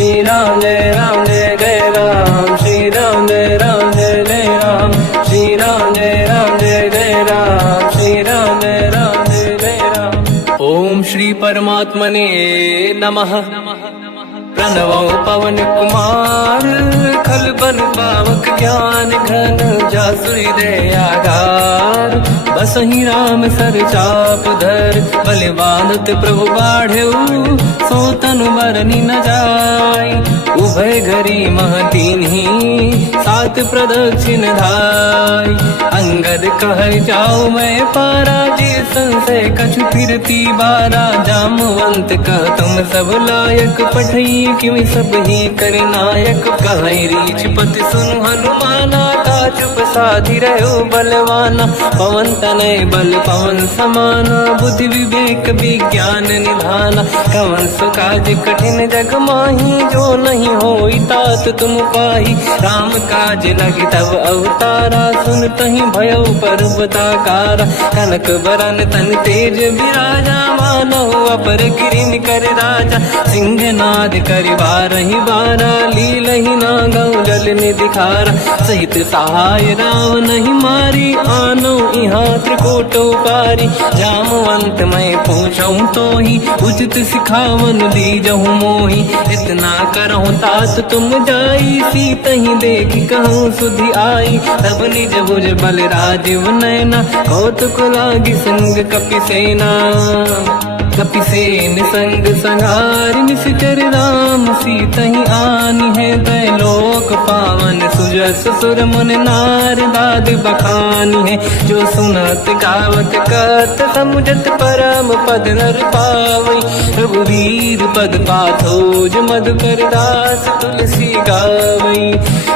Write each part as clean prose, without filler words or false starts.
श्री राम जय जय राम, श्री राम जय जय राम, श्री राम जय जय राम, श्री राम जय जय राम। ओम श्री परमात्मने नमः। प्रणवो पवन कुमार, खल बन पावक ज्ञान घन, जासुरी दयागार। बसहि राम सर चाप धर, बलवानत प्रभु बाढ़ऊ, सो तनु मरनी न जाय। उभय घरी मह दीन्ही, सात प्रदक्षिण धाय। अंगद कह जाओ मैं पारा, जी संशय कछु फिरती बारा। जामवंत कह तुम सब लायक, पठई किमि सब ही कर नायक। कहीं रीछ पति सुनु हनुमाना, चुप साधि रहो बलवाना। पवन तनय बल पवन समाना, बुद्धि विवेक विज्ञान निधाना। कवन सो काज कठिन जग माही, जो नहीं होई तात तुम पाही। राम काज लगी तब अवतारा, सुन तहि भयउ पर्वताकारा। कनक बरन तन तेज विराजा, मानहु अपर गिरिन कर राजा। सिंहनाद करि बारहि बारा, लीलहि नागौ जल निधिखारा। सहित सहाय रावण नहीं मारी, आनो यहाँ त्रिकोटो पारी। जामवंत मैं पूछऊं तो ही, उचित सिखावन दीजहु मोही। इतना करहु तात तुम जाई, सीतहि देखि कहूँ सुधि आई। तब निज भुज बल राजीव नैना, कौतुक लागी संग कपिसेना। कपिसेन संग संहारि, निश्चर राम सीतहि आनी है। दैलोक पावन सुजस सुर मुन नार, दाद बखानी है। जो सुनत गावत कत, समुझत परम पद नर पावई। रघुवीर पद पाथोज, मधुकर दास तुलसी गावई।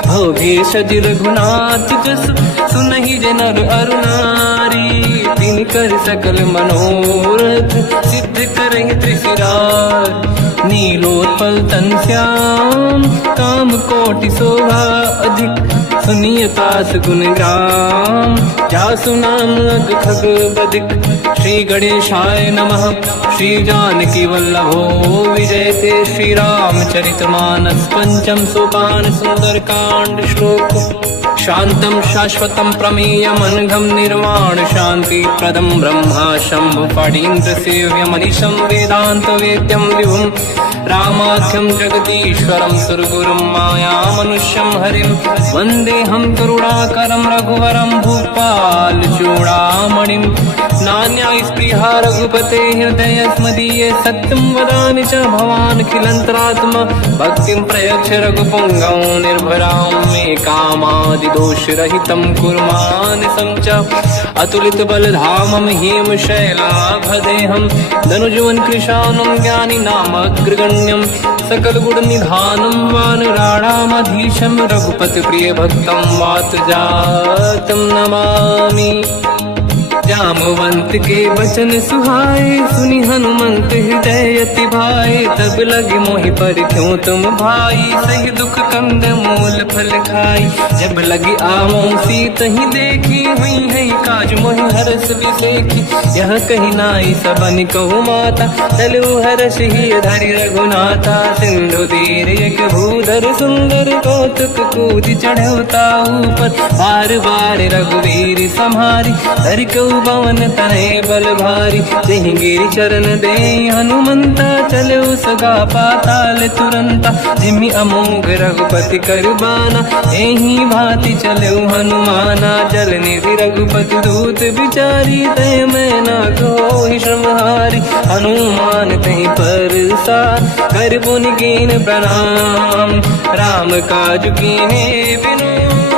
भोगे सज रघुनाथ जस, सुनहि जनर अरु नारी। तिन कर सकल मनोरथ, सिद्ध करें त्रिशिरार। नीलोत्पल तन श्याम, काम कोटि शोभा अधिक। सुनिय पास गुण ग्राम, जासु नाम अग खग बदिक। श्री गणेशाय नमः। श्री जानकी वल्लभो विजयते, श्री रामचरित मानस। पंचम सोपान सुंदर कांड श्लोक। शांतं शाश्वतं प्रमेयम्, अनघं निर्वाण शांति प्रदं। ब्रह्मा शंभु फणीन्द्र सेव्यम्, मनीषं वेदांत वेद्यं विभुम्। रामाख्यं जगदीश्वरं, सुरगुरुं माया मनुष्यं हरिं। वन्देऽहं करुणाकरं रघुवरं, भूपाल चूडामणिं। नान्या स्पृहा रघुपते हृदय स्मदीये, सत्यं वदामि च भवान् खिलन्तरात्मा। भक्तिं प्रयच्छ रघुपुङ्गं, निर्भरां मे कामादि दोषरहितं कुर्मानिसं च। अतुलित बलधामं हेम शैलाभदेहं, धनुजवन कृशानं ज्ञानी नामग्रगण्यं। सकल गुण निधानं वानराणामधीशं, रघुपति प्रिय भक्तं वात जातं नमामि। जामवंत के वचन सुहाए, सुनि हनुमंत हृदय अति भाए। तब लगे मोहि पर क्यों तुम भाई, सही दुख कंद मूल फल खाई। जब लगी आवों सीतहि देखी, हुई है काज मोहि हरस बिसेखी। यह कही नाई सबन कहु माता, चलु हरष ही धरि रघुनाथा। सिंधु तीर एक भूधर सुंदर, कौतुक कूदि चढ़ौता ऊपर। बार बार रघुवीर सम्हारी, धरि कऊ पवन तनय बल भारी। जहि गिरि चरण दे हनुमंता, चले सगा पाताल तुरंता। जिमि अमोघ रघुपति कर बाना, एहि भांति चले हनुमाना। जल निधि रघुपति दूत बिचारी, तय मैं ना कोहि श्रमहारी। हनुमान तहि परसा, कर पुनि कीन प्रणाम। राम काज कीन्हे बिनु,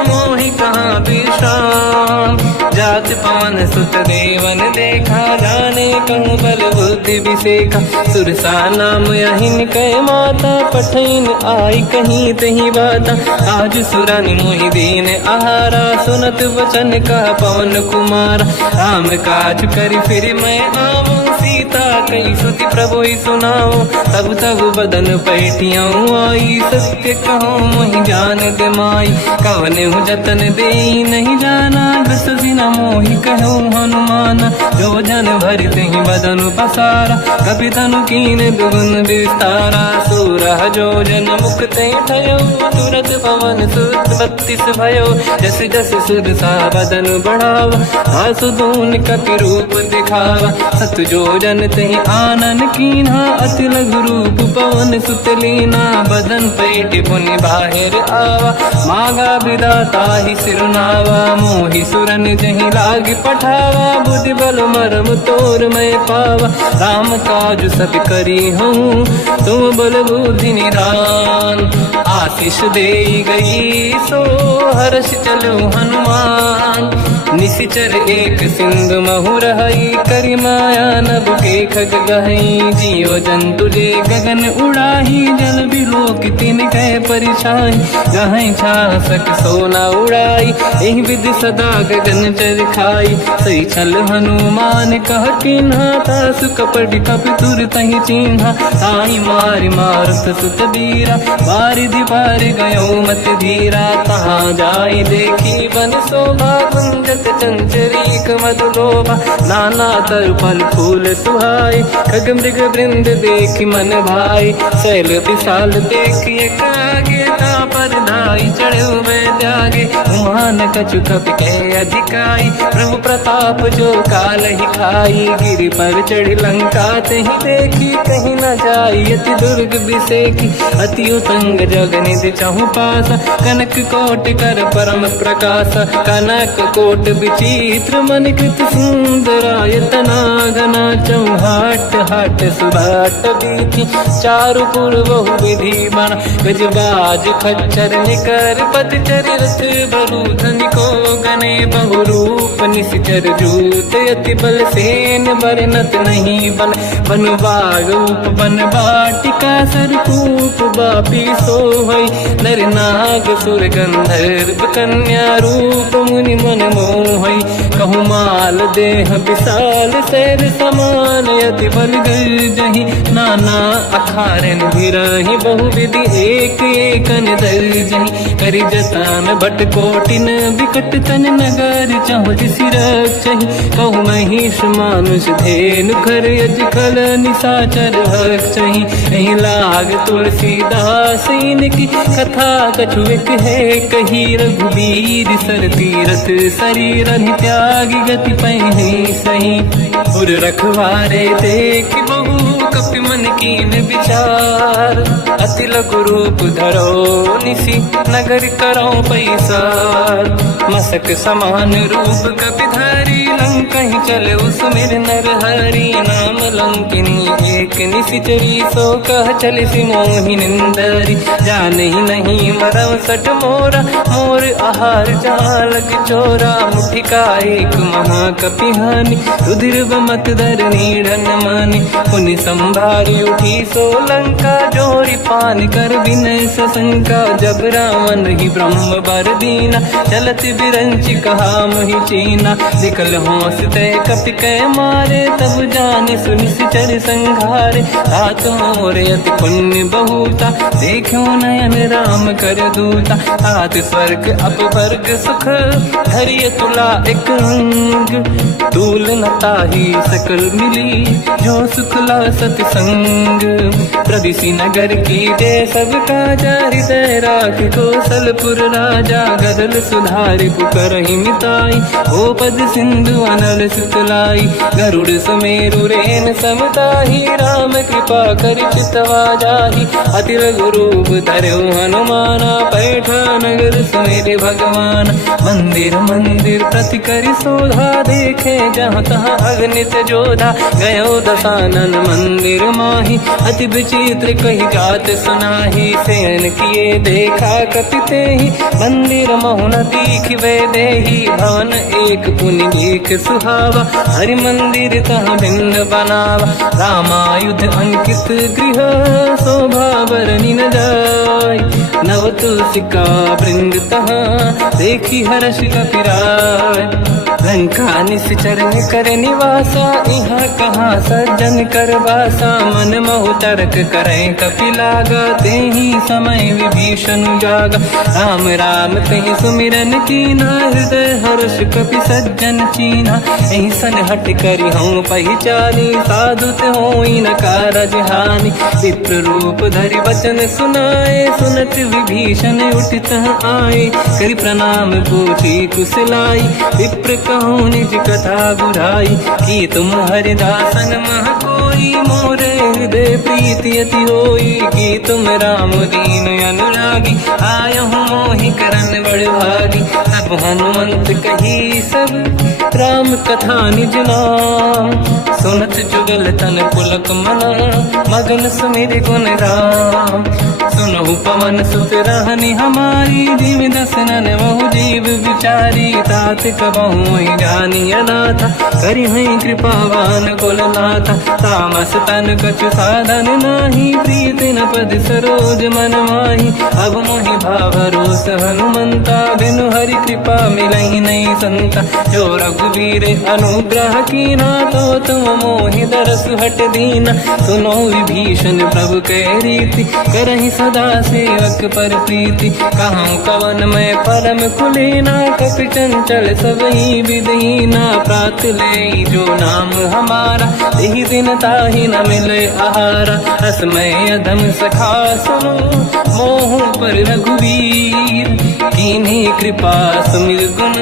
मोहि कहाँ विश्राम। जात पवन सुत देवन देखा, जाने कहूँ बल बुद्धि विसेखा। सुरसा नाम यहिन कै माता, पठैन आई कहीं तही बाता। आज सुरनि मोहि दीन आहारा, सुनत वचन का पवन कुमारा। राम काज करि फिर मैं आवूं, सीता कई सुति प्रभु सुनाओ। तब तब बदन पैठियाँ आई, सत्य कहो मोहि जान दे माई। कवन जतन दे ते नहीं जाना, ग्रसि न मोहि कहो हनुमान। जो जन भर तेहि बदन पसारा, कपि तनु कीन दुगुन विस्तारा। सोरह जो जन मुख ते भयो, तुरत पवन सुत 32 भयो। जस जस सुरसा बदन बढ़ावा, आसु दून कपि रूप दिखावा। सत जो जन तेहि आनन कीन्हा, अति लघु रूप पवन सुत लीना। बदन पेट पुनि बाहिर आवा, मांगा विधाता ही सिरनावा। मोहि सुरन जहि लाग पठावा, बुद्धि बल मरम तोर मैं पावा। राम काज सब करी हूँ, तुम बल बुद्धि निधान। आशीष दे गई सो हर्ष चलो हनुमान। निशिचर एक सिंधु महु रहई, करि माया नभ के खग गहई। जीव जंतु जे गगन उड़ाही, जल बिलोक तिन कह परिछाई। गहई छासक सोना उड़ाई, एहि विधि सदा गगन चर खाई। सही छल हनुमान कह किन्हा, तासु कपट कपि तुर तहि चिन्हा। ताई मारि मारुत सुत बीरा, बारिधि पार गयो मत धीरा। तहाँ जाई देखी बन शोभा, कुंजत चंचरीक मधुलोभा। नाना तर फल फूल सुहाई, खग मृग वृंद देखि मन भाई। शैल विशाल देखिए कागे, पर धाई चढ़ो मैं त्यागे। उमान कछु कपि के अधिकाई, प्रभु प्रताप जो काल ही खाई। गिरि पर चढ़ लंका तेहि देखी, कहीं न जाई अति दुर्ग बिसेकी। अति उत्तंग जग निधि चहु पासा, कनक कोट कर परम प्रकाश। कनक कोट विचित्र मन कृत सुंदरायतना घना। चौहाट हाट सुभाट बीथी, चारु पुर बहु विधि बना। गजबाज खच्चर निकर पतचर, रथ बरु धनिको गने बहु रूप। निशिचर जूत अति बल सेन, बरनत नहीं बन। बन बाग रूप बन बाटिका, सरकूप बापी सोहई। नर नाग सुर गंधर्व कन्या, रूप मुनि मन मोहई। कहु माल देह विशाल, शैल समान अति बल गर्जहि। नाना अखारन भिरहि, बहु विधि एक एकन दर्जहि। करि जतन भट कोटिन, विकट तन नगर चहु जिसि रक्षहि। कहु महिष मानुष धेनु, खर यज खल निशाचर भक्षहि। एहि लाग तुलसीदास इनकी, कथा कछु एक है कही। रघुबीर सर तीरथ शरीर, त्यागी गति पहि सही। उर रखवारे देख बहु, कपि मन कीन विचार। अति लघु रूप धरो निसी, नगर करो पैसार। मसक समान रूप कपि धारी, लंका ही चले उसमें नर हरि। नाम लंकिनी एक निशिचरी, सो कह चले सि मोहि निंदरी। जान ही नहीं मरम सट मोरा, मोर आहार जालक चोरा। मुठिका एक महाकपि हानि, रुधिर बमत धर नीढ़न मानि। पुनि संभारी उठी सो लंका, जोरी पान कर विनय सशंका। जब रावण ही ब्रह्म बर दीना, चलत बिरंचि कहा मोहि चीना। निकल होश तय कपि कै मारे, तब जाने सुनिश्चर संघारे। तात मोर अति पुण्य बहुता, देखो नयन राम कर दूता। तात स्वर्ग अपवर्ग सुख, धरिय तुला एक अंग। तूल न ताहि सकल मिली, जो सुखला सतसंग। प्रदिशि नगर की जय सब काजा, हृदय राख कौशलपुर राजा। गदल सुधारि पुकारहि मिताई, ओ पद सिंधु अनल सुतलाई। गरुड़ सुमेरु रेन समताहि, राम कृपा करि चितवा जाहि। अति लघु रूप धरौ हनुमाना, पैठा नगर सुमेरे भगवान। मंदिर मंदिर प्रति करि शोधा, देखे जहाँ तहाँ अगणित जोधा। गयो दशानन मंदिर माहि, अति विचित्र कही जात सुनाहि। शयन किए देखा कपि तेहि, मंदिर महु न दीखिबे देहि। भवन एक पुनि देख सुहावा, हरि मंदिर तहाँ भिन्न बनावा। रामायुध अंकित गृह, शोभा बरनि न जाय। नव तुलसिका वृंद तहाँ, देखी हर्ष कपि राय। लंका निश्चर कर निवासा, यहाँ कहाँ सज्जन कर वासा। मन महु तर्क करें कपिलागा, ते ही समय विभीषण जागा। राम राम तेहि सुमिरन कीना, हृदय हर्ष कपि सज्जन चीन्हा। ऐसन हट करि हूँ पहिचानी, साधु ते होई न कारज हानि। विप्र रूप धरि वचन सुनाए, सुनत विभीषण उठित आए। करि प्रणाम पूछी कुशलाई, विप्र कहूँ निज कथा बुझाई। कि तुम हरिदासन मह कोई, मोरे हृदय प्रीति अति होई। कि तुम राम दीन अनुरागी, आयहु मोहि करन बड़ भागी। तब हनुमंत कही सब राम कथा निज नाम, सुनत जुगल तन पुलक मना, मगन सुमिर गुण राम। सुनहु पवन सुत रहनि हमारी, जीव दसनन महु जीव विचारी। तात कबहु जानी अनाथा, करिहै कृपावान कुलनाथा। तामस तन कछु साधन नाही, प्रीत न पद सरोज मन माही। अब मोहि भावरोस हनुमंता, बिनु हरि कृपा मिलहि नहीं संता। जो रघुवीर अनुग्रह कीना, तो तुम मोहि दरस हट दीना। सुनो विभीषण प्रभु के रीति, करहि सदा सेवक पर प्रीति। कहूँ कवन मैं परम कुलीना, कपि चंचल सबहि विदहीना। प्रात ले जो नाम हमारा, यही दिन ताहि न मिले आहारा। असमय अधम सखा सुनो, मोह पर रघुवीर। कीन्ही कृपा सुमिर गुण,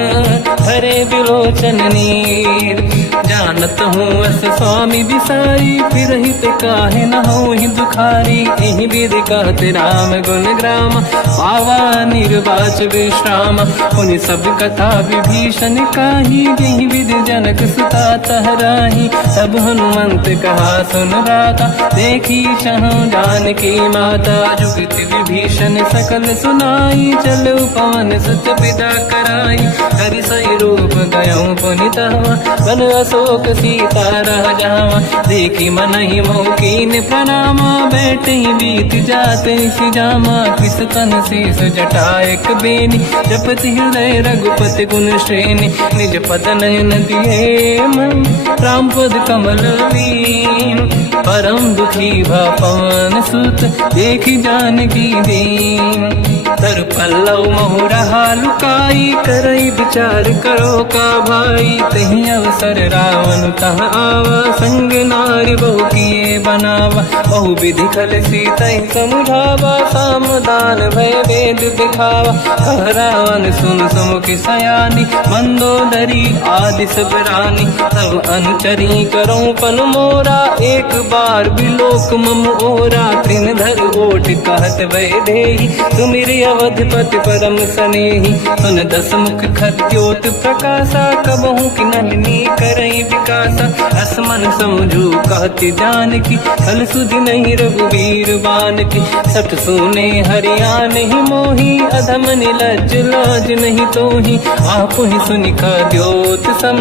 हरे बिलोचन नीर। जानत हूँ अस स्वामी बिसाई, फिर हित काहे न होहि दुखारी। एहि विधि कहते राम गुण ग्राम, पावा निर्वाच विश्राम। पुनि सब कथा विभीषण काही, यही विधि जनक सुता तहराही। तब हनुमंत कहा सुन राता, देखी चहु जानकी माता। जुगति विभीषण सकल सुनाई, चलो पवन सुत पिता कराई। हरि सही रूप गयऊँ पुनितवा, बन अशोक सीता रह जावा। देखी मनहि मोह कीन प्रणामा, बैठे ही बीत जाते सिजामा। किस तन शेष जटा एक बेनी, जपति हृदय रघुपति गुण श्रेणी। निज पद नयन दिए मन, राम पद कमल लीन। परम दुखी भा पवन सुत, देखी जानकी दीन। तर पल्लव महु रहा लुकाई, करई विचार करो का भाई। तही अवसर रावण तह आवा, संग नारी बहु किए बनावा। बहु विधि खल सीतहि समुझावा, सामदान भय वेद दिखावा। कह रावण सुन सुमुखि सयानी, मंदोदरी आदि सब रानी। तब अनुचरी करो पन मोरा, एक बार बिलोक मम ओरा। तृण धर ओठ कहत भय देहि, सुमिरि अवधपति परम सनेहि। सुन दस मुख खद्योत प्रकाशा, कबहु कि नलिनी करई विकासा। असमन समझू कहति जानकी, खल सुधि नहीं रघुवीर बानकी। सठ सुने हरिया नहीं मोही, अधम निलज्ज लाज नहीं तोही। आप ही सुनि खद्योत सम,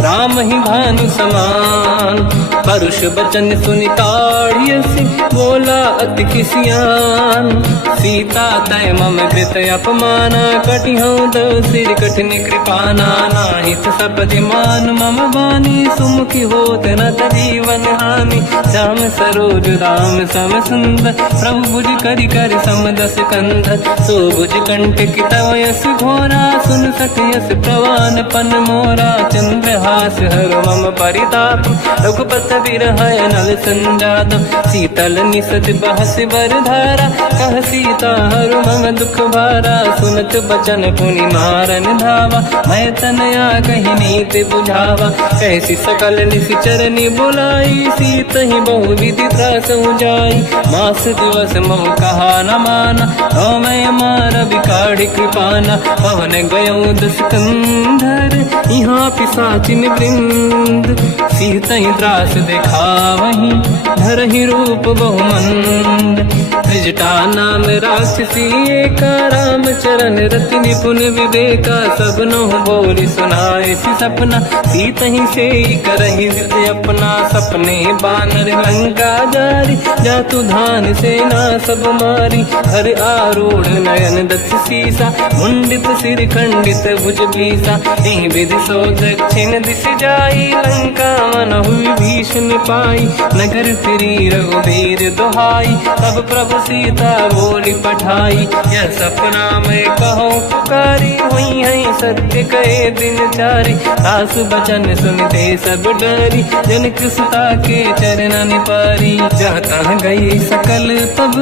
राम ही भानु समान। परुष बचन सुनि ताड़ियसि, बोला अति किसियान। सीता तय मम कृत अपमाना, कटिहऊँ दो सिर कठिन कृपाना। नाहित सपदि मान मम बानी, सुमुखी होत न जीवन हानि। श्याम सरोज राम सम सुंदर, प्रभु भुज करि कर समदस कंधर। सो भुज कंटक तव यस घोरा, सुन सठ यस प्रवान पन मोरा। चंद्रहास हर मम परिताप, रघुपत विरह नल संजात। शीतल निसत बहस बर धारा, कह सीता हर मम दुख भारा। सुनत बचन पुनि मारन धावा, मैं तनया कही नीति बुझावा। कैसी सकल निश्चरनि बुलाई, सीत ही बहु विधि त्रास जाई। मास दिवस मोह कहा न माना, तो मैं मार बिकाढ़ कृपाना। पवन गयो दुष्कंधर, यहाँ पिशाचिन वृंद। सीत ही त्रास दिखावहीं, धरहि रूप बहुमंद। त्रिजटा नाम राक्षसी एका, राम चरण रति निपुण विवेका। सब नहुँ बोली सुनाए सी सपना, सीत ही से करहि हृदय अपना। सपने बानर लंका जारी, जातु धान सेना सब मारी। हर आरूढ़ नयन दक्ष सीसा, मुंडित सिर खंडित भुज बीसा। एहि विधि सो दक्षिण दिश जाई, लंका मनहु विभीषण पाई। नगर फिरी रघुबीर दुहाई, तब प्रभु सीता बोली पठाई। यह सपना मैं कहूँ पुकारी, हुई है सत्य कहे दिन चारी। दास बचन सुनते सब डरी, जनक सुता के चरणन पारी। जहाँ तहाँ गई सकल तब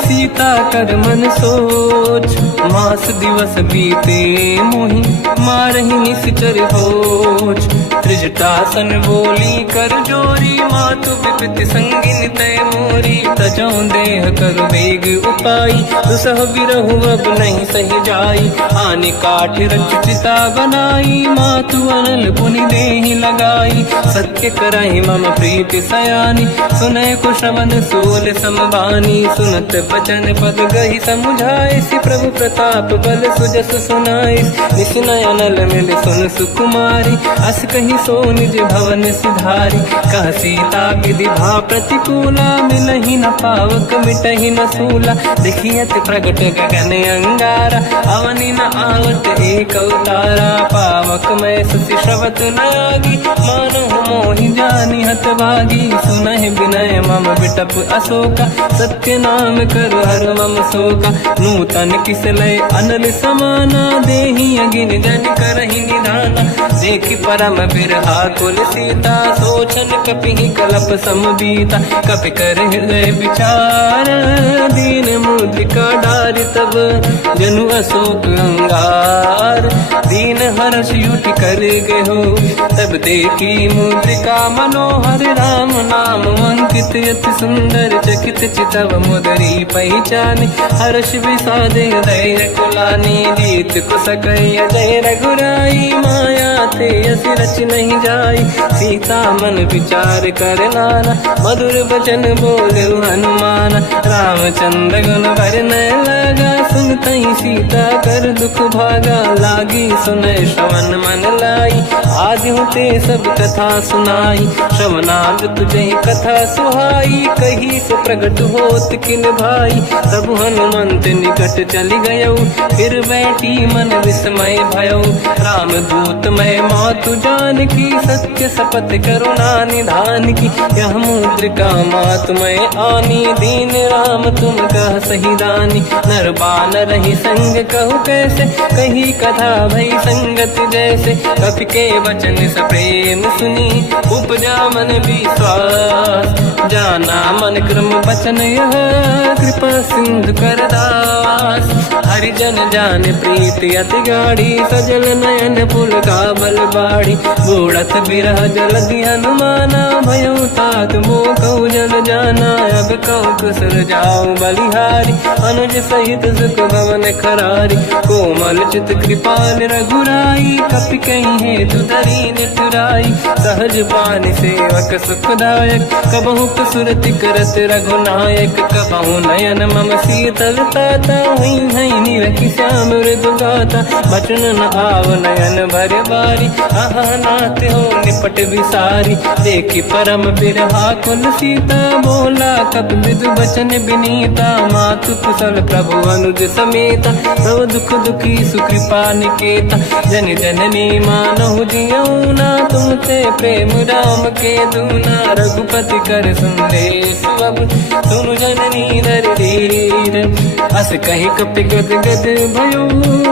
सीता कर मन सोच। मास दिवस बीते मोहि मारहि निश्चर होच। त्रिजटासन बोली कर जोरी, मातु विपति संगिन तय मोरी। तजौ देह कर वेग उपाई, दुसह बिरहु अब नहीं सही जाई। आने काठ रचिता बनाई, मातु अनल पुनि देहि लगाई। सत्य करहि मम प्रीति सयानी, सुनय कुशवन सोल समबानी। सुनत बचन पद गहि समुझाए, सि प्रभु प्रताप बल सुजस सुनाई। निसुनय अनल मिल सुन सुकुमारी, अस कहि सो निज भवन सिधारी। कह सीता विधि भा प्रतिकूला, मिलहि न पावक मिटहि न सूला। देखियत प्रगट गगन अंगारा, अवनि न आवत एक अवतारा। पावक मैं ससि श्रवत न आगी, मानहु मोहि जानि हत भागी। सुनहि विनय मम बिटप अशोका, सत्य नाम कर हर मम शोका। नूतन किसलय अनल समाना, देहि अगिन जन करहि निधाना। देखि परम बिरहा कुल सीता, सोचन कपिहि कलप समबीता। कपि कर हृदय विचार, दीन मुद्रिका डारि तब जनु अशोक अंगार। दीन हर्ष युति कर गेहु, तब देखी मुद्रिका मनोहर। राम नाम अंकित अति सुंदर, चकित चितव मुदरी पहचान। हर्ष विषादे हृदय कुलानी, जीत कुसकय जय रघुराई। माया ते अस रच नहीं जाई, सीता मन विचार कर नाना। मधुर बचन बोले हनुमान, रामचंद्र गुण वर्णय लगा। सुनतहि सीता कर दुख भागा, लागी सुनय श्रवण मन लाई। आदि होते सब कथा सुनाई, श्रवणाद तुझे कथा सुहाई। कही से प्रगट होत किन भाई, तब हनुमंत निकट चली गयो। फिर बैठी मन विस्मय भयो, राम दूत मैं मातु जान की। सत्य शपथ करुणा निधान की, यह मुद्रिका मातु मैं आनी। दीन राम तुम कह सही दानी, नर बानर ही संग कहु कैसे। कही कथा भई संगत जैसे, कपि के वचन सप्रेम सुनी। उपजा मन विश्वास, जाना मन क्रम वचन यह। कृपा सिंधु कर दास, हरिजन जान प्रीति अति गाढ़ी। सजल नयन पुल का बल बाढ़ी, बूढ़त बिरह जलधि हनुमाना। भयो तात मोह कहु जल जाना, अब कहु कुशल जाऊ बलिहारी। अनुज सहित सुख भवन खरारी, कोमल चित कृपाल रघुराई। कपि कहीं हेतु धरी निठुराई, सहज पानि सेवक सुखदायक। कबहु कसुरति करत रघुनायक, कबहु नयन मम शीतल ताता। हुई है निरखि श्याम मृदु गाता, बचन न आव नयन भर बारी। आहा नाथ हो निपट विसारी, देखि परम बिरहा कुल सीता। बोला कपि मृदु बचन विनीता, मातु कुशल प्रभु अनुज समेता। सब दुख दुखी सुकृपा निकेता, जन जननी मानहु जियौना। तुमसे प्रेम राम के दूना, रघुपति कर संदेश अब सुनु जननी दर धीर। अस कहि कपि गद गद भयो,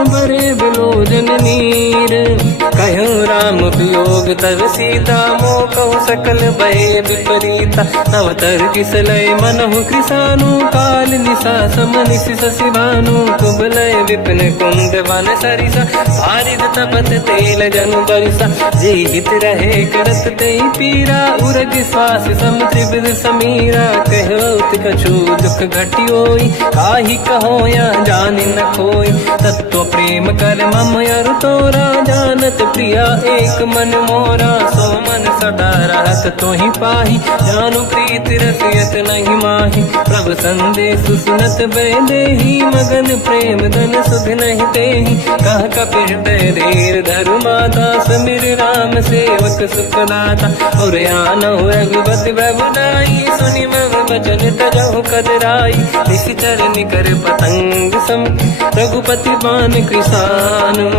बरे बिलोचन नीर। कहूँ राम वियोग तब सीता, मोह कहु सकल भय विपरीता। नव तर किसलय मनहु कृसानु, काल निशा समनिशि शशि भानु। कुबलय विपिन कुंद वन सरिसा पारिद तपत तेल जनु बरिसा जे हित रहे करत ते पीरा उरग श्वास सम त्रिविध समीरा कहत कछु दुख घटियोई काहि कहो या जान न खोई तत्व प्रेम कर मम अरु तोरा जानत प्रिया एक मन मोरा सो मन सदा रहत तोहि पाही जानु प्रीत रसियत नहीं माही प्रभु संदेश सुनत बेदेही मगन प्रेम धन सुध नहीं तेहि कह कपिल हृदय धीर धरु माता समीर राम सेवक सुखदाता और आनो रघुपति प्रभुदाई सुनि मम वचन तजहु कदराई निश्चर निकर पतंग सम रघुपति बान कृषानु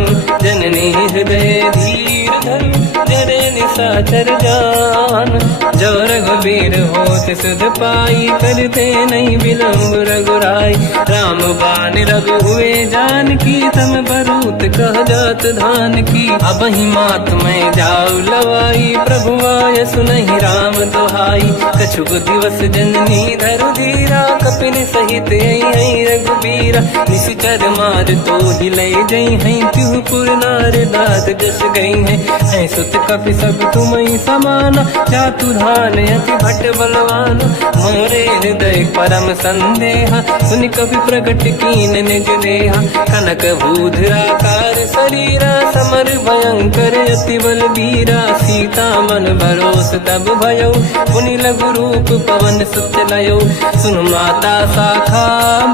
जननी हृदय धीर धरु जरे निशाचर जान जो रघुबीर होत सुध पाई करते नहीं विलम्ब रघुराई राम बान रघु हुए जान की तम बरूत कह जात धान की अब ही मात में जाऊ लवाई प्रभु आय सुनहि राम दोहाई कछुक दिवस जननी धरु धीरा कपिन सहित आई रघुबीरा निश्चर मार तो ही ले जई है त्युह पुर नार दाद जस गई है सुत कपि सब तुम ही समाना जातु धान अति भट बलवान मोरे हृदय परम संदेहा सुनि कपि प्रगट कीन निज देहा कनक भूधराकार शरीरा समर भयंकर अति बलबीरा सीता मन भरोस तब भयो पुनि लघु रूप पवन सुत लयो सुन माता शाखा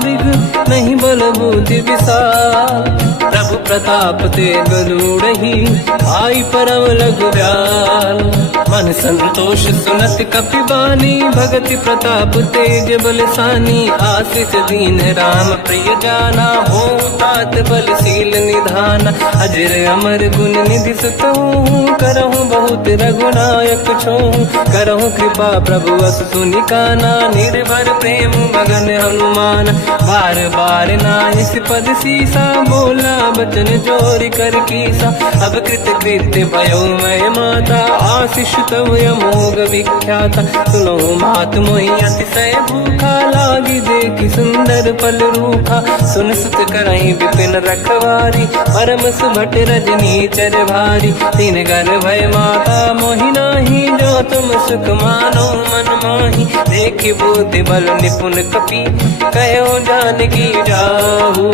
मृग नहीं बल बुद्धि विशाल प्रभु प्रताप ते गरुड़हि आई परम लघु दयाल मन संतोष सुनत कपि बानी भगति प्रताप तेज बलसानी आशीष दीन राम प्रिय जाना हो तात बलशील निधान अजर अमर गुण निधि सुतहु करहु बहुत रघुनायक छोहु करहु कृपा प्रभु अस सुनि काना निर्भर प्रेम मगन हनुमान बार बार नाहिस पद सीसा बोला बचन जोर कर कीसा अब कृत कृत्य भयो मैं माता आशीष तव अमोघ विख्याता सुनो मात मोहि अतिशय भूखा लागी देखी सुंदर पल रूखा सुन सुत करई विपिन रखवारी परम सुभट रजनी चर भारी तीन घर भय माता मोहि नाही जो तुम सुख मानो मन माही देखी बुद्धि बल निपुण कपि कहो जानकी जाहू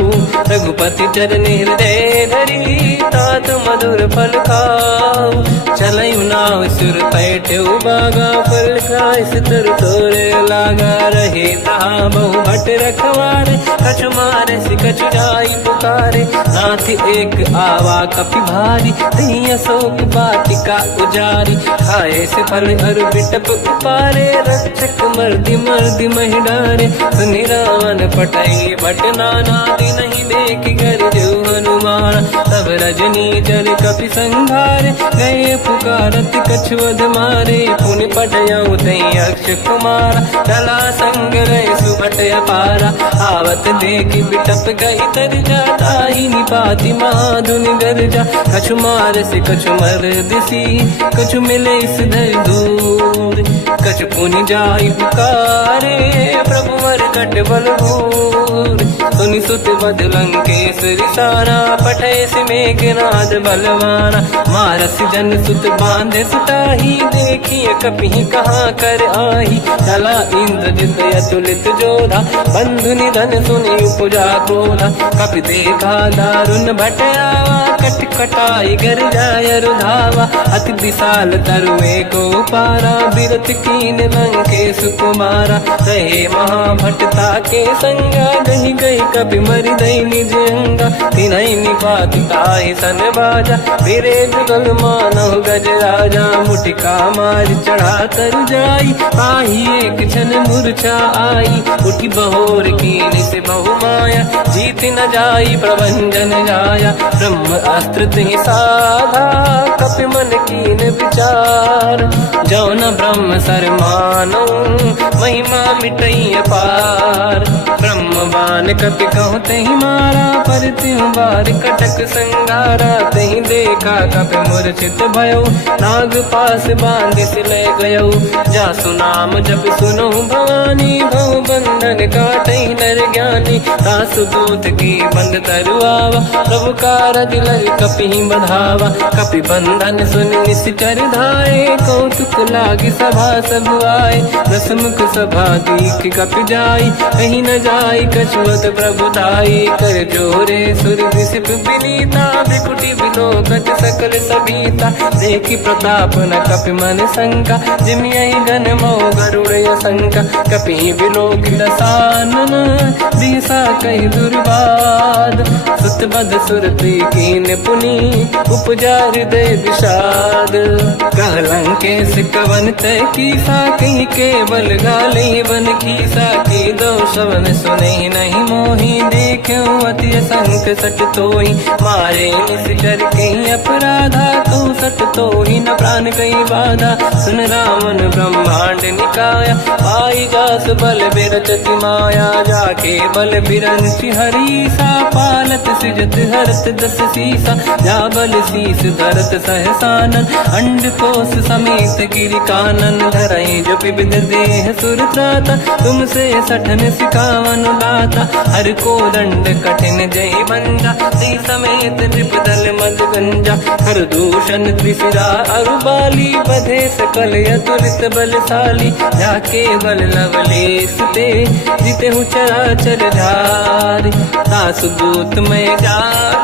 रघुपति चरण हृदय धरी तात मधुर फल खाऊ चलयु नाव सुर पैठ बागा फल खाय सितर तोरे लागा रहे तहा बहु भट रखवारे कछु मारे सि कछु जाई पुकारे नाथ एक आवा कपि भारी दही अशोक बाटिका उजारी खाए से फल अरु बिटप उपारे रक्षक मर्दि मर्दि महि डारे सुनि रावण पटई भट नाना दी नहीं देख कर जो हनुमान तब रजनी जल कपि संघारे गए पुकारत कछुअध मारे पुनि पटयऊ तई अक्ष कुमार चला संग रहे सुभट अपारा आवत देखी बिटप गई तर जाता ही निपाति माधुनि गर्जा कछु मार से कछु मर दिसी कछु मिले इस धर दूर कछु पुनि जाई पुकारे प्रभु मर कट बलभूर सुनि सुत बद लंकेश्वरी सारा पठे से मेघनाद बलवाना मारस जन सुत बांधे सुताही देखिए कपि कहाँ कर आही चला इंद्रजित अतुलित जोधा बंधु निधन सुनि उपजा क्रोधा कपि देखा दारुण भटया कट कटाई गर जाय रुधावा अति विशाल तरुए को पारा बिरत कीन लंकेश कुमारा रहे महाभटता के संगा दही गई कपि मरि दई निज अंगा तिनहि निपाति ताहि सन बाजा फिरे जुगल मानव गज राजा मुटिका मार चढ़ा तर जाई पाही एक क्षण मूर्छा आई उठी बहोर कीन से बहु माया जीत न जाई प्रभंजन जाया ब्रह्म अस्त्र तिहि साधा कपि मन कीन विचार जो न ब्रह्म सर मानो महिमा मिटई अपार ब्रह्म बान कपि कहु तहि मारा पर त्यों बार कटक संगारा तहि देखा कपि मूर्छित भयो नाग पास बांध सिले गयो जासु नाम जप सुनो भवानी भव बंधन काटई कहीं नर ज्ञानी। दास दूत की बंद तरुआवा, प्रभु कारज लग कपि बधावा। कपि बंधन सुन निश्चर धाये, कौतुक लागी सभा सब आए। दसमुख सभा दीख कपि जाई, कहीं न जाई कछुअत प्रभु दाई। कर जोरे सुर विसिप विनीता, बिकुटी बिलोकत सकल सबीता। देखी प्रताप न कपि मन शंका, जिमियहि गण मो गरुड़ असंका। कपि बिलोक दसानन, दिशा कहि दुर्बाद। सुत बद सुरति कीन पुनि, उपजा हृदय विषाद। कहलंकेश कवन तय कीसा, कहीं केवल गाली बन कीसा। की दो शवन सुने नहीं मोही, देखूं अति संक सट तोही। मारे निश्चर कहीं अपराधा, कहूँ सट तोही न प्राण कहीं बाधा। सुन रावण ब्रह्मांड निकाया, पाई जास बल बिरचति माया। जाके बल बिरंचि हरीसा, पालत सृजत हरत दस सीसा। जा बल शीस धरत सहसानन, अंड कोश समेत गिरि कानन। धरई जो विविध देह सुर त्राता, तुमसे सठन सिखावन दाता। हर को दंड कठिन जय बंजा, सी समेत त्रिपदल मद गंजा। हर दूषण त्रिशिरा अरुबाली, बधे सकल अतुलित बलशाली। जाके बल लवलेश ते, जिते हूँ चराचर धारी। दास दूत में जा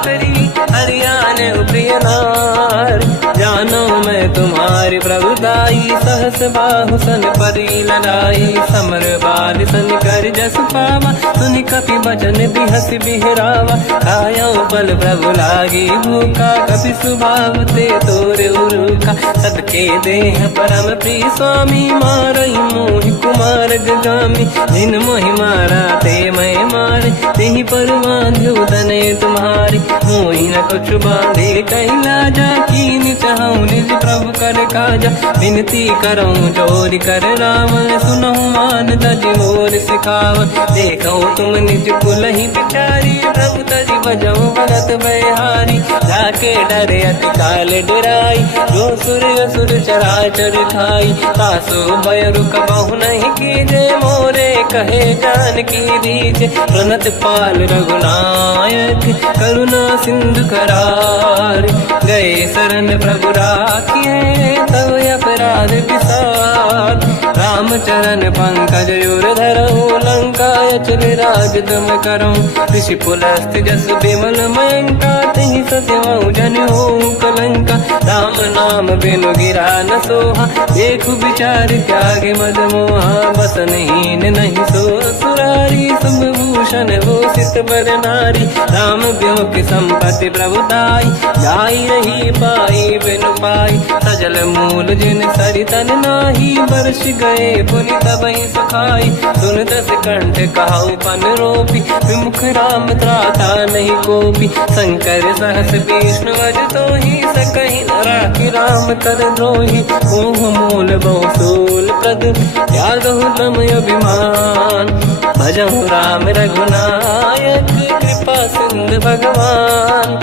करी, हरियाण प्रिय नार। जानो मैं तुम्हारी प्रभुदाई, सहस बाहु सन परी लड़ाई। समर बाल सन कर जस पावा, सुनि कपि बचन बिहस बिहरावा। खायो बल प्रभु लागी भूखा, कपि स्वभाव ते तोरे उरुखा। सबके देह परम प्रिय स्वामी, मारई मोहि कुमार गगामी। जिन मोहि मारा ते मैं मारे, तेहि पर बांधो दने तुम्हारे। मोहि न कुछ बांधे कैलाजा, कीन चाहूं निज प्रभु कर काजा। विनती करऊं जोरि कर रावण, सुनहु मान तज मोर सिखावन। देखो तुम निज कुल ही बिचारी, प्रभु तज बजऊ भगत बहारी। जाके डरे अति काल डराई, जो सुर असुर चराचर खाई। तासो भय रुक बहु नहीं कीजे, मोरे कहे जान की दीजे। प्रणत पाल रघुनायक, करुणा सिंधु करार। गए शरण प्रभु राखिए, तब अपराध विसार। रामचरण पंकज उर धरऊं, लंका अचल राज तुम करऊं। ऋषि पुलस्त जस विमल मयंका, तिहि सत्यवहु जन होऊं कलंका। राम नाम बिनु गिरा न सोहा, देखु विचार त्यागे मद मोहा। बसनहीन नहीं सो सुरारी, सब भूषण हो सित बर नारी। राम ब्यों की संपत्ति प्रभुताई, जाई रही पाई बिनु पाई। सजल मूल जिन सरितन नाही, बरस गए पुनि तबहि सुखाई। सुन दस कंठ कहाऊ पन रोपी, विमुख राम त्राता नहीं कोपी। शंकर सहस विष्णु अज तोहि, सकहि न राखि राम कर द्रोही। मोह मूल बहु सूल प्रद, त्यागहु तम अभिमान। भजहु राम रघुनायक, कृपा सिंधु भगवान।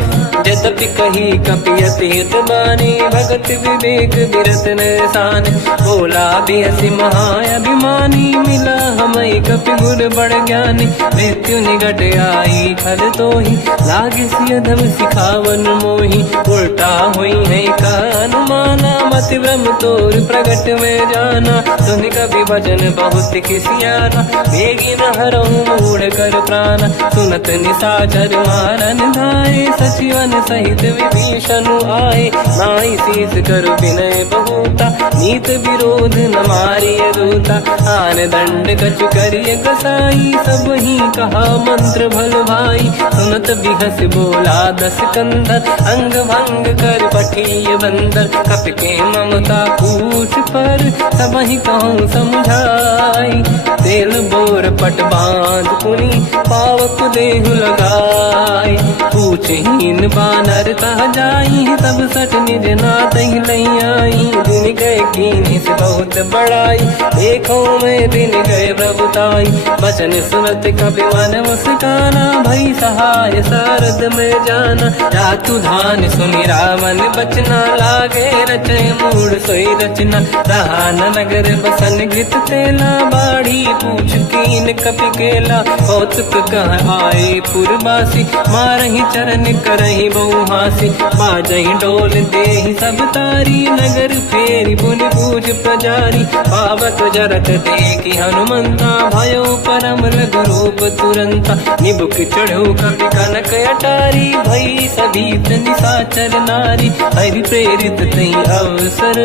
यद्यपि कही कपि अतीत बानी, भगत विवेक विरत निशान। बोला बिहसि महाअभिमानी, मिला हमई कपि गुर बड़ ज्ञानी। मृत्यु निकट आई खल तोहि, लागे सिय धम सिखावन मोहि। उल्टा हुई है का अनुमाना, मति ब्रह्म तोर प्रगट में जाना। सुन कपि भजन बहुत किसियाना, बेगी न हरऊं मूढ़ कर प्राण। सुनत निशाचर मारन धाये, सचिवन सहित विभीषण आए। नाई शीस करु विनय बहुता, नीत विरोध न मारिय दूता। आन दंड कछु करिय कसाई, सब ही कहा मंत्र भल भाई। सुनत बिहस बोला दस कंदर, अंग भंग कर पठिय बंदर। कपि के ममता पूछ पर, सब ही कहूँ समझाई। तेल बोर पट बांध पुनि, पावक देहु लगाई। पूछहीन बात बानर तह जाई, सब सट निज नाथ ही लई आई। दिन गए कीनी से बहुत बड़ाई, देखो मैं दिन गए प्रभुताई। बचन सुनत कपि मन मुस्काना, भई सहाय सारद में जाना। जातु धान सुनि रावण बचना, लागे रचे मूड सोई रचना। रहा न नगर बसन घृत तेला, बाढ़ी पूछ कीन कपि केला। कौतुक कह आए पुरवासी, मारहि चरण करहि बहु हासी। बाजहि डोल देहि सब तारी, नगर फेरी पुनि पूछ प्रजारी। पावक जरत देखि हनुमंता, भयो परम रघुरूप तुरंता। निबुक चढ़ो कपि कनक अटारी, भई सभीत निशाचर नारी। हरि प्रेरित तई अवसर,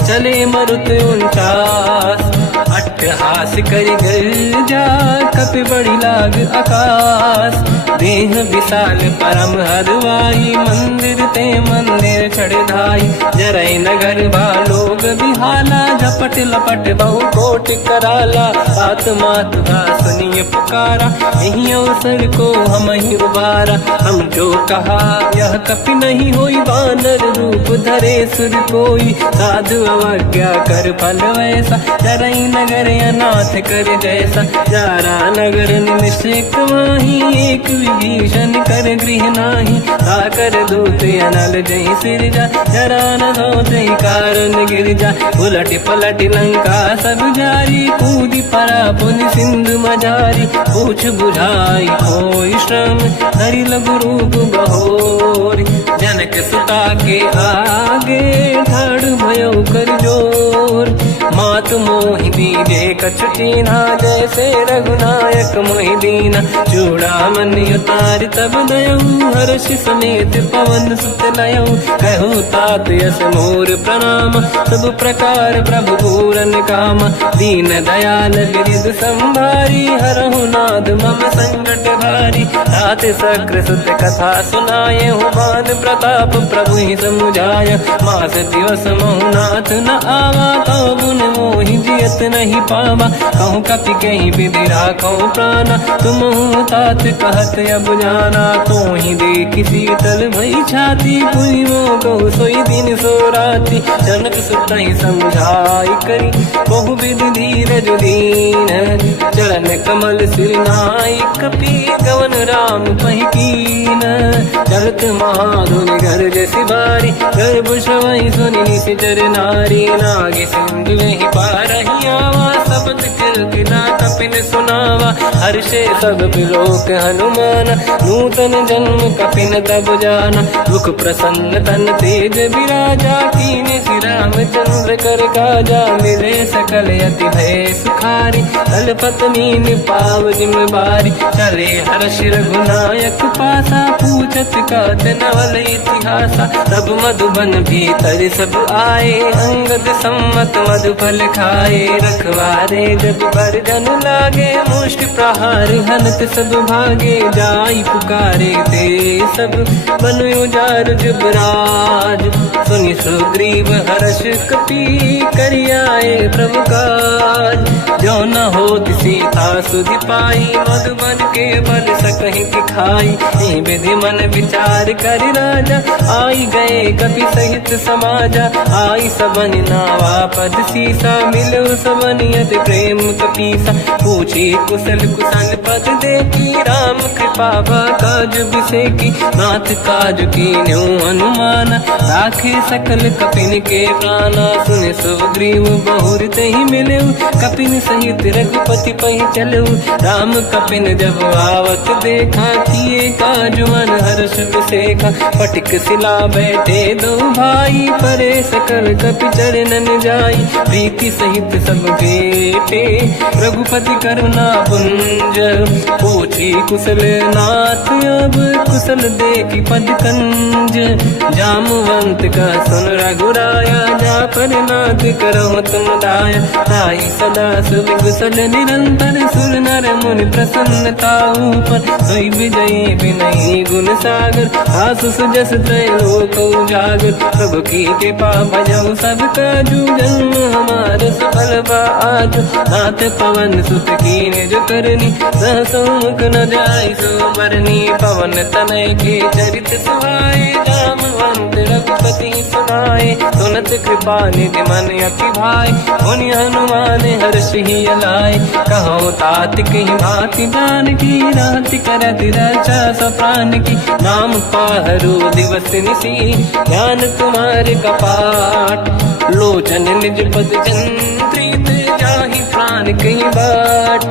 चले मरुत 49। अट्टहास करि गर्जा, कपि बड़ी लाग आकाश। देह विशाल परम हरवाई, मंदिर ते मंदिर चढ़ धाई। जरई नगर बालोग बिहाला, झपट लपट बहु कोट कराला। आत्मात का सुनिय पुकारा, यही अवसर को हम ही उबारा। हम जो कहा यह कपि नहीं होई, वानर रूप धरे सुर कोई। साधु अवज्ञा कर फल वैसा, जरई नगर अनाथ कर जैसा। जारा नगर निमिषक माही, एक विभीषण कर गृह नाही। आकर दूत अनल जय सिरजा, जरा न होते कारण गिर जा। उलट पलट लंका सब जारी, कूदी परा पुनि सिंधु मजारी। पूछ बुझाई कोई श्रम, धरि लघु रूप बहोरी। जनक सुता के आगे, ठाड़ भयो कर जोर। मात मोहि दीजे कछु कीन्हा, जैसे रघुनायक मोहि दीना। चूड़ामणि उतारि तब दयऊ, हर्ष समेत पवन सुत लयऊ। कहु तात यस मोर प्रणाम, सब प्रकार प्रभु पूरन काम। दीन दयाल बिरिद संभारी, हरहु नाद मम संकट भारी। तात सक्र सुत कथा सुनाए, बान प्रताप प्रभु ही समुझाय। मास दिवस महु नाथ न आवा, कौ गुण मोहि जियत नहीं पावा। कहूँ कपि कहीं विधि राखो प्राणा, तुम तात कहत अब जाना। तो ही देखि शीतल भई छाती, पुनि मोह कहु सोई दिन सो राति। जनक सुत ही समझाई करी, बहु विधि धीरज दीन। चरण कमल सिर नाई, कपि गवन राम पहि कीन। चलत महाधुनि गर्ज सिबारी, गर्भ श्रवहि सुनि निशिचर नारी। नागे सिंधु ही पारहि आवा, शब्द कीर्तना कपिन सुनावा। हर्षे सब बिलोक हनुमान, नूतन जन्म कपिन तब जाना। मुख प्रसन्न तन तेज विराजा, कीने श्री रामचंद्र कर काजा। मिले सकल यति भय सुखारी, तलपत मीन पाव जिम बारी। चले हर्ष रघुनायक पासा, पूछत कात नवल इतिहासा। तब मधुबन भीतर सब आए, अंगद सम्मत मधुफल खाए। रखवारे जब बरगन लागे, मुष्टि प्रहार हनत सब भागे। जाई पुकारे ते सब, बन उजार जुबराज। सुनि सुग्रीव हर्ष कपि, करियाए प्रभु काज। जो न होत सीता सुधि पाई, मधुबन के बल सकहि दिखाई। हे विधि मन विचार कर राजा, आई गए कपि सहित समाजा। आई सबन नावा पद सीसा, मिलो सबन यत प्रेम कपीसा। पूछी कुशल कुशल पद देखी, राम कृपा काज बिसेकी। नाथ काज कीन्यो हनुमाना, राखे सकल कपिन के प्राणा। सुन सुग्रीव बहुर तहि मिलऊ, कपिन सहित रघुपति पहि चलऊ। राम कपिन जब आवत देखा, किए काज मन हर्ष बिसेखा। पटिक सिला बैठे दो भाई, परे सकल कपि चरणन जाई। प्रीति सहित सब बेटे, रघुपति करुणा पुंज। पूछी कुशल नाथ अब, कुशल देखि पद कंज। जामवंत का सुन रघुराया, जा पर नाथ करहु तुम दाया। ताई सदा सुख कुशल निरंतर, सुर नर मुनि प्रसन्नता ऊपर। सोई विजयी विनयी गुण सागर, आसु सुजस त्रैलोक उजागर। प्रभु की कृपा भजऊ सब काजू, जन्म हमार सफल बा आज। नाथ पवन सुत कीन्ह जो करनी, सहसो मुख न जाय सुमरनी पवन तनय के चरित सुहाए जामवंत रघुपति सुनाए सुनत कृपा निधि मन अति भाई मुनि हनुमान हर्षि लाए कहो तात कही भांति जान की राति करत रक्षा सप्रान की नाम पाहरु दिवस निसी ज्ञान तुम्हारे कपाट लोचन निज पद चंद्रित जाहि प्राण कहीं बाट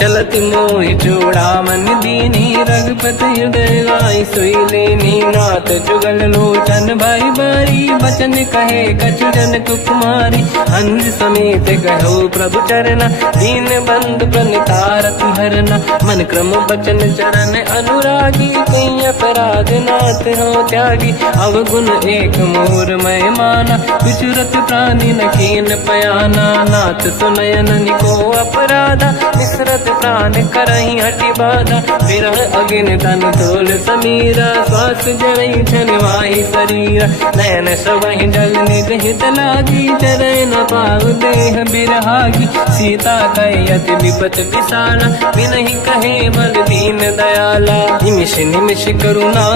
चलत मोहि चूड़ामन दीनी रघुपति हृदय लाई सोई लेनी नाथ जुगल लोचन भाई बारी बचन कहे कछु जन कुमारी हंस समेत कहो प्रभु चरना दीन बंधु प्रणितारत हरना मन क्रम बचन चरण अनुरागी कहीं अपराध नाथ हो त्यागी अवगुण एक मोर मैं माना विचुरत प्राणी न कीन पयाना नाथ सुनयन निको अपराधा विसरत प्राण करही हटि बाधा विरह अगिन तन तोल समीरा श्वास जरई छनवाही शरीरा नयन सवहि जल निज हित लागी चरय न पाऊ देह बिरहागी सीता कहि अति विपत विसाला बिनहि कहे बल दीन दयाला निमिष निमिष करुणा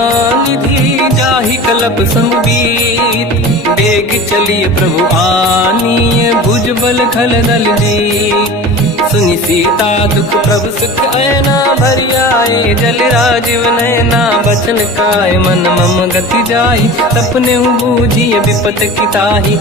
निधि जाहि कलप संबीत बेग चलिए प्रभु आनीय भुज बल खल दल जी सुनि सीता दुख प्रभु सुख ऐना भरि आए जल राजीव नैना बचन काय मन मम गति जाई सपने बूझिए विपत किताही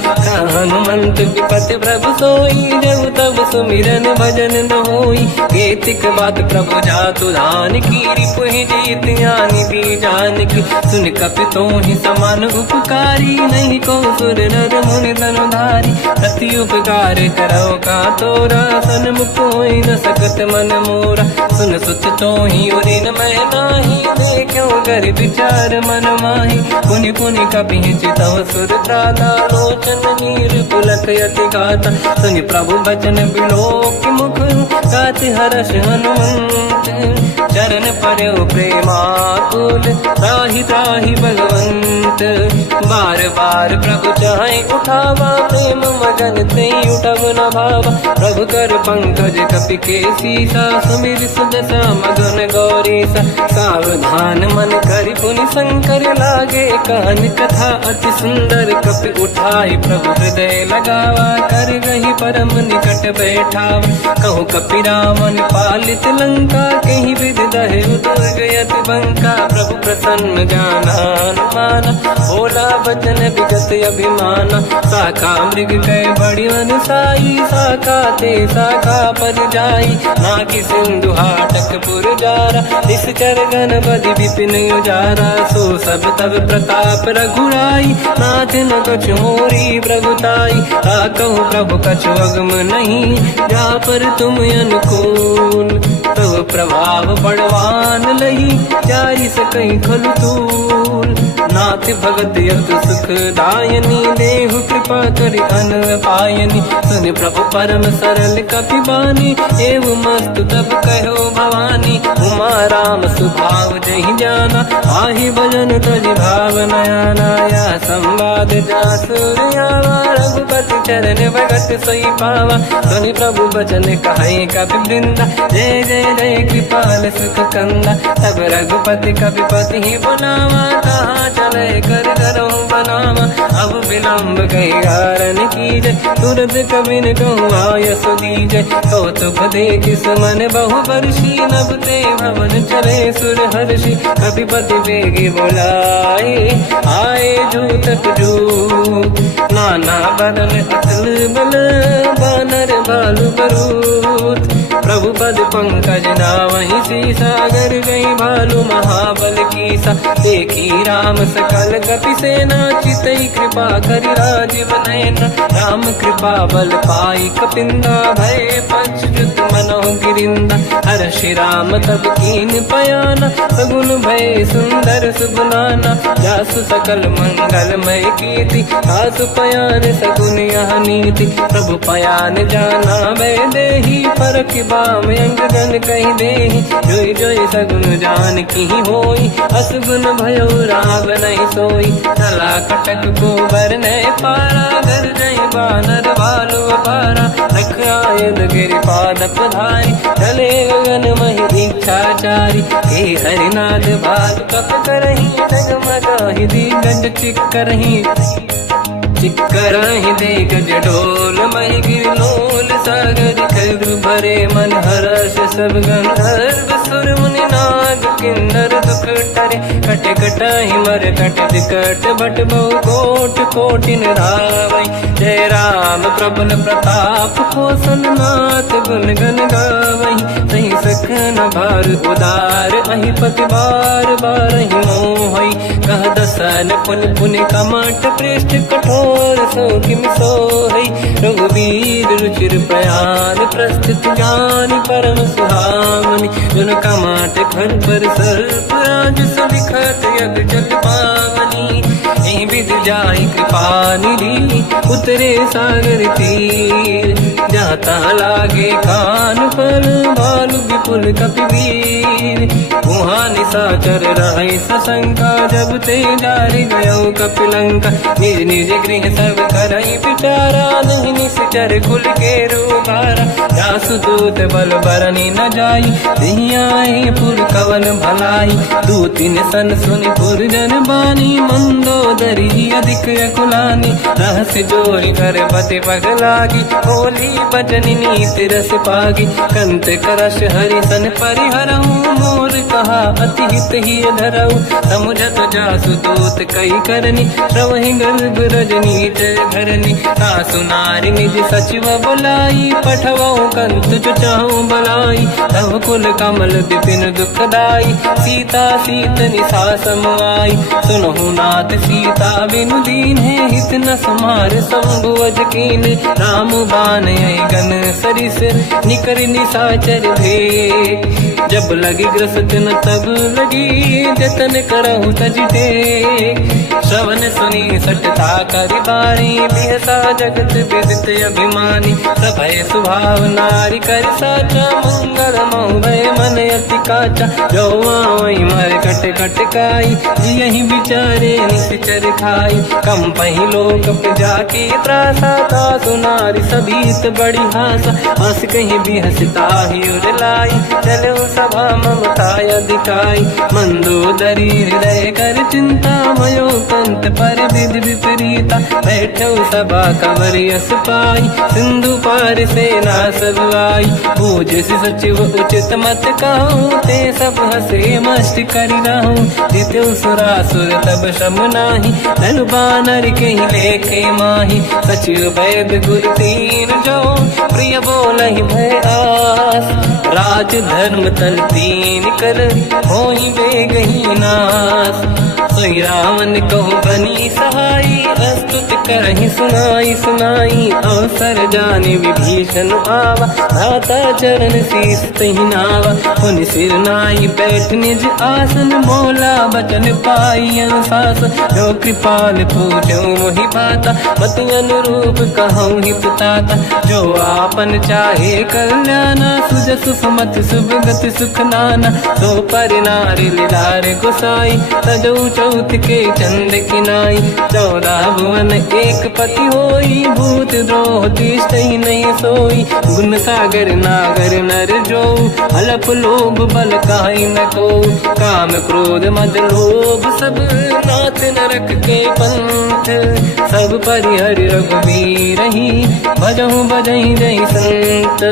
हनुमंत विपत प्रभु सोई जब तब सुमिरन भजन न होई केतिक बात प्रभु जातु धान की रिपुहि जीत यानि दी जान की सुन कपि तोहि समान उपकारी नहीं को सुर नर मुनि तनुधारी प्रति उपकार करो का तोरा सन्मुख कोई न सकत मन मोरा सुन सुत तो ही उदिन मैं नाही देखो कर विचार मन माही पुनि पुनि कपि चितव सुर त्राता लोचन नीर पुलक यति गाता सुनि प्रभु बचन बिलोक मुख गाति हर्ष हनुमंत चरण पर्यो प्रेमाकुल त्राहि त्राहि भगवंत बार बार प्रभु चाहे उठावा प्रेम मगन ते उठब न भावा प्रभु कर पंकज कपि के सीसा सुमिर सुदशा मगन गौरीसा सावधान मन करि पुनि शंकर लागे कहन कथा अति सुंदर कपि उठाई प्रभु हृदय लगावा कर गही परम निकट बैठावा कहु कपि रामन पालित लंका कहीं विधि दहे उदुर्ग यति बंका प्रभु प्रसन्न जाना अनुमाना भोला बचन विगत अभिमाना शाखा मृग कह बड़ी मन साई शाखा ते शाखा पर जाई नाकि सिंधु हाटक पुर जारा निश्चर गण बदि विपिन उजारा सो सब तब प्रताप रघुराई नाथ न कछु मोरी प्रभुताई कहु प्रभु कछु अगम नहीं जा पर तुम अनुकूल तब प्रभाव बड़वान लही जाई सकई खलु तूल नाथ भगत यत सुख दायनी देहु कृपा करि अन पायनी सुन प्रभु परम सरल कपि बानी एव मस्त तब कहो भवानी उमा राम सुभाव जहि जाना आहि भजन तज भाव नयाना या संवाद जासुर आवा रघुपति चरण भगत सोई पावा सुनि प्रभु बचन कहे कपि वृंदा जय जय जय कृपाल सुख कंदा तब रघुपति कपिपति ही बनावा कहाँ चले कर करो बनावा अब विलम्ब कई कारण कीजय तुरंत कबिन कहूँ आयस दीजय कौतुक देख सुमन बहु वर्षी नभ ते भवन चले सुर हर्षि कपिपति बेगी बुलाए आए जूतक जू नाना बदन अतल बल बानर बालु बरूत प्रभु पद पंकज नावहि सीसागर गई भालू महाबल कीसा देखी राम सकल कपि सेना चितई कृपा करि राजीव नयना राम कृपा बल पाई कपिंदा भय पच्युत मनो गिरिंदा हर्षि राम तब कीन पयाना सगुन भय सुंदर सुगुनाना जासु सकल मंगलमय कीर्ति आसु पयान सगुन यह नीति प्रभु पयान जाना भय देहि परख बाम अंग जन कहि देहि जोई जोई सगुन जान की होई असगुन भयो राव नहीं सोई चला कटक को बर ने पारा घर जय बानर भालू अपारा रख आयल गिरि पाद पधारी चले गगन मही इच्छाचारी हे हरिनाथ भाग कप करही डगमगाहि दिग्गज चिक्करहि दिग्गज डोल महि गिरलोल सागर खग भरे मन हर्ष सब गंधर्व सुर मुनि नाग किन्नर दुख टरे कट कटाहि मर कट विकट भट बहु कोट कोटिन रावै जय राम प्रबल प्रताप कोसन नाथ गुण गन गावै सही सखन भार उदार अहि पति बार बारहि मोहै कह दसन पुन पुन कमट पृष्ठ कठोर सो किम सोहै रघुबीर रुचिर प्रयाण प्रस्तुत ज्ञान परम सुहामनि जुन कमट घर पर सर्प राज सविखत यग जल पावनी एहि विध जाहि कृपा निधि उतरे सागर तीर जाता लागे कान फल भालु विपुल कपिवीर वहाँ निशाचर रहे सशंका जब ते जारि गयो कपिलंका निज निज गृह सब करई विचारा नहीं निश्चर खुल के रूबारा जासु दूत बल बरनी न जाई दिहियाए पुर कवन भलाई दूतिन सन सुनि पुर जन बानी मंदोदरी अधिक अकुलानी रहस्य जोरी कर पति पगलागी होली बचन नीति रस पागी कंत करश हरि सन परिहरहूँ मोर कहा अति हित ही धरऊ समुझत जासु दूत कई करनी श्रवहि गर्भ रजनी जय धरनी सासु नारी निज सचिव बुलाई पठवऊ कंत चुचाऊ बलाई तव कुल कमल विपिन दुखदाई सीता सीत निशा समाई सुनहु नाथ सीता बिनु दीन है हित न समार संभुवज कीन राम बान गन सरिस निकर निशाचर भेट जब लगी ग्रसत न तब लगी जतन करहु तज टेक श्रवण सुनी सटता करि बारी बिहसा जगत विदित अभिमानी सभय सुभाव नारी कर साचा मंगल मऊ भय मन अति काचा जो आवई मर कट कट काई यही विचारे निश्चर खाई कम पही लोक जाके त्रासा का सुनारी सभीत बड़ी हासा हंस कहीं भी हंसता ही उड़लाई चलो सभा ममता दिखाई मंदोदरी हृदय कर चिंता मयो कंत पर विधि विपरीता बैठो सभा कंवरियस पाई सिंधु पार सेना सब आई पूज सचिव उचित मत कहूँ ते सब हसे मस्त करि रहूँ जित्यो सुरासुर तब शम नाही धनु बानर के लेखे माही सचिव वैद गुरु तीन जो प्रिय बोलहि भय आस राज धर्म तल तीन कर होई बेगही नास सोई रावण कहु बनी सहाई अस्तुत करहि सुनाई सुनाई अवसर जाने विभीषण आवा दाता चरण शीस तहि नावा पुनि सिर नाई बैठ निज आसन मोला बचन पाई अनुशास जो कृपाल पूजो मोहि पाता मति अनुरूप कहूँ हित ताता जो आपन चाहे कल्याणा सुजस सुमति शुभ गति सुख नाना तो पर नारी लीलार गोसाई तजौ चौथ के चंद किनाई 14 भुवन एक पति होई भूत द्रोह तिष्ठई नहीं सोई गुण सागर नागर नर जो अलप लोभ बल काई न को काम क्रोध मद लोभ सब नाथ नरक के पंथ सब परिहरि रघुबीर ही भजहु बजहि जहि संत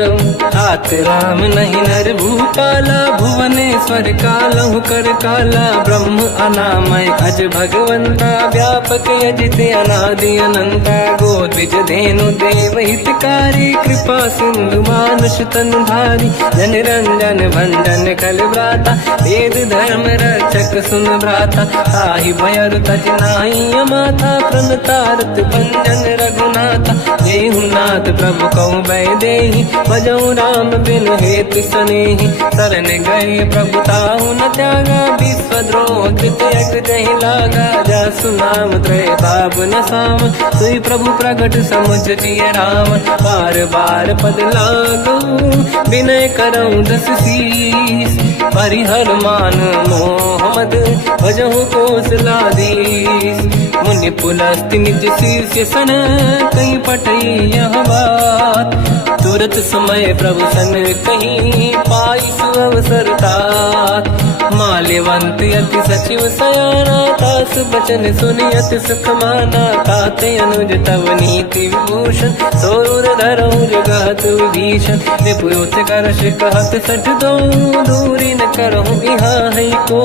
हाथ राम नहीं नर भूपाला भुवनेश्वर कालहु कर काला ब्रह्म अनामय अज भगवंता व्यापक यजित अनादि अनंता गोद्विज धेनु देव हितकारी कृपा सिंधु मानुष तनु धारी जन रंजन भंजन कल व्राता वेद धर्म रक्षक सुन भ्राता ताहि भयर तज नाहि अमाथा प्रणतारत भंजन रघुनाथा देहुनाथ प्रभु कहु भय देहि भजऊ राम बिन हेतु सनेहि शरण गए प्रभु ताहु न त्यागा विश्वद्रोह कृत यक जहि लागा जासु नाम त्रयताप न साम सोई प्रभु प्रगट समुझ जिय राम बार बार पद लागू विनय करऊँ दस शीस परिहर मान मोहम्मद भजहु कौशलाधीश मुनि पुलस्त्य निज शिष्य सन कहीं पटई यह बात। तुरत समय प्रभु सन कहीं पाई सुअवसर तात। माल्यवंत अति सचिव सयाना तास बचन सुनियत सुख माना। ताते अनुज तव नीति विभूषण सोर धरऊ जगत विभीषण। निपुत करश कहत सठ दो दूरी न करहु यहाँ है को।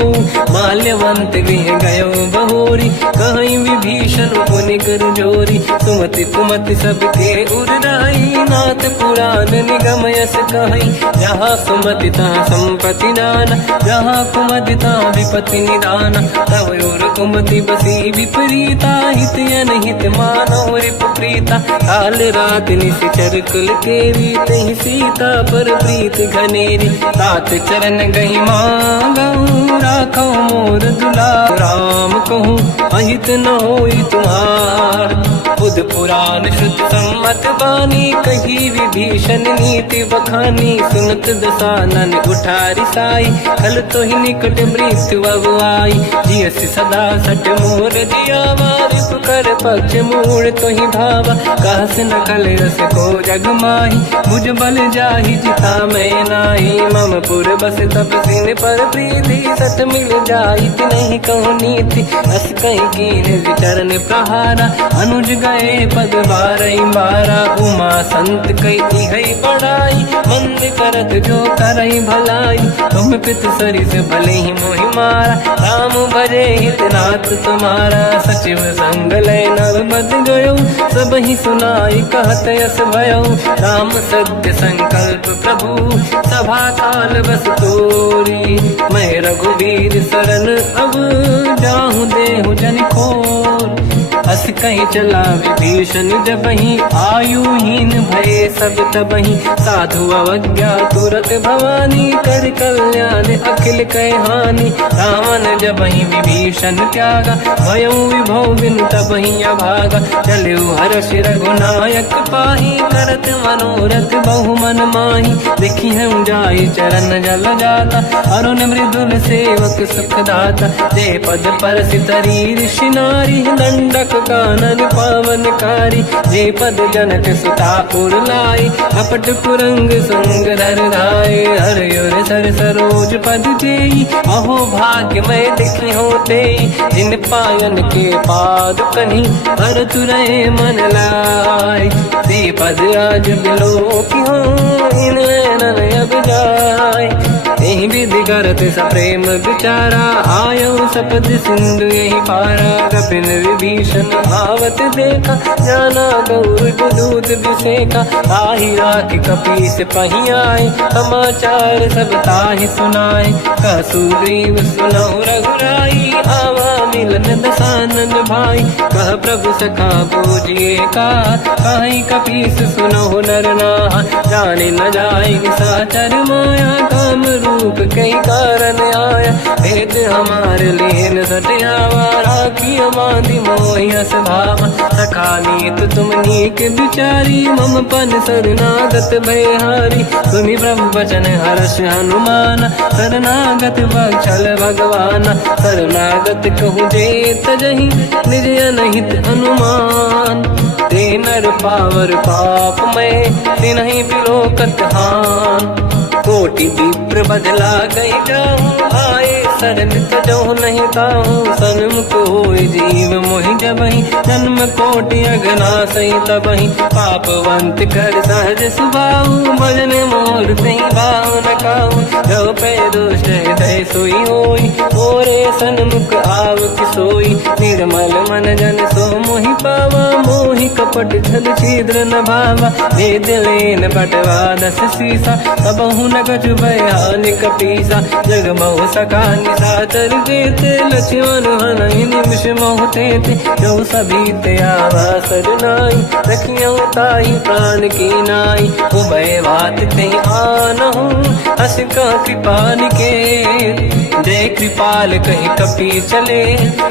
माल्यवंत गृह गयो बहोरी कहीं विभीषण पुनि कर जोरी। सुमति कुमति सबके उड़ाई नाथ पुराण निगम यस कहीं। जहाँ सुमति तहाँ संपत्ति दान जहाँ कुमति तहाँ विपत्ति निदान। तव और कुमति बसी विपरीता हित अनहित मानव रिप प्रीता। काल रात निश्चर कुल केरी तहि सीता पर प्रीत घनेरी। तात चरण गई मांगऊ राखो मोर दुलार। राम कहूँ अहित न होई तुम्हार। बुध पुराण शुद्ध सम्मत बानी कही विभीषण नीति बखानी। सुनत दसानन उठारी साई खल तो ही निकट मृत्यु अब आई। जियस सदा सट मोर जियावा रिप कर पक्ष मूड़ तो ही भावा। कहस न कल रस को जग माही मुझ बल जाहि जिता मैं नाही। मम पुर बस तपसिन पर प्रीति सत मिल जाई नहीं कहूँ नीति। अस कहीं कीन विचरण प्रहारा अनुज गए पद बारई बारा। उमा संत कई है बड़ाई मंद करत जो करई भलाई। तुम पित सरिस भले ही मोहि मारा राम भजे हित नाथ तुम्हारा। सचिव संग लय नव बद गयो सब ही सुनाई कहत यस भयो। राम सत्य संकल्प प्रभु सभा काल बस तोरी। मैं रघुवीर शरण अब जाहूँ देहु जन खोर। अस कहीं चला विभीषण जबहि आयुहीन भये सब तबहि। साधु अवज्ञा तुरत भवानी कर कल्याण अखिल कह हानि। रावण जबहि विभीषण त्यागा भयउ विभव बिनु तबहि अभागा। चलऊ हर्ष रघुनायक पाहि करत मनोरथ बहु मन माहि। देखी हम जाई चरण जल जाता अरुण मृदुल सेवक सुख दाता। जय पद पर सितरी ऋषि नारी दंडक कानन पावनकारी। जे पद जनक सुता पुर लाई अपट कुरंग संग धर धाय। हर सर सरोज पद जेई अहो भाग्य मैं देखी होते। जिन पायन के पाद कहीं हर तुरय मन लाय। ते पद आज बिलो की हो इन नैनन अब जाय। यही विधि करत सप्रेम विचारा आयो सपद सिंधु यही पारा। कपिन विभीषण आवत देखा जाना गौर दूत विसेखा। ताहि राखि कपीस पही आए समाचार सब ताहि सुनाए। कह सुग्रीव सुनहु रघुराई आवा मिलन दसानन भाई। कह प्रभु सखा पूजिए का कहीं कपीस सुनहु नर नाहा। जाने न जाएगी साचर माया काम रूप कई कारण आया। भेद हमार लेन सटियावा राखी बांधि मोहियस भावा। सखा नीत तुम नीक बिचारी मम पन शरणागत भयहारी। सुनि प्रभु वचन हर्ष हनुमान शरणागत बक्षल भगवान। शरणागत कहूँ जे तजहि निज अनहित अनुमान। ते नर पावर पाप में तिन्हि बिलोकत हान। कोटि विप्र बदला गई जाऊँ आए शरण तजो नहीं ताहूँ। सन्मुख होय जीव मोहि जबहि जन्म कोटि अगना सही तबहि। पापवंत कर सहज सुभाऊ भजन मोर तहि भाव न काहू। जो पे दुष्ट हृदय सोई होई मोरे सन्मुख आव किसोई। निर्मल मन जन सो मोहि पावा मोहि कपट छल छिद्र न भावा। भेद लेन बटवा दस सीसा तबहु न कछु भयानि कपीसा। जग महु सका निशाचर जेते लक्ष्मण हनहि निमिष महु तेते। जो सभी ते आवा सरनाई रखियौ ताहि प्राण की नाई। उभय बात ते आनहु हस कह कृपाल के। जय कृपाल कहि कपी चले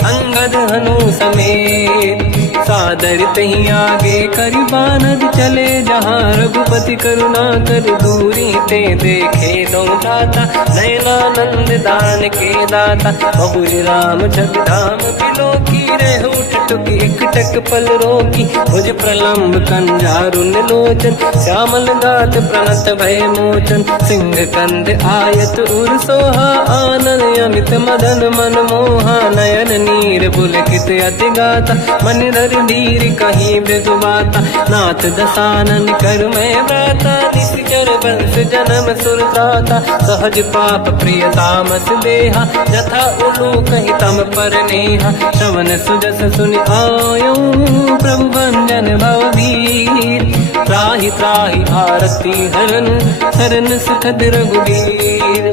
अंगद हनु समेत। सादर तही आगे करि बानद चले जहाँ रघुपति करुणा कर दूरी ते देखे दो दाता। नयनानंद दान के दाता बहुज राम जगधाम बिलो की रे उठ टुकी एक टक पल रोकी, मुझ प्रलम्ब कंजारुन लोचन, श्यामल गात प्रणत भय मोचन, सिंह कंद आयत उर सोहा, आनंद अमित मदन मन मोहा, नयन नीर पुलकित अति गाता, मन धर धीर कहीं बिदु बाता, नाथ दसानन कर मैं व्राता, निश्चर वंश जन्म सुरताता, सहज पाप प्रिय तामस देहा, जथा उलू कहीं तम पर नेहा, श्रवण सुजस सुनि आयो, प्रभु भंजन भवधीर, त्राहि त्राहि आरती हरन, शरण सुखद रघुवीर,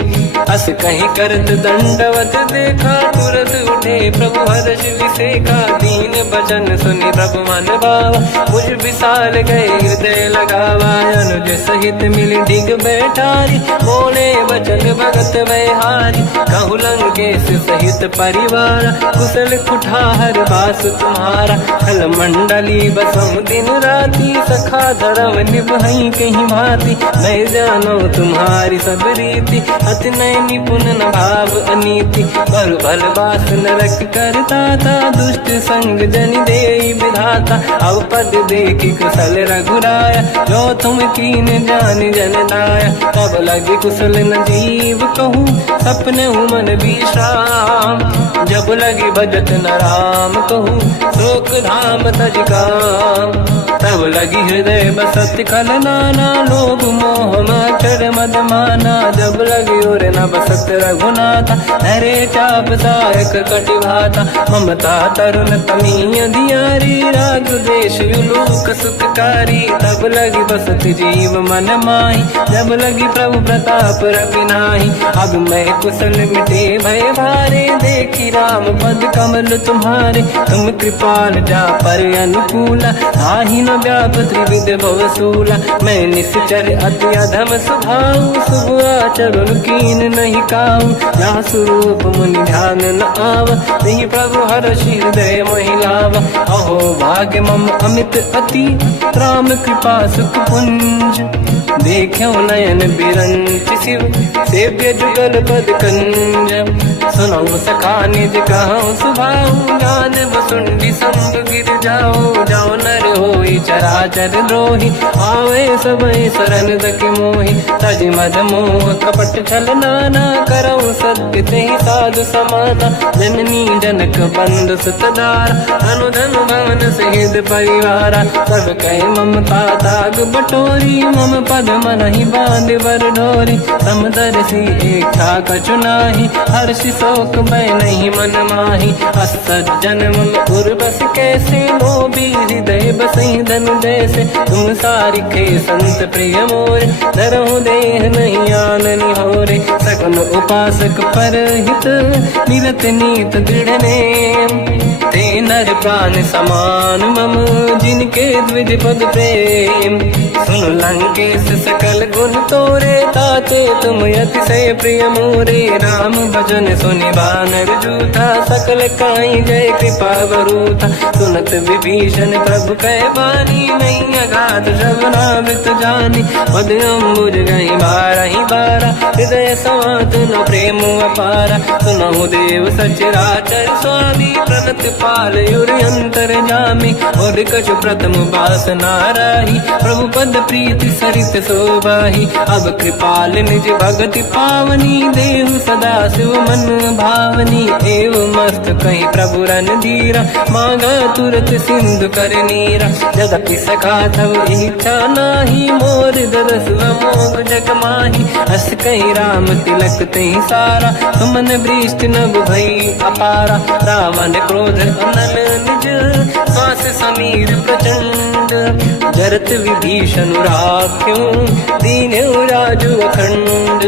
अस कहीं करत दंडवत देखा, तुरत उठे प्रभु हर्ष विसेखा, दीन भजन सुनि प्रभु मन भावा, मुझ विशाल गए हृदय लगावा, अनुज सहित मिल डिग बैठारी, बोले वचन भगत वैहारी, कहु लंकेश सहित परिवार, कुशल कुठार बास तुम्हारा, खल मंडली बसम दिन राती, सखा धर्म निभई कहीं भांति, मैं जानो तुम्हारी सब रीति, अति नय निपुण न भाव अनीति, पर भल बास नरक करता था, दुष्ट संग जन दे विधाता, अब पद देखी कुशल रघुराया, जो तुम कीन जान जन दाया, तब लगे कुशल न जीव कहूँ, सपने मन विश्राम, जब लगे भजत न राम कहूँ, शोक धाम तज काम, तब लगी हृदय बसत खल नाना, लोभ मोह मच्छर मद माना, जब लगी और न बसत रघुनाथा, हरे चाप सायक कटिभाता, ममता तरुण तमी अधियारी, राग देश युलूक सुखकारी, तब लगी बसत जीव मन माही, जब लगी प्रभु प्रताप रवि नाही, अब मैं कुशल मिटे भय भारे, देखी राम पद कमल तुम्हारे, तुम कृपाल जा पर अनुकूला, आही न व्याप त्रिविध भवसूला, मैं निश्चर अति अधम स्वभाव, शुभ आचरण कीन नहीं काऊ, ना स्वरूप मुनि ध्यान न आव, नहीं प्रभु हर्ष हृदय महिलावा, अहो भाग्य मम अमित अति, राम कृपा सुख पुंज, देखो नयन बिरंच शिव, सेव्य जुगल पद कंज, सुनो सखा निज कहूँ सुभाऊ, ज्ञान वसुंडी संग गिर जाओ, जाओ नर होई चराचर द्रोही, आवे सबई शरण दकी मोहि, तज मद मोह कपट छल नाना, करऊ सत्य तेहि साधु समाना, जननी जनक बंधु सुतदार, अनुधन भवन सहित परिवारा, सब कहे ममता ताग बटोरी, मम पद मन ही बांध बर डोरी, समदर्शी इच्छा कछु नाही, हर्षि शोक मैं नहीं मन माही, असज्जन मम उर्वश कैसे, लोभी हृदय बसई धन जैसे, तुम सारिखे संत प्रिय मोरे, धरहु देह नहीं आननि होरे, सकल उपासक पर हित, निरत नीत दृढ़ नेम, ते नर प्राण समान मम, जिनके द्विज पद प्रेम, सुन लंकेश सकल गुण तोरे, ताते तुम अतिशय प्रिय मोरे, राम भजन सुनि बानर जूथा, सकल काई जय कृपा वरूथा, सुनत विभीषण प्रभु कह बानी, नहीं अगाध श्रवणामृत जानी, पद अम्बुज गई बारहि बारा, हृदय समात न प्रेम अपारा, सुनहु देव सचराचर स्वामी, प्रणत पाल युरि अंतर जामी, और कछु प्रथम बास नाराही, प्रभु पद प्रीति सरित शोभाही, अब कृपाल निज भगति पावनी, देहु सदा शिव मन भावनी, एव मस्त कहीं प्रभु रन धीरा, मांगा तुरत सिंधु कर नीरा, जगति सखा तब इच्छा नाही, मोर दरस मोग जग माही, हस कहीं राम तिलक तही सारा, तुमन वृष्ट नभ भई अपारा, रावण क्रोध अनल निज, श्वास समीर प्रचंड, जरत विभीषण राख्यों, दीन राजु अखंड,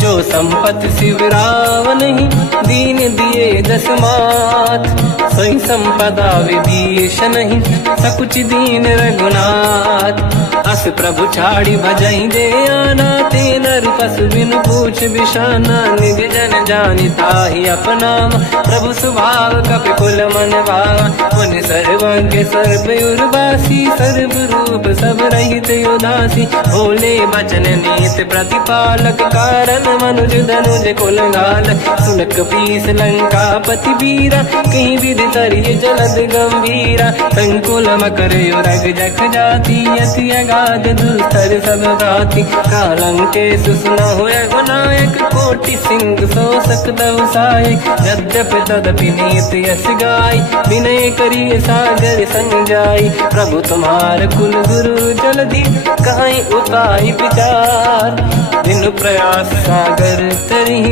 जो संपत शिव रावण ही, दीन दिए दस मात, सोई संपदा विभीषण ही, सकुच दीन रघुनाथ, अस प्रभु छाड़ी भजई दे आना, ते नर पस बिन पूछ बिशाना, निज जन जानि ताहि अपनाम, प्रभु स्वभाव कपि कुल मन भावा, मुनि सर्वज्ञ सर्व उर्वासी, सर्व रूप सब रहित उदासी, भोले बचन नीत प्रतिपालक, कारण मनुज धनुज कुल घाल, सुन कपीस लंका पति वीरा, कहीं विधि तरिय जलद गंभीरा, संकुल मकर युरग जख जाति, अति अगाध दुस्तर सब भाति, कालंके सुसना हो गुनायक, कोटि सिंह सो सकदहु साय, यद्यपि तदपि नीत यस गाय, विनय करिय सागर संग जाय, प्रभु तुम्हार कुल गुरु जलधि, कहीं उपाय विचार, दिन प्रयास सागर तरी,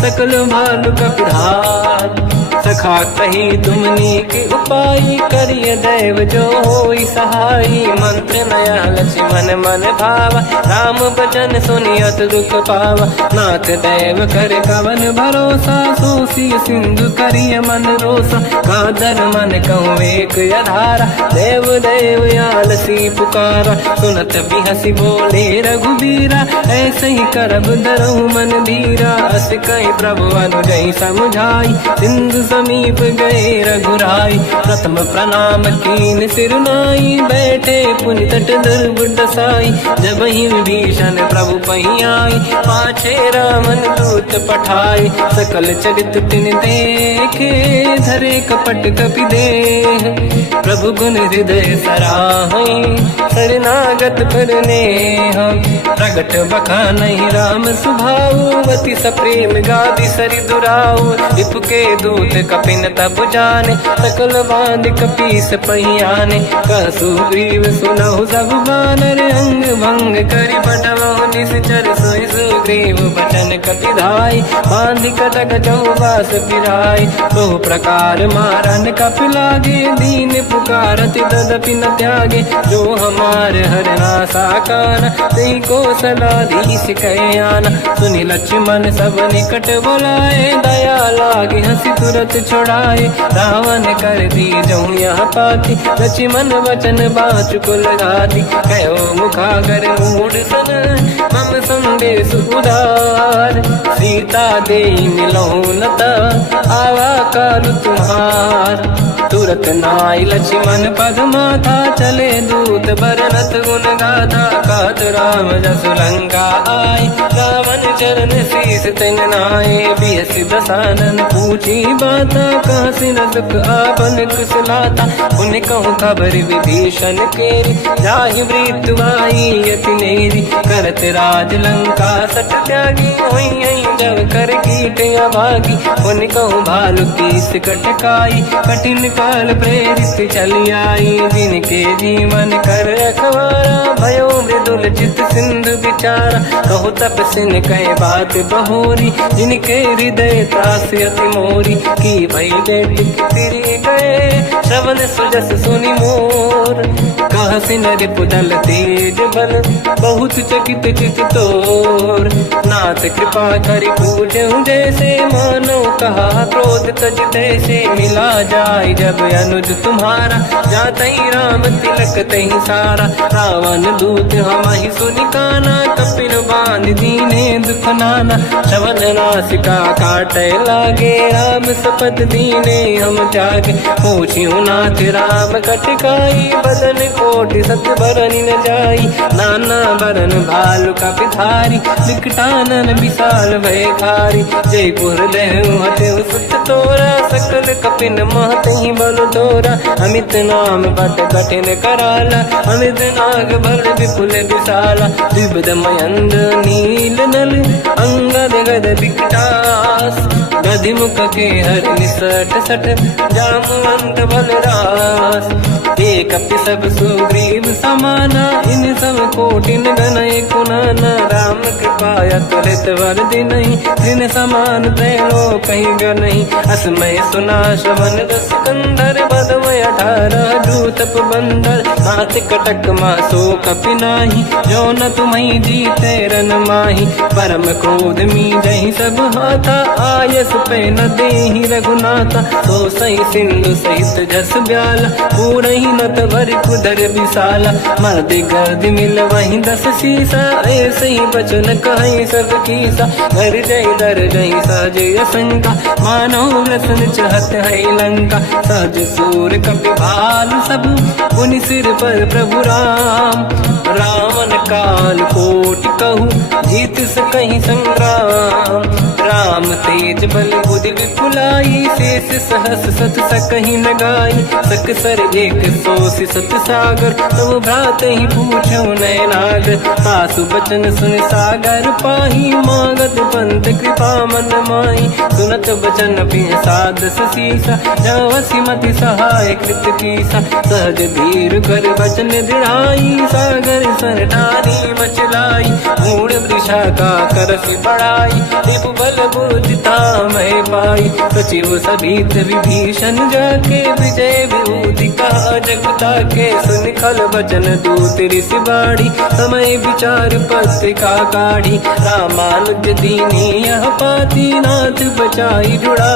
सकल भालु कपिधार, सखा कही तुमनी के उपाय, करिय दैव जो होई सहाई, मंत्र नया लक्ष्मण मन भावा, राम भजन सुनियत दुख पावा, नाथ दैव कर कवन भरोसा, सोसी सिंधु करिय मन रोसा, कादर मन कहूँ एक अधारा, देव देव आलसी पुकारा, सुनत भी हंसी बोले रघुबीरा, ऐसे ही करब धरहु मन धीरा, अस कहीं प्रभु अनुजई समझाई, सिंधु समीप गए रघुराई, प्रथम प्रणाम कीन सिरुनाई, बैठे पुनि तट दुर्बुड साई, जब ही विभीषण प्रभु पही आई, पाछे रामन दूत पठाई, सकल चरित तिन देखे, धरे कपट कपि देह, प्रभु गुण हृदय सराहई, शरणागत पर नेह, प्रगट बखानहि राम सुभाऊ, अति सप्रेम गादि सरि दुराऊ, रिपु के दूत कपिन तब जाने, सकल बांध कपीस पहियाने, कह सुग्रीव सुनहु सब बानर, अंग भंग करि बटमहु निश्चर, सोई सुग्रीव बचन कपिधाई, बांधि कटक चौबास फिराई, बहु प्रकार मारन कपि लागे, दीन पुकारत तदपि न त्यागे, जो हमार हरनासा काना, तेई को सलाधीश कहे आना, सुनि लक्ष्मण सब निकट बोलाए, दया लागे हंसी तुरत छोड़ाए, रावण कर दी जऊँ यहाँ पाती, लक्ष्मण वचन बाचु कुल घाती, कहो मुखागर मूढ़ सन, मम संदेश उदार, सीता दे मिलहु नता, आवा कालु तुम्हार, तुरत नाई लक्ष्मण पद माथा, चले दूत बरनत गुण गाथा, कहत राम जसु लंका आई, रावण चरण शीस तिन नाये, बिहस दसानन पूछी बाता, कहाँ से न दुख आपन कुशलाता, उन कहूँ खबर विभीषण केरी, जाहि मृत्यु आई यति नेरी, करत राज लंका सट त्यागी, हुई जब कर कीट अभागी, उन कहूँ भालु कीस कटकाई, कठिन काल प्रेरित चली आई, जिनके जीवन कर रखवारा, भयो मृदुल चित सिंधु विचारा, कहु तप सिन कहे बात बहोरी, जिनके हृदय त्रास अति मोरी, की भई बेट तिरी गए, श्रवण सुजस सुनि मोर, कह सिन रिपुदल तेज बल, बहुत चकित चित तोर, नाथ कृपा करि पूजहु जैसे, मानो कहा क्रोध तज तैसे, मिला जाय जब अनुज तुम्हारा, जातहि राम तिलक तहि सारा, रावण दूत हमहि सुनि काना, कपिल बांध दीने दुख नाना, श्रवण नासिका काटे लागे, राम सपथ दीने हम त्यागे, पूछियो नाथ राम कटकाई, बदन कोटि सत बरनि न जाई, नाना बरन भालु कपिधारी, विकटानन विशाल भय खारी, जयपुर लहु हतेउ सुत तोरा, सकल कपिन महतहि बल तोरा, अमित नाम बट कठिन कराला, अमित नाग बल विपुल विशाला, विबुध मयंद नील नल, अंगद गद विकटास, गधिमुख के हर निसट सठ, जामवंत बलरास, एक कपि सब सुग्रीव समाना, इन सब कोटिन गनय कुनाना, राम कृपाया तुलित वर दिनहि, दिन समान त्रैलो कहीं गनहि, असमय सुना श्रवण रस कंधर, बदमय 18 दूतप बंदर, नाथ कटक मासो कपि नाही, जो न तुम्हि जीते रन माही, परम क्रोध मी जहि सब हाथा, आयस पे न देहि रघुनाथा, तो सही सिंधु सहित जस ब्याला, पूरहि नत भरि कुदर विशाला, मर्द गर्द मिल वहीं 10 सीसा, ऐसे ही बचन कहीं सब कीसा, घर जय दर जय सहज शंका, मानो रसन चहत है लंका, सहज सूर कपि भालु सब, पुनि सिर पर प्रभु राम, रावण काल कोटि कहूँ जीत सकहीं संग्राम। राम तेज बल बुद्धि विपुलाई, शेष सहस सत सकहीं लगाई। सकसर एक सोस सत सागर, तब भ्रात ही पूछो नयनागर। सासु बचन सुन सागर पाही, मांगत पंत कृपा मन माही। सुनत बचन पिय सादस सीसा, जावसी मति सहाय कृत कीसा। सहज धीर कर बचन दृढ़ाई, सागर सन ठानी मचलाई। मूढ़ वृषा का करस बढ़ाई, रिपु बल बुद्धि मैं पाई। सचिव सभित विभीषण जाके, विजय विभूति का जगता के। सुन खल बचन दूत ऋषि बाड़ी, समय विचार पत्रिका काढ़ी। रामानुज दीनी यह पाती, नाथ बचाई जुड़ा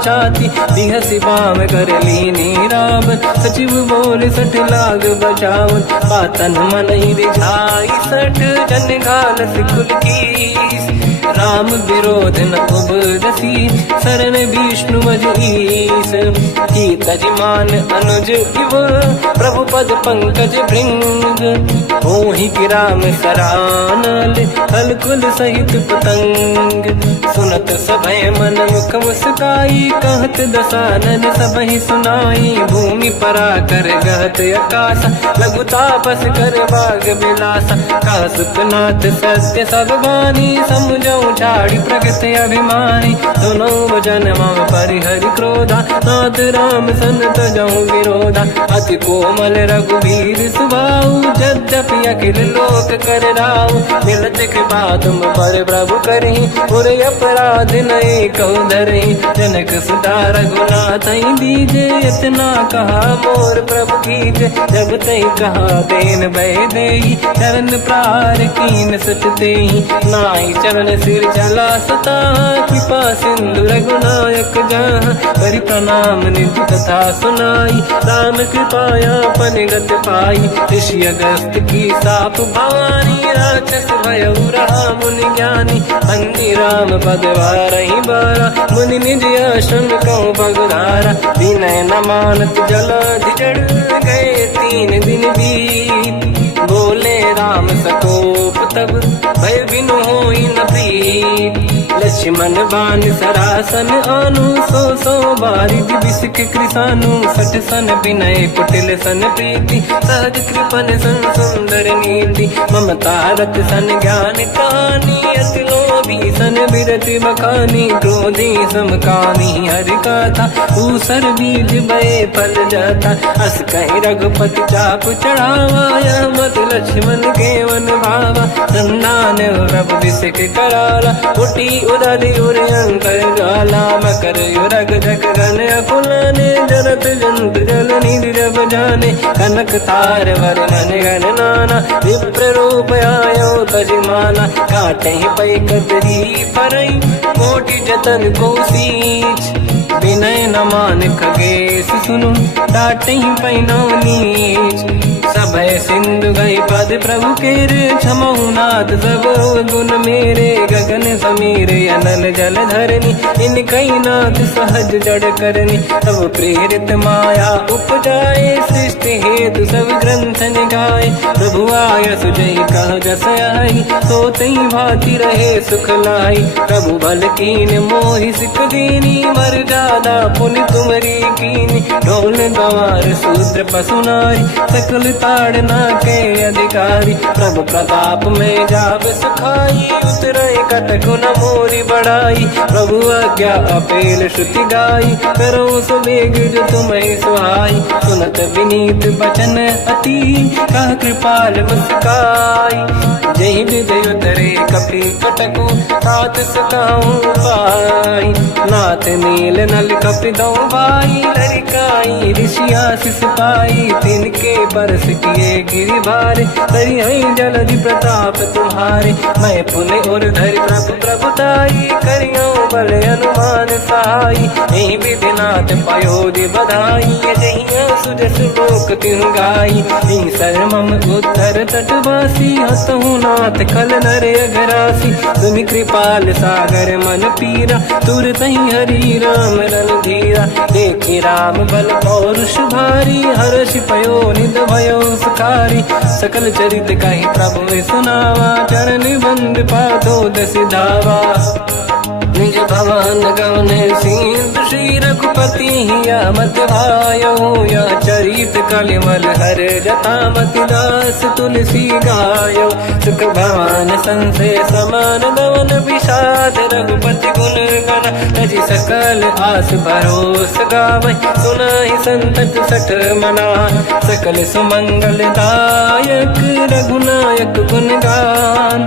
छाती। बिहसी बाम कर लीनी रावण, सचिव बोल सठ लाग बचावन। पातन मन ही रिझाई सठ, जन घाल सिकुल कीस। राम विरोध न उबरसी, शरण विष्णु मज ईस। की तजमान अनुज इव, प्रभु पद पंकज भृंग। मोहि गिरा में सरानल, कलकुल सहित पतंग। सुनत सभय मन मुख मुस्काई, कहत दसानन सबहि सुनाई। भूमि परा कर गहत आकाश, लघु तापस कर बाग बिलासा। कह सुखनाथ सत्य सब बानी, समुझौ छाड़ी प्रगति अभिमानी। सुनो वचन मम परिहरि क्रोधा, नाथ राम सन तजहु विरोधा। अति कोमल रघुवीर सुबाहु, यद्यपि अखिल लोक कर राहु। मिलत कृपा तुम पर प्रभु करहि, पुर अपराध नये कहु धरहि। जनक सुता रघुनाथ दीजे, इतना कहा मोर प्रभु कीजे। जब तई कहा देन भय देहि, चरण प्रार कीन सत तेहि। नाई चरण सिर चला सता, कृपा सिंधु रघुनायक जहाँ। करि प्रणाम निधि कथा सुनाई, राम कृपाया पनिगत पाई। ऋषि अगस्त की साप भवानी, राक्षस भयउ रहा मुनि ज्ञानी। अंधि राम पद वारहि बारा, मुनि निज आश्रम कहूँ पगधारा। विनय न मानत जलाधि जड़, गए 3 दिन बीत। बोले राम सकोप तब, भय बिनु होई न प्रीत। लक्ष्मण बाण सरासन आनु, सो बारिधि बिसिक कृसानु। सठ सन विनय कुटिल सन प्रीति, सहज कृपन सन सुंदर नीति। ममता रत सन ज्ञान कहानी, अति लोभी सन बिरति बखानी। क्रोधी समकामी हरि कथा, दूसर बीज बये फल जाता। अस कहि रघुपति चाप चढ़ावा, यह मत लक्ष्मण के वन भावा। संधान रब बिसिक कराला, उठी उदधि उरयंकर ज्वाला। मकर युरग जग गण अकुलाने, जरत जंत जल निधि जब जाने। कनक तार वर्णन गण नाना, विप्र रूप आयो तजमाना। काटे पै कतरी परई, कोटि जतन को सींच। विनय न मान खगेश सुनु, डांटे पैनौ नीच। सभय सिंधु गई पद प्रभु केरे, क्षमहु नाथ सब गुण मेरे। गगन समीरे अनल जल धरनी, इन कई नाथ सहज जड़ करनी। तब प्रेरित माया उपजाए, सृष्टि हेतु सब ग्रंथ निगाए। प्रभु आय सुजई कह जस आई, सोतई भांति रहे सुख लाई। प्रभु भल कीन मोहि सिख दीनी, मर जादा पुनि तुमरी कीनी। ढोल गवार शूद्र पशु नारी, सकल ताड़ना के अधिकारी। प्रभु प्रताप में जाब सुखाई, उतरे कटक न मोरी बढ़ाई। प्रभु आज्ञा अपेल श्रुति गाई, करो सुबेग जो तुम्हें सुहाई। सुनत विनीत बचन अति, कह कृपाल मुस्काई। जय विजय उतरे कपि कटकु, तात सकाऊं पाई। नाथ नील नल कपि दो भाई, लरिकाई ऋषि आशीष पाई। तिनके परस किए गिरि भारे, तरिहै जलधि प्रताप तुम्हारे। मैं पुनि उर धरि प्रभु प्रभुताई, करियो बल अनुमान सहाई। यही सिद्धिनाथ पयोधि बधाई, जहिया सुजस लोक तिहु गाई। सरमम उत्तर तटवासी, हतहु नाथ खल नर अघरासी। तुम कृपाल सागर मन पीरा, तुरतहि हरि राम रणधीरा। देखि राम बल पौरुष भारी, हर्ष पयो निध भयो सुखारी। सकल चरित कहि प्रभु सुनावा, चरण बंद पादो दस धावा। निज भवन गवन सिंधु श्री रघुपति हिया मत भायऊ। या चरित कलिमल हर जटा मति दास तुलसी गायो। सुख भवन संशय समान गवन विषाद, रघुपति गुण गण तजि सकल आस भरोस गावै। सुनाहि संतत सठ मना, सकल सुमंगल दायक रघुनायक गुण गान।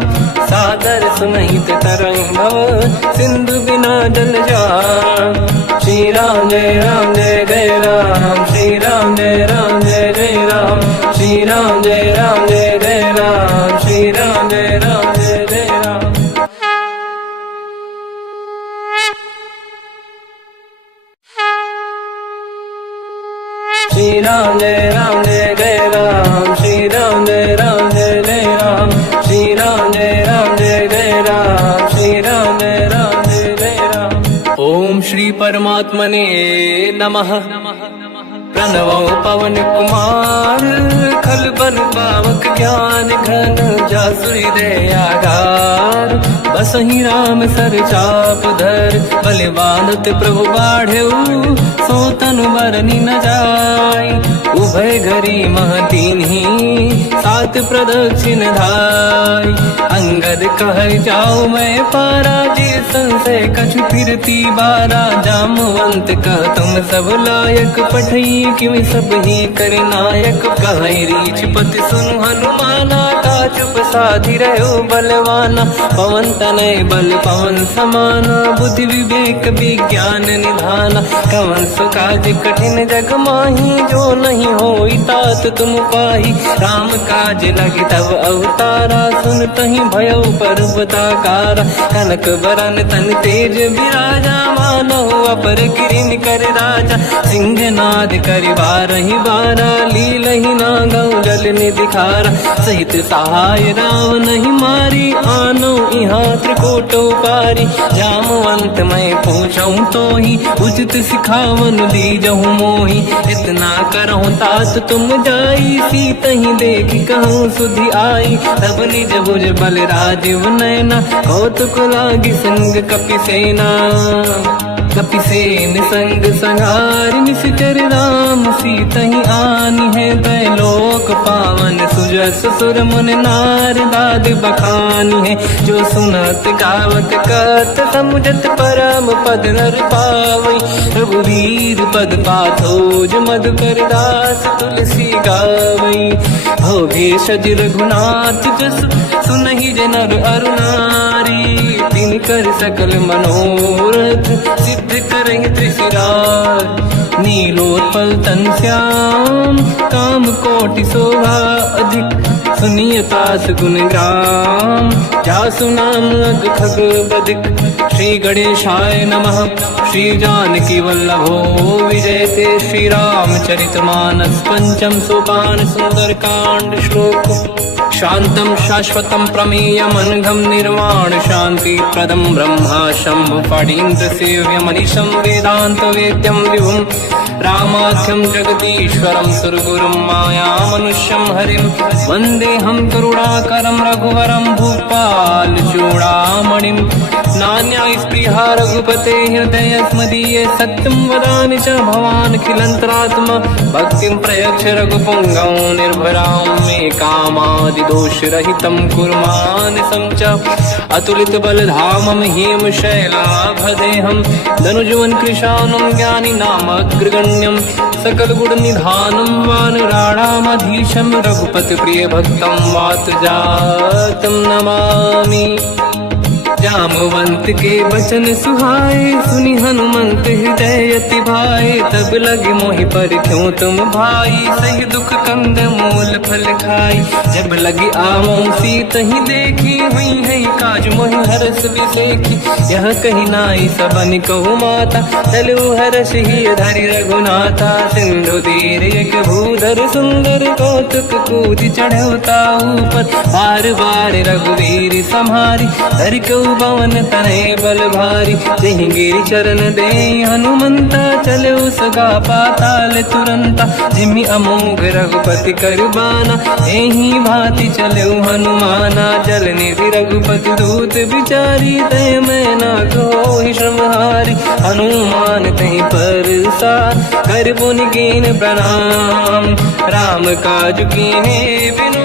सादर सुनहित तरंग भव, सिंधु बिना जल जान। श्री राम जय राम जय जय राम, श्री राम जय राम जय जय राम, श्री राम जय राम जय जय राम, श्री राम जय राम जय जय राम। श्री राम जय राम जय जय राम, श्री राम जय राम जय जय राम, श्री राम जय राम जय जय राम, श्री राम जय राम जय जय राम। ओम श्री परमात्मने नमः। प्रणवो पवन कुमार, खल बन पावक ज्ञान घन। जासुरी दयागार, बसहि राम सर चाप धर। बलवानत प्रभु बाढ़ऊ, सो तनु बरनि न जाय। उभय घरी महतीन्ही, सात प्रदक्षिण धाय। अंगद कह जाऊँ मैं पारा, जी संशय कछु फिरती बारा। जामवंत कह तुम सब लायक, पठई किमि सब ही कर नायक। कहीं रीछ पति सुनु हनुमाना, का चुप साधि रहो बलवाना। पवन तनय बल पवन समाना, बुद्धि विवेक विज्ञान निधाना। कवन सु काज कठिन जग माही, जो नहीं होई तात तुम पाही। राम काज लगे तब अवतारा, सुनतहि भयो पर्वताकारा। कनक बरन तन तेज विराजा, मानहु अपर गिरिन कर राजा। सिंहनाद करि बारहि बारा, लीलहि नागौ जल निधिखारा। सहित सहाय रावण ही मारी, आनो इहाँ त्रिकोटो पारी। जामवंत मैं पूछऊँ तो ही, उचित सिखावन दीजहु मोही। इतना करहु तात तुम जाई, सीतहि देखि कहूँ सुधि आई। तब निज भुज बल राजीव नैना, कौतुक लागी संग कपि सेना। कपिसेन संग संहार, निश्चर राम सीतहि आनी है। दैलोक पावन सुजस सुर मुन नार, दाद बखानी है। जो सुनत गावत कत, समुझत परम पद नर पावै। रघुवीर पद पाथोज, मधुकर दास तुलसी गावै। भोगे सज रघुनाथ जस, सुनहि जे नर अरु नारी। तिन कर सकल मनोरथ, सिद्ध करेंगे त्रिशिरार। नीलोत्पल तन श्याम, काम कोटि शोभा अधिक। सुनिय तास गुण ग्राम, जासु नाम अग खग बदिक। श्री गणेशाय नमः। श्री जानकी वल्लभो विजयते, श्री रामचरित मानस। पंचम सोपान सुंदर कांड श्लोक। शांतं शाश्वतं प्रमेयमनघं, निर्वाण शांति प्रदं ब्रह्मा शंभु। फणीन्द्र सेव्य मनीषं, वेदांत वेद्यं विभुं। रामाख्यं जगदीश्वरं, सुरगुरुं माया मनुष्यं हरिं। वन्देऽहं करुणाकरं रघुवरं, भूपाल चूडामणिं। नान्या स्पृहा रघुपते हृदयस्मदीये, सत्यं वदामि च भवानखिलन्तरात्मा। भक्तिं प्रयच्छ रघुपुङ्गं, निर्भरां मे कामादिदोषरहितं कुर्मानसं च। अतुलित बलधामं हेमशैलाभदेहं, धनुजवन कृशानं ज्ञानी नामग्रगण्यं। सकल गुण निधानं वानराणामधीशं, रघुपति प्रिय भक्तं वातजातं नमामि। जामवंत के बचन सुहाए, सुनी हनुमंत हृदय अति भाए। तब लगे मोहि पर क्यों तुम भाई, सही दुख कंद मूल फल खाई। जब लगी आमो सीत ही देखी, हुई है काज मोहि हरस बिसेखी। यह कही नाई सबन कहु माता, चलु हरष ही धरि रघुनाथा। सिंधु तीर एक भूधर सुंदर, कौतुक कूद चढ़ौता ऊपर। बार बार रघुवीर सम्हारी, धरि कहु पवन तनय बल भारी। जहि गिरि चरण दे हनुमंता, चले सगा पाताल तुरंता। जिमि अमोघ रघुपति कर बाना, एहि भांति चले हनुमाना। जल निधि रघुपति दूत बिचारी, तय मैं ना कोहि श्रमहारी। हनुमान तहि परसा, कर पुनि कीन प्रणाम। राम काज कीन्हे बिनु,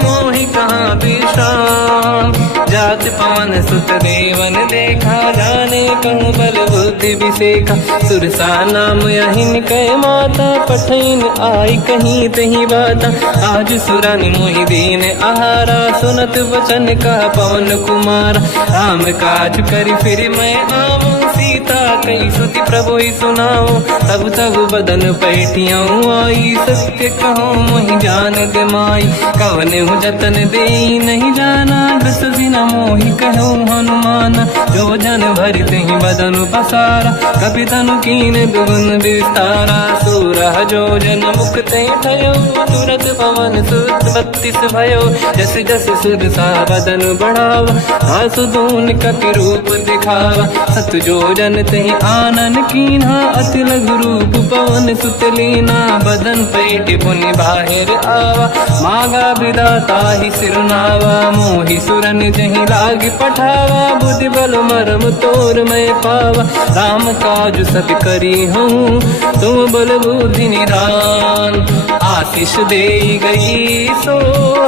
मोहि कहाँ विश्राम। जात पवन सुत देवन देखा, जाने कहूँ बल बुद्धि विसेखा। सुरसा नाम यहिन कह माता, पठैन आई कहीं तही बाता। आज सुरनि मोहि दीन आहारा, सुनत वचन का पवन कुमारा। राम काज करि फिर मैं आवूं, सीता कई सुति प्रभु ही सुनाओ। तब तब बदन पैठियाँ आई, सत्य कहो मोहि जान दे माई। कवन हूँ जतन दे नहीं जाना, दस दिन मोहि कहो हनुमाना। जो जन भरि तहि बदन पसारा, कपि तनु कीन दुगुन विस्तारा। सूरह जो जन मुख तहि भयो, तुरत पवन सुत 32 भयो। जस जस सुरसा बदन बढ़ावा, आसु दून कपि रूप दिखावा। सत जो जन तहि आनन कीन्हा, अति लघु रूप पवन सुत लीना। बदन पैठ पुनि बाहिर आवा, मागा विधाता ही सिरुनावा। मोहि सुरन जहि लाग पठावा, बुद्धि बल मरम तोर मैं पावा। राम काज सब करी हूँ, तुम बल बुद्धि निधान। आशीष दे गई सो,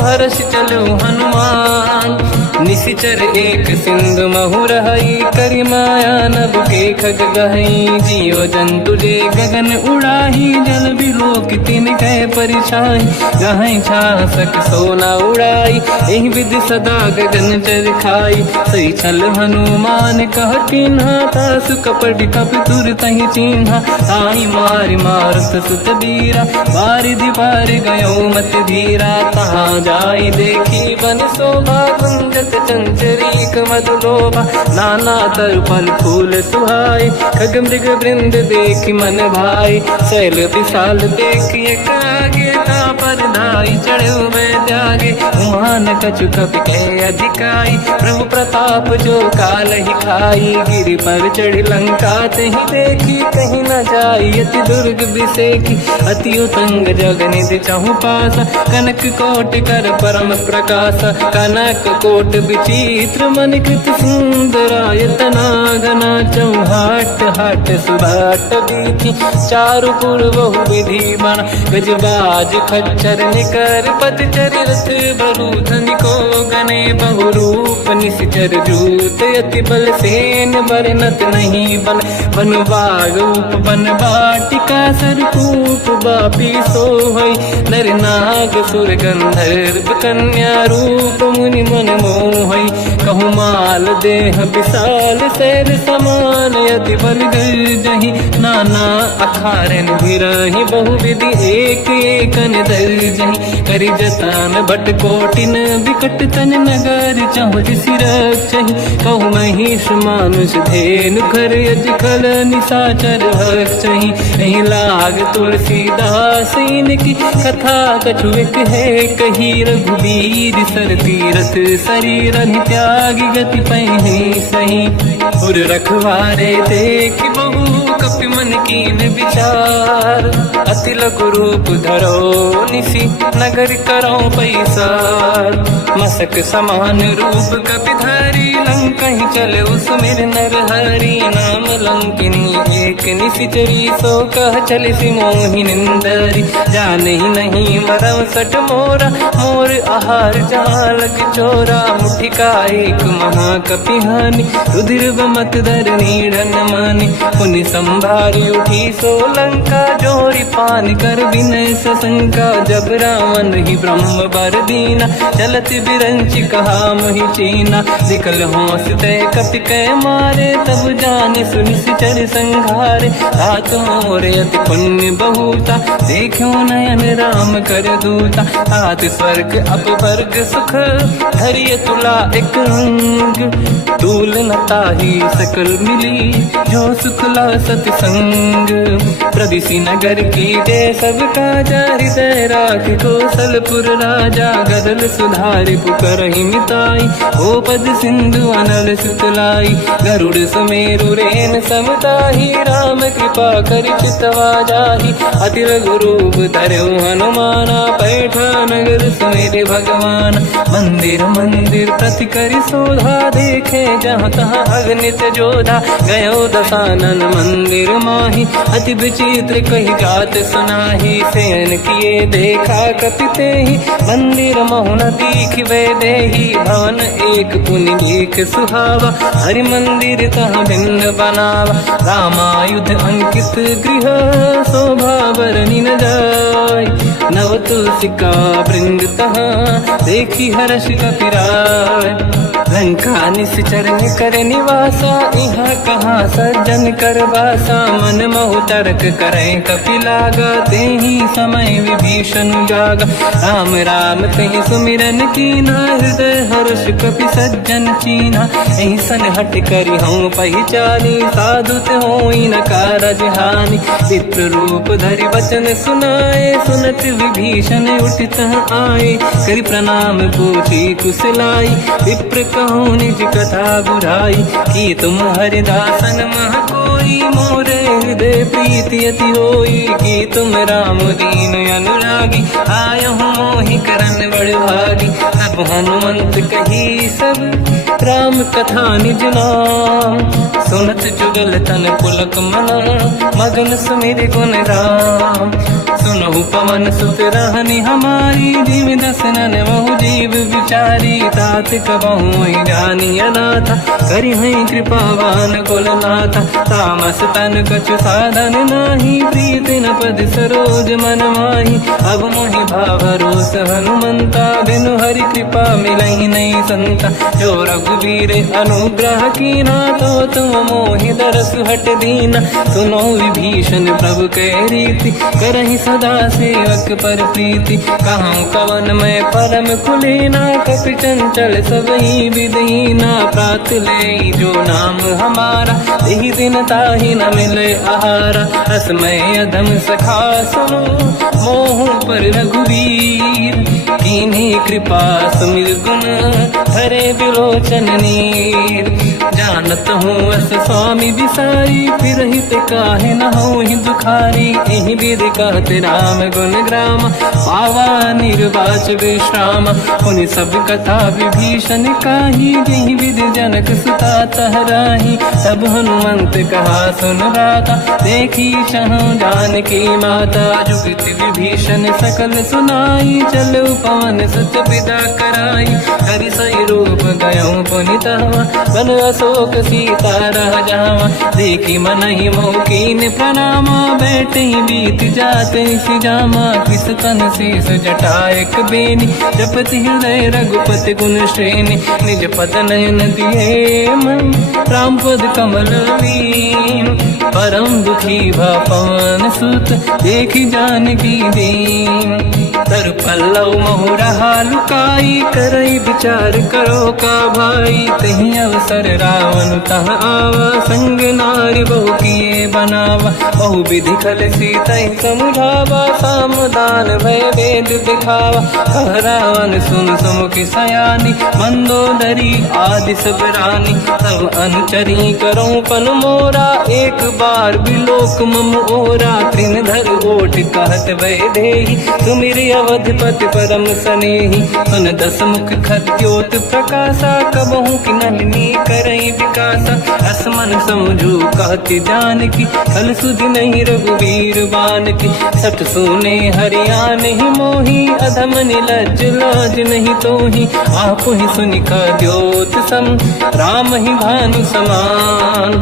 हर्ष चलो हनुमान। निशिचर एक सिंधु महु रहई, करि माया नभ के खग गहई। जीव जंतु जे गगन उड़ाही, जल बिलोक तिन कह परिछाई। गहई छासक सोना उड़ाई, एहि विधि सदा गगन चर खाई। सही छल हनुमान कह किन्हा, तासु कपट कपि तुर तहि चिन्हा। ताई मारि मारुत सुत बीरा, बारिधि पार गयो मत धीरा। तहाँ जाई देखी बन शोभा, कुंजत चंचरीक मधुलोभा। नाना तरु फल फूल सुहाए, खग मृग वृंद देखि मन भाई। शैल विशाल देखि एक आगे, पर धाई चढ़ो मैं त्यागे। उमान कछु कपि के अधिकाई, प्रभु प्रताप जो काल ही खाई। गिरि पर चढ़ी लंका तहि देखी, कहीं न जाई अति दुर्ग बिसेखी। अति उतंग जग निधि चहु पासा, कनक कोट कर परम प्रकाश। कनक कोट विचित्र मन कृत सुंदरायतना घना। चौहाट हाट सुभाट बीथी, चारु पुर बहु विधि बना। गजबाज खच्चर निकर पत चरित, बरु धनिको गने बहु रूप। निशिचर जूत अति बल सेन, बरनत नहीं बल। बन बाग उप बन बाटिका, सरकूप बापी सोहई। नर नाग सुर गंधर्व कन्या, रूप मुनि मन मोहई। कहु माल देह विशाल, शैल समान अति बल गर्जहि। नाना अखारन भिरहि, बहु विधि एक एकन दर्जहि। करि जतान भट कोटिन, विकट तन नगर चहु सिरक्षहि। कहु महिष मानुष धेनु, खर यज खल निशाचर भक्षहि। एहि लाग तुलसीदास इनकी, कथा कछु एक है कही। रघुवीर सर तीरथ शरीर, त्यागी गति पहि सही। उर रखवारे देख बहु, कपि मन कीन विचार। अति लघु रूप धरो निसी, नगर करो पैसार। मसक समान रूप कपि धारी, लंका ही चले सुमिर नर हरि। नाम लंकिनी एक निशिचरी, सो कह चले सि मोहि निंदरी। जाने ही नहीं मरम सट मोरा, मोर आहार जहाँ लग चोरा। मुठिका एक महाकपि हानि, रुधिर बमत धरनी ढन मानि। पुनि संभारी उठी सो लंका, जोरी पान कर विनय सशंका। जब रावण ही ब्रह्म बर दीना, चलत बिरंच कहा मोहि चीना। विकल हो हंसते कपि कै मारे, तब जाने सुनि चर संघारे। तात मोरे अति पुण्य बहुता, देखो नयन राम कर दूता। तात स्वर्ग अपवर्ग सुख, धरिय तुला एक अंग। तूल न ताहि सकल मिली, जो सुख ला सतसंग। प्रदिशि नगर की जय सब काजा, हृदय राख कौशलपुर राजा। गदल सुधारि पुकारहि मिताई, ओ पद सिंधु अनल सुतलाई। गरुड़ सुमेरु रेन समताहि, राम कृपा करि चितवा जाहि। अति रघु रूप धरऊ हनुमाना, पैठा नगर सुमेरे भगवान। मंदिर मंदिर प्रति करि शोधा, देखे जहाँ तहाँ अगणित जोधा। गयो दशानन मंदिर माहि, अति विचित्र कही जात सुनाहि। शयन किए देखा कपि तेहि, मंदिर महु न दीखिबे देहि। भवन एक पुनि एक सुहावा, हरि मंदिर तहाँ भिन्न बनावा। रामायुध अंकित गृह, शोभा बरनि न जाय। नव तुलसी का वृंद तहाँ, देखी हर्ष कपि राय। लंका निश्चर कर निवासा, यहाँ कहाँ सज्जन कर वासा। मन मोह तर्क करें कपि लागा, तेहि समय विभीषण जागा। राम राम कहीं सुमिरन कीना, हृदय हर्ष कपि सज्जन चीना। ऐसन हट करि हूँ पहिचानी, साधु होई न कारज हानि। विप्र रूप धरि वचन सुनाए, सुनत विभीषण उठित आए। करि प्रणाम पूछी कुशलाई, विप्र कहूँ निज कथा बुराई। कि तुम हरिदासन मह कोई, मोरे हृदय प्रीति अति होई। कि तुम राम दीन अनुरागी, आयहु मोहि करन बड़ भागी। तब हनुमंत कही सब, राम कथा निज नाम। सुनत जुगल तन पुलक मना, मगन सुमिर गुण राम। सुनहु पवन सुत रहनि हमारी, जीव दसनन महु जीव विचारी। तात कबहु जानी अनाथा, करि हैं कृपावान कुलनाथा। तामस तन कछु साधन नाही, प्रीति न पद सरोज मन माही। अब मोहि भावरोस हनुमंता, बिनु हरि कृपा मिलहि नहीं संता। जो रघुवीर अनुग्रह कीना, तो तुम मोहि दरस हट दीना। सुनो विभीषण प्रभु कै रीति, करहि सदा सेवक पर प्रीति। कहूँ कवन मैं परम कुलीना, कपि चंचल सबहि विदहीना। प्रात ले जो नाम हमारा, यही दिन ताहि न मिले आहारा। रसमय अधम सखा सुनो, मोह पर रघुवीर। कीन्ही कृपा सुमिर गुण, धरे बिलोचन नीर। जानत हूँ अस स्वामी बिसाई, फिर हित काहे न हो ही दुखारी। एहि विधि कहते राम गुण ग्राम, पावा निर्वाच विश्राम। उन सब कथा विभीषण काही, जहि विधि जनक सुता तहराही। तब हनुमंत कहा सुन राता, देखी चहु जानकी माता। जुगत विभीषण सकल सुनाई, चलो पवन सुत विदा कराई। हरि सही रूप गयो पुनितवा, बन अशोक सीता रह जावा। देखी मनहि मोकीन प्रणामा, बैठे बीत जाते सिजामा। किस तन शीस जटायक बेनी, जपति हृदय रघुपति गुण श्रेणी। निज पद नयन दिए मन, राम पद कमल लीन। परम दुखी भा पवन सुत, देखी जानकी दीन। तर पल्लव महु रहा लुकाई, करई विचार करो का भाई। तहि अवसर रावण तह आवा, संग नारी बहु किए बनावा। बहु विधि खल सीतहि समुझावा, सामदान भय वेद दिखावा। कह रावण सुन सुमुखि सयानी, मंदोदरी आदि सब रानी। तब अनुचरी करो पन मोरा, एक बार बिलोक मम ओरा। तृण धर ओट कहत भय देहि, सुमिरि अवधपति परम सनेहि। सुन दस मुख खद्योत प्रकाशा, कबहु कि नलिनी करई विकासा। असमन समझू कहति जानकी, फल मन सुधि नहीं रघुवीर बान की। सत सुने हरियाण ही मोही, अधम निलज्ज लाज नहीं तोही। आप ही सुनि द्योत सम, राम ही भानु समान।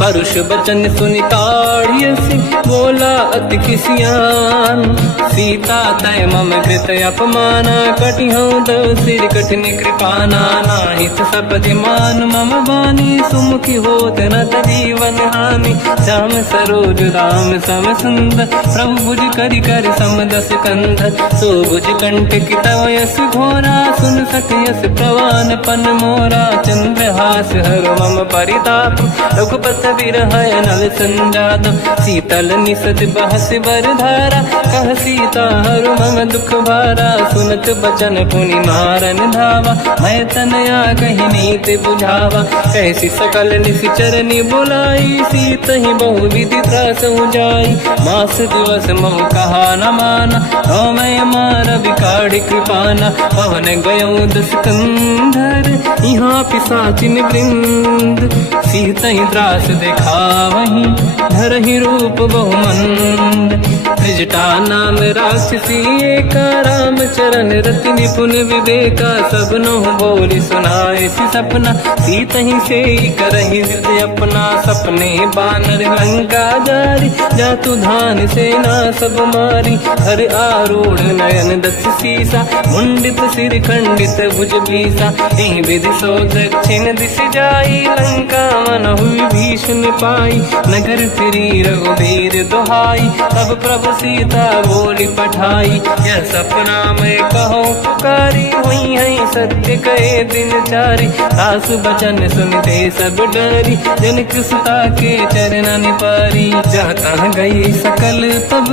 परुष बचन सुनि ताड़ियसि, बोला अति किसियान। सीता तय मम कृत अपमाना, कटिहउँ दो सिर कठिन कृपाना। नाहित सपदि मान मम बानी, सुमुखी होत न जीवन हानि। श्याम सरोज राम सम सुंदर, प्रभु भुज करि कर सम दस कंधर। सो भुज कंठ की तव यस घोरा, सुन सकयस प्रवान पन मोरा। चंद्रहास हर मम परिताप, रघुपत बिरहय नल संजात। शीतल निसत बहस बरधारा, कह सीता हर मम दुख भारा। सुनत बचन पुनि मारन धावा, मैं तनया कहि नीति बुझावा। कैसी सकल निश्चरनि बुलाई, सीत ही बहु विधि त्रास जाई। मास दिवस मोह कहा न माना, तो मैं मार बिकाढ़ कृपाना। पवन गयो दस कंधर, यहाँ पिशाचिन वृंद। सीत ही त्रास देखावहीं, धरहि रूप बहुमंद। त्रिजटा नाम राक्षसी एका, राम चरण रति निपुण विवेका। सबनो बोली सुनाए सि सपना, सीत ही से करहि हृदय अपना। सपने बानर लंका जारी, जातु धान सेना सब मारी। हर आरूढ़ नयन दस सीसा, मुंडित सिर खंडित भुज बीसा। एहि विधि सो दक्षिण दिश जाई, लंका मनहु विभीषण पाई। नगर फिरी रघुबीर दुहाई, तब प्रभु सीता बोली पठाई। यह सपना मैं कहूँ पुकारी, हुई है सत्य कहे दिन चारी। सास बचन सुनते सब डरी, जनक सुता के चरण निपारी। जाता गई सकल तब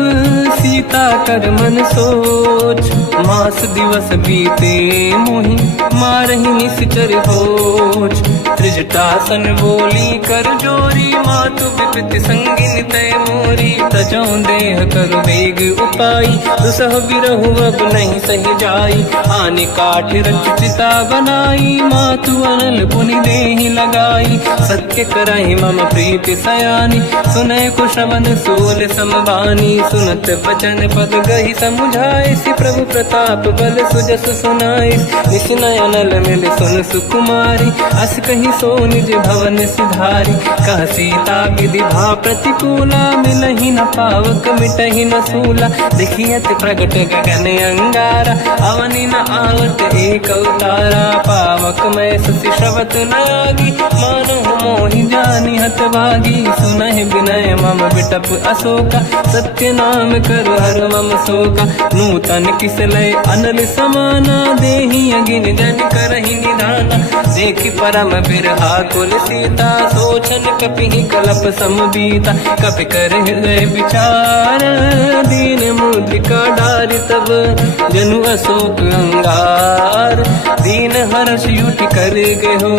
सीता कर मन सोच, मास दिवस बीते मोहि मारहि निश्चर होच। त्रिजटासन बोली कर जोरी, मातु विपति संगिन तय मोरी। तजौ देह कर वेग उपाई, दुसह बिरहु अब नहीं सही जाई। आने काठ रच चिता बनाई, मातु अनल पुनि देहि लगाई। सत्य करहि मम प्रीति सयानी, सुनय को श्रवण सोल समबानी। सुनत बचन पद गहि समुझाए, सि प्रभु प्रताप बल सुजस सुनाई। निस नयनल मिल सुन सुकुमारी, अस कहि सो निज भवन सिधारी। कह सीता विधि भा प्रतिकूला, मिलहि न पावक मिटहि न सूला। देखियत प्रगट गगन अंगारा, अवनि न आवत एक अवतारा। पावक मैं ससि श्रवत न आगी, मानहु मोहि जानि हत भागी। सुनहि विनय मम बिटप अशोका, सत्य नाम कर हर मम शोका। नूतन किसलय अनल समाना, देहि अगिन जन करहि निधाना। देखि परम बिरहा कुल सीता, सोचन कपि कलप समबीता। कपि कर हृदय विचार, दीन मुद्रिका डारि तब जनु अशोक अंगार। दीन हर्ष युट कर गयो,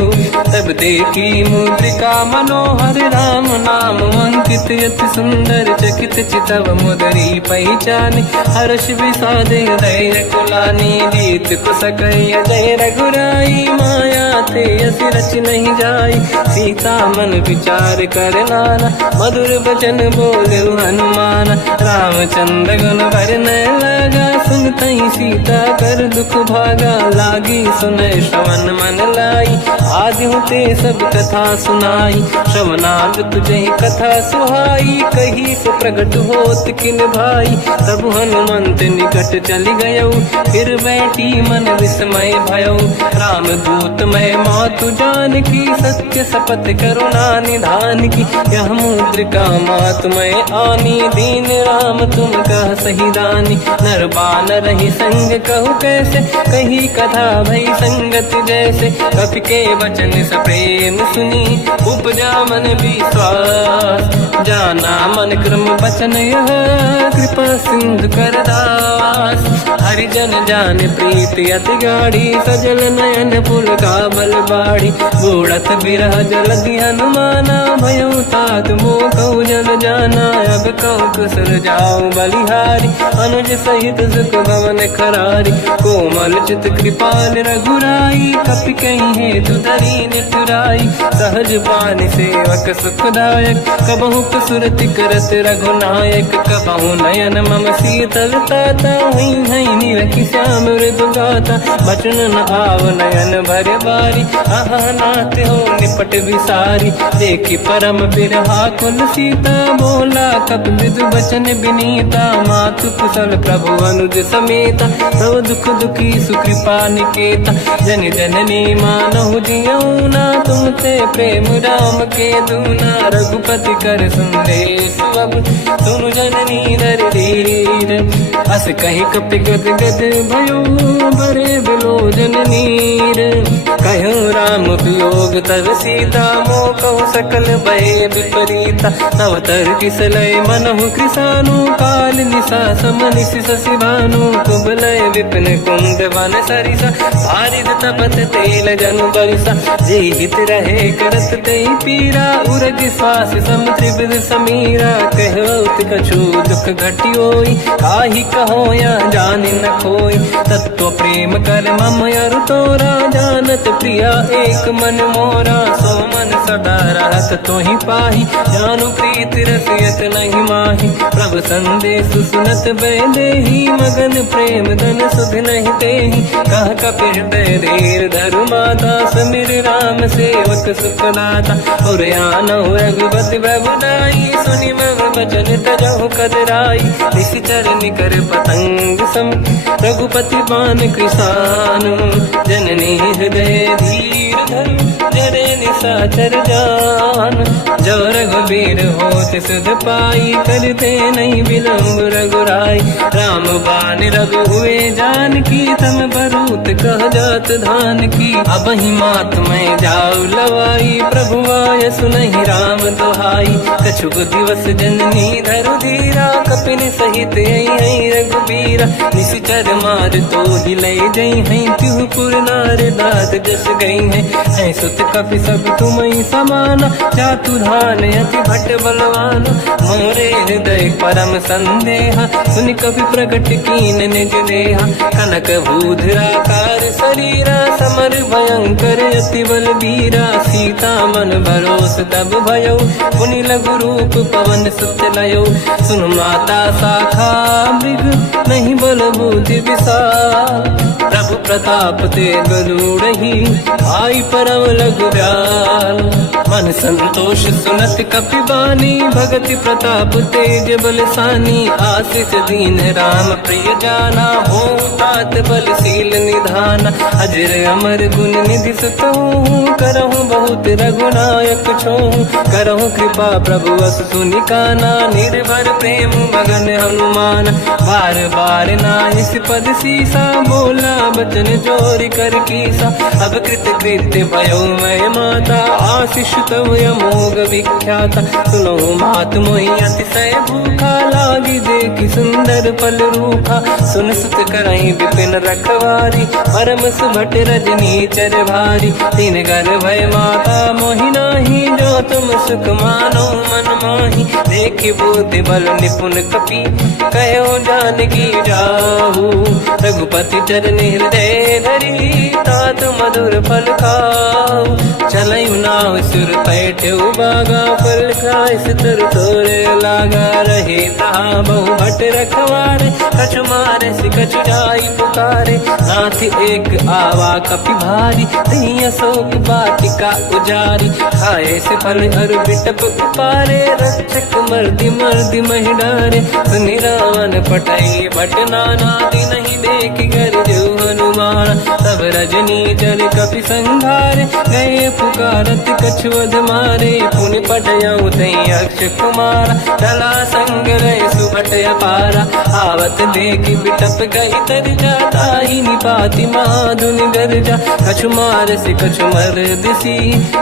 तब देखी मुद्रिका मनोहर। राम नाम अंकित अति सुंदर, चकित चितव मुदरी पहचान। हर्ष विषाद हृदय कुलानी, जीत को सकय जय रघुराई। माया थे असि रच नहीं जाई, सीता मन विचार कर नाना। मधुर बचन बोले हनुमान, रामचंद्र गुण वरनै लगा। सुनतहि सीता कर दुख भागा, लागी सुनय श्रवण मन लाई। आदिहु ते सब कथा सुनाई, श्रवणाद तुझे कथा सुहाई। कही से प्रगट होत किन भाई, तब हनुमंत निकट चली गयो। फिर बैठी मन विस्मय भयो, राम दूत मैं मातु जान की। सत्य शपथ करुणा निधान की, यह मुद्रिका मातु मैं आनी। दीन राम तुम कह सही दानी, नर बानर ही संग कहु कैसे। कही कथा भई संगत जैसे, कपि के वचन सप्रेम सुनी। उपजा मन विश्वास, जाना मन क्रम वचन यह। कृपा सिंधु कर दास, हरिजन जान प्रीति अति गाढ़ी, सजल नयन पुल कामल बाड़ी। बूढ़त बिरह जलधि हनुमाना, भयउ तात मोह कहु जन जाना। अब कहु कुशल जाऊं बलिहारी, अनुज सहित सुख भवन खरारी। कोमल चित कृपाल रघुराई, कपि कहीं हेतु धरी निठुराई। सहज पान सेवक सुखदायक, कबहु सुरति करत रघुनायक। कबहु नयन मम शीतल ताता, हुई हई निरखि श्याम मृदु गाता। बचन न आव नयन भर बारी, आहा नाथ हो निपट विसारी। देखी परम बिरहा कुल सीता, बोला कप विदु बचन बिनीता। मातु कुशल प्रभु अनुज समेता, सब दुख दुखी सुकृपा निकेता। जन जननी मानहु जियऊ ना, तुमसे प्रेम राम के दूना। रघुपति कर संदेश अब सुनु जननी नर धीर। अस कहीं कपि गद गद भयो, बरे बिलोचन नीर। कहो राम वियोग तब सीता, मोह कहु सकल भय विपरीता। तव तर किसलय मनहु कृसानु, काल निशा समनिश शशि भानु। कुबलय विपिन कुंद वन सरिसा, भारिद तपत तेल जनु बरिसा। जे हित रहे करत ते पीरा, उरग श्वास समुद्र समीरा। कहत कछु दुख घटियोई, काहि कहो या जानि न खोई। तत्व प्रेम कर मम अरु तोरा, जानत प्रिया एक मन मोरा। सो मन सदा रहत तोहि पाहि, जानु प्रीति रसियत नहीं माहि। प्रभु संदेश सुनत बैदेहि, मगन प्रेम धन सुध नहीं तेहि। कह कपि हृदय धीर धरु माता, समिर राम सेवक सुखदाता। और आनहु रघुपति प्रभुदाई, सुनि मम वचन तजहु कदराई। निश्चर निकर पतंग सम, रघुपति बान कृसानु। जननी हृदय धीर धरु, जरे निशाचर जान। जो रघुबीर होत सुध पाई, करते नहीं विलम्ब रघुराई। राम बान रघु हुए जानकी, तम बरूत कह जात धान की। अब ही मात मैं जाऊ लवाई, प्रभु आय सुनहि राम दोहाई। कछुक दिवस जननी धरु धीरा, कपिन सहित आई रघुबीरा। निश्चर मार तो ही लय जई हैं, तिहु पुर नार दात जस गई हैं। सुत कपि सब तुमहि समाना, जातु धान अति भट बलवाना। मोरे हृदय परम संदेहा, सुनि कपि प्रकट कीन निज देहा। कनक भूधराकार शरीरा, समर भयंकर अति बलबीरा। सीता मन भरोस तब भयउ, पुनि लघु रूप पवन सुत लयौ। सुन माता शाखा मृग, नहीं बल बुद्धि विशाल। प्रभु प्रताप ते गरुड़हि, आई परम लघु ब्याल। मन संतोष सुनत कपि बानी, भगति प्रताप तेज बलसानी। आशीष दीन राम प्रिय जाना, हो तात बलशील निधाना। अजर अमर गुण निधि सुतहु, करहु बहुत रघुनायक छोहु। करहु कृपा प्रभु अस सुनि काना, निर्भर प्रेम मगन हनुमान। बार बार नाहिस पद सीसा, बोला बचन जोरि कर कीसा। अब कृत कृत्य भयो मैं माता, आशीष तव अमोघ विख्याता। सुनो मात मोहि अतिशय भूखा, लागी देखि सुंदर फल रूखा। सुन सुत करहि विपिन रखवारी, परम सुभट रजनी चर भारी। तीन घर भय माता मोहि नाही, जो तुम सुख मानो मन माही। देखि बुद्धि बल निपुण कपि, कहो जानकी जाहू। रघुपति चरण हृदय धरी, तात मधुर फल खाऊ। चलऊ नाव सुर पैठऊ बागा, फल खाय सितर तोरे लागा। रहे तहाँ बहु भट रखवारे, कछु मारे सि कछु जाई पुकारे। नाथ एक आवा कपि भारी, तही अशोक वाटिका उजारी। खाए से फल अरु बिटप उपारे, रक्षक मर्दि मर्दि महि डारे। सुनि रावण पटई भट नाना, नहीं देख कर जो हनुमान। मारा। तब रजनी चर कपि संघार, गए पुकारत कछुवध मारे। पुनि पटयऊ तई अक्ष कुमारा, चला संग रहे सुभट अपारा। आवत देखि बिटप गई तर जाता, ही निपाति महाधुनि गरजा। कछु मार से कछु मर दिसी,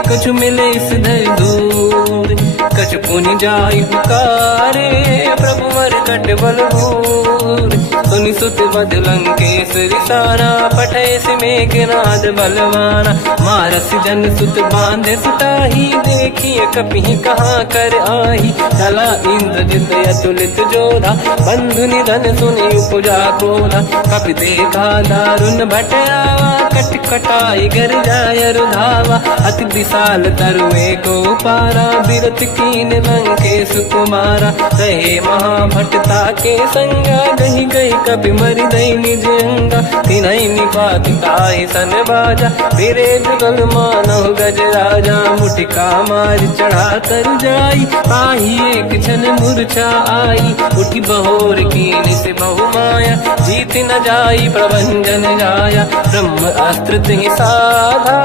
कछु मिले इस धर दूर। कछु पुनि जाई पुकारे, प्रभु मरकट बलभूर। सुनि सुत बद लंकेश रिसाना, पठय से मेघनाद बलवाना। मारस जन सुत बांधे सुताही, देखिए कपि कहाँ कर आही। चला इंद्रजित अतुलित जोधा, बंधु निधन सुनि उपजा क्रोधा। कपि देखा दारुण भट आवा, कट कटाई गर जाय रुधावा। अति विशाल तरुए को पारा, बिरत कीन लंकेश कुमारा। रहे महाभटता के संगा, गही गई कपि मरि दई निज अंगा। तिन्हि निपात ताहि सन बाजा, फिरे जुगल मानव गज राजा। मुटिका मार चढ़ा तर जाई, ताहि एक क्षण मूर्छा आई। उठी बहोर कीन से बहु माया, जीत न जाई प्रभंजन जाया। ब्रह्म अस्त्र तिहि साधा,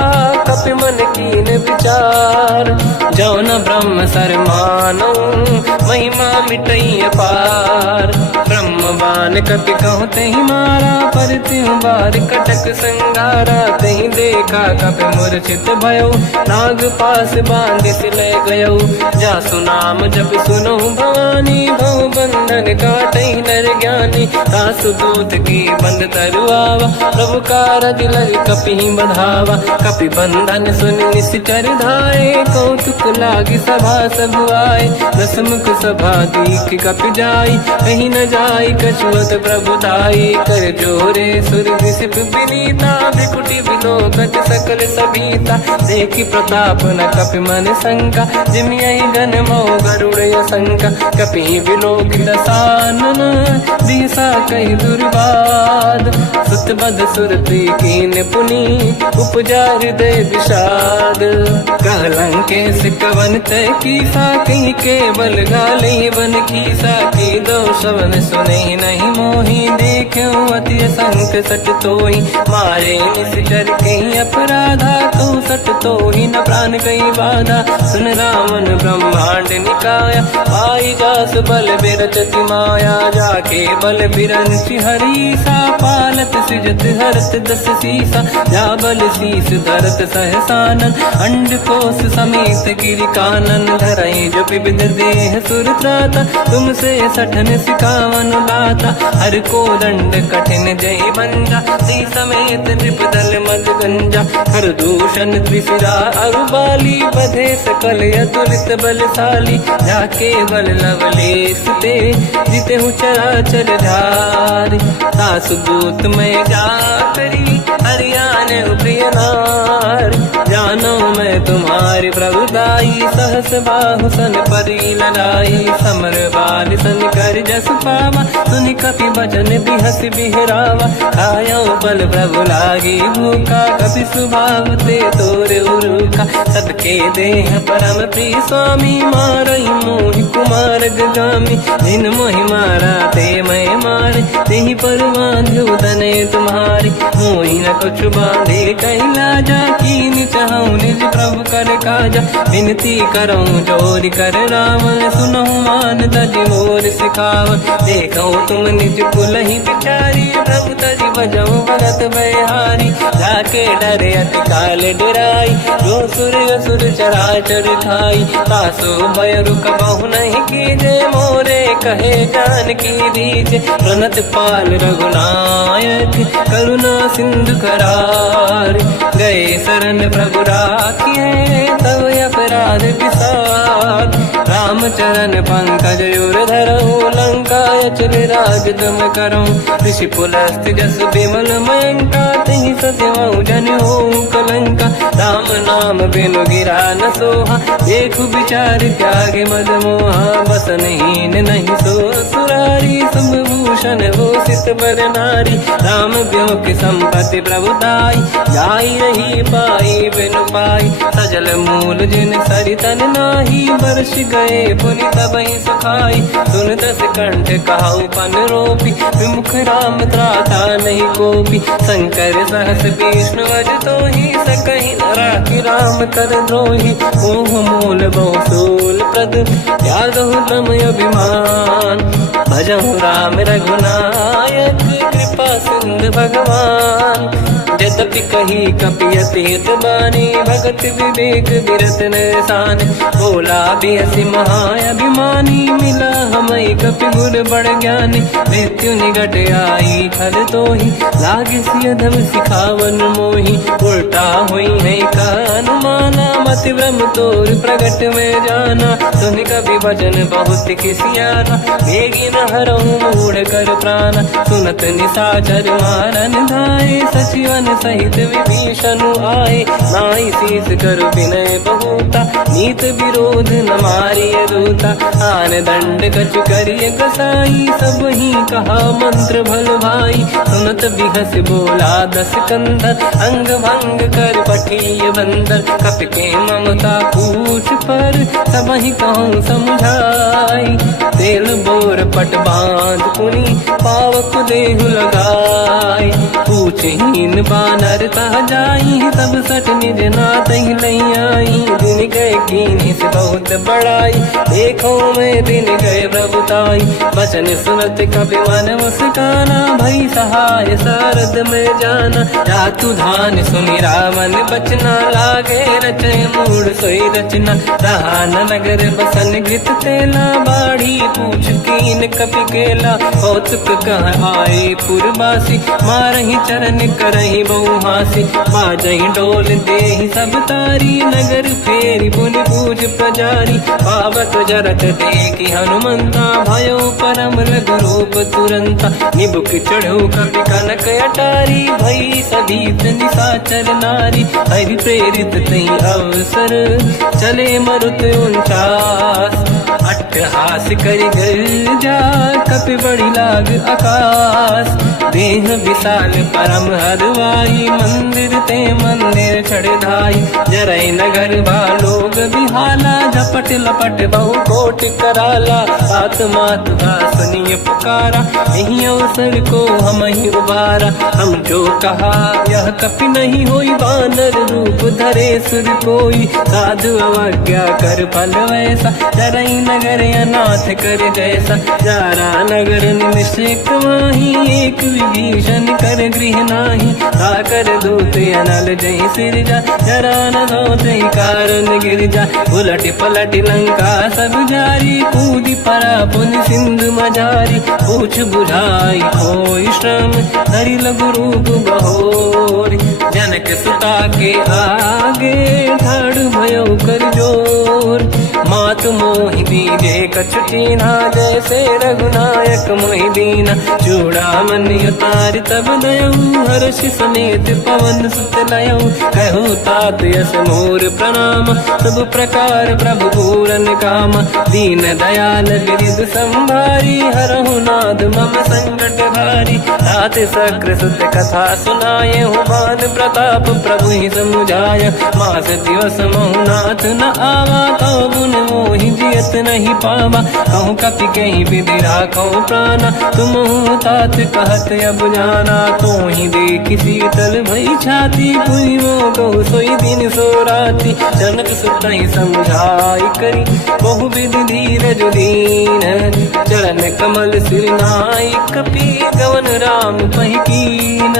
कपि मन कीन विचार। जौन ब्रह्म सर मानौ, महिमा मिटई अपार। ब्रह्म बान कपि कहु तहि मारा, पर तिहु बार कटक संगारा। तहि देखा कपि मूर्छित भयउ, नाग पास बांधिस ले गयउ। जासु नाम जप सुनौ भवानी, भव बंधन काटई नर ज्ञानी। तासु दूत की बंद तरुआवा, प्रभु कारज लग कपि बधावा। कपि बंधन सुनि निश्चर धाये, कौतुक लागी सभा सब आए। दसमुख सभा दीख कपि जाई, कहीं न जाई कछुवत प्रभु दाई। कर जोरे सुर विसिप विनीता, बिकुटी बिलोकत सकल सबीता। देखि प्रताप न कपि मन शंका, जिमियहि जन मोह गरुड़ शंका। कपि बिलोक दसानन, दिशा कहि दुर्बाद। सुत बद सुरति कीन पुनि, उपजा हृदय विषाद। कह लंकेश कवन तय कीसा, कहीं केवल गाली बन कीसा। की दो शवन सुने नहीं मोही, देखे अति संक सट तोही। मारे निश्चर कहीं अपराधा, तो सट तोही न प्राण कहीं बाधा। सुन रावण ब्रह्मांड निकाया, पाई जास बल बिरचति माया। जाके बल बिरंचि हरीसा, पालत सृजत हरत दस सीसा। जा बल शीस धरत सहसानन, अंड कोश समेत गिरि कानन। धरई जो विविध देह सुर त्राता, तुमसे सठन सिखावन लाता। हर को दंड कठिन जय बंजा, सी समेत नृपदल मद गंजा। हर दूषण त्रिशिरा अरुबाली, बधे सकल अतुलित बलशाली। जाके बल लवलेश ते, जिते हूँ चराचर धारी। सासु दूत में जा करी, हरियाणे प्रिय नार। जानो मैं तुम्हारी प्रभुदाई, सहस बाहु सन परी लड़ाई। समर बाल सन कर जस पावा, सुनि कपि बचन बिहस बिहरावा। खायो बल प्रभु लागी भूखा, कपि स्वभाव ते तोरे उरुखा। सबके देह परम प्रिय स्वामी, मारई मोहि कुमार गगामी। जिन मोहि मारा ते मैं मारे, तेहि पर बांधु तने तुम्हारी। मोहि न कुछ बांधे कैलाजा, कीन चाहूं निज प्रभु कर काजा। विनती करऊं जोरि कर रावण, सुनहु मान तज मोर सिखावन। देखो तुम निज कुलहि बिचारी, प्रभु तज बजऊं भगत बयहारी। जाके डरे अति काल डराई, जो सुर असुर चराचर खाई। तासु भय रुक बहु नहीं कीजे, मोरे कहे जानकी दीजे। प्रणत पाल रघुनायक, करुणा सिंधु करार। गए शरण प्रभु राखिए, तब अपराध विसार। राम चरण पंकज उर धरऊं, लंका अचल राज तुम करूं। ऋषि पुलस्त जस विमल मयंका, तहि सत्यमऊ जन होऊं कलंका। राम नाम बिनु गिरा न सोहा, देखु विचार त्यागे मद मोहा। बसन हीन नहीं सो सुरारी, शुभ भूषण बचन भूषित बर नारी, राम ब्यों की संपत्ति प्रभुताई, जाई रही पाई बिनु पाई, सजल मूल जिन सरितन नाही, बरस गए पुनि तबहि सुखाई, सुन दस कंठ कहाऊ पन रोपी, विमुख राम त्राता नहीं कोपी, शंकर सहस विष्णु अज तो ही सकहि न राखि राम कर द्रोही, मोह मूल बहु सूल प्रद त्यागहु ब्रह्म अभिमान, भजहु राम रघुनायक कृपा सिंधु भगवान, यद्यपि कही कपियति हित बानी, भगत विवेक विरत निशान, बोला बिहसि महाअभिमानी, मिला हमई कपि गुर बड़ ज्ञानी, मृत्यु निकट आई खल तोहि, लागे सिय धम सिखावन मोहि, उल्टा हुई है का अनुमाना, मति ब्रह्म तोर प्रगट में जाना, सुनि कपि वचन बहुत किसियाना, बेगी न हरहु मूढ़ कर प्राण, सुनत निशाचर मारन धाये, सचिवन सहित विभीषण आए, नाई शीस कर विनय बहुता, नीत विरोध न मारिय दूता, आन दंड कछु करिय कसाई, सब ही कहा मंत्र भल भाई, सुनत बिहस बोला दस कंधर, अंग भंग कर पठिय बंदर, कपि के ममता पूछ पर, सब ही कहूँ समझाई, तेल बोर पट बांध पुनि, पावक देहु लगाई, पूछहीन बानर तह जाई, तब सट निज नाथ ही नहीं आई, दिन गए कीन्ही से बहुत बड़ाई, देखो मैं दिन गए प्रभुताई, वचन सुनत कपि मन मुस्काना, भई सहाय सारद में जाना, जातु धान सुनि रावण बचना, लागे रचे मूढ़ सोई रचना, रहा न नगर बसन घृत तेला, बाढ़ी पूछ कीन कपि केला, कौतुक कह आए पुरबासी, मारहि चरण करहि बहु हासी, बाजहि डोल देहि सब तारी, नगर फेरी पुनि पूज प्रजारी, पावक जरत देखि हनुमंता, भयो परम रघुरूप तुरंता, निबुक चढ़ो कपि कनक अटारी, भई सभीत निशाचर नारी, हरि प्रेरित तहि अवसर, चले मरुत 49, अट्टहास करि गर्जा, कपि बड़ी लाग आकाश, देह विशाल परम हरवाई, मंदिर ते मंदिर चढ़ धाई, जरई नगर बालोग बिहाला, झपट लपट बहु कोट कराला, सात मात सुनिय पुकारा, यही अवसर को हम ही उबारा, हम जो कहा यह कपि नहीं होई, बानर रूप धरे सुर कोई, साधु अवज्ञा कर फल वैसा, जरई नगर अनाथ कर जैसा, जारा नगर निमिषेक माही, एक विभीषण कर गृह नाही, ताकर दूत अनल जय सिरजा, जरा न होते कारण गिरजा, उलट पलट लंका सब जारी, कूदी परा पुन सिंधु मजारी, पूछ बुझाई कोई श्रम, धरि लघु रूप बहोरी, जनक सुता के आगे, ठाड़ भयो कर जोर, मात मोहि दीजे कछु कीन्हा, जैसे रघुनायक मोहि दीना, चूड़ामन उतार तब दयऊ, हर्ष समेत पवन सुत लयऊ, कहु तात यस मोर प्रणाम, सब प्रकार प्रभु पूरन काम, दीन दयाल बिरिद संभारी, हरहु नाद मम संकट भारी, तात सक्र सुत कथा सुनाये, बान प्रताप प्रभु ही समुझाय, मास दिवस महु नाथ न आवा, कौ गुण मोहि जियत नहीं पावा, कहूँ कपि कहीं विधि राखो प्राणा, तुम तात कहत अब जाना, तो ही देखि शीतल भई छाती, पुनि मोह कहु सोई दिन सो राती, जनक सुत ही समझाई करी, बहु विधि धीरज दीन, चरण कमल सिर नाई, कपि गवन राम पहि कीन,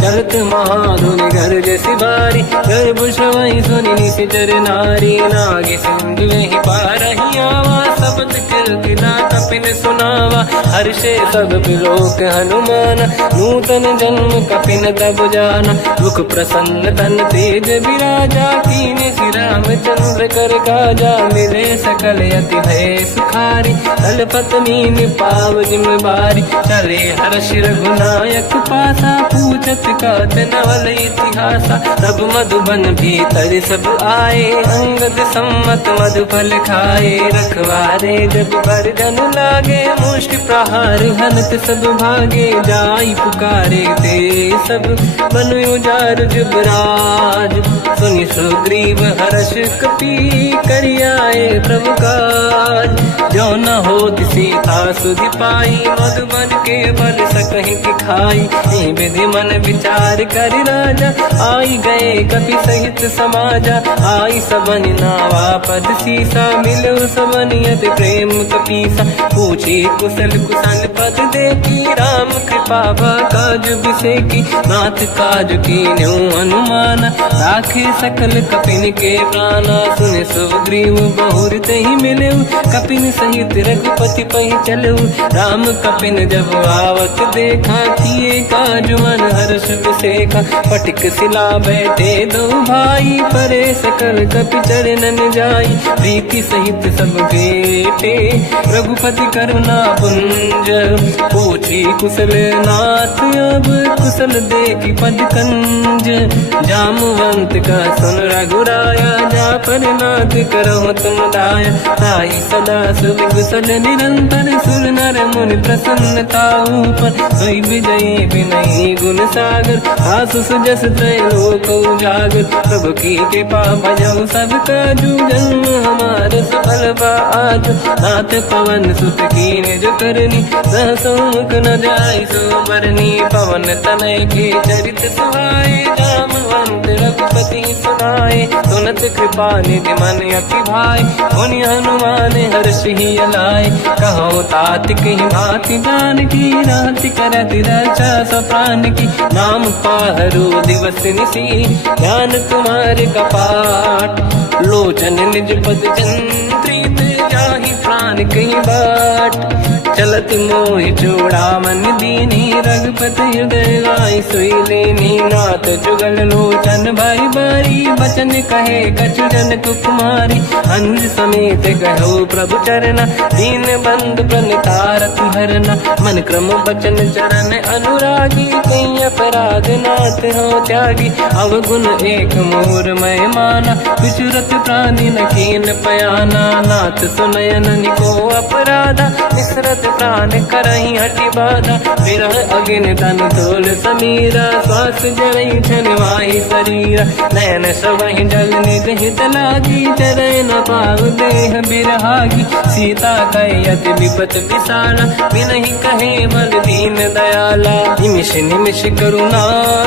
चलत महाधुनि गर्ज सिबारी, गर्भ श्रवहि सुनि निशिचर नारी, नागे सिंधु वहि पारहि आवा, शब्द कीर्तिना कपिन सुनावा, हर्षे सब बिलोक हनुमान, नूतन जन्म कपिन तब जाना, दुख प्रसन्न तन तेज विराजा, कीने श्री रामचंद्र कर काजा, मिले सकल यति भय सुखारी, तलपत मीन पाव जिम्मेवारी। चले हर्ष रघुनायक पासा, पूछत कात नवल इतिहासा। तब मधुबन भीतर सब आए, अंगद सम्मत मधुफल खाए। रखवारे जब बरगन लागे, मुष्टि प्रहार हनत सब भागे। जाई पुकारे ते सब बन उजार जुबराज। सुनि सुग्रीव हर्ष कपि, करियाए प्रभु काज। जो न होत सीता सुधि पाई, मधुबन के बल सकहि की खाई। विधि मन विचार कर राजा, आई गए कपि सहित समाजा। आई सबन नावा पद सीसा, मिलो सबन यदि प्रेम कपीसा। पूछी कुशल कुशल पद देखी, राम कृपा काज बिसेकी। नाथ काज की न्यू अनुमान, राखे सकल कपिन के प्राणा। सुन सुग्रीव बहुर ही मिले, कपिन सहित रघुपति पहि चलऊ। राम कपिन जब आवत देखा, किए काज मन हर्ष बिसेखा। फटिक सिला बैठे दो भाई, परे सकल कपि चरणन जाई। प्रीति सहित सब बेटे, रघुपति करुणा पुंज। पूछी कुशल नाथ अब, कुशल देखी पद कंज। जामवंत का सुन रघुराया, जा पर नाथ करहु तुम दाया। ताई सदा सुख कुशल निरंतर, सुर नर मुनि प्रसन्नता ऊपर। सोई विजयी विनयी गुण सागर, आसु सुजस त्रैलोक उजागर। प्रभु की कृपा भजऊ सब काजू, जन्म हमार सफल बा आज। नाथ पवन सुत की निज करनी, सहसो मुख न जाय सो मरनी। पवन तनय के चरित सुहाए, जामवंत रघुपति सुनाए। सुनत कृपा निधि मन अति भाई, मुनि हनुमान हर्ष ही अलाए। कहो तात कही भांति जान की, राति करत रक्षा सप्राण की। नाम पाहरो दिवस निसी, ध्यान तुम्हारे कपाट। लोचन निज पद चंद्रित, जाहि प्राण कही बाट। चलत मोहि चूड़ामन दीनी, रघुपति हृदय लाई सोई लेनी। नाथ जुगल लोचन भाई बारी, बचन कहे कछु जन कुमारी। अंज समेत गहो प्रभु चरना, दीन बंधु प्रणितारति हरना। मन क्रम बचन चरण अनुरागी, कहीं अपराध नाथ हो त्यागी। अवगुण एक मोर मैं माना, विचुरत प्राणी न कीन पयाना। नाथ सुनयन निको अपराधा, निसरत प्राण करही हटि बाधा। विरह अग्नि तन तोल समीरा, श्वास जरई छनवाई शरीरा। नयन सबहि जल निज हित लागी, चरय न पाव देह बिरहागी। सीता कहे अति विपत विसाला, बिनहि कहे बल दीन दयाला। निमिष निमिष करुणा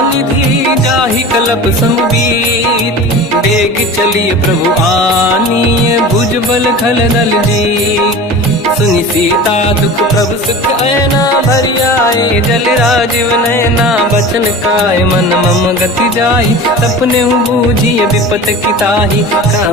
निधि, जाहि कलप संबीत। बेग चलिए प्रभु आनीय, भुज बल खल दल जी। सुनि सीता दुख प्रभु सुख ऐना, भरि आए जल राजीव नैना। बचन काय मन मम गति जाई, सपने बूझी विपत किताही।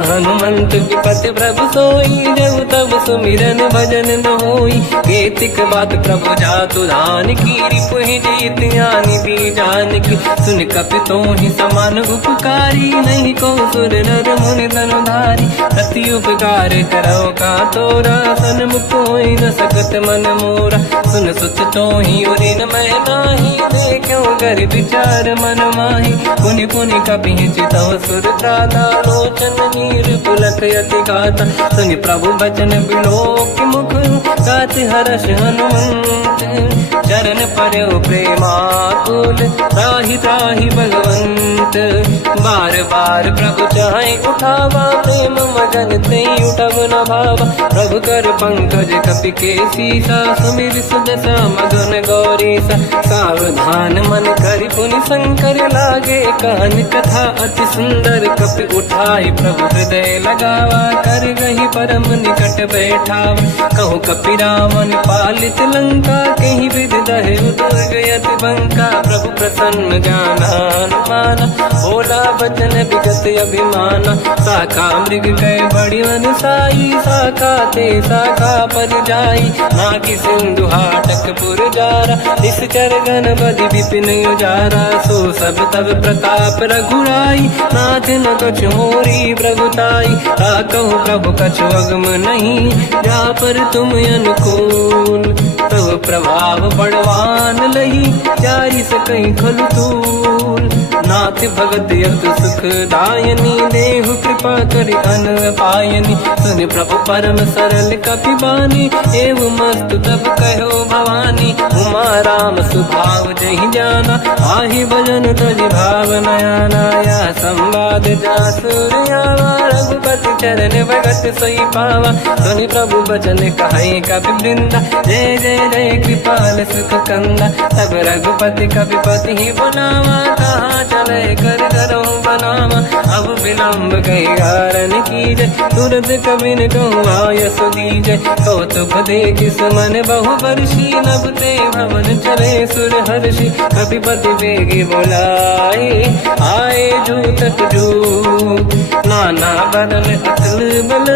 हनुमंत विपत प्रभु सोई, जब तब सुमिरन भजन न होई। केतिक बात प्रभु जातु धान की, रिपुहि जीत ज्ञानी दी जानकी। सुन कपि तोहि समान उपकारी, नहीं को सुर नर मुनि धनुधारी। अति उपकार करौ का तोरा, सन्मुख होई न सकत मन मोरा। सुन सुत तोहि उरि न मैं नाही, देखो कर विचार मन माही। पुनि पुनि कपि चितव सुर त्राता, लोचन नीर पुलक अति गाता। सुनि प्रभु बचन बिलोक मुख, गात हर्ष हनुमंत। चरण पर्यो प्रेमाकुल, त्राहि त्राहि भगवंत। बार बार प्रभु चाहे उठावा, प्रेम मगन तेहि उठब न भावा। प्रभु कर पंकज कपि के सीसा, सुमिर सुदशा मगन गौरीसा। सावधान मन करि पुनि शंकर लागे, कान कथा अति सुंदर। कपि उठाई प्रभु हृदय लगावा, कर गही परम निकट बैठावा। कहु कपि रावण पालित लंका, कहीं विधि दहे दुर्ग यति बंका प्रभु प्रसन्न ज्ञानानुमान बोला बचन विगत अभिमान शाखा मृग गए बड़ी मन साई शाखा ते शाखा पर जाई नागी सिंधु हाटकपुर जारा निश्चर गण बधि विपिन उजारा सो सब तब प्रताप रघुराई नाथ न कछु मोरी प्रभुताई कहूँ प्रभु कछु अगम नहीं जा पर तुम अनुकूल तब प्रभाव बड़वान लही जारी सकई खलु तूल नाथ भगत यत सुख दायनी देहु कृपा करि अन पायनी सुन प्रभु परम सरल कपिबानी एव मस्त तब कहो भवानी उमा राम सुभाव जहि जाना आहि भजन तज भाव नयाना या संवाद जासुर आवा रघुपति चरण भगत सोई पावा सुनि प्रभु बचन कहि कपि वृंदा जय जय जय कृपाल सुख कंदा तब रघुपति कपिपति ही बनावा कहाँ चले कर करो बनावा अब विलम्ब कही कारण कीजय तुरंत कबिन कहूँ आयस दीजय कौतुक देख सुमन बहु वर्षी नभ ते भवन चले सुर हर्षि कपिपति बेगी बोलाए आए जूतक जूत नाना बदल अकल बल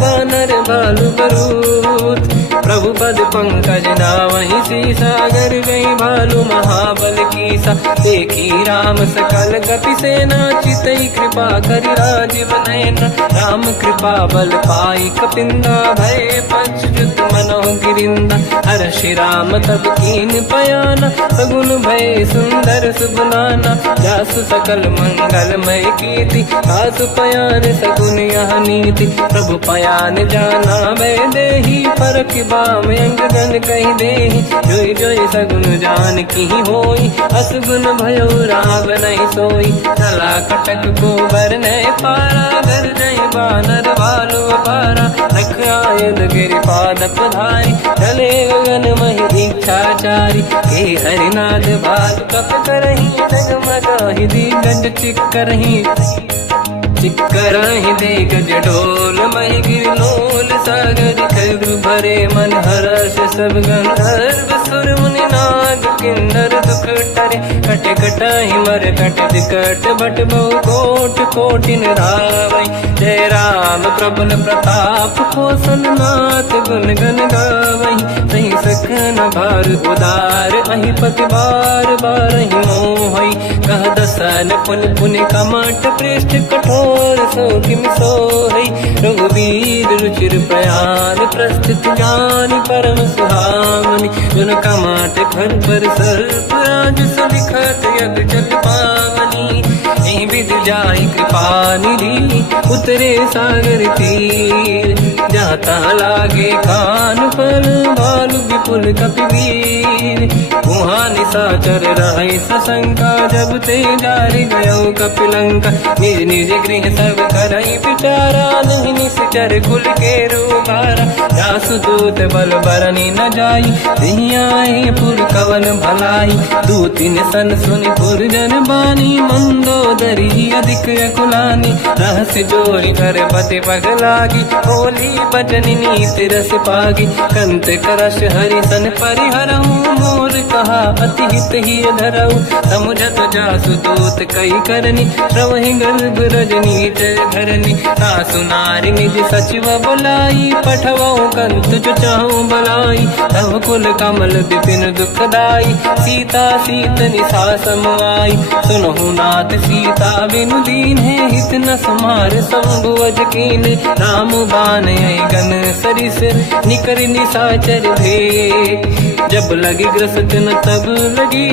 बानर बालु बरूत प्रभु पद पंकज नावहि सीसा गर गई भालु महाबल कीसा देखी राम सकल कपि सेना चितई कृपा करि राजीव नयन राम कृपा बल पाई कपिंदा भय पच्युत मनो गिरिंदा हर श्री राम तब कीन पयाना सगुन भय सुंदर सुबलाना जासु सकल मंगलमय कीर्ति कासु पयान सगुन यह नीति प्रभु पयान जाना भय देहि परख बाम अंग गन कहि देहि जोई जोई सगुन जान की होई असगुन भयो राव नहीं सोई चला कटक को बर नहीं पारा घर नहीं बानर बालु पारा रख आयद गिरि पाद पधारी चले गगन महि इच्छाचारी हे हरिनाथ बाल कप करही जगमगाहि दिग्गज चिक्करहि दिग्गज डोल महि गिरलोल सागर खरु भरे मन हर्ष सब गण गर्व सुर मुनि नाग किन्नर दुख टरे कट कटाहि मर कट विकट भट बहु कोट कोटिन रावै जय राम प्रबल प्रताप कोसन नाथ गुण गण गावै सही सखन भार उदार अहि पति बार बार ही मोहै कह दसन पुन पुन कमट पृष्ठ कठोर सो किम सोहै रघुवीर रुचिर प्रयाण प्रस्थित ज्ञान परम सुहावनी जुन कमाट घर पर सर्प राज सलिखत यग जल पावनी एहि विधि जाई कृपा निधि उतरे सागर तीर जाता लागे कान पर भालु विपुल कपिवीर वहाँ निशाचर रहे सशंका जब ते जारी गयो कपिलंका निज निज गृह सब करई विचारा नहीं निश्चर कुल के रूबारा जासु दूत बल बरनी न जाई दिहियाए पुर कवन भलाई दूतिन सन सुनि पुर जन बानी मंदोदरी अधिक अकुलानी रहस्य जोरी धर पति पगलागी होली बचनी नीति रस पागी कंत करश हरि सन परिहरहूँ मोर कहा अति हित ही धरऊ समुझत जासु दूत कई करनी श्रवहि गर्भ रजनी जय धरनी सासु नारी निज सचिव बुलाई पठवाऊँ कंत जो चाहूँ बलाई तब कुल कमल विपिन दुखदाई सीता सीत निशा समाई सुनहु नाथ सीता बिनु दीन है हित न समार संभुवज कीन राम बान गन सरिस निकर निशाचर भे जब लगी ग्रस्त न तब लगी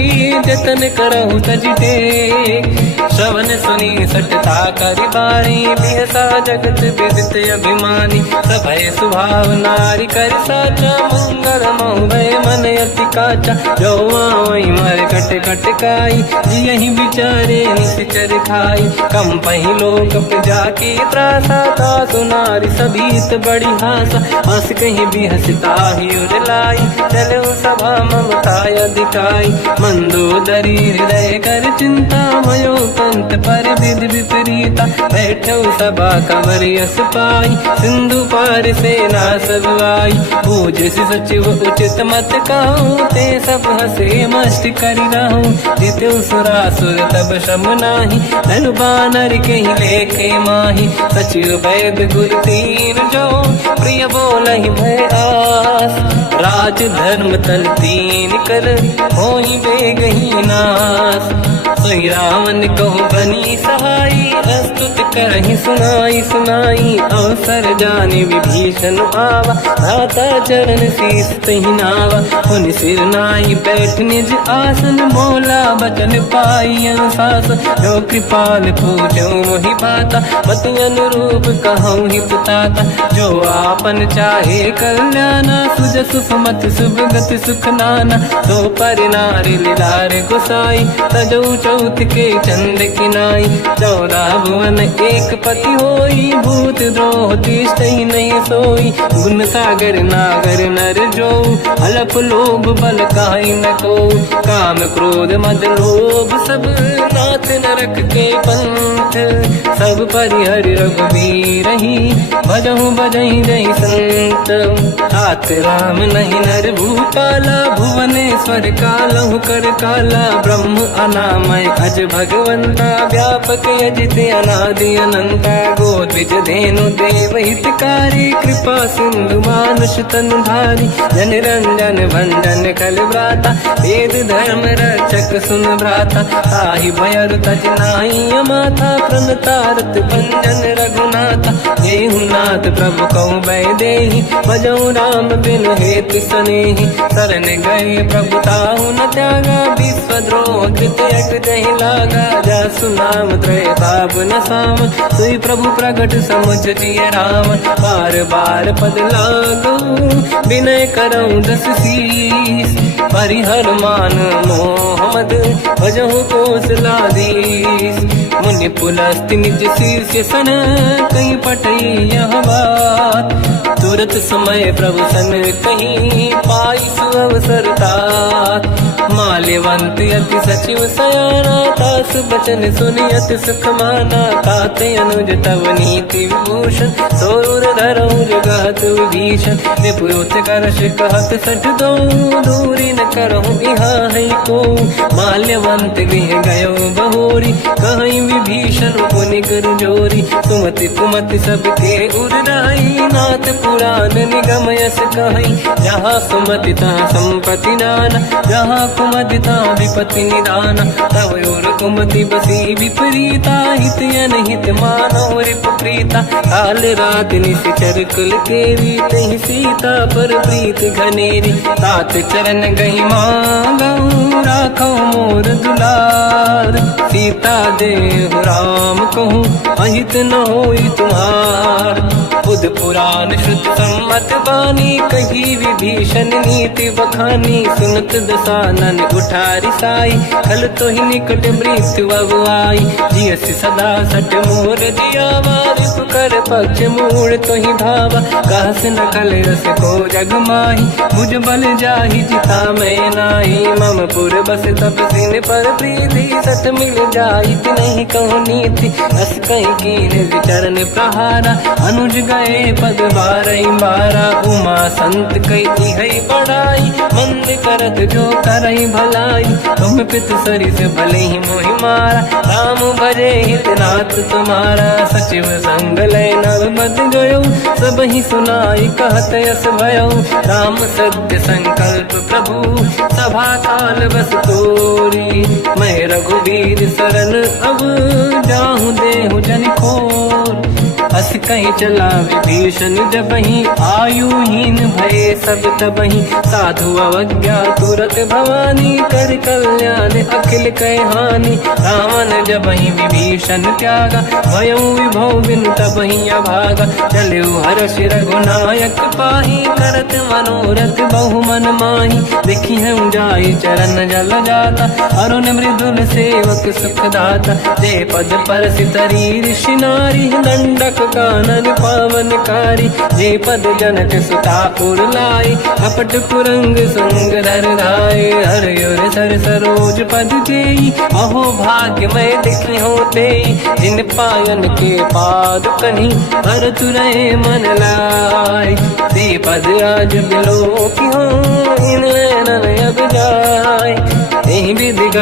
जतन करहु तज टेक श्रवण सुनी सटता करि बारी बिहसा जगत विदित अभिमानी सभय स्वभाव नारी कर साचा मंगल महु भय मन अति काचा जो आवई मर कट कट काई यही विचारे निश्चर खाई कम पही लोक पे जाके त्रासा था सुनारी सभीत बड़ी हासा हंस कहीं भी हंसता ही उड़लाई चलो सभा ममता दिखाई मंदोदरी हृदय कर चिंता भयो पंत पर विधि विपरीता बैठो सभा कवर यस पाई सिंधु पार सेना सब आई पूज सचिव उचित मत कहूँ ते सब हसे मस्त करि रहूं। जित्यु सुरासुर तब शम नाही, धनु बानर के ही लेखे माही। सचिव वैद गुर तीन जो, प्रिय बोलहि भय आस। राज धर्म तल तीन कर, होई बेगहि नास। सोई रावण कहु बनी सहाई, अस्तुत करहि सुनाई सुनाई। अवसर जाने विभीषण आवा, भ्राता चरण शीस तहि नावा। पुनि सिर नाई बैठ निज आसन, बोला बचन पाई अनुशासन। जो कृपाल पूजो मोहि बाता, मति अनुरूप कहूँ हित ताता। जो आपन चाहे कल्याणा, सुजसु सुमति सुभगति सुख नाना। सो पर नारी लीलार गोसाई, तजौ चौथ के चंद किनाई। 14 भुवन एक पति होई, भूत द्रोह तिष्ठहि नहीं सोई। गुण सागर नागर नर जो, अलप लोभ बल काई न को। काम क्रोध मद लोभ सब, नाथ नरक के पंथ। सब परिहरि रघुवीर ही, भजहु बजहि जहि संत। तात राम नहीं नर भूपाला, भुवनेश्वर कालहु कर काला। ब्रह्म अनामय अज भगवंता, व्यापक अजित अनादि अनंता। गोद्विज धेनु देव हितकारी, कृपा सिंधु मानुष तनुधारी। जन रंजन भंजन कल व्राता, वेद धर्म रक्षक सुन भ्राता। ताहि भयर तज नाहि अमाता, प्रणतारत भंजन रघुनाथा। जेहु नाथ प्रभु कहु भय देहि, भजहु राम बिनु हेतु सनेहि। शरण गए प्रभु ताहु न त्यागा, विश्वद्रोह कृत यज्ञ जहि लागा। जासु नाम त्रय बाब न साम, सोई प्रभु प्रगट समुझ जिय राम। बार बार पद लागू, विनय करऊं दस शीस। परिहर मान मोह मद, भजहु कौशलाधीश। मुनि पुलस्त्य निज शीर्ष सन, कहीं पटई यह बात। तुरत समय प्रभु सन कहीं, पाई सुअवसर तात। माल्यवंत अति सचिव सयाना, तास बचन सुनि अति सुख माना। ताते अनुज तव नीति विभूषण, सोर धरऊं जगत विभीषण। निपुत करश कहत सठ दो, दूरी न करहूँ इहा है को। माल्यवंत गृह गयो बहोरी, कहीं विभीषण पुनि कर जोरी। सुमति कुमति सब के उरनाई, नाथ पुराण निगम यस कहीं। जहाँ सुमति तहाँ संपत्ति नाना, जहाँ कुमति तहाँ विपत्ति निदाना। तव और कुमति बसी विपरीता, हित अनहित मानव रिप प्रीता। काल रात निश्चर कुल केरी, तहि सीता पर प्रीत घनेरी। तात चरण गही मांगऊं, राखो मोर दुलार। सीता देहु राम कहूँ, अहित न होई तुम्हार। बुध पुराण शुद्ध सम्मत बानी, कही विभीषण नीति बखानी। सुनत दसानन उठारी साई, खल तो ही निकट मृत्यु अब आई। जियस सदा सट मोर जियावा, रिप कर पक्ष मूल तो ही भावा। कहस न कल रस को जग माही, मुझ बल जाहि जिता मैं नाई। मम पुर बस तप सिन पर प्रीति, सत मिल जाई नहीं कहूँ नीति। अस कहीं कीन विचरण प्रहारा, अनुज गए पद बारई बारा। उमा संत कई है बड़ाई, मंद करत जो करई भलाई। तुम पित सरिस भले ही मोहि मारा, राम भजे हितनाथ तुम्हारा। सचिव संग लय नव बद गयो, सब ही सुनाई कहत यस भयो। राम सत्य संकल्प प्रभु, सभा काल बस तोरी। मैं रघुवीर शरण अब, जाहूँ देहु जन खोर। अस कहीं चला विभीषण जबहि, आयुहीन भये सब तबहि। साधु अवज्ञा तुरत भवानी, कर कल्याण अखिल कह हानि। रावण जबहि विभीषण त्यागा, भयउ विभव बिनु तबहि अभागा। चलु हर्ष रघुनायक पाहि, करत मनोरथ बहु मन माहि। देखि हूँ जाई चरण जल जाता, अरुण मृदुल सेवक सुख दाता। जय पद परसि तरी ऋषि नारी, दंडक कानन पावनकारी। जे पद जनक सुता पुर लाई, कपट कुरंग संग धर धाय। हर सर सरोज पद जेई, अहो भाग्य मैं देखी होते। जिन पायन के पाद कहीं, भरत रहे मन लाई। ते पद आज बिलो की हो, इन नयन अब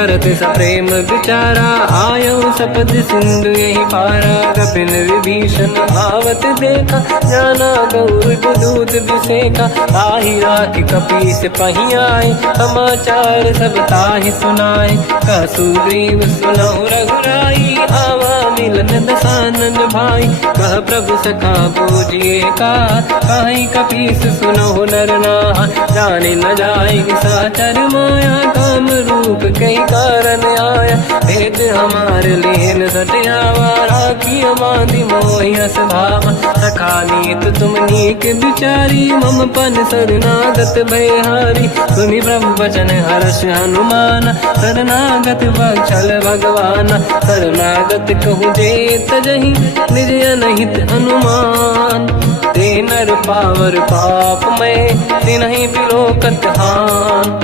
भरत सा प्रेम विचारा, आयो सपद सिंधु यही पारा। कपिल विभीषण आवत देखा, जाना गौर दूध बिसेका। ताहि राखी कपीस पही आए, समाचार सब ताहि सुनाए। कह सुग्रीव सुनहु रघुराई, आवा मिलन दसानन भाई। कह प्रभु सखा पूजिए का, कहीं कपीस सुनहु नर नाहा। जाने न जाएगी साचर माया, काम रूप कई कारण आया। भेद हमारे लेन सटियावा, राखी बांधी मोहि हस भावा। सखा नीत तुम नीक बिचारी, मम पन शरणागत भयहारी। सुनि प्रभु वचन हर्ष हनुमान, शरणागत बक्षल भगवान। शरणागत कहु जेत जहि, निज अनहित अनुमान। ते नर पावर पाप में, तिन्हि बिलोकत हान।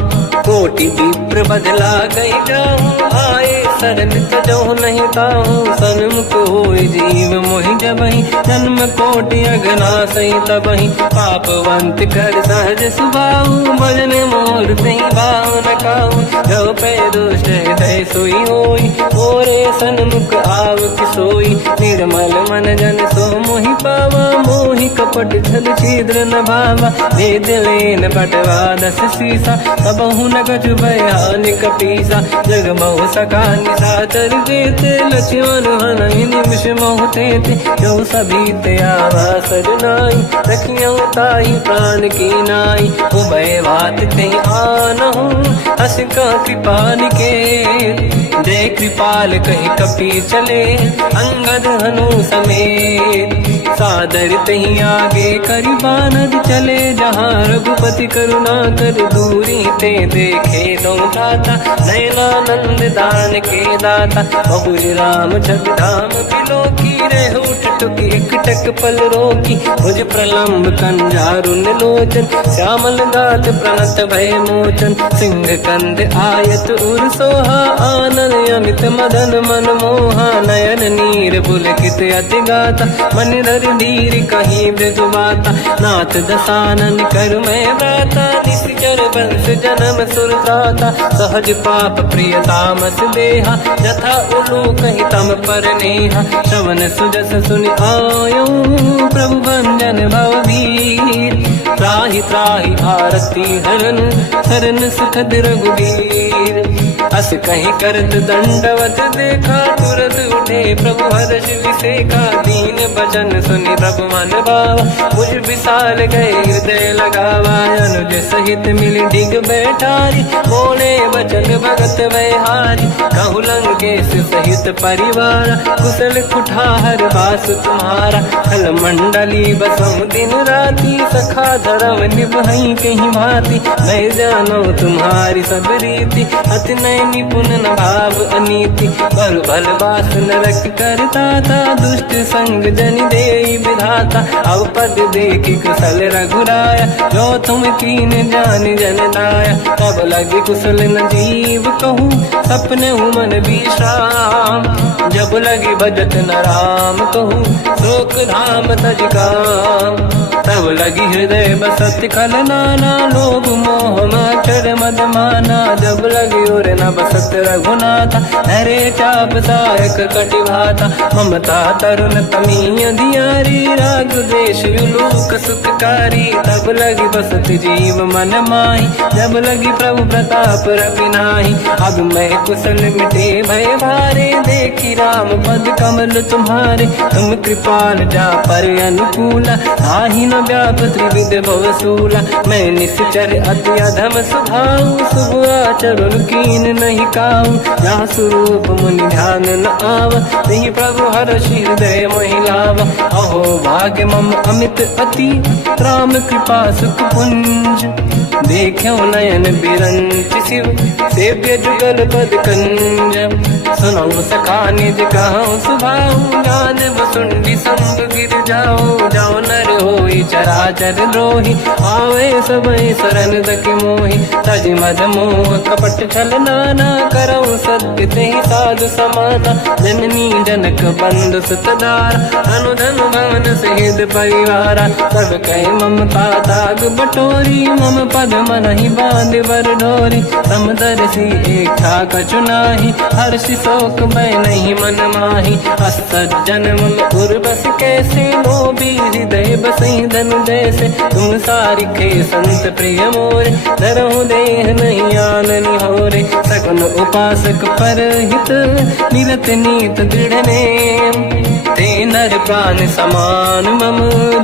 कोटि विप्र बदला गई जाऊं, आए शरण तजो नहीं ताऊं। सन्मुख होय जीव मोहि जबहि, जन्म कोटि अगना सही तबहि। पापवंत कर सहज सुभाऊ, भजन मोर तहि भाव न काऊ। जो पे दुष्ट हृदय सोई होई, मोरे सन्मुख आव किसोई। निर्मल मन जन सो मोहि पावा, मोहि कपट छल छिद्र न भावा। भेद लेन बटवा दस सीसा, सबहु न कछु भयानि कपीसा। जग बहु सका निशाचर जेते, लक्ष्मण हनहि निमिष मोहु तेते। जो सभी आवा सरनाई, रखियौ ताहि प्राण की नाई। उभय बात ते आनहु, हस का कृपा निकेत। जय कृपाल कहि कपी चले, अंगद हनु समेत। सादर तहि आगे करि बानर चले, जहाँ रघुपति करुणा कर दूरी ते देखे। दो दाता नयनानंद दान के दाता, बहुर राम जगधाम बिलोकी। रेहु टुक एक टक पल रोकी, भुज प्रलम्ब कंजारुन लोचन। श्यामल गात प्रणत भय मोचन, सिंह कंद आयत उर सोहा। आनन अमित मदन मन मोहा, नयन नीर पुलकित अति गाता। मन धर धीर कहीं मृदु बाता, नाथ दसानन कर मैं ब्राता। निश्चर वंश जन्म सुरताता, सहज पाप प्रिय तामस देहा। जथा उलू कहीं तम पर नेहा, श्रवण सुजस सुनि आयो। प्रभु भंजन भवभीर, त्राहि त्राहि आरती हरन। शरण सुखद रघुवीर, अस कहीं करत दंडवत देखा। तुरत उठे प्रभु हर्ष विसेका, दीन बचन सुनि प्रभु मन भावा। मुझ विशाल गए हृदय लगावा, अनुज सहित मिल डिग बैठारी। बोले बचन भगत वैहारी, कहु लंकेश सहित परिवार। कुशल कुठार बास तुम्हारा, खल मंडली बसहु दिन राती। सखा धर्म निभई कहीं भांति, मैं जानो तुम्हारी सब रीति। अति नय निपुण न भाव अनीति, बल बल बास नरक करता था। दुष्ट संग जन देई विधाता, अब पद देखि कुशल रघुराया। जो तुम कीन जान जन दाया, तब लगे कुशल न जीव कहूँ। सपने मन विश्राम, जब लगे भजत न राम कहूँ। शोक धाम तज काम, तब लगी हृदय बसत खल नाना। लोभ मोह माचर मद माना, जब लगी और न बसत रघुनाथा। हरे चाप सायक कटि भाता, ममता तरुण तमीय अधियारी। राग द्वेष विलोक सुखकारी, तब लगी बसत जीव मन माही। जब लगी प्रभु प्रताप रवि नाही, अब मैं कुशल मिटे भय भारे। देखी राम पद कमल तुम्हारे, तुम कृपाल जा पर अनुकूला। आहि न व्याप त्रिविध भवसूला, मैं निश्चर अति अधम स्वभाव। शुभ आचरण कीन नहीं काऊ, जहाँ स्वरूप मुनि ध्यान न आव। नहीं प्रभु हर्ष हृदय महिलावा, अहो भाग्य मम अमित अति। राम कृपा सुख पुंज, देखो नयन बिरंच शिव। सेव्य जुगल पद कंज, सुनौ सखा निज कहूँ सुभाऊ। ज्ञान वसुंडी संग गिर जाओ, जाओ नर होई चराचर द्रोही। आवे सबई शरण दकि मोहि, तज मद मोह कपट छल नाना। करौ सत्य तेहि साधु समाना, जननी जनक बंधु सुतदार। अनुधन भवन सहित परिवारा, सब कहे ममता ताग बटोरी। मम पर पद मन ही बांध बर ढोरी समदर्शी इच्छा कछु नाही हर्षि शोक मैं नहीं मन माही असज्जन मम उर्वश कैसे लोभी हृदय बसई धनु जैसे तुम सारिखे संत प्रिय मोरे धरहु देह नहीं आननि होरे सगुन उपासक पर हित निरत नीत दृढ़ नेम ते नर प्राण समान मम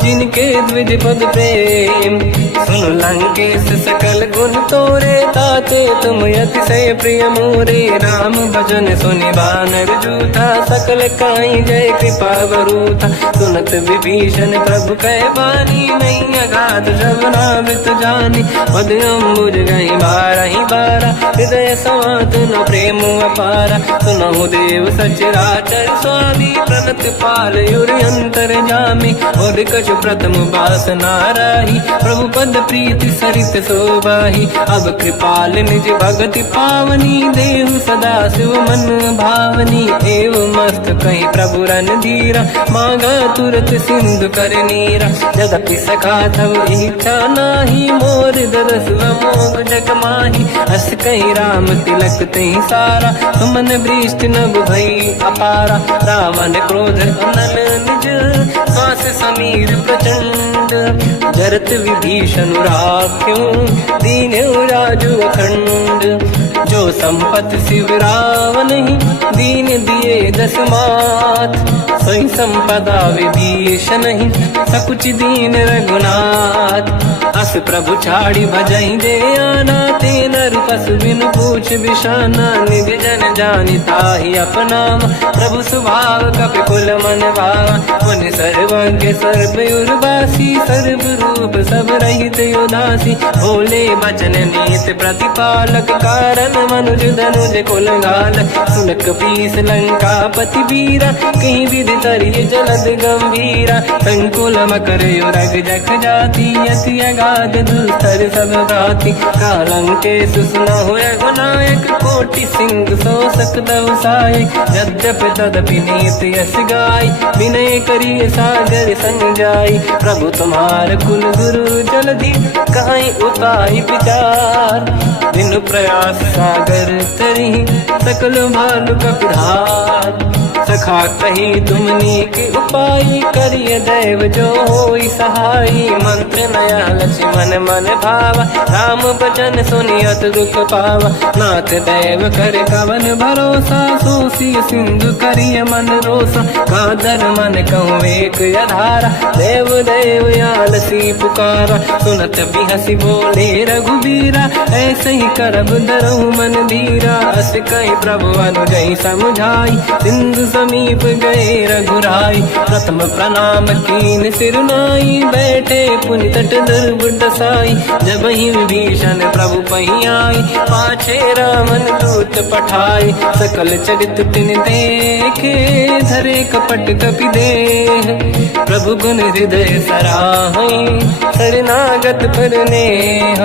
जिनके द्विज पद प्रेम सुन लंकेश सकल गुण तोरे ताते तुम अतिशय प्रिय मोरे राम भजन सुनि बानर जूथा सकल काई जय कृपा वरूथा सुनत विभीषण प्रभु कह बानी नहीं अगाध श्रवणामृत जानी पद अम्बुज गई बारहि बारा हृदय समात न प्रेम अपारा सुनहु देव सचराचर स्वामी प्रणत पाल युर अंतर जामी और कछु प्रथम बास नाराही प्रभु पद प्रीति सरित शोभाही अब कृपाल निज भगति पावनी देहु सदा शिव मन भावनी एव मस्त कहीं प्रभु रन धीरा मांगा तुरत सिंधु कर नीरा यद्यपि सखा तब इच्छा नाही मोर दरस मोग जग माही अस कहीं राम तिलक तही सारा सुमन वृष्टि नभ भई अपारा रावण क्रोध अनल निज श्वास समीर प्रचंड जरत विभीषण राख्यो दीन राजु अखंड जो संपत शिव रावण ही दीन दिए दस मात सोई संपदा विभीषण ही सकुच दीन रघुनाथ अस प्रभु छाड़ी भजई दे आना ते नर पशु बिनु पूछ बिशाना निज जन जानि ताहि अपनाम प्रभु स्वभाव कपि कुल मन भावा मुनि सर्वज्ञ सर्वयुर्वासी सर्व रूप सब रहित उदासी भोले बचन नीत प्रतिपालक कारण मनुज धनुज कुल गाल सुन कपीस लंका पति वीरा कहीं विधि तरिय जलद गंभीरा संकुल मकर युरग जख जाति अति अगाध दुस्तर सब भाति कालंके सुसना हुए गुनायक कोटि सिंह सो सकदव सायक यद्यप तदपि नीत यस गाय विनय करिय सागर संग जाई प्रभु तुम्हार कुल गुरु जलधि कहीं उपाय विचार बिनु प्रयास सागर तरी सकल भालु कपिधार सखा कही तुमनी के उपाय करिय दैव जो होई सहाई मंत्र नया लक्ष्मण मन भावा राम भजन सुनियत दुख पावा नाथ दैव कर कवन भरोसा सोसी सिंधु करिय मन रोसा कादर मन कहूँ एक अधारा देव देव आलसी पुकारा सुनत भी हसी बोले रघुबीरा ऐसे ही करब धरहु मन धीरा अस कहीं प्रभु अनुजई समझाई सिंधु समीप गए रघुराई प्रथम प्रणाम कीन सिरुनाई बैठे पुनि तट दुर्बुड साई जब ही विभीषण प्रभु पही आई पाछे रामन दूत पठाई सकल चरित तिन देखे धरे कपट कपि देह प्रभु गुण हृदय सराहई शरणागत पर नेह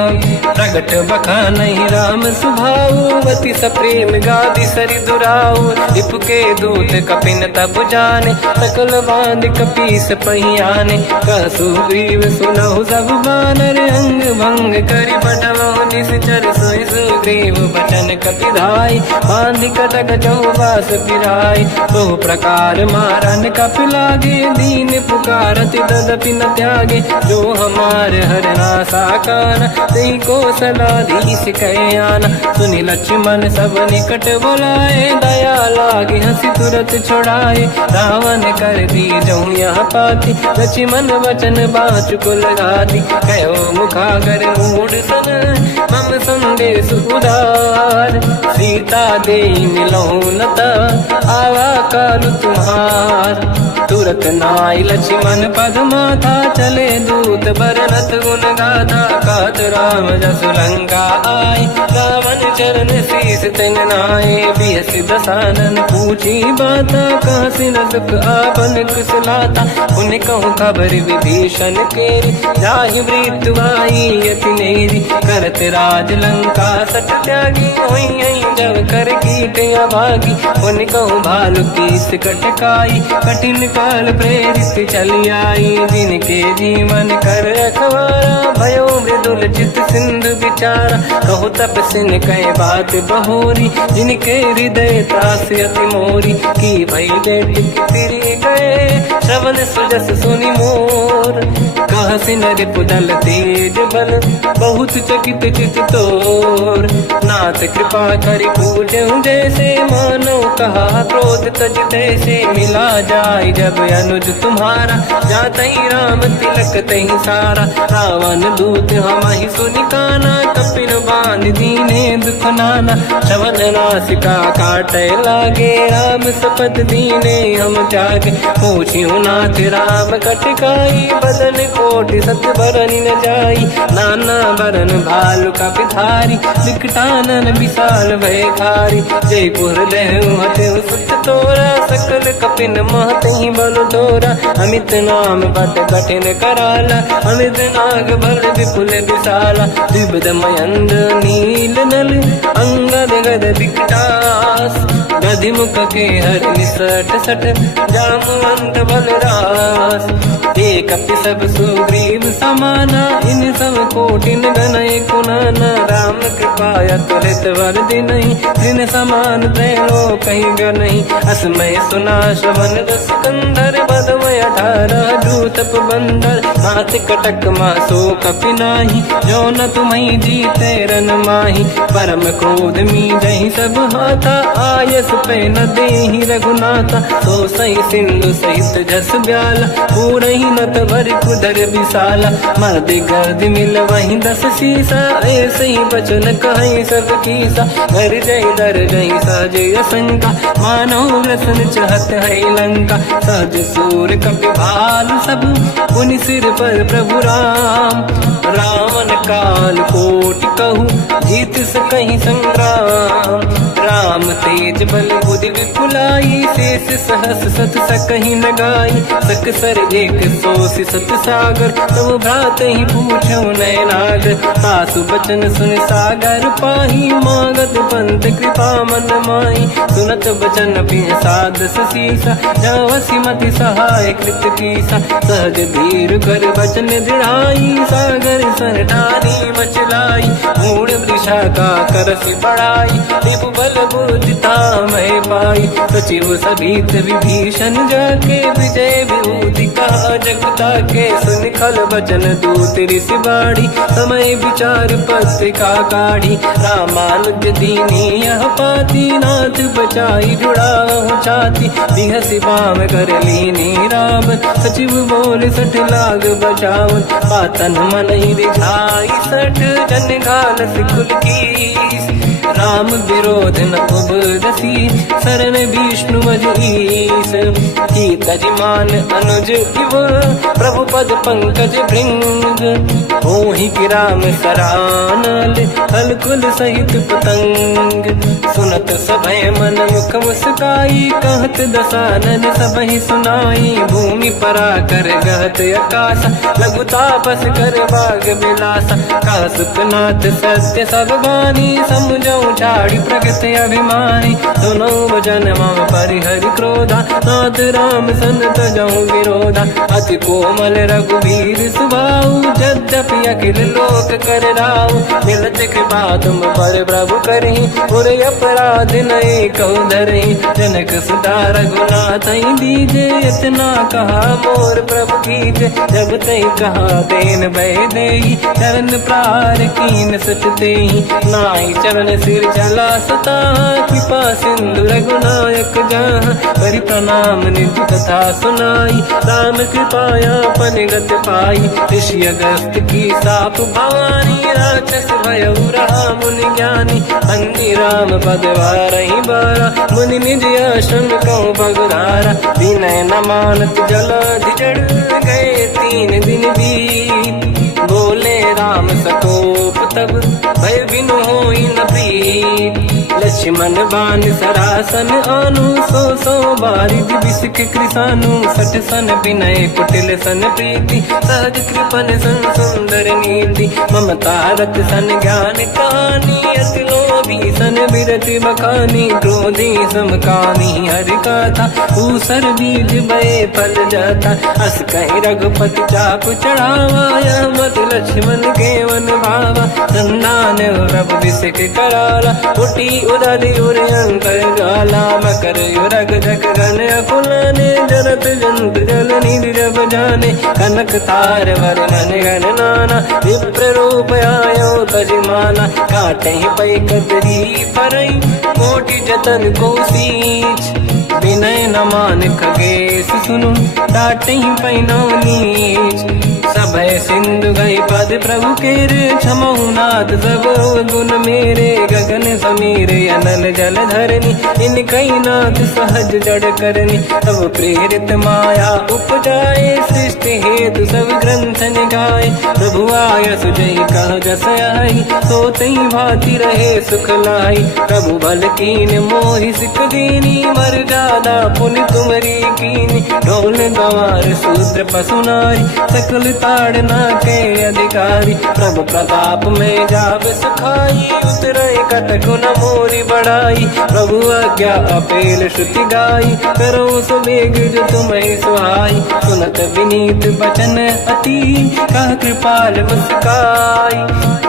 प्रगट बखा नहीं राम सुभाऊ वति सप्रेम गादि सरि दुराऊ रिपुके दूत कपिन तब जाने सकल बांध कपीस पहियाने कहसु ग्रीव सुनहु सब बानर अंग भंग करि पटवहु निश्चर सोई सुग्रीव बचन कपिधाई बांध कटक चौबास पिराई तो प्रकार मारन कपि लागे दीन पुकारति तदपि न त्यागे जो हमार हरना साकार तेई को सलाधीश कहे आना सुनि लक्ष्मण सब निकट बुलाए दया लागे हंसी तुरत छोड़ाए रावण कर दी जऊँ यहाँ पाती लक्ष्मण वचन बाचुक लगाती कहो मुखागर मूड सन मम संदेश उदार सीता दे मिलो नता आवा कालु तुम्हार तुरत नाई लक्ष्मण पद माथा चले दूत बरनत गुण गाथा कात राम जसु लंका आई रावण चरण शीस तिन नाये बियस दसानन पूछी बाता कहाँ से न दुख आपन कुशलाता उन्हें कहूँ खबर विभीषण केरी जाहि मृत्यु आई यति नेरी करत राज लंका सट त्यागी हुई जब कर कीट अभागी उन कहूँ भालू कीस कटकाई कठिन काल प्रेरित चली आई जिनके जीवन कर अखबारा भयो मृदुल चित सिंधु विचारा कहु तपसिन कहे बात बहोरी जिनके हृदय तास अति मोरी की भई बेटी फिरी गए श्रवण सुजस सुनि मोर कह सिनर पुदल तेज बल बहुत चकित चित तोर नाथ कृपा करि पूजऊं जैसे मानो कहा क्रोध तज तैसे मिला जाय जब अनुज तुम्हारा जातई राम तिलक तही सारा रावण दूत हम ही सुनि काना कपिन बांध दीने दुख नाना श्रवण नासिका काटे लागे राम सपथ दीने हम त्यागे पूछियो नाथ राम कटकाई बदन कोटि सत बरन न जाई नाना बरन भालू का पिधारी विकटानन विशाल भय खारी जयपुर देहु हतेउ सुत तोरा सकल कपिन महतहि बल तोरा अमित नाम बट कठिन कराला अमित नाग बल विपुल विशाला द्विविध मयंद्र नील नल अंगद गद विकटास गधिमुख के हर निसट सट जामवंत बलरास एक सब सुग्रीव समाना इन सब कोटिन गणय कुनाना राम कृपाया तुलित वर दिनहि दिन समान त्रैलो कहीं गनहि असमय सुना श्रवण रस कंधर बदमय 18 जूतप बंदर हाथ कटक मासो कपिनाही जो न तुम्हें जीते रन माही परम क्रोध मी जही सब हाथा आयस पे न देहि रघुनाथा तो सही सिंधु सहित जस ब्याला पूरही नत भर कुदर विशाला मर्द गर्द मिल वहीं 10 सीसा ऐसे ही बचन कहीं सब कीसा घर जय दर जय सहजय शंका मानो रसन चहत है लंका सहज सूर कपि भाल सब पुनि सिर पर प्रभु राम रावण काल कोटि कहूँ जीत सकहीं संग्राम राम तेज बल बुद्धि विपुलाई शेष सहस सत सकहीं लगाई सक सर एक सोसी सत सागर तब भ्रात ही पूछो नयनागर सासु बचन सुन सागर पाही मागत पंत कृपा मन माही सुनत बचन पिय साध सीसा जावसी मति सहाय कृत कीसा सहज धीर कर बचन दृढ़ाई सागर सन ठानी मचलाई मूड वृषा का करसि बढ़ाई विभु बल बुद्धि मैं पाई सचिव सभीत विभीषण जाके विजय विभूति का जगता के सुन खल बचन दूत ऋषि बाड़ी समय विचार पत्रिका काढ़ी रामानुज दीनी यह पाती नाथ बचाई जुड़ा छाती बिहसी बाम कर लीनी राम सचिव बोल 60 लाग बचावन पातन मन ही दिखाई 60 जन घाल सिकुल की राम विरोध न उबरसी शरण विष्णु मजीस की तजमान अनुज इव प्रभु पद पंकज भृंग होहि कि राम सरानल हलकुल सहित पतंग सुनत सभय मन मुख मुस्काई कहत दसानन सबहि सुनाई भूमि परा कर गहत आकाश लघु तापस कर बाग विलासा का सुखनाथ सत्य सब बानी समझो झाड़ी प्रगति अभिमानी सुनो भजन मम परिहरि क्रोधा नाथ राम संत जहु विरोधा अति कोमल रघुवीर सुभाऊ यद्यपि अखिल लोक कर राऊ मिलत कृपा तुम पर प्रभु करहि पुर अपराध नहीं कहु धरहि जनक सुता रघुनाथ दीजे इतना कहा मोर प्रभु कीजे जब तई कहा देन भय देहि चरण प्रार कीन सत देहि नाई चरण सिर चला सता कृपा सिंधु रघुनायक जहाँ करि प्रणाम निधि कथा सुनाई राम कृपाया पनिगत पाई ऋषि अगस्त की साप भवानी राक्षस भयउ रहा मुनि ज्ञानी अन्नी राम पद वारहि बारा मुनि निज आश्रम कहु भगधारा विनय न मानत जलाधि जड़ गए 3 दिन बीत बोले राम सकोप तब भय बिनु होई न प्रीत लक्ष्मण बान सरासन आनु, सो बारिद बिस्क कृसानु। सठ सन विनय कुटिल सन प्रीति, सहज कृपन सन सुंदर नीति। ममता रत सन ज्ञान कहानी, अति लोभी सन बिरति बखानी। क्रोधी समकामी हरि कथा, ऊसर बीज बये फल जाता। अस कहीं रघुपति चाप चढ़ावा, यह मत लक्ष्मण के वन भावा। संदान रब बिसिक कराला, उठी उदर उर अंकर ज्वाला। मकर युरग जग गण अकुलाने, जरत जंत जल निधि जब जाने। कनक तार वर्णन गण नाना, विप्र रूप आयो तजमाना। काटे पै कतरी परई, कोटि जतन को सींच। विनय न मान खगेश सुनु, डांटहि पैनौ नीच। सभय सिंधु गई पद प्रभु केरे, क्षमहु नाथ सब गुण मेरे। गगन समीरे अनल जल धरनी, इनकई नाथ सहज जड़ करनी। तब प्रेरित माया उपजाए, सृष्टि हेतु सब ग्रंथ निगाए। प्रभु आय सुजई कह जस आई, सोतई भांति रहे सुख लाई। प्रभु भल कीन मोहि सिख दीनी, मर जादा पुनि तुमरी कीनी। ढोल गंवार शूद्र पशु नारी, सकल ताड़ना के अधिकारी। प्रभु प्रताप में जाब सुखाई, उतरई कटक न मोरी बढ़ाई। प्रभु आज्ञा अपेल श्रुति गाई, करो सुबेग जो तुम्हें सुहाई। सुनत विनीत बचन अति, कह कृपाल मुस्काई।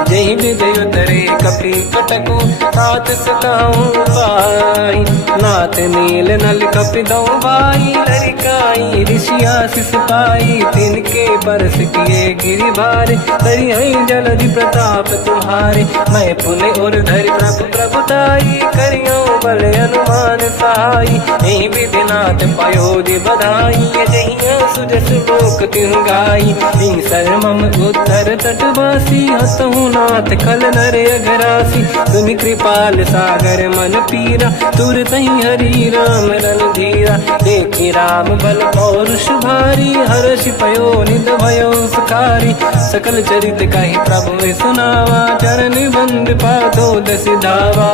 जय विजय उतरे कपि कटकु, तात सकाऊं पाई। नाथ नील नल कपि दौ भाई, लरिकाई ऋषि आशीष पाई। तिनके बरस किए गिरि भारे, तरिहै जलधि प्रताप तुम्हारे। मैं पुने और धरि प्रभु प्रभुताई, करियो बल अनुमान सहाई। यही विधिनाथ पयोधि बधाई, जहिया सुजस लोक तिहु गाई। हिंसर मम उत्तर तटवासी, हसहु नाथ खल नर अघरासी। तुम कृपाल सागर मन पीरा, तुरतहि हरि राम रणधीरा। देखि राम बल पौरुष भारी, हर्षि पयो निध भयो सुखारी। सकल चरित कहि प्रभु सुनावा, चरण बंद पादो दस धावा।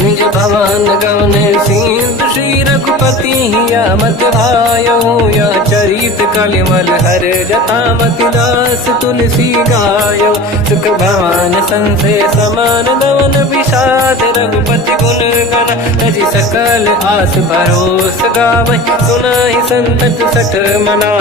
निज भवन गवन सिंधु, श्री रघुपति हिया मत भायो। या चरित कलिमल हर जटामति, दास तुलसी गायो। सुख भवन संशय समान गवन, विषाद रघुपति गुण गण। तजि सकल आस भरोस गावै, सुनाहि संतत सठ मना।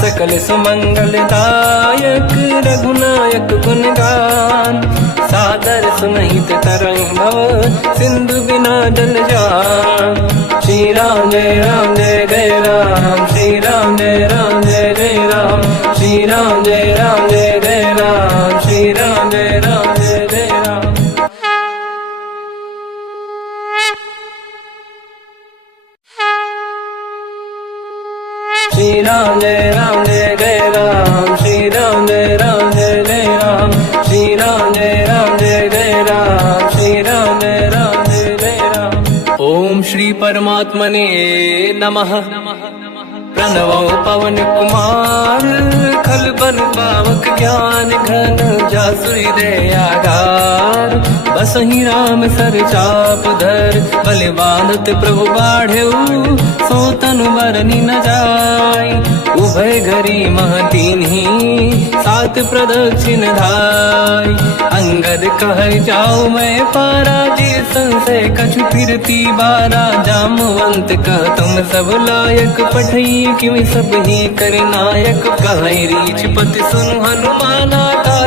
सकल सुमंगल दायक, रघुनायक गुण गान। सादर सुनहित तरंग भव, सिंधु बिना जल जान। श्री राम जय राम जय जय राम, श्री राम जय राम जय जय राम। श्री राम जय राम जय जय राम, श्री राम जय राम जय जय राम। श्री राम जय राम जय जय राम, श्री राम जय राम जय जय राम। श्री राम जय राम जय जय राम, श्री राम जय राम जय जय राम। ओम श्री परमात्मने नमः। प्रणवो पवन कुमार, खल बन पावक ज्ञान घन। जासुरी दयागार, बसहि राम सर चाप धर। बल बांधत प्रभु बाढ़ऊ, सो तनु बरनि न जाय। उभय घरी मह दीन्ही, सात प्रदक्षिण धाय। अंगद कह जाओ मैं पारा, जी संशय कछु फिरती बारा। जामवंत कह तुम सब लायक, पठई किमि सब ही कर नायक। कहै रीछ पति सुनु हनुमाना,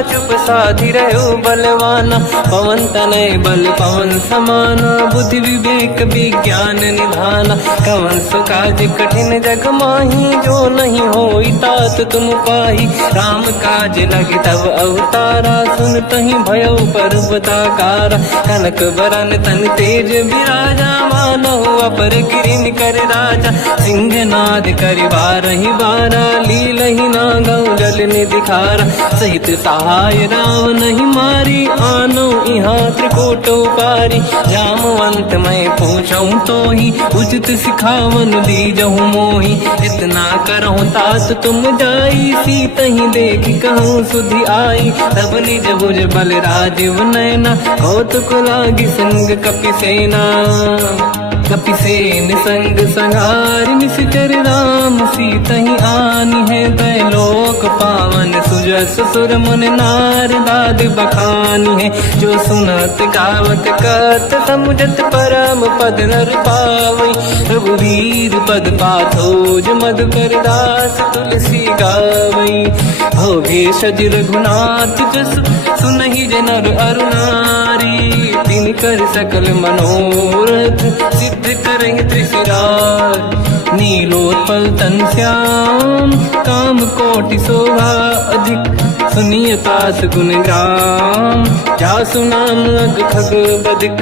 चुप साधि रहो बलवाना। पवन तनय बल पवन समाना, बुद्धि विवेक विज्ञान निधाना। कवन सु काज कठिन जग माही, जो नहीं होई तात तुम पाही। राम काज लगे तब अवतारा, सुनतहि भयो पर्वताकारा। कनक बरन तन तेज विराजा, मानहु अपर गिरिन कर राजा। सिंहनाद करि बारहि बारा, लीलहि नागौ जल निधिखारा। सहित सहाय राव नहीं मारी, आनो इहाँ त्रिकूट उपारी। तुम्हारी। जामवंत मैं पूछूं तो ही उचित सिखावन दीजहु मोही। इतना करहु तात तुम जाई सीत ही देखी कहूँ सुधि आई। तब निज भुज बल राजीव नैना कौतुक लागी संग कपिसेना। कपिसेन संग संहारि निश्चर राम सीता ही आनी है। दैलोक पावन सुजस सुर मुन नार दाद बखानी है। जो सुनत गावत कहत समुझत परम पद नर पावई। रघुवीर पद पाथोज मधुकर दास तुलसी गावई। भोगे सज रघुनाथ जस सुनहि जनर अरुणारी। तिन कर सकल मनोरथ सिद्ध करहि त्रिशिरार। नीलोत्पल तन श्याम काम कोटि शोभा अधिक। सुनिय पास गुण ग्राम जासु नाम अग खग बदिक।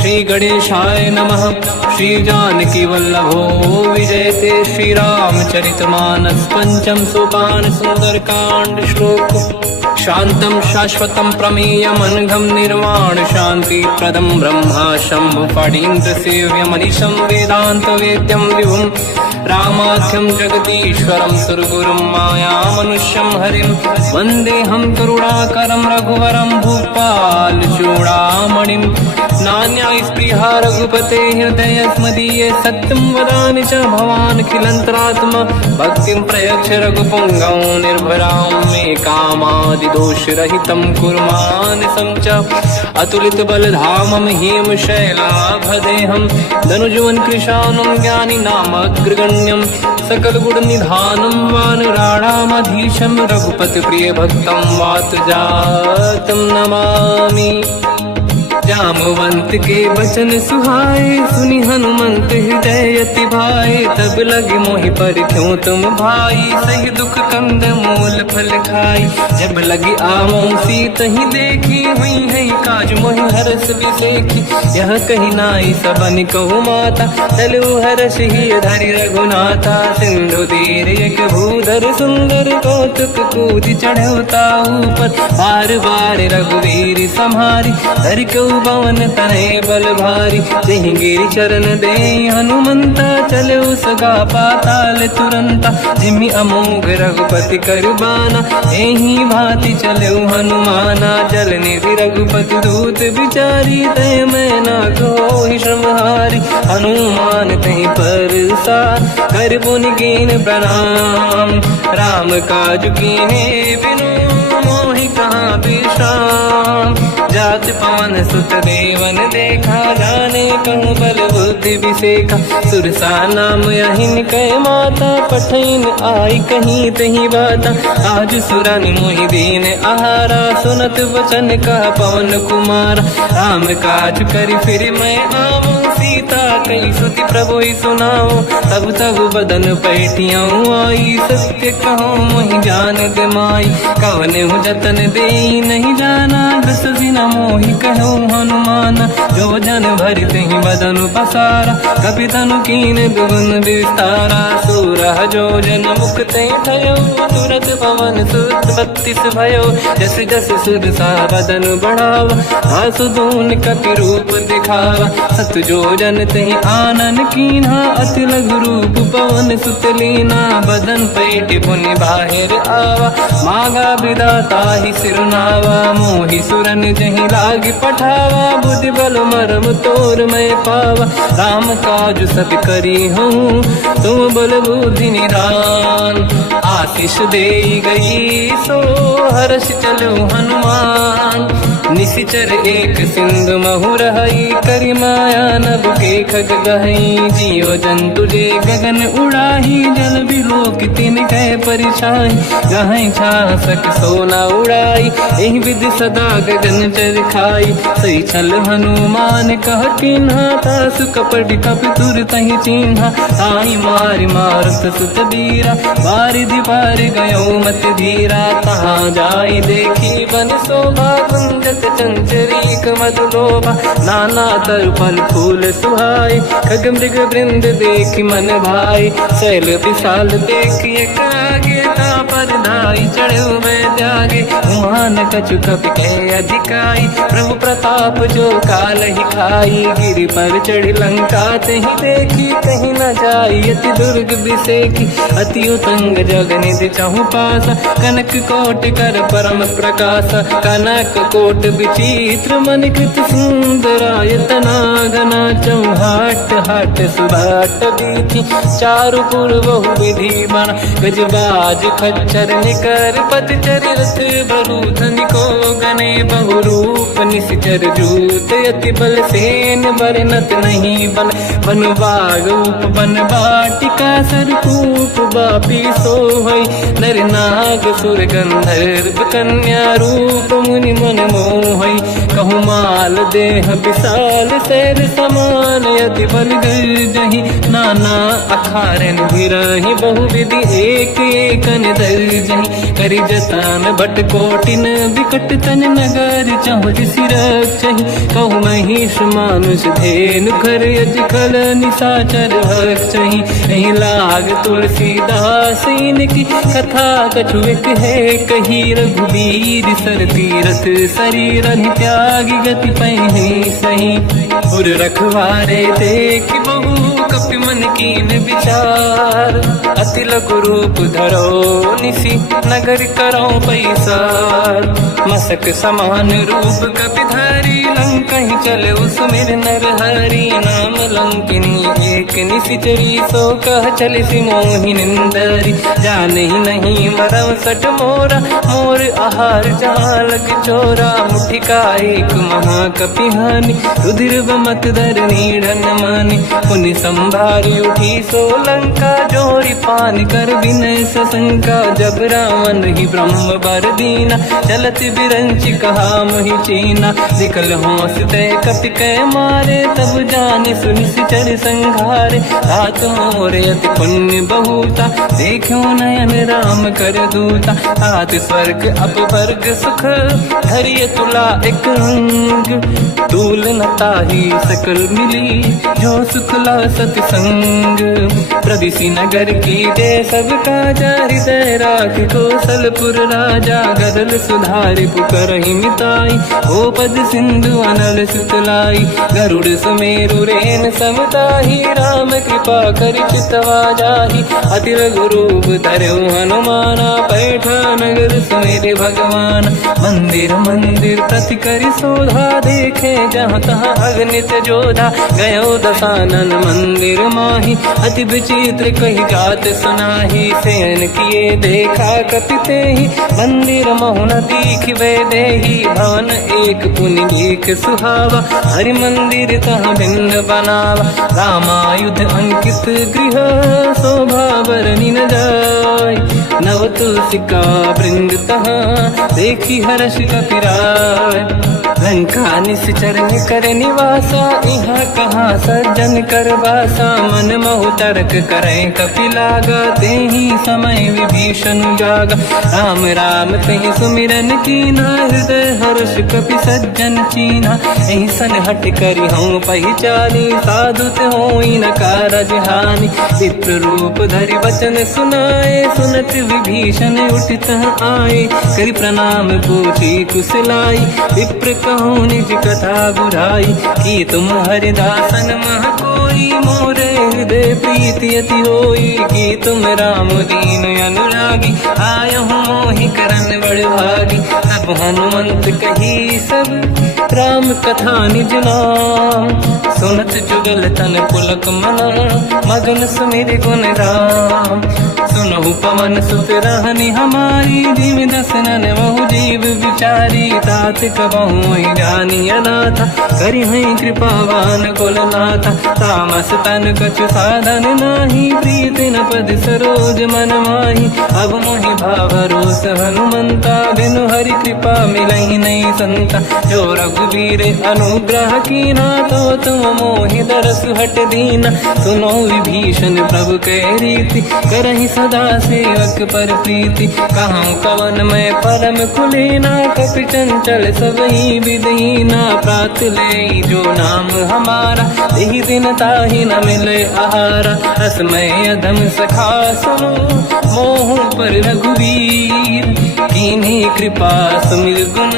श्री गणेशाय नमः। श्री जानकी वल्लभो विजयते। श्री रामचरित मानस पंचम सोपान सुंदर कांड श्लोक। शांतं शाश्वतं प्रमेयमनघं निर्वाण शांति प्रदं ब्रह्मा शंभु फणीन्द्र सेव्यमनिशं वेदांत वेद्यं विभुं। रामाख्यं जगदीश्वरं सुरगुरुं मायामनुष्यं हरिं। वन्देऽहं करुणाकरं रघुवरं भूपाल चूडामणिं। नान्यास्पृहा रघुपते हृदयस्मदीये। सत्यं वदामि च भवानखिलन्तरात्मा। भक्तिं प्रयच्छ रघुपुङ्गं निर्भरां मे कामादिदोषरहितं कुर्मानसं च। अतुलित बलधामं हेमशैलाभदेहं। धनुजवन कृशानं ज्ञानी नामग्रगण्यं। सकल गुण निधानं वानराणामधीशं। रघुपति प्रिय भक्तं वात जातं नमामि। जामवंत के बचन सुहाए सुनि हनुमंत हृदय अति भाए। तब लगे मोहि पर क्यों तुम भाई सही दुख कंद मूल फल खाई। जब लगी आवों सीत ही देखी हुई है काज मोहि हरस बिसेखी। यह कही नाई सबन कहु माता चलु हरस ही धरि रघुनाथा। सिंधु तीर एक भूधर सुंदर कौतुक कूद चढ़ौता ऊपर। बार बार रघुवीर सम्हारी धरि कऊ पवन तनय बल भारी। जहि गिरि चरण दे हनुमंता चलो सगा पाताल तुरंता। जिमि अमोघ रघुपति कर बाना एहि भांति चलो हनुमाना। जल निधि रघुपति दूत बिचारी तय मैं ना कोहि श्रमहारी। हनुमान तहि परसा कर पुनि कीन प्रणाम। राम काज कीन्हे बिनु मोहि कहाँ विश्राम। जात पवन सुत देवन देखा जाने कहूँ बल बुद्धि विसेखा। सुरसा नाम यहिन कह माता पठैन आई कहीं तही बाता। आज सुरन मोहि दीन आहारा सुनत वचन का पवन कुमार। राम काज करि फिर मैं आऊँ सीता कई सुति प्रभु सुनाओ। तब तब बदन पैठियाँ आई सत्य कहो मोहि जान गमाई। कवन हूँ जतन दे नहीं जाना दस दिन मोहि कहो हनुमान। जो जन भरि तहि बदन पसारा कपि तनु कीन दुगुन विस्तारा। सूरह जो जन मुख तहि भयो तुरत पवन सुत 32 भयो। जस जस सुरसा बदन बढ़ावा आसु दून कपि रूप दिखावा। सत जो जन तहि आनन कीन्हा अति लघु रूप पवन सुत लीना। बदन पैठ पुनि बाहिर आवा मागा विधाता ही सिरनावा। मोहि सुरन जहि लाग पठावा बुद्धि बल मरम तोर मैं पावा। राम काज सब करी हूँ तुम बल बुद्धि निधान। आशीष दे गई सो हर्ष चलो हनुमान। निशिचर एक सिंधु महु रहई करि माया नभ के खग गहई। जीव जंतु जे गगन उड़ाही जल बिलोक तिन कह परिछाई। गहई छासक सोना उड़ाई एहि विधि सदा गगन चर खाई। सही छल हनुमान कह किन्हा तासु कपट कपि तुर तहि चिन्हा। ताई मारि मारुत सुत बीरा बारिधि पार गयो मत धीरा। तहाँ जाई देखी बन शोभा कुंजत चंचरीक मधुलोभा। नाना तरु फल फूल सुहाई खग मृग वृंद देखि मन भाई। शैल विशाल देखिए कागे सीता पर धाई चढ़े हुए त्यागे, मान कछु कपि के अधिकाई, प्रभु प्रताप जो काल ही खाई, गिरि पर चढ़ी लंका तही देखी, कहीं न जाई अति दुर्ग बिसेकी, अति उतंग जग निधि चहु पासा, कनक कोट कर परम प्रकाश, कनक कोट विचित्र मन कृत सुंदरायतना, घना चौहाट हाट सुभाट बीथी, चारु पुर बहु विधि बना, गजबाज खच्चर निकर पतचर रथ बरु, धनिको गने बहु रूप निश्चर जूत, अति बल सेन बरनत नहीं बन, बन बाग उप बन बाटिका सरकूप बापी सोहई, नर नाग सुर गंधर्व कन्या रूप मुनि मन मोहई, कहु माल देह विशाल शैर समान, यति बल गर्जहि नाना अखारन भिरहि, बहु विधि एक एकन दर्जहि, करि जतन भट कोटिन विकट तन नगर, चहु जिसि रक्षहि, कहु महिष मानुष धेनु खर यज खल निशाचर भक्षहि, एहि लाग तुलसीदास इनकी कथा कछु एक है कही, रघुबीर सर तीरथ शरीर त्यागी गति पहि सही, उर रखवारे देख बहु कपि मन कीन विचार, अति लघु रूप धरो निसी नगर करो पैसार, मसक समान रूप कपि धारी, लंका ही चले उसमेर नर हरि, नाम लंकिनी एक निशिचरी, सो कह चले सि मोहि निंदरी, जान ही नहीं मरम सट मोरा, मोर आहार जालक चोरा, मुठिका एक महाकपि हानि, रुधिर बमत धर नीढ़न मानि, पुनि संभारी उठी सो लंका, जोरी पान कर विनय सशंका, जब रावण ही ब्रह्म बर दीना, चलत बिरंच कहा मोहि चीना, निकल होश तय कपि कै मारे, तब जाने सुनिश्चर संघारे, तात मोर अति पुण्य बहुता, देखो नयन राम कर दूता, तात स्वर्ग अपवर्ग सुख, धरिय तुला एक अंग, तूल न ताहि सकल मिली, जो सुखला सतसंग, प्रदिशि नगर की जय सब काजा, हृदय राख कौशलपुर राजा, गदल सुधारि पुकारहि मिताई, ओ पद सिंधु अनल सुतलाई, गरुड़ सुमेरु रेन समताहि, राम कृपा करि चितवा जाहि, अति लघु रूप धरऊ हनुमाना, पैठा नगर सुमेरे भगवान, मंदिर मंदिर प्रति करि शोधा, देखे जहाँ तहाँ अगणित जोधा, गयो दशानन मंदिर माही, अति विचित्र कही जात सुनाही, शयन किए देखा कपि तेहि, मंदिर महु न दीखिबे देहि, भवन एक पुनि एक सुहावा, हरि मंदिर तहाँ भिन्न बनावा, रामायुध अंकित गृह, शोभा बरनि न जाय, नव तुलसिका वृंद तहाँ, देखी हर्ष कपि राय, लंका निश्चर कर निवासा, यहाँ कहाँ सज्जन कर वासा, मन महु तर्क करें कपि लागा, तेहि समय विभीषण जागा, राम राम कहीं सुमिरन कीना, हृदय हर्ष कपि सज्जन चीना, एहि सन हट करि हूँ पहचानी, साधुत होई न कारज हानि, चित्र रूप धरि वचन सुनाए, सुनत विभीषण उठित आए, करि प्रणाम पूछी कुशलाई, विप्र कहूँ निज कथा बुराई, कि तुम हरिदासन मह कोई, मोरे हृदय प्रीति अति होई, कि तुम राम दीन अनुरागी, आयहु मोहि करन बड़ भागी, तब हनुमंत कही सब राम कथा निज नाम, सुनत जुगल तन पुलक मना, मगन सुमिर गुण राम, सुनहु पवन सुत रहनि हमारी, जीव दसनन महु जीव विचारी, तात कबहु जानी अनाथा, करि हई कृपावान कुलनाथा, तामस तन कछु साधन नाही, प्रीति न पद सरोज मन माही, अब मोहि भावरोस हनुमंता, बिनु हरि कृपा मिलहि नहीं संता, जो रघुवीर अनुग्रह कीना, तो तुम मोहि दरस हट दीना, सुनो विभीषण प्रभु के रीति, करहि सदा सेवक पर प्रीति, कहूँ कवन मैं परम कुलीना, कपि चंचल सबही विधहीना, प्रात ले जो नाम हमारा, यही दिन ता ताहि न मिले आहारा। असमय अधम सखा सुनो मोह पर रघुवीर, कीन्ही कृपा सुमिर गुण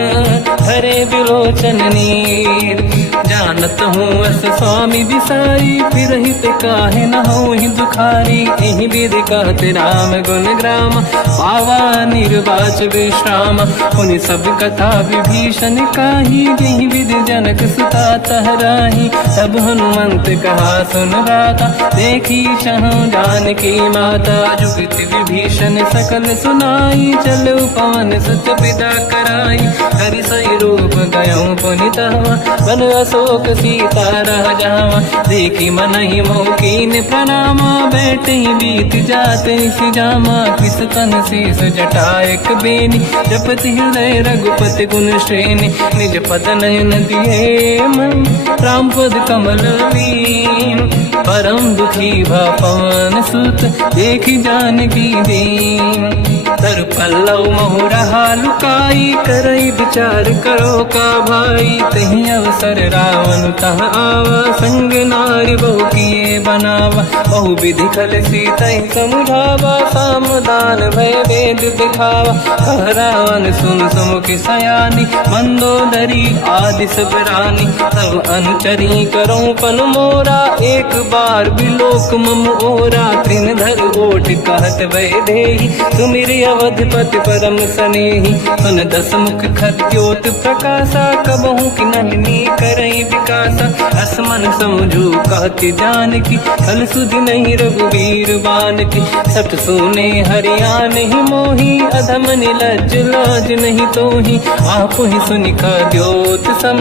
हरे बिलोचन नीर। जानत हूँ अस स्वामी बिसारी, फिरहित काहे न होहि दुखारी। एहि विधि कहते राम गुण ग्राम, पावा निर्वाच विश्राम। पुनि सब कथा विभीषण काही, जेहि विधि जनक सुता तहराही। तब हनुमंत कहा सुन राता, देखी शहु जानकी माता। जुगति विभीषण सकल सुनाई, चलो पवन सुत विदा कराई। हरि सही रूप गयो पुनि तहवा, बन अशोक सीता रह जावा। देखी मनहि मोह कीन प्रणामा, बैठे ही बीत जाते सिजामा। किस तन शेष जटा एक बेनी, जपति हृदय रघुपति गुण श्रेणी। निज पद नयन दिए मन, राम पद कमल लीन। परम दुखी भा पवन सुत, देखी जानकी दीन। तर पल्लव मोह रहा लुकाई, करई विचार करो का भाई। तही अवसर रावण तह आवा, संग नारी बहु किए बनावा। बहु विधि खल सीता समुझावा, सामदान भय वेद दिखावा। कह रावण सुन सुमुख सयानी, मंदोदरी आदि सब रानी। सब अनुचरी करो पन मोरा, एक बार बिलोक मम ओरा। तृण धर ओट कहत भय देहि, सुमिर अवधपति परम सनेहि। सुन दस मुख खद्योत प्रकाशा, कबहु की नलिनी करई विकासा। असमन समझू कहति जानकी, खल सुधि नहीं रघुवीर बानकी। सठ सुने हरिया नहीं मोही, अधम निलज्ज लाज नहीं तोही। आप ही सुनि खद्योत सम,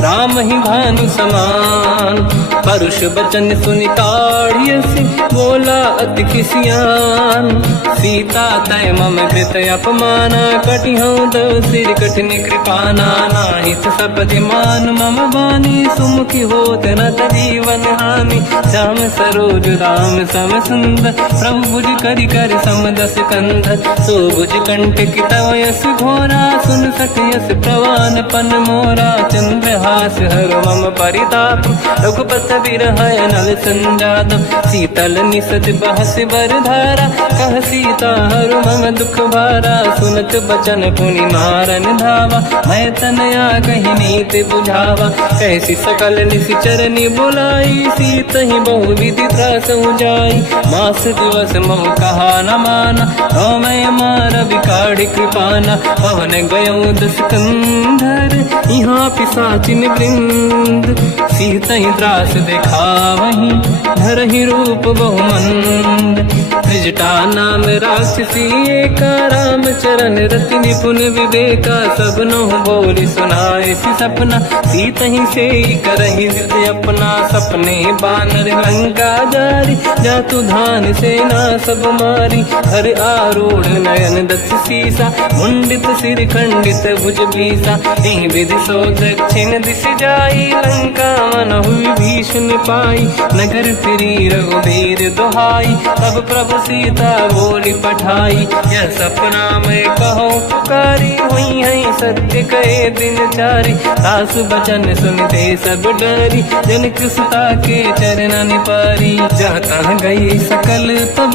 राम ही भानु समान। परुष बचन सुनि ताड़ियसि, बोला अति किसियान। सीता तय मम कृत अपमाना, कटिहउँ दो सिर कठिन कृपाना। नाहित सपदि मान मम बानी, सुमुखी होत न जीवन हानि। श्याम सरोज राम सम सुंदर, प्रभु भुज करि कर समदस कंधर। सो भुज कंटक तव यस घोरा, सुन सक यस प्रवान पन मोरा। चंद्रहास हर मम परिताप, रघुपत बिरहय नल संजात। शीतल निसत बहस बर धारा, कह सीता हर मम दुख भारा। सुनत बचन पुनि मारन धावा, मैं तनया कही नीति बुझावा। कैसी सकल निशिचरनि बुलाई, सीत ही बहु विधि त्रास जाई। मास दिवस मोह कहा न माना, तो मैं मार विकाढ़ कृपाना। पवन गयो दस कंधर, यहाँ पिशाचिन वृंद। सीत ही त्रास दिखावहीं, धरहि रूप बहुमंद। त्रिजटा नाम राक्षसी एका, राम चरण रति निपुण विवेका। सबनो बोली सुनाए सि सपना, सीत ही से करहि हृदय अपना। सपने बानर लंका जारी, जातु धान सेना सब मारी। हर आरूढ़ नयन दस सीसा, मुंडित सिर खंडित भुज बीसा। एहि विधि सो दक्षिण दिश जाई, लंका मनहु विभीषण पाई। नगर फिरी रघुबीर दुहाई, तब प्रभु सीता बोली पठाई। यह सपना मैं कहूँ पुकारी, हुई है सत्य कहे दिन चारी। दास बचन सुनते सब डरी, जनक सुता के चरणन पारी। जाता गई सकल तब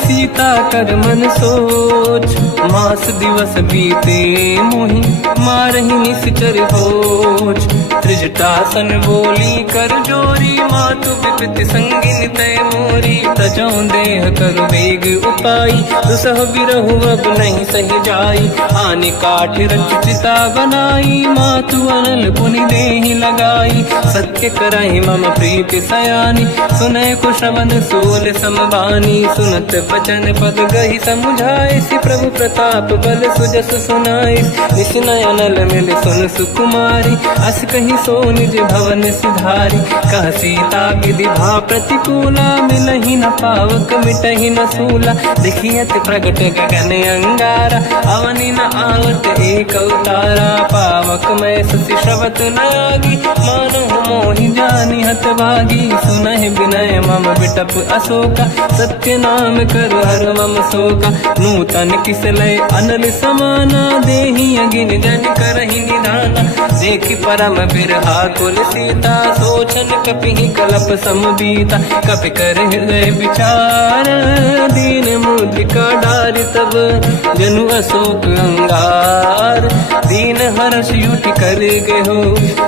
सीता कर मन सोच, मास दिवस बीते मोहि मारहि निश्चर होच। त्रिजटासन बोली कर जोरी, मातु विपित संगिन तय मोरी। तजौ देह कर वेग उपाई, दुसह बिरहु अब नहीं सही जाई। आने काठ रचिता बनाई, मातु अनल पुनि देहि लगाई। सत्य करहि मम प्रीति सयानी, सुनय कुशवन सूल समबानी। सुनत बचन पद गहि समुझाए, सि प्रभु प्रताप बल सुजस सुनाई। निशिनय अनल मिल सुन सुकुमारी, अस कहि सो निज भवन सिधारी। कह सीता विधि भा प्रतिकूला, मिलहि न पावक मिटहि ही न सूला, देखियत प्रगट गगन अंगारा, अवनि न आवत एक अवतारा, पावक मैं ससी श्रवत न आगी, मानो मोहि जानी हत भागी, सुनहि विनय मम बिटप अशोका, सत्य नाम कर हर मम शोका, नूतन किस लय अनल समाना, देहि अगिन जन करहि निधाना, देखि परम बिरहा कुल सीता, सोचन कपिहि कलप समबीता, कपि कर हृदय विचार, दीन मुद्रिका डारि तब जनु अशोक अंगार, दीन हर्ष युति कर गेहो,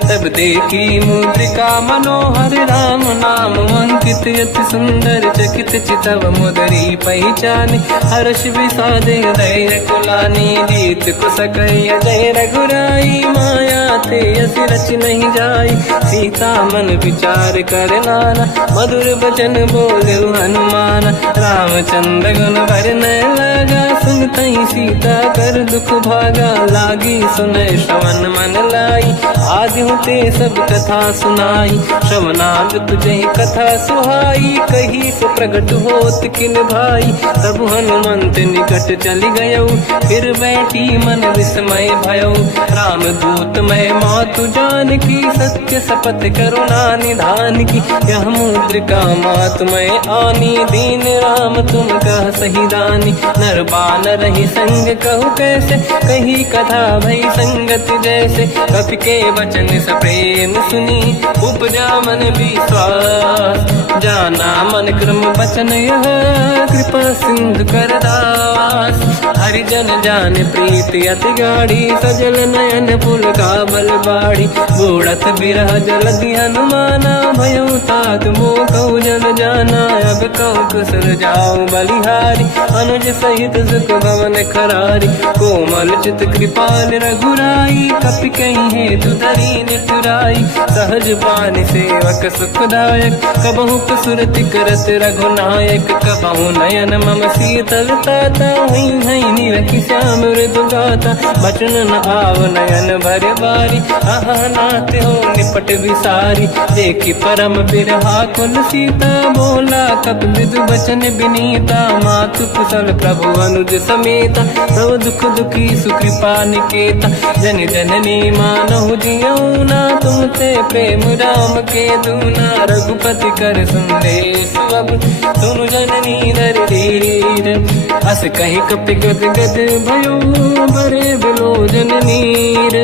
तब देखी मुद्रिका मनोहर, राम नाम अंकित अति सुंदर, चकित चितव मुदरी पहचाने, हर्ष विषादे हृदय कुलानी, जीत कुसकय जय रघुराई, माया ते अस रच नहीं जाई, सीता मन विचार कर नाना, मधुर बचन बोले हनुमान, रामचंद्र गुण वरन लगा, सुनतहि सीता कर दुख भागा, लागी सुनय श्रवण मन लाई, आदि होते सब कथा सुनाई, श्रवणाद तुझे कथा सुहाई, कही से प्रगट होत किन भाई, तब हनुमंत निकट चली गयो, फिर बैठी मन विस्मय भयो, राम दूत मैं मातु जान की, सत्य शपथ करुणा निधान की, यह मुद्रिका मात मैं आनी, दीन राम तुम कह सही दानी, नर बानर ही संग कहु कैसे, कही कथा भई संगत जैसे, कपि के वचन सप्रेम सुनी, उपजा मन विश्वास, जाना मन क्रम वचन यह, कृपा सिंधु कर दास, हरिजन जान प्रीति अति गाढ़ी, सजल नयन पुलकावल बाड़ी, बूढ़त बिरह जलधि हनुमाना, भयो तात मोह जल जाना, अब कहु कुशल जाऊ बलिहारी, अनुज सहित सुख भवन करारी, कोमल चित कृपाल रघुराई, कपि कहीं हेतु धरी नितुराई, सहज पान सेवक सुखदायक, कबहु कसुरति करत रघुनायक, कबहु नयन मम शीतल ताता, हई हई निरखि श्याम मृदु गाता, बचन न आव नयन भर बारी, आहा नाथ हो निपट विसारी, देखि परम बिरहा कुल सीता, बोला कपि मृदु बचन बिनीता, मातु कुशल प्रभु अनुज समेता, सब दुख दुखी सुकृपा निकेता, जन जननी मानहु जियौना, तुमते प्रेम राम के दूना, रघुपति कर संदेश अब सुनु जननी नर धीर, हस कहि कपि गद गद भयो, बरे बिलोचन नीर,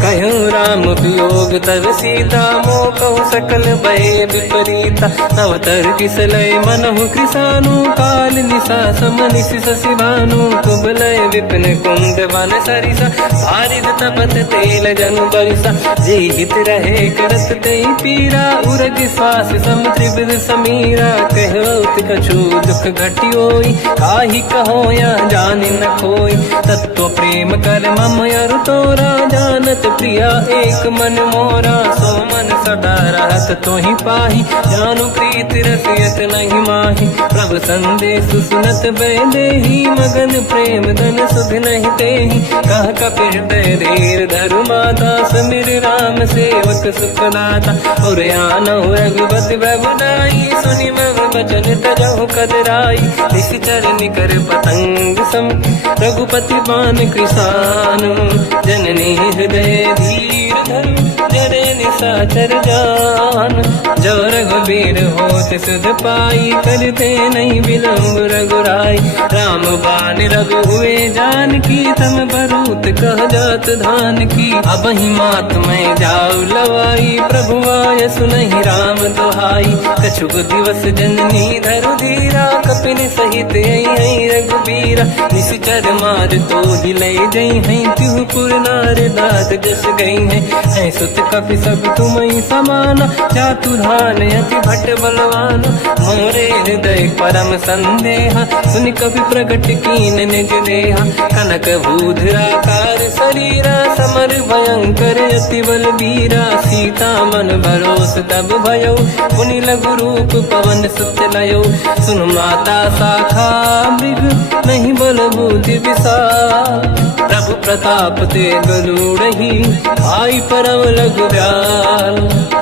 कहु राम वियोग तव सीता, मोह कहु सकल भय विपरीता, तव तर किसलय मनहु कृसानु, काल निशा समनिश शशि भानु, कुबलय विपिन कुंड वन सरिसा, बारिद तपत तेल जनु बरिसा, जे हित रहे करत ते पीरा, उरग श्वास सम त्रिविध समीरा, कहत कछु दुख घटियोई, काहि कहो या जानि न खोई, तत्व प्रेम कर मम अरु तोरा, जानत प्रिया एक मन मोरा, सो मन सदा रहत तोहि पाहि, जानु प्रीत रसियत नहीं माहि, प्रभु संदेश सुनत बैदेहि, मगन प्रेम धन सुध नहीं तेहि, कह कपि हृदय धीर धरु माता, समिर राम सेवक सुखदाता, और आनहु रघुपति बहुनाई, सुनि मम वचन तजहु कदराई, निश्चर निकर पतंग सम, रघुपति बान कृसानु, जननी हृदय धीर धरु, जरे निशाचर जान, जो रघुबीर होत सुध पाई, करते नहीं विलम्ब रघुराई, राम बान रघु हुए जान की, तम बरूत कह जात धान की, अब ही मात मैं जाऊ लवाई, प्रभु आय सुनहि राम दोहाई, कछुक दिवस जननी धरु धीरा, कपिन सहित आई रघुबीरा, निश्चर मार तो हिलै जई हैं, तिहु पुर नार दाद जस गई है, सुत कपि सब तुमहि समाना, चातुर्धान अति भट बलवाना, मोरे हृदय परम संदेहा, सुनि कपि प्रगट कीन निज देहा, कनक भूधराकार शरीरा, समर भयंकर अति बलबीरा, सीता मन भरोस तब भयो, पुनि लघु रूप पवन सुत लयो, सुन माता शाखा मृग नहीं बल बुद्धि विशाल, प्रभु प्रताप ते गरुड़हि, आई परम लघु दयाल,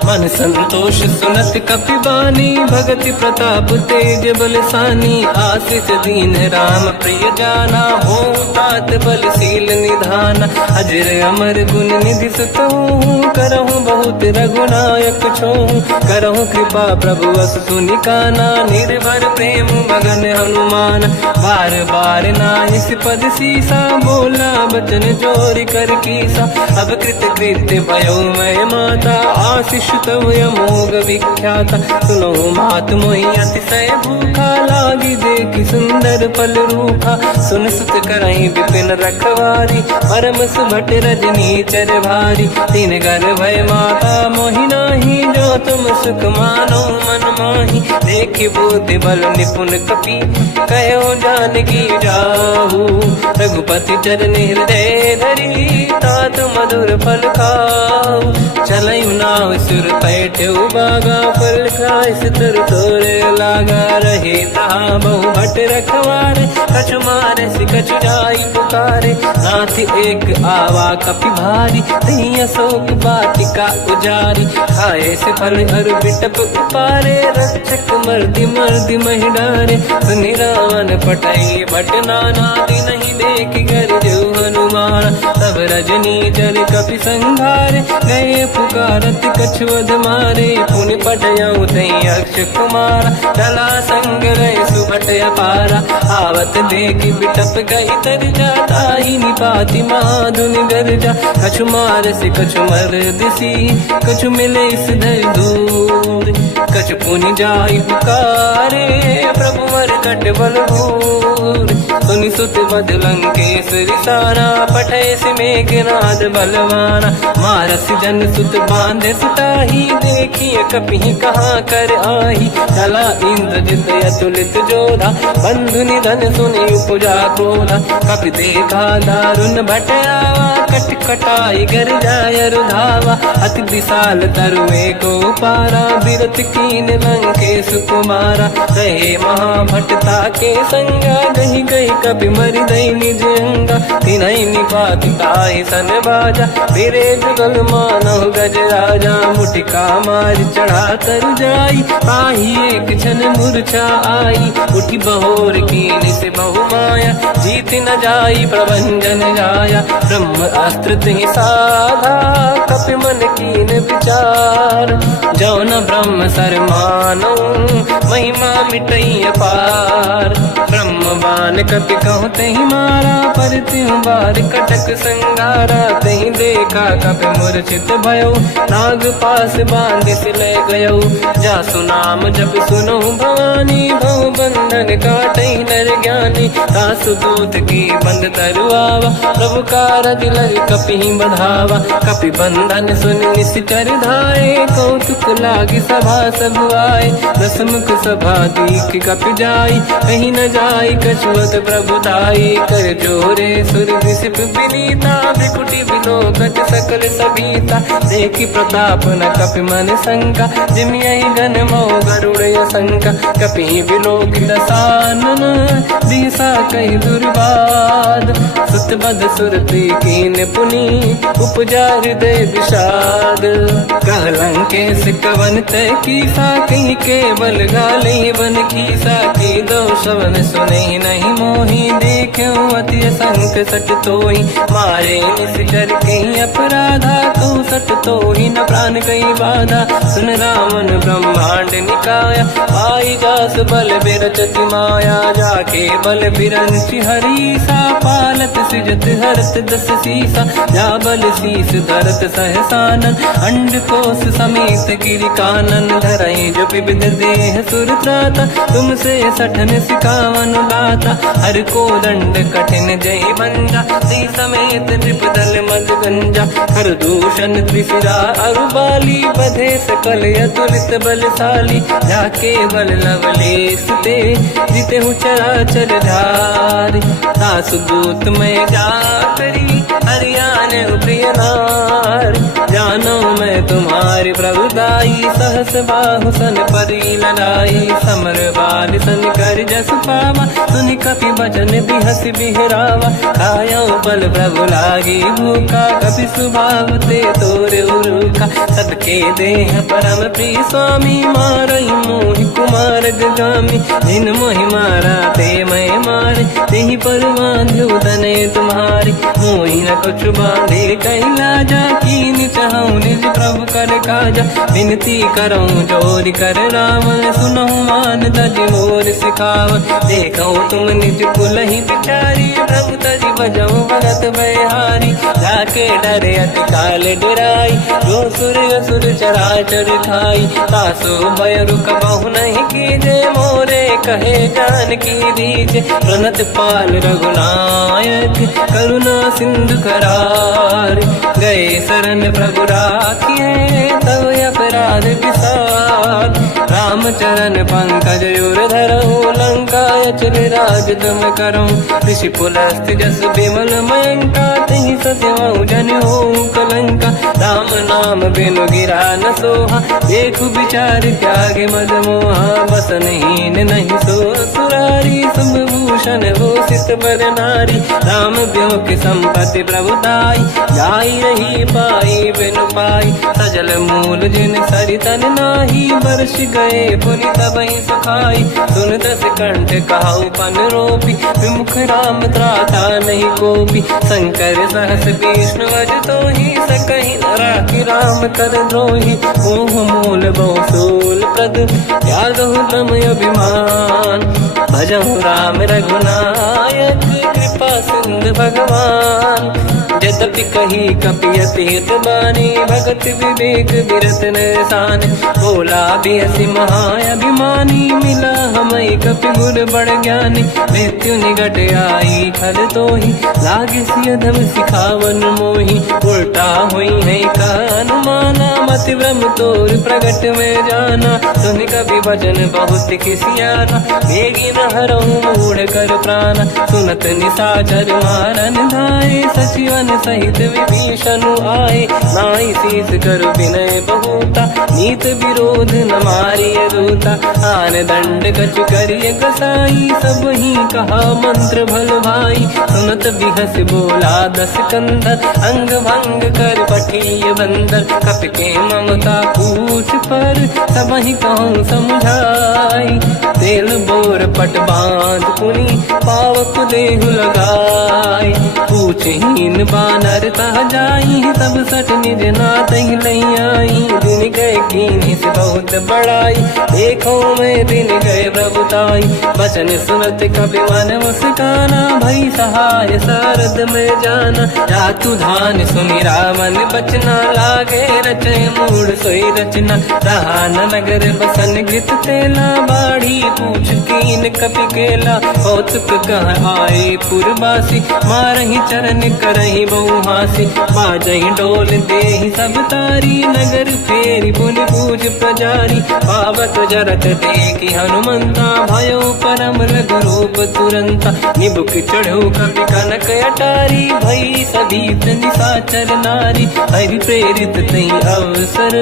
मन मन संतोष सुनत कपिबानी, भगति प्रताप तेज बलसानी। आशीष दीन राम प्रिय जाना, हो तात बलशील निधान। अजर अमर गुण निधि सुतहूँ, करहूँ बहुत रघुनायक छोहूँ। करहूँ कृपा प्रभु अस सुनि काना, निर्भर प्रेम मगन हनुमान। बार बार नाइस पद सीसा, बोला बचन जोर कर कीसा। अब कृत कृत्य भयो मैं माता, आशीष तव अमोघ विख्याता। सुनो मात मोहि अतिशय भूखा, लागी देखी सुंदर फल रूखा। सुन सुत करहीं विपिन रखवारी, परम सुभट रजनी चर भारी। तीन घर भय माता मोहि नाही, जो तुम सुख मानो मन माही। देखि बुद्धि बल निपुण कपि, कहो जानकी जाहू। रघुपति चरण हृदय धरी, तात मधुर फल खाऊ। चलऊ नाव सुर पैठ्यौ बागा, फल खाय सितर तोरे लागा। रहे तहाँ बहु भट रखवारे, कछु मारे सि कछु जाई पुकारे। नाथ एक आवा कपि भारी, तहीं अशोक वाटिका उजारी। खाए से फल अरु बिटप उपारे, रक्षक मर्दि मर्दि महि डारे। सुनि रावण पटई भट नाना, नहीं देख कर जो हनुमान। तब रजनी चर कपि संघारे, गए पुकारत कछुअध मारे। पुनि पटयऊ तई अक्ष कुमारा, चला संग रहे सुभट अपारा। आवत देखि बिटप गई तरजा, ताहि निपाति माधुनि गरजा। कछु मार से कछु मर दिसी, कछु मिले इस धर दूर। कछु पुनि जाई पुकारे, प्रभु मर कट बल भूर। सुनि सुत बद लंकेश्वरी सारा, पठय सि मेघनाद बलवाना। मारस जन सुत बांधे सुताही, देखिए कपि कहाँ कर आही। चला इंद्रजित अतुलित जोधा, बंधु निधन सुनि उपजा क्रोधा। कपि देखा दारुण भट आवा, कट कटाई गर जाय रुधावा। अति विशाल तरुए को पारा, बिरत कीन लंकेश कुमारा। रहे महाभटता के संगा, गही गई कपि मरि दई निज अंगा। तिन्हि निपाति ताहि सन बाजा, फिरे जुगल मानव गज राजा। मुटिका मार चढ़ा तर जाई, पाही एक क्षण मूर्छा आई। उठी बहोर कीन से बहु माया, जीत न जाई प्रभंजन जाया। ब्रह्म अस्त्र तिहि साधा, कपि मन कीन विचार। जो न ब्रह्म सर मानो, महिमा मिटई अपार। ब्रह्मवान कपि कहु तहि मारा, पर त्यों बार कटक संगारा। तहि देखा कपि मूर्छित भयो, नाग पास बांध सिले गयो। जासु नाम जप सुनो भवानी, भव बंधन काटई नर ज्ञानी। तासु दूत की बंद तरुआवा, प्रभु कारज लग कपि बढ़ावा। कपि बंधन सुन निश्चर धाये, कौतुक लागी सभा सब आए। दसमुख सभा दीख कपि जाई, कहीं न जाई कछुअत प्रभु दाई। कर जोरे सुर विसिप विनीता, भ्रिकुटि विलोकत सकल सबीता। देखि प्रताप न कपि मन शंका, जिमियहि गन मोह गरुड़ शंका। कपि विलोकित सानन, दिशा कहि दुर्बाद। सुत बद सुरति कीन पुनि, उपजा हृदय विषाद। कह लंकेश कवन तय कीसा, कहीं केवल गाले बन कीसा। की दो शवन सुने नहीं मोहि, देखूं अति संक सट तोहि। मारे निश्चर कहीं अपराधा, तो सट तोहि न प्राण कहीं बाधा। सुन रावण ब्रह्मांड निकाया, पाई जास बल बिरचति माया। जाके बल बिरंचि हरीसा, पालत सृजत हरत दस सीसा। जा बल शीस धरत सहसानन, अंड कोश समेत गिरि कानन। धरई जो विविध देह सुर त्राता, तुमसे सठन सिकावन लाता। हर को दंड कठिन जय बंजा, सी समेत नृपदल मद गंजा। हर दूषण त्रिशिरा अरुबाली, बधे सकल अतुलित बलशाली। जाके बल लवलेश ते, जिते हूँ चराचर धारी। दास दूत मैं जा करी, हरियाण प्रिय नार। जानो मैं तुम्हारी प्रभुताई। सहस बाहु सन परी लड़ाई, समर बाल सन कर जस पावा। सुन कपि बचन बिहस बिहरावा, खायो बल प्रभु लागी भूखा। कपि स्वभाव ते तोरे उरुखा, सबके देह परम प्रिय स्वामी। मारई मोहि कुमार गगामी, जिन मोहि मारा ते मैं मारे। तेहि पर बांधो तने तुम्हारी, मोहि न कुछ बांधे कैला जा। कीन चाहूं निज प्रभु कर काजा, विनती करऊं जोर कर रावण। सुनहु मान तज मोर सिखावन, देखो तुम निज कुल ही बिचारी। प्रभु तज बजऊं भगत बहारी, जाके डरे अति काल डराई। जो सुर असुर चराचर खाई, तासो भय रुक बहु नहीं कीजे। मोरे कहे जान की दीजे, प्रणत पाल रघुनायक करुणा सिंधु करार। गए शरण प्रभु राखिए, तब अपराध विसार। रामचरण पंकज उर धरऊं, लंका अचल राज तुम करऊं। ऋषि पुलस्त जस विमल मयंका, तिहि सत्यवहु जन होऊं कलंका। राम नाम बिनु गिरा न सोहा, देखु विचार त्यागे मद मोहा। बसनहीन नहीं सो सुरारी, शुभ भूषण भूषित बर नारी। राम ब्यों की संपत्ति प्रभुताई, जाई रही पाई बिनु पाई। सजल मूल जिन सरितन नाही, बरस गए पुनि तबहि सुखाई। सुन दस कंठ कहाऊ पन रोपी, विमुख राम त्राता नहीं कोपी। शंकर सहस विष्णु अज तोहि, सकहि न राखि राम कर द्रोही। मोह मूल बहु सूल प्रद, त्यागहु तम अभिमान। भजहु राम रघुनायक, कृपा सिंधु भगवान। यद्यपि कही कपियति हित बानी, भगत विवेक विरत निरसान। बोला बिहसि महाअभिमानी, मिला हमई कपि गुर बड़ ज्ञानी। मृत्यु निकट आई खल तोहि, लागे सियधम सिखावन मोहि। उल्टा हुई है का अनुमाना, मति भ्रम तोर प्रगट में जाना। सुन कपि वचन बहुत किसियाना, बेगी न हरऊं मूढ़ कर प्राण। सुनत निशाचर मारन धाये, सचिवन सहित विभीषण आए। नाई शीस कर विनय बहुता, नीत विरोध न मारिय दूता। आन दंड कछु करिय कसाई, सब ही कहा मंत्र भल भाई। सुनत बिहस बोला दस कंधर, अंग भंग कर पठिय बंदर। कपि के ममता पूछ पर, सब ही कहूँ समझाई। तेल बोर पट बांध पुनि, पावक देहु लगाई। पूछहीन बानर तह जाई, तब सट निज नाथ ही लई आई। दिन गए कीनी से बहुत बड़ाई, देखो मैं दिन गए प्रभुताई। बचन सुनत कपि मन मुस्काना, भई सहाय सारद में जाना। जातु धान सुनि रामन बचना, लागे रचे मूढ़ सोई रचना। रहा न नगर बसन गीत तेला, बाढ़ी पूछ कीन कपि केला। कौतुक कह आए पुरवासी, मारहि चरण करहि बहु हासी। बाजहि ढोल देहि सब तारी, नगर फेरी पुनि पूज प्रजारी। पावत जरत देखि हनुमंता, भयो परम रघुरूप तुरंता। निबुक चढ़ो कपि कनक अटारी, भई सभीत निशाचर नारी। हरि प्रेरित तई अवसर,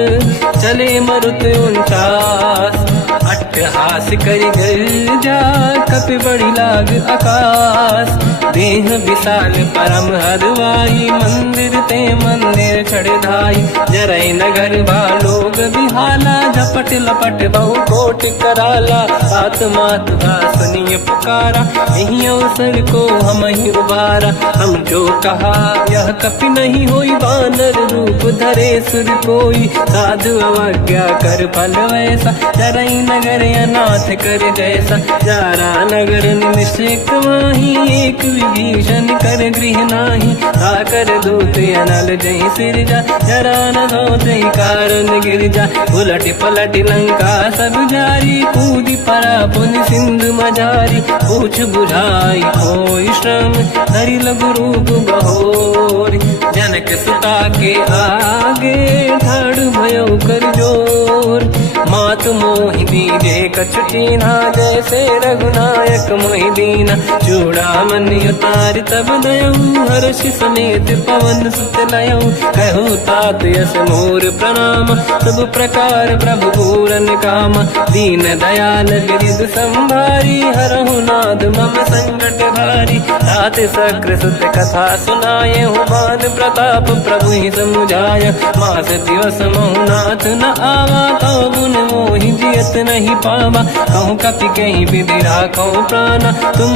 चले मरुत 49। अट्टहास करि गर्जा, कपि बड़ी लाग आकाश। देह विशाल परम हरवाई, मंदिर ते मंदिर छड़ धाई। जरई नगर भालोग बिहाला, झपट लपट बहु कोट कराला। सात मात सुनिय पुकारा, यही अवसर को हम ही उबारा। हम जो कहा यह कपि नहीं होई, वानर रूप धरे सुर कोई। साधु अवज्ञा कर फल वैसा, जरई नगर अनाथ कर जैसा। जारा नगर निमिषक माही, एक विभीषण कर गृह नाही। आकर दूत अनल जय सिरजा, जरा न होते कारण गिर जा। उलट पलट लंका सब जारी, कूदी परा पुन सिंधु मजारी। पूछ बुझाई कोई श्रम, हरि लघु रूप बहोरी। जनक सुता के आगे, ठाड़ भयो कर जोर। मात मात मोहि दीजे कछुटी ना जैसे रघुनायक मोहि दीना चूड़ामन उतारि तब दयऊ हर्षि समेत पवन सुत लयऊ कहूँ तात यस मोर प्रणाम सब प्रकार प्रभु पूरन काम दीन दयाल गिरिध संभारी हरहु नाद मम संकट भारी तात सक्र सुत कथा सुनाये हुमान प्रताप प्रभु ही समुझाय मास दिवस महु नाथ न आवा कहो गुण मोहि जियत नहीं पावा कहूँ कपि कहीं विधि राखो प्राणा तुम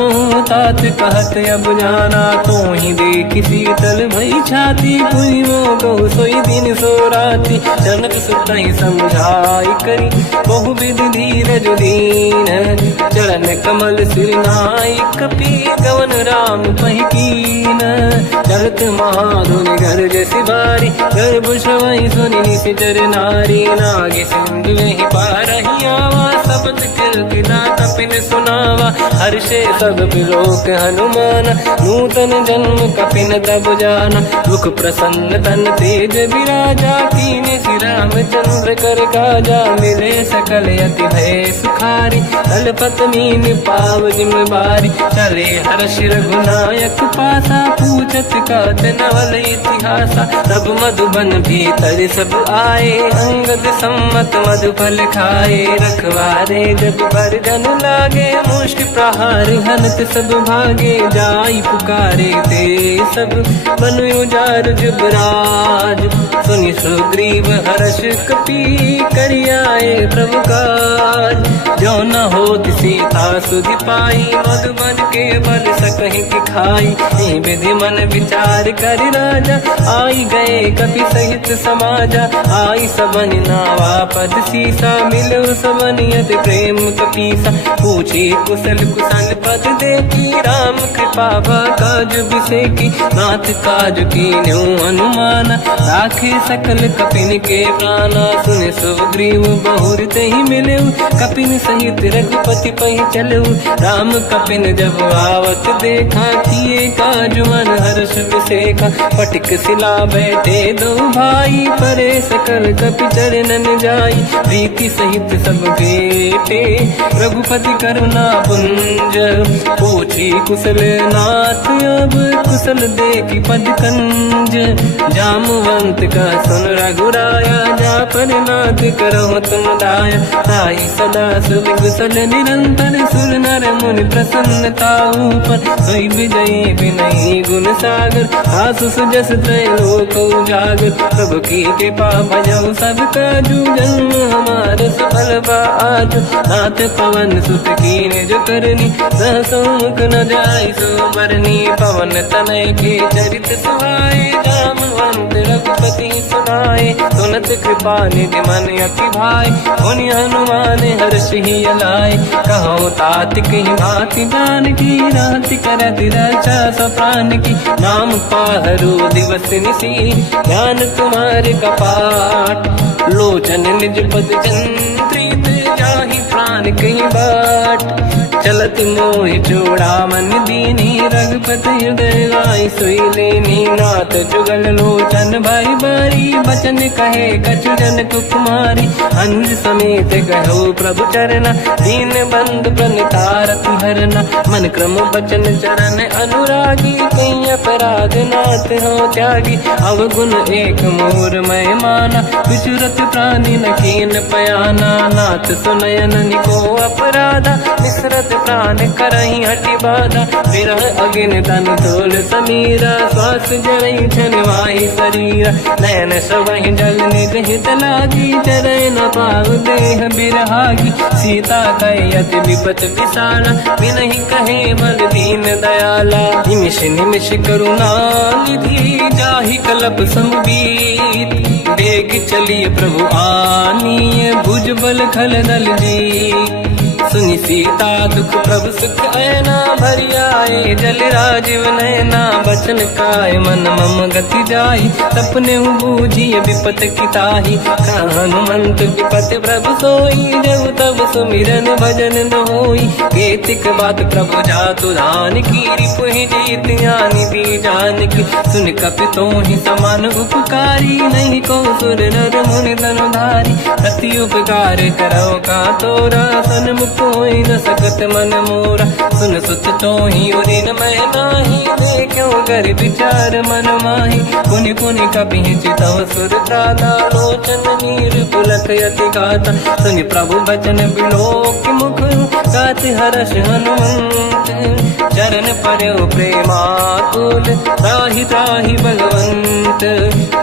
तात कहत अब जाना तो ही देखी शीतल भई छाती पुई मो कहु सोई दिन सो राती जनक सुत ही समझाई करी बहु विधि धीरज दीन चरण कमल सिर नाई कपि गवन राम पहिकीन चलत महाधुनि गर्ज सिबारी गर्भ श्रवई सुनि निशिचर नारी नागे सिंधु ही पारही आवा सबद कीर्तिना कपिन सुनावा हर्षे सब बिलोक हनुमान नूतन जन्म कपिन तब जाना दुख प्रसन्न तन तेज विराजा कीने श्री रामचंद्र कर काजा मिले सकल यति भय सुखारी तलपत मीन पाव जिम्मेवारी चले हर्ष रघुनायक पासा पूछत कात नवल इतिहासा तब मधुबन भीतर सब आए अंगद सम्मत मधु फल खाए रखवारे जब पर जन लागे मुष्टि प्रहार हनत सब भागे जाई पुकारे ते सब बन उजार जुबराज सुनि सुग्रीव हर्ष कपि करियाए प्रभु काज जो न होत सीता सुधि पाई मधुबन के बल सकहि कि खाई विधि मन विचार कर राजा आई गए कपि सहित समाजा आई सबन नावा पद सीसा मिलो सबन यत प्रेम कपीसा पूछी कुशल कुशल पद देखी राम कृपा काज बिसेकी नाथ काज की न्यू अनुमान राखे सकल कपिन के प्राणा सुन सुग्रीव बहुर ही मिले कपिन सहित रघुपति पहि चलऊ राम कपिन जब आवत देखा किए काज मन हर्ष विसेखा पटिक सिला बैठे दो भाई परे सकल कपि चरणन जाई प्रीति सहित सब बेटे रघुपति करुणा पुंज पूछी कुशल नाथ अब कुशल देखी पद कंज जामवंत का सुन रघुराया जा पर नाथ करो तुम दाया ताई सदा सुख कुशल निरंतर सुर नर मुनि प्रसन्नता ऊपर सोई विजयी विनयी गुण सागर आसु सुजस त्रैलोक उजागर प्रभु की कृपा भजऊ सब काजू जन्म हमार सफल आज नाथ पवन सुत कीन जो करनी सहसोमुख न जाय सो मरनी पवन तनय के चरित सुहाए जामवंत रघुपति सुनाए सुनत कृपा निधि मन अति भाई मुनि हनुमान हर्ष ही अलाए कहो तात कहीं भांति जान की राति करत रक्षा सप्राण की नाम पाहरो दिवस निसी ज्ञान तुम्हारे कपाट लोचन निज पद चंद्रित जाहि प्राण कहीं बाट चलत मोहि चूड़ामन दीनी रघुपति हृदय लाई सोई लेनी नाथ जुगल लोचन भाई बारी बचन कहे कछु जन कुमारी अंज समेत कहो प्रभु चरना दीन बंद प्रणितारति हरना मन क्रम बचन चरण अनुरागी कहीं अपराध नाथ हो त्यागी अवगुण एक मोर मैं माना विचुरत प्राणी न कीन पयाना नाथ सुनयन निको अपराधा निसरत प्राण करही हटि बाधा विरह अगिन तन तोल समीरा श्वास जरई छनवाई शरीरा नयन सबहि जल निज हित लागी चरय न पाव देह बिरहागी सीता कहि अति विपत विसारा बिनहि कहे बल दीन दयाला निमिष निमिष करुणा निधि जाहि कलप संबीत बेग चलिए प्रभु आनीय भुज बल खल दल जी सुनि सीता दुख प्रभु सुख ऐना भरि आए जल राजीव नैना बचन काय मन मम गति जाई सपने बूझी विपत किताही हनुमंत विपत प्रभु सोई जब तब सुमिरन भजन न होई केतिक बात प्रभु जातु धान की रिपुहि जीत ज्ञानी दी जानकी सुन कपि तो ही समान उपकारी नहीं को सुर नर मुनि धनुधारी अति उपकार करो का तोरा सन्मुख होई न सकत मन मोरा सुन सुत तो ही उरी न मैं नाही देखो कर विचार मन माही पुनि पुनि कपि चितव सुर त्राता लोचन नीर पुलक यति गाता सुनि प्रभु बचन बिलोक मुख गात हर्ष हनुमंत चरण पर्यो प्रेमाकुल त्राहि त्राहि भगवंत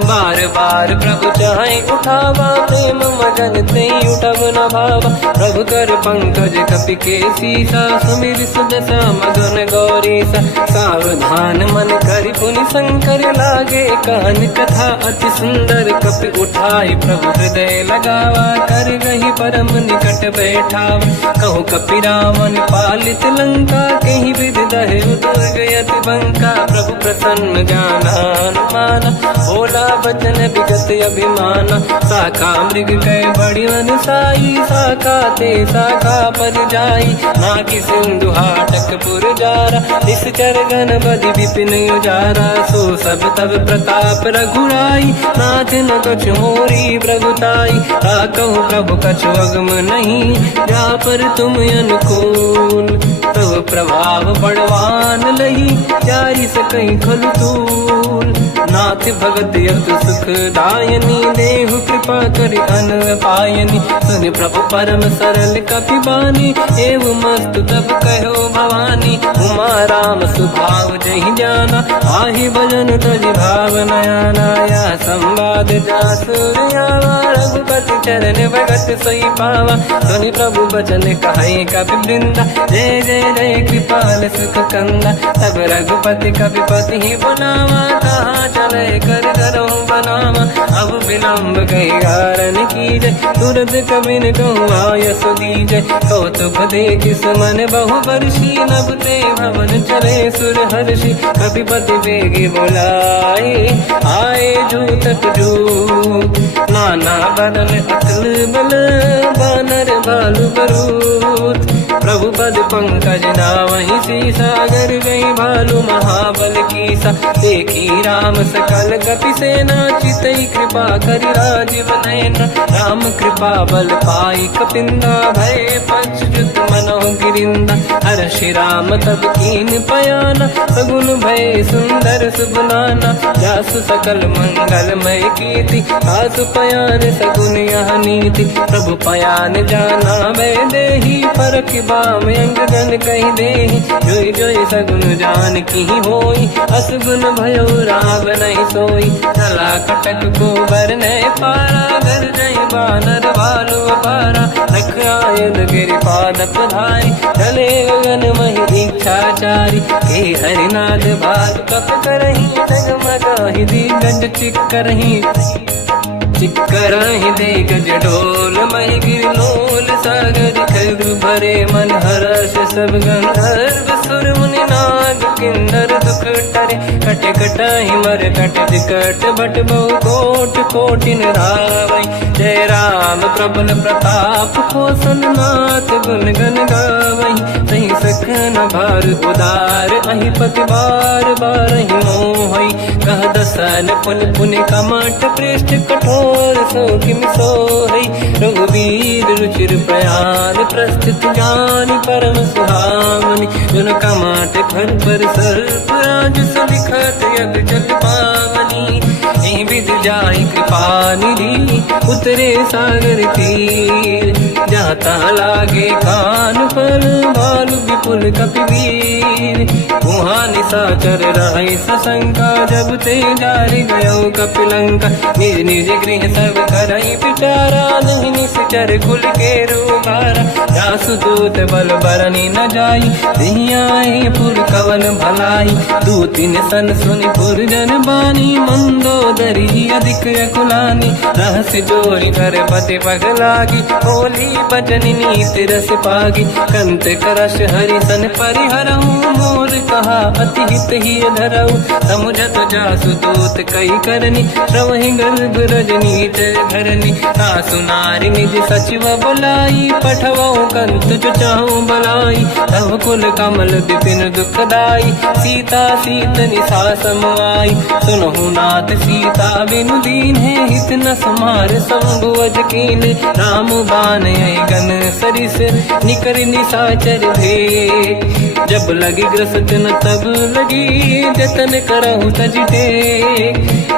बार बार प्रभु चाहे उठावा प्रेम मगन ते उठब न भावा प्रभु कर पंकज कपि के सीसा सुमिर सुदशा मगन गौरीसा सावधान मन करि पुनि शंकर लागे कहन कथा अति सुंदर कपि उठाई प्रभु हृदय लगावा कर गही परम निकट बैठावा कहु कपि रावण पालित लंका कहीं विधि दहे उदुर्ग यति बंका प्रभु प्रसन्न ज्ञानानुमाना भोला बचन विगत अभिमाना शाखा मृग कै बड़ी साई शाखा ते शाखा पर जाई नाकी सिंधु हाटक पुर जारा निश्चर गण बधि विपिन उजारा सो सब तब प्रताप रघुराई नाथ न कछु मोरी प्रभुताई कहु प्रभु कछु अगम नहीं जा पर तुम अनुकूल तब प्रभाव बड़वान लही जारी सकई खलु तूल नाथ भगत यत सुख दायनी देहु कृपा करि अन पायनी सुनि प्रभु परम सरल कपि बानी एव मस्त तब कहो भवानी उमा राम सुभाव जहि जाना आहि भजन तजि भाव नयाना या संवाद जासुर आवा रघुपति चरण भगत सोई पावा सुनि प्रभु बचन कहे कपि वृंदा जय जय जय कृपाल सुख कंदा तब रघुपति कपिपति ही बनावा कहाँ चले कर करो बनावा अब विलम्ब कई कारण की जय तुरंत कबिन कहूँ आयस दीजय कौतुक देख सुमन बहु वर्षी नभ ते भवन चले सुर हर्षि कपिपति बेगी बुलाए आए जूतक जूत नाना बदल अकल बल बानर बालु बरूत प्रभु पद पंकज नावहि सीसागर गई भालू महाबल कीसा देखी राम सकल कपि सेना चितई कृपा करि राजीव नयन राम कृपा बल पाई कपिंदा भय पंचजुत मनो गिरिंदा हर्षि राम तब कीन पयाना सगुन भय सुंदर सुबलाना जासु सकल मंगलमय कीर्ति आसु पयान सगुन यह नीति प्रभु पयान जाना मैं देही परख बाम अंग गन कही देही जोई जोई सगुन जान की होई असगुन भयो राव नहीं सोई चला कटक को बर ने पारा घर जय बानर भालू पारा लख आयल गिरि पाद पधारी चले गगन मही इच्छाचारी के हरिनाथ भाल कप करही जगमगाहि दिग्गज चिक्करही चिक्करहि दिग्गज डोल मही गिरलोल सागर खर भरे मन हर्ष सब गंधर्व सुर मुनि नाग किन्नर दुख टरे कट कटाहि मर कट विकट भट बहु कोट कोटिन रावै जय राम प्रबल प्रताप कोसन नाथ गुण गन गावै सही सखन भार उदार अहि पति बार बार ही मोहै कह दसन पुन पुन कमट पृष्ठ कठोर सो किम सोहै रघुवीर रुचिर प्रयाण प्रस्थित जान परम सुहामनि जुन कमाट फर पर सर्प राज सविखत यग जल पावनी एहि विध जाहि कृपा निधि उतरे सागर तीर जाता लागे कान फल भालु कुल कपिवीर। वहाँ निशाचर रहे सशंका, जब ते जारी गयो कपिलंका। निज निज गृह सब करई पिटारा, नहीं निश्चर कुल के रूबारा। जासुदूत बल बरनी न जाई, दिहियाए पुर कवन भलाई। दूतिन सन सुनि पुर जन बानी, मंदोदरी अधिक अकुलानी। रहस्य जोरी कर पति पगलागी, होली बचन नीति रस पागी। कंत करश हरि सन परिहरऊ, मोर कहा अति हित ही धरऊ। समुझत जासुदूत कई करनी, श्रवहि गर्भ रजनी जय धरनी। सासु नारी निज सचिव बुलाई, पठवऊ कंत जो चाहूं बलाई। तब कुल कमल विपिन दुखदाई, सीता सीतनि सासम आई। सुनहु नाथ सीता बिनु दीन है, हित न समार शंभु अज कीन। राम बान आई गन सरिस, निकर निशाचर भेट। जब लगी ग्रसत न तब लगी, जतन करहु तज टेक।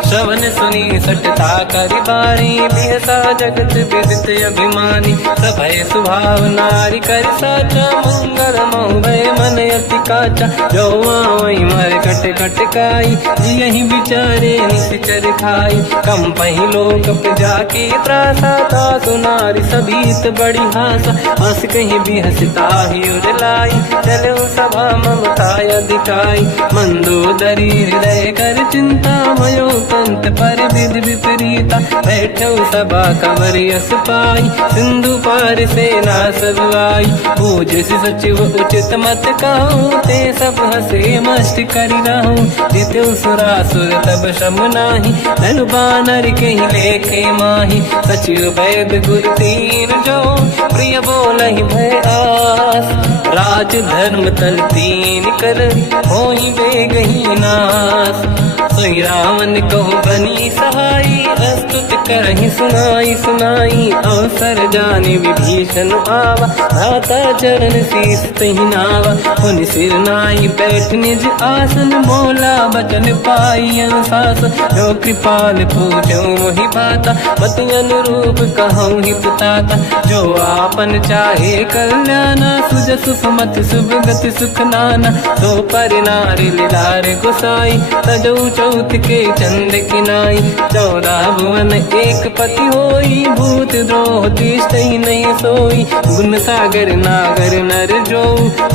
श्रवण सुनी सटता करि बारी, बिहसा जगत विदित अभिमानी। सभय स्वभाव नारी कर साचा, मंगल मोह भय मन अति काचा। जो आवई मर कट कट काई, जियहि विचारे निश्चर खाई। कम पही लोक जाके त्रासा, तासु नारी सभीत बड़ी हासा। हंस कहीं भी हंसता ही उड़लाई, चलो सभा ममता अधिकाई। मंदोदरी हृदय कर चिंता, भयो पंत पर विधि विपरीता। बैठो सभा कंवर यस पाई, सिंधु पार सेना सब आई। पूज्य सचिव उचित मत कहूँ, ते सब हसे मस्त करि रहूं। जितु सुरासुर तब शम नाही, धनु बानर कहीं लेखे माही। सचिव वैद गुरु तीन जो, प्रिय बोलहि भय आस। राज धर्म तल तीन कर, होई बेगही नास। सोई रावण कहु बनी सहाई, अस्तुत करहि सुनाई सुनाई। अवसर जाने विभीषण आवा, भ्राता चरण शीस तहि नावा। पुनि सिर नाई बैठ निज आसन, बोला बचन पाई अनुशासन। जो कृपाल पूछो मोहि बाता, मति अनुरूप कहूँ हित ताता। जो आपन चाहे कल्याणा, सुजसु सुमति सुभगति सुख नाना। तो पर नारी लीलार गोसाई, तजौ चौथ के चंद किनाई। 14 भुवन एक पति होई, भूत द्रोह तिष्ठइ नहीं सोई। गुण सागर नागर नर जो,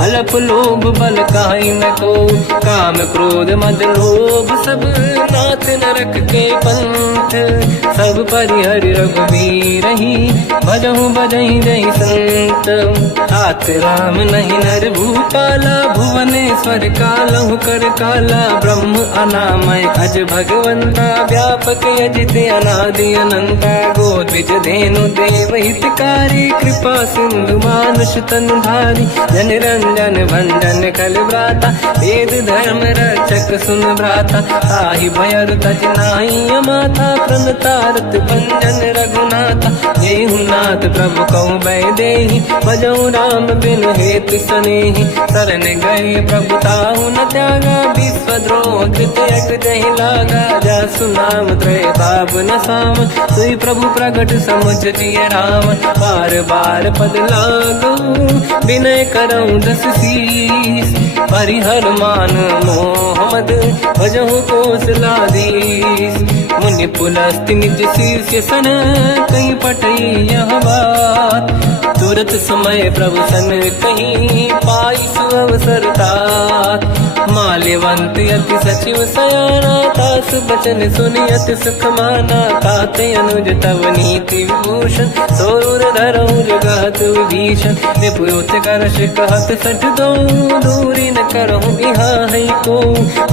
अलप लोभ बल काई न को। काम क्रोध मद लोभ सब, नाथ नरक के पंथ। सब परिहरि रघुबीर ही, भजहु बजहि जहि संत। हाथ राम नहीं नर भूपाला, भुवनेश्वर कालहु कर काला। ब्रह्म अनामय अज भगवंता, व्यापक अजित अनादि अनंता। गोद्विज धेनु देव हितकारी, कृपा सिंधु मानुष तनु धारी। जन रंजन भंजन कल व्राता, वेद धर्म रक्षक सुन भ्राता। ताहि भयर तज नाहि अमाथा, प्रणतारत भंजन रघुनाथा। जेहु नाथ प्रभु कहु बै देहि, भजहु राम बिनु हेतु सनेहि। शरण गए प्रभु ताहु न त्यागा, विश्वद्रोह कृत यक जहि लागा। जासु नाम त्रय ताप न साम, सोई प्रभु प्रगट समुझ जिय राम। बार बार पद लागू, विनय करऊँ दस शीस। परिहर मान मोह मद, भजहु कौशलाधीश। मुनि पुलस्त्य निज शीर्ष सन, कहीं पटई यह बात। तुरत समय प्रभु सन कहीं, पाई सुअवसर तात। माल्यवंत अति सचिव सयाना, तास बचन सुनि अति सुख माना। ताते अनुज तव नीति विभूषण, सोर धरऊ जगत विभीषण। निपुत करश कहत सठ दो, दूरी न करहु यहाँ है को।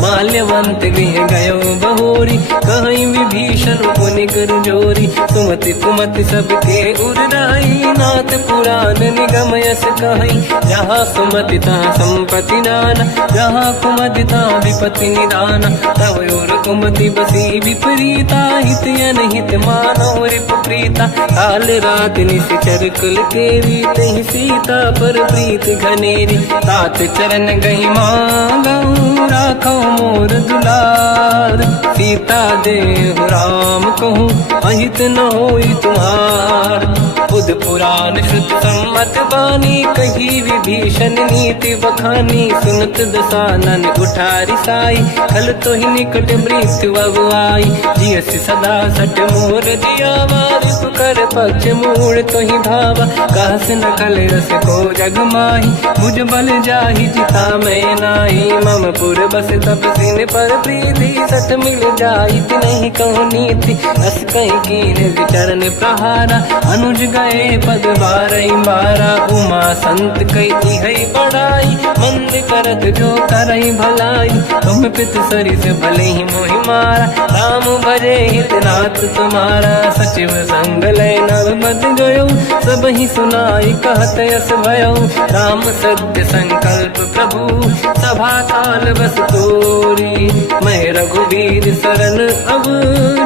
माल्यवंत गृह गयो बहोरी, कहीं विभीषण पुनि कर जोरी। सुमति कुमति सबके उरनाई, नाथ पुराण निगम यस कहीं। जहाँ सुमति तहाँ संपत्ति नाना, जहाँ कुमति तहाँ विपत्ति निदाना। तव और कुमति बसी विपरीता, हित अनहित मानव रिपुप्रीता। काल रात निश्चर कुल केरी, तहि सीता पर प्रीत घनेरी। तात चरण गही मांगऊ, राखो मोर दुलार। सीता देहु राम कहूँ, अहित न होई तुम्हार। बुध पुराण श्रुत सम्मत बानी, कही विभीषण नीति बखानी। सुनत दसानन उठारी साई, खल तो ही निकट मृत्यु अब आई। जियसि सदा सट मोर जियावा, रिपु कर पक्ष मूड़ तो ही धावा। कहस न कल रस को जग माही, मुझ बल जाहि जिता मैं नाई। मम पुर बस तप सिन पर प्रीति, सत मिल जाई नहीं कहूँ नीति। अस कहीं कीन विचरण प्रहारा, अनुज गए पद बारई बारा। उमा संत कई है बड़ाई, मंद करत जो करई भलाई। तुम पित सरिस भले ही मोहि मारा, राम भजे हितनाथ तुम्हारा। सचिव संग लय नव मत गयो, सब ही सुनाई कहत यस भयो। राम सत्य संकल्प प्रभु, सभा काल बस तोरी। मैं रघुवीर शरण अब,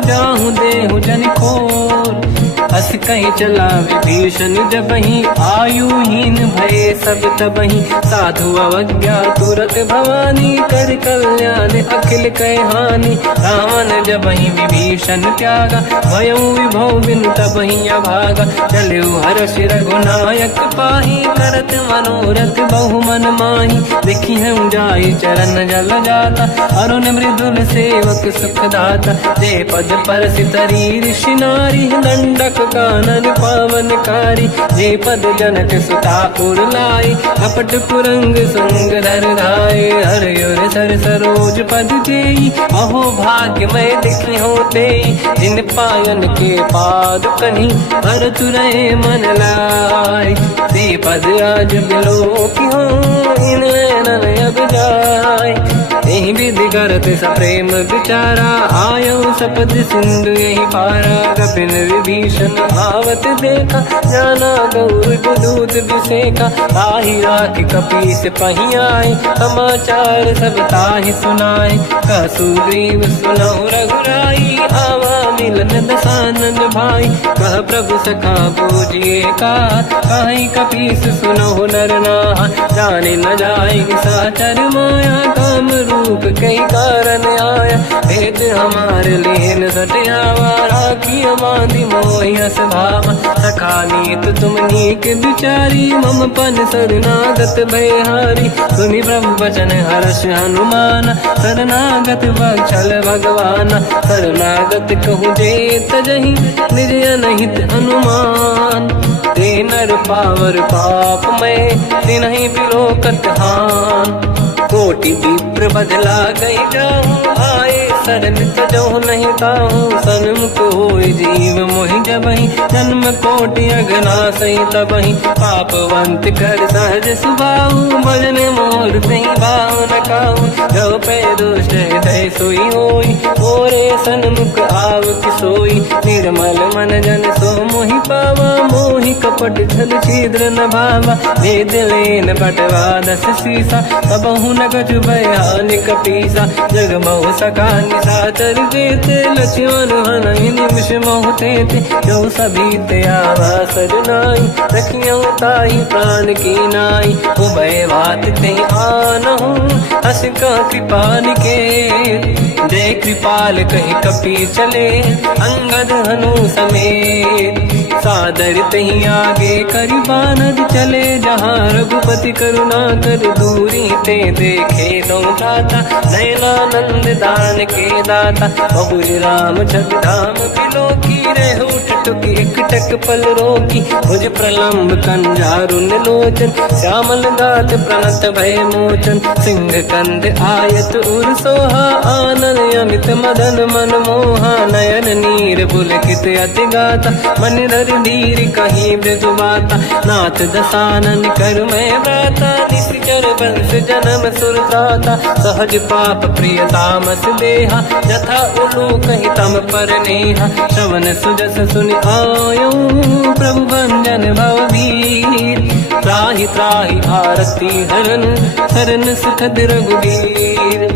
जाहूँ देहु जन खोर। अस कहीं चला विभीषण जबहि, आयुहीन भये सब तबहि। साधु अवज्ञा तुरत भवानी, कर कल्याण अखिल कह हानि। रावण जबहि विभीषण त्यागा, भयउ विभव बिनु तबहि अभागा। चलऊ हर्ष रघुनायक पाहि, करत मनोरथ बहु मन माहि। देखी हूँ जाई चरण जल जाता, अरुण मृदुल सेवक सुख दाता। जे पद परसि तरी ऋषि नारी, दंडक कानन पावनकारी। जे पद जनक सुता पुर लाई, कपट पुरंग संग धर धाय। हर सर सरोज पद जेई, अहो भाग्य मैं देखी होते। जिन पायन के पाद कहीं, भर तुरहे मन लाय। ते पद आज बिलो की हो, इन नैनन अब जाय। यही विधि करत सप्रेम विचारा, आयो सपद सिंधु यही पारा। कपिन विभीषण आवत देखा, जाना गौर दूत विसेका। ताहि राख कपीस पही आए, समाचार सब ताहि सुनाए। कह सुग्रीव सुनहु रघुराई, आवा मिलन दसानन भाई। कह प्रभु सखा पूजिए का, कहीं कपीस सुनहु नर नाहा। जाने न जाए साचर माया, काम रूप कई कारण आया। भेद हमार लेन सटियावा, राखी बांधि मोहि अस भावा। सखा नीत तुम नीक बिचारी, मम पन शरणागत भयहारी। सुनि प्रभु वचन हर्ष हनुमान, शरणागत बक्षल भगवान। शरणागत कहूँ जे तजहि, निज अनहित अनुमान। ते नर पावर पाप में, तिन्हि बिलोकत हान। कोटि विप्र बदला गई जाऊँ, आए शरण तजहु नहीं ताहूँ। सन्मुख होय जीव मोहि जबहि, जन्म कोटि अगना सही तबहि। पापवंत कर सहज सुभाऊ, भजन मोर तहि भाव न काहू। जो पे दुष्ट हृदय सोई होई, मोरे सन्मुख आव कि सोई। निर्मल मन जन सो मोहि पावा, मोहि कपट छल छिद्र न भावा। भेद लेन बटवा दस सीसा, सबहु न कछु भयानि कपीसा। जग महु सका निशाचर जेते, लक्ष्मण हनहि निमिष महु तेते। जो सभी ते आवा सरनाई, रखियौ ताहि प्राण की नाई। उभय बात ते आनहु, हस का कृपा निकेत। जय कृपाल कहि कपी चले, अंगद हनु समेत। सादर तही आगे करि बानर चले, जहाँ रघुपति करुणा कर दूरी ते देखे। दो दाता नयनानंद दान के दाता, बहुज राम छग धाम बिलोकी। रेहु टुक एक टक पल रोकी, भुज प्रलम्ब कंजारुन लोचन। श्यामल गात प्रणत भय मोचन, सिंह कंद आयत उर सोहा। आनन अमित मदन मन मोहा, नयन नीर पुलकित अति गाता। मन धर धीर कहीं मृदु बाता, नाथ दसानन कर मैं व्राता। निश्चर वंश जन्म सुरदाता, सहज पाप प्रिय तामस देहा। जथा उलू कहीं तम पर नेहा, श्रवण सुजस सुनि आयो। प्रभु भंजन भववीर, त्राहि त्राहि आरती हरन। शरण सुखद रघुवीर,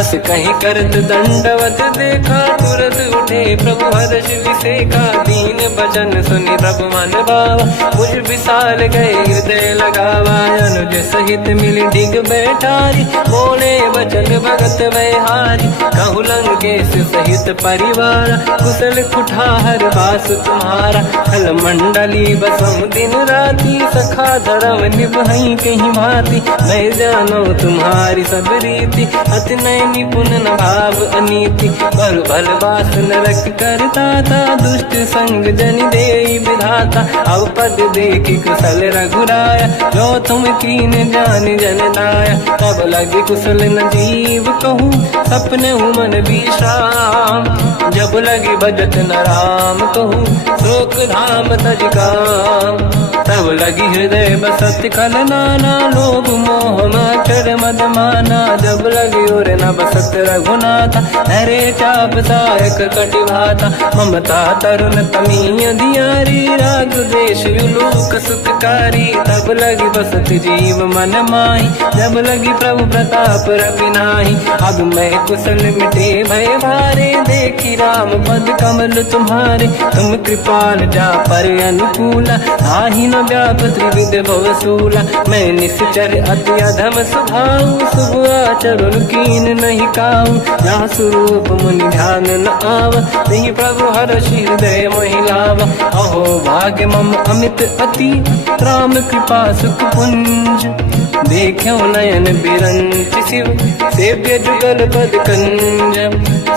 हस कहीं करत दंडवत देखा, तुरत उठे प्रभु हर्ष विसेखा। दीन भजन सुनि प्रभु मन भावा, मुझ विशाल गए हृदय लगावा। अनुज सहित मिली डिग बैठारी, बोले वचन भगत वैहारी। कहु लंकेश सहित परिवार, कुशल कुठार वास तुम्हारा। खल मंडली बसहु दिन राति, सखा धर्म निभहि कहीं भांति। मैं जानो तुम्हारी सब रीति, अति नय निपुण न भाव अनीति। बल भल वास नरक करता था, दुष्ट संग जन देई विधाता। अब पद देखि कुशल रघुराया, जो तुम कीन जान जन दाया। तब लगे कुशल न जीव कहूँ, सपने मन विश्राम। जब लगे भजत न राम कहूँ, शोक धाम तज काम। तब लगी हृदय बसत खल नाना, लोभ मोह मचर मद माना। जब लगी और न बसत रघुनाथा, हरे चाप सायक कटिभाता। ममता तरुण तमीय दियारी, राग द्वेष युलूक सुखकारी। तब लगी बसत जीव मन माही, जब लगी प्रभु प्रताप रविनाही। अब मैं कुशल मिटे भय भारे, देखी राम पद कमल तुम्हारे। तुम कृपाल जा पर अनुकूला, ताहि न व्याप त्रिविध भवसूला। मैं निश्चर अति अधम स्वभाव, शुभ आचरण कीन नहीं काऊ। जहाँ स्वरूप मुनि ध्यान न आव, नहीं प्रभु हर्षि हृदय महिलावा। अहो भाग्य मम अमित अति, राम कृपा सुख पुंज। देखो नयन बिरंच शिव, सेव्य जुगल पद कंज।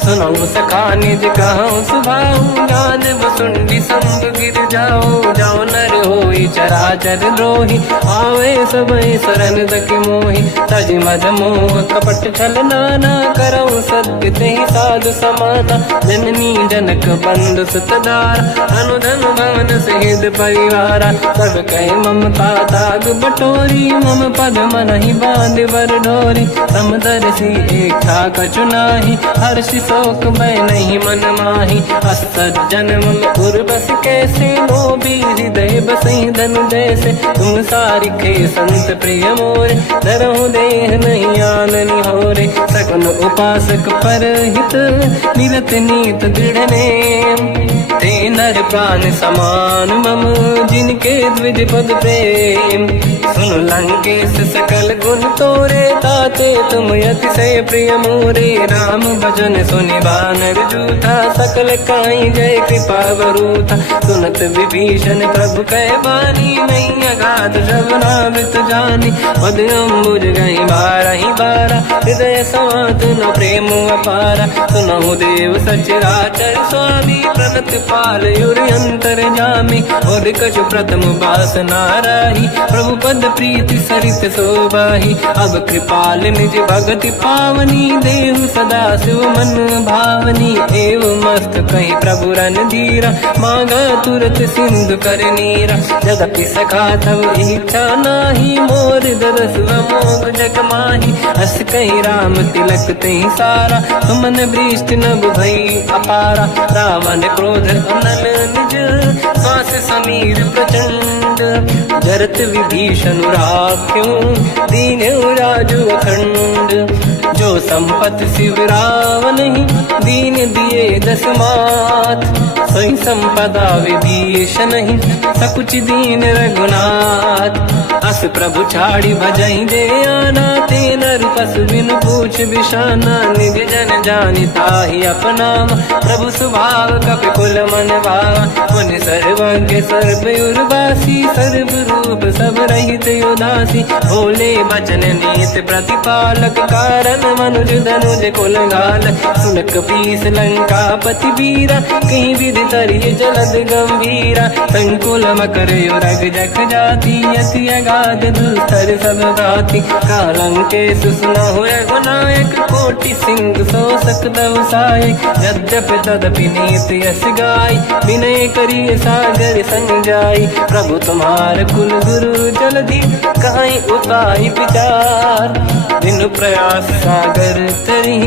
सुनऊ सखा निज कहूँ सुभाऊ, गान वसुंडी संग गिर जाओ। जाओ नर होई चराचर द्रोही, आवे सबई शरण तक मोहि। तज मद मोह कपट छल नाना, करऊ सत्य तेहि साधु समाना। जननी जनक बंधु सुतदारा, अनुधन भवन सहित परिवारा। सब कहे ममता ताग बटोरी, मम पद मनहि बांध बर डोरी। समदर्शी इच्छा कछु नाही, हर्षि शोक मैं नहीं मन माही। असज्जन मम उर्वश कैसे, लोभी हृदय बसहि धनु जैसे। तुम सारिखे संत प्रिय मोरे, धरहु देह नहीं आन निहोरे। सगुन उपासक पर हित, मिलत नीत दृढ़ नेम। ते नर प्राण समान मम, जिनके द्विज पद प्रेम। सुन लंकेश सकल गुण तोरे, ताते तुम अतिशय प्रिय मोरे। राम भजन सुनि बानर जूथा, सकल काई जय कृपा वरूथा। सुनत विभीषण प्रभु कह बानी, नहीं अगाध श्रवणामृत जानी। पद अम्बुज गई बारहि बारा, हृदय समात न प्रेम अपारा। सुनहु देव सचराचर स्वामी, प्रणत पाल युरि अंतर जामी। और कछु प्रथम बास नाराही, प्रभु पद प्रीति सरित शोभाही। अब कृपाल निज भगति पावनी, देहु सदा शिव मन भावनी। एव मस्त कहीं प्रभु रन धीरा, मांगा तुरत सिंधु कर नीरा। जगति सखा तब इच्छा नाही, मोर दरस मोग जग माही। हस कहीं राम तिलक तही सारा, तुमन वृष्टि नभ भई अपारा। रावण क्रोध अनल निज, श्वास समीर प्रचंड। जरत विभीषण राख्यों, दीन राजु अखंड। जो संपत शिव रावण ही, दीन दिए दस मात। सोई संपदा विभीषण ही, सकुच दीन रघुनाथ। अस प्रभु छाड़ी भजहि जे आना, ते नर पसु बिनु पूछ बिशाना। निज जन जानि ताहि अपनावा, प्रभु स्वभाव कपि कुल मन भावा। मुनि सर्वज्ञ सर्व उर्वासी, सर्व रूप सब रहित उदासी। भोले बचन नीत प्रतिपालक, कारण मनुज धनुज कुल गाल। सुन कपीस लंका पति वीरा, कहीं विधि तरिय जलद गंभीरा। संकुल मकर युरग जख जाति, अति अगाध दुस्तर सब भाति। कालंकेश सुनहु रघुनायक, कोटि सिंह सो सकदव सहायक। यद्यपि तदपि नीत यस गाय, विनय करिय सागर संग जाई। प्रभु तुम्हार कुल गुरु जलधि, कहीं उपाय विचार। बिनु प्रयास सागर तरी,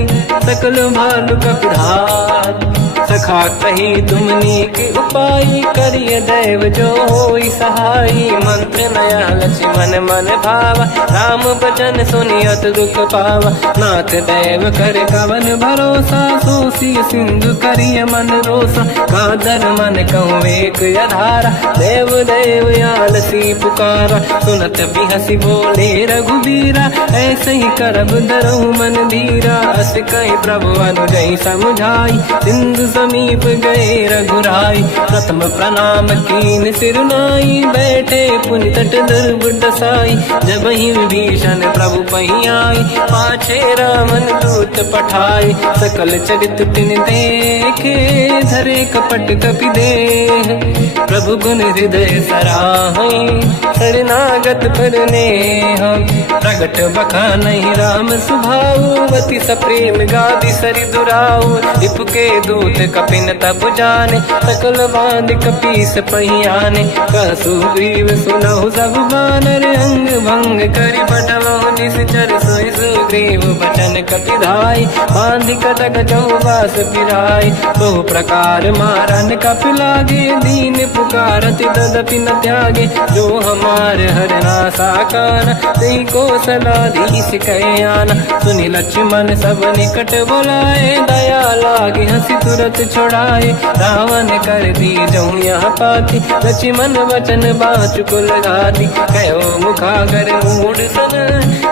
सकल भालु कपिधार। सखा कही तुमनी के उपाय, करिय दैव जो होई सहाई। मंत्र नया लक्ष्मण मन भावा, राम बचन सुनियत दुख पावा। नाथ देव कर कवन भरोसा, सोसी सिंधु करिय मन रोसा। कादर मन कहूँ एक अधारा, देव देव आलसी पुकारा। सुनत भी हसी बोले रघुबीरा, ऐसे ही करब धरहु मन धीरा। अस कहीं प्रभु अनुजई समझाई, सिंधु समीप गए रघुराई। प्रथम प्रणाम कीन सिरनाई, बैठे पुनि तट दुर्ग दसाई। जब ही विभीषण प्रभु पही आई, पाछे रामन दूत पठाई। सकल चरित तिन देखे, धरे कपट कपि देह। प्रभु गुण हृदय सराहई, शरणागत पर नेह। प्रगट बखानहि राम सुभाऊ, अति सप्रेम गादि सरि दुराऊ। रिपु के दूत कपिन तब जाने, सकल बांध कपीस पहियाने। कह सुग्रीव सुनहु सब बानर, अंग भंग करि बटमहु निश्चर। सोई सुग्रीव बचन कपि धाई, बांधि कटक चौबास पिराई। बहु प्रकार मारन कपि लागे, दीन पुकारत तदपि न त्यागे। जो हमार हरना साकाना, तेहि को सलाधीश कहे आना। सुनि लक्ष्मण सब निकट बोलाए, दया लागे हंसी तुरत छुड़ाए। रावण कर दी जऊँ यहाँ पाती, लक्ष्मण वचन बाचुक लगाती। कहो मुखागर मूढ़ सन,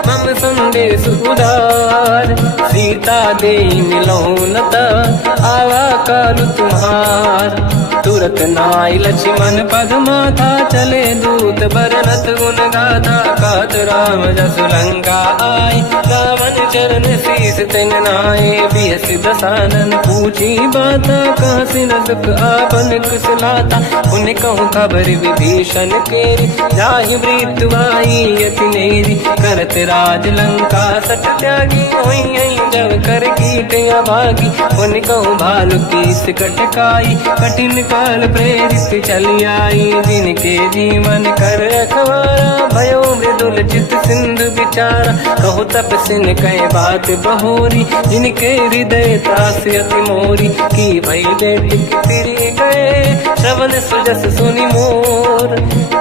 मम संदेश उदार। सीता दे मिलऊँ लता, आवा कालु तुम्हार। तुरत नाई लक्ष्मण पद माथा, चले दूत बरनत गुण गाथा। कहत राम जस लंका आए, रावण चरण शीस तिन नाए। बिहस दसानन पूछी बाता, कहाँ से न दुख आपन कुशलाता। उन कहूँ खबर विभीषण केरी, जाहि मृत्यु आई यति नेरी। करत राज लंका सठ त्यागी, होई जब कर कीट अभागी। उन कहूँ भालु कीस कटकाई, कठिन काल प्रेरित चली आई। जिनके जीवन कर रखवारा, भयो मृदुल चित सिंधु विचारा। कहु तपसिन कह बात बहोरी, जिनके हृदय त्रास अति मोरी। की भई बेटी फिर गए, श्रवण सुजस सुनि मोर।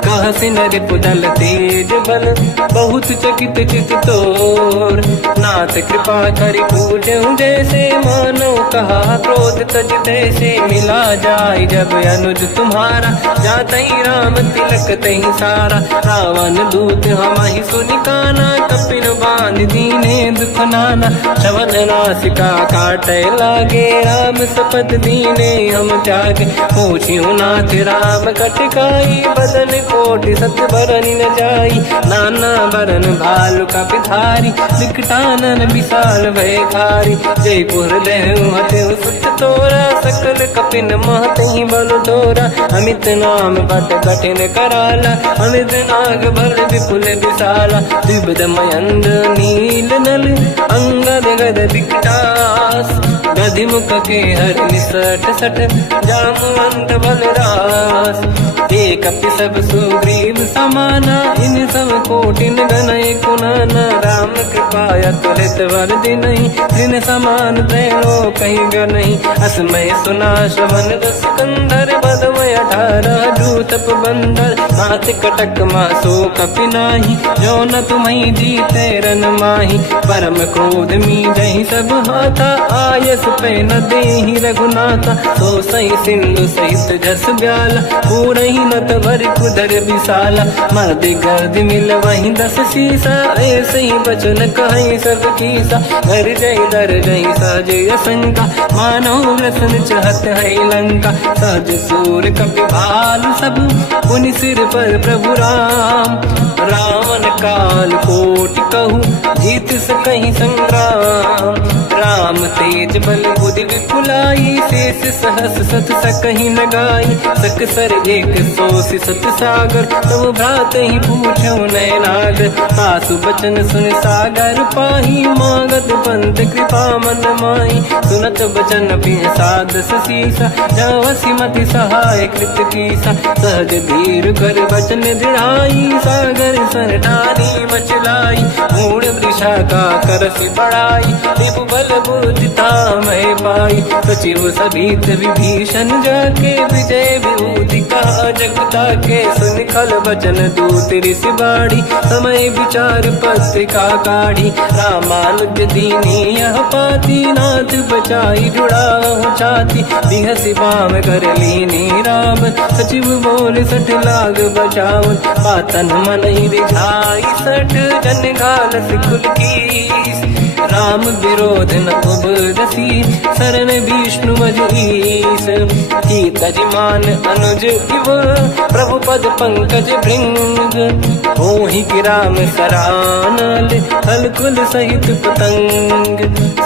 कहसिन रिपुदल तेज बल, बहुत चकित चित तोर। नाथ कृपा करि पूजहु जैसे, मानो कहा क्रोध तज तैसे। मिला जाय जब अनुज तुम्हारा, जातहि राम तिलक तहि सारा। रावण दूत हमहि सुनि काना, कपिन बांध दीने दुख नाना। श्रवण नासिका काटै लागे, राम सपथ दीने हम त्यागे। पूछिहु नाथ राम कटकाई, बदन कोटि सत बरनि न जाई। नाना बरन भालु कपि धारी, विकटानन विशाल भय खारी। जयपुर देहु हतेहु सुत तोरा, सकल कपिन महतहि बल तोरा। अमित नाम बट कठिन कराला, अमित नाग बल विपुल विशाला। द्विविध मयंद्र नील नल, अंगद गद विकटास। गधिमुख के हर निसट सठ, जामवंत बलरास। एक कपि सब सुग्रीव समाना, इन सब कोटिन गनय कुनाना। राम कृपा तुलित वर दिनहि, दिन समान त्रैलोकहि गनहि। असमय सुना श्रवण रस कंधर, बदमय 18 जूतप बंदर। नाथ कटक मासो कपि नाही, जो न तुम्हि जीते रन माही। परम क्रोध मीजहि सब हाथा, आयस पे न देहि रघुनाथा। सो सही सिंधु सहित जस ब्याला, पूरहि नत भरि कुदर विशाला। मर्द गर्द मिल वहीं 10 शीसा, ऐसे ही बचन कहीं सब कीसा। घर जय दर जय सहज असंका, मानो रसन चहत है लंका। सहज सूर कपि भालु सब, पुनि सिर पर प्रभु राम। रावण काल कोटि कहूँ, जीत सकहि संग्राम। राम तेज बल बुद्धि विपुलाई, शेष सहस सत सकहि न गाई। सकसर एक सोसि सत सागर, तब भ्रात ही पूछौ नय नागर। सासु बचन सुन सागर पाही, मांगत पंत कृपा मन माही। सुनत बचन पिय साध सीसा, जावसी मति सहाय कृत कीसा। सहज धीर कर बचन दृढ़ाई, सागर दर्शन ठानी मचलाई, मूड वृषा का करस बढ़ाई, रिपु बल बुद्धि मैं पाई, सचिव सभित विभीषण जाके विजय विभूति का जगता के सुन खल बचन दूत ऋषि बाड़ी, समय विचार पत्रिका काढ़ी, रामानुज दीनी यह पाती, नाथ बचाई जुड़ा छाती, दिहसि बाम कर लीनी राम, सचिव बोल 60 लाख बचावन, पातन मन ही रिझाई 60 जन घालस कुल कीस, राम विरोध न उपदसी, शरण विष्णु मजईस, कीतजिमान अनुज इव, प्रभु पद पंकज भृंग, मोहि कि राम सरानल, हलकुल सहित पतंग,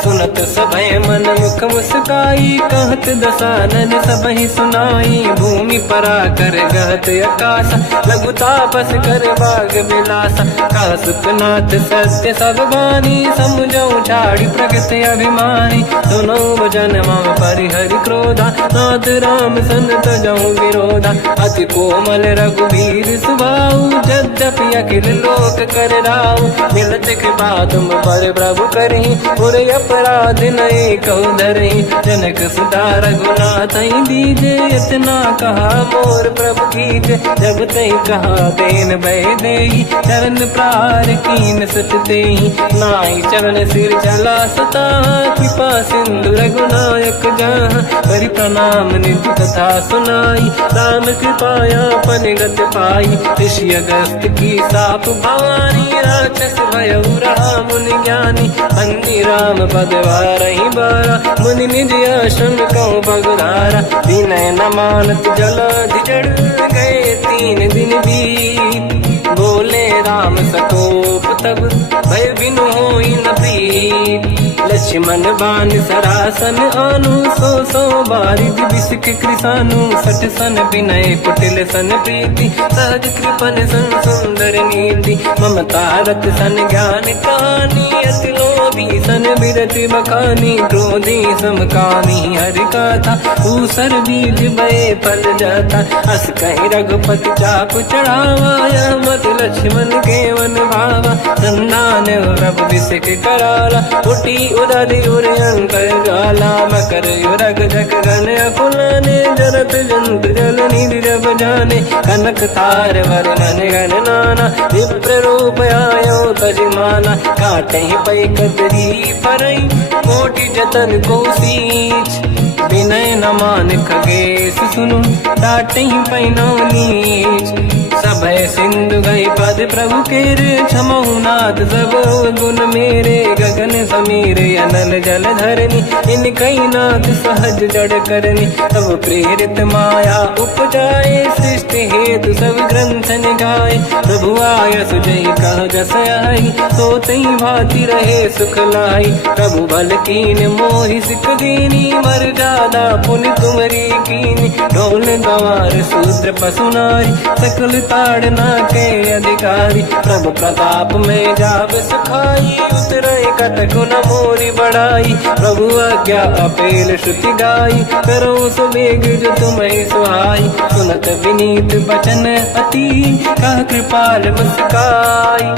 सुनत सभय मन मुख मुस्काई, कहत दसानन सबहि सुनाई, भूमि परा कर गहत आकाश, लघु तापस कर बाग विलासा, कासुकनाथ सत्य सब बानी, समझौ छाड़ी प्रगति अभिमानी, सुनो वचन मम परिहरि क्रोधा, नाथ राम सन तजौ विरोधा, अति कोमल रघुवीर सुभाऊ, यद्यपि अखिल लोक कर राऊ, मिलत कृपा तुम पर प्रभु करहि, पुर अपराध नये कहु धरहि, जनक सुता रघुनाथ दीजे, इतना कहा मोर प्रभु कीजे, जब तई कहा देन भय देहि, चरण प्रार कीन सत तेहि, नाई चरण सिर चला सता, कृपा सिंधु रघुनायक जहाँ, करि प्रणाम निधि कथा सुनाई, राम कृपाया पनिगत पाई, ऋषि अगस्त की साप भवानी, राक्षस भयउ रहा मुनि ज्ञानी, बंदी राम पद वारहि बारा, मुनि निज आश्रम कहु पगुधारा, विनय न मानत जलधि जड़ गए 3 दिन बीत, बोले राम सकोप तब भय बिनु होई न प्रीत, लक्ष्मण बाण सरासन आनु, 100 बारिद बिसक कृसानु, 60 सन विनय कुटिल सन प्रीति, सहज कृपन सन सुंदर नीति, ममता रत सन ज्ञान कहानी, अति लोभी सन बिरति बखानी, क्रोधी समकामी हरि कथा, ऊसर बीज बये फल जाता, अस कहीं रघुपति चाप चढ़ावा, यह मत लक्ष्मण के वन भावा, संधान रब बिसक कराला, उठी उदधि उरे अंकर ज्वाला, मकर युरग जग गण अकुलाने, जरत जंत जल निधि जब जाने, कनक तार वर्णन गण नाना, विप्र रूप आयो तजमाना, काटे पै कतरी परई, कोटि जतन को सींच, विनय न मान खगेश सुनु, डांटे पैनौ नीच, सभय सिंधु गई पद प्रभु केरे, क्षमहु नाथ सब गुण मेरे, गगन समीर अनल जल धरनी, इनकई नाथ सहज जड़ करनी, तब प्रेरित माया उपजाए, सृष्टि हेतु सब ग्रंथ निगाए, प्रभु आय सुजई कह जस आई, सोतई भांति रहे सुख लाई, प्रभु बल कीन मोहि सिख दीनी, मर जादा पुनि तुमरी कीनी, ढोल गवार शूद्र पशु नारी, सकल ताड़ना के अधिकारी, प्रभु प्रताप में जाब सुखाई, उतरई कतकु न मोरी बढ़ाई, प्रभु आज्ञा अपेल श्रुति गाई, करो सुबेग जो तुम्हें सुहाई, सुनत विनीत बचन अति, कह कृपाल मुस्काई,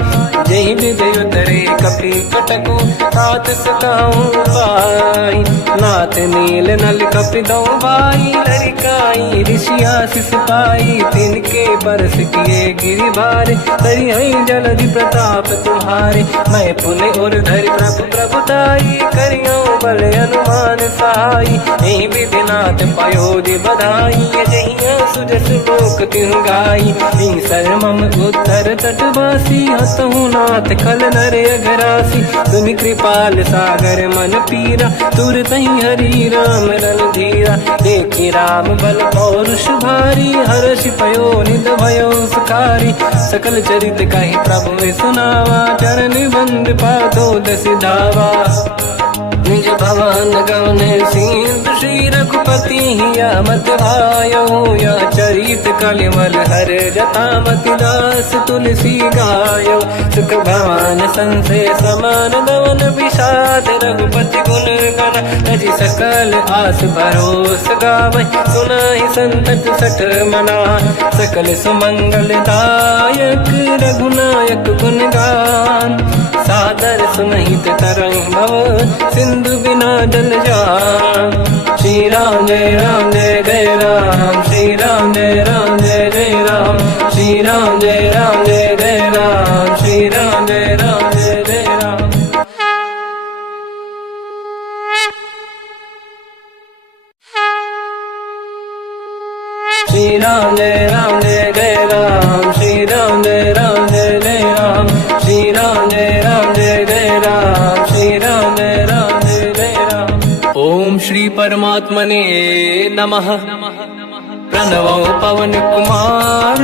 जय विजय उतरे कपि कटकु, तात सकाऊं पाई, नाथ नील नल कपि दौ भाई, लरिकाई ऋषि आशीष पाई, तिनके परस किए गिरि भारे, तरिहै जलधि प्रताप तुम्हारे, मैं पुनि उर धरि प्रभु प्रभुताई, करियो बल अनुमान सहाई, यही विधिनाथ पयोधि बधाई, जहिया सुजस लोक तिहु गाई, हिंसर मम उत्तर तटवासी, हसहु नाथ खल नर अघरासी, तुम कृपाल सागर मन पीरा, तुरतहि हरि राम रणधीरा, देखि राम बल पौरुष भारी, हर्ष पयो निध भयो सुखारी, सकल चरित कहि प्रभु सुनावा, चरण बंद पादो दस धावा, निज भवन गवन सिंधु श्री रघुपति हिया मत आयो, या चरित कलिमल हर जता मति दास तुलसी गायो, सुख भवन संसे समान गवन विषाद, रघुपति गुण गण तजि सकल आस भरोस गावै, सुनाहि संतत सठ मना, सकल सुमंगल दायक रघुनायक गुण गान। सादर सुनहित तरंग भव सिंधु बिना जल जान। श्री राम जय जय राम, श्री राम जय जय राम, श्री राम जय जय राम, श्री राम जय जय राम। श्री राम जय जय राम, श्री राम जय जय राम, श्री राम जय जय राम, श्री राम जय जय राम। ओम श्री परमात्मने नमः। प्रणवो पवन कुमार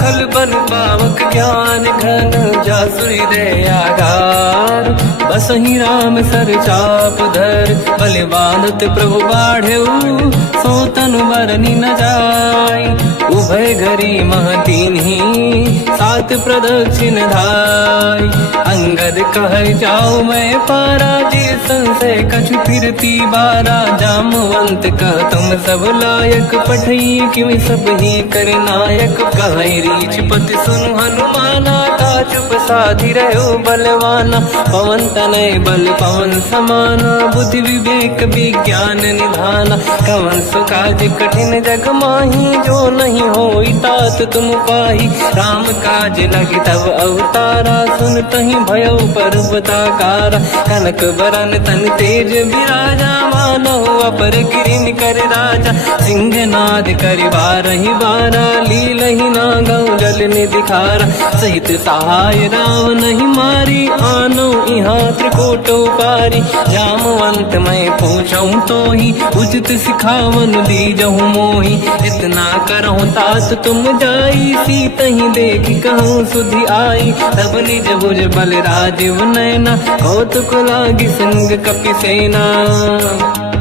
खल बन पावक ज्ञान घन जासुरी दयागार। बसहि राम सर चाप धर बल बांधत प्रभु बाढ़ऊ। सो तनु बरनी न जाय उभय घरी महतीन्ही सात प्रदक्षिण धाय। अंगद कह जाओ मैं पारा जी संशय कछु फिरती बारा। जामवंत कह तुम सब लायक पठई किमि सब ही कर नायक। कहि रीछ पति सुनु हनुमाना का चुप साधि रहो बलवाना। पवन तनय बल पवन समाना बुद्धि विवेक विज्ञान निधाना। कवन सुकाज कठिन जग माही जो नहीं होई तात तुम पाही। राम काज लगी तब अवतारा सुन तहि भयो पर्वताकारा। कनक बरन तन तेज विराजा मानहु अपर गिरिन कर राजा। सिंहनाद करि बारहि बारा लीलहि नागौ जल निधिखारा। सहित सहाय राम नहीं मारी आनो इहाँ त्रिकोटो पारी। जामवंत मैं पूछऊँ तो ही उचित सिखावन दीजहु मोही। इतना करहु तात तुम जाई सीतहि देखि कहूँ सुधि आई। तब निज भुज बल राजीव नैना कौतुक लागी संग कपिसेना।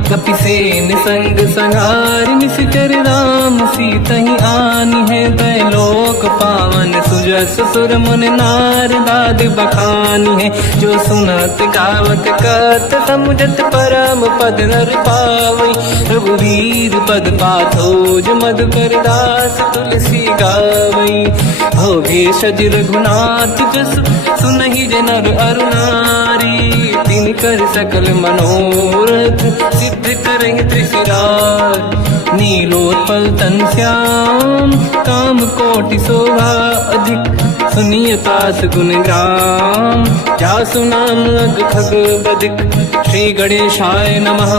कपिसेन संग संहार निश्चर राम सीतहि आनी है। दैलोक पावन सुजस सुर मुन नार दाद बखानी है। जो सुनत गावत कहत समुझत परम पद नर पावई। रघुवीर पद पाथोज मधुकर दास तुलसी गावई। भोगेशज रघुनाथ जस सुनहि जनर अरुणारी। तिन कर सकल मनोरथ सिद्ध करहि त्रिशिरार। नीलोत्पल तन श्याम काम कोटि शोभा अधिक। सुनिय तास गुण ग्राम जासु नाम अग खग बदिक। श्री गणेशाय नमः।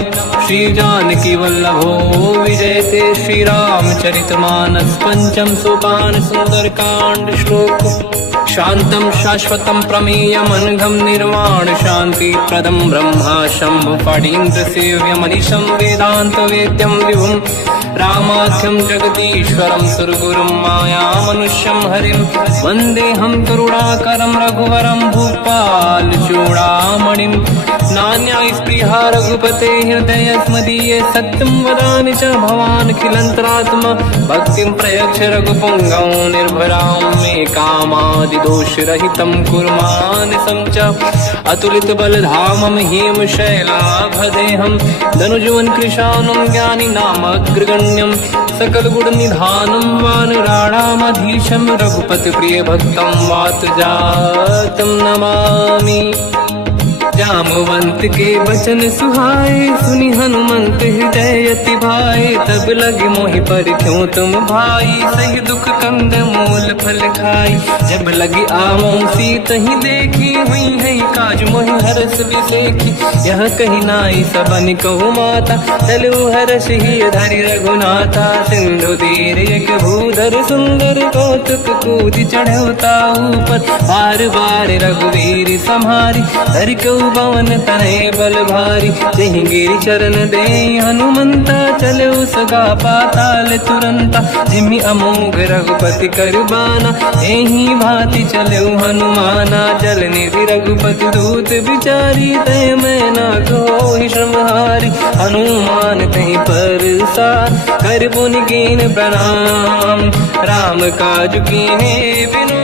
श्री जानकी वल्लभो विजयते। श्री रामचरित मानस पंचम सोपान सुंदर कांड श्लोक। शांतं शाश्वतं प्रमेयमनघं निर्वाण शांति प्रदं ब्रह्मा शंभु फणीन्द्र सेव्यमनिशं वेदांत वेद्यं विभुं। रामाख्यं जगदीश्वरं सुरगुरुं मायामनुष्यं हरिं। वन्देऽहं करुणाकरं रघुवरं भूपाल चूडामणिं। नान्यास्पृहा रघुपते हृदयस्मदीये। सत्यं वदामि च भवान् खिलन्तरात्मा। भक्तिं प्रयच्छ रघुपुङ्गं निर्भरां मे कामादिदोषरहितं कुर्मानसं च। अतुलित बलधामं हेमशैलाभदेहं। धनुजवन कृशानं ज्ञानिनामग्रगण्यं। सकल गुण निधानं वानराणामधीशं। रघुपति प्रिय भक्तं वातजातं नमामि। जामवंत के बचन सुहाए सुनि हनुमंत हृदय अति भाए। तब लगे मोहि पर क्यों तुम भाई। सही दुख कंद मूल फल खाई। जब लगी आवों सीतहि देखी हुई है काज मोहि हरस बिसेखी। यह कही नाई सबन कहु माता चलु हरस ही धरि रघुनाथा। सिंधु तीर एक भूधर सुंदर कौतुक कूद चढ़ौता ऊपर। बार बार रघुवीर सम्हारी धरि कहु पवन तनय बल भारी। जहि गिरि चरण दे हनुमंता चलो सगा पाताल तुरंता। जिमि अमोघ रघुपति कर बाना एहि भांति चलो हनुमाना। जल निधि रघुपति दूत बिचारी तय मैं ना कोहि श्रमहारी। हनुमान तहि परसा कर पुनि कीन प्रणाम। राम काज कीन्हे बिनु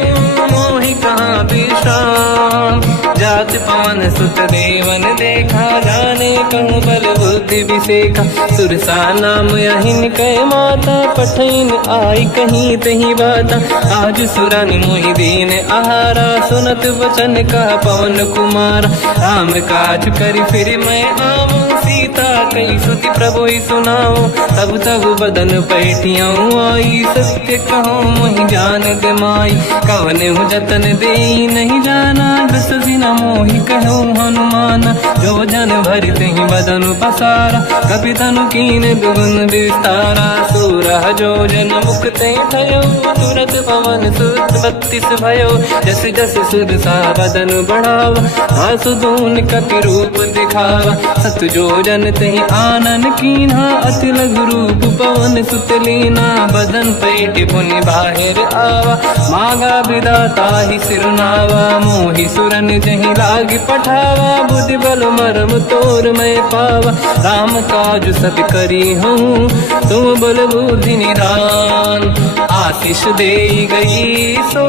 मोहि कहाँ विश्राम। जात पवन सुत देवन देखा, जाने कहूँ बल बुद्धि विसेखा। सुरसा नाम यहिन कह माता, पठैन आई कहीं तही बाता। आज सुरन मोहि दीन आहारा, सुनत वचन का पवन कुमार। राम काज करि फिर मैं आऊँ, सीता कई सुति प्रभु ही सुनाओ। तब तब बदन पैठियाऊँ आई, सत्य कहूँ मोहि जान दे माई। कवन हूँ जतन दे नहीं जाना, दस दिन मोहि कहूँ हनुमान। जो जन भरित ही बदन पसारा, कपि तनु कीन दुगुन विस्तारा। सूरह जो जन मुक्त भयो, तुरत पवन सुत 32 भयो। जस जस सुरसा बदन बढ़ावा, आसु दून कपि रूप दिखावा। सत जो जन तहि आनन कीन्हा, अति लघु रूप पवन सुत लीना। बदन पैठ पुनि बाहिर आवा, मागा विधाता ही सिरुनावा। मोहि सुरन जहि लाग पठावा, बुद्धि बल मरम तोर मैं पावा। राम काज सब करी हूँ, तुम बल बुद्धि निधान। आशीष दे गई सो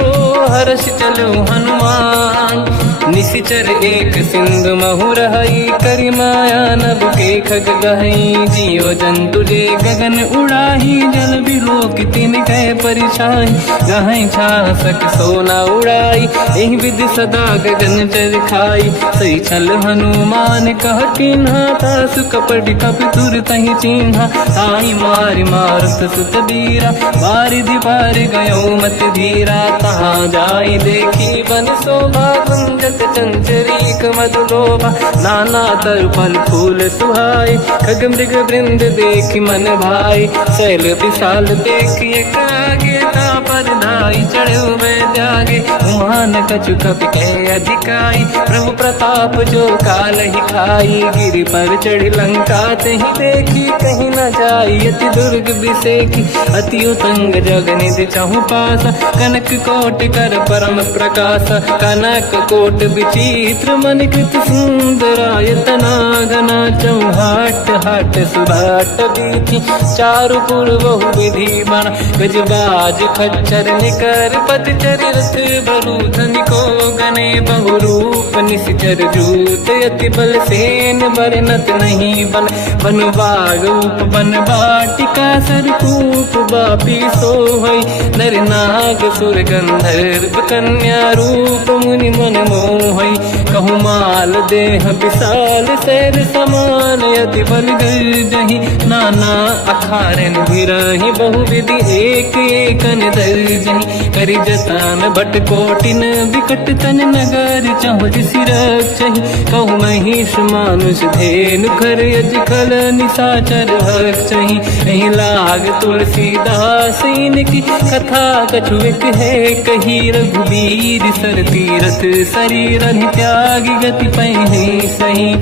हर्ष चलो हनुमान। निशिचर एक सिंधु महु रहई, करि माया नभ के खग गहई। जीव जंतु जे गगन उड़ाही, जल बिलोक तिन कह परिछाई। गहई छासक सोना उड़ाई, एहि विधि सदा गगन चर खाई। सही छल हनुमान कह किन्हा, तासु कपट कपि तुर तहि चिन्हा। ताई मारि मारुत सुत बीरा, बारिधि पार गयो मत धीरा। तहाँ जाई देखी बन शोभा, कुंजत चंचरीक मधुलोभा। नाना तरु फल फूल सुहाई, खग मृग वृंद देखि मन भाई। शैल विशाल देखि एक आगे, तापर धाई चढ़ो मैं त्यागे। उमान कछु कपि कह अधिकाई, प्रभु प्रताप जो काल ही खाई। गिरि पर चढ़ी लंका तहि देखी, कहीं न जाई अति दुर्ग बिसेखी। अति उत्तंग जग निधि चहु पासा, कनक कोट कर परम प्रकाश। कनक कोट विचित्र मन कृत सुंदरायतना घना। चौहाट हाट सुभाट बीथी, चारु पुर बहु विधि बना। गजबाज खच्चर निकर पतचर, रथ बरु धनिको गने। बहु रूप निश्चर जूत, अति बल सेन बरनत नहीं बल। बन बाग उप बन बाटिका, सरकूप बापी सोहई। नर नाग सुर गंधर्व कन्या, रूप मुनि मन मोहई। कहूँ माल देह विशाल, शैल समान अति बल गर्जहि। नाना अखारन भिरहि, बहु विधि एक एकन दर्जहि। करि जतन भट कोटिन, विकट तन नगर चहु सिरक्षहि। कहूँ महिष मानुष धेनु, खर यज खल निशाचर भक्षहि। एहि लाग तुलसीदास इनकी, कथा कछु एक है कही। रघुबीर सर तीरथ शरीर, त्याग गति पहि सही।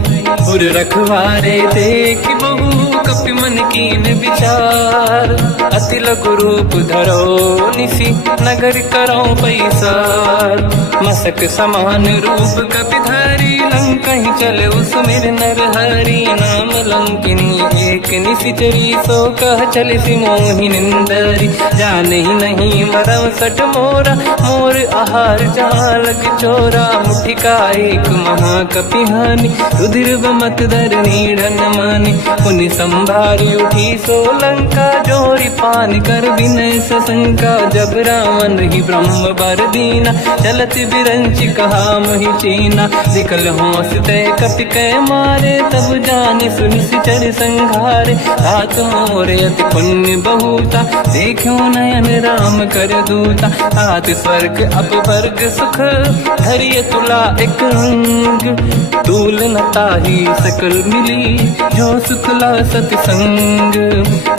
पुर रखवारे देख बहु, कपि मन कीन विचार। अति लघु रूप धरो निसी, नगर करो पैसार। मसक समान रूप कपि धारी, लंका ही चले उसमेर नर हरि। नाम लंकिनी एक निशिचरी, सो कह चले सि मोहि निंदरी। जाने ही नहीं मरम सठ मोरा, मोर आहार जालक चोरा। मुठिका एक महाकपिहानि, रुधिर बमत धरणी ढन मानि। पुनि संभारी उठी सो लंका, जोरी पान कर विनय सशंका। जब रावण ही ब्रह्म बर दीना, चलत बिरंचि कहा मोहि चीना। निकल होश तय कपि कै मारे, तब जानि सुनि सिचर संघारे। हाथ मोरे अति पुण्य बहुता, देखो नयन राम कर दूता। हाथ स्वर्ग अपवर्ग सुख, धरिय तुला एक अंग। तूल न ताहि सकल मिली, जो सुखला सतसंग।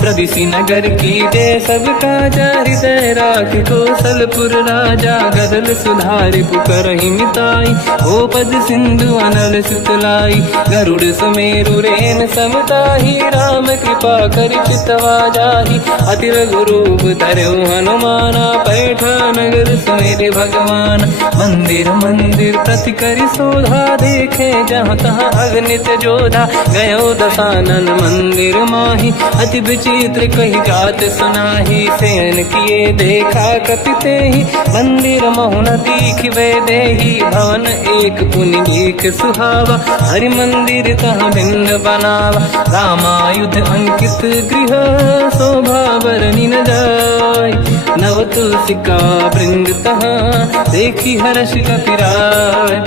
प्रविशि नगर की जय सब काजा, हृदय राख कौशलपुर राजा। गदल सुधारि पुकरहि मिताई, ओ पद सिंधु अनल सुतलाई। गरुड़ सुमेरु रेन समताहि, राम कृपा करि चितवा जाहि। अति लघु रूप धरऊ हनुमाना, पैठा नगर सुमेरु मेरे भगवान। मंदिर मंदिर प्रति करी शोधा, देखे जहाँ तहाँ अगणित जोधा। गयो दशानन मंदिर माही, अति विचित्र कही जात सुनाही। सेन किए देखा कपिते ही, मंदिर महु न दीख वे देही। भवन एक पुनि दीख सुहावा, हरि मंदिर तह बिंद बनावा। रामायुध अंकित गृह, शोभा बरनी न जाय। नव तुलसी का वृंद तहाँ, देखी हर्ष कपिराय।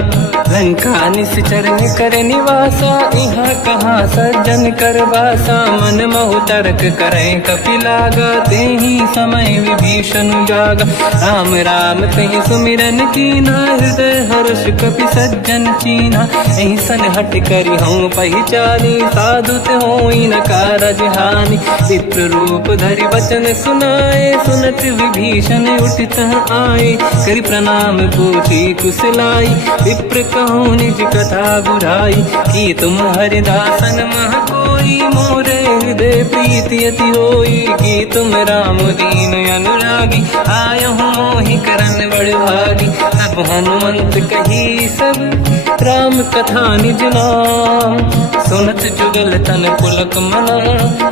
लंका निश्चर कर निवासा, यहाँ कहाँ सज्जन कर वासा। मन महु तर्क करें कपिलागा, तेहि समय विभीषण जागा। राम राम तेहि सुमिरन कीना, हृदय हर्ष कपि सज्जन चीना। ऐसन हट करी हूँ पहचानी, साधु होई न कारज हानि। विप्र रूप धरि वचन सुनाए, सुनत विभीषण उठित आए। करि प्रणाम पूछी कुशलाई, विप्र कहूँ निज कथा बुझाई। कि तुम हरिदासन मह कोई, मोरे हृदय प्रीति अति होई। कि तुम राम दीन अनुरागी, आयहु मोहि करन बड़ भागी। तब हनुमंत कही सब, राम कथा निज नाम। सुनत जुगल तन पुलक मना,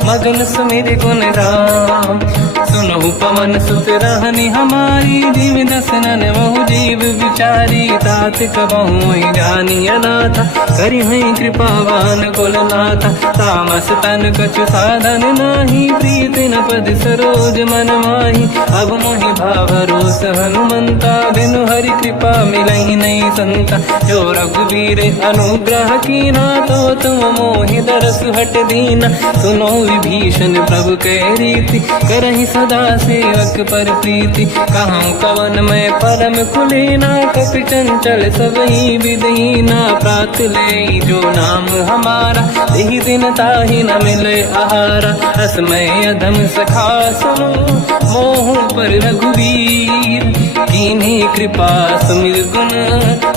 मगन सुमिर गुण राम। सुनहु पवन सुत रहनी हमारी, जीव दसनन महु जीव विचारी। तात कबहु जानी अनाथा, करि हैं कृपावान कुलनाथा। तामस तन कछु साधन नाही, प्रीति न पद सरोज मन माही। अब मोहि भाव रोष हनुमंता, बिनु हरि कृपा मिलहि नहीं संता। जो रघुबीर अनुग्रह कीना, तो तुम मोहि दरस हट दीना। सुनो विभीषण प्रभु के रीति, करहि सदा सेवक पर प्रीति। कहूँ कवन में परम कुलीना, कपि चंचल सबही विदहीना। प्रात ले जो नाम हमारा, यही दिन ताहि न मिले आहारा। रसमय अधम सखा सुनो, मोह पर रघुवीर। कीन्ही कृपा सुमिर गुण,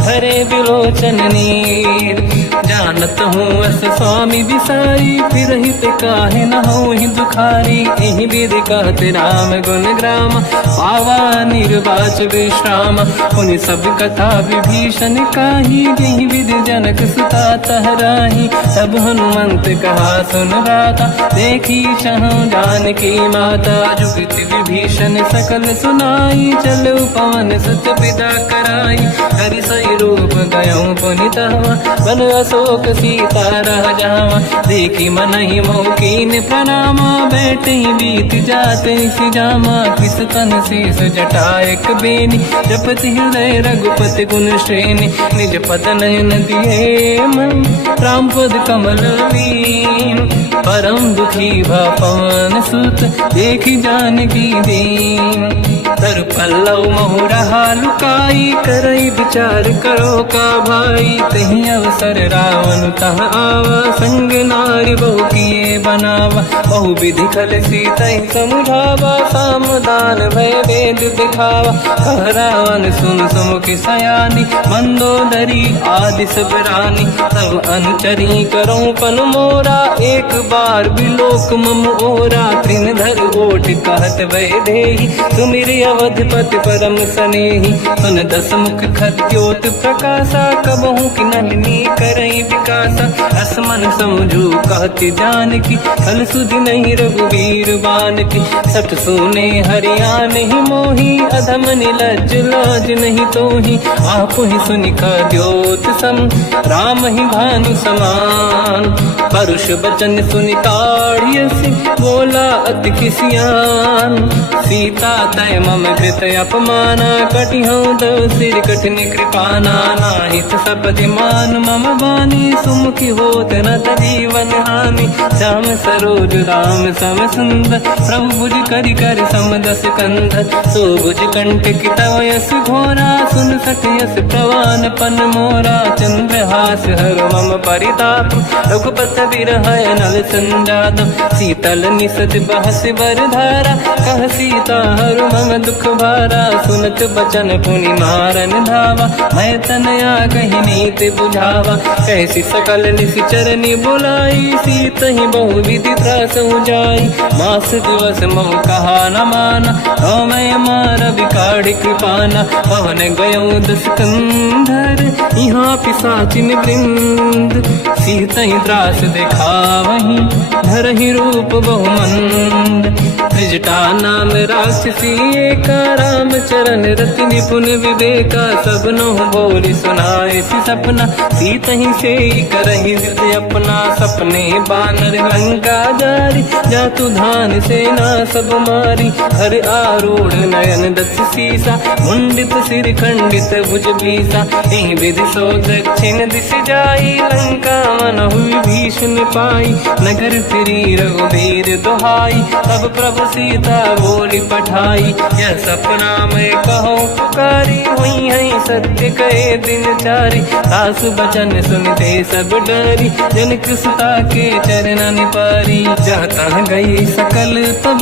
हरे बिलोचन नीर। जानत हूँ अस स्वामी बिसाई, फिर हित काहे न हो ही दुखारी। यही विधि कहते राम गुण ग्राम, पावा निर्वाच विश्राम। पुनि सब कथा विभीषण काही, यही विधि जनक सुता तहराही। तब हनुमंत कहा सुन राता, देखी चहु जानकी माता। जुगत विभीषण सकल सुनाई, चलो पवन सुत पिता कराई। हरि सही रूप गयो पुनि तहवा, बन अशोक सीता रह जावा। देखी मनहि मोह कीन प्रणामा, बैठे बीत जाते सिजामा। किस तन शीस जटायक बेनी, जपति हृदय रघुपति गुण श्रेणी। निज पद नयन दिए मन, राम पद कमल लीन। परम दुखी भा पवन सुत, देखी जानकी दीन। तर पल्लव महु रहा लुकाई, करई विचार करो का भाई। तही अवसर रावण तह आवा, संग नारी बहु किए बनावा। बहु विधि खल सीतहि समुझावा, सामदान भय वेद दिखावा। कह रावण सुन सुमुखि सयानी, मंदोदरी आदि सब रानी। तब अनुचरी करो पन मोरा, एक बार बिलोक मम ओरा। तृण धर ओठ कहत वै देहि, सुमिर अवधपति परम सनेहि। सुन दस मुख खद्योत प्रकाशा, कबहु कि नलिनी करई विकासा। असमन समझू कहति जानकी, फल सुधि नहीं रघुवीर बानकी। सठ सुने हरियाण ही मोही, अधम निलज्ज लाज नहीं तोही। आप ही सुनि खद्योत सम, राम ही भानु समान। परुष बचन सुनि ताड़ियसि, बोला अति किसियान। सीता तय मम कृत अपमाना, कटिहउँ दो सिर कठिन कृपाना। नाहित सपदि मान मम बानी, सुमुखि होत न जीवन हानि। श्याम सरोज राम सम सुंदर, प्रभु भुज करि कर सम दस कंधर। सो भुज कंटक तव यस घोरा, सुन सठ यस प्रवान पन मोरा। चंद्रहास हर मम परिताप, रघुपत बिरहय नल संजात। शीतल निसज बहस बर धारा, कह सीता हर मम दुख भारा, सुनत बचन पुनि मारन धावा। मैं तनया कही नीत बुझावा, कैसी सकल निश्चरनी बुलाई। सीत ही बहु विधि त्रास जाई, मास दिवस मोह कहा न माना। तो मैं मार बिकाढ़ कृपाना, पवन गयो दस कंधर। यहाँ पिशाचिन वृंद, सीत ही त्रास दिखावही। धर ही रूप बहुमंद, त्रिजटा नाम राक्षसी एका। राम चरण रति निपुण विवेका, सबनो बोली सुनाए सी सपना। सीत ही से करही जिद अपना, सपने बानर लंका जारी। जातु धान सेना सब मारी, हर आरूढ़ नयन दस सीसा। मुंडित सिर खंडित भुज बीसा, यही विधि सो दक्षिण दिश जाई। लंका मन हुई भीषण पाई, नगर फिरी रघुबीर दुहाई। तब प्रभु सीता बोली पठाई, यह सपना मैं कहो पुकारी। हुई है सत्य कहे दिन चारी, सास बचन सुनते सब डरी। जनक सुता के चरण पारी, जाता गई सकल तब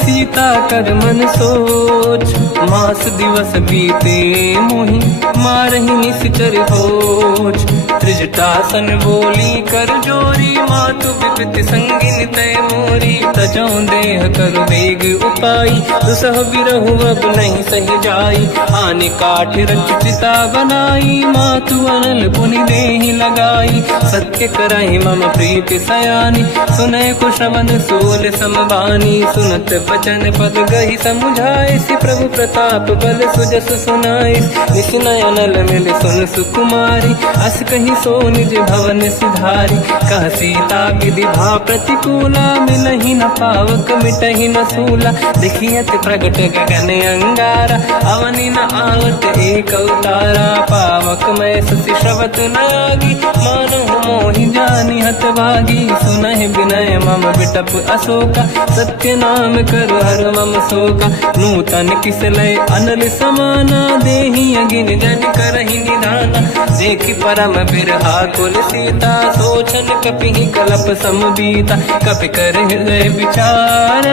सीता कर मन सोच। मास दिवस बीते मोहि, मारहि निश्चर होच। त्रिजटासन बोली कर जोरी, मातु विपति संगिन तय मोरी। तजौ देह कर वेग उपाई, दुसह बिरहु अब नहीं सही जाई। आने काठ रचिता बनाई, मातु अनल पुनि देहि लगाई। सत्य कराई मम प्रीति सयानी, सुनय को श्रवण सोल समबानी। सुनत बचन पद गही समुझाए, सि प्रभु प्रताप बल सुजस सुनाई। निशिनय अनल मिल सुन सुकुमारी, अस कही सो निज भवन सिधारी। कह सीता विधि भा प्रतिकूला, मिलहि न पावक मिटहि न सूला। देखियत प्रगट गगन अंगारा, अवनि न आवट एक अवतारा। पावक मैं ससि श्रवत न आगी, मानहु मोहि जानि हतभागी। सुनहि विनय मम बिटप अशोका, सत्य नाम कर हर मम शोका। नूतन किसलय अनल समाना, देहि अगिन जन करहि निधाना। देखि परम बिरहा कुल सीता, सोचन कपिहि कलप समबीता। कपि कर हृदय विचार,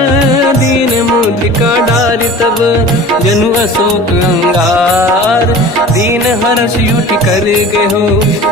दीन मुद्रिका डारि तब। जनु अशोक अंगार, दीन हर्ष युति कर गयो।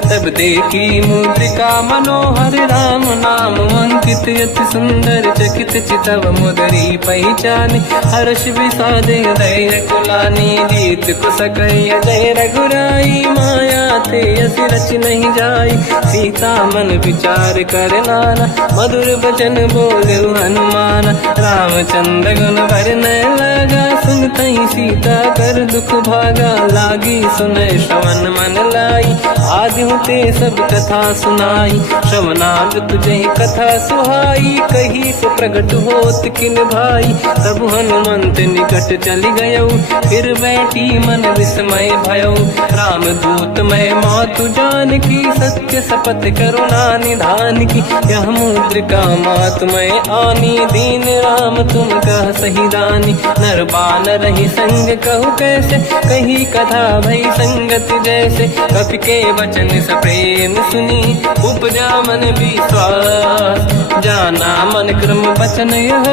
तब देखी मुद्रिका मनोहर, राम नाम अंकित अति सुंदर। चकित चितव मुदरी पहचान, हर्ष विषाद हृदय कुलानी। जीत को सकय जय रघुराई, माया थे असि रच नहीं जाई। सीता मन विचार कर नाना, मधुर बचन बोले हनुमान। रामचंद्र गुण वर्णय लगा, सुनतहि सीता कर दुख भागा। लागी सुनय श्रवण मन लाई, आदि होते सब कथा सुनाई। श्रवणार्थ तुझे कथा सुहाई, कही से प्रगट होत किन भाई। तब हनुमंत निकट चली गयो, फिर बैठी मन विस्मय भयो। राम दूत मैं मातु जान की, सत्य शपथ करुणा निधान की। यह मुद्रिका मातु मैं आनी, दीन राम तुम कह सही दानी। नर बानर ही संग कहु कैसे, कही कथा भई संगति जैसे। कपि के वचन सप्रेम सुनी, उपजा मन विश्वास। जाना मन क्रम वचन यह,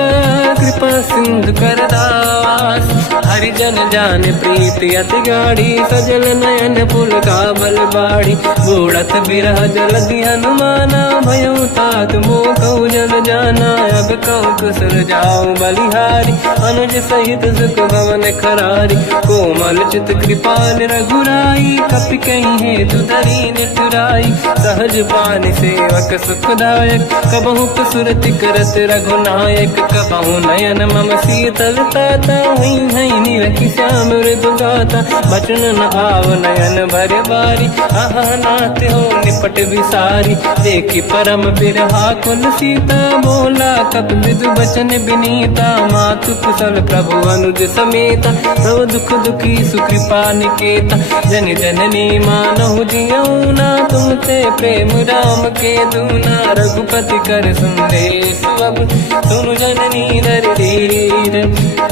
कृपा सिंधु कर दास। हरिजन जान प्रीति अति गाढ़ी, सजल नयन पुल का बल बाड़ी। बूढ़त बिरह जलधि हनुमाना, भयो तात मोह कहु जल जाना। अब कहु कुशल जाओ बलिहारी, अनुज सहित सुख भवन खरारी। कोमल चित कृपाल रघुराई, कपि कहीं हेतु धरी निठुराई। सहज पानि सेवक सुखदायक, कबहु सुरति करत रघुनायक। कबहु नयन मम शीतलता, हुई है निरखि श्याम मृदु गाता। बचन न आव नयन भर बारी, आहा नाथ हो निपट विसारी। देखि परम बिरहा कुल सीता, बोला कप विदु बचन बिनीता। मातु कुशल प्रभु अनुज समेता, सब दुख दुखी सुकृपा निकेता। जन जननी मानहु जियौना, तुमते प्रेम राम के दूना। रघुपति कर संदेश अब, सुनु जननी नर धीर।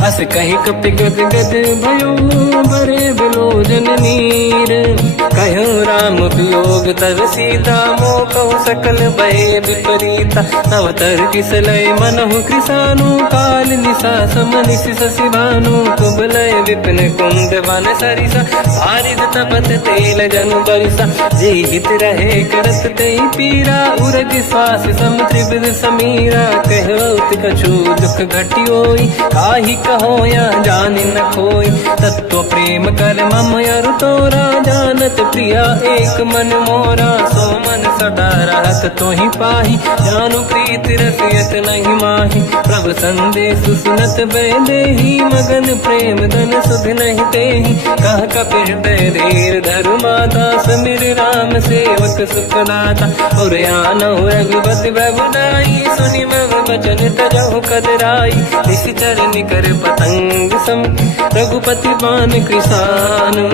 अस कहि कपि गद गद भयो, बरे बिलोचन नीर। कहूँ राम वियोग तब सीता मोह कहूँ सकल भय विपरीता अवतर किसलय मनहु कृषानु काल निशा समनिश शशि भानु कुबलय विपिन कुंद वन सरिसा भारित तपत तेल जनु बरिसा जे हित रहे करत ते पीरा उरग श्वास सम त्रिविध समीरा कहत कछु दुख घटियोई काहि कहो या जान न खोई तत्व प्रेम कर मम अरु तोरा जानत प्रिया एक मन मोरा सो मन सदा रहत तोहि पाहि जानु प्रीत रसियत नहीं माहि प्रभु संदेश सुनत बैदेहि मगन प्रेम धन सुध नहीं तेहि कह कपिर धीर धरु माता समिर राम सेवक सुख दाता और आनौ रघुपति प्रभुदाई सुनि मम वचन तजहु कदराई निश्चर निकर पतंग सम रघुपति बान कृषानु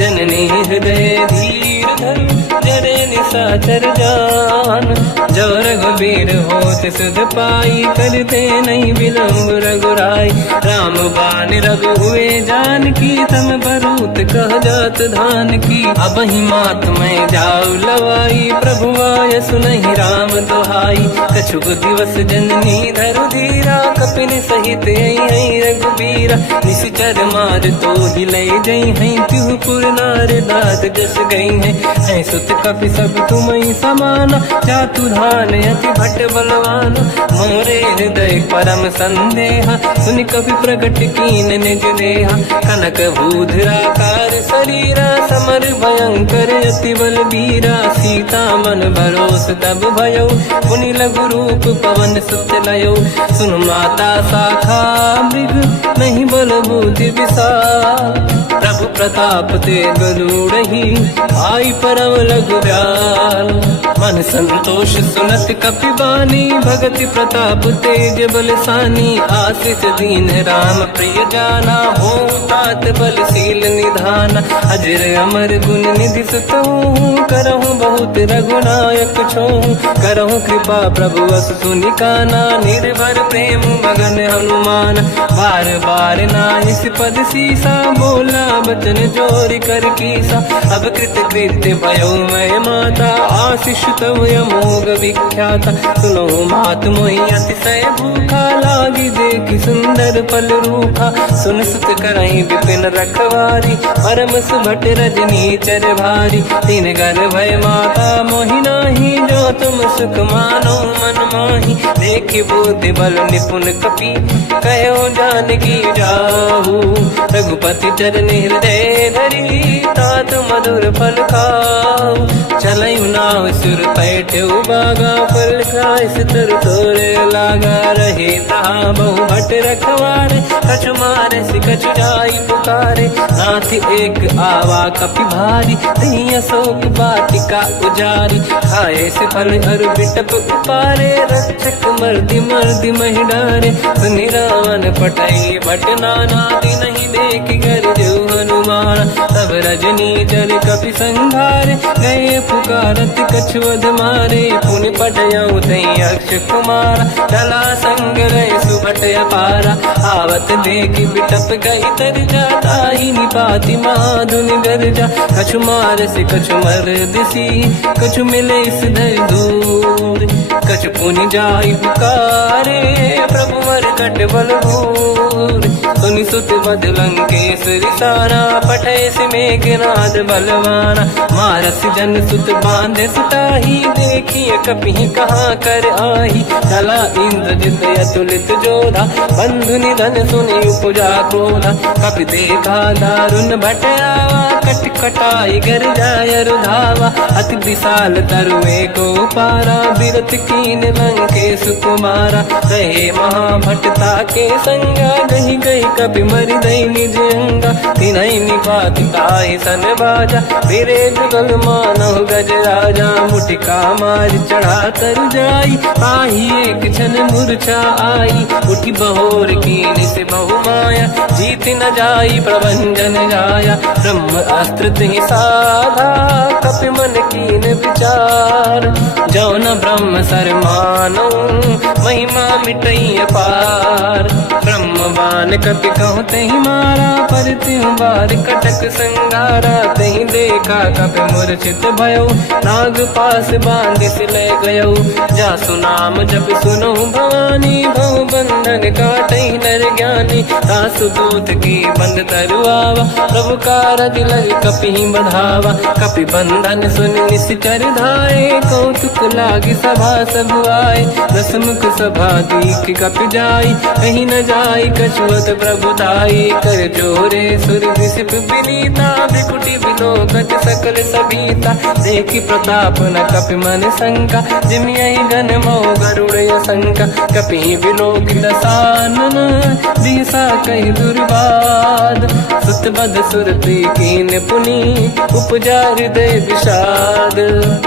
जननी हृदय धीर धरु जरे निशाचर जान जो रघुबीर होत सुध पाई करते नहीं विलम्ब रघुराई राम बान रघु हुए जान की तम बरूत कह जात धान की अब ही मात में जाऊ लवाई प्रभु आय सुनहि राम दोहाई कछुक दिवस जननी धरु धीरा कपिन सहित आई रघुबीरा निश्चर मार तो ही ले जई हैं तिहुपुर नार दाद जस गई है सुत कपि सब तुम ही समाना जातु धान अति भट बलवान मोरे हृदय परम संदेहा सुन कपि प्रगट कीन निज देहा कनक भूधराकार शरीरा समर भयंकर अति बलबीरा सीता मन भरोस तब भयो पुनि लघु रूप पवन सुत लयो सुन माता शाखा मृग नहीं बल बुद्धि विशाल प्रभु प्रताप ते गरुड़हि आई परम लघु व्याल मन संतोष सुनत कपि बानी भगति प्रताप तेज बलसानी आशीष दीन राम प्रिय जाना हो तात बलशील निधान अजर अमर गुण निधि सुतहु करहु बहुत रघुनायक छोहु करहु कृपा प्रभु अस सुनि काना निर्भर प्रेम मगन हनुमान बार बार नाहिस पद सीसा बोला बचन जोरि कर कीसा अब कृत कृत्य भयो मैं माता आशीष तव अमोघ विख्याता सुनो मात मोहि अतिशय भूखा लागी देखी सुंदर फल रूखा सुन सुत करहि विपिन रखवारी परम सुभट रजनी चर भारी तीन घर भय माता मोहि नाही जो तुम सुख मानो मन माही देखी बुद्धि बल निपुण कपि कहो जानकी जाहू रघुपति चरण हृदय धरी तात मधुर फल खाऊ चलऊ नाव सुर पैठ बागा फल खाय सितर तोरे लागा रहे तहा बहु भट रखवारे कछु मारे सि कछु जाई पुकारे नाथ एक आवा कपि भारी तही अशोक वाटिका उजारी खाए से फल अरु बिटप उपारे रक्षक मर्दि मर्दि महि डारे सुनि रावण पटाई भट नाना दी नहीं देख कर जो हनुमान तब रजनी चर कपि संघारे गए पुकारत कछुअध मारे पुनि पटयऊ तई अक्ष कुमार चला संग रहे सुभट अपारा आवत देखी बिटप गई तर जाता ही निपाति माधुन गर्जा कछु मार से कछु मर दिसी कछु मिले इस धर दूर कछु पुनि जाई पुकारे प्रभु मर कट बलभूर सुनि सुत बद लंकेश्वरी सारा पठे से मेघनाद बलवाना मारस जन सुत बांधे सुताही देखिए कपि कहाँ कर आही चला इंद्रजित अतुलित जोधा बंधु निधन सुनि उपजा क्रोधा कपि देखा दारुण भट आवा कट कटाई गर जाय रुधावा अति विशाल तरुए को पारा बिरत कीन लंकेश कुमारा रहे महाभटता के संगा गही गई कपि मरि दई निज अंगा तिन्हि निपात ताहि सन बाजा फिरे जुगल मानव गज राजा मुटिका मार चढ़ा तर जाई आही एक क्षण मूर्छा आई उठी बहोर कीन से बहु माया जीत न जाई प्रभंजन जाया ब्रह्म अस्त्र तिहि साधा कपि मन कीन विचार जो न ब्रह्म सर मानो महिमा मिटई अपार ब्रह्म रामबान कपि कहूँ तही मारा, पर त्यों बार कटक संगारा। तही देखा कपि मूर्छित भयो, नाग पास बांधिस ले गयो। जासु नाम जप सुनो भवानी, भव बंधन काटहि नर ज्ञानी। तासु दूत की बंद तरुआवा, प्रभु कारज लग कपि बढ़ावा। कपि बंधन सुन निश्चर धाये, कौतुक लागी सभा सब आए। दसमुख सभा दीख कपि जाई, कहीं न जाई कछुअत प्रभु ताई। कर जोरे सुर विसिप विनीता, भ्रिकुटी विलोकत सकल सबीता। देखी प्रताप न कपि मन शंका, जिमियहि गण मोह गरुड़ शंका। कपि विलोक दसानन, दिशा कहि दुर्वाद। सुत बद सुरति कीन पुनि, उपजा हृदय विषाद।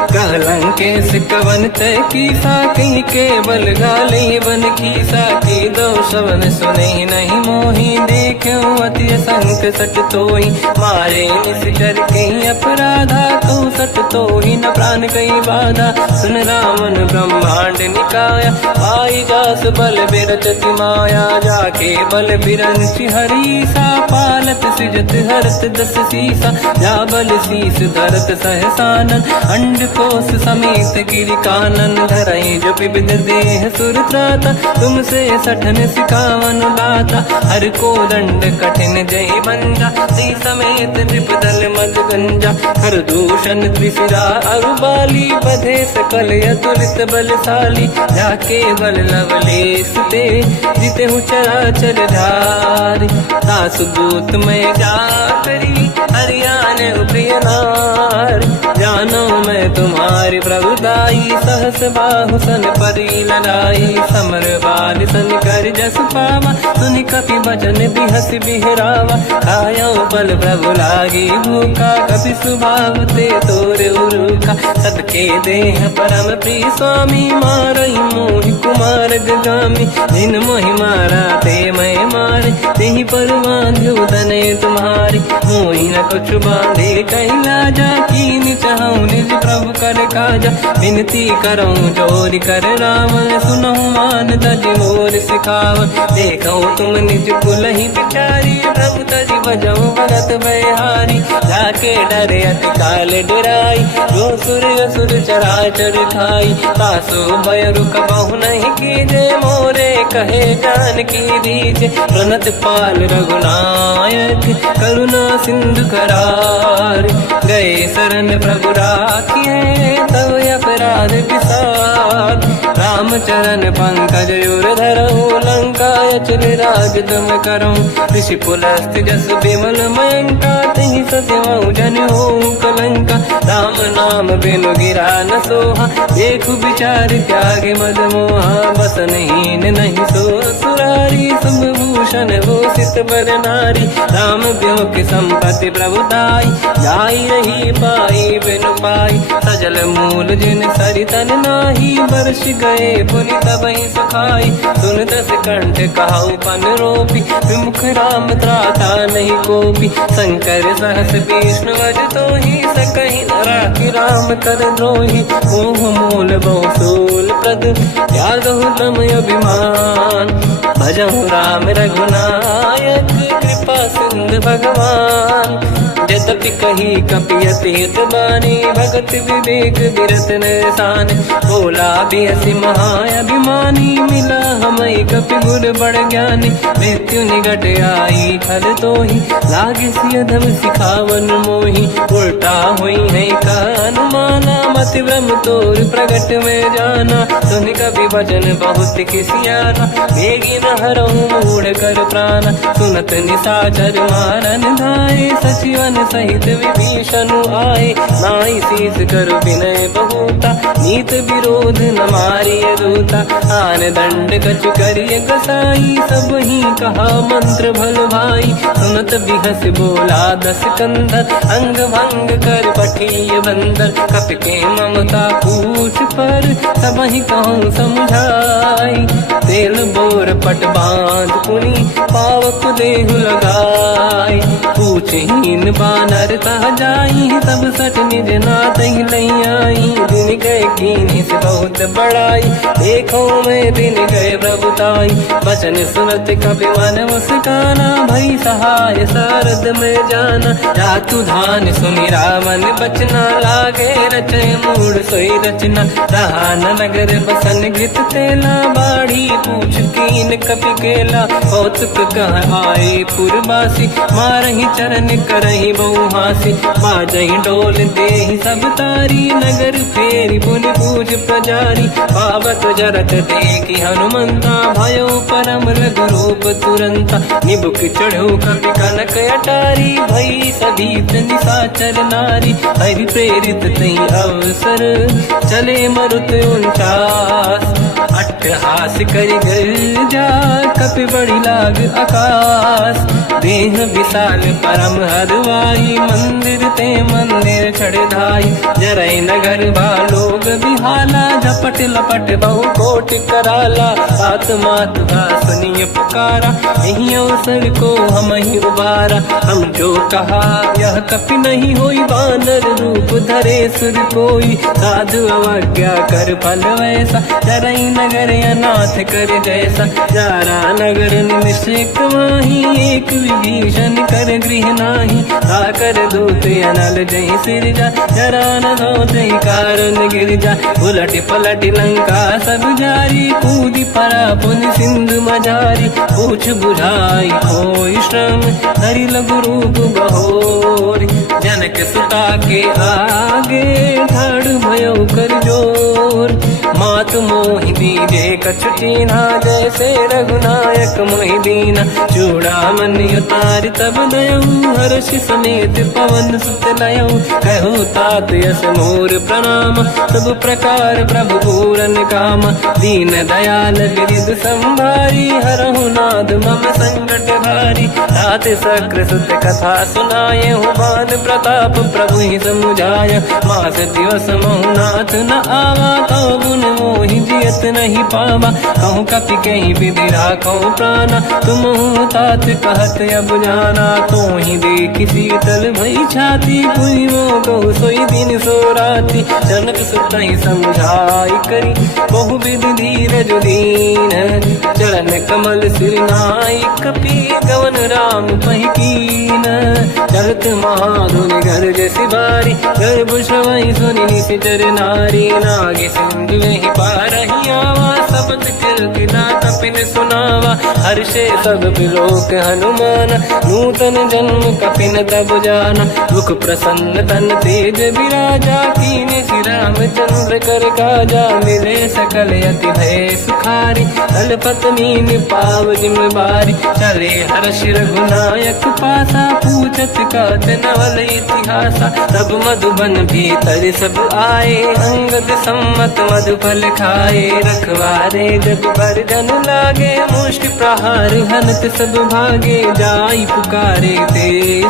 कहलंकेश कवन तय कीसा, कहीं केवल गाली बन खीसा। की दो शवन सुने नहीं मोही, देखूं अति संक सट तोही। मारे निश्चर कहीं अपराधा, कहूँ सट तोही न प्राण कहीं बाधा। सुन रावण ब्रह्मांड निकाया, आई जास बल बिरचति माया। जाके बल बिरंचि हरीसा, पालत सृजत हरत दस सीसा। जा बल शीस धरत सहसानन, अंड कोश समेत गिरि कानन। धरई जो विविध देह सुर त्राता, तुमसे सठन सिखावन दाता। हर को दंड कठिन जय बंजा, सी समेत नृप दल मद गंजा। हर दूषण त्रिशिरा अरुबाली, बधे सकल अतुलित बलशाली। जाके बल लवलेश ते, जितेहु चराचर धारी। दास दूत में जा करी, हरियाण प्रिय नार। जानो मैं तुम्हारी प्रभुताई, सहस बाहु सन परी लड़ाई। समर बाल सन कर जस पावा, सुनि कपि बचन बिहस बिहरावा। खायो बल प्रभु लागी भूखा, कपि स्वभाव ते तोर उरुखा। सबके देह परम प्रिय स्वामी, मारई मोहि कुमार गगामी। जिन मोहि मारा ते मैं मारे, तेहि पर बांध्यो तने तुम्हारी। मोहि न कुछ बांधे कहीं लाजा, कीन चाहूं निज प्रभु कर काजा। विनती करऊं जोरि कर रावण, सुनहु मान तज मोर सिखावन। देखो तुम निज कुल ही बिचारी, प्रभु तज बजऊं भगत बहारी। जाके डरे अति काल डराई, जो सुर असुर चराचर खाई। तासु भय रुक बहु नहीं कीजे, मोरे कहे जान की दीजे। प्रणत पाल रघुनायक, करुणा सिंधु करार। गए शरण प्रभु राखिए, तब अपराध विसार। रामचरण पंकज उर धरऊं, लंका अचल राज तुम करऊं। ऋषि पुलस्त जस विमल मयंका, तहि ससिमऊ जन होऊं कलंका। राम नाम बिनु गिरा न सोहा, देखु विचार त्यागे मद मोहा। बसनहीन नहीं सो सुरारी, शुभ भूषण भूषित बर नारी। राम ब्यों की संपत्ति प्रभुताई, जाई रही पाई बिनु पाई। सजल मूल जिन सरितन नाही, बरस गए पुनि तबहि सुखाई। सुन दस कंठ कहाऊ पन रोपी, विमुख राम त्राता नहीं कोपी। शंकर सहस विष्णु अज तोहि, सकहि न राखि राम कर द्रोही। मोह मूल बहु सूल प्रद, त्यागहु तम अभिमान। भजहु राम रघुनायक, कृपा सिंधु भगवान। यद्यपि कही कपि अति हित बानी, भगत विवेक बिरत निशान। बोला बिहसि महाअभिमानी, मिला हमई कपि गुर बड़ ज्ञानी। मृत्यु निकट आई खल तोहि, लागे सिय धम सिखावन मोहि। उल्टा हुई है का अनुमाना, मति ब्रह्म तोर प्रगट में जाना। सुन कपि भजन बहुत किसियाना, बेगी न हरहु मूढ़ कर प्राण। सुनत निशाचर मारन धाये, सचिवन सहित विभीषण आए। नाई शीस कर विनय बहुता, नीत विरोध न मारिय दूता। आन दंड कछु करिय गसाई, सब ही कहा मंत्र भल भाई। सुनत बिहस बोला दस कंधर, अंग भंग कर पठिय बंदर। कपि के ममता पूछ पर सबहि कहूँ समझाई। तेल बोर पट बांध पुनि पावक देहु लगाई। पूछहीन बानर तह जाई सब सट निज नाथ ही लई आई। दिन गए कीन्ही से बहुत बड़ाई देखो मैं दिन गए प्रभुताई। बचन सुनत कपि मन मुस्काना भई सहाय सारद में जाना। जातु धान सुनि रामन बचना लागे रचे मूड सोई रचना। रहा न नगर बसन गृत तेला बाढ़ी पूछ कीन कपि केला। कौतुक कह आए पुरवासी मारहि चरण करहि बहु हासी। बाजहि डोल देहि सब तारी नगर फेरी पुनि पूज प्रजारी। पावत जरत देखि हनुमंता भयो परम लघु रूप तुरंता। निबुक चढ़ो कपि कनक अटारी भई सभीत निशाचर नारी। हरि प्रेरित तई अवसर चले मरुत 49। अट्टहास करि गर्जा कपि बड़ी लाग आकाश। देह विशाल परम हरवाई मंदिर ते मंदिर चढ़ धाई। जरै नगर बालोग बिहाला झपट लपट बहु कोट कराला। आत्मात सुनिय पुकारा यही अवसर को हम ही उबारा। हम जो कहा यह कपि नहीं होई बानर रूप धरे सुर कोई। साधु अवज्ञा कर फल वैसा जरै नगर अनाथ कर जैसा। जारा नगर निमिषक माही एक विभीषण कर गृह नाही। आकर दूत अनल जय सिरजा जरा न सोते कारण गिरजा। उलट पलट लंका सब जारी कूदी परा पुनि सिंधु मजारी। पूछ बुझाई कोई श्रम धरि लघु रूप बहोरी। जनक सुता के आगे ठाड़ भयो कर जोर। मात मोहि दीजे कछु कीन्हा जैसे रघुनायक मोहि दीना। चूड़ामणि उतारि तब दयऊ हर्ष समेत पवन सुत लयऊ। कहु तात यस मोर प्रणाम सब प्रकार प्रभु पूरन काम। दीन दयाल गिरिध संभारी हरहु नाद मम संकट भारी। तात सक्र सुत कथा सुनाए बान प्रताप प्रभु ही समुझाय। मास दिवस महु नाथ न आवा तो गुण मोहि जियत नहीं पावा। कहूँ कपि कहीं विधि राखो प्राणा तुम तात कहत अब जाना। तो ही देखि शीतल भई छाती पुनि मोह कहु सोई दिन सो राति। जनक सुत ही समझाई करी बहु विधि धीरज दीन। चरण कमल सिर नाई कपि गवन राम पहि कीन। चलत महाधुनि गर्ज सिबारी गर्भ श्रवहि सुनि निशिचर नारी। नागे सिंधु ही पारहि आवा सबत कीर्ति ना कपिन सुनावा। हर्षे सब बिलोक हनुमान नूतन जन्म कपिन तब जाना। दुख प्रसन्न तन तेज विराजा कीने श्री रामचंद्र कर काजा। मिले सकल यति भय सुखारी तलपत मीन पाव जिम बारी। चले हर्ष रघुनायक पासा पूछत कहत नवल इतिहासा। तब मधुबन भीतर सब आए अंगद सम्मत मधुफल खाए। रखवारे जब बरदन लागे मुष्टि प्रहार हनत सब भागे। जाई पुकारे ते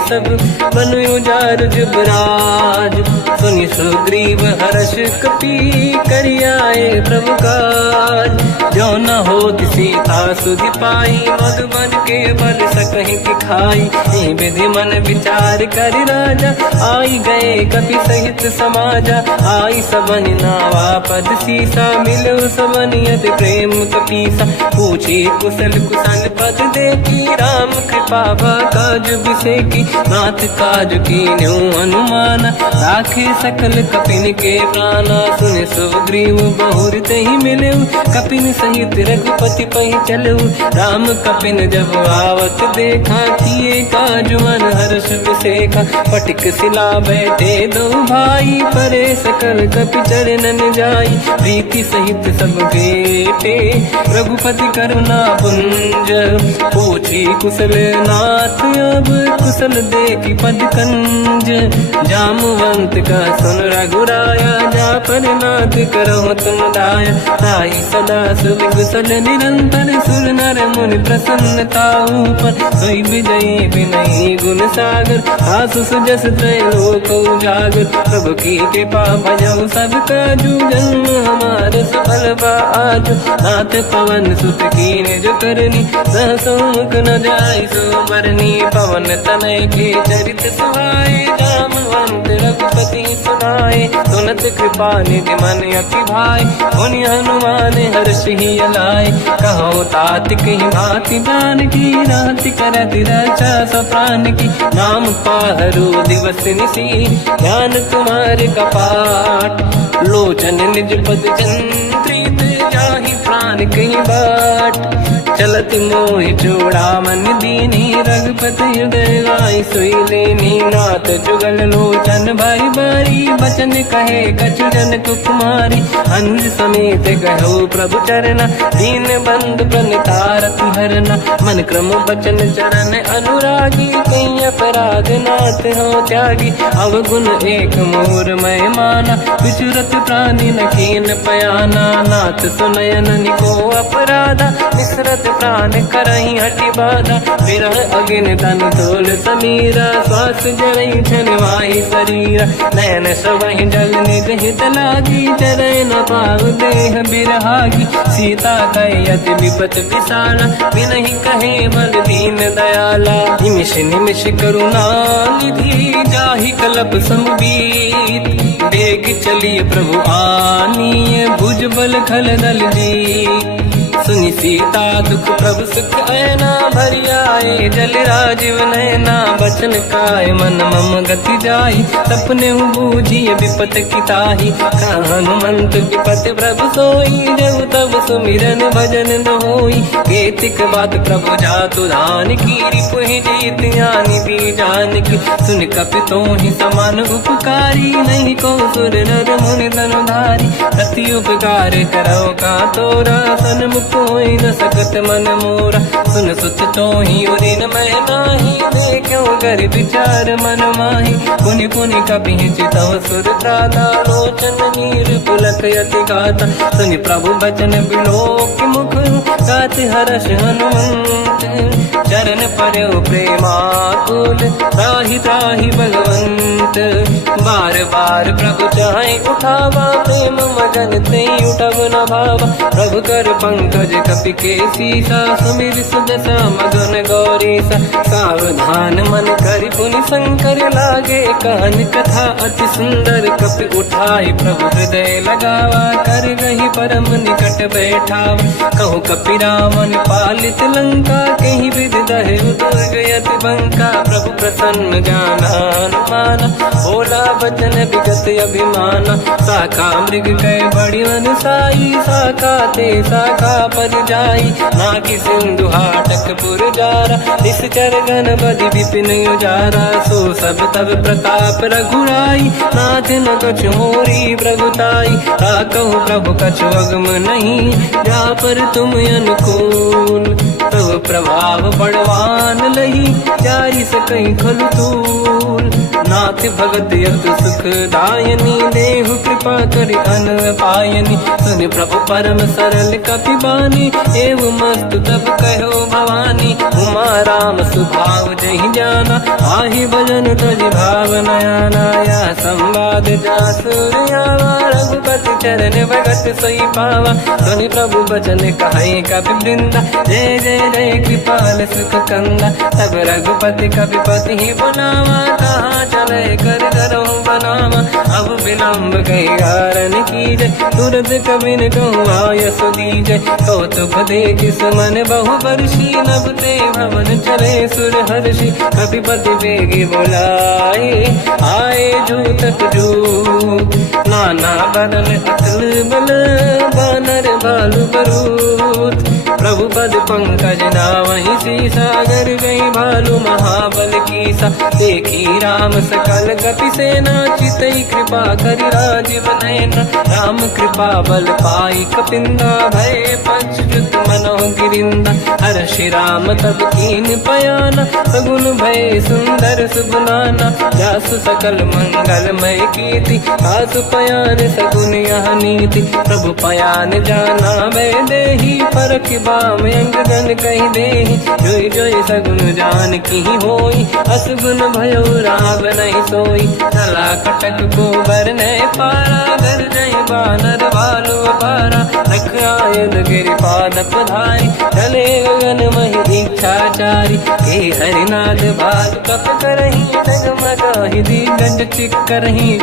सब बनु उजार जुबराज। सुनि सुग्रीव हर्ष कपि करि आए प्रभु काज। जो न होत सीता सुधि पाई मधुबन के बल सकहि दिखाई। विधि मन विचार कर राजा आई गए कपि सहित समाजा। आई सबन नावा पद सीसा मिलो सबन यदि प्रेम कपीसा। पूछी कुशल कुशल पद देखी राम कृपा काज बिसेकी। नाथ काज कीन्हु अनुमान राखे सकल कपिन के प्राणा। सुन सुग्रीव बहुर तेहि मिलऊ कपिन सहित रघुपति पहि चलऊ। राम कपिन जब आवत देखा किए काज मन हर्ष विसेखा। पटिक सिला बैठे दो भाई परे सकल कपि चरणन जाई। प्रीति सहित सब बेटे रघुपति करुणा पुंज। पूछी कुशल नाथ अब कुशल देखि पद कंज। जामवंत हनुमंत का सुन रघुराया, जा पर नाथ करो तुम दाया। ताई सदा सुविकुशल निरंतर, सुर नर मुनि प्रसन्नता ऊपर। सोई विजयी विनयी गुण सागर, आसु सुजस त्रैलोक उजागर। प्रभु की कृपा भजऊ सब काजू, जन्म हमारे सफल आज। नाथ पवन सुत की निज करनी, सहसो मुख न जाय सो मरनी। पवन तनय के चरित सुहाए, जामवंत रघुपति सुनाए। सुनत कृपा निधि मन अति भाई, मुनि हनुमान हर्षि अलाए। कहो तात कहीं भांति जान की, राति करत रक्षा सब प्राण की। नाम पाहरो दिवस निसी, ध्यान तुम्हारे कपाट। लोचन निज पद चंद्रित, जाहि प्राण कहीं बाट। चलत मोहि चूड़ामन दीनी, रघुपति हृदय गाय सोई लेनी। नाथ जुगल लोचन भाई बारी, बचन कहे कछु जन कुमारी। अंज समेत कहो प्रभु चरना, दीन बंधु प्रणितारत हरना। मन क्रम बचन चरण अनुरागी, कहीं अपराध नाथ हो त्यागी। अवगुण एक मोर मैं माना, विचुरत प्राणी न कीन पयाना। नाथ सुनयन निको अपराधा, निसरत प्राण करही हटि बाधा। विरह अग्नि तन तोल समीरा, श्वास जरई छन वाहि शरीरा। नयन सबहि जल निज हित लागी, चरय न पाव देह बिरहागी। सीता कहे अति विपत विशाला, बिनहि कहे बल दीन दयाला। निमिष निमिष करुणा निधि, जाहि कलप समुबीत। बेग चलिए प्रभु आनीय, भुज बल खल दल जी। सुनि सीता दुख प्रभु सुख ऐना, भरि आए जल राजीव नैना। बचन काय मन मम गति जाई, सपने बूझिए विपत की ताही। हनुमंत विपत प्रभु सोई, जब तब सुमिरन भजन न होई। केतिक बात प्रभु जातु धान की, रिपुहि जीत ज्ञानी दी जानकी। सुन कपि तोहि समान उपकारी, नहीं को सुर नर मुनि धनुधारी। अति उपकार करो का तोरा, सन्मुख होई न सकत मन मोरा। सुन सुत तोहि उदिन मैं नाही, देखो कर विचार मन माही। पुनि पुनि कपि चितव सुर त्राता, लोचन नीर पुलक यति गाता। सुनि प्रभु बचन बिलोक मुख, गात हर्ष हनुमंत। चरण परयो प्रेमाकुल, त्राहि त्राहि भगवंत। बार बार प्रभु चाहि उठावा, प्रेम मगन तेहि उठब न भावा। प्रभु कर पंकज कपि के सीसा, सुमिर सुदशा मगन गौरीसा। सावधान मन करि पुनि शंकर, लागे कान कथा अति सुंदर। कपि उठाई प्रभु हृदय लगावा, कर गही परम निकट बैठावा। कहो कपि रावण पालित लंका, कहीं विधि दहे दुर्ग यति बंका। प्रभु प्रसन्न ज्ञान अनुमाना, बोला वचन विगत अभिमाना। शाखा मृग कै बड़ी मन साई, शाखा ते शाखा पर जाई। नागी सिंधु हाटक पुर जारा, निश्चर घन बदि विपिन उजारा। सो सब तब प्रताप रघुराई, नाथ न कछु मोरी प्रभुताई। कहूँ प्रभु कछु अगम नहीं, जा पर तुम अनुकूल। तब प्रभाव बड़वान लही, जारी सकई खलु तूल। नाथ भगत यतु सुख दायनी, देहु कृपा करि अन पायनी। सुन प्रभु परम सरल कपि बानी, एवं मस्तु तब कहो भवानी। उमा राम सुभाव जहि जाना, आहि भजन तज भाव नयाना। या संवाद जासुर आवा, रघुपति चरण भगत सोई पावा। सुनि प्रभु बचन कहे कपि वृंदा, जय जय जय कृपाल सुख कंदा। तब रघुपति कपि पति ही बनावा, कहाँ चले कर धरो बनावा। अब विलम्ब कही कारण कीजय, तुरत कबिन कहूँ आयस दीजय। कौतुक देख सुमन बहु वर्षी, नभ ते भवन चले सुर हर्षि। कपिपति बेगी बोलाए, आए जूतक जूत। नाना बदन अकल बल, बानर बालु बरूत। प्रभु पद पंकज नावहि सीसा, गर गई भालू महाबल कीसा। देखी राम सकल कपि सेना, चितई कृपा करि राजीव नयन। राम कृपा बल पाई कपिंदा, भय पच्युत मनों गिरिंदा। हर्षि राम तब कीन पयाना, सगुन भय सुंदर सुबलाना। जासु सकल मंगलमय कीर्ति, आसु पयान सगुन यह नीति। प्रभु पयान जाना भय देहि, परख बाम अंगगन कहि देहि। जोई जोई सगुन जान की होई, असगुन भयो राव नहीं सोई। चला कटक को बरने पारा, घर जय बानर भालू अपारा। रख आयन गिरिपाद पधारी, चले गगन महि इच्छाचारी। के हरिनाथ भाग कप करही, डगमगाहि दिग्गज चिक्करही।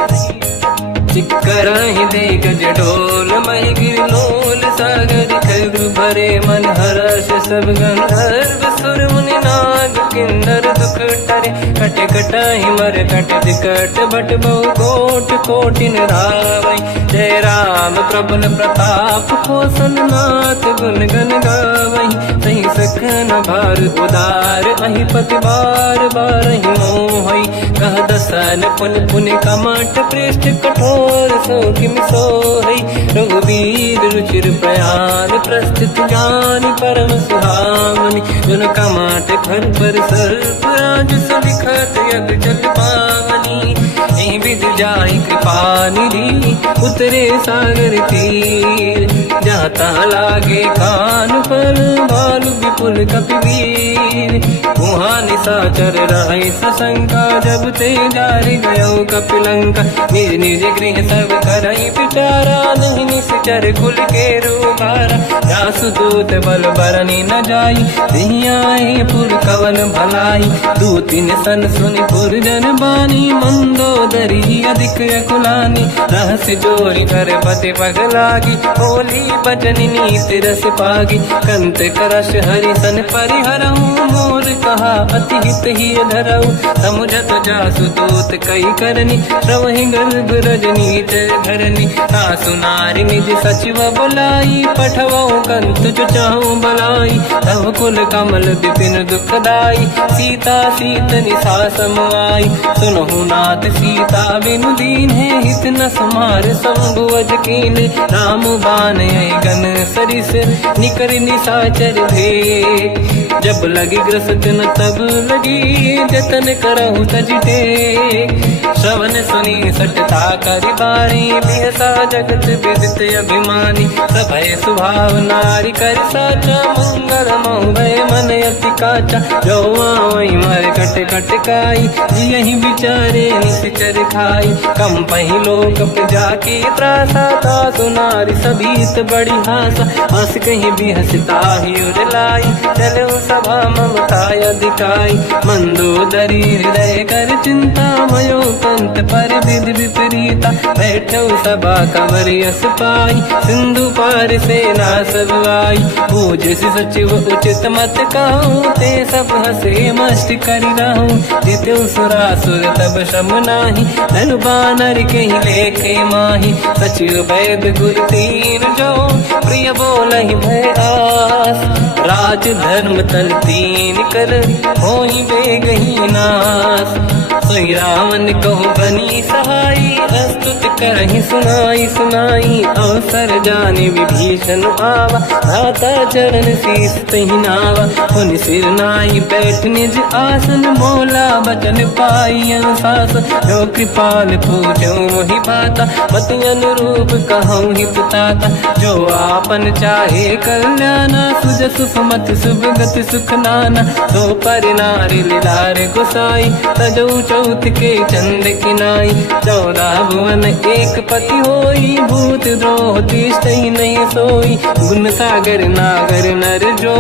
चिक्करहि दिग्गज ढोल, महि गिरलोल सागर। खर भरे मन हर्ष सब गंधर्व, सुर मुनि नाग किन्नर दुख टरे। कट कटाहि मर कट विकट, भट बहु कोट कोटिन रावै। जय राम प्रबल प्रताप, कोसन नाथ गुण गन गावै। सही सखन भार उदार, अहि पति बार बारहि मोहै। कह दसन पुन पुन कमठ, पृष्ठ कठोर सो किम सोहै। रघुवीर रुचिर प्रयान, प्रस्थित ज्ञान परम सुहावनी। जुन कमठ घर पर सर्प, राज सलिखत यग जल पावनी। एहि विधि जाहि कृपा निधि, उतरे सागर तीर। जाता लागे कान पर, भालु विपुल कपिवीर। वहाँ निशाचर रहै सशंका, जब ते जारि गयो कपिलंका। निज निज गृह सब करई विचारा, नहीं निश्चर कुल के रूबारा। जासु दूत बल बरनी न जाई, तिहि आए पुर कवन भलाई। दूतिन सन सुनि पुर जन बानी, मंदोदरी अधिक अकुलानी। रहस्य जोरी कर पति पगलागी, होली बचन नीति रस पागी। कंत करश हरि सन परिहरहु, मोर कहा अति हित ही धरऊ। समुझत जासु दूत कई करनी, श्रवहि गर्भ रजनी जय धरनी। सासु नारी निज सचिव बुलाई, पठवऊ कंत जो चाहूं बलाई। तव कुल कमल विपिन दुखदाई, सीता सीतनि सासम आई। सुनहु नाथ सीता बिनु दीन है, हित न समार संभुवज कीन। राम बान गन सरिस, निकर निशाचर भेद। जब लगी ग्रस्त न तब लगी, जतन करहु तज टेक। श्रवण सुनी सटता करि बारी, बिहसा जगत विदित अभिमानी। सभय स्वभाव नारी कर साचा, मंगल महु भय मन अति काचा। जो आवई मर कट कट काई, जियहि विचारे निश्चर खाई। कम पहि लोक जाके त्रासा, तासु नारी सभीत बड़ी हासा। हंस कहीं भी हंसता ही उरलाई, चलो सभा ममता अधिकाई। मंदोदरी हृदय कर चिंता, भयो पंत पर विधि विपरीता। बैठो सभा कमर यस पाई, सिंधु पार सेना सब आई। पूज सचिव उचित मत कहूँ, ते सब हंसे मस्त करि रहूं। जित्यु सुरासुर तब शम नाही, धनु बानर के लेखे माही। सचिव वैद गुरु तीन जो, प्रिय बोलहि भय आस। राज धर्म तल तीन कर, होई बेगहि नास। सोई रावण कहु बनी सहाई, अस्तुत करहि सुनाई सुनाई। अवसर जाने विभीषण आवा, धाता चरण शीस तहि नावा। पुनि सिर नाई बैठ निज आसन, बोला बचन पाई अनुशासन। जो कृपाल पूछो मोहि बाता, मति अनुरूप कहूँ हित ताता। जो आपन चाहे कल्याणा, सुजसु सुमति सुभगति सुख नाना। तो पर नारी लीलार गोसाई, तजौ चौथ के चंद किनाई। 14 भुवन एक पति होई, भूत द्रोह तिष्ठहि नहीं सोई। गुण सागर नागर नर जो,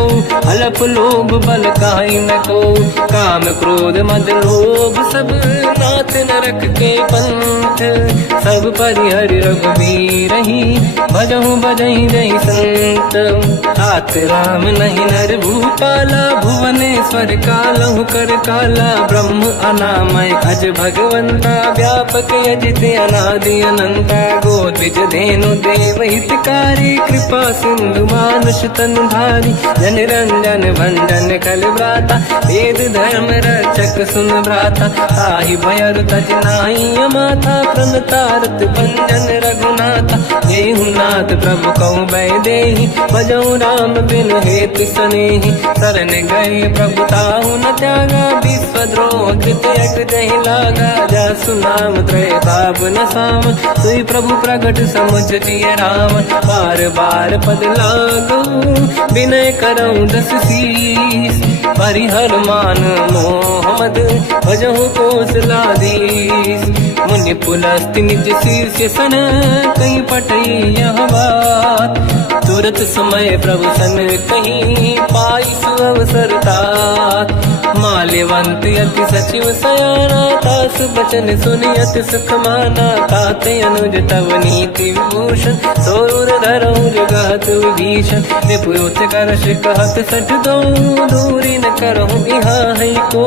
हलफ लोभ बल काहि न को। काम क्रोध मद लोभ सब, नाथ नरक के पंथ। सब परिहरि रघुबीरहि, भजहु बजहि जहि संत। तात राम नहीं नर भूपाला, भुवनेश्वर कालहु कर काला। ब्रह्म अनामय अज भगवंता, व्यापक अजित अनादि अनंत गोद्विज धेनु देव हितकारी कृपा सिंधु मानुष तनु धारी जन रंजन भंजन खल भ्राता वेद धर्म रक्षक सुन भ्राता ताहि भयर तज नाई माता प्रणतारत भंजन रघुनाथा जेहु नाथ प्रभु कहु बै देहि भजऊ राम बिन हेत सनेहि शरण गए प्रभु ताहु न त्यागा विश्वद्रोह कृत यज्ञ दहि लागा जासु नाम त्रय ताप न साम सोई प्रभु प्रगट समुझ जिय राम बार बार पद लागू विनय करऊं दस शीस परिहर मान मोह मद भजहु कौशलाधीश मुनि पुलस्ति निज शीर्ष सन कहीं पटई यह बात तुरत समय प्रभु सन कहीं पाई सुअवसर तात माल्यवंत अति सचिव सयाना तास बचन सुनि अति सुख माना ताते अनुज तव नीति विभूषण सोर धरऊ जगत विभीषण निपुत कर कहत सठ दो दूरी न करहु इहा है को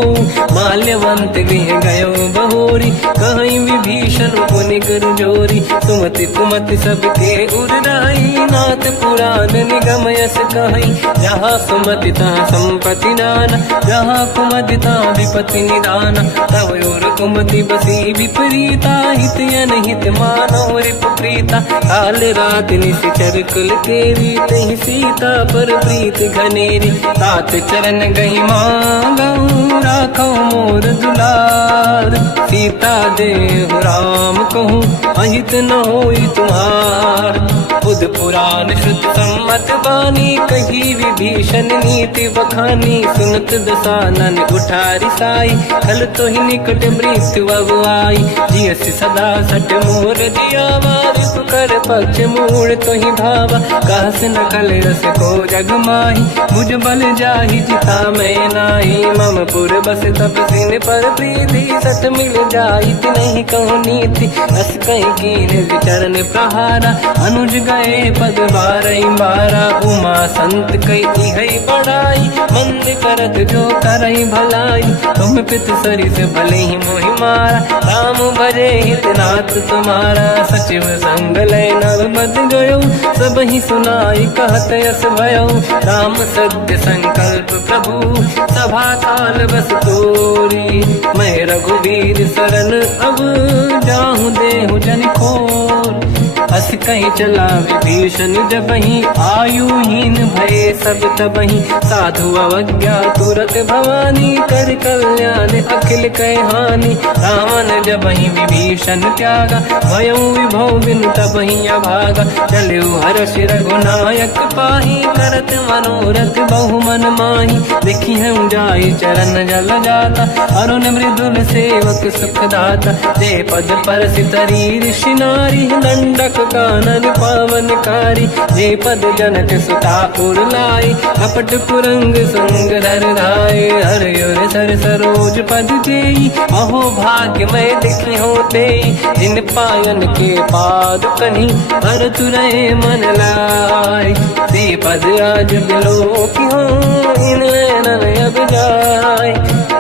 माल्यवंत गृह गयो बहोरी कहीं विभीषण पुनि गुरु जोरी सुमति कुमति सबके उड़ाई नाथ पुराण निगम यस कहीं जहाँ सुमति तहाँ संपत्ति नाना जहाँ कुमति तहाँ विपत्ति निदान तव और कुमति बसी विपरीता हित अनहित मानव रिप प्रीता काल रात निशिचर कुल केरी तहि सीता पर प्रीत घनेरी तात चरण गही मांगऊ राखो मोर दुलार सीता देहु राम कहूँ अहित न होई तुम्हार बुध पुराण श्रुत सम्मत बानी कही विभीषण नीति बखानी सुनत दसानन उठारी साई खल तो ही निकट मृत्यु अब आई जियस सदा सट मोर जियावा रिपु कर पक्ष मूड़ तो ही धावा कहस न कल रस को जग माही मुझ बल जाहि जिता मैं नाही मम पुर बस तप सिन पर प्रीति सत मिल जाई नहीं कहूँ नीति अस कहीं कीन विचरण प्रहारा अनुज गए पद बारई बारा उमा संत कई है बड़ाई मंद करत जो करई भलाई तुम पित सरिस भले ही मोहि मारा राम भजे हितनाथ तुम्हारा सचिव संग लय नव मद गयो सब ही सुनाई कहत यस भयो राम सत्य संकल्प प्रभु सभा काल बस तोरी मैं रघुवीर शरण अब जाहूँ देहु जन खोर अस कहीं चला विभीषण जबहि आयुहीन भये सब तबहि साधु अवज्ञा तुरत भवानी कर कल्याण अखिल कह हानि रावण जबहि विभीषण त्यागा भयउ विभव बिन तबहि अभागा चलु हर्ष रघुनायक पाहि करत मनोरथ बहु मन माहि देखी हूँ जाई चरण जल जाता अरुण मृदुल सेवक सुख दाता दे पद पर सितरी ऋषि नारी दंडक कानन पावनकारी जे पद जनक सुता उर लाई अपट पुरंग संग धर धाय हर सर सरोज पद जेई अहो भाग्य मैं दिखी होते जिन पायन के पाद कहीं हर तुरे मन लाय दे पद आज बिलो की हो इन नैनन अब जाय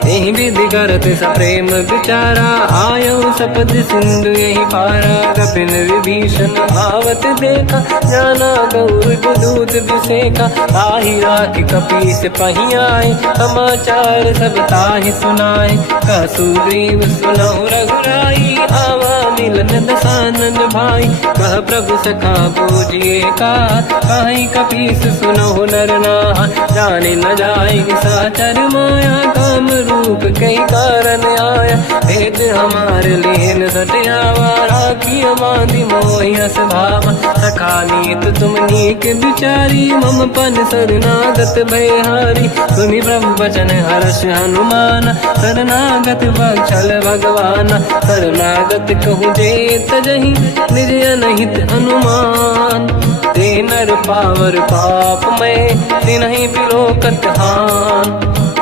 यही विधि करत सप्रेम विचारा आयो सपद सिंधु यही पारा कपिन विभीषण आवत देखा जाना गौर दूत विसेखा ताहि राखी कपीस पही आए समाचार सब ताहि सुनाए कह सुग्रीव सुनहु रघुराई आवा मिलन दसानन भाई कह प्रभु सखा पूजिए का कहीं कपीस सुनहु नर नाहा जाने न जाएगी साचर माया काम रूप कई कारण आया भेद हमारे लेन सटियावा राखी बांधी मोहियस भावा सखा नीत तुम नीक बिचारी मम पन शरणागत भयहारी सुनि प्रभु वचन हर्ष हनुमान शरणागत बक्षल भगवान शरणागत कहूँ जे तजहि निज अनहित अनुमान ते नर पावर पाप में तिन्हि बिलोकत हान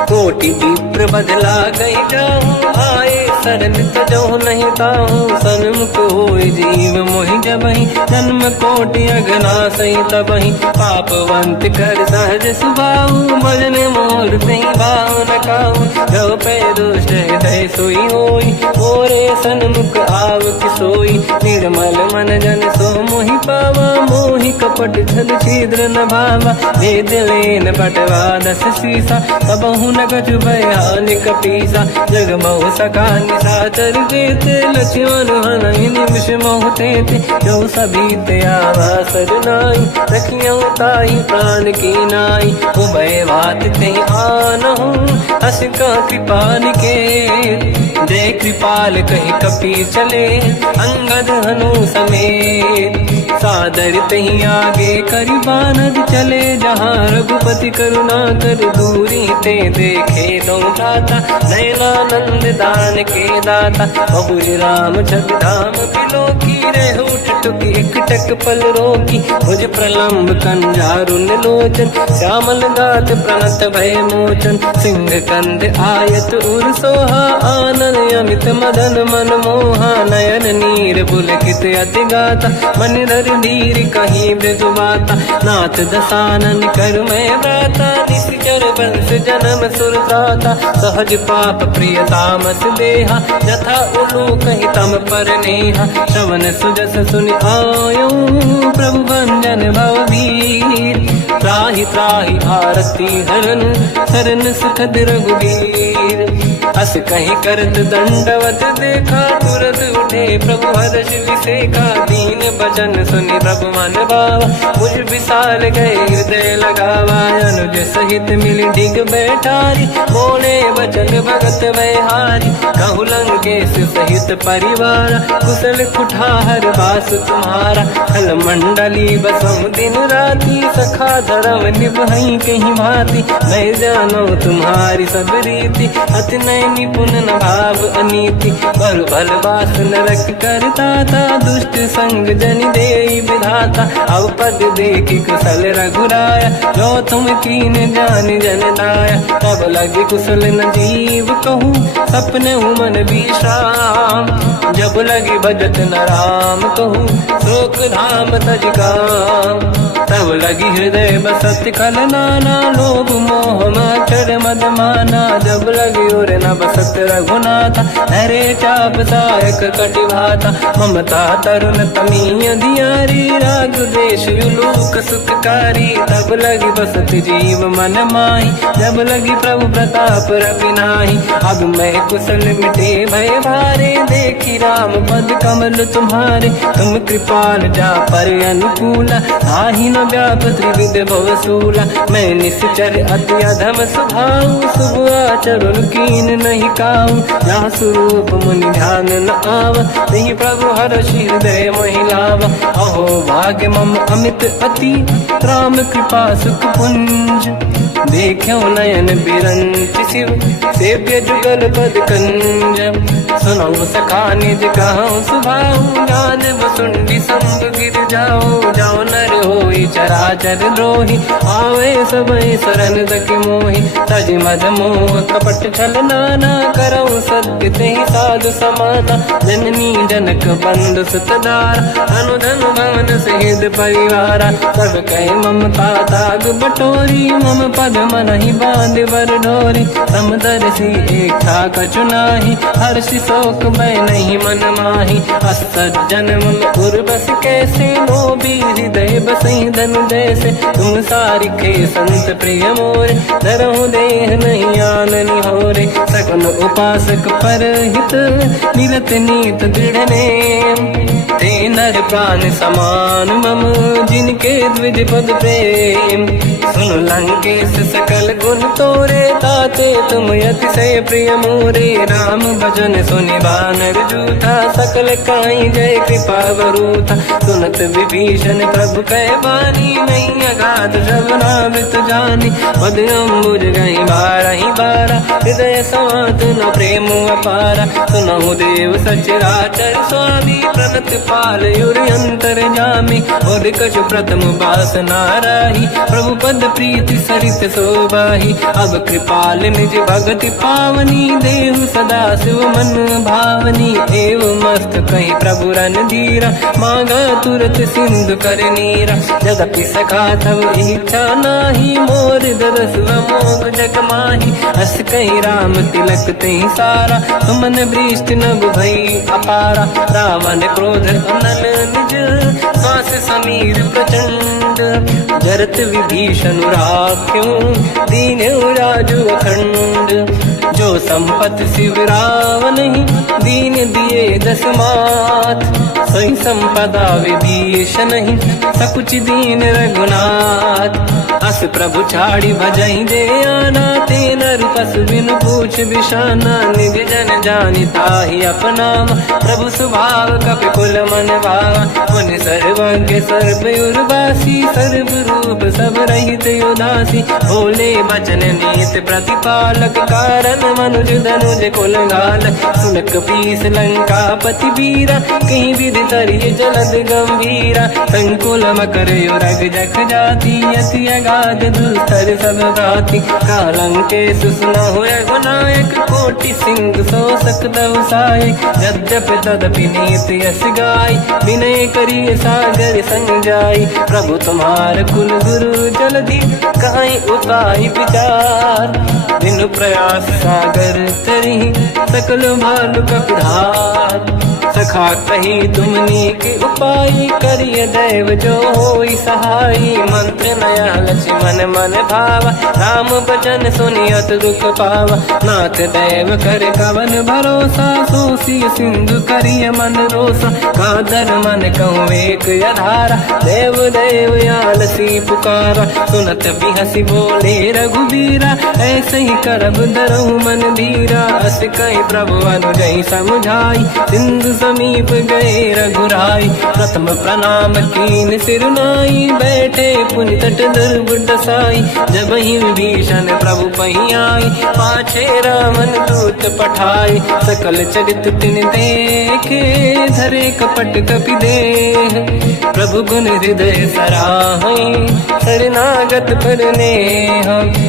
कोटि विप्र बदला गई जाऊँ आए शरण तजो नहीं ताहूँ सन्मुख होय जीव मोहि जबहि जन्म कोटि अगना सही तबहि पापवंत कर सहज सुभाऊ भजन मोर सही भाव न काहू जो पे दुष्ट हृदय सोई होई मोरे सन्मुख आव कि सोई निर्मल मन जन सो मोहि पावा, मोहि कपट छल छिद्र न भावा। भेद लेन बटवा दस सीसा, तबहु न कछु भयान कपीसा। जग महु सका निशाचर जेते, लक्ष्मण हनहि निमिष महु तेते। जो सभी ते आवा सरनाई, रखियौ ताहि प्राण की नाई। उभय बात ते आनहु, हस का कृपाल के। जय कृपाल कहि कपि चले, अंगद हनु समेत। सादर तहि आगे करि बानर चले, जहाँ रघुपति करुणा कर दूरी ते देखे दो दाता। नयनानंद दान के दाता, बहुर राम जग धाम बिलोकी। रहे उठ टुकी एक टक पल रोकी, मुझ प्रलम्ब कंजारुन लोचन। श्यामल गात प्रणत भय मोचन, सिंह कंद आयत उर सोहा। आनन अमित मदन मन मोहा, नयन नीर पुलकित अति गाता। मन धर धीर कहीं मृदु माता, नाथ दसानन कर मैं व्राता। निश्चर वंश जन्म सुर त्राता, सहज पाप प्रिय तामस देहा। जथा उलू कहीं तम पर नेहा, श्रवण सुजस सुनि आयो। प्रभु भंजन भवभीर, त्राहि त्राहि आरती हरन। शरण सुखद रघुबीर, अस कहीं करत दंडवत देखा। तुरत उठे प्रभु हर्ष विसेखा, दीन बचन सुनि प्रभु मन भावा। मुझ विशाल गए हृदय लगावा, अनुज सहित मिल डिग बैठारी। बोले बचन भगत वैहारी, कहु लंकेश सहित परिवार। कुशल कुठार बास तुम्हारा, खल मंडली बसम दिन राती। सखा धर्म निभई कहीं भांति, मैं जानो तुम्हारी सब रीति। अति नय निपुण न भाव अनीति, बल भल बास नरक करता था। दुष्ट संग जन देई विधाता, अब पद देखि कुशल रघुराया। जो तुम कीन जान जन दाया, तब लगे कुशल न जीव कहूँ। सपने मन विश्राम, जब लगे भजत न राम कहूँ। शोक धाम तज काम, तब लगी हृदय बसत खल नाना। लोभ मोह मच्छर मद माना, जब लगी और न बसत रघुनाथा। हरे चाप सायक कटि भाता, ममता तरुण तमी अधियारी। राग द्वेष युलूक सुखकारी, तब लगी बसत जीव मन माही। जब लगी प्रभु प्रताप रवि नाही, अब मैं कुशल मिटे भय भारे। देखी राम पद कमल तुम्हारे, तुम कृपाल जा पर अनुकूला। आही न व्याप त्रिविध भवसूला, मैं निश्चर अति अधम स्वभाव। शुभ आचरण कीन नहीं काऊ, जहाँ स्वरूप मुनि ध्यान न आवा। नहीं प्रभु हर्ष हृदय महिलावा, अहो भाग्य मम अमित अति। राम कृपा सुख पुंज, देख्यो नयन बिरंच शिव। सेव्य जुगल पद कंज, सुनौ सखा निज कहूँ सुभाऊ। ज्ञान वसुंडी संग गिर जाओ, जाओ नर होई चराचर द्रोही। आवे सबई शरण दकि मोहि, तज मद मोह कपट छल नाना। करौ सत्य तेहि साधु समाना, जननी जनक बंधु सुतदार। अनुधन भवन सहित परिवारा, सब कहे ममता ताग बटोरी। मम पद मनहि बांध बर डोरी, समदर्शी इच्छा कछु नाही। हर्षि शोक मैं नहीं मन माही, असज्जन मम उर्वश कैसे। लोभी हृदय बसई धनु जैसे, तुम सारिखे संत प्रिय मोरे। धरहु देह नहीं आननि होरे, सगुन उपासक पर हित। निरत नीत दृढ़ नेम, ते नर प्राण समान मम। जिनके द्विज पद प्रेम, सुन लंकेश सकल गुण तोरे। ताते तुम अतिशय प्रिय मोरे, राम भजन सुनि बानर जूथा। सकल काई जय कृपा वरूथा, सुनत विभीषण प्रभु कह बानी। नहीं अगाध श्रवणामृत जानी, पद अम्बुज गई बारहि बारा। हृदय समात न प्रेम अपारा, सुनहु देव सचराचर स्वामी। प्रणत पाल युरि अंतर जामी, और कछु प्रथम बास नाराही। प्रभु पद प्रीति सरित शोभाही, अब कृपाल निज भगति पावनी। देहु सदा शिव मन भावनी, एव मस्त कहीं प्रभु रन धीरा। मांगा तुरत सिंधु कर नीरा, जगति सखा तब इच्छा नाही। मोर दरस मोग जग माही, हस कहीं राम तिलक तेहि सारा। तुमन वृष्टि नभ भई अपारा, रावण क्रोध क्रोध अनल निज, श्वास समीर प्रचंड, जरत विभीषण राख्यो, दीन राजु अखंड। जो संपत शिव रावण ही, दीन दिए दस मात, सोई संपदा विभीषण ही, सकुच दीन रघुनाथ। अस प्रभु छाड़ी भजई दे आना, ते नर पस बिन पूछ बिशाना, निज जन जानिता ही अपनाम, प्रभु स्वभाव कपि कुल मन भावा। मुनि सर्वज्ञ सर्व उर्वासी, सर्व रूप सब रहित उदासी, भोले बचन नीत प्रतिपालक, कारण मनुज धनुज कुल घाल। सुन कपीस लंका पति वीरा, कहीं विधि तरिय जलद गंभीरा, संकुल मकर युरग जख जाति, अति अगाध दुस्तर सब घाति। कालंकेश सुना हुए गुनायक, कोटि सिंह सो सकदव साय, यद्यपि तदपि नीत यस गाय, विनय करिय सागर संग जाय। प्रभु तुम्हार कुल गुरु जलधि, काई उपाय विचार, बिनु प्रयास सागर तरी, सकल भालु कपिधार। सखा कही तुमनी के उपाय, करिय दैव जो होई सहाय। मंत्र नया लक्ष्मण मन भावा, राम भजन सुनियत दुख पावा। नाथ दैव कर कवन भरोसा, सोसी सिंधु करिय मन रोसा। कादर मन कहूँ एक अधारा, देव देव आलसी पुकारा। सुनत भी हंसी बोले रघुबीरा, ऐसे ही करब धरहु मन धीरा। अस कहीं प्रभु अनुजई समझाई, सिंधु समीप गए रघुराई। प्रथम प्रणाम कीन सिरनाई, बैठे पुनि तट दुर्ब दसाई। जब ही विभीषण प्रभु पही आई, पाछे रामन दूत पठाई। सकल चरित तिन देखे, धरे कपट कपि देह। प्रभु गुण हृदय सराहै, शरणागत पर नेह।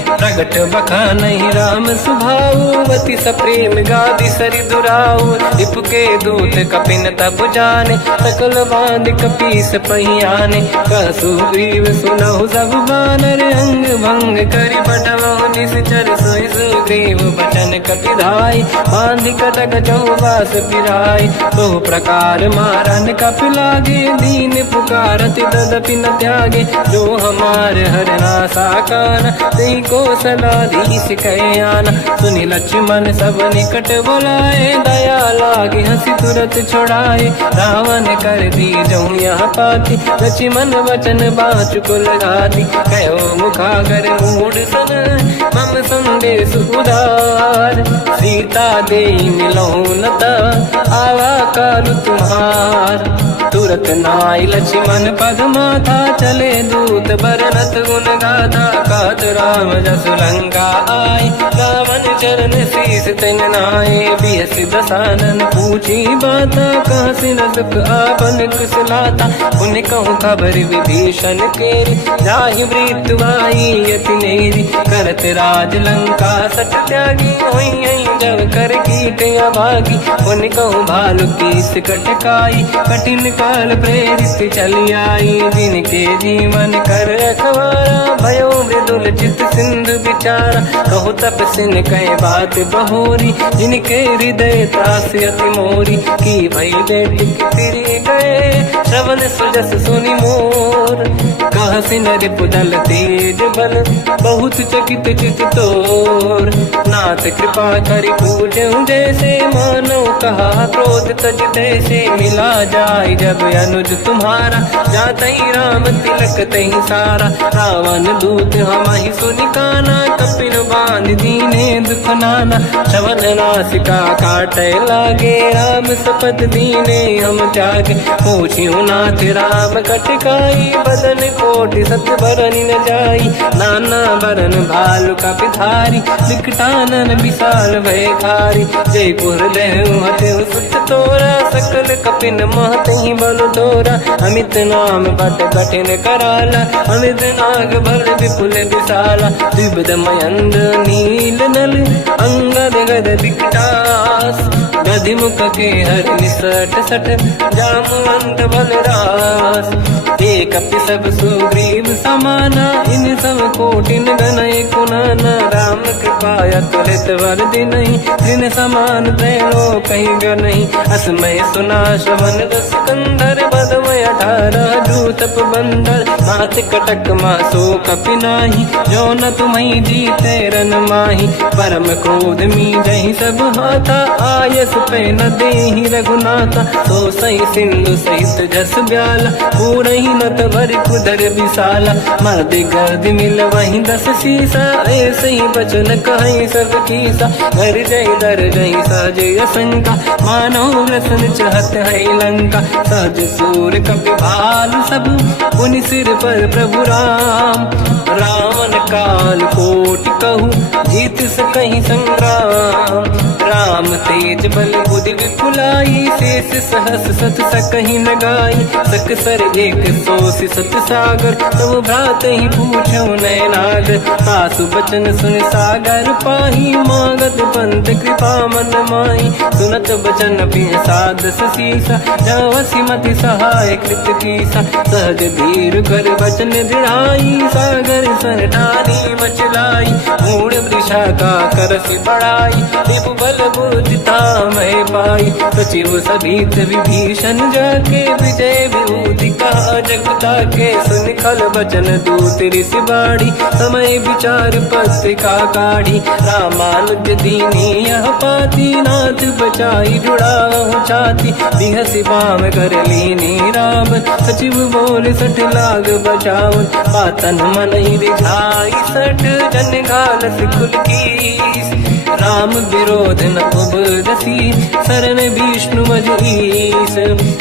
प्रगट बखानहि राम सुभाऊ, अति सप्रेम गादि सरि दुराऊ। रिपु के दूत कपिन तब जाने, सकल बांध कपीस पहियाने। कहसु ग्रीव सुनहु सब बानर, अंग भंग करि बटमहु निश्चर। सोई सुग्रीव बचन कपिधाई, बांधि कटक चौबास पिराई। बहु प्रकार मारन कपि लागे, दीन पुकारति तदपि न त्यागे। जो हमार हरना साकाना, तेहि को सलाधीश कहे आना। सुनि लक्ष्मण सब निकट बोलाए, दया लागे हंसी तुरत छोड़ाए। रावण कर दी जऊँ यहाँ पाती, लक्ष्मण वचन बाँचु कुल घाती। कहो मुखागर मूढ़ सन, मम संदेश उदार। सीता देई मिलहु नता, आवा कालु तुम्हार। तुरत नाई लक्ष्मण पद माथा, चले दूत बरनत गुण गाथा। कहत राम जसु लंका आए, रावण चरण शीस तिन नाए। बिहसि दसानन पूछी बाता, कहसि न सुख आपन कुशलाता। पुनि कहूँ खबर विभीषण केरी, जाहि मृत्यु आई यति नेरी। करत राज लंका सठ त्यागी, होई जब कर कीट अभागी। पुनि कहूँ भालु कीस कटकाई, कठिन काल प्रेरित चली आई। जिनके जीवन कर रखवारा, भयो मृदुल चित सिंधु विचारा। कहु तपसिन कहे बात बहोरी, जिनके हृदय त्रास अति मोरी। की भई बेटी फिरी गए, श्रवण सुजस सुनि मोर। कहसि नर पुदल तेज बल, बहुत चकित चित तोर। नाथ कृपा करि पूजहु जैसे, मानो कहा क्रोध तज तैसे। मिला जाय जब अनुज तुम्हारा, जातहि राम तिलक तहि सारा। रावण दूत हमहि सुनि काना, कपिन बांध दीने दुख नाना। श्रवण नासिका काटय लागे, राम सपथ दीने हम त्यागे। पूछिहु नाथ राम कटकाई, बदन कोटि सत बरनि न जाई। नाना बरन भालु कपिधारी, विकटानन विशाल भयखारी। जयपुर देहु हतेहु सुत तोरा, सकल कपिन महतहि बल तोरा। अमित नाम बट कठिन कराला, अमित नाग बल विपुल विशाला। द्विविध मयंद नील नल, अंगद गद विकटास। गधिमुख के हर निसट सठ, जामवंत बलरास। एक कपि सब सुग्रीव समाना, इन सब कोटिन गनय कुनाना। राम कृपा अतुलित वर दिनहि, दिन समान त्रैलोक कहीं गनहि। असमय सुना श्रवण रस कप बंदर, नाथ कटक मासो कपि नाही, जो न तुम्हें जीते रन माही। परम क्रोध मी जही सब हाथा, आयस पे न देहि रघुनाथा। तो सही सिंधु सहित जस ब्याला, पूरही नत भर कुदर विशाला। मर्द गर्द मिल वही 10 सीसा, ऐसे ही बचन कहीं सब कीसा। घर जय दर जय साजे असंका, मानो रसन चहत है लंका। सहज सूर कपि भाल सब, पुनि सिर पर प्रभु राम। रावण काल कोटि कहूँ, जीत सकहि संग्राम। राम तेज बल बुद्धि विपुलाई, शेष सहस सत सकहि न गाई। सकसर एक सोस सत सागर, तब भ्रात ही पूछो नैनागर। सासु बचन सुन सागर पाही, मांगत पंत कृपा मन माही। सुनत बचन पिय सादस सीसा, जावसी मति सहाय कृत कीसा। सहज धीर कर बचन दृढ़ाई, सागर सर ठानी मचलाई। मूढ़ वृषा का करसि बढ़ाई, रिपु बल बुद्धि तामय पाई। सचिव सभीत विभीषण जाके, विजय विभूति कहा जगता के। सुन खल बचन दूत ऋषि बाड़ी, समय विचार पत्रिका काढ़ी। रामानुज दीनी यह पाती, नाथ बचाई जुड़ा छाती। बिहसि बाम कर लीनी राम, सचिव बोल सठ लाग बचावन। पातन मन ही रिझाई सठ, जन घाल सिकुल कीस। राम विरोध न उबरसी, शरण विष्णु मजईस।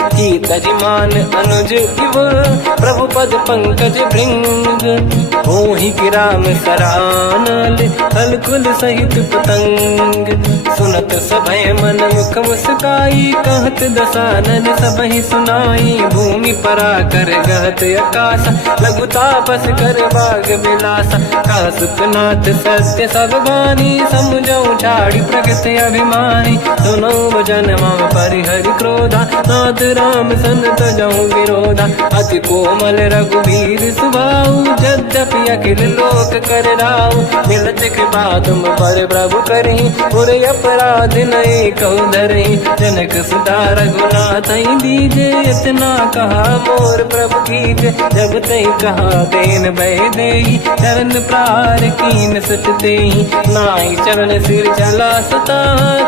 की तजिमान अनुज इव, प्रभु पद पंकज भृंग। होहि गिराम सरानल, कलकुल सहित पतंग। सुनत सभय मन मुख मुस्काई, कहत दसानन सबहि सुनाई। भूमि परा कर गहत आकाश, लघु तापस कर बाग बिलासा। कह सुखनाथ सत्य सब बानी, समुझौ ठाड़ी प्रगति अभिमानी। सुनो भजन मम परिहरि क्रोधा, नाथ राम सन तजहु विरोधा। अति कोमल रघुवीर सुभाऊ, यद्यपि अखिल लोक कर राऊ। मिलत कृपा तुम पर प्रभु करहि, पुर अपराध नये कहु धरहि। जनक सुता रघुनाथ दीजे, इतना कहा मोर प्रभु कीजे। जब तई कहा देन भय देहि, चरण प्रार कीन सत देहि। नाई चरण सिर चला सता,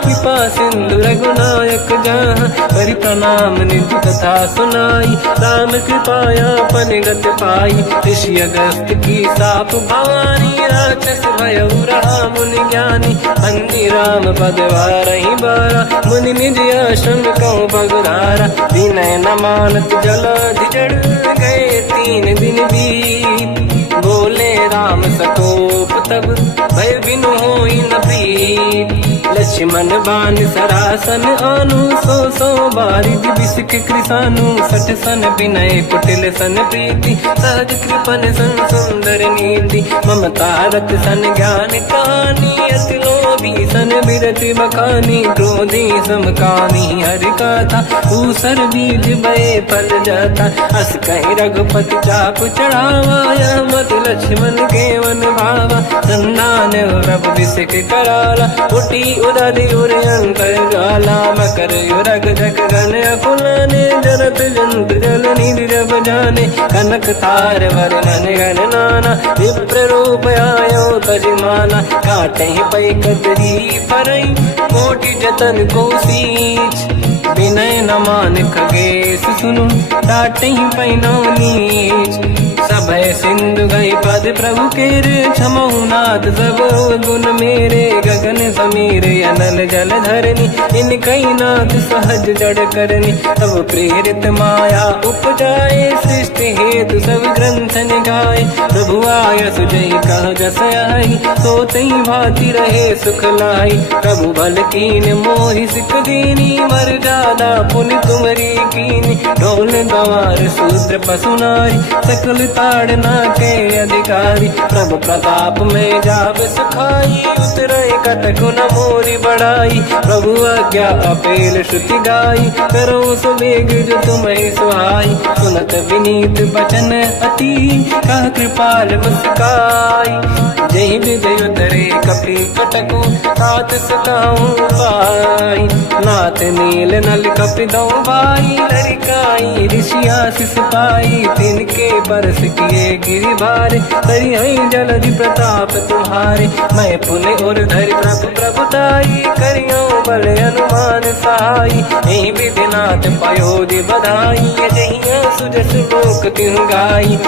कृपा सिंधु रघुनायक जहाँ। हरि प्रणाम निधि कथा सुनाई, राम कृपाया पन गत पाई। ऋषि अगस्त की साप भवानी, राक्षस भयउ रहा मुनि ज्ञानी। अंधि राम पद वारहि बारा, मुनि निज आश्रम कहु बगुधारा। विनय न मानत जलाधि जड़, गए 3 दिन बीत। बोले राम सकोप तब, भय बिनु होई न प्रीत। लक्ष्मण बान सरासन आनु, 100 बारिद बिसिक कृसानु। 60 सन विनय कुटिल सन प्रीति, सहज कृपन सन सुंदर नीति। ममता रत सन ज्ञान कहानी, अति लोभी सन बिरति बखानी। क्रोधी समकामी हरि कथा, ऊसर बीज बये फल जाता। अस कहि रघुपति चाप चढ़ावा, यह मत लक्ष्मण के मन भावा। संधान प्रभु बिसिक कराला, उठी उदधि उर अंतर ज्वाला। मकर युरग जग गण अकुलाने, जरत जंत जल निधि जब जाने। कनक तार वर्णन गण नाना, विप्र रूप आयो तजिमाना। काटे पै कतरी परई, कोटि जतन को सींच। विनय न मान खगेश सुनु, डांटे पैनो नीच। सभय सिंधु गई पद प्रभु केरे, क्षमहु नाथ सब गुण मेरे। गगन समीरे अनल जल धरनी, इन कई नाथ सहज जड़ करनी। तब प्रेरित माया उपजाए, सृष्टि हेतु सब ग्रंथ निगाए। प्रभु आय सुजई कह जस आई, सोतई भांति रहे सुख लाई। प्रभु भल कीन मोहि सिख दीनी, मर्यादा पुनि तुमरी कीनी। ढोल गवार शूद्र पशु नारी, सकल ताड़ना के अधिकारी। प्रभु प्रताप में जाब सुखाई, उतरे कटक न मोरी बढ़ाई। प्रभु आज्ञा अपेल श्रुति गाई, करो सुबेग जो तुम्हें सुहाई। सुनत विनीत बचन अति, कह कृपाल मुस्काई। जय विजय उतरे कपि कटकु, तात सकाऊं पाई। नाथ नील नल कपि दो भाई, लरिकाई ऋषि बरसी आशीष पाई, तिनके बरस किए गिरिभारे, करियई जलधि प्रताप तुम्हारे। मैं पुण्य और धरि प्रभु प्रभुताई, करियो बल अनुमान सहाई। यही विधिनाथ पयोधि बधाई, जहिया सुजस लोक तिहु गाई।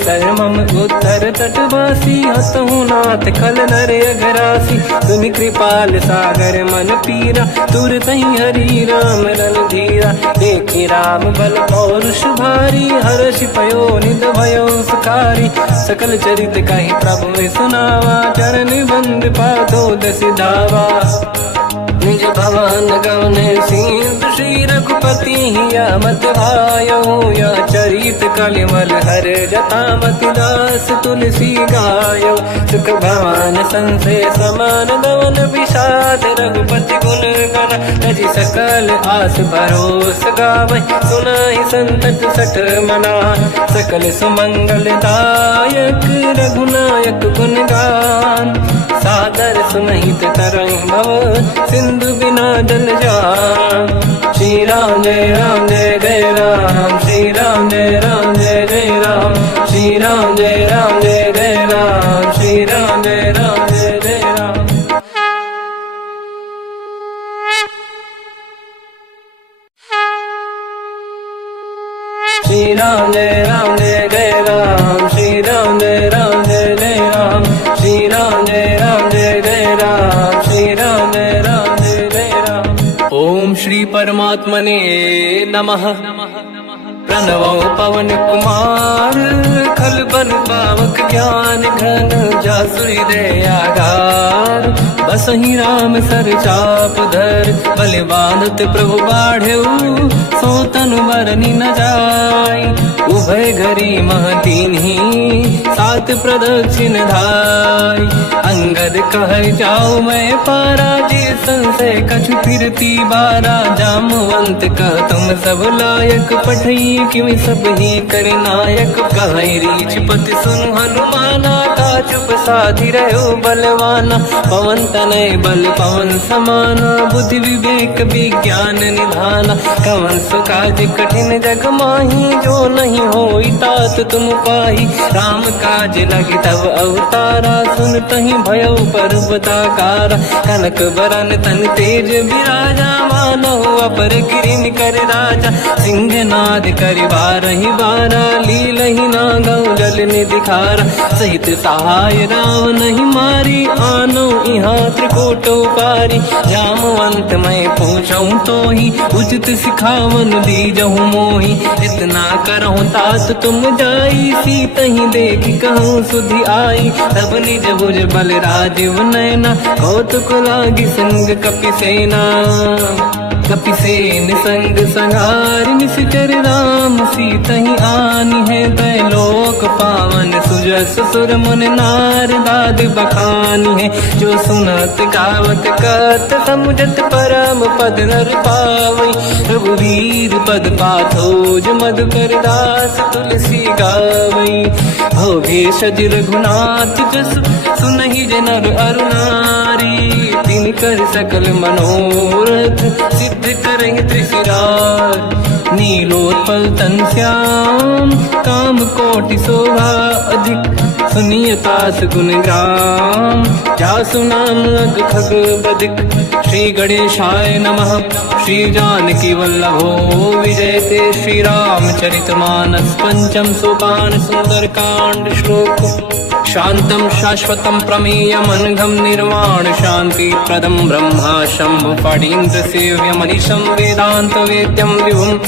सरमम उत्तर तटवासी, हसहु नाथ खल नर अघरासी। तुम कृपाल सागर मन पीरा, तुरतहि हरि राम रणधीरा। देखि राम बल पौरुष भारी, हर्षि पयो निध भयो सुखारी। सकल चरित कहि प्रभु सुनावा, चरण बंद पादो दस धावा। निज भवन गवने सिंधु श्री रघुपति हिया मत भायो। या चरित कलिमल हर जटा मति दास तुलसी गायो। सुख भवन संसे समान गवन विषाद, रघुपति गुण गण तजि सकल आस भरोस गावै। सुनाहि संतत सठ मना, सकल सुमंगल दायक रघुनायक गुण गान। सादर सुनहित तरहि भव, सिंधु बिना जल जान। श्री राम जय राम जय जय राम, श्री राम जय राम जय जय राम, श्री राम जय राम जय जय राम, श्री राम जय राम जय जय राम। श्री राम जय राम जय जय राम, श्री राम जय राम जय जय राम, श्री राम जय राम जय जय राम, श्री राम जय राम जय जय राम। ओम श्री परमात्मने नमः। प्रणवो पवन कुमार, खल बन पावक ज्ञान घन। जासुरी दयागार, बसहि राम सर चाप धर। बल बांधत प्रभु बाढ़ऊ, सो तनु बरनि न जाय। उभय घरी मह दीन्ही, सात प्रदक्षिण धाय। अंगद कह जाओ मैं पारा, जी संशय कछु फिरती बारा। जामवंत कह तुम सब लायक, पठई किमि सब ही कर नायक। कहि रीछ पति सुनु हनुमाना, का चुप साधि रहो बलवाना। पवन तनय बल पवन समाना, बुद्धि विवेक विज्ञान निधाना। कवन सु काज कठिन जग माही, जो नहीं होई तात तुम पाही। राम काज लगी तब अवतारा, सुनतहि भयउ पर्वताकारा। कनक बरन तन तेज बिराजा, मानहु अपर गिरिन कर राजा। सिंहनाद करि बारहि बारा, लीलहि नागौ जल निधिखारा। सहित सहाय रावणहि मारी, आनो इहाँ त्रिकोटौ पारी। जामवंत मैं पूछऊँ तोहि, उचित सिखावन दीजहु मोहि। इतना करहु तात तुम जाई, सीतहि देखि कहूँ सुधि आई। तब निज भुज बल राजीव नैना, कौतुक लागी संग कपिसेना। कपिसेन संग संहार, निश्चर राम सीतहि आनि है। दैलोक पावन सुजस सुर मुन नार, दाद बखानी है। जो सुनत गावत कत, समुझत परम पद नर पावै। रघुवीर पद पाथोज, मधुकर दास तुलसी गावै। हो भेषज रघुनाथ जस, सुनहि जे नर अरु नारी। तिन कर सकल मनोरथ, सिद्ध करेंगे त्रिशिरार। नीलोत्पल तन श्याम, काम कोटि शोभा अधिक। सुनियतास गुण ग्राम, जासु नाम अग खग बदिक। श्री गणेशाय नमः। श्री जानकी वल्लभो विजयते, श्री रामचरित मानस। पंचम सोपान सुंदर कांड श्लोक। शांतं शाश्वतं प्रमेयमनघं, निर्वाण शांति प्रदं ब्रह्मा शंभु। फणीन्द्र सेव्यमनिशं, वेदांत वेद्यं विभुं।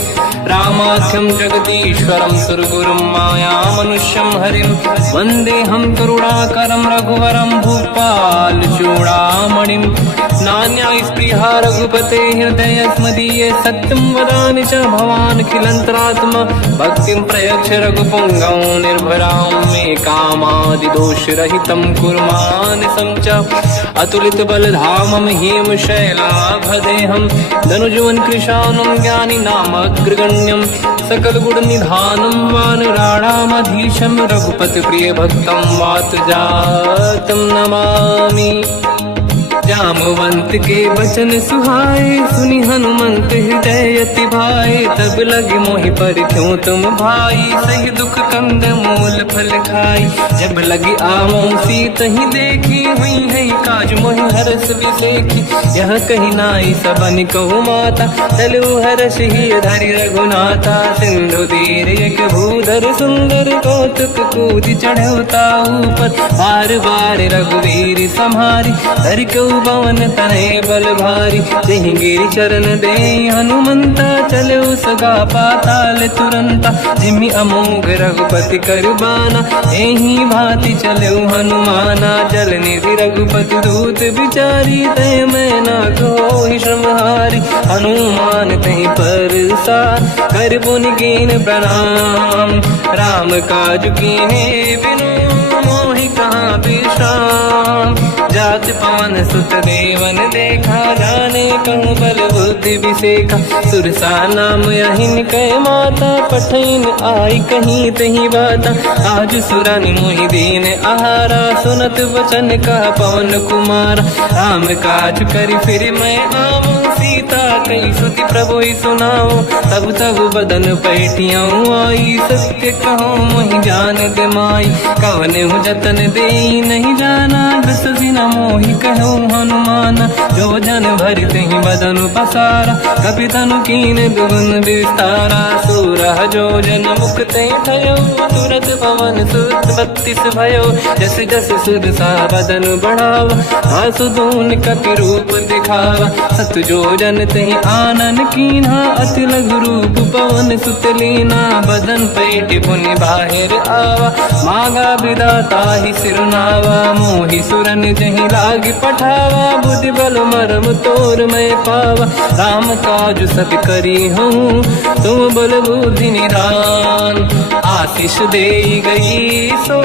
रामाख्यं जगदीश्वरं, सुरगुरुं मायामनुष्यं हरिं। वन्देऽहं करुणाकरं रघुवरं, भूपाल चूडामणिं। नान्या स्पृहा रघुपते हृदयस्मदीये, सत्यं वदामि च भवानखिलन्तरात्मा। भक्तिं प्रयच्छ रघुपुङ्गं, निर्भरां मे कामादिदोषरहितं कुर्मानसं च। अतुलित बलधामं हेमशैलाभदेहं, धनुजवन कृशानं ज्ञानी नामग्रगण्यं। सकल गुण निधानं वानराणामधीशं, रघुपति प्रिय भक्तं वात जातं नमामि। जामवंत के बचन सुहाए, सुनि हनुमंत हृदय अति भाए। तब लगे मोहि पर क्यों तुम भाई, सही दुख कंद मूल फल खाई। जब लगी आमो सीत ही देखी, हुई है काज मोहि हरस बिसेखी। यह कही नाई सबन कहु माता, चलु हरष ही धरि रघुनाथा। सिंधु तीर एक भूधर सुंदर, कौतुक कूद चढ़ौता ऊपर। बार बार रघुवीर सम्हारी, धरि कहु पवन तनय बल भारी। जहि गिरि चरण दे हनुमंता, चले सगा पाताल तुरंता। जिमि अमोघ रघुपति कर बाना, एहि भांति चले हनुमाना। जल निधि रघुपति दूत बिचारी, तय मैं ना कोहि श्रमहारी। हनुमान तहि पर सार, कर पुनि कीन प्रणाम। राम काज कीन्हे बिनु, मोहि कहाँ विश्राम। जात पवन सुत देवन देखा, जाने कहूँ बल बुद्धि विसेखा। सुरसा नाम यहिन कह माता, पठैन आई कहीं तही बाता। आज सुरानि मोहि दीन आहारा, सुनत वचन कहा पवन कुमारा। राम काज करि फिर मैं आवूं, सीता कई सुति प्रभु सुनाऊं। तब तब बदन पैठियाऊं आई, सत्य कहूँ मोहि जान दे माई। कवन हूँ जतन दे नहीं जाना, दस दिन मोहि कहूँ हनुमाना। जो जन भरि तहि बदन पसारा, कपि तनु कीन दुगुन विस्तारा। सूरह जो जन मुख ते ठयो, तुरत पवन सुत 32 भयो। जस जस सुरसा बदन बढ़ावा, आसु दून कपि रूप दिखावा। सत जो जन तहि आनन कीन्हा, अति लघु रूप पवन सुत लीना। बदन पैठ पुनि बाहिर आवा, मांगा विधाता ही सिरुनावा। मोहि सुरन जहि लाग पठावा, बुद्धि बल मरम तोर मैं पावा। राम काज सब करी हूँ, तुम बल बुद्धि निधान। आशीष दे गई सो,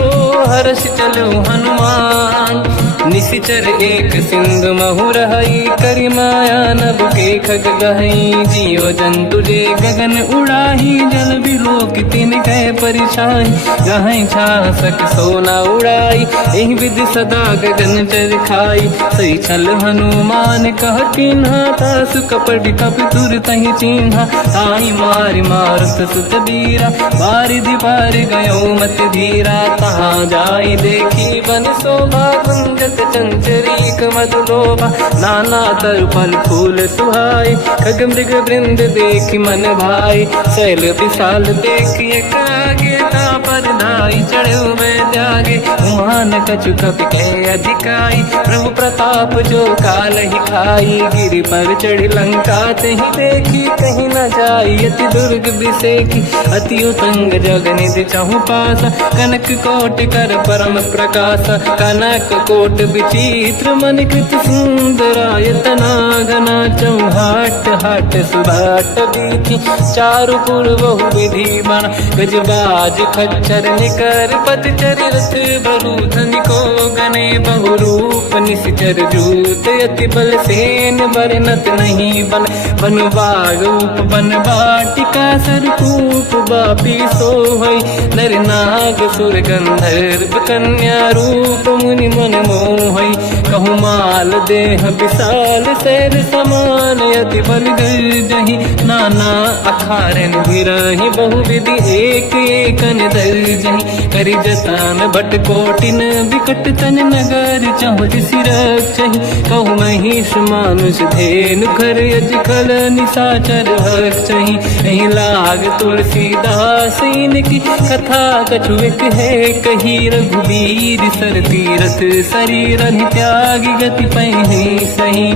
हर्ष चलो हनुमान। निशिचर एक सिंधु महु रहई, करि माया नभ के खग गहई। जीव जंतु जे गगन उड़ाही, जल बिलोक तिन कह परिछाई। गहई छासक सोना उड़ाई, एहि विधि सदा गगन चर खाई। सही छल हनुमान कह किन्हा, तासु कपट कपि तुर तहि चिन्हा। ताई मारि मारुत सुत बीरा, बारिधि पार गयो मत धीरा। तहाँ जाई देखी बन शोभा, कुंजत चंचरीक मधुलोभा। नाना तर फल फूल सुहाए, खग मृग वृंद देखि मन भाई। शैल विशाल देखि एकागे, पर धाई चढ़ो मैं त्यागे। उमान कछु कपि कह अधिकाई, प्रभु प्रताप जो काल ही खाई। गिरि पर चढ़ी लंका तहि देखी, कहीं न जाई अति दुर्ग बिसेखी। अति उत्तंग जग निधि चहु पासा, कनक कोट कर परम प्रकाश। कनक कोट विचित्र मन कृत सुंदरायतना घना। चौहाट हाट सुभाट बीथी, चारु पुर बहु विधि बना। गजबाज खच्चर निकर पतचर, रथ बरु धनिको गने। बहु रूप निशिचर जूत, अति बल सेन बरनत नहीं बन। बन बाग रूप बन बाटिका, सरकूप बापी सोहई। नर नाग सुर गंधर्व कन्या, रूप मुनि मन मोहई। कहु माल देह विशाल, शैल समान अति बल गर्जहि। नाना अखारन भिरहि, बहु विधि एक एकन दर्जहि। करि जतन भट कोटिन, विकट तन नगर चहु दिसि रक्षहि। कहु महिष मानुष धेनु, खर यज खल निशाचर भक्षहि। एहि लाग तुलसीदास इनकी, कथा कछु एक है कही। रघुवीर सर तीरथ शरीर, त्यागी गति पहि सही।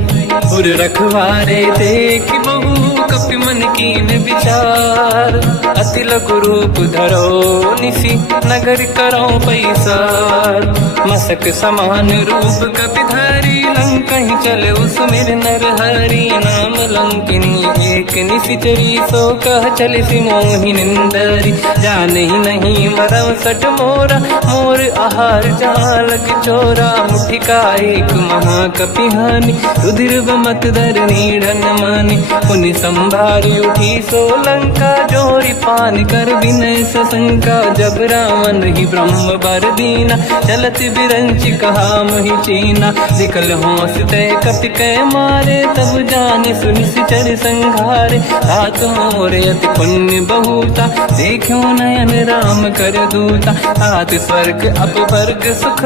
उर रखवारे देख बहु, कपि मन कीन विचार। अति लघु रूप धरो निसी, नगर करो पैसार। मसक समान रूप कपि धरी, लंका ही चले सुमिर नर हरि। नाम लंकिनी एक निशिचरी, सो कह चल सि मोहि निंदरी। जाने ही नहीं मरम सट मोरा, मोर आहार जालक चोरा। मुठिका एक महाकपि हानि, रुधिर मत धरनी ढन मानि। पुनि सम संभारी उठी सोलंका, जोरी पान कर विनय सशंका। जब रावण ही ब्रह्म बर दीना, चलत बिरंच कहा मोहि चीना। निकल होश तय कपि कै मारे, तब जान सुनि सिचर संघारे। हाथ मोरे अति पुण्य बहुता, देखो नयन राम कर दूता। हाथ स्वर्ग अपवर्ग सुख,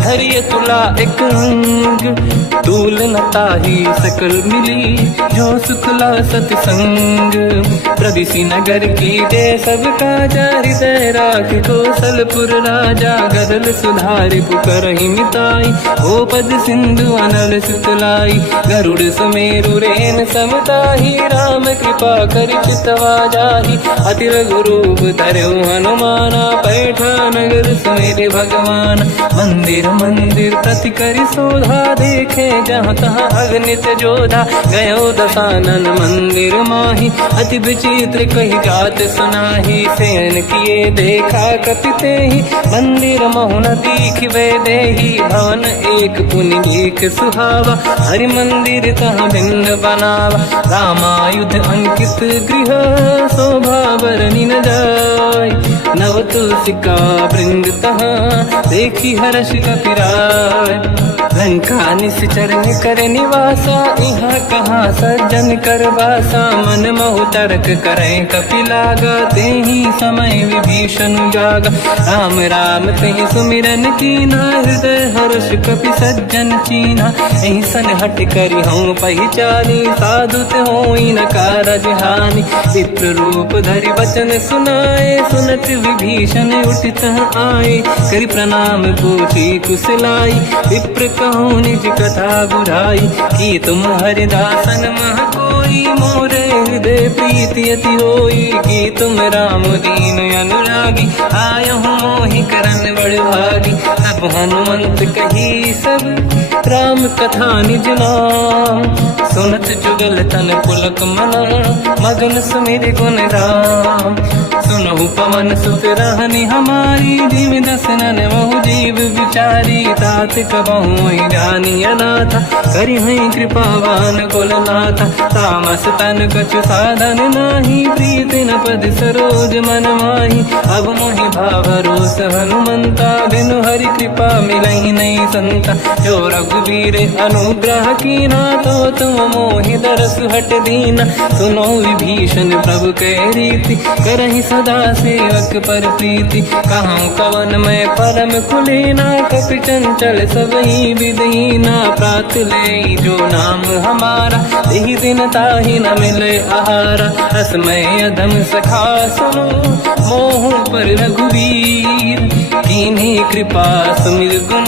धरिय तुला एक अंग। तूल न ताहि सकल मिली, जो सुखला सतसंग। प्रदिशि नगर की जय सब काजा, हृदय राख कौशलपुर राजा। गदल सुधारि पुकारहि मिताई, हो पद सिंधु अनल सुतलाई। गरुड़ सुमेरु रेन समताहि, राम कृपा करि चितवा जाहि। अति रघुरूप धरऊ हनुमाना, पैठा नगर सुमेरि भगवान। मंदिर मंदिर प्रति करि शोधा, देखे जहाँ तहाँ अगणित जोधा। गयो दशानन मंदिर माहि, अति विचित्र कही गात सुनाहि। शयन किए देखा कपि तेहि, मंदिर महु न दीखिबे देहि। भवन एक पुनि एक सुहावा, हरि मंदिर तहाँ भिन्न बनावा। रामायुध अंकित गृह, शोभा बरनि न जाय। नव तुलसी का वृंद तहाँ, देखी हर्ष कपिराय। लंका निश्चर कर निवासा, यहाँ कहाँ सज्जन कर वासा। मन मोह तर्क करें कपि लागा, तेहि समय विभीषण जागा। राम राम तेहि सुमिरन कीना, हृदय हर्ष कपि सज्जन चीना। एहि सन हट करि हूँ पहिचानी, साधु होई न कारज हानि। विप्र रूप धरि वचन सुनाए, सुनत विभीषण उठित आए। करि प्रणाम पूछी कुशलाई, विप्र कहूँ निज कथा बुराई। कि तुम हरिदासन मह कोई, मोरे हृदय प्रीति अति होई। कि तुम राम दीन अनुरागी, आयहु मोहि करन बड़ भागी। तब हनुमंत कही सब, राम कथा निज नाम। सुनत जुगल तन पुलक मना, मगन सुमिर गुण राम। सुनहु पवन सुत रहनि हमारी, जिमि दसनन महु जीव विचारी। तात कबहु जानी अनाथा, करिहै कृपावान कुलनाथा। तामस तन कछु साधन नाही, प्रीति न पद सरोज मन माही। अब मोहि भावरोस हनुमंता, बिनु हरि कृपा मिलहि नहीं संता। जो रघुवीर अनुग्रह कीना, तो तुम मोहि दरस हट दीना। सुनो विभीषण प्रभु के रीति, करहि सदा सेवक पर प्रीति। कहूँ कवन मैं परम कुलीना, कपि चंचल सबहि विदहीना। प्रात ले जो नाम हमारा, देहि दिन ताहि न मिले आहारा। रसमय अधम सखा सुनो, मोह पर रघुवीर। कीन्ही कृपा सुमिर गुण,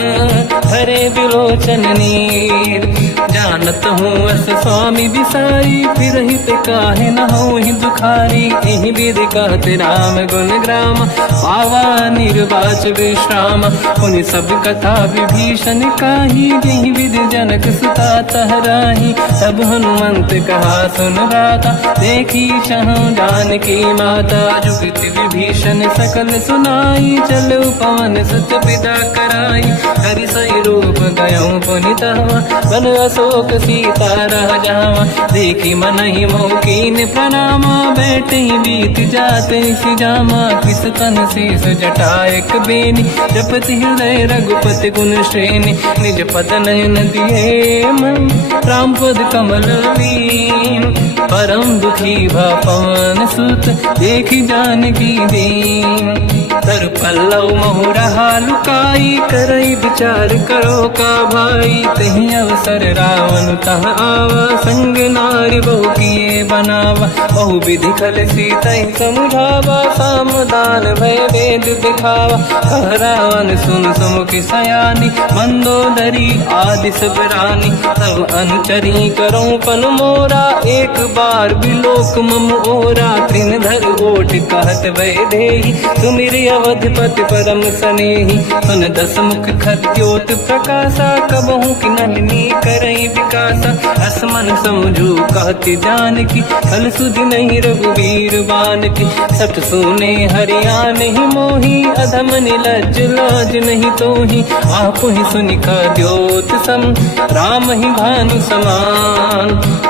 हरे बिलोचन नीर। जानत हूँ अस स्वामी विसारी, फिर हित काहे न होहि दुखारी। एहि विधि कहत राम गुण ग्राम, पावा निर्वाच विश्राम। पुनि सब कथा विभीषण काही, जेहि विधि जनक सुता तहराही। तब हनुमंत कहा सुन राता, देखी चहु जानकी माता। जुगति विभीषण सकल सुनाई, चलो पवन सुत पिता कराई। हरि सही रूप गयो पुनि तहवा, बन अशोक सीता रह जावा। देखी मनहि मोह कीन प्रणामा, बैठे ही बीत जाते सिजामा। किस तन शेष जटा एक बेनी, जपति हृदय रघुपति गुण श्रेणी। निज पद नयन दिए मन, राम पद कमल लीन। परम दुखी भा पवन सुत, देखी जानकी दीन। तर पल्लव महु रहा लुकाई, करई विचार करो का भाई। तहि अवसर रावण तह आवा, संग नारी बहु किए बनावा। बहु विधि खल सीतहि समुझावा, सामदान भय वेद दिखावा। कह रावण सुन सुमुखि सयानी, मंदोदरी आदि सब रानी। तब अनुचरी करो पन मोरा, एक बार बिलोक मम ओरा। तृण धर ओठ कहत भय देहि, सुमिरि अवधपति परम सनेहि। सुन दस मुख खद्योत प्रकाशा, कबहु कि नलिनी करई विकासा। असमन समझू कहति जानकी, फल सुधि नहीं रघुवीर बानकी। सठ सुने हरियाण ही मोही, अधम निलज्ज लाज नहीं तोहि। आपु ही सुनिका द्योत सम, राम ही भानु समान।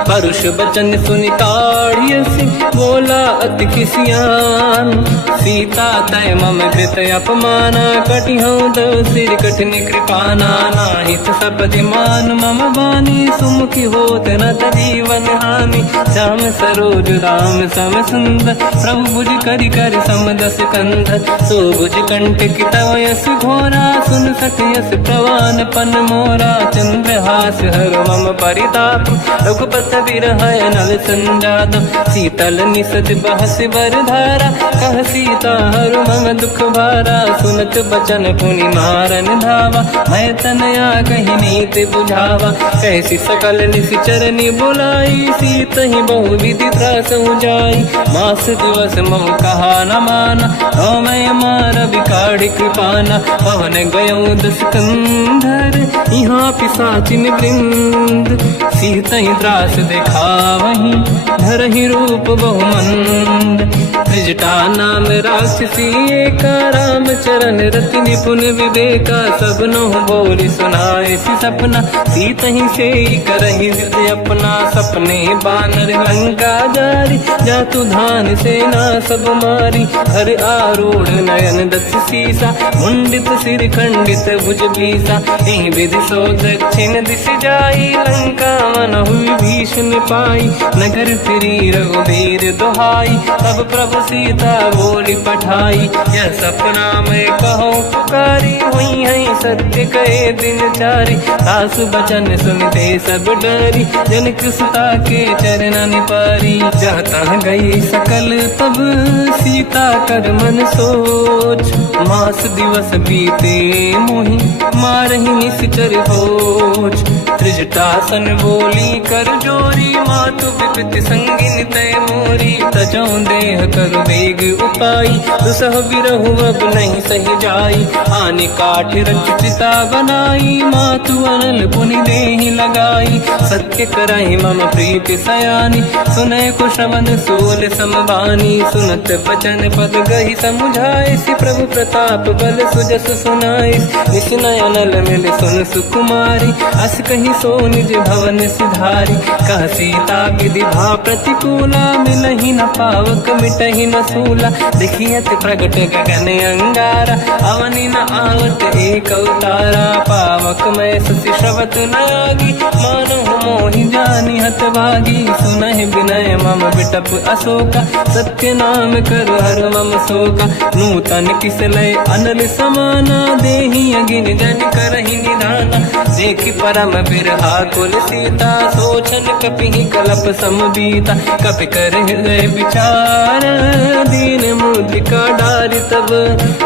परुष बचन सुन सुनि ताड़ियसि बोला अति खिसियान। सीता तय मम कृत अपमाना कटिहउँ दो सिर कठिन कृपाना। नाहित सपदि मान मम बानी सुमुखी होत न जीवन हानि। श्याम सरोज राम सम सुंदर प्रभु भुज करि कर समदस कंध। सो भुज कंटक तव यस घोरा सुन सक यस प्रवान पन मोरा। चंद्रहास हर मम परिताप रघुपत बिरह नल संजात। शीतल निसत बहस बर धारा कह सीता हर मम दुख भारा। सुनत बचन पुनि मारन धावा मैं तनया कही नीति बुझावा। कैसी सकल निश्चर बुलाई सीत ही बहु विधि त्रासहु जाई। मास दिवस मम कहा न माना तो मैं मार बिकाढ़ कृपाना। पवन गयो दस कंधर यहाँ पिशाचिन वृंद। सीत ही त्रास दिखावहीं धरहि रूप बहुमंद। त्रिजटा नाम राक्षसी एका राम चरण रति निपुण विवेका। सब नहुँ बोली सुनाए सी सपना सीत ही से करहि विधि अपना। सपने बानर लंका जारी जातु धान सेना सब मारी। हर आरूढ़ नयन दस सीसा मुंडित सिर खंडित भुज बीसा। एहि विधि सो दक्षिण दिश जाई लंका मनहु विभीषण पाई। नगर फिरी रघुबीर दुहाई तब प्रभु सीता बोली पठाई। यह सपना मैं कहूँ पुकारी हुई है सत्य कहे दिन चारी। सासु बचन सुनते सब डरी जनक सुता के चरण पारी। जाता गई सकल तब सीता कर मन सोच। मास दिवस बीते मोहि मारहि निश्चर होच। त्रिजटासन बोली कर जोरी मातु विपति संगिन तय मोरी। तजौ देह कर वेग उपाई दुसह बिरहु अब नहीं सही जाई। आने काठ रचिता बनाई मातु अनल पुनि देहि लगाई। सत्य कराई मम प्रीति सयानी सुनय कुशवन सूल समबानी। सुनत बचन पद गही समुझाए सि प्रभु प्रताप बल सुजस सुनाई। निसनय अनल मिल सुन सुकुमारी अस कही सो निज भवन सिधारी। कह सीता विधि भा प्रतिकूला मिलहि न पावक मिटहि न सूला। देखियत प्रगट गगन अंगारा अवनि न आवत एक अवतारा। पावक मैं ससि श्रवत न आगी मानहु मोहि जानि हत भागी। सुनहि विनय मम बिटप अशोका सत्य नाम कर हर मम शोका। नूतन किस लय अनल समाना देहि अगिन जन करहि निधाना। देखि परम बिरहा कुल सीता सोचन कपिहि कलप समबीता। कपि कर हृदय विचार दीन मुद्रिका डारि तब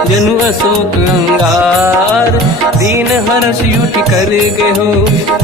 जनु अशोक अंगार। दीन हर्ष युति कर गेहु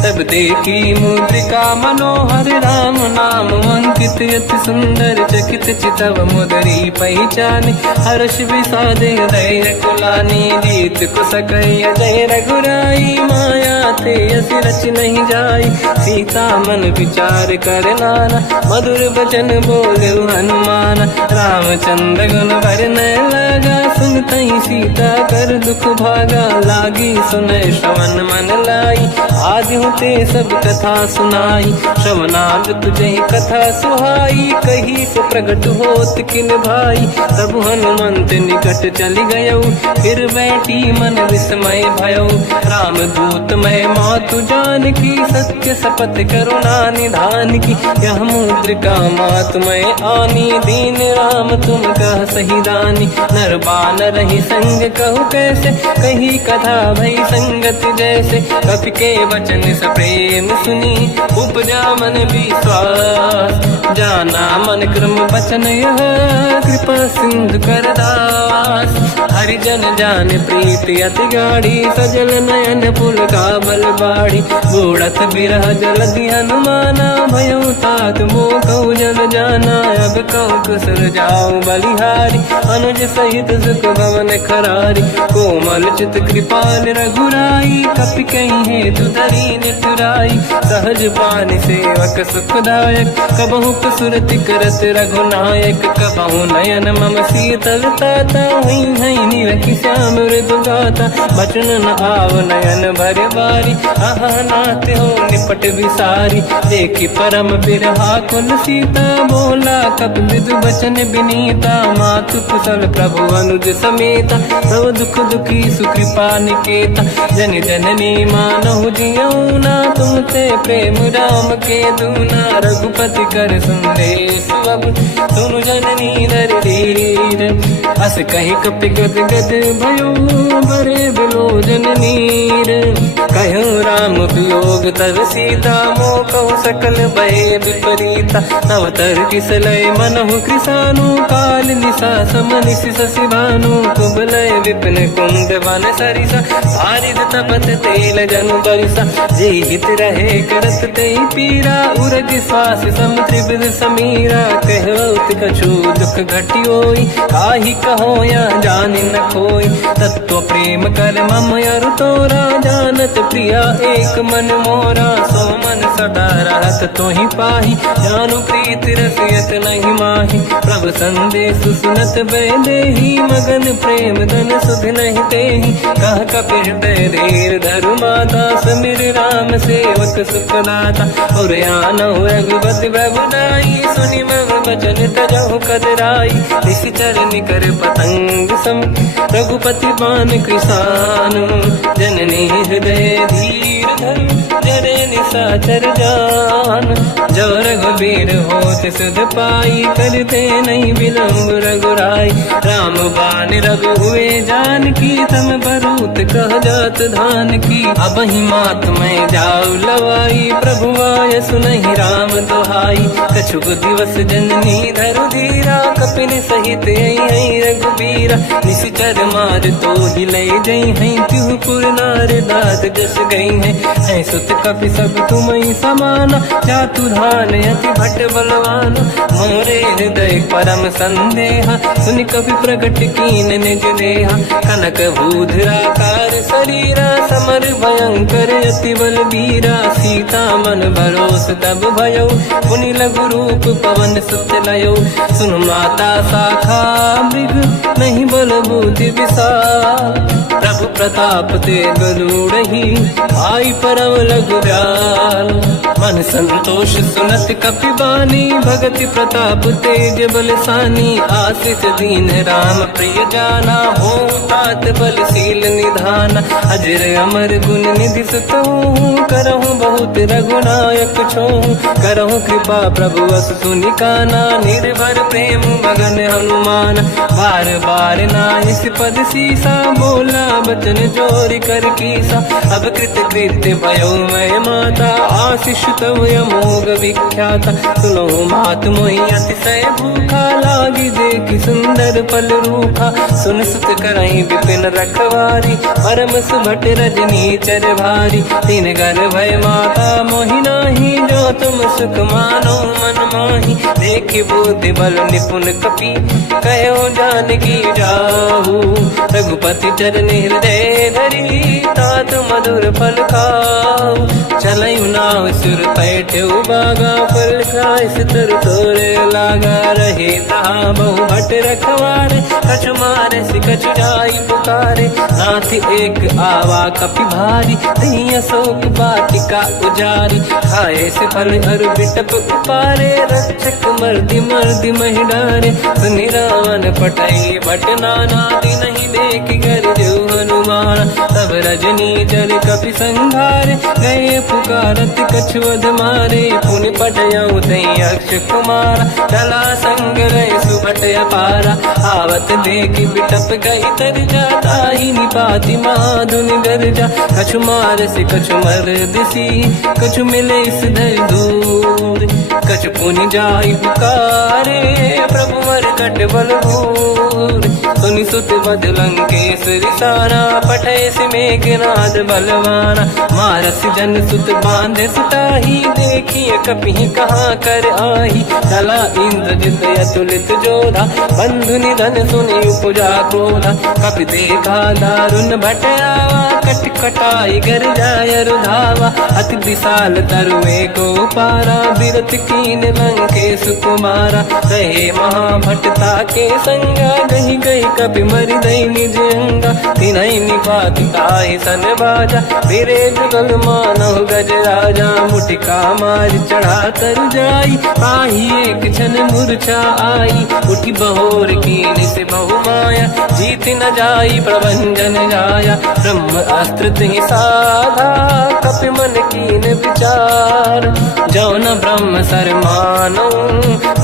तब देखी मुद्रिका मनोहर। राम नाम अंकित अति सुंदर चकित चितव मुदरी पहचान। हर्ष विषाद हृदय कुलानी जीत कुश कहिय जय रघुराई। माया ते यस रच नहीं जाई सीता मन विचार कर नाना। मधुर बचन बोले हनुमान रामचंद्र गुण वरनय लगा। सुनतहि सीता कर दुख भागा लागी सुनय श्रवण मन लाई। आदि होते सब कथा सुनाई श्रवणाद तुझे कथा सुहाई। कही से प्रगट होत किन भाई तब हनुमंत निकट चली गयो। फिर बैठी मन विस्मय भयो राम दूत मैं मातु जान की। सत्य शपथ करुणा निधान की यह मुद्रिका मातु मैं आनी। दीन राम तुम कह सही दानी नर बानर ही संग कहु कैसे। कही कथा भई संगत जैसे कपि के वचन सप्रेम सुनी। उपजा मन विश्वास जाना मन क्रम वचन यह कृपा सिंधु कर दास। हरिजन जान प्रीति अति गाढ़ी सजल नयन पुल का बल बाढ़ी। बूढ़त बिरह जलधि हनुमाना भयउ तात मोह कहु जल जाना। अब कहु कुशल जाऊ बलिहारी अनुज सहित सुख भवन खरारी। कोमल चित कृपाल रघुराई कपि कहीं हेतु धरी निठुराई। सहज पानि सेवक सुखदायक कबहु सुरति करत रघुनायक। कबहु नयन मम शीतल ताता हुई है मोहिनी रखी श्याम मृदु गाता, बचन न आव नयन भर बारी, आहा नाथ हो निपट विसारी। देखी परम बिरहा कुल सीता, बोला कप मृदु बचन विनीता, मातु कुशल प्रभु अनुज समेता, सब दुख दुखी सुकृपा निकेता। जन जननी मानहु जियौना, तुमसे प्रेम राम के दूना, रघुपति कर संदेश अब सुनु जननी नर धीर। अस कहि कपि गद गद भयो, बरे बिलोचन नीर, कहो राम वियोग तब सीता, मोह कहु सकल भय विपरीता। नवतर किसलय मनहु कृसानु, काल निशा समनिश शशि भानु, कुबलय विपिन कुंद वन सरिसा, भारिद तपत तेल जनु बरिसा। जे हित रहे करत ते पीरा, उरग श्वास सम त्रिविध समीरा। कहत कछु दुख घटियोई, काहि कहो या जानि न खोई। तत्व प्रेम कर मम अरु तोरा, जानत प्रिया एक मन मोरा। सो मन सदा रहत तोहि पाहि, जानु प्रीत रसियत नहीं माहि। प्रभु संदेश सुनत बैदेहि, मगन प्रेम धन सुध नहीं तेहि। कह कपि हृदय धीर धरु माता, समिर राम सेवक सुख दाता। और आनहु रघुपति प्रभुनाई, सुनि मम बचन तजहु कदराई। निश्चर निकर पतंग सम, रघुपति बान कृसानु। जननी हृदय धीर धरु, जरे निशाचर जान। जो रघुबीर होत सुध पाई, करते नहीं विलम्ब रघुराई। राम बान रघु हुए जानकी, तम बरूत कह जात धान की। अब ही मात मैं जाऊ लवाई, प्रभु आय सुनहि राम दोहाई। कछुक दिवस जननी धरु धीरा, कपिन सहित आई रघुबीरा। निश्चर मार तो ही ले जई हैं, तिहु पुर नार दात जस गई हैं। सुत कपि सब तुमहि समाना, जातु धान अति भट बलवाना। मोरे हृदय परम संदेहा, सुनि कपि प्रगट कीन निज देहा। कनक भूधराकार शरीरा, समर भयंकर अति बलबीरा। सीता मन भरोस तब भयो, पुनि लघु रूप पवन सुत लयो। सुन माता शाखा मृग, नहीं बल बुद्धि विशाल। प्रभु प्रताप ते गरुड़हि, आई परम लघुब्याल। मन संतोष सुनत कपि बानी, भगति प्रताप तेज बलसानी। आशीष दीन राम प्रिय जाना, हो तात बलशील निधाना। अजर अमर गुण निधि सुतहु, करहु बहुत रघुनायक छोहु। करहु कृपा प्रभु अस सुनि काना, निर्भर प्रेम मगन हनुमान। बार बार नाहिस पद सीसा, बोला बचन जोरि कर कीसा। अब कृत कृत्य भयो मैं माता, आशीष तव अमोघ विख्याता। सुनो मात मोहि अतिशय भूखा, लागी देखि सुंदर फल रूखा। सुन सुत करहि विपिन रखवारी, परम सुभट रजनी चर भारी। तीन घर भय माता मोहि नाही, जो तुम सुख मानो मन माही। देखि बुद्धि बल निपुण कपि, कहो जानकी जाहु। रघुपति चरण हृदय धरी, तात मधुर फल खाऊ। चलयु नाव सुर पैठ्यउ बागा, फल खाय सितर तोरे लागा। रहे तहाँ बहु भट रखवारे, कछु मारे सि कछु जाई पुकारे। नाथ एक आवा कपि भारी, तहीं अशोक वाटिका उजारी। खाए से फल अरु बिटप उपारे, रक्षक मर्दि मर्दि महि डारे। सुनि रावण पटई भट नाना, नहीं देख कर जो हनुमान। तब रजनी चल कपि संघारे, गए पुकारत कछु अध मारे। पुनि पटयउ तई अक्ष कुमारा, चला संग रहे सुभट अपारा। आवत देखि बिटप गई तर जाता, ही निपाति माधुनि गर्जा। कछु मार से कछु मर दिसी, कछु मिले इस धर दूर। कछु पुनि जाई पुकारे, प्रभु मरकट बलभूर। सुनि सुत बद लंकेश रिसाना, पठय सि मेघनाद बलवाना। मारस जन सुत बांधे सुताही, देखिए कपि कहाँ कर आही। चला इंद्रजित अतुलित जोधा, बंधु निधन सुनि उपजा क्रोधा। कपि देखा दारुण भट आवा, कट कटाई गर जाय रुधावा। अति विशाल तरुए को पारा, बिरत कीन लंकेश कुमारा। रहे महाभटता के संगा, गही गही कपि मरि दई निज अंगा तिन्है निपाति ताहि सन बाजा मेरे जुगल मानव गज राजा मुटिका मार चढ़ा तर जाई पाही एक क्षण मूर्छा आई उठी बहोर कीन से बहु माया जीत न जाई प्रभंजन जाया ब्रह्म अस्त्र तिहि साधा कपि मन कीन विचार जो न ब्रह्म सर मानो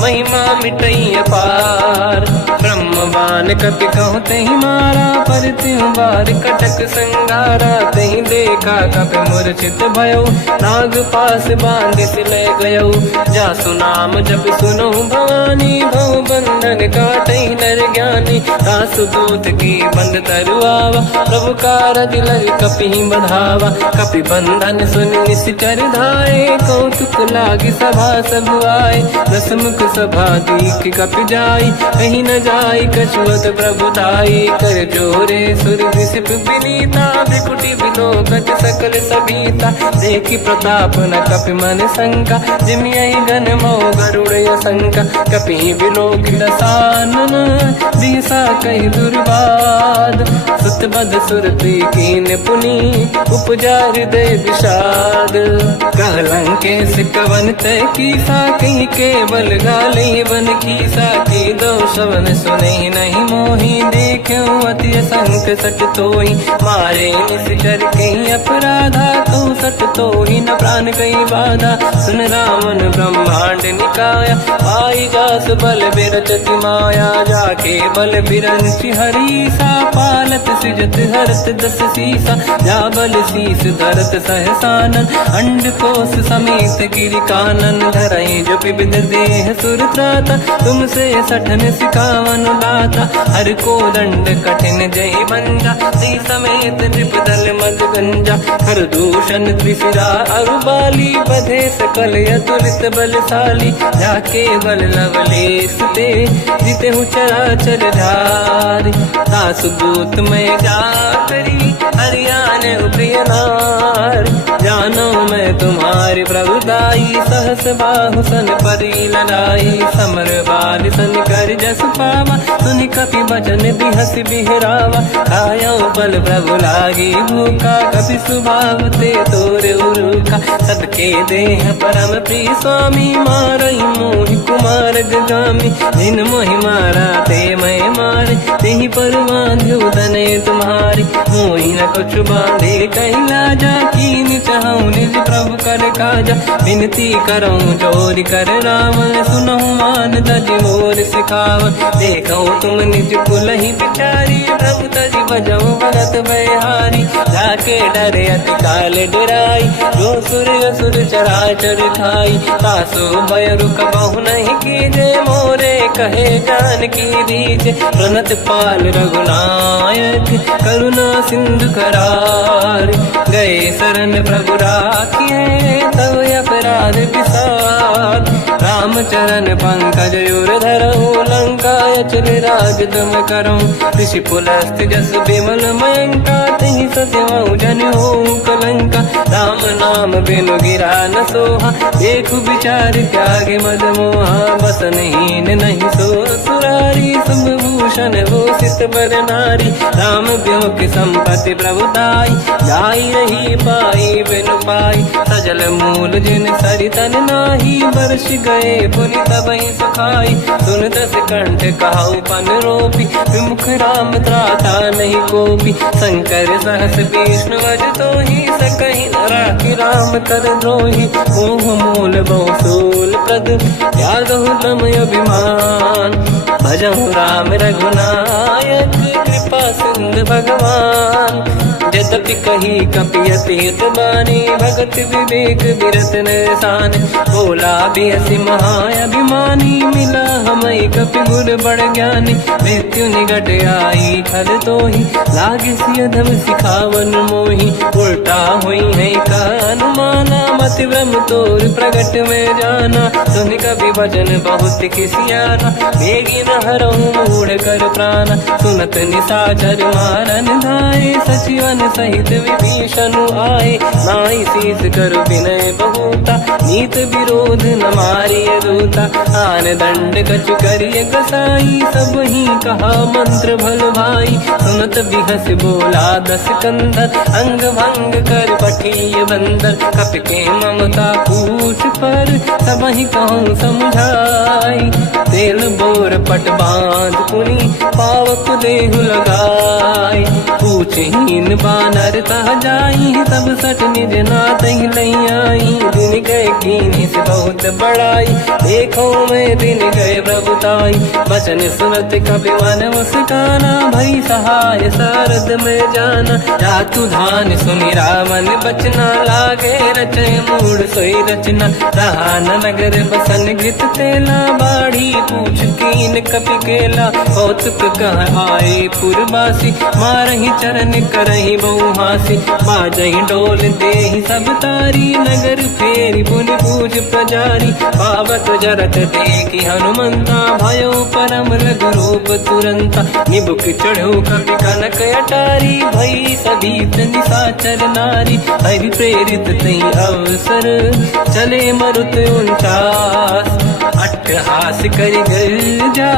महिमा मिटई अपार ब्रह्म बान कपि कहु तहि मारा पर त्यों बार कटक संगारा तहि देखा कपि मूर्छित भयो नाग पास बांध सिले गयो जासु नाम जप सुनो भवानी भव बंधन काटई नर ज्ञानी दासु दूत की बंद तरुआवा प्रभु कारज लग कपि बढ़ावा कपि बंधन सुन निश्चर धाये कौतुक लागी सभा सब आए दसमुख सभा दीख कपि जाई कहीं न जाई कछुअत प्रभु दाई कर जोरे सुर विसिप विनीता विकुटी विलोकत सकल सबीता देखी प्रताप न कपि मन शंका जिमियई गन मो गरुड़ शंका कपि विलोकित सानन दिशा कही दुर्वाद सुत बद सुरति कीन पुनी उपजा हृदय विषाद कहलंके सिकवन तय कीसा कहीं केवल गाली बन कीसा की दो शवन सुने नहीं मोही देखे अति संक सट तोही मारे निश्चर कहीं अपराधा तो सट तोही न प्राण कहीं बाधा सुन रावण ब्रह्मांड निकाया पाई जास बल बिरचति माया जाके बल बिरंचि हरीसा पालत सिजत हरत दस सीसा जा बल शीस धरत सहसानन अंड कोश समेत गिरि कानन धरई जो विविध देह सुर त्राता तुमसे सठन सिखावन दाता हर को दंड कठिन जय बंजा सी समेत नृपदल मद गंजा हर दूषण त्रिशिरा अरुबाली बधे सकल अतुलित बलशाली जाके बल लवलेस ते जिते हूँ चराचर धारी दास दूत में जाकरी हरियाण प्रिय नार जानो मैं तुम्हारी प्रभुदाई सहस बाहु सन परी लड़ाई समर बाल सन कर जस पावा सुनि कपि बचन बिहस बिहरावा खायो बल प्रभु लागी भूखा कपि सुभाव ते तोर उरुखा सबके देह परम प्रिय स्वामी मारई मोहि कुमार गगामी जिन मोहि मारा ते मैं मारे तेहि पर बांध्यो दने तुम्हारी मोहि न कुछ बांधे कैला जा कीन चाहूं निज प्रभु कर काजा विनती करऊं जोर कर रावण सुनहु मान तज मोर सिखावन देखो तुम निज कुल ही बिचारी प्रभु तज बजऊ भगत बहारी जाके डरे अति काल डराई जो सुर असुर चराचर खाई तासो भय रुक बहु नहीं कीजे मोरे कहे जान की दीजे प्रणत पाल रघुनायक करुणा सिंधु करार गए शरण प्रभु राखिए तव अपराध विसार रामचरण पंकज युर धरऊ लंका अचल राज तुम करऊं ऋषि पुलस्त जस विमल मयंका तिहि सस्यऊ जन हो कलंका राम नाम बिनु गिरा न सोहा देखु विचार त्याग मद मोहा बसनहीन नहीं सो सुरारी शुभभूषण हो सित बर नारी राम ब्यों की संपत्ति प्रभुताई जाई रही पाई बिनु पाई सजल मूल जिन सरितन नाही वर्ष गए पुनि तबहि सुखाई सुन दस कंठ कहाऊ पन रोपी विमुख राम त्राता नहीं कोपी शंकर सहस विष्णु अज तो ही सकहि न राखि राम कर द्रोही मोह मूल बहुसूल प्रद त्यागहु तम अभिमान भजहु राम रघुनायक कृपा सिंधु भगवान यद्यपि कही कपियति हित बानी भगत विवेक विरत निशान बोला बिहसी महाअभिमानी मिला हमें कपि गुर बड़ ज्ञानी मृत्यु निकट आई खल तो ही लागे सियधम सिखावन मोही उल्टा हुई है का अनुमाना मत ब्रह्म तोर प्रगट में जाना सुन कभी वचन बहुत किसियाना बेगी न हरहु मूढ़ कर प्राण सुनत निशाचर मारन धाये सचिवन सहित विभीषण आए, नाई शीस कर विनय बहुता, नीत विरोध न मारिय दूता। आन दंड कछु करिय गसाई, सब ही कहा मंत्र भल भाई। सुनत बिहस बोला दस कंधर, अंग भंग कर पठिय बंदर। कपि के ममता पूछ पर, सब ही कहूँ समझाई। तेल बोर पट बांध पुनि, पावक देहु लगाई। पूछहीन बानर तह जाई, तब सट निज नाथ ही लई आई। दिन गए कीन्ही से बहुत बड़ाई, देखो मैं दिन गए प्रभुताई। बचन सुनत कपि मन मुस्काना, भई सहाय सारद में जाना। जातु धान सुनि रावण बचना, लागे रचे मूड सोई रचना। रहा न नगर बसन गीत तेला, बाढ़ी पूछ कीन कपि केला। कौतुक कह आए पुरवासी, मारहि चरण करहि बहु हासी। बाजहि डोल देहि सब तारी, नगर फेरि पुनि पूछ प्रजारी। पावत जरत देखि हनुमंता, भयो परम रघुरूप तुरंता। निबुक चढ़ो कपि कनक अटारी, भई सभीत निशाचर नारी। हरि प्रेरित तहि अवसर, चले मरुत 49। अट्टहास करि गर्जा,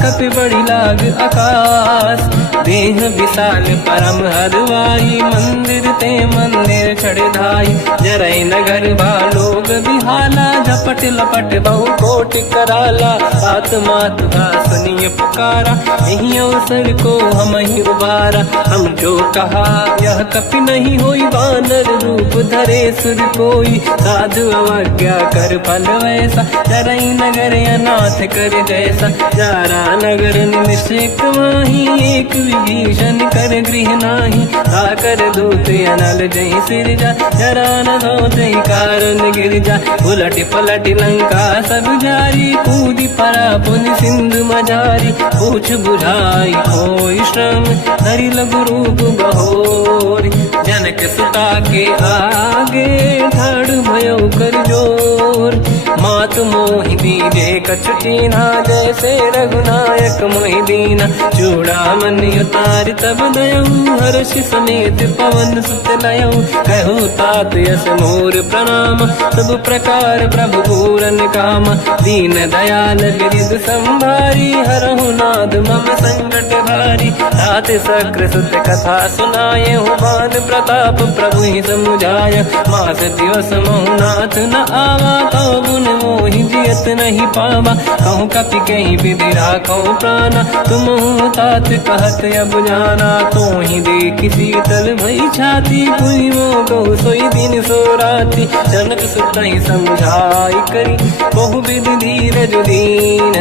कपि बड़ी लाग आकाश। देह विशाल परम हरवाई, मंदिर ते मंदिर चढ़ धाई। जरै नगर बालोग बिहाला, झपट लपट बहु कोटि कराला। आत्मा तुहा सुनिय पुकारा, यही अवसर को हम ही उबारा। हम जो कहा यह कपि नहीं होई, वानर रूप धरे सुर कोई। साधु अवज्ञा कर फल वैसा, जरै नगर अनाथ कर जैसा। जारा नगर निमिषेक माही, एक विभीषण कर गृह नाही। आकर दूत अनल जय सिरजा, जरा न हो तहि कारण गिरजा। उलट पलट लंका सब जारी, कूदी परा पुनि सिंधु मझारी। पूछ बुझाई कोई श्रम, धरि लघु रूप बहोरी। जनक सुता के आगे, ठाड़ भयो कर जोर। मात मोहि दीजे कछु चीन्हा, जैसे रघुनायक मोहि दीना। चूड़ामणि उतारि तब दयऊ, हर्ष समेत पवन सुत लयऊ। कहु तात यस मोर प्रणाम, सब प्रकार प्रभु पूरन काम। दीन दयाल बिरिद संभारी, हरहु नाद मम संकट भारी। तात सक्र सुत कथा सुनाए, बान प्रताप प्रभु ही समुझाय। मास दिवस महु नाथ न आवा, तो गुण मोहि जियत नहीं पावा। कहूँ कपि कहीं विधि राखो प्राणा, तुम तात कहत अब जाना। तो ही देखि शीतल भई छाती, पुनि मोह कहु सोई दिन सो राति। जनक सुत ही समझाई करी, बहु विधि धीरज दीन।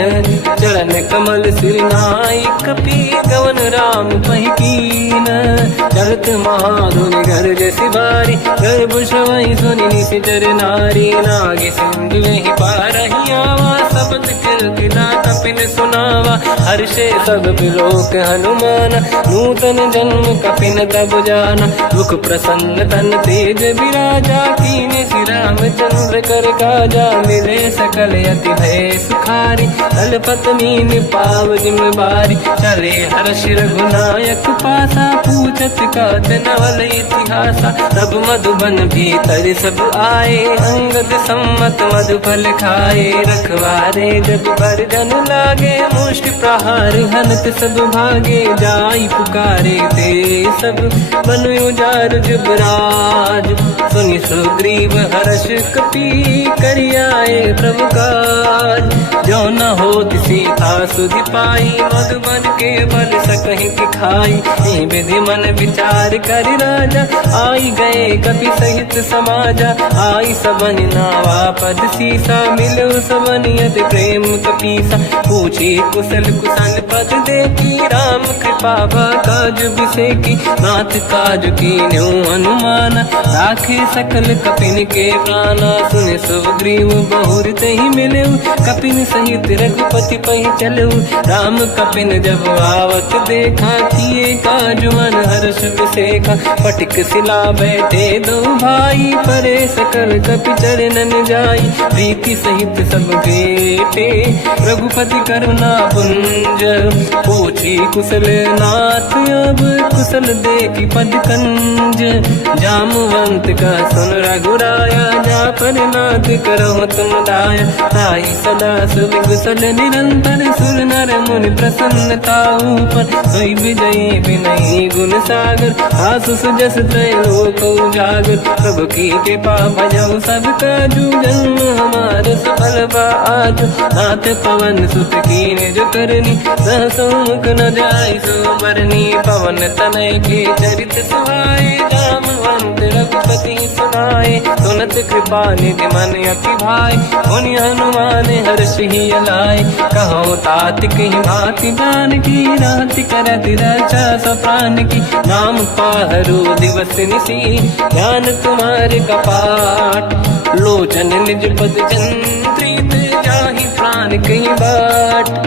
चरण कमल सिर नाई, कपि गवन राम पहि कीन। चलत महाधुनि घर जैसी बारी, गर्भ श्रवहि सुनि निशिचर नारी। नागे सिंधु ही पारहि आवा, शब्द कीर्तिना कपिन सुनावा। हर्षे सब बिलोक हनुमान, नूतन जन्म कपिन तब जाना। मुख प्रसन्न तन तेज विराजा, कीने श्री रामचंद्र कर काजा। मिले सकल अति भय सुखारी, तलपत मीन पाव जिम बारी। चले हर्ष रघुनायक पासा, पूछत कात नवल इतिहासा। तब मधुबन भीतर सब आए, अंगद सम्मत मधुफल खाए। रखवारे जब बरजन लागे, मुष्टि प्रहार हनत सब भागे। जाई पुकारे ते सब, बन उजार जुबराज। सुनि सुग्रीव हर्ष कपि, करियाए प्रभु काज। जो न होत सीता सुधि पाई, मधुबन के बल सकहि दिखाई। विधि मन विचार कर राजा, आई गए कपि सहित समाजा। आई सबन नावा पद सीसा, मिलो सबन यद प्रेम कपीसा। पूछी कुशल कुशल पद देखी, राम कृपा काज बिसेकी। नाथ काज कीन्हु हनुमान, राखे सकल कपिन के प्राणा। सुन सुग्रीव बहुर तहि मिलऊ, कपिन सहित रघुपति पहि चलऊ। राम कपिन जब आवत देखा, किए काज मन हर्ष विसेखा। फटिक सिला बैठे दो भाई, परे सकल कपि चरणन जाई। प्रीति सहित सब बेटे, रघुपति करुणा पुंज। पूछी कुशल नाथ अब कुशल देखी पद कंज, जामवंत का सुन रघुराया, जा पर नाथ करो तुम दाया। ताई सदा सुविकुशल निरंतर, सुर नर मुनि प्रसन्नता ऊपर। सोई विजयी विनयी गुण सागर, आसु सुजस त्रैलोक उजागर। प्रभु की कृपा भजऊ सब काजू, जन्म हमार सफल बा आज। नाथ पवन सुत की निज करनी, सहसो मुख न जाय सो मरनी। पवन तनय के चरित सुहाए, जामवंत रघुपति सुनाए। सुनत कृपा निधि मन अति भाई, मुनि हनुमान हर्षि अलाए। कहो तात कहीं भांति जान की, रात करत रक्षा सब प्राण की। नाम पाहरो दिवस निसी, ज्ञान तुम्हारे कपाट। लोचन निज पद चंद्रित, जाहि प्राण कहीं बाट।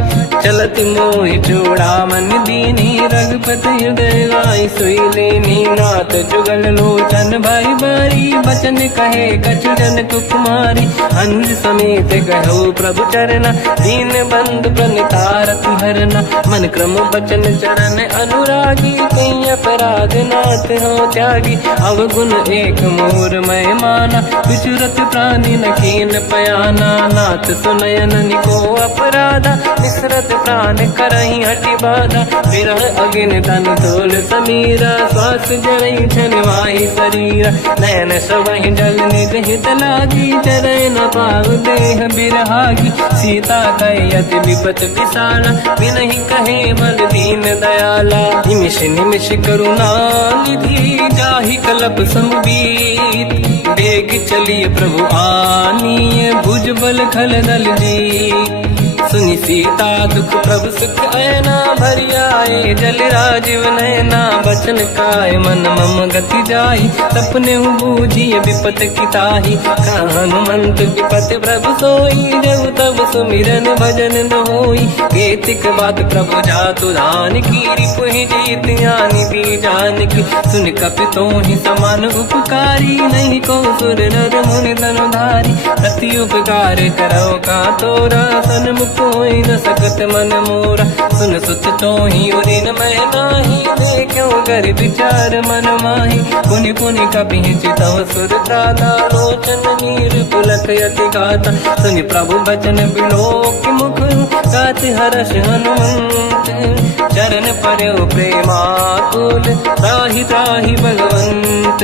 चलत मोहि चूड़ामन दीनी, रघुपति हृदय लाइ सोई लेनी। नाथ जुगल लोचन भाई बारी, बचन कहे कछु जन कुमारी। अंज समेत कहो प्रभु चरना, दीन बंधु प्रणितारति हरना। मन क्रम बचन चरण अनुरागी, कहीं अपराध नाथ हो त्यागी। अवगुण एक मोर मैं माना, विचुरत प्राणी न कीन पयाना। नाथ सुनयन निको अपराधा, निसरत प्राण करही हटि बाधा। विरह अगिन तन तोल समीरा, श्वास जरई छन वाहि शरीरा। नयन सबहि जल निज हित लागी, चरय न पाउ देह बिरहागी। सीता कहि अति विपत विसाला, बिनहि कहे मन दीन दयाला। निमिष निमिष करुणा निधि, जाहि कलप समबीत। बेग चलिए प्रभु आनीय, भुज बल खल दल जी। सुनि सीता दुख प्रभु सुख ऐना, भरि आए जल राजीव नैना। बचन काय मन मम गति जाई, सपने बूझिए विपत की ताही। हनुमंत विपत प्रभु सोई, जब तब सुमिरन भजन न होई। केतिक बात प्रभु जातु धान की, रिपुहि जीत ज्ञानी दी जान की। सुन कपि तोहि समान उपकारी, नहीं को सुर नर मुनि धनुधारी। अति उपकार करो का तोरा, सन्मुख होई न सकत मन मोरा। सुन सुत तोहि उरिन मैं नाही, देखो कर विचार मन माही। पुनि पुनि कपि चितव सुर त्राता, लोचन नीर पुलक अति गाता। सुनि प्रभु बचन बिलोक मुख, गात हर्ष हनुमंत। चरण पर्यो प्रेमाकुल, त्राहि त्राहि भगवंत।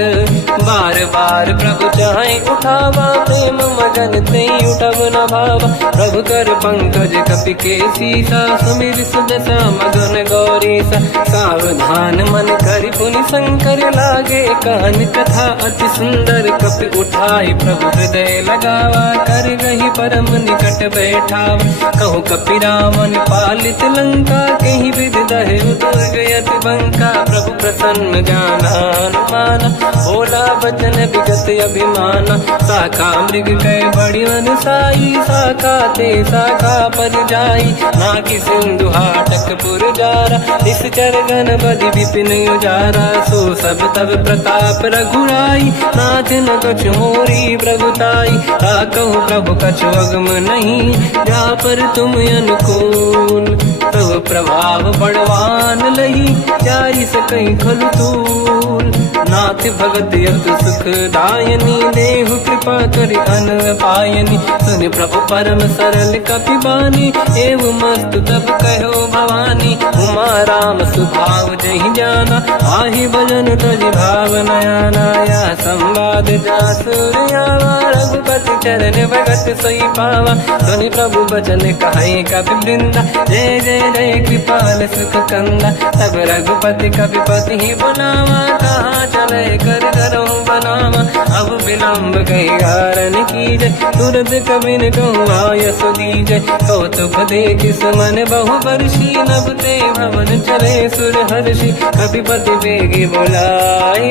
बार बार प्रभु चाहे उठावा, प्रेम मगन ते उठब न भावा। प्रभु कर पंकज कपि के सीसा, सुमिर सुदशा मगन गौरीसा। सावधान मन करि पुनि शंकर, लागे कान कथा अति सुंदर। कपि उठाई प्रभु हृदय लगावा, कर गही परम निकट बैठावा। कहु कपि रावण पालित लंका, कहीं विधि दहे दुर्ग यति बंका। प्रभु प्रसन्न जाना हनुमाना, बोला बचन विगत अभिमाना। शाखा मृग कह बड़ी मन साई, शाखा ते शाखा पर जाई। नाकि सिंधु हाटक पुर जारा, इस चरगन बदि विपिन उजारा। सो सब तब प्रताप रघुराई, नाथ न कछु मोरी प्रभुताई। कहु प्रभु कछु अगम नहीं, जा पर तुम अनुकूल। प्रभु प्रभाव बड़वान लही, जाई सकई खलु तूल। नाथ भगत यत सुख दायनी, देहु कृपा करि अन पायनी। सुनि प्रभु परम सरल कपि बानी, एव मस्त तब कहो भवानी। उमा राम सुभाव जहि जाना, आहि भजन तजि भाव नयाना। या संवाद जासुर आवा, रघुपति चरण भगत सोई पावा। सुनि प्रभु बचन कहे कपि वृंदा, जय जय जय कृपाल सुख कंदा। तब रघुपति कपिपति ही बनावा, कहाँ चले कर करो बनावा। अब विलम्ब कही कारण कीजय, तुरंत कबिन कहूँ आयस दीजय। कौतुक देख सुमन बहु वर्षी, नभ ते भवन चले सुर हर्षि। कपिपति बेगी बुलाए,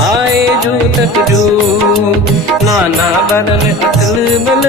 आए जूतक जूत। नाना बदल अकल बल,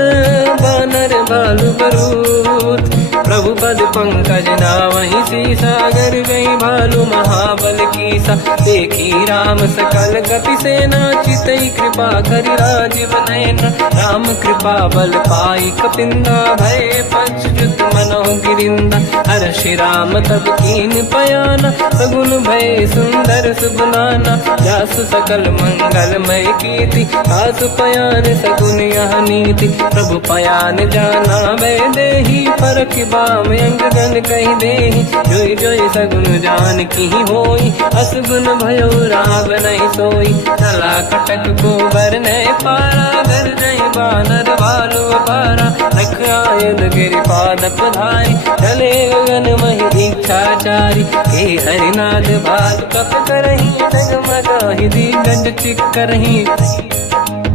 बानर बालु बरूत। प्रभु पद पंकज सजना वहीं सी सागर गई भालू महाबल की सा। देखी राम सकल कपि सेना चितई कृपा करि राजीव नयन। राम कृपा बल पाई कपिंदा भय पश्चात मनो गिरिंदा। हर्षि राम तब कीन पयाना सगुन भय सुंदर सुबलाना। जासु सकल मंगलमय कीर्ति आसु पयान सगुन यह नीति। प्रभु पयान जाना वै देही परख बाम अंग गन कही देही। जोई जोई सगुन जान की होई असगुन भयो राव नहीं सोई। चला कटक को बर नहीं पारा घर नहीं बानर बालू पारा। रख आयन गिरि पाद पधारी चले गगन मही इच्छाचारी। हे हरिनाथ भाल कप करही डगमगाहि दिग्गज चिक्करही।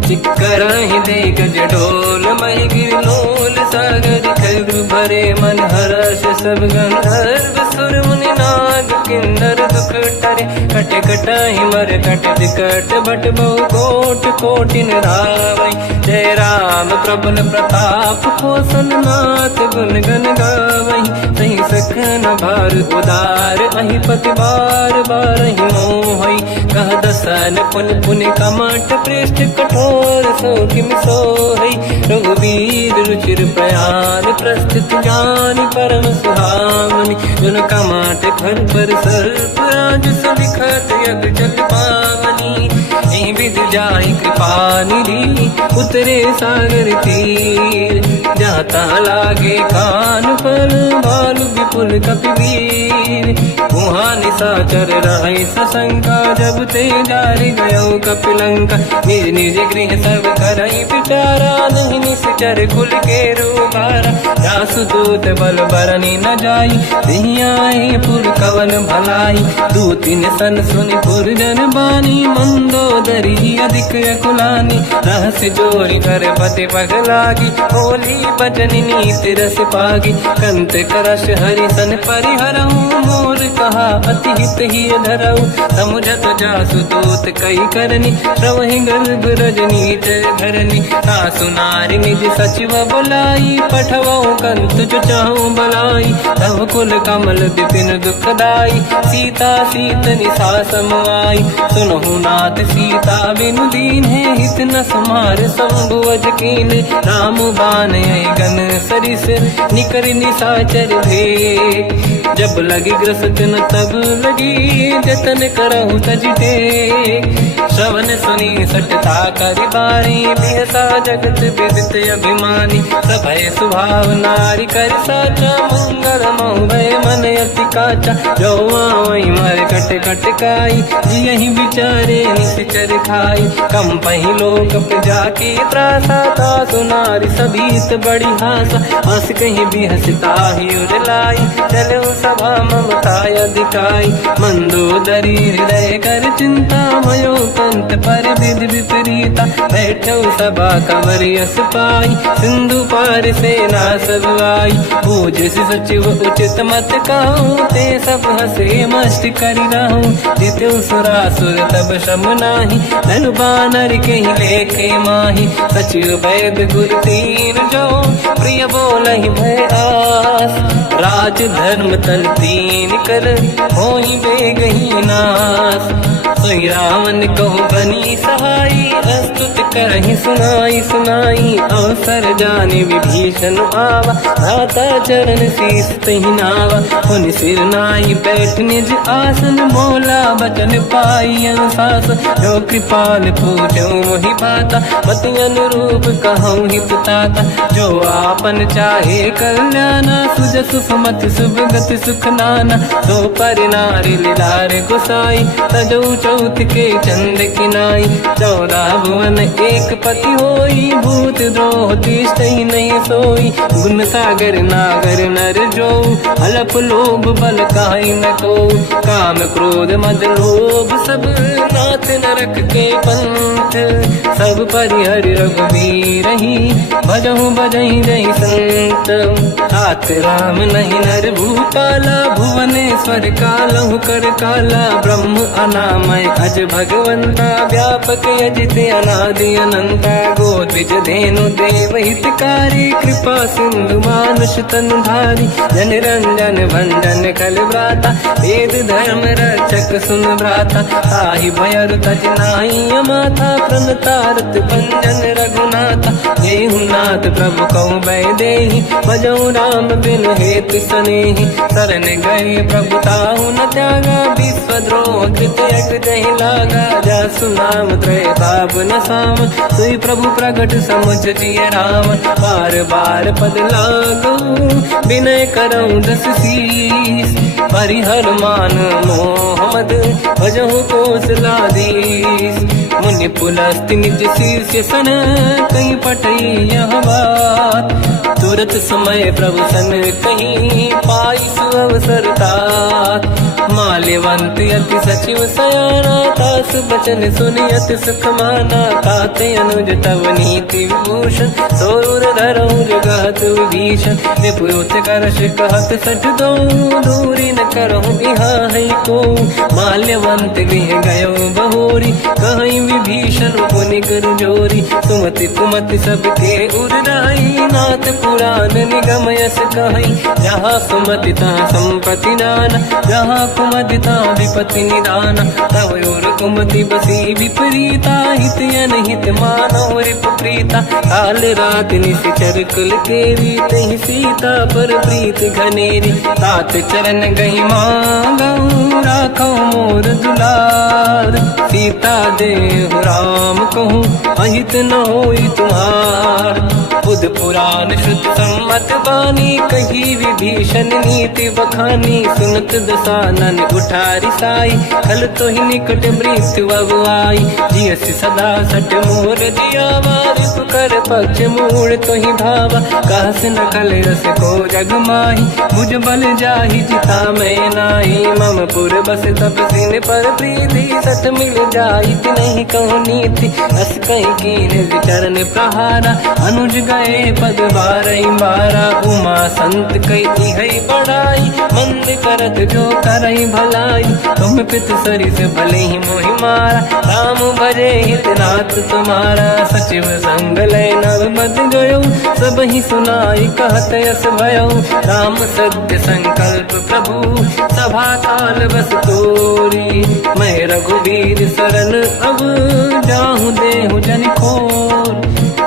चिक्करहि दिग्गज डोल मही गिरलोल सागर खग भरे मन हर्ष सब गंधर्व सुर मुनि नाग किन्नर दुख टरे। कट कटाहि मर कट विकट भट बहु कोट कोटि निरावै। जय राम प्रबल प्रताप कोसल नाथ गुण गन गावै। सही सखन भार उदार अहि पति बार बारहि मोहै। कह दसन पुन पुन कमठ पृष्ठ कठोर सो किम सोहै। रघुवीर रुचिर प्रयाण प्रस्तुत ज्ञान परम सुहामनि। जुन कमठ फल पर सर्प राज सबिखत यग जल पावनी। एहि विध जाहि कृपा निधि उतरे सागर तीर। जाता लागे कान फल भालु विपुल कपिवीर। वहाँ निशाचर रहे सशंका जब ते जारि गयो कपिलंका। निज निज गृह सब करई विचारा नहीं निश्चर कुल के रूबारा। जासु दूत बल बरनी न जाई दिहियाई पुर कवन भलाई। दूतिन सन सुनि पुर जन बानी मंदोदरी अधिक अकुलानी। रहस्य जोरी कर पति पगलागी होली बचन नीति रस पागी। कंत करश हरि सन परिहरहु मोर कहा अति हित ही धरऊ। समुझत जासु दूत कई करनी श्रवहि गर्भ रजनी जय धरनी। सासु नारी निज सचिव बुलाई पठवऊ कंत जो चाहू बलाई। तव कुल कमल विपिन दुखदाई सीता सीत निशा समाई। सुनहु नाथ सीता बिनु दीन है हित न समार शंभुवज कीन। राम बान आई गन सरिस निकर निशाचर भेद। जब लगी ग्रस्त न तब लगी जतन करहु तज टेक। श्रवण सुनी सटता करि बारी बिहसा जगत विदित अभिमानी। सभय स्वभाव नारी कर साचा मंगल महु भय मन अति काचा। जो आवई मर कट कट काई यही विचारे निश्चर खाई। कम पही लोक प्रजा की त्रासा तासु नारी सभीत बड़ी हासा। हंस कहीं भी हंसता ही उरलाई चलो सभा ममता अधिकाई। मंदोदरी हृदय कर चिंता भयो कंत पर विधि विपरीता। बैठो सभा कंवर यस पाई सिंधु पार सेना सब आई। पूज सचिव उचित मत कहूँ ते सब हंसे मस्त करि रहूँ। जित्यु सुरासुर तब शम नाही धनु बानर के लेखे माही। सचिव वैद गुरु तीन जो प्रिय बोलहि भय आस। राज धर्म तल तीन कर होई बेगही नास। सोई रावण कहु बनी सहाई अस्तुत करहि सुनाई सुनाई। अवसर जाने विभीषण आवा भ्राता चरण शीस तहि नावा। पुन सिर नाई बैठ निज आसन मोला बचन पाई अनुशासन। जो कृपाल पूछो मोहि बाता पति अनुरूप कहूँ हित ताता। जो आपन चाहे कल्याणा सुजसु सुमति सुभगति सुख नाना। तो पर नारी लीलार गोसाई तजौ चौथ के चंद किनाई। 14 भुवन एक पति होई भूत द्रोह तिष्ठइ नहीं सोई। गुण सागर नागर नर जो अलप लोभ बल काई न को। काम क्रोध मद लोभ सब नाथ नरक के पंथ। सब परिहरि रघुबीर ही भजहु बजहि जहि संत। हाथ राम नहीं नर भूपाला भुवनेश्वर कालहु कर काला। ब्रह्म अनामय अज भगवंता व्यापक यजित अनादि अनंता। गोद्विज धेनु देव हितकारी कृपा सिंधु मानुष तनुधारी। जन रंजन भंजन कल व्राता वेद धर्म रक्षक सुन भ्राता। ताहि भयर तज नाहि अमाथा प्रणतारत भंजन रघुनाथा। जेहु नाथ प्रभु कहु बै देहि भजहु राम बिन हेतु सनेहि। शरण गए प्रभु ताहु न त्यागा विश्वद्रोह कृत यज्ञ जहि लागा। जासु नाम त्रय ताप न साम सोई प्रभु प्रगट समुझ जिय राम। बार बार पद लागऊ विनय करऊँ दस शीस। परिहर मान मोह मद भजहु कौशलाधीश। मुनि पुलस्त्य निज शीर्ष सन कहीं पटई यह बात। तुरत समय प्रभु सन कहीं पाई सुअवसर तात। माल्यवंत अति सचिव सयाना तास बचन सुनि अति सुख माना। ताते अनुज तव नीति विभूषण सोरुर धरऊँ जगत विभीषण। विपुत करश कहत सठ दो दूरी न करहु इहाँ है को। माल्यवंत गृह गयो बहोरी कहीं विभीषण पुनि कर जोरी। सुमति कुमति सबके उरनाई नाथ पुराण निगम यस कहीं। जहाँ सुमति तहाँ संपत्ति नाना जहाँ कुमति तहाँ विपत्ति निदाना। तव और कुमति बसी विपरीता हित अनहित मानव रिप प्रीता। काल रात निश्चर कुल केरी तहि सीता पर प्रीत घनेरी। तात चरण गही मांगऊ राखो मोर दुलार। सीता देहु राम कहूँ अहित न होई तुम्हार। बुध पुराण शुद्ध सम्मत बानी कही विभीषण नीति बखानी। सुनत दसानन उठारी साई खल तो ही निकट मृत्यु अब आई। जियस सदा सट मोर जियावा रिप कर पक्ष मूल तो ही भावा। कहस न कल रस को जग माही भुज बल जाहि जिता मैं नाही। मम पुर बस तब सिन पर प्रीति सत मिल जाई नहीं कहूँ नीति। अस कहीं कीन चरण प्रहारा अनुज गए पद बारई बारा। उमा संत कई है बड़ाई मंद करत जो करई भलाई। तुम पित सरिस भले ही मोहि मारा राम भजे हित नाथ तुम्हारा। सचिव संग लय नव बद गयो सब ही सुनाई कहत यस भयो। राम सत्य संकल्प प्रभु सभा काल बस तोरी। मैं रघुबीर शरण अब जाहु देहु जन खोर।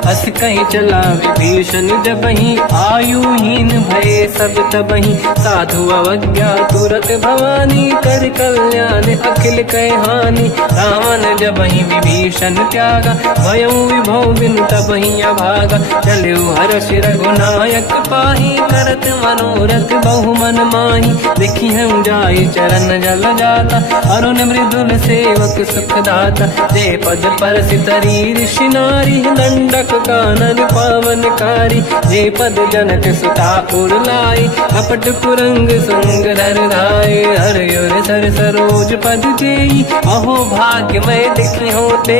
अस कहीं चला विभीषण जबहि आयुहीन भये सब तबहि। साधु अवज्ञा तुरत भवानी कर कल्याण अखिल कह हानि। रावण जबहि विभीषण त्यागा भयउ विभौ बिनु तबहि अभागा। चलु हर्ष रघुनायक पाहि करत मनोरथ बहु मन माहि। देखी हूँ जाई चरण जल जाता अरुण मृदुल सेवक सुख दाता। जय पद परस तरी ऋषि नारी दंडक कानन पावनकारी। जे पद जनक सुता उरलाई कपट कुरंग संग धर धाय। हर युर सर सरोज पद जेई अहो भाग्य मैं दिखी होते।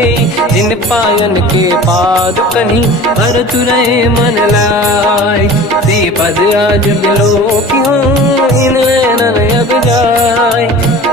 जिन पायन के पाद कन्ही हर तुरहे मन लाई। ते पद आज बिलो की हो इन नैनन अब जाय।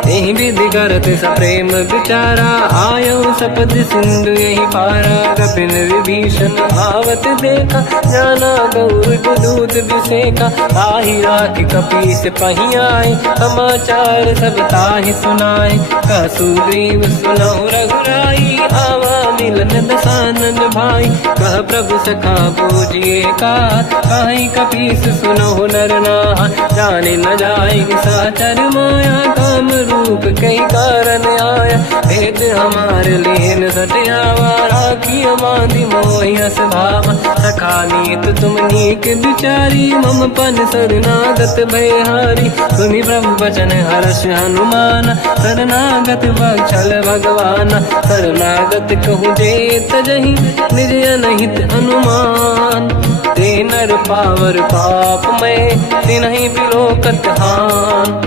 यही विधि करत सप्रेम विचारा आयो सपद सिंधु यही पारा। कपिन विभीषण आवत देखा जाना गौर दूत विसेका। ताहि राख कपीस पही आए समाचार सब ताहि सुनाए। कह सुग्रीव सुनहु रघुराई आवा मिलन दसानन भाई। कह प्रभु सखा पूजिए का कहीं कपीस सुनहु नर नाहा। जाने न जाएगी साचर माया काम रूप कई कारण आया। भेद हमारे लेन सटियावा राखी बांधी मोहि अस भावा। सखा नीत तुम नीक बिचारी मम पन शरणागत भयहारी। सुनि प्रभु वचन हर्ष हनुमान शरणागत बक्षल भगवाना। शरणागत कहूँ जेत जहि निज अनहित अनुमान। ते नर पावर पाप में तिन्हि बिलोकत हान।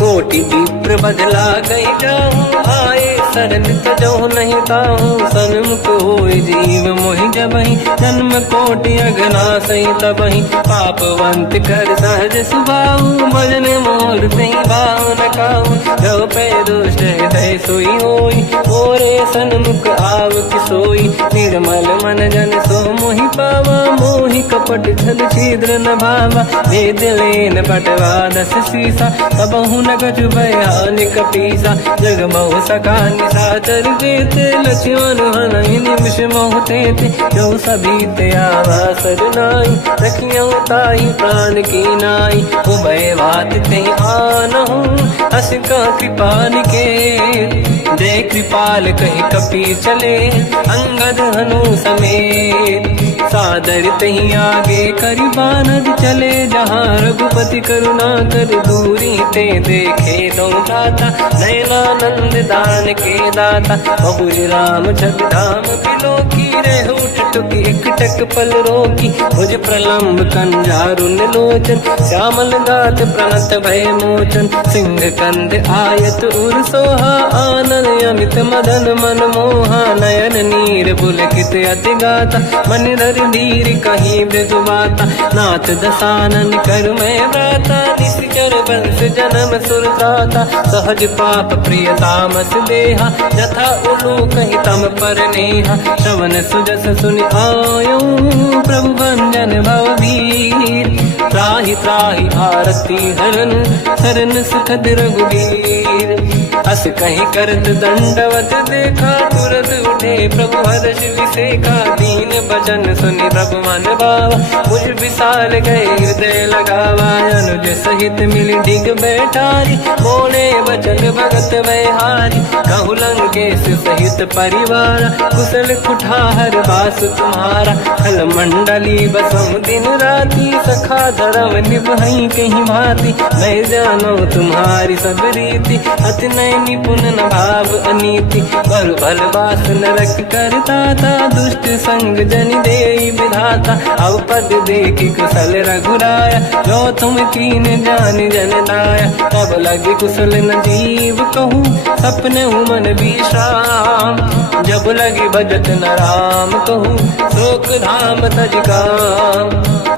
कोटि विप्र बदला गई जाऊं, आए शरण तजो नहीं ताऊं। सन्मुख होय जीव मोहि जबहि, जन्म कोटि अगना सही तबहि। पापवंत कर सहज सुभाऊ, भजन मोर तहि भाव न काऊ। जो पै दुष्ट हृदय सोई होई, मोरे सन्मुख आव किसोई। निर्मल मन जन सो मोहि पावा, मोहि कपट छल छिद्र न भावा। वेद लेन बटवा दस सीसा, तबहु न कछु भय हानि कपीसा। जग बहु सका निशाचर जेते, लक्ष्मण हनहि निमिष मोहु तेते। जो सभी ते आवा सरनाई, रखियौ ताहि प्राण की नाई। उभय बात ते आनहु, अस का कृपाल के। जय कृपाल कहि कपि चले, अंगद हनु समेत। सादर तहि आगे करि बानर चले, जहाँ रघुपति करुणा कर दूरी ते देखे दो दाता। नयनानंद दान के दाता, बहुज राम छग धाम बिलोकी। रेहु टुक एक टक पल रोकी, भुज प्रलम्ब कंजारुन लोचन। श्यामल गात प्रणत भय मोचन, सिंह कंद आयत उर सोहा। आनन अमित मदन मन मोहा, नयन नीर पुलकित अति गाता। मन धर धीर कहीं ब्रज बाता, नाथ दसानन कर मैं व्राता। निश्चर वंश जन्म सुर त्राता, सहज पाप प्रिय तामस देहा। जथा उलू कहीं तम पर नेहा, श्रवण सुजस सुनि आयो। प्रभु भंजन भवभीर, त्राहि त्राहि आरती हरन। शरण सुखद रघुबीर, अस कहीं करत दंडवत देखा। तुरत उठे प्रभु हर्ष विसेखा, दीन बचन सुनि प्रभु मन भावा। मुझ विशाल गए हृदय लगावा, अनुज सहित मिल डिग बैठारी। बोले बचन भगत वैहारी, कहु लंकेश सहित परिवार। कुशल कुठार बास तुम्हारा, खल मंडली बसम दिन राती। सखा धर्म निभई कहीं भांति, मैं जानो तुम्हारी सब रीति। अति नय निपुण न भाव अनीति, बल बल बास नरक करताता। दुष्ट संग जन देई विधाता, अब पद देखि कुशल रघुराया। जो तुम कीन जान जन दाया, तब लगे कुशल न जीव कहूँ। सपने मन विश्राम, जब लगे भजत न राम कहूँ। शोक धाम तज काम,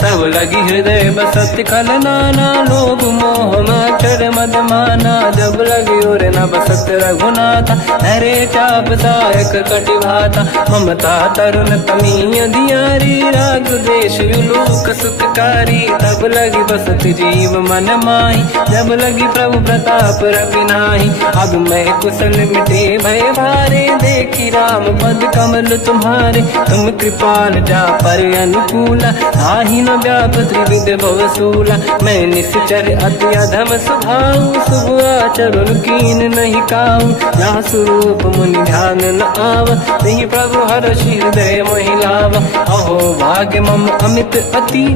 तब लगी हृदय बसत खल नाना। लोभ मोह माचर मद माना, जब लगी उर न बसत रघुनाथा। हरे चाप सायक कटि भाता, ममता तरुण तमीय अधियारी। राग देश युलूक सुखकारी, तब लगी बसत जीव मन माही। जब लगी प्रभु प्रताप रवि नाही, अब मैं कुशल मिटे भय भारे। देखी राम पद कमल तुम्हारे, तुम कृपाल जा पर अनुकूला। ताहि न व्याप त्रिविध भवसूला, मैं निश्चर अति अधम स्वभाव। शुभ आचरण कीन नहीं काऊ, जहाँ स्वरूप मुनि ध्यान न आव। नहीं प्रभु हर्ष हृदय महिलावा, अहो भाग्य मम अमित अति।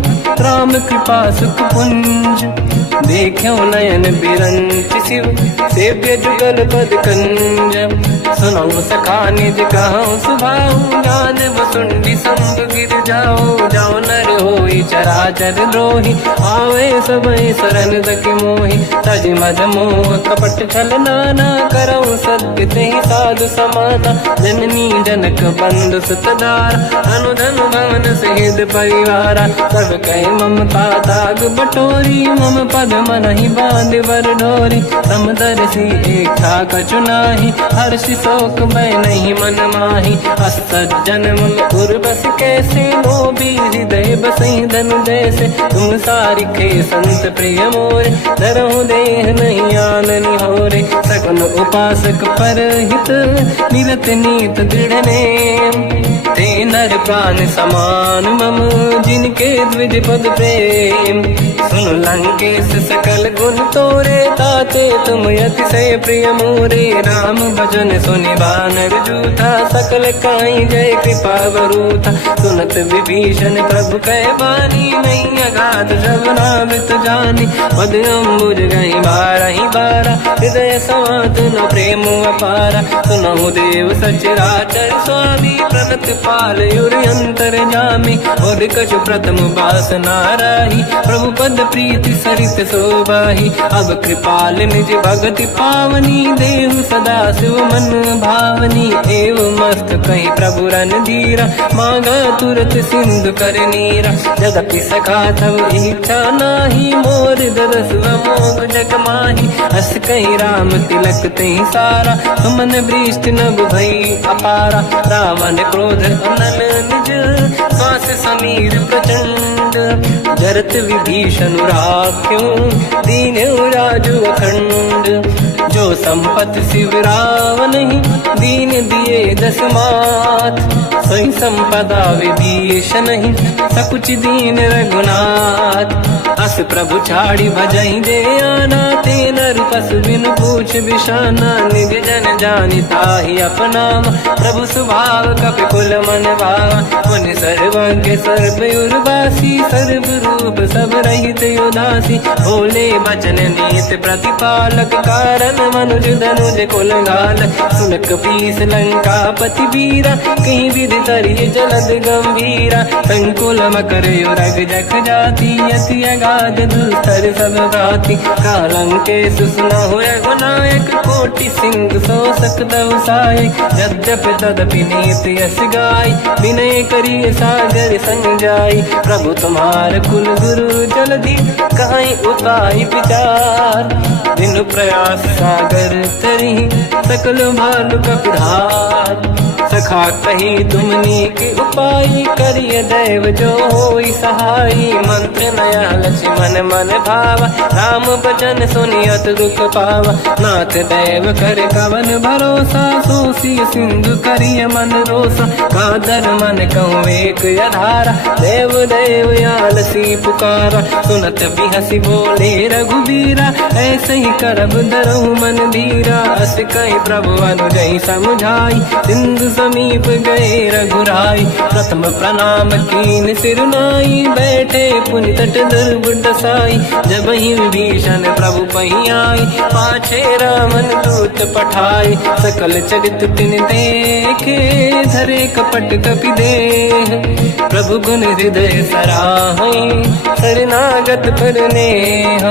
राम कृपा सुख पुंज, देखो नयन बिरंच शिव। सेव्य जुगल पद कंज, सुनौ सखा निज कहूँ सुभाऊ। ज्ञान वसुंडी संग गिर जाओ, जाओ नर होई चराचर द्रोही। आवे सबई शरण दक मोहि, तज मद मोह कपट छल नाना। करौ सत्य तेहि साधु समाना, जननी जनक बंधु सुतदारा। अनुधन भवन सहित परिवारा, सब कहे ममता ताग बटोरी। मम पद मनहि बांध बर डोरी, समदर्शी इच्छा कछु नाही। हर्षि शोक भय नहीं मन माही, असज्जन मम उर्वश कैसे। लोभी हृदय बसई धनु जैसे, तुम सारिखे संत प्रिय मोरे। धरहु देह नहीं आननि होरे, सगुन उपासक पर हित। निरत नीत दृढ़ नेम, ते नर प्राण समान मम। जिनके द्विज पद प्रेम, सुन लंकेश सकल गुण तोरे। ताते तुम अतिशय प्रिय मोरे, राम भजन सुनि बानर जूथा। सकल काई जय कृपा वरूथा, सुनत विभीषण प्रभु कह बानी। नहीं अगाध श्रवणामृत जानी, पद अम्बुज गई बारहि बारा। हृदय समात न प्रेम अपारा, सुनहु देव सचराचर स्वामी। प्रणत पाल युर अंतर जामी, और कछु प्रथम बास नाराही। प्रभु पद मंद प्रीति सरित शोभाही। अब कृपाल निज भगति पावनी, देहु सदा शिव मन भावनी। एव मस्त कहीं प्रभु रन धीरा, मांगा तुरत सिंधु कर नीरा। जगति सखा तब इच्छा नाही, मोर दरस मोग जग माही। हस कहीं राम तिलक तही सारा, सुमन वृष्टि नभ भई अपारा। रावण क्रोध अनल निज, श्वास समीर प्रचंड। जरत विभीषण राख्यो, दीन राजु अखंड। जो संपत शिव रावण ही, दीन दिए दस मात। सोई संपदा विभीषण ही, सकुच दीन रघुनाथ। अस प्रभु छाड़ी भजई दे आना, ते नर पशु बिनु पूछ बिशाना। निज जन जानि ताहि अपनाम, प्रभु स्वभाव कपि कुल मन भावा। मुनि सर्वज्ञ सर्व उर्वासी, सर्व रूप सब रहित उदासी। भोले बचन नीत प्रतिपालक, कारण मनुज धनुज कुल घाल। सुन कपीस लंका पति वीरा, कहीं विधि तरिय जलद गंभीरा। संकुल मकर युरग जख जाति, अति अगाध दुस्तर सब भाति। कालंके सुसना हुए गुनायक, कोटि सिंह सो सकदव सहायक। यद्यपि तदपि नीत यस गाय, विनय करिय सागर संग जाई। प्रभु तुम्हार कुल गुरु जलधि, कहीं उपाय विचार। बिनु प्रयास सागर तरी, सकल भालु कपिधार। सखा कही तुमनी के उपाय, करिय दैव जो होई सहाई। मंत्र नया लक्ष्मण मन भावा, राम भजन सुनियत दुख पावा। नाथ दैव कर कवन भरोसा, सोसी सिंधु करिय मन रोसा। कादर मन कहूँ एक अधारा, देव देव आलसी पुकारा। सुनत बिहसी बोले रघुबीरा, ऐसे ही करब धरहु मन धीरा। अस कहीं प्रभु अनुजई समझाई, सिंधु समीप गए रघुराई। प्रथम प्रणाम कीन सिर नाई, बैठे पुनि तट दुर्ग दसाई। जब ही विभीषण प्रभु पही आई, पाछे रामन दूत पठाई। सकल चरित तिन देखे, धरे कपट कपि देह। प्रभु गुण हृदय सराहई, शरणागत पर नेह।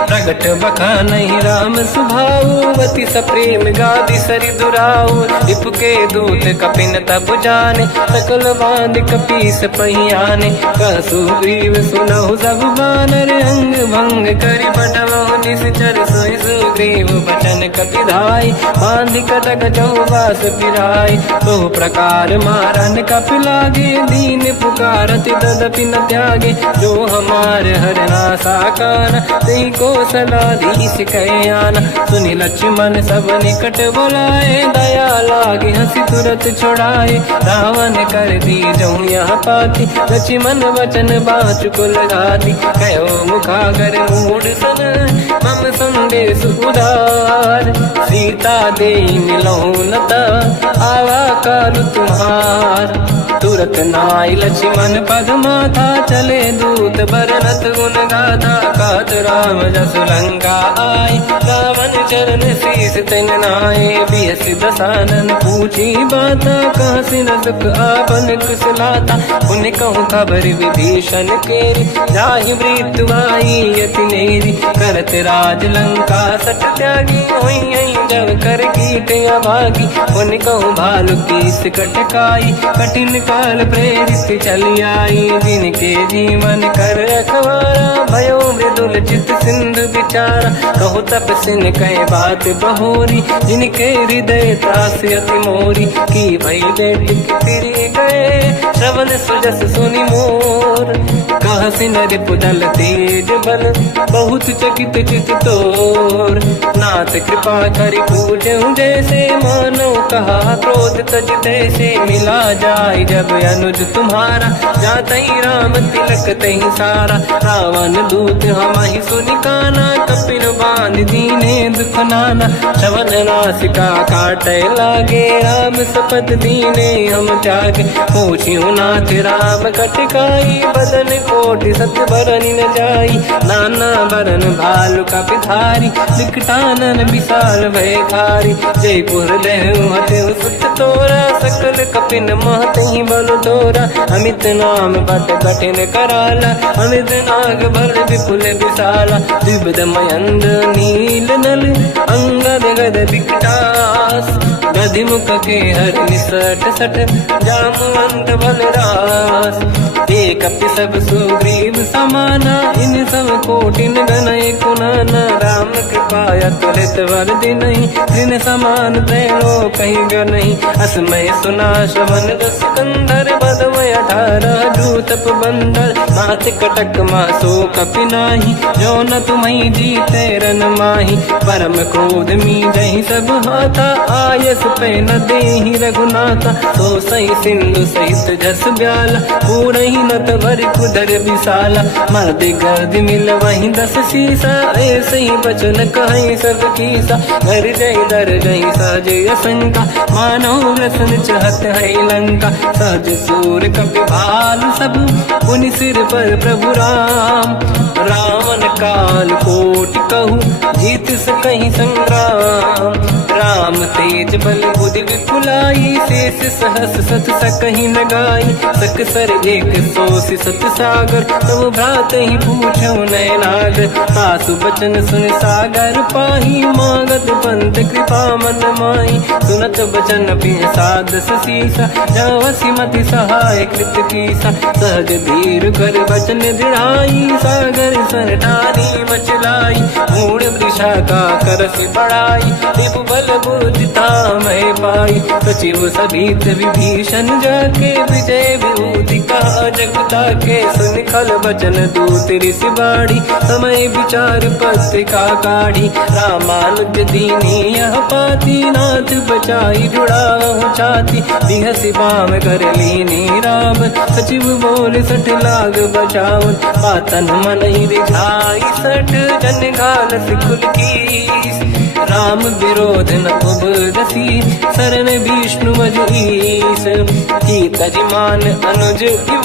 प्रगट बखानहि राम सुभाऊ, अति सप्रेम गादि सरि दुराऊ। रिपुके दूत कपिन तब जाने, सकल बांध कपीस पहियाने। कहसु ग्रीव सुनहु सब बानर, अंग भंग करि बटवहु निश्चर। सोई सुग्रीव बचन कपिधाई, बांध कटक चौबास पिराई। तो प्रकार मारन कपि लागे, दीन पुकारत तदपि न त्यागे। जो हमार हरना साकाना, तेहि को सलाधीश कहे आना। सुनि लक्ष्मण सब निकट बुलाए, दया लागे हंसी तुरत छुड़ाए। रावण कर दी जो यहाँ पाती, लक्ष्मण वचन बाचु कुल घाती। कहो मुखागर मूढ़ सन, मम संदेश उदार। सीता दे मिलहु नता, आवा काल तुम्हार। तुरत नाई लक्ष्मण पद माथा, चले दूत बरनत गुण गाथा। कहत राम जसु लंका आए, रावण चरण शीस तिन नाए। बियस दसानन पूछी बाता, कहसी न दुख आपन कुशलाता। पुण्य कहूँ खबर विभीषण केरी, जाहि मृत्यु आई यति नेरी। करत राज लंका सट त्यागी, होई जब कर कीट अभागी। पुण्य कहूँ भालु कीस कटकाई, कठिन काल प्रेरित चली आई। जिनके जीवन कर रखवारा, भयो मृदुल चित सिंधु विचारा। कहु तपसिन कहे बात बहोरी, जिनके हृदय त्रास अति मोरी। की भई बेटी फिर गए, श्रवण सुजस सुनि मोर। कहसी नर पुदल तेज बल, बहुत चकित चित तोर। नाथ कृपा करि पूजहु जैसे, मानो कहा क्रोध तज तैसे। मिला जाय जब अनुज तुम्हारा, जातहि राम तिलक तहि सारा। रावण दूत हमहि सुनि काना, कपिन बांध दीने दुख नाना। श्रवण नासिका काटे लागे, राम सपथ दीने हम त्यागे। पूछियो नाथ राम कटकाई, बदन कोटि सत बरनि न जाई। नाना बरन भालु कपिधारी, विकटानन विशाल भयकारी। जयपुर देहु हतेउ सुत तोरा, सकल कपिन महतहि बल तोरा। अमित नाम बत कठिन कराला, अमित नाग बल विपुल विशाला। द्विविध मयंद नील नल, अंगद गद विकटास। गधिमुख के हर निसट सठ, जामवंत बलरास। एक अपि सब सुग्रीव समाना, इन सब कोटिन गनय कुनाना। राम कृपाया त्वरित वर दिनहि, जिन समान त्रैलो कहीं गनहि। असमय सुना श्रवण रस कंधर, बदमय 18 दूतप बंदर। नाथ कटक मासो कपि नाही, जो न तुम्हि जीते रन माही। परम क्रोध मी जहि सब हाथा, आयस पे न देहि रघुनाथा। तो सही सिंधु सहित जस ब्याला, पूरहि नत भर कुदर विशाला। मर्द गर्द मिल वही 10 सीसा, ऐसे ही बचन कहीं सब कीसा। घर जय दर जय सहज असंका, मानो रसन चहत है लंका। सहज सूर कपि भाल सब, पुनि सिर पर प्रभु राम। रावण काल कोटि कहूँ, जीत सकहि संग्राम। राम तेज बल बुद्धि विपुलाई, शेष सहस सत सकहि न गाई। सकसर एक सोसी सत सागर, तब भ्रात ही पूछौ नय नागर। सासु बचन सुन सागर पाही, मांगत पंत कृपा मन माही। सुनत बचन पिय सादस सीसा, जावसी मति सहाय कृत कीसा। सहज धीर कर बचन दृढ़ाई, सागर सन ठानी मचलाई। मूढ़ वृषा का करसि बढ़ाई, देव बल बुद्धि तामहि पाई। सचिव सभीत विभीषण जाके, विजय विभूति कहा जगता के। सुन खल बचन दूत ऋषि बाड़ी, समय विचार पत्रिका काढ़ी। रामानुज दीनी यह पाती, नाथ बचाई जुड़ाहु छाती। बिहसि बाम कर लीनी राम, सचिव बोल सठ लाग बचावन। पातन मन ही रिझाई सठ, जन घालस खुल कीस। राम विरोध न उबरसी, शरण विष्णु मजईस। कीतजिमान अनुज इव,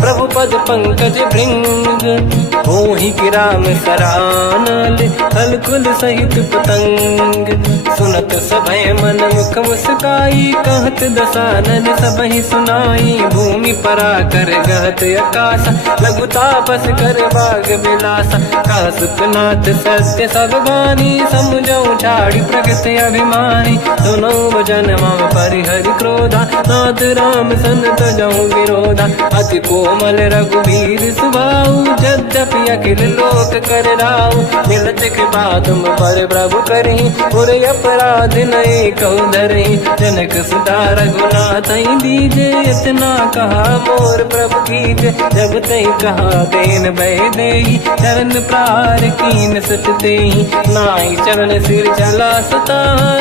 प्रभु पद पंकज भृंग। होहि कि राम सरानल, कलकुल सहित पतंग। सुनत सभय मन मुख मुस्काई, कहत दसानन सबहि सुनाई। भूमि परा कर गहत आकाशा, लघु तापस कर बाग बिलासा। कह सुखनाथ सत्य सब बानी, समुझौ ठाड़ी प्रगत अभिमानी। सुनो वचन मम परिहरि क्रोधा, नाथ राम सन तजौ विरोधा। अति कोमल रघुवीर सुभाऊ, यद्यपि अखिल लोक कर राऊ। मिलत कृपा तुम पर प्रभु करहि, पुर अपराध नये कहु धरहि। जनक सुता रघुनाथ दीजे, इतना कहा मोर प्रभु कीजे। जब तई कहा देन भय देहि, चरण प्रहार कीन सट देहि। नाहि चरण सिर चला सता,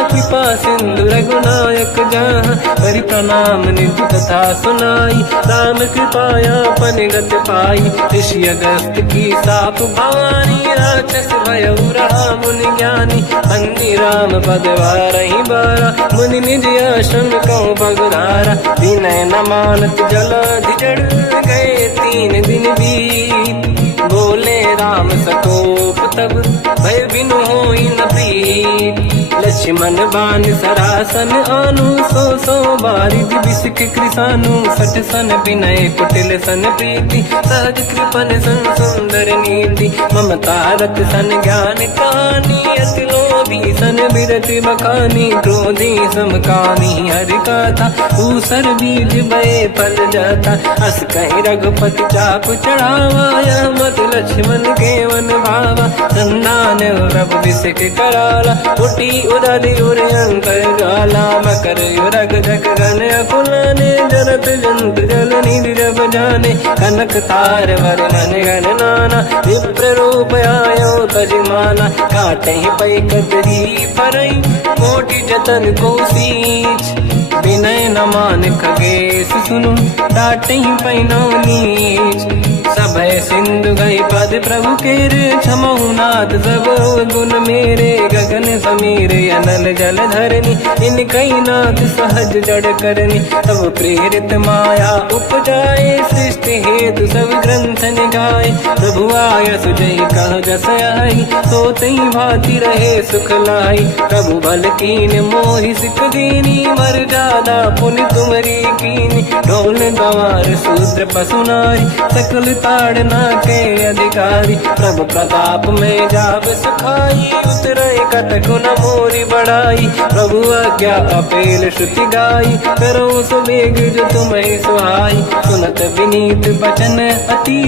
कृपा सिंधु रघुनायक जहाँ। हरि प्रणाम निधि कथा सुनाई, राम कृपाया पन गत पाई। ऋषि अगस्त की साप भवानी, राक्षस भयउ रहा मुनि ज्ञानी। बंदी राम पद वारहि बारा, मुनि निज आश्रम कहु बगुधारा। विनय न मानत जलाधि जड़, गए 3 दिन बीत। बोले राम सकोप तब, भय बिनु होई न प्रीत। लक्ष्मण बाण सरासन आनु, सो बारिधि बिसिक कृसानु। सठ सन विनय कुटिल सन प्रीति, सहज कृपन सन सुंदर नीति। ममता रत सन ज्ञान कहानी, अति लोभी सन बिरति बखानी। क्रोधी समकामी हरि कथा, ऊसर बीज बये फल जाता। अस कहि रघुपति चाप चढ़ावा, यह मत लक्ष्मण के वन भावा। संधान रब बिसिक कराला, उठी उदधि उर अंकर गाला। मकर युरग जग गण अकुलाने, जरत जंत जल निधि जब जाने। कनक तार वर्णन गण नाना, विप्र रूप आयो तजमाना। काटे पै कतरी परई, कोटि जतन को सींच। विनय न मान खगेश सुनु, डांटहि पैनौ नीच। सभय सिंधु गई पद प्रभु केरे, क्षमहु नाथ सब गुण मेरे। गगन समीर अनल जल धरनी, इनकई नाथ सहज जड़ करनी। तब प्रेरित माया उपजाए, सृष्टि हेतु सब ग्रंथ निगाए। प्रभु आय सुजय कह जस आई, सोतई भांति रहे सुख लाई। प्रभु बल कीन मोहि सिख दीनी, मर जा ज्यादा पुण्य तुमरी कीनी। ढोल गवार शूद्र पशु नारी सकल ताड़ना के अधिकारी। प्रभु प्रताप में जाब सुखाई उतरे कतक न मोरी बढ़ाई। प्रभु आज्ञा अपेल श्रुति गाई करो सुबेग जो तुम्हें सुहाई। सुनत विनीत बचन अति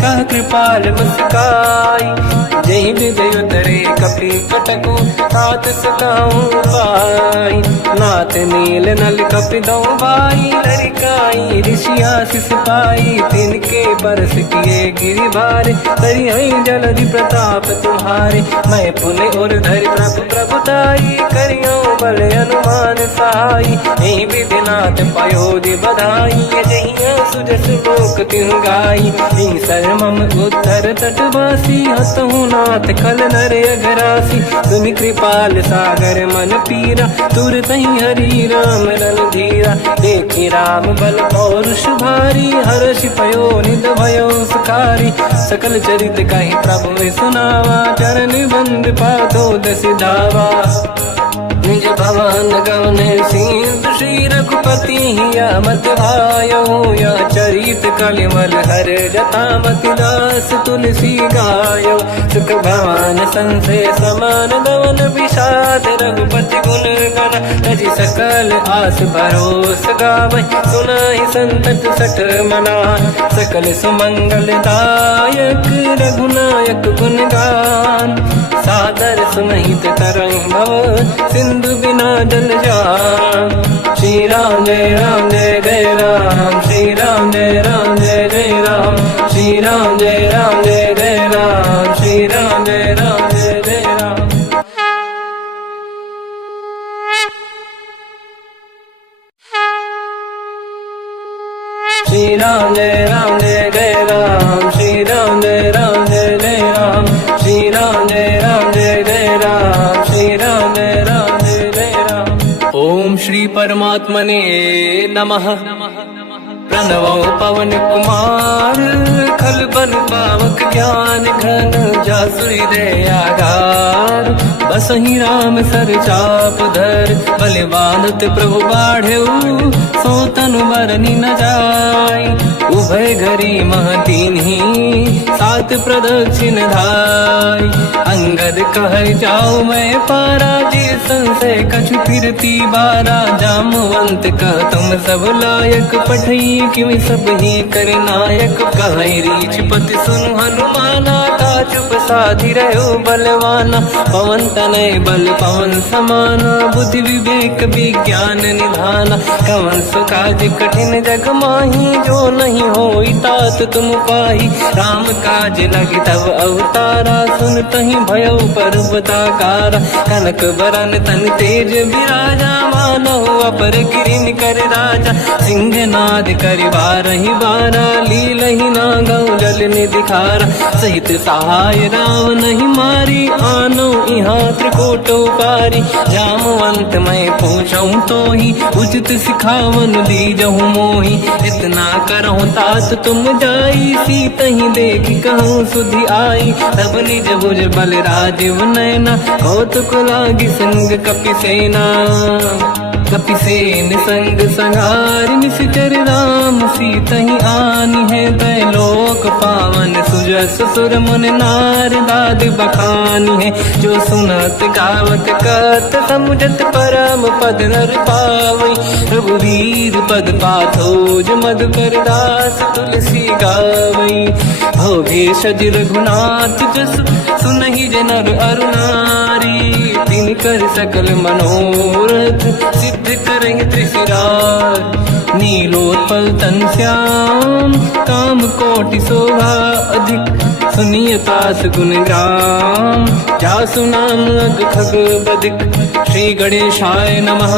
कह कृपाल मुस्काई। जय विजय उतरे कपि कटकु तात सकाऊं पाई। नाथ नील नल कपि दो भाई लरिकाई। ऋषि आशीष पाई तिनके बरस किए गिरि भारे। तरिहै जलधि प्रताप तुम्हारे मैं पुण्य और धरि प्रभु प्रभुताई। करियो बल अनुमान सहाई यही विधिनाथ पयोधि बधाई। जहिया सुजस लोक तिहु गाई शर्मम उत्तर तटवासी। हसहु नाथ खल नर अघरासी तुम कृपाल सागर मन पीरा। तुरत ही हरि राम रणधीरा देखी राम बल पौरुष भारी। हर्ष पयो निध भयो सुखारी सकल चरित कहि प्रभु सुनावा। चरण बंद पादो दस धावा निज भवन गवने सिंधु श्री रघुपति या मत भायो। या चरित कलिमल हर जता मति दास तुलसी गायो। सुख भवन संसे समान गवन विषाद रघुपति गुण गण। तजि सकल आस भरोस गावै सुनाहि संतत सठ मना। सकल सुमंगल दायक रघुनायक गुण गान। सादर सुनहित तरंग भव सिंधु बिना जल जान। श्री राम जय राम जय जय राम। श्री राम जय राम जय जय राम। श्री राम जय राम जय जय राम। श्री राम जय राम जय जय राम। श्री राम जय राम जय जय राम। श्री राम जय राम जय जय राम। श्री राम जय राम जय जय राम। श्री राम जय राम जय जय राम। ओम श्री परमात्मने नमः। प्रणवो पवन कुमार खल बन पावक ज्ञान घन। जासुरी दयागार बसहि राम सर चाप धर। बलवानत प्रभु बाढ़ऊ सो तनु मरनी न जाय। उभय घरी महतीन्ही सात प्रदक्षिण धाय। अंगद कह जाओ मैं पारा जी संशय कछु फिरती बारा। जामवंत कह तुम सब लायक पठई किमि सब ही कर नायक। कहीं रीछ पति सुनु हनुमाना का चुप साधि रहो बलवाना। पवन तनय बल पवन समाना बुद्धि विवेक विज्ञान निधाना। कवन सुकाज कठिन जग माही जो नहीं होई तात तुम पाही। राम काज लगी तब अवतारा सुन तहि भयो पर्वताकारा। कनक बरन तन तेज विराजा मानहु अपर गिरिन कर राजा। सिंहनाद करि बारहि बारा लीलहि नागौ जल निधिखारा। सहित सहाय राम नहीं मारी आनो इहाँ त्रिकोटो पारी। जामवंत मैं पूछऊँ तो ही उचित सिखावन दीजहु मोही। इतना करहु तात तुम जाई सीतहि देखि कहूँ सुधि आई। तब निज भुज बल राजीव नैना कौतुक लागी संग कपि सेना। कपिसेन संग संहार निश्चर राम सीतहि आनी है। दैलोक पावन सुजस सुर मुन नार दाद बखानी है। जो सुनत गावत कत समुझत परम पद नर पावै। रघुवीर पद पाथोज मधुकर दास तुलसी गावै। भव भेषज रघुनाथ जस सुनहि जनर अरु नारी। तिन कर सकल मनोरथ सिद्ध करेंगे त्रिशिरार। नीलोत्पल तन श्याम काम कोटि शोभा अधिक। सुनिय पास गुण ग्राम जासु नाम अग खग बदिक। श्री गणेशाय नमः।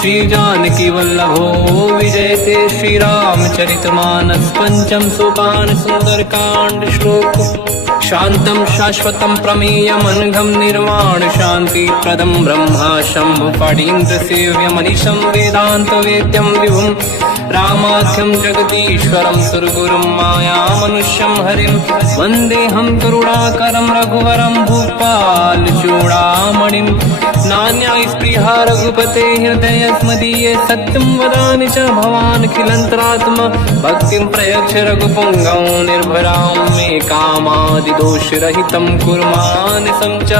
श्री जानकी वल्लभो विजयते। श्री रामचरितमानस पंचम सोपान सुंदर कांड श्लोक। शान्तं शाश्वतं प्रमेयमनघं निर्वाण शान्तिप्रदं ब्रह्मा शम्भु फणीन्द्रसेव्यमनिशं वेदान्तवेद्यं विभुं रामाख्यं जगदीश्वरं सुरगुरुं मायामनुष्यं हरिं वन्देऽहं करुणाकरं रघुवरं भूपालचूडामणिं नान्यास्पृहा रघुपते हृदयस्मदीये सत्यं वदामि च भवान् खिलन्तरात्मा भक्तिं प्रयच्छ रघुपुङ्गं निर्भरां मे कामादिदोषरहितं कुर्मानसं च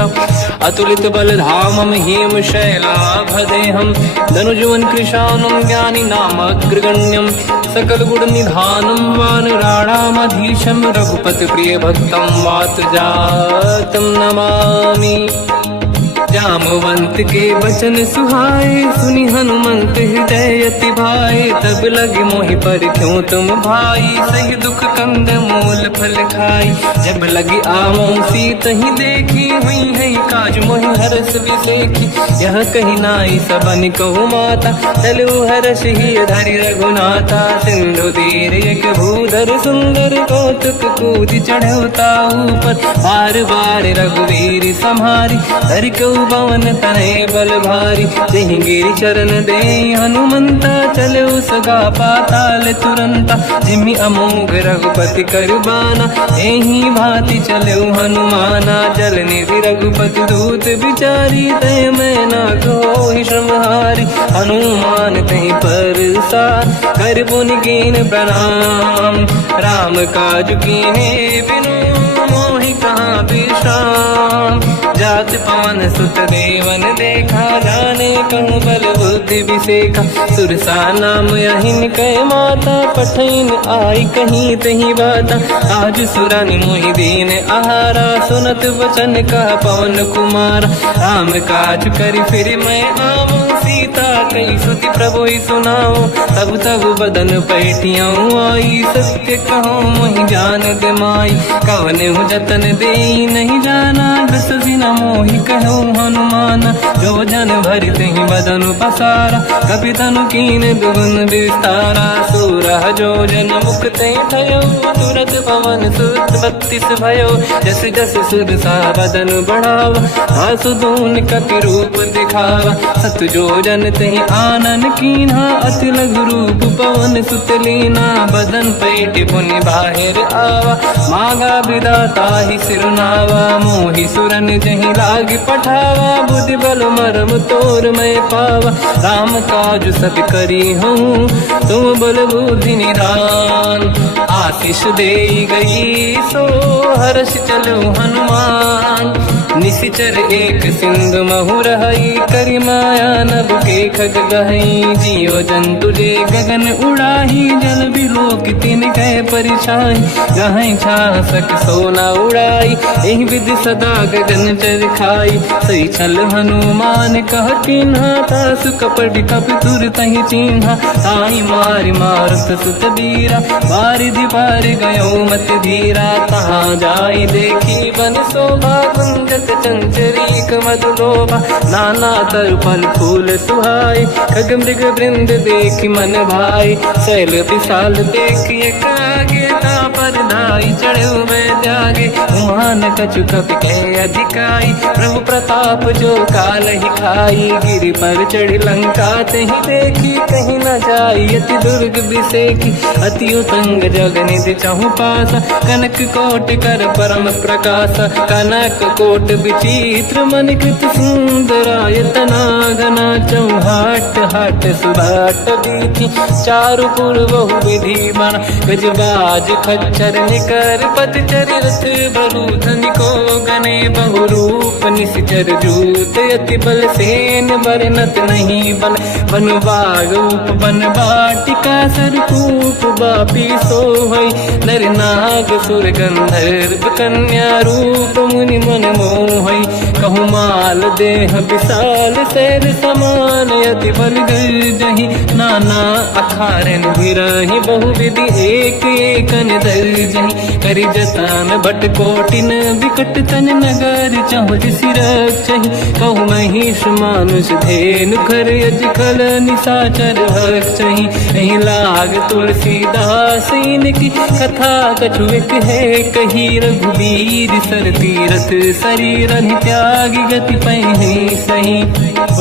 अतुलितबलधामं हेमशैलाभदेहं धनुजवन् कृशानं ज्ञानिनामग्रगण्यं सकलगुणनिधानं वानराणामधीशं रघुपतिप्रियभक्तं वातजातं नमामि। जामवंत के वचन सुहाए सुनि हनुमंत हृदय अति भाए तब लगे मोहि पर क्यों तुम भाई सही दुख कंद मूल फल खाई जब लगी आवों सीत ही देखी हुई है काज मोहि हरस विसेखी यह कही नाई सबन कहु माता चलो हरस ही धरि रघुनाथा सिंधु तीर एक भूधर सुंदर कौतुक कूद चढ़ौता ऊपर बार बार रघुवीर सम्हारी धरि कहु पवन तनय बल भारी तेहि गिरि चरण दे हनुमंता चलो सगा पाताल तुरंता जिमि अमोघ रघुपति करबाना एहि भांति चलो हनुमाना जल निधि रघुपति दूत बिचारी तय मैं ना कोहि श्रमहारी हनुमान तहि परसा कर पुनि कीन प्रणाम राम काज कीन्हे बिनु मोहि कहाँ विश्राम जात पवन सुत देवन देखा जाने कहूँ बल बुद्धि विसेखा सुरसा नाम यहिन कै माता पठैन आई कहीं तही बाता आज सुरनि मोहि दीन आहारा सुनत वचन का पवन कुमार राम काज करि फिर मैं आऊँ सीता कई सुति प्रभु ही सुनाओ तब तब बदन पैठियाँ आई सत्य कहो मोहि जान दे माई कवन हूँ जतन दे नहीं जाना दस दिन मोहि कहो हनुमान जो जन भरित ही बदन पसारा कपि तनु कीन दुगुन विस्तारा सूरह जो जन मुक्त भयो तुरत पवन सुत 32 भयो जस जस सुरसा बदन बढ़ावा आसु दून कपि रूप दिखावा सत जो जन तहि आनन कीन्हा अति लघु रूप पवन सुत लीना बदन पैठ पुनि बाहिर आवा मागा विदाता ही सिरनावा मोहि सुरन जहि लाग पठावा बुद्धि बल मरम तोर मैं पावा राम काज सब करी हूँ तुम बल बुद्धि निदान आशीष दे गई सो हर्ष चलो हनुमान निशिचर एक सिंधु महु रहई करि माया नभ के खग गहई जीव जंतु जे गगन उड़ाही जल बिलोक तिन कह परिछाई गहई छासक सोना उड़ाई एहि विधि सदा गगन चर खाई सही छल हनुमान कह किन्हा तासु कपट कप तुर तहि चिन्हा ताई मारि मारुत सुत बीरा बारिधि पार गयो मत धीरा तहाँ जाई देखी बन शोभा कुंजक चंचरीक मधुलोभा नाना तर फल फूल सुहाई खग मृग वृंद देखी मन भाई शैल विशाल देखिए कागे पर धाई चढ़े में त्यागे उमान कछु कप के अधिकाई प्रभु प्रताप जो काल ही खाई गिरि पर चढ़ी लंका तहि देखी कहीं न जाई अति दुर्ग विसेखी अति उतंग जग निधि चहु पासा कनक कोट कर परम प्रकाश कनक कोट विचित्र मन कृत सुंदरायतना घना चौहाट हाट सुभाट बीथी चारु पुर बहु विधि बन गजबाज खच्चर निकर पद चरित बरु धनिको गने बहु रूप निशिचर जूत अति बल सेन बरनत नहीं बल बन बाग उप बन बाटिका सरकूप बापी सोहई नर नाग सुर गंधर्व कन्या रूप मुनि मन मोहई कहु माल देह विशाल शैल समान यति बल गर्जहि, नाना अखारन भिरहि बहुविधि एक एकन दर्जहि। करि जतान भट कोटिन बिकट तन नगर, चहुँ जिसि रक्षहि। कहु महिष मानुष धेनु खर अज खल निशाचर भक्षहि। एहि लाग तुलसीदास इनकी कथा कछु एक है कही। रघुबीर सर तीरथ शरीर त्यागी गति पहि सही।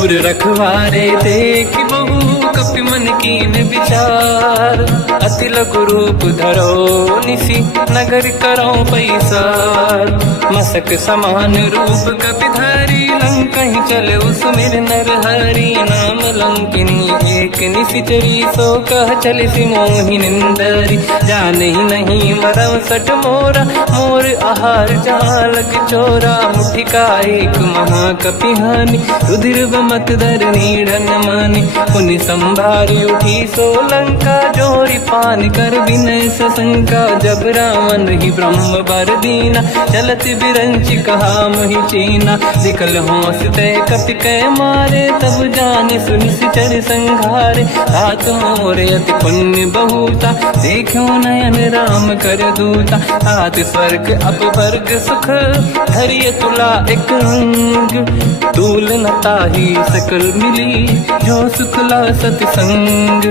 उर रखवारे देख बहु कपि मन कीन विचार, अति लघु रूप धरो निसी नगर करो पैसार। मसक समान रूप कपि धारी, लंकहि चले उसमिर नर हरि। नाम लंकिनी एक निशिचरी, सो कह चले सि मोहि निंदरी। जानहि नहीं मरम सट मोरा, मोर आहार जालक चोरा। मुठिका एक महाकपि हानि, रुधिर बमत धरनी ढन मानि। पुनि संभारी उठी सो लंका, जोरी पान कर विनय सशंका। जब रावण ही ब्रह्म बर दीना, चलत बिरंचि कहा मोहि चीना। निकल होश तय कपि कै मारे, तब जाने सुनिश्चर संघारे। तात मोरे अति पुण्य बहुता, देखो नयन राम कर दूता। तात स्वर्ग अपवर्ग सुख, धरिय तुला एक अंग। तूल न ताहि सकल मिली, जो सुख ला सत संग।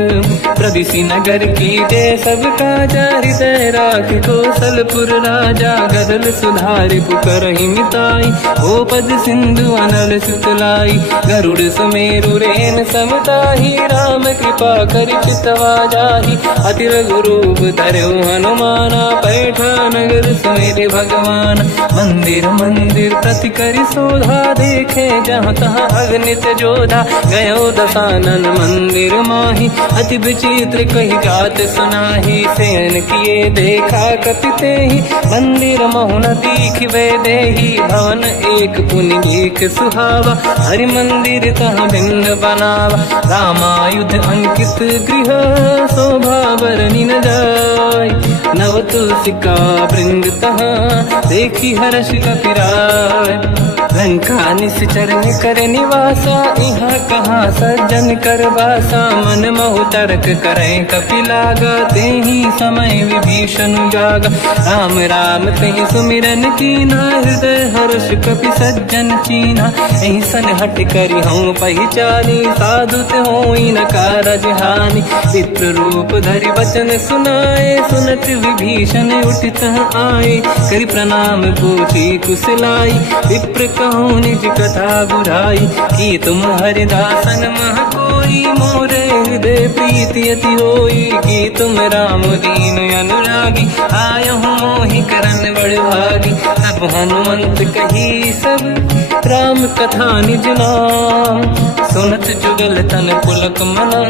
प्रदिशि नगर की जय सब काजा, हृदय राख कौशलपुर राजा। गदल सुधारि पुकारहि मिताई, ओ पद सिंधु अनल सुतलाई। गरुड़ सुमेरु रेन समताहि, राम कृपा करि चितवा जाहि। अति लघु रूप धरऊ हनुमाना, पैठा नगर सुमेरे भगवान। मंदिर मंदिर प्रति करि शोधा, देखे जहाँ तहाँ अगणित जोधा। गयो दशानन मंदिर माहि, अति विचित्र कही जात सुनाहि। शयन किए देखा कपि तेहि, मंदिर महु न दीखिबे देहि। भवन एक पुनि एक सुहावा, हरि मंदिर तहाँ भिन्न बनावा। रामायुध अंकित गृह, शोभा बरनि न जाय। नव तुलसिका वृंद तहाँ, देखी हर्ष कपि राय। लंका निश्चर कर निवासा, यहाँ कहाँ सज्जन कर वासा। मन महु तर्क करें कपि लागा, तेहि समय विभीषण जागा। राम राम तेहि सुमिरन कीना, हृदय हर्ष कपि सज्जन चीना। एहि सन हट करि हूँ पहिचानी, साधुत होई न कारज हानि। विप्र रूप धरि वचन सुनाए, सुनत विभीषण उठित आए। करि प्रणाम पूछी कुशलाई, विप्र कहूँ निज कथा बुराई। कि तुम हरिदासन मह कोई, मोरे हृदय प्रीति अति होई। कि तुम राम दीन अनुरागी, आयो मोहि करन बड़ भागी। तब हनुमंत कही सब राम कथा निज नाम। सुनत जुगल तन पुलक मना,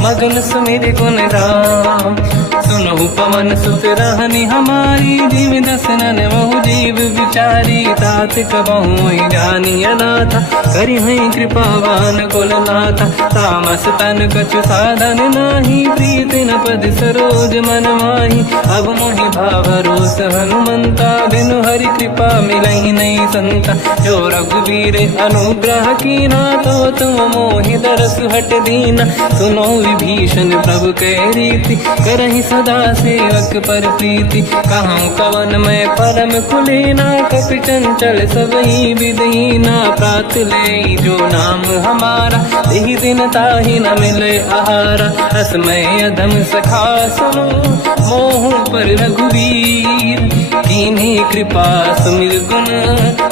मगन सुमिर गुण राम। सुनहु पवन सुत रहनि हमारी, जीव दसनन महु जीव विचारी। तात कबहु जानी अनाथा, करि हैं कृपावान कुलनाथा। तामस तन कछु साधन नाही, प्रीति न पद सरोज मन माही। अब मोहि भाव रोष हनुमंता, बिनु हरि कृपा मिलहि नहीं संता। जो रघुबीर अनुग्रह कीना, तो तुम मोहि दरस हट दीना। सुनो विभीषण प्रभु कै रीति, करहि सदा सेवक पर प्रीति। कहूँ कवन मैं परम कुलीना, कपि चंचल सबहि विदहीना। प्रात ले जो नाम हमारा, यही दिन ताहि न मिले आहारा। रसमय अधम सखा सुनो, मोह पर रघुवीर। कीन्ही कृपा सुमिर गुण,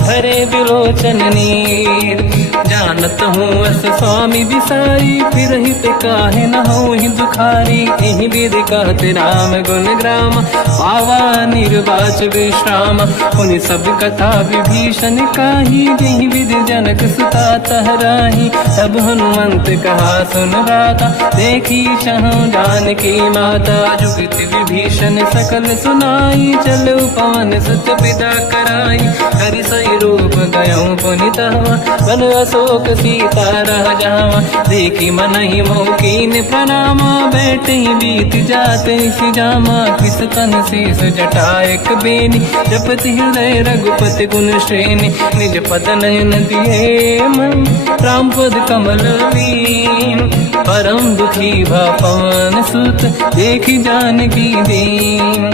हरे बिलोचन नीर। जानत हूँ अस स्वामी बिसाई, फिर हित काहे न हो ही दुखारी। एहि विधि कहते राम गुण ग्राम, पावा निर्वाच विश्राम। उन सब कथा विभीषण काही, यही विधि जनक सुता तहराही। तब हनुमंत कहा सुन राता, देखी चहु जानकी माता। जुगत विभीषण सकल सुनाई, चलो पवन सुत पिता कराई। हरि सही रूप गयो पुनितवा, बन अशोक सीता रह जावा। देखी मनहि मोह कीन प्रणामा, बैठे बीत जाते सिजामा। किस तन शेष जटायक बेनी, जपति हृदय रघुपति गुण श्रेणी। निज पद नयन दिए मन, राम पद कमल लीन। परम दुखी भा पवन सुत देखी जानकी दीन।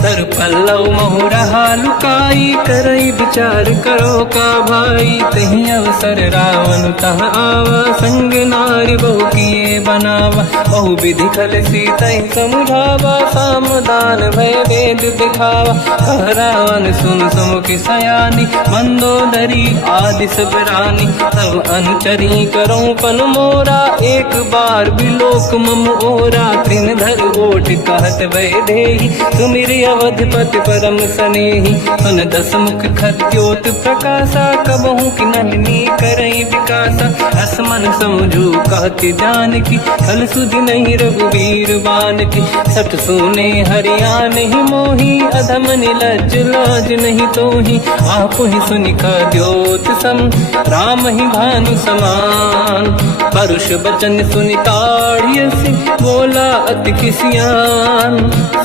तर पल्लव मोहरा लुकाई करई विचार करो का भाई। तही अवसर रावण तह आवा संग नारी बहु किए बनावा। बहु विधि खल सीता समुझावा सामदान भय वेद दिखावा। कह रावण सुन सुमुख सयानी मंदोदरी आदि सब रानी। तब अनुचरी करो पन मोरा एक बार बिलोक मम ओरा। तृण धर ओठ कहत भय देहि सुमिर अवधपति परम सनेहि। सुन दस मुख खद्योत प्रकाशा कबहू की नलिनी करई विकासा। असमन समझू कहती जानकी फल सुधि नहीं रघुवीर बान की। सठ सुने हरिया नहीं मोही अधम निलज लाज नहीं तोही। आप ही सुनि खद्योत सम राम ही भानु समान। परुष बचन सुनि ताड़ियसि बोला अति किसियान।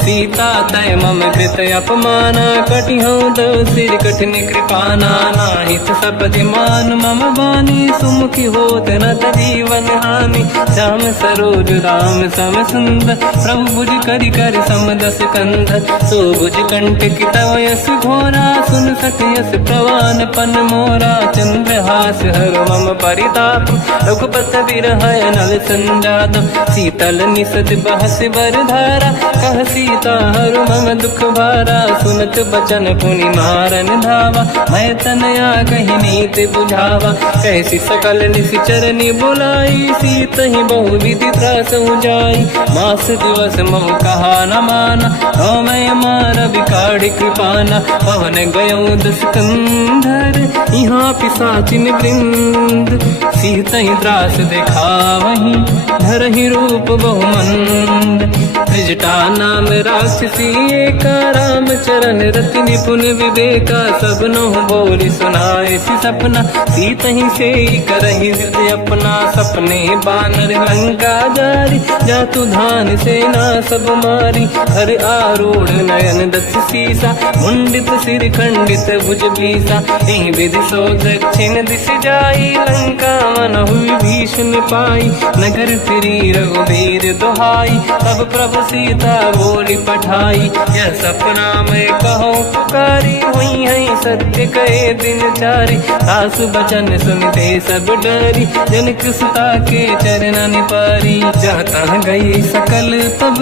सीता तय मम कृत अपमाना कटिहऊँ दो सिर कठिन कृपाना। नाहित सपदि मान मम बानी सुमुखी होत न जीवन हानि। श्याम सरोज राम सम सुंदर प्रभु भुज करि कर समदस कंधर। सो भुज कंटक तव यस घोरा सुन सठ यस प्रवान पन मोरा। चंद्रहास हर मम परिताप रघुपत बिरहय नल संजात। शीतल निसत बहस बरधारा कह सीता हर मम दुख भारा। सुनत बचन पुनि मारन धावा मैं तनया कही नीति बुझावा। कैसी सकल निश्चरनि बुलाई सीत ही बहु विधि त्रास जाई। मास दिवस मम कहा न माना नौ मैं मार बिकाढ़ कृपाना। पवन गयो दस कंधर यहाँ पिशाचिन वृंद। सीत ही त्रास दिखावहीं धरहि रूप बहुमंद। त्रिजटा नाम राक्षसी एका राम चरण रति निपुण विवेका। सबनो बोली सुनाए सी सपना सीत ही से करहि हृदय अपना। सपने बानर लंका जारी जातु धान सेना सब मारी। हर आरूढ़ नयन दस सीसा मुंडित सिर खंडित भुज बीसा। यही विधि सो दक्षिण दिश जाई लंका मनहु भीषण पाई। नगर फिरी रघुवीर दुहाई तब प्रभु सीता बोली पठाई। यह सपना मैं कहो पुकारी हुई है सत्य कहे दिन चारी। सासु बचन सुनते सब डरी जनक सुता के चरण पारी। जाता गई सकल तब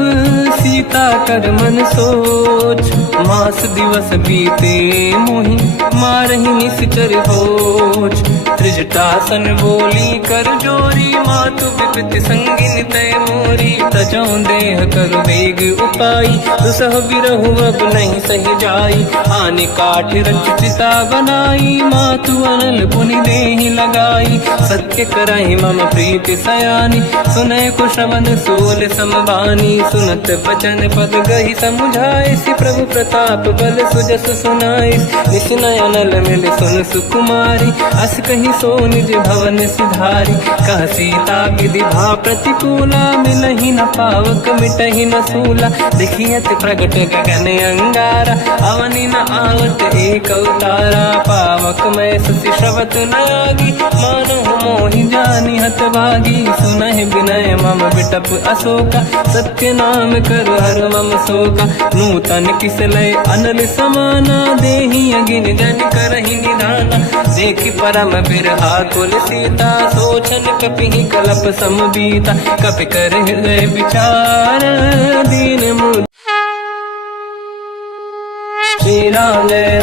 सीता कर मन सोच। मास दिवस बीते मोहि मारहि निश्चर होच। त्रिजटासन बोली कर जोरी मातु विपित संगिन तय मोरी। तजौ देह कर वेग उपाई दुसह बिरहु अब नहीं सही जाई। आने काठ रचिता बनाई मातु अनल पुनि देहि लगाई। सत्य करहि मम प्रीति सयानी सुनय कुशवन सूल समबानी। सुनत बचन पद गहि समुझाए सि प्रभु प्रताप बल सुजस सुनाई। निशिनय अनल मिल सुन सुकुमारी अस कहि सो निज भवन सिधारी। कह सीता विधि भा प्रतिकूला मिलहि न पावक मिटहि न सूला। देखियत प्रगट गगन अंगारा अवनि न आवत एक अवतारा। पावक मैं ससि श्रवत न आगी मानहु मोहि जानि हत भागी। सुनहि विनय मम बिटप अशोका सत्य नाम करु हर मम शोका। नूतन किस लय अनल समाना देहि अगिन जन करहि निधाना। देखि परम बिरहा कुल सीता सोचन कपिहि कलप समबीता। कपि कर हृदय विचार दीन मुद। श्री राम जय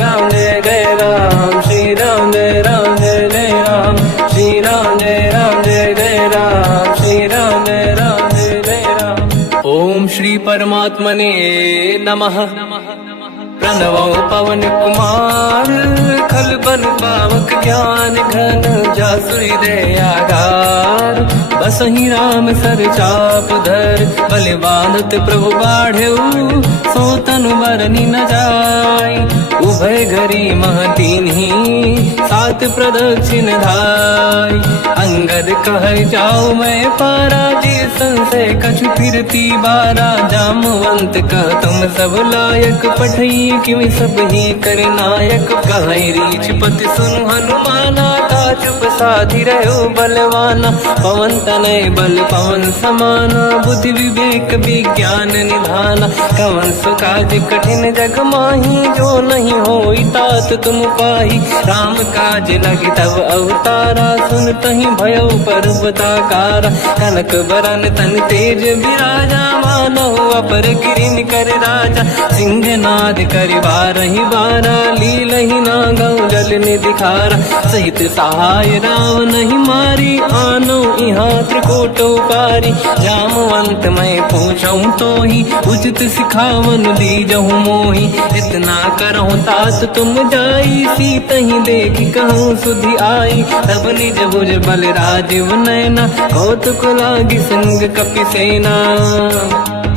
जय राम। श्री राम जय जय राम। श्री राम जय जय राम। श्री राम जय जय राम। ओम श्री परमात्मने नमः। प्रणवो पवन कुमार खल बन पावक ज्ञान घन जासुरी दयागार। बसहि राम सर चाप धर बल बांधत प्रभु बाढ़ऊ। सो तनु बरनि न जाय उभय घरी महतीन्ही सात प्रदक्षिण धाय। अंगद कह जाऊ मैं पारा जी संशय कछु फिरती बारा। जामवंत का तुम सब लायक पठई किमि सब ही कर नायक। कहीं रीछ पति सुनु हनुमाना का चुप साधि रहो बलवाना। पवन तनय बल पवन समाना बुद्धि विवेक विज्ञान निधाना। कवन सुकाज कठिन जग माही जो नहीं होई तात तुम पाही। राम काज लगे तब अवतारा सुन तहि भयो पर्वताकारा। कनक बरन तन तेज विराजा मानहु अपर किरिन कर राजा। सिंहनाद कर बारहि बारा लीलहि नागौ जल निधिखारा। सहित सहाय राम नहीं मारी आनो इहाँ त्रिकोटौ पारी। जामवंत मैं पूछऊँ तो ही उचित सिखावन दीजहु मोही। इतना करहु तात तुम जाई सीतहि देखि कहूँ सुधि आई। तब निज भुज बल राजीव नैना कौतुक लागी संग कपिसेना।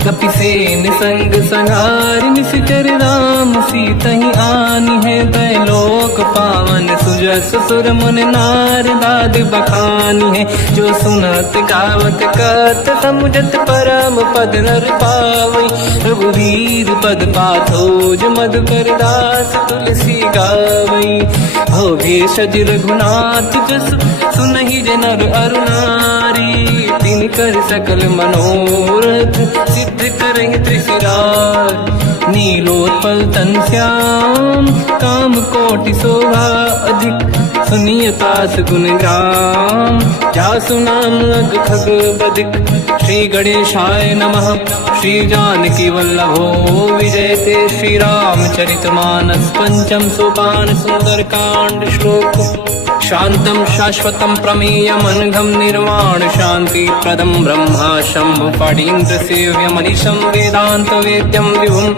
कपिसेन संग संहारि निशिचर राम सीतहि आनी है। दैलोक पावन सुजस सुर मुन नार दाद बखानी है। जो सुनत गावत कहत समुझत परम पद नर पावई। रघुवीर पद पाथोज मधुकर दास तुलसी गावई। भव भेषज रघुनाथ जस सुनहि जनर अरुणारी। तिन कर सकल मनोरथ सिद्ध करहि त्रिशिरार। नीलोत्पल तन श्याम काम कोटि शोभा अधिक। सुनिय तास गुण ग्राम जासु नाम अग खग बदिक। श्री गणेशाय नमः श्री जानकी वल्लभो विजयते। श्री रामचरित मानस पंचम सोपान सुंदर कांड श्लोक। शांतं शाश्वतं प्रमेयमनघं निर्वाण शांति प्रदं ब्रह्मा शंभु फणीन्द्र सेव्यमनिशं वेदांत वेद्यं विभुं।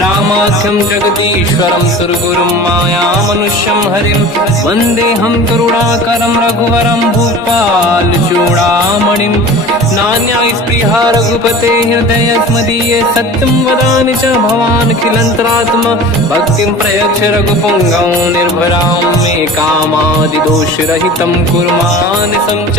रामाख्यं जगदीश्वरं सुरगुरुं मायामनुष्यं हरिं। वन्देऽहं करुणाकरं रघुवरं भूपाल चूडामणिं। नान्यास्पृहा रघुपते हृदयस्मदीये सत्यं वदामि च भवान् खिलन्तरात्मा। भक्तिं प्रयच्छ रघुपुङ्गं निर्भरां मे कामादिदोषरहितं कुर्मानिसं च।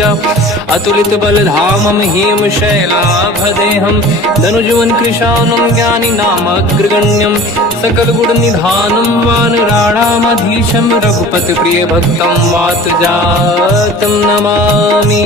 अतुलित बलधामं हेमशैलाभदेहं धनुजवन कृशानं ज्ञानी नामग्रगण्यं। सकल गुण निधानं वानराणामधीशं रघुपति प्रिय भक्तं वातजातं नमामि।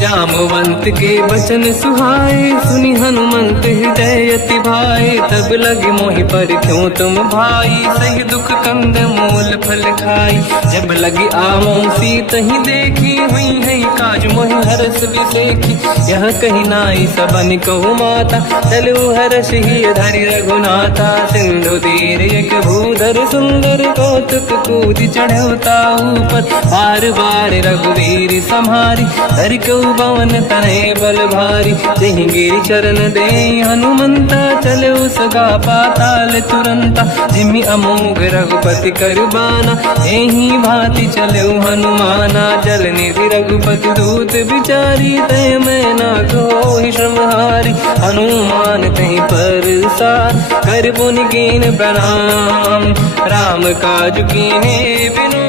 जामवंत के बचन सुहाए सुनि हनुमंत हृदय अति भाए। तब लगे मोहि पर क्यों तुम भाई सही दुख कंद मूल फल खाई। जब लगे आवों सीतहि देखी हुई है काज मोहि हरस विसेखी। यह कही नाई सबन कहु माता चलु हरष ही धरि रघुनाथा। सिंधु तीर एक भूधर सुंदर कौतुक कूद चढ़ौता ऊपर। बार बार रघुवीर सम्हारी धरि कहु पवन तनय बल भारी। जहि गिरि चरण दे हनुमंता चलो सगा पाताल तुरंता। जिमि अमोघ रघुपति कर बाना एहि भांति चलो हनुमाना। जल निधि रघुपति दूत बिचारी तय मैं ना कोहि श्रमहारी। हनुमान तहि परसा कर पुनि कीन प्रणाम। राम काज कीन्हे बिनु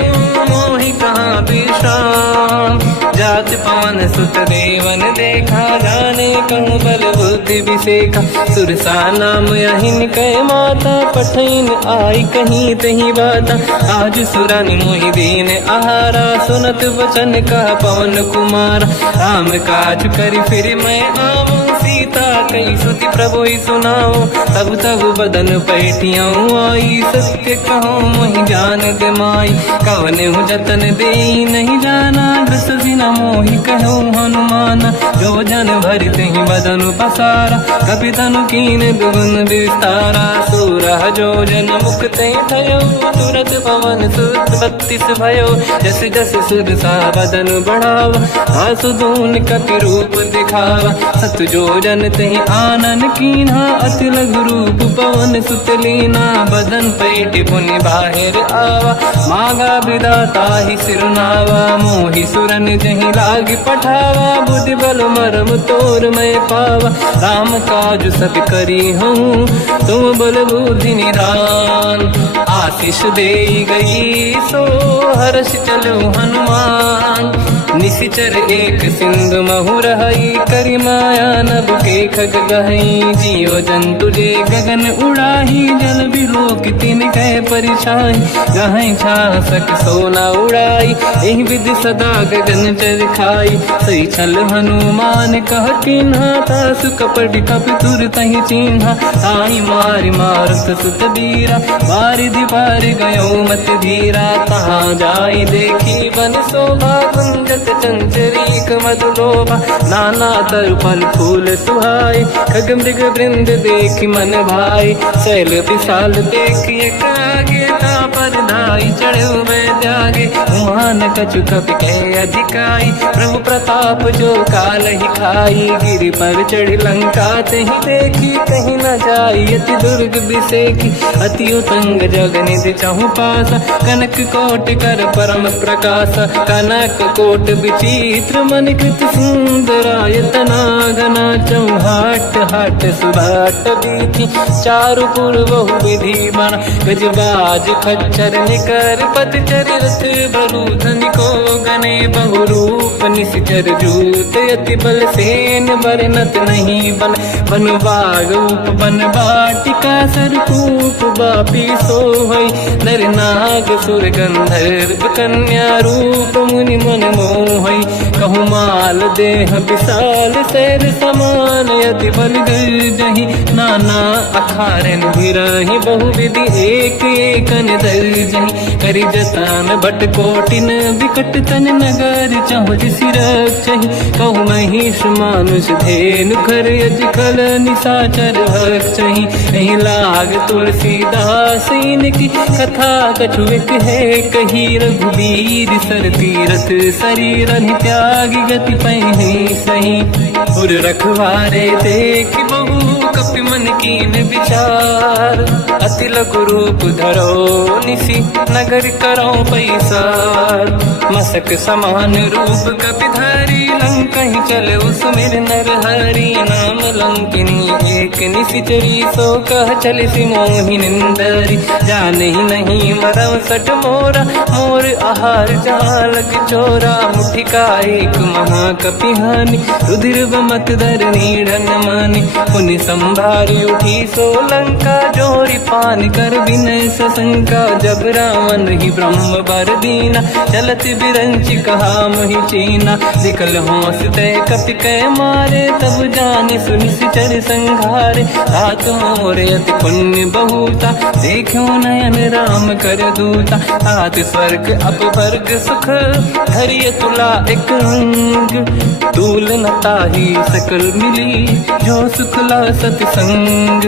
मोहि कहाँ विश्राम। जात पवन सुत देवन देखा जाने कहूँ बल बुद्धि विसेखा। सुरसा नाम यहिन कै माता पठैन आई कहीं तही बाता। आज सुरनि मोहि दीन आहारा सुनत वचन का पवन कुमार। राम काज करि फिर मैं आवूं सीता कई सुति प्रभु सुनाओ। तब तब बदन पैठियाँ आई सत्य कहो मोहि जान दे माई। कवन हूँ जतन दे नहीं जाना दस दिन मोहि कहो हनुमान। जो जन भरित ही बदन पसारा कपि तनु कीन दुगुन विस्तारा। सूरह जो जन मुक्त भयो तुरत पवन सुत 32 भयो। जस जस सुरसा बदन बढ़ावा आसु दून कपि रूप दिखावा। सत जो जन तहि आनन कीन्हा अति लघु रूप पवन सुत लीना। बदन पैठ पुनि बाहिर आवा मागा विदाता ही सिरनावा। मोहि सुरन जहि लाग पठावा बुद्धि बल मरम तोर मैं पावा। राम काज सब करी हूँ तुम बल बुद्धि निधान। आशीष दे गई सो हर्ष चलो हनुमान। निशिचर एक सिंधु महु रहई, करि माया नभ के खग गहई। जीव जंतु जे गगन उड़ाही, जल बिलोक तिन गए परिछाई। गहई छासक सोना उड़ाई, एहि विधि सदा गगन चर खाई। सही छल हनुमान कह किन्हा, तासु कपट कप तुर तहि चिन्हा। ताई मारि मारुत सुत बीरा, बारिधि पार गयो मत धीरा। तहाँ जाई देखी बन शोभा, गुंजत चंचरीक मधु लोभा। नाना तरु फल फूल सुहाई, खग मृग वृंद देखि मन भाई। शैल विशाल देखि एक आगे, तापर धाई चढ़ो मैं त्यागे। उहाँ न कछु कपि के अधिकाई, प्रभु प्रताप जो काल ही खाई। गिरि पर चढ़ी लंका तहि देखी, कहीं न जाई अति दुर्ग बिसेकी। अति उतंग जग निधि चहु पासा, कनक कोट कर परम प्रकाश। कनक कोट विचित्र मन कृत सुंदरायतना घना। चौहाट हाट सुभाट बीथी, चारु पुर बहु विधि बना। गजबाज खच्चर निकर पतचर, रथ बरु धनिको गने बहु रूप। निशिचर जूत अति बल सेन, बरनत नहीं बन। बन बाग उप बन बाटिका, सरकूप बापी सोहई। नर नाग सुर गंधर्व कन्या, रूप मुनि मन मोहई। कहु माल देह विशाल, शैर समान अति बल गर्जहि। नाना अखारन भिरहि, बहु विधि एक एकन दर्जहि। करि जतन भट कोटिन, बिकट तन नगर चहु जिसि रक्षहि। कहु महिष मानुष धेनु, खर यज खल निशाचर भक्षहि। एहि लाग तुलसीदास इनकी, कथा कछु एक है कही। रघुबीर सर तीरथ शरीर, त्यागी गति पहि सही। उर रखवारे देख बहु, कपि मन कीन विचार। अति लघु रूप धरो निशि, नगर करो पैसार। मसक समान रूप कपि धारी, लंका ही चले उसमेर नर हरि। नाम लंकिनी एक निशिचरी, सो कह चले सि मोहि निंदरी। जान ही नहीं मरव सट मोरा, मोर आहार जालक चोरा। मुठिका एक महाकपि हानि, रुधिर बमत धरनी ढन मानि। पुनि संभारी उठी सो लंका, जोरी पान कर विनय सशंका। जब रावण ही ब्रह्म बर दीना, चलत बिरंचि कहा मोहि चीना। निकल होश तय कपि कै मारे, तब जानि सुनिशिचर संघारे। तात मोरे अति पुण्य बहुता, देखो नयन राम कर दूता। तात स्वर्ग अपवर्ग सुख, धरिय तुला एक अंग। तूल न ताहि सकल मिली, जो सुख ला सति संग।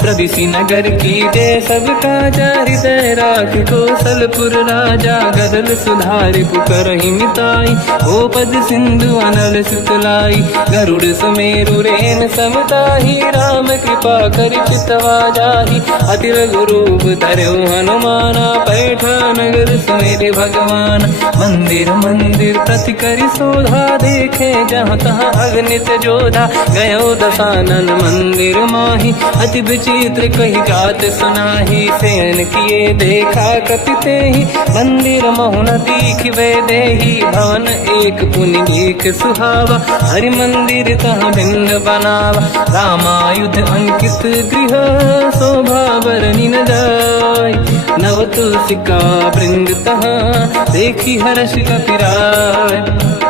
प्रविशि नगर की जय सब काजा, हृदय राख कौशलपुर राजा। गदल सुधारि पुकारहि मिताई, ओ पद सिंधु अनल सुतलाई। गरुड़ सुमेरु रेन समताहि, राम कृपा करि चितवा जाहि। अति लघु रूप धरौ हनुमाना, पैठा नगर सुमेरि भगवान। मंदिर मंदिर प्रति करि शोधा, देखे जहाँ तहाँ अगणित जोधा। गयो दशानन मंदिर माहि, अति विचित्र कही गात सुनाहि। शयन किए देखा कपि तेहि, मंदिर महु न दीखिबे देहि। भवन एक पुनि देख सुहावा, हरि मंदिर तहाँ भिन्न बनावा। रामायुध अंकित गृह, शोभा बरनि न जाय। नव तुलसिका वृंद तहाँ, देखी हर्ष कपि राय।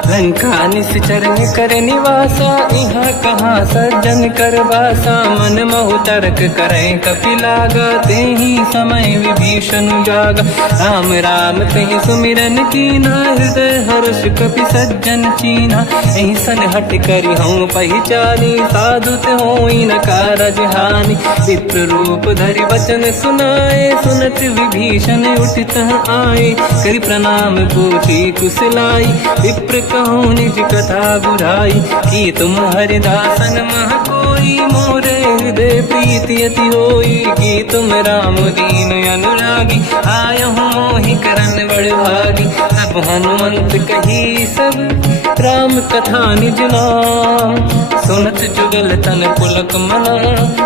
लंका निशिचर कर निवासा, यहाँ कहाँ सज्जन कर वासा। मन महु तर्क करे कपि लागा, तेहि समय विभीषण जागा। राम राम तेहि सुमिरन कीना, हृदय हर्ष कपि सज्जन चीना। एहि सन हट करि हूँ पहिचानी, साधु होई न कारज हानि। विप्र रूप धरि वचन सुनाए, सुनत विभीषण उठित आए। करि प्रणाम पूछी कुशलाई, विप्र कहूँ निज कथा बुझाई। कि तुम हरिदासन मह कोई, मोरे हृदय प्रीति अति होई। कि तुम राम दीन अनुरागी, आयहु मोहि करन बड़ भागी। तब हनुमंत कही सब, राम कथा निज नाम। सुनत जुगल तन पुलक मन,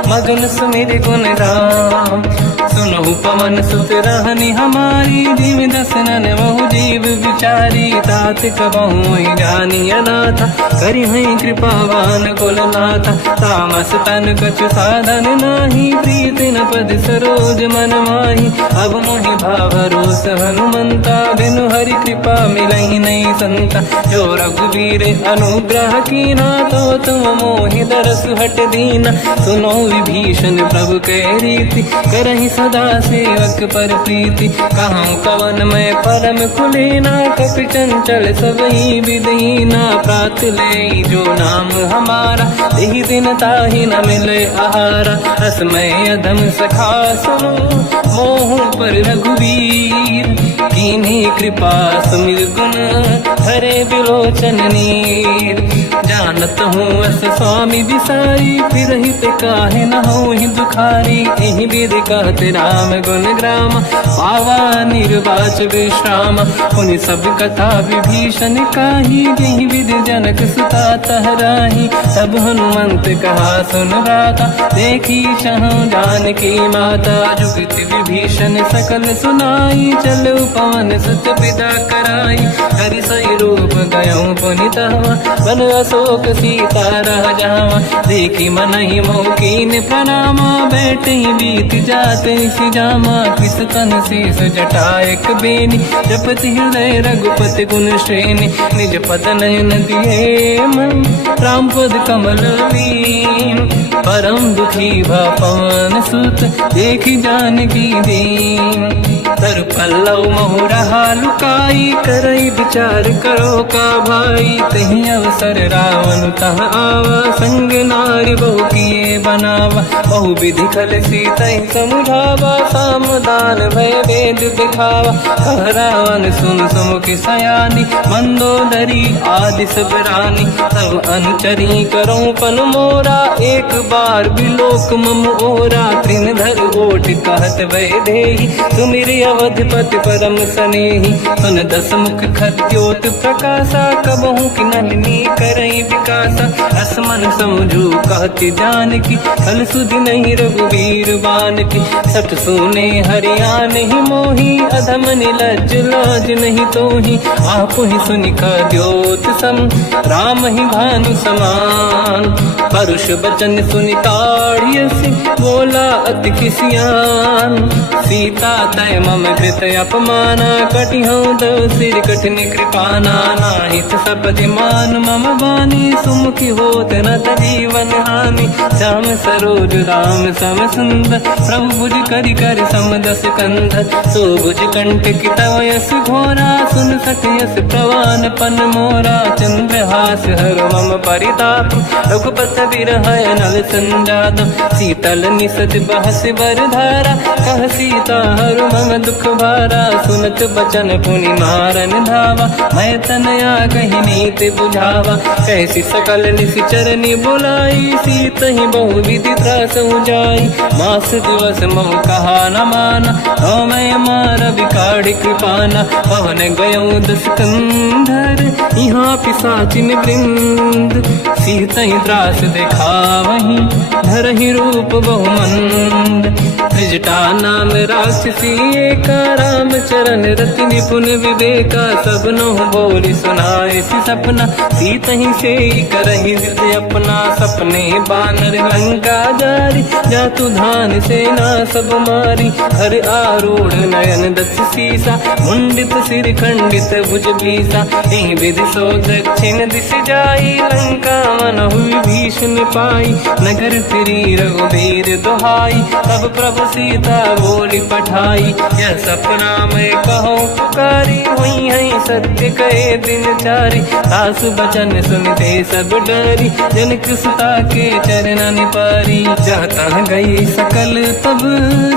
मगन सुमिर गुण राम। सुनहु पवन सुत रहनी हमारी, जीव दसनन बहु जीव विचारी। तात कबहु जानी अनाथा, करि हई कृपावान कुलनाथा। तामस तन कछु साधन नाही, प्रीति न पद सरोज मन माही। अब मोहि भाव रोस हनुमंता, बिनु हरि कृपा मिलहि नहीं संता। जो रघुवीर अनुग्रह कीना, तो तुम मोहि दरस हट दीना। सुनो विभीषण प्रभु के रीति, करहि सदा सेवक पर प्रीति। कहूँ कवन मैं परम कुलीना, कपि चंचल सबहि विदहीना। प्रात ले जो नाम हमारा, यही दिन ताहि न मिले आहारा। रसमय अधम सखा सुनो, मोह पर रघुवीर। कीन्ही कृपा सुमिर गुण, हरे बिलोचन नीर। जानत हूँ अस स्वामी बिसाई, फिर हित काहे न हो ही दुखारी। एहि विधि कहते राम गुण ग्राम, पावा निर्वाच विश्राम। पुनि सब कथा विभीषण काही, यही विधि जनक सुता तहराही। तब हनुमंत कहा सुन राता, देखी चहु जानकी माता। जुगति विभीषण सकल सुनाई, चलो पवन सुत पिता कराई। हरि सही रूप गयऊँ पुनि तहवा, बन अशोक सीता रह जावा। देखी मनहि मोह कीन प्रणामा, बैठे बीत जाते जामा। किस तन शीस जटा एक बेनी, जपति हृदय रघुपति गुण श्रेणी। निज पद नयन दिए मन, राम पद कमल लीन। परम दुखी भा पवन सुत, देखी जानकी दीन। तर पल्लव मोह रहा लुकाई, करई विचार करो का भाई। तही अवसर रावण तह आवा, संग नारी बहु किए बनावा। बहु विधि खल सीतहि समुझावा, सामदान भय वेद दिखावा। कह रावण सुन सुमुख सयानी, मंदोदरी आदि सब रानी। सब अनुचरी करो पन मोरा, एक बार बिलोक मम ओरा। तृण धर ओट कहत भय देहि, सुमिर अवधपति परम सनेहि। सुन दस मुख खद्योत प्रकाशा, कबहु कि नलिनी करई विकासा। असमन समझू कहति जानकी, फल सुधि नहीं रघुवीर बानकी। सठ सुने हरियाण ही मोही, अधम निलज्ज लाज नहीं तोही। आप ही सुनि खद्योत सम, राम ही भानु समान। परुष बचन सुनि ताड़ियसि, बोला अति किसियान। सीता तय मम कृत अपमाना, कटिहऊँ दो सिर कठिन कृपाना। नाहित सपदि मान मम बानी, सुमुखी होत न जीवन हानि। श्याम सरोज राम सम सुंदर, प्रभु भुज करि कर सम दस कंधर। सो भुज कंठ की तव यस घोरा, सुन सठ यस प्रवान पन मोरा। चंद्रहास हर मम परिताप, रघुपत बिरहय नल संजात। शीतल निसज बहस बर धारा, कह सीता हर मम दुख भारा। सुनत बचन पुनि मारन धावा, मैं तनया कही नीति बुझावा। कैसी सकल निशिचरनि बुलाई, सीतहि बहु विधि त्रासहु जाई। मास दिवस मोह कहा न माना, तो मैं मार बिकाढ़ी कृपाना। पवन गयऊँ दस कंधर, यहाँ पिशाचिन वृंद। सीतहि त्रास दिखावहीं, धरहि रूप बहुमंद। त्रिजटा नाम राक्षसी एका, राम चरण रति निपुण विवेका। सब नोह बोली सुनाए सि सपना, सीतहि से करहि हृदय अपना। सपने बानर लंका जारी, जातु धान सेना सब मारी। हर आरूढ़ नयन दस सीसा, मुंडित सिर खंडित भुज बीसा। एहि विधि सो दक्षिण दिश जाई, लंका मनहु विभीषण पाई। नगर फिरी रघुवीर दुहाई, तब प्रभु सीता बोली पठाई। यह सपना मैं कहूँ पुकारी, हुई है सत्य कहे दिन चारी। सास बचन सुनते सब डरी, जनक सुता के चरण पारी। जाता गई सकल तब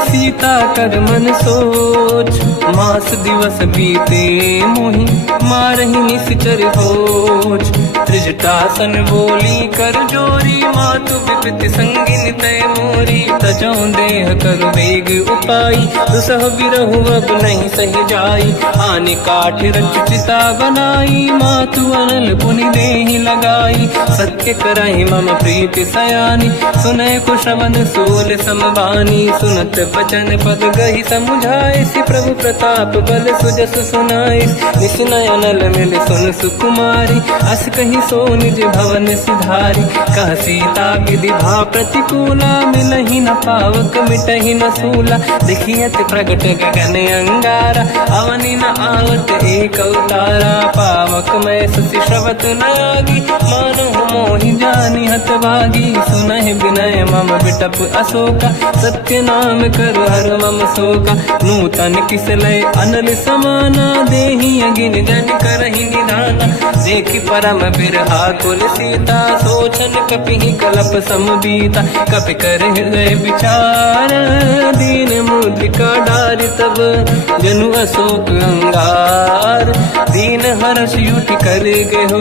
सीता कर मन सोच, मास दिवस बीते मोहि मारहि निश्चर होच। त्रिजटासन बोली कर जो जोरी, मातु विपति संगिनी तय मोरी। तजौ देह करु वेग उपाई, दुसह बिरहु अब नहीं सही जाई। आनि काठ रच चिता बनाई, मातु अनल पुनि देहि लगाई। सत्य करहि मम प्रीति सयानी, सुनय को श्रवण सूल समबानी। सुनत बचन पद गहि समुझाए, सि प्रभु प्रताप बल सुजस सुनाई। निसुनय अनल मिल सुन सुकुमारी, अस कहि सो निज भवन सिधारी। कह सीता विधि भा प्रतिकूला, मिलहि न पावक मिटहि न सूला। देखियत प्रगट गगन अंगारा, अवनि न आवत एक अवतारा। पावक मैं सति श्रवत न आगी, मानहु मोहि जानि हतभागी। सुनहि विनय मम बिटप अशोका, सत्य नाम करु हर मम शोका। नूतन किसलय अनल समाना, देहि अगिन जन करहि निधाना। देखि परम बिरहा कुल सीता, सोचन कपिहि कलप समबीता। कपि कर हृदय विचार, दीन मुद्रिका डारि तब जनु अशोक अंगार। दीन हर्ष युति कर गेहो,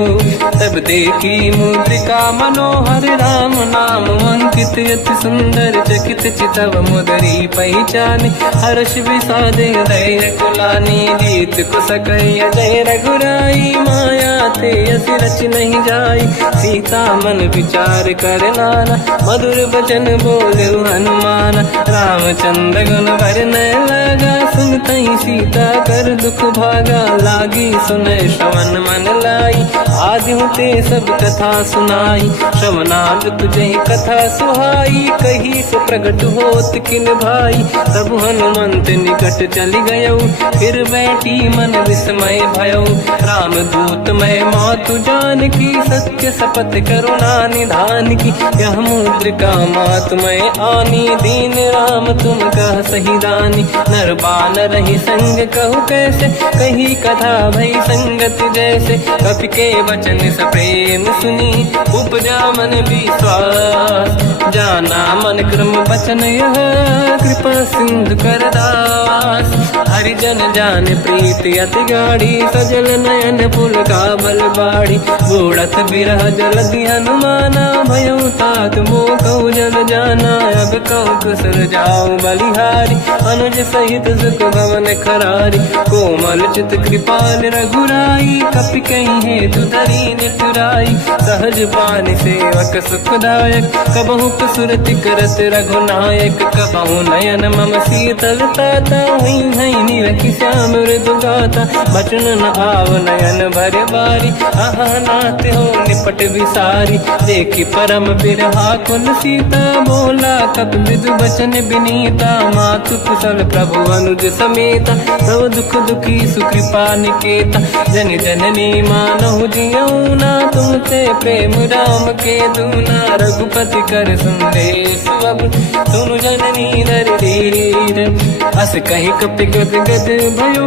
तब देखी मुद्रिका मनोहर। राम नाम अंकित अति सुंदर, चकित चितव मुदरी पहचान। हर्ष विषाद हृदय कुलानी, जीत को सकय जय रघुराई। माया ते असि रच नहीं जाई, सीता मन विचार कर नाना। मधुर बचन बोले हनुमान, रामचंद्र गुण वर्णय लगा। सुनतहि सीता कर दुख भागा, लागी सुनय श्रवण मन लाई। आदिहु ते सब कथा सुनाई, श्रवणार्थ तुझे कथा सुहाई। कही से प्रगट होत किन भाई, तब हनुमंत निकट चली गयो। फिर बैठी मन विस्मय भयो, राम दूत मैं मातु जान की। सत्य शपथ करुणा निधान की, यह मुद्रिका मातु मैं आनी। दीन राम तुम कह सही दानी, नर बानर ही संग कहु कैसे। कही कथा भई संगति जैसे, कपि के वचन सप्रेम सुनी। उपजा मन विश्वास, जाना मन क्रम वचन यह। कृपा सिंधु कर दास, हरिजन जान प्रीति अति गाढ़ी। सजल नयन पुल का बल बाढ़ी, बूढ़त बिरह जल हनुमाना। भयो तात मो कहु जल जाना, अब कहु कुशल जाऊ बलिहारी। अनुज सहित सुख भवन खरारी, कोमल चित कृपाल रघुराई। कपि कहीं हेतु धरी निठुराई, सहज पानि सेवक सुखदायक। कबहु सुरति करत रघुनायक, कबहु नयन मम शीतलता। हुई हई निरखि श्याम मृदु गाता, बचन न आव नयन भर बारी। आहा नाथ हो निपट विसारी, देखि परम बिरहा कुल सीता। बोला कपि विदु बचन बिनीता, मातु कुशल प्रभु अनुज समेता। सब दुख दुखी सुकृपा निकेता, जन जननी मानहु जियौना। तुमते प्रेम राम के दूना, रघुपति कर संदेश अब सुनु जननी दर धीर। अस कहि कपि गद गद भयो,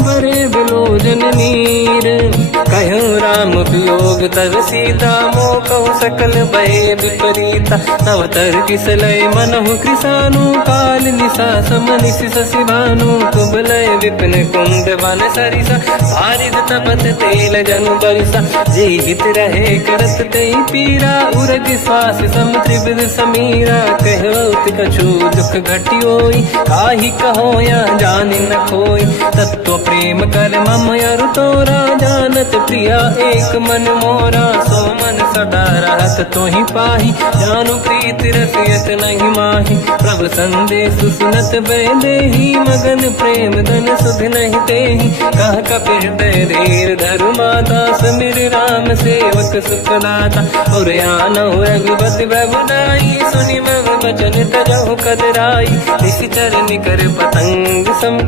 बरे बिलोचन नीर। कहो राम वियोग तब सीता, मोह कहु सकल भय विपरीता। तव तर किसलय मनहु कृसानु, काल निशा समनिशि शशि भानु। कुबलय विपिन कुंद वन सरिसा, बारिद तपत तेल जनु बरिसा। जे हित रहे करत ते पीरा, उरग श्वास सम त्रिविध समीरा। कहत कछु दुख घटियोई, काहि कहो या जानि न खोई। तत्व प्रेम कर मम अरु तोरा, जानत प्रिया एक मन मोरा। सो मन सदा रहत तोहि पाहि, जानु प्रीति रसियत नहीं माहि। प्रभु संदेश सुनत बैदेहि, मगन प्रेम धन सुध नहीं तेहि। कह कपि हृदय धीर धरु माता, समिर राम सेवक सुखदाता। और आनहु रघुपति प्रभुदाई, सुनि मम वचन तजहु कदराई। निश्चर निकर पतंग सम,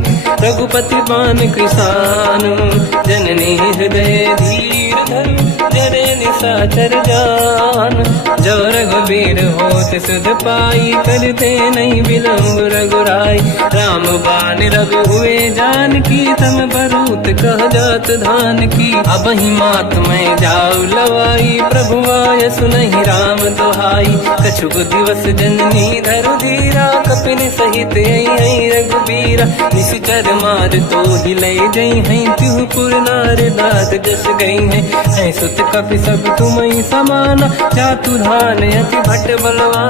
रघुपति बान कृसानु। जननी हृदय धीर धरु, जरे निशाचर जान। जो रघुबीर होत से सुध पाई, करते नहीं विलम्ब रघुराई। राम बान रघु हुए जानकी, तम बरूत कह जात धान की। अब ही मात में जाऊ लवाई, प्रभु आय सुनहि राम दोहाई। कछुक दिवस जननी धरु धीरा, कपिन सहित आई रघुबीरा। निश्चर मार तो ही ले जई हैं, तिहुपुर नार दात जस गई हैं। सुत कपि सब तुम ही समाना, जातु धान अति भट बलवान।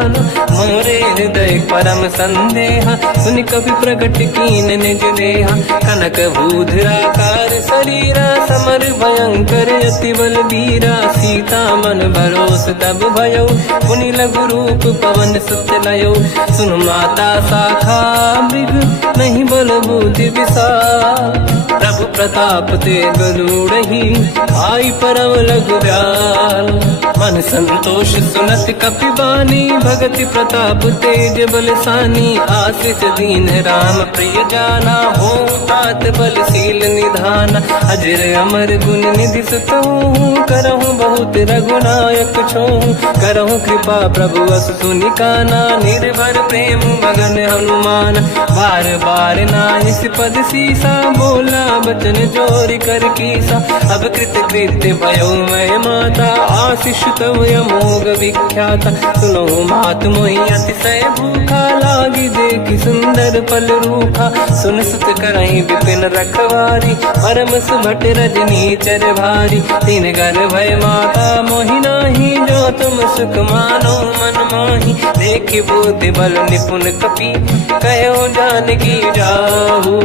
मोरे हृदय परम संदेहा, सुन कपि प्रगट कीन निज देहा। कनक भूधराकार शरीरा, समर भयंकर अति बलबीरा। सीता मन भरोस तब भयो, पुनि लघु रूप पवन सुत लयो। सुन माता शाखा मृग, नहीं बल बुद्धि विशाल। प्रभु प्रताप ते गरुड़हि, आई परम लघु ब्याल। मन संतोष सुनत कपि बानी, भगति प्रताप तेज बलसानी। आशीष दीन राम प्रिय जाना, हो तात बलशील निधान। अजर अमर गुण निधि सुतहु, करहु बहुत रघुनायक छोहु। करहु कृपा प्रभु अस सुनि काना, निर्भर प्रेम मगन हनुमान। बार बार नाहिस पद सीसा, बोला बचन जोरि कर कीसा। अब कृत कृत्य भयो मैं माता, आशीष तव अमोघ विख्याता। सुनो मात मोहि अतिशय भूखा, लागी देखि सुंदर फल रूखा। सुन सुत करहि विपिन रखवारी, परम सुभट रजनी चर भारी। तीन घर भय माता मोहि नाही, जो तुम सुख मानो मन माही। देखि बुद्धि बल निपुण कपि, कहो जानकी जाहू।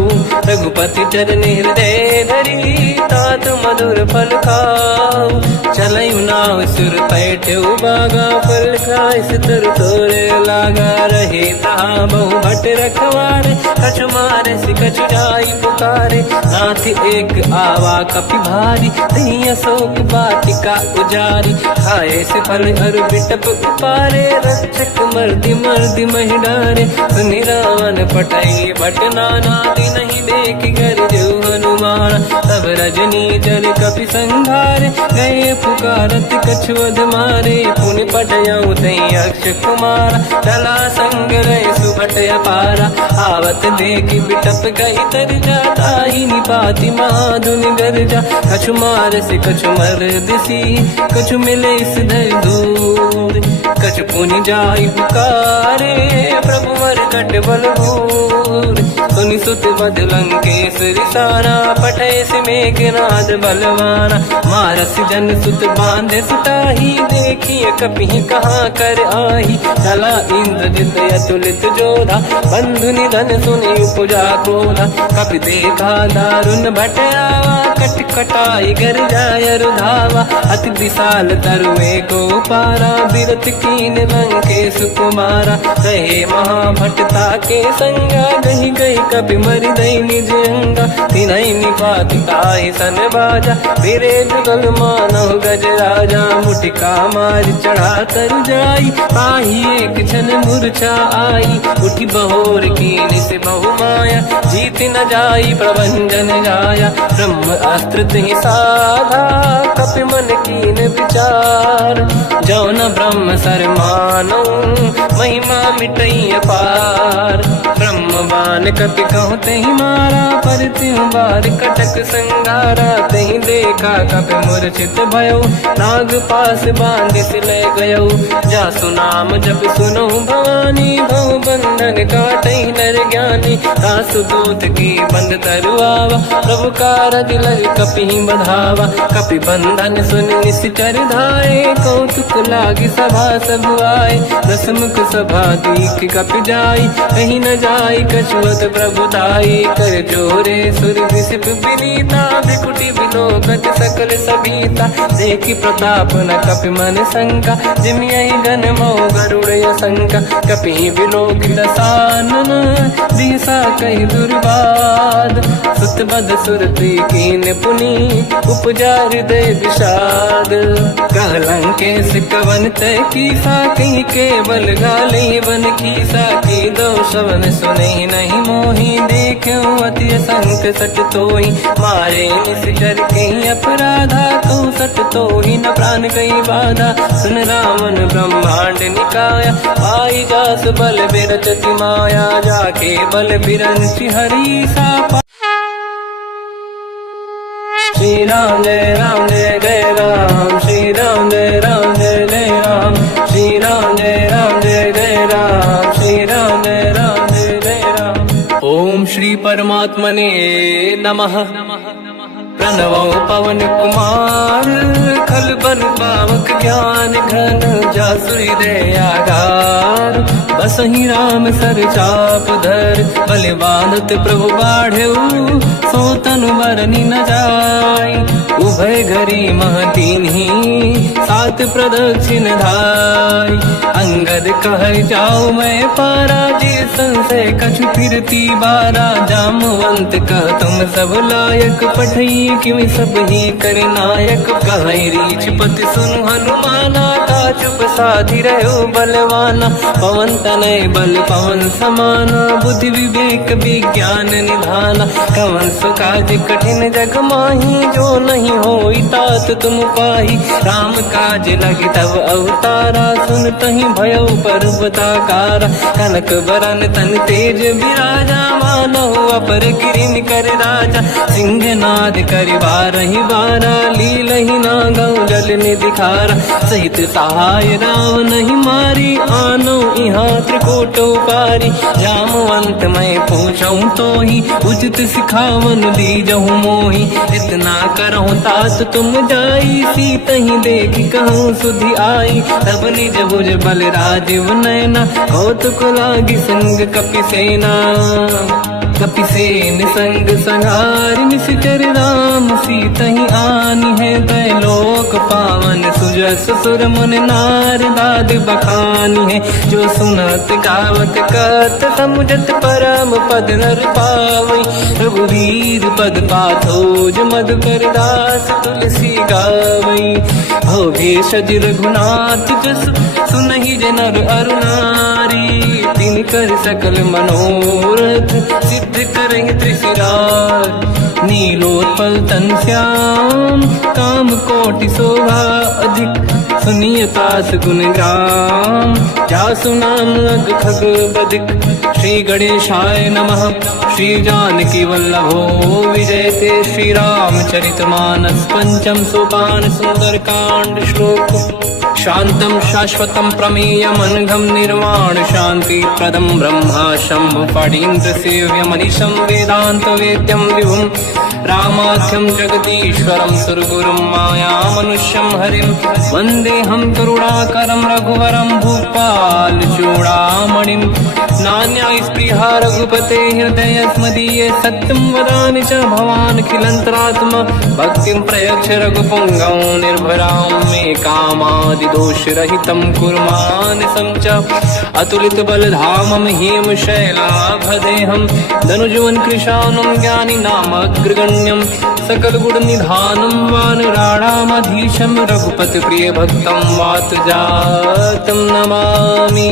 रघुपति चरण हृदय धरी, तात मधुर फल खाऊ। चलऊ नाव सुर पैठ बागा, फल खाय सितर तोरे लागा। रहे तहा बहु भट रखवारे, कछु मारे सि कछु जाई पुकारे। नाथ एक आवा कपि भारी, तही अशोक वाटिका उजारी। खाए से फल अरु बिटप उपारे, रक्षक मर्दि मर्दि महि डारे। सुनि रावण पटई भट नाना, नहीं देख कर जो हनुमान। तब रजनी चर कपि संघारे, गए पुकारत कछुअध मारे। पुनि पटयऊ तई अक्ष कुमारा, चला संग रहे सुभट अपारा। आवत देखि बिटप गई तरजा, ताहि निपाति महाधुनि गरजा। कछु मार से कछु मर दिसी, कछु मिले इस धर दूर। कछु पुनि जाई पुकारे, प्रभु मर कट बलभूर। सुनि सुत बद लंकेश्वरी सारा, पठय से मेघनाद बलवाना। मारस जन सुत बांधे सुताही, देखिए कपि कहाँ कर आही। चला इंद्रजित अतुलित जोधा, बंधु निधन सुनि उपजा क्रोधा। कपि देखा दारुण भट आवा, कट कटाई गर जाय रुधावा। अति विशाल तरुए को पारा, बिरत कीन लंकेश कुमारा। कहे महाभटता के संगा, गही गही कपि मरि दई निज अंगा। तिन्हि निपाति ताहि सन बाजा, फिरे जुगल मानव गज राजा। मुटिका मार चढ़ा तर जाई, ताहि एक क्षण मूर्छा आई। उठि बहोर कीन से बहु माया, जीत न जाई प्रभंजन जाया। ब्रह्म अस्त्र तिहि साधा, कपि मन कीन विचार। जो न ब्रह्म सर मानो, महिमा मिटई अपार। ब्रह्म बान कपि कहु तहि मारा, पर तिहु बार कटक संगारा। तहि देखा कपि मूर्छित भयो, नाग पास बांधि सिले गयो। जासु नाम जप सुनहु भवानी, भव बंधन काटहि नर ज्ञानी। तासु दूत की बंद तरुआवा, प्रभु कारज लग कपि बधावा। कपि बंधन सुनि निश्चर धाये, कौतुक लागी सभा सब आए। दसमुख सभा दीख कपि जाई, कहीं न जाई कछुअत प्रभुताई। कर जोरे सुर विसिप विनीता, बिकुटी बिलोकत सकल सबीता। देखि प्रताप न कपि मन शंका, जिमियहि गन मोह गरुड़ असंका। कपि बिलोक दसानन, दिशा कहि दुर्वाद। सुत बद सुरति कीन पुनि, उपजा हृदय विषाद। कह लंकेश कवन तय कीसा, कहीं केवल गाली बन कीसा। की दो शवन सुनहि नहीं मोहि, देखूं अति असंख सट तोहि। मारे निश्चर कहीं अपराधा, कहूँ सट तोहि न प्राण कहीं बाधा। सुन रावण ब्रह्मांड काया, पाई जास बल बिरचति माया, जाके बल बिरंचि हरि सा पाया। श्री राम जय राम जय जय राम, श्री राम जय राम जय जय राम, श्री राम जय राम जय जय राम, श्री राम जय राम जय जय राम। ओम श्री परमात्मने नमः। प्रणवो पवन कुमार, खल बन पावक ज्ञान घन, जासु हृदय आगार, बसहि राम सर चाप धर, बल बांधत प्रभु बाढ़ऊ, सो तनु बरनि न जाय, उभय घरी महतीन्ही, सात प्रदक्षिण धाय, अंगद कह जाऊ मैं पारा, जे संशय कछु फिरती बारा, जामवंत कह तुम सब लायक, पठई किमि सब ही कर नायक, कहीं रीछ पति सुनु हनुमाना, का चुप साधि रहो बलवाना, पवन तनय बल पवन समाना, बुद्धि विवेक विज्ञान निधाना, कवन सुकाज कठिन जग माही, जो नहीं होई तात तुम पाही, राम काज लगी तब अवतारा, सुन तहि भयो पर्वताकारा, कनक बरन तन तेज विराजा, मानहु अपर गिरिन कर राजा, सिंहनाद करि बारहि बारा, लीलहि नागौ जल निधिखारा, सहित सहाय राम नहीं मारी, आनो इहाँ त्रिकोटौ पारी, जामवंत मैं पूछऊँ तोहि, उचित सिखावन दीजहु मोहि, इतना करहु तात तुम जाई, सीतहि देखि कहूँ सुधि आई, तब निज भुज बल राजीव नयना, कौतुक लागी संग कपि सेना, कपिसेन संग संहार, निश्चर राम सीतहि आनी है, दैलोक पावन सुजस सुर मुन नार, दाद बखानी है, जो सुनत गावत कहत, समुझत परम पद नर पावई, रघुवीर पद पाथोज मधुकर दास, तुलसी गावई, भोगेशज रघुनाथ जस, सुनहि जनर अरुणारी, तिन कर सकल मनोरथ, सिद्ध करेंगे त्रिशिरार, नीलोत्पल तन श्याम, काम कोटि शोभा अधिक, सुनिय तास गुण ग्राम, जासु नाम अग खग बदिक, श्री गणेशाय नमः। श्री जानकी वल्लभो विजयते, श्री रामचरित मानस पंचम सोपान, सुंदर कांड श्लोक, शांतं शाश्वतं प्रमेयमनघं निर्वाण शांति प्रदं ब्रह्मा शंभु फणीन्द्र सेव्यमनिशं वेदांत वेद्यं विभुं, रामाख्यं जगदीश्वरं सुरगुरुं मायामनुष्यं हरिं, वन्देऽहं करुणाकरं रघुवरं भूपाल चूडामणिं, नान्यास्पृहा रघुपते हृदयस्मदीये, सत्यं वदामि च भवानखिलन्तरात्मा, भक्तिं प्रयच्छ रघुपुङ्गं निर्भरां मे कामादिदोषरहितं कुर्मानसं च, अतुलित बलधामं हेमशैलाभदेहं, धनुजवन कृशानं ज्ञानिनामग्रगण्यं, सकलगुणनिधानं वानराणामधीशं, रघुपति प्रियभक्तं वातजातं नमामि।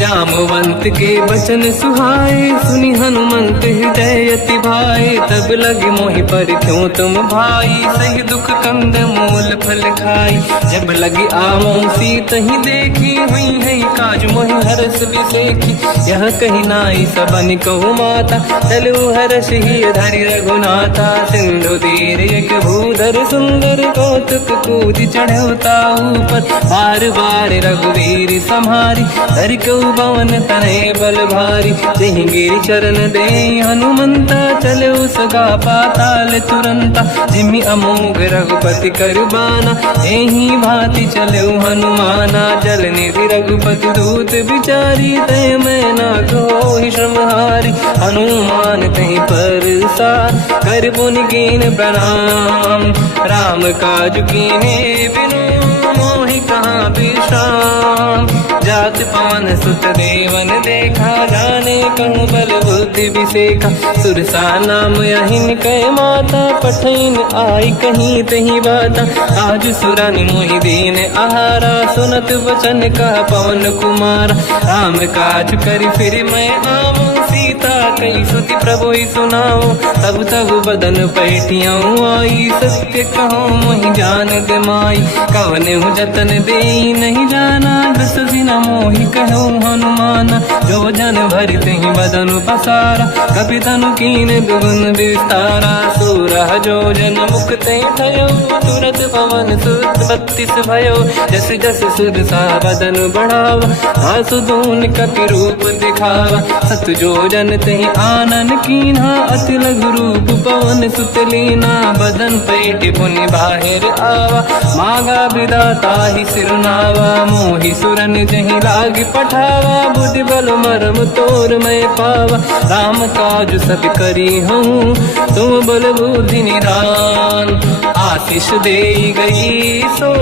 जामवंत के बचन सुहाए, सुनि हनुमंत हृदय अति भाए, तब लगे मोहि पर क्यों तुम भाई, सही दुख कंद मूल फल खाई, जब लगी आवों सीतहि देखी, हुई है काज मोहि हरस बिसेखी, यह कही नाई सबन कहु माता, चलु हरष ही धरि रघुनाथा, सिंधु तीर एक भूधर सुंदर, कौतुक कूद चढ़ौता ऊपर, बार बार रघुवीर सम्हारी, धरि कहु पवन तनय बल भारी, जहि गिरि चरण दे हनुमंता, चलो सगा पाताल तुरंता, जिमि अमोघ रघुपति कर बाना, एहि भांति चलो हनुमाना, जल निधि रघुपति दूत बिचारी, तय मैं ना कोहि श्रमहारी, हनुमान तहि परसा कर पुनि कीन प्रणाम, राम काज कीन्हे बिनु मोहि कहाँ विश्राम, जात राज पवन सुत देवन देखा, जाने कहूँ बल बुद्धि विसेखा। सुरसा नाम अहिन कह माता, पठैन आई कहीं तही बाता। आज सुरन मोहि दीन आहारा, सुनत वचन का पवन कुमार। राम काज करि फिर मैं आऊँ, सीता कई सुति प्रभु ही सुनाओ। तब तब बदन पैठियाऊँ आई, सत्य कहूँ मोहि जान दे माई। कवन हूँ जतन दे नहीं जाना, दस दिन मोहि कहूँ हनुमान। जो जन भरित ही बदन पसारा, कपि तनु कीन दुगुन विस्तारा। सूरह जो जन मुक्त भयो, तुरत पवन सुत 32 भयो। जस जस सुरसा बदन बढ़ावा, आसु दून कपि रूप दिखावा। सत जो जन तहि आनन कीन्हा, अति लघु रूप पवन सुत लीना। बदन पैठ पुनि बाहिर आवा, मागा विधाता ही सिरनावा। मोहि सुरन जहि लाग पठावा, बुद्धि बल मरम तोर मैं पावा। राम काज सब करी हूँ, तुम बल बुद्धि निधान। आशीष दे गई सो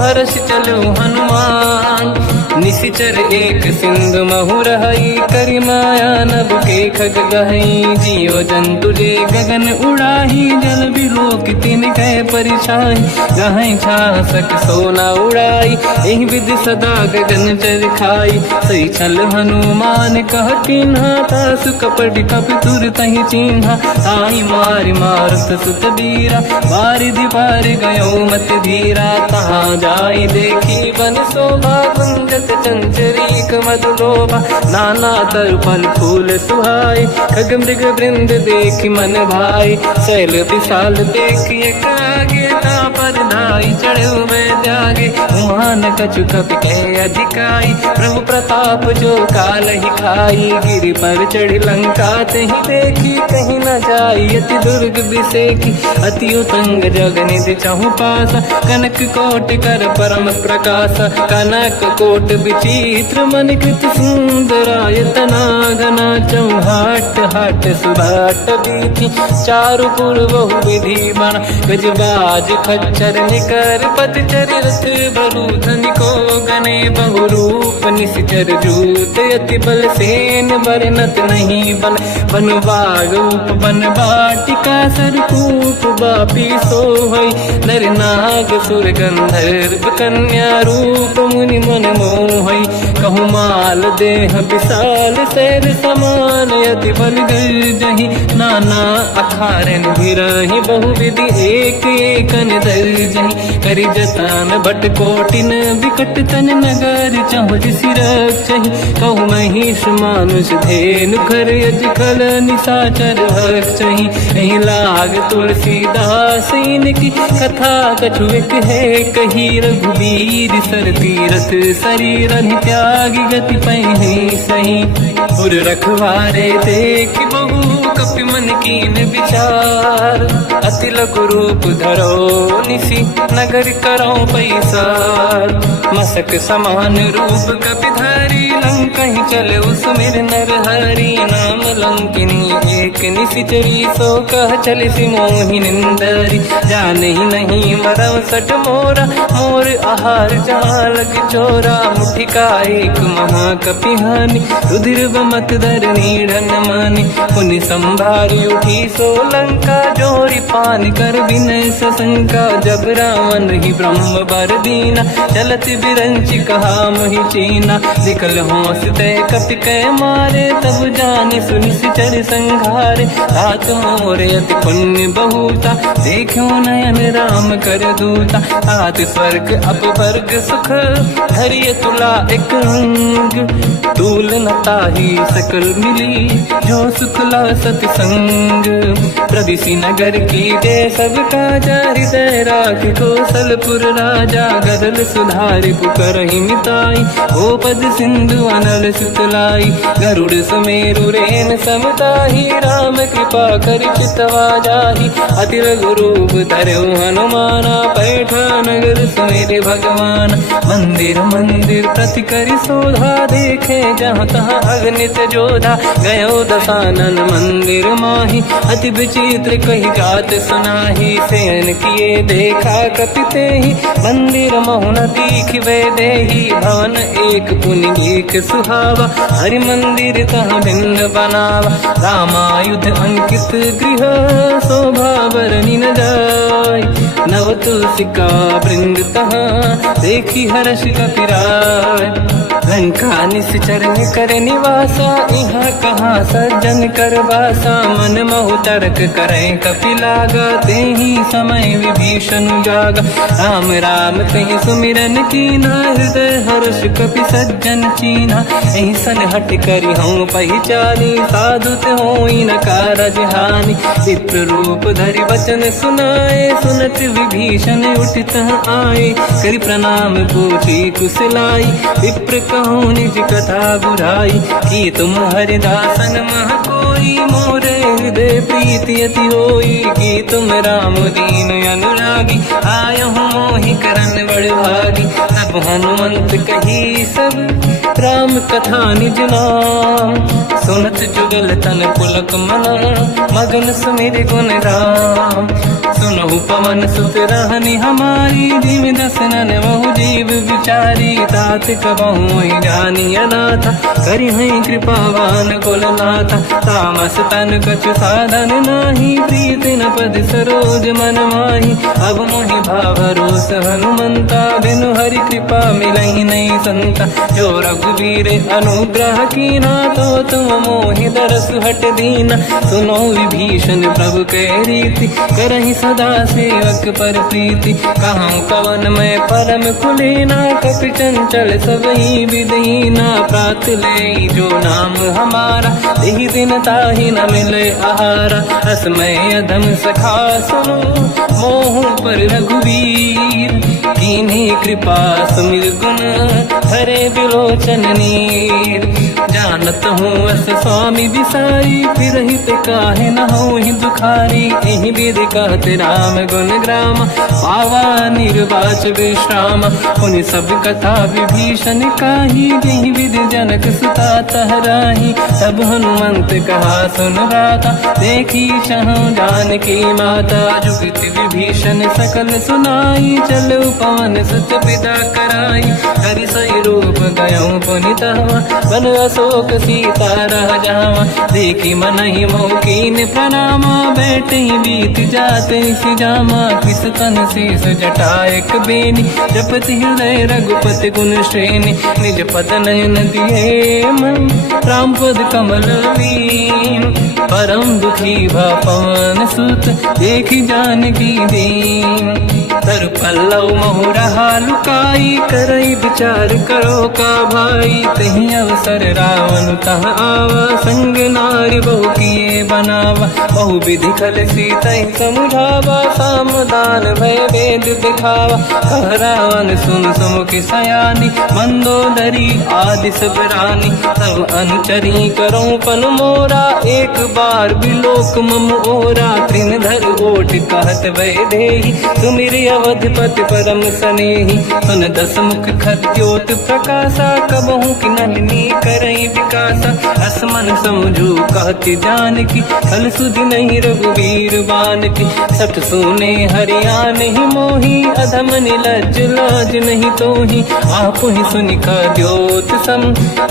हर्ष चलो हनुमान। निशिचर एक सिंधु महु रहई, करि माया नभ के खग गहई। जीव जंतु जे गगन उड़ाही, जल बिलोक तिन कह परिछाई। गहई छासक सोना उड़ाई, एहि विधि सदा गगन चर खाई। सही छल हनुमान कह किन्हा, तासु कपट कपि तुर तहि चिन्हा। ताई मारि मारुत सुत बीरा, बारिधि पार गयो मत धीरा। तहाँ जाई देखी बन शोभा, कुंजत चंचरीक मधुलोभा। नाना तरु फल फूल सुहाई, खग मृग वृंद देखि मन भाई। शैल विशाल देखि एक आगे, तापर धाई चढ़ऊ मैं त्यागे। उहाँ न कछु कपि कह अधिकाई, प्रभु प्रताप जो काल ही खाई। गिरि पर चढ़ी लंका तहि देखी, कहीं न जाई अति दुर्ग बिसेखी। अति उत्तंग जग निधि चहु पासा, कनक कोट कर परम प्रकाश। कनक कोट विचित्र मन कृत सुंदरायतना घना। चौहाट हाट सुभाट बीथी, चारु पुर बहु विधि बना। गजबाज खच्चर निकर पतचर, रथ बरु धनिको गने। बहु रूप निश्चर जूत, अति बल सेन बरनत नहीं बन। बन बाग उप बन बाटिका, सरकूप बापी सोहई। नर नाग सुर गंधर्व कन्या, रूप मुनि मन मोहई। कहूँ माल देह विशाल, शैल समान अति बल गर्जहि। नाना अखारन भिरहि, बहु विधि एक एकन दर्जहि। करि जतन बट कोटिन, विकट तन नगर चहु सिर रक्षहि। कहूँ महिष मानुष धेनु, खर यज खल निशाचर भक्षहि। एहि लाग तुलसीदास इनकी, कथा कछु एक है कही। रघुवीर सर तीरथ शरीर, त्याग गति पहि सही। उर रखवारे देख बहु, कपि मन कीन विचार। अति लघु रूप धरो निसी, नगर करो पैसार। मसक समान रूप कपि धारी, लंका ही चले उसमेर नर हरि। नाम लंकिनी एक निशिचरी, सो कह चले सि मोहि निंदरी। जाने ही नहीं मरव सट मोरा, मोर आहार जालक चोरा। मुठिका एक महाकपि हानि, रुधिर बमत धरनी ढन मानि। पुनि संभारी उठी सो लंका, जोरी पान कर विनय सशंका। जब रावण ही ब्रह्म बर दीना, चलत बिरंचि कहा मोहि चीना। निकल होश तय कपि कै मारे, तब जानि सुनि सिचर संघारे। तात मोरे अति पुण्य बहुता, देखो नयन राम कर दूता। तात स्वर्ग अपवर्ग सुख, धरिय तुला एक अंग। तूल न ताहि सकल मिली, जो सुखला सतसंग। प्रदिशि नगर की दे सब काजा, हृदय राख कौशलपुर राजा। गदल सुधारि पुकरहि मिताई, ओ पद सिंधु अनल सुतलाई। गरुड़ सुमेरु रेन समताहि, राम कृपा करि चितवा जाहि। अति लघु रूप धरऊ हनुमाना, पैठा नगर सुमेरि भगवान। मंदिर मंदिर प्रति करि शोधा, देखे जहाँ तहाँ अगणित जोधा। गयो दशानन मंदिर मंदिर माही, अति विचित्र कही जात सुनाही। सेन किए देखा कपिते ही, मंदिर महु न दीख वे देही। भवन एक पुनि दीख सुहावा, हरि मंदिर तह भिन्न बनावा। रामायुध अंकित गृह, शोभा बरनी न जाय। नव तुलसी का वृंद तहाँ, देखी हर्ष कपिराय। लंका निश्चर कर निवासा, यहाँ कहाँ सज्जन कर वासा। मन महु तर्क करें कपिलागा, तेहि समय विभीषण जागा। राम राम तेहि सुमिरन कीना, हृदय हर्ष कपि सज्जन चीना। एहि सन हट करि हूँ पहिचानी, साधु होई न कारज हानि। विप्र रूप धरि वचन सुनाए, सुनत विभीषण उठित आए। करि प्रणाम पूछी कुशलाई, विप्र कहूँ निज कथा बुझाई। कि तुम हरिदासन मह कोई, मोरे हृदय प्रीति अति होई। कि तुम राम दीन अनुरागी, आयहु मोहि करन बड़ भागी। तब हनुमंत कही सब, राम कथा निज नाम। सुनत जुगल तन पुलक मना, मगन सुमिर गुण राम। सुनहु पवन सुत रहनि हमारी, जिमि दसनन महु जीव विचारी। तात कबहु जानी अनाथा, करि हैं कृपावान कुलनाथा। तामस तन कछु साधन नाही, प्रीति न पद सरोज मन माही। अब मोहि भावरोस हनुमंता, बिनु हरि कृपा मिलहि नहीं संता। जो रघुबीर अनुग्रह कीना, तो तुम मोहि दरस हट दीना। सुनो विभीषण प्रभु के रीति, करहि सदा सेवक पर प्रीति। कहूँ कवन मैं परम कुलीना, कपि चंचल सबहि विदहीना। प्रात ले जो नाम हमारा, यही दिन ताहि न मिले आहारा। असमय अधम सखा सुनो, मोह पर रघुवीर। कीन्ही कृपा सुमिर गुण, हरे बिलोचन नीर। जानत हूँ अस स्वामी बिसाई, फिर हित काहे न हो ही दुखारी। एहि विधि कहते राम गुण ग्राम, पावा निर्वाच विश्राम। पुनि सब कथा विभीषण काही, यही विधि जनक सुता तहराही। तब हनुमंत कहा सुन राता, देखी चहु जानकी माता। जुगत विभीषण सकल सुनाई, चलो पवन सुत पिता कराई। हरि सही रूप गयऊँ पुनि तहवा, बन अशोक सीता रह जावा। देखी मनहि मोह कीन प्रणामा, बैठे बीत जाते सिजामा। किस तन शीस जटायक बेनी, जपति हृदय रघुपति गुण श्रेणी। निज पद नयन दिए मन, राम पद कमल लीन। परम दुखी भा पवन सुत, देखी जानकी दीन। तर पल्लव महु रहा लुकाई, करई विचार करो का भाई। तही अवसर रावण तह आवा, संग नारी बहु किए बनावा। बहु विधि खल सीतहि समुझावा, सामदान भय वेद दिखावा। कह रावण सुन सुमुखि सयानी, मंदोदरी आदि सब रानी। तब अनुचरी करो पन मोरा, एक बार बिलोक मम ओरा। तृण धर ओट कहत वै देहि, सुमिर अवधपति परम सनेहि। सुन दस मुख खद्योत प्रकाशा, कबहु कि नलिनी करई विकासा। असमन समझू कहति जानकी, फल सुधि नहीं रघुवीर बानकी। सठ सुने हरियाण ही मोही, अधम निलज्ज लाज नहीं तोही। आपु ही सुनि खद्योत सम,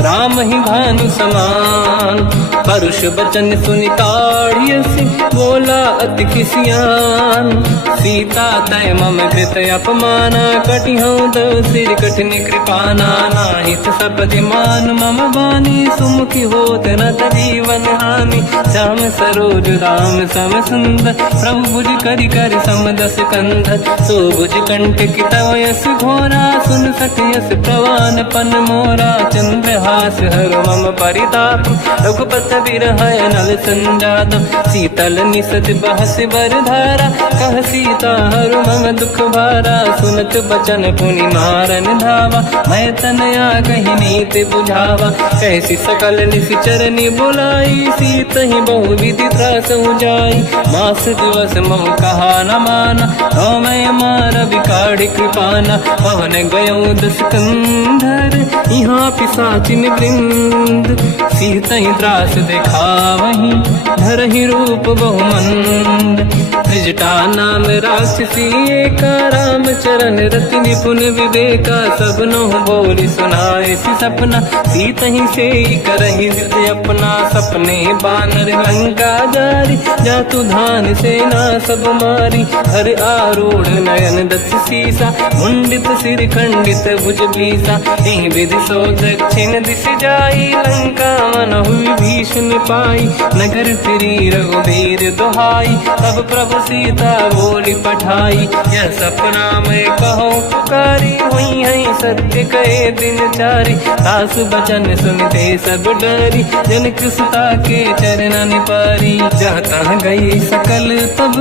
राम ही भानु समान। परुष बचन सुनि ताड़ियसि, बोला अति किसियान। सीता तय मम कृत अपमाना, कटिहऊँ दो सिर कठिन कृपाना। नाहित सपदि मान मम बानी, सुमुखी होत न जीवन हानि। श्याम सरोज राम सम सुंदर, प्रभु भुज करि कर सम दस कंधर। सो भुज कंठ की तव यस घोरा, सुन सठ यस प्रवान पन मोरा। चंद्रहास हर मम परिताप, रघुपत बिरहय नल संजात। शीतल निसत बहस बर धारा, कह सीता हर मम दुख भारा। सुनत बचन पुनि मारन धावा, मैं तनया कही नीति बुझावा। कैसी सकल निश्चरनि बुलाई, सीत ही बहु विधि त्रास जाई। मास दिवस मोह कहा न माना, तो मैं मार बिकाढ़ कृपाना। पवन गयो दस कंधर, यहाँ पिशाचिन वृंद सीतहि त्रास दिखावहीं धरहि रूप बहुमंद त्रिजटा नाम राक्षसी एका राम चरण रति निपुण विवेका सबनो बोली सुनाए सि सपना सीतहि से करहि जित अपना सपने बानर लंका जारी जातु धान सेना सब मारी हर आरूढ़ नयन दस सीसा मुंडित सिर खंडित भुज बीसा एहि विधि सो दक्षिण दिश जाई लंका मनहु विभीषण पाई नगर फिरी रघुबीर दुहाई तब प्रभु सीता बोली पठाई यह सपना मैं कहो पुकारी हुई है सत्य कहे दिन चारी दास बचन सुनते सब डरी जनक सुता के चरण निपारी जाता गई सकल तब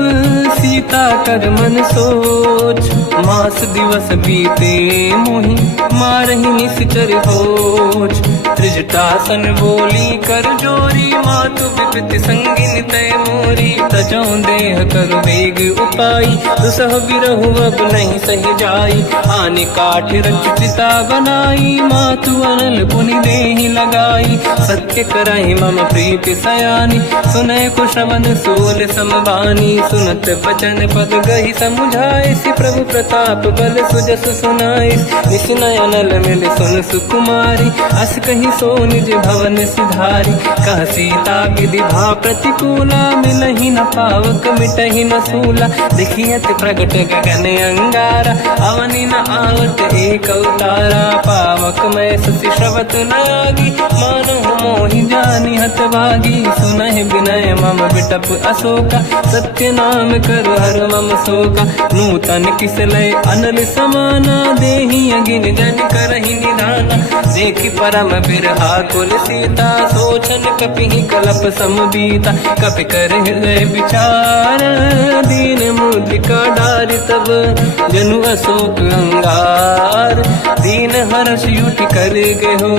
सीता कर मन सोच मास दिवस बीते मोहि मारहि निश्चर होच त्रिजटासन बोली कर जोरी मातु विपति संगिन तय मोरी तजौ देह कर वेग उपाई दुसह बिरहु अब नहीं सही जाई आने काठ रचिता बनाई मातु अनल पुनि देहि लगाई सत्य कराई मम प्रीति सयानी सुनय को श्रवण सोल समबानी सुनत बचन पद गहि समुझाए सि प्रभु प्रताप बल सुजस सुनाई निश्नय अनल मिल सुन सुकुमारी अस कहि सो निज भवन सिधारी कह सीता विधि भा प्रतिकूला मिलहि न पावक मिटहि न सूला देखियत प्रगट गगन अंगारा अवनि न आवट एक अवतारा पावक मैं सति श्रवत न आगी मानो मोहि जानि हत भागी सुनहि विनय मम बिटप अशोका सत्य नाम कर हर मम शोका नूतन किसलय अनल समाना देहि अगिन जन करहि निधाना देखि परम बिरहा कुल सीता सोचन कपिहि कलप समबीता कपि कर हृदय विचार दीन मुद्रिका डारि तब जनु अशोक अंगार दीन हर्ष युति कर गयो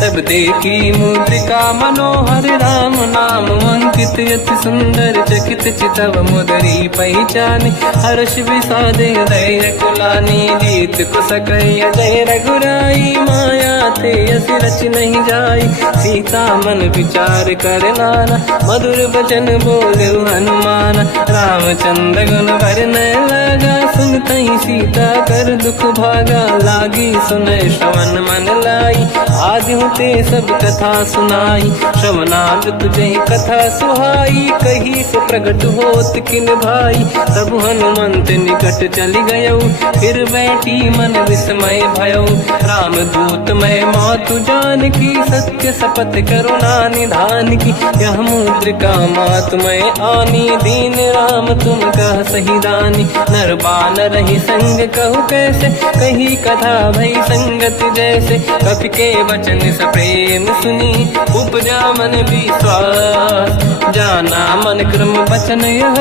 तब देखी मुद्रिका मनोहर राम नाम अंकित अति सुंदर चकित चितव मुदरी पहचान हर्ष विषाद हृदय कुलानी जीत को सकय जय रघुराई माया थे असि रच नहीं जाई सीता मन विचार कर नाना मधुर बचन बोले हनुमान रामचंद्र गुण वरने लगा सुनतहि सीता कर दुख भागा लागी सुनय श्रवण मन लाई आदि होते सब कथा सुनाई श्रवणार्थ तुझे कथा सुहाई कही से प्रगट होत किन भाई तब हनुमंत निकट चली गयो फिर बैठी मन विस्मय भयो राम दूत मैं मातु जान की सत्य शपथ करुणा निधान की यह मुद्रिका मातु मैं आनी दीन राम तुम कह सही दानी नर बानर ही संग कहु कैसे कही कथा भई संगति जैसे कपि के वचन सप्रेम सुनी उपजा मन विश्वास जाना मन क्रम वचन यह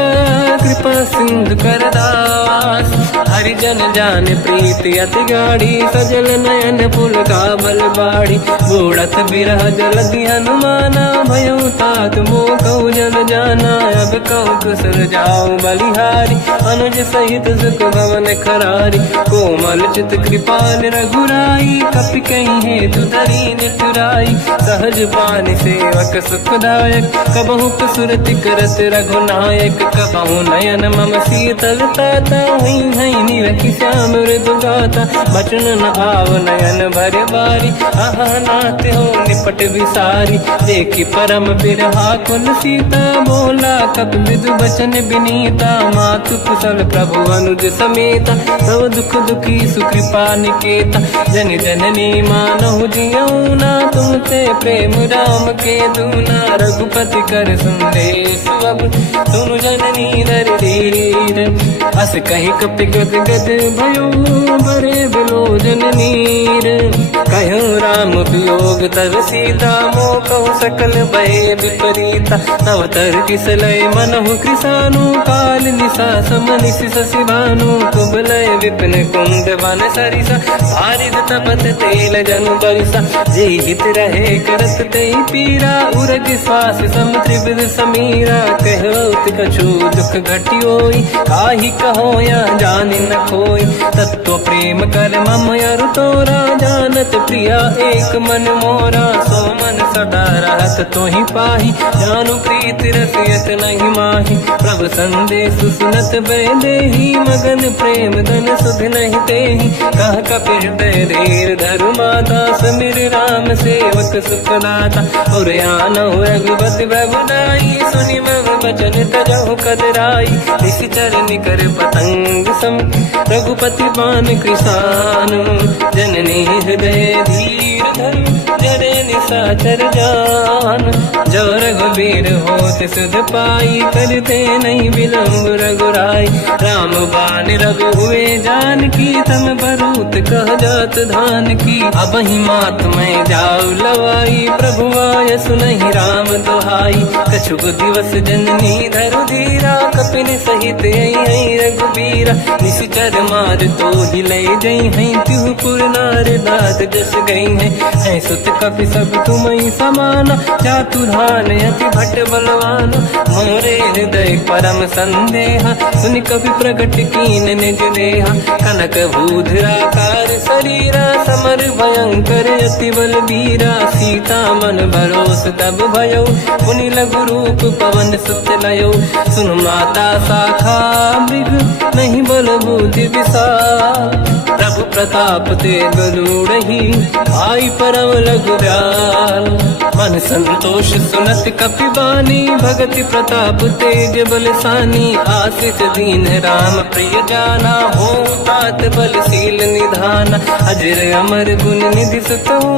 कृपा सिंधु कर दास हरिजन जान प्रीति अति गाढ़ी सजल नयन पुल का बल बाड़ी बूढ़त बिरह जल हनुमाना भयो तात मो कहु जल जाना अब कहु कुसर जाओ बलिहारी अनुज सहित सुख भवन खरारी कोमल चित कृपाल रघुराई कपि कहीं हेतु धरी निठुराई सहज पान सेवक सुखदायक कबहु सुरति करत रघुनायक कबहु नयन मम शीतल ताता हुई है निरखि श्याम मृदु गाता बचन न आव नयन भर बारी आहा नाथ हो निपट विसारी देखि परम बिरहा कुल सीता बोला कप विदु बचन बिनीता मातु कुशल प्रभु अनुज समेता सब दुख दुखी सुकृपा निकेता जन जननी मानहु जियऊ ना तुमते प्रेम राम के दूना रघुपति कर संदेश अब सुनु जननी दर धीर अस कहि कपि गद गद भयो बरे बिलो जननीर कहो राम वियोग तब सीता मो कहु सकल भय विपरीता तव तर किसलय मनहु कृसानु काल निशा समनिश शशि भानु कुबलय विपिन कुंद वन सरिसा भारिद तपत तेल जनु बरिसा जे हित रहे करत ते पीरा उरग श्वास सम त्रिविध समीरा कहत कछु दुख घटियोई काहि कहो या जानि न खोई तत्व प्रेम कर मम अरु तोरा जानत प्रिय किया एक मन मोरा, सो मन सदा रहत तो ही पाही, जानु प्रीत रसियत नहीं माही। प्रभु संदेश सुनत बैदेही, मगन प्रेम धन सुध नहीं तेहि। कह कपिल हृदय धरु माता, समिर राम सेवक सुखदाता। और आनौ रघुपति प्रभुदाई, सुनि मम वचन तजहु कदराई। निश्चर निकर पतंग सम, रघुपति बान कृसानु। जननी हृदय धीर धरु, जरे निशाचर जान। जो रघुबीर होत सुध पाई, करते नहीं विलम्ब रघुराई। राम बान रघु हुए जानकी, तम बरूत कह जात धान की। अब ही मात में जाऊ लवाई, प्रभु आय सुनहि राम दुहाई। कछुक दिवस जननी धरु धीरा, कपिन सहित आई रघुबीरा। निश्चर मार तो ही ले जई हैं, त्युपुर नार दाद जस गई हैं। सुत कपि सब तुमहि समाना, चातुर्धान अति भट बलवान। मोरे हृदय परम संदेहा, सुनि कपि प्रगट कीन निज देहा। कनक भूधराकार शरीरा, समर भयंकर अति बलबीरा। सीता मन भरोस तब भयो, पुनि लघु रूप पवन सुत लयो। सुन माता शाखा मृग, नहीं बल बुद्धि विशाल। प्रभु प्रताप ते गरुड़हि, आई परम लघुराल। मन संतोष सुनत कपि बानी, भगति प्रताप तेज बलसानी। आशीष दीन राम प्रिय जाना, हो तात बलशील निधान। अजर अमर गुण निधि सुतहु,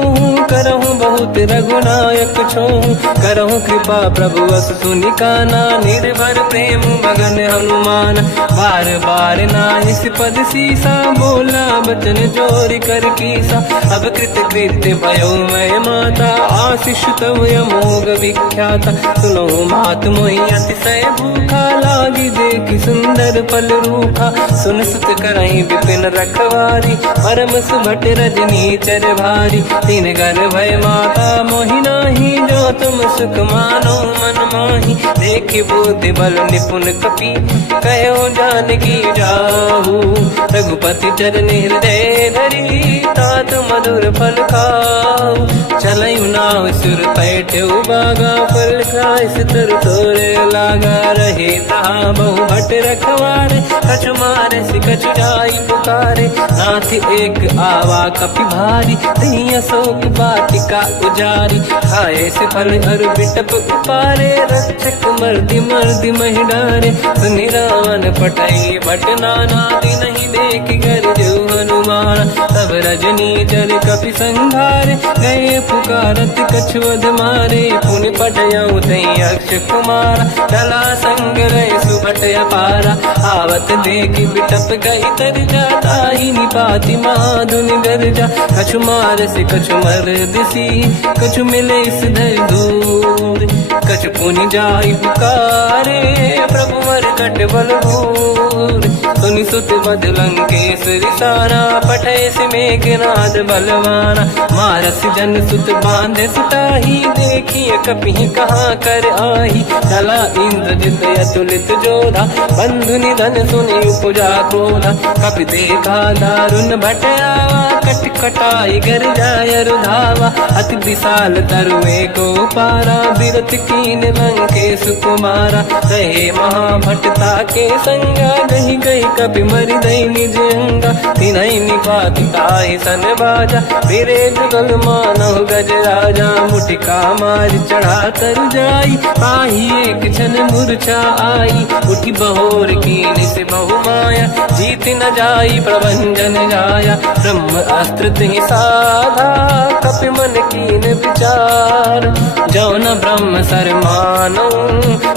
करहु बहुत रघुनायक छोहु। करहु कृपा प्रभु अस सुनि काना, निर्भर प्रेम मगन हनुमान। बार बार नाहिस पद सीसा, बोला बचन जोरि कर कीसा। अब कृत कृत्य भयो मैं माता, आशीष तव अमोघ विख्याता। सुनो मात मोहि अतिशय भूखा, लागी देखि सुंदर फल रूखा। सुन सुत करहि विपिन रखवारी, परम सुभट रजनी चर भारी। तीन घर भय माता मोहि नाही, जो तुम सुख मानो मन माही। देखि बुद्धि बल निपुण कपि, कहो जानकी जाहु। रघुपति चरण हृदय धरि, तात मधुर फल खाऊ। चलऊ नाव सुर पैठऊ बागा, फल खाइस तरु तोरे लागा। रहे तहाँ बहु भट रखवारे, कछु मारे सि कछु जाई पुकारे। नाथ एक आवा कपि भारी, तही अशोक वाटिका उजारी। खाए से फल अरु बिटप उपारे, रक्षक मर्दि मर्दि महि डारे। सुनि रावण पटई भट नाना, नहीं देख कर जो हनुमान। तब रजनी चर कपि संघारे, गए पुकारत कछुअध मारे। पुनि पटयऊ तई अक्ष कुमारा, चला संग रहे सुभट अपारा। आवत देखि बिटप गई तर जाता, ही निपाति माधुन गर्जा। कछु मार से कछु मर दिसी, कछु मिले इस धर दूर। कछु पुनि जाई पुकारे, प्रभु मर कट बलभूर। सुनि सुत बद लंकेश्वरी सारा, पठय से मेघनाद बलवाना। मारस जन सुत बांधे सुताही, देखिए कपि कहाँ कर आही। चला इंद्रजित अतुलित जोधा, बंधु निधन सुनि उपजा क्रोधा। कपि देखा दारुण भट आवा, कट कटाई गर जाय रुधावा। अति विशाल तरुए को पारा, बिरत कीन लंकेश कुमारा। रहे महाभटता के संगा, गही गई कपि मरि दई निज अंगा। तिन्हि निपाति ताहि सन बाजा, फिरे जुगल मानव गज राजा। मुटिका मार चढ़ा तर जाई, पाही एक क्षण मूर्छा आई। उठी बहोर कीन से बहु माया, जीत न जाई प्रभंजन जाया। ब्रह्म अस्त्र तिहि साधा, कपि मन कीन विचार। जो न ब्रह्म सर मानो,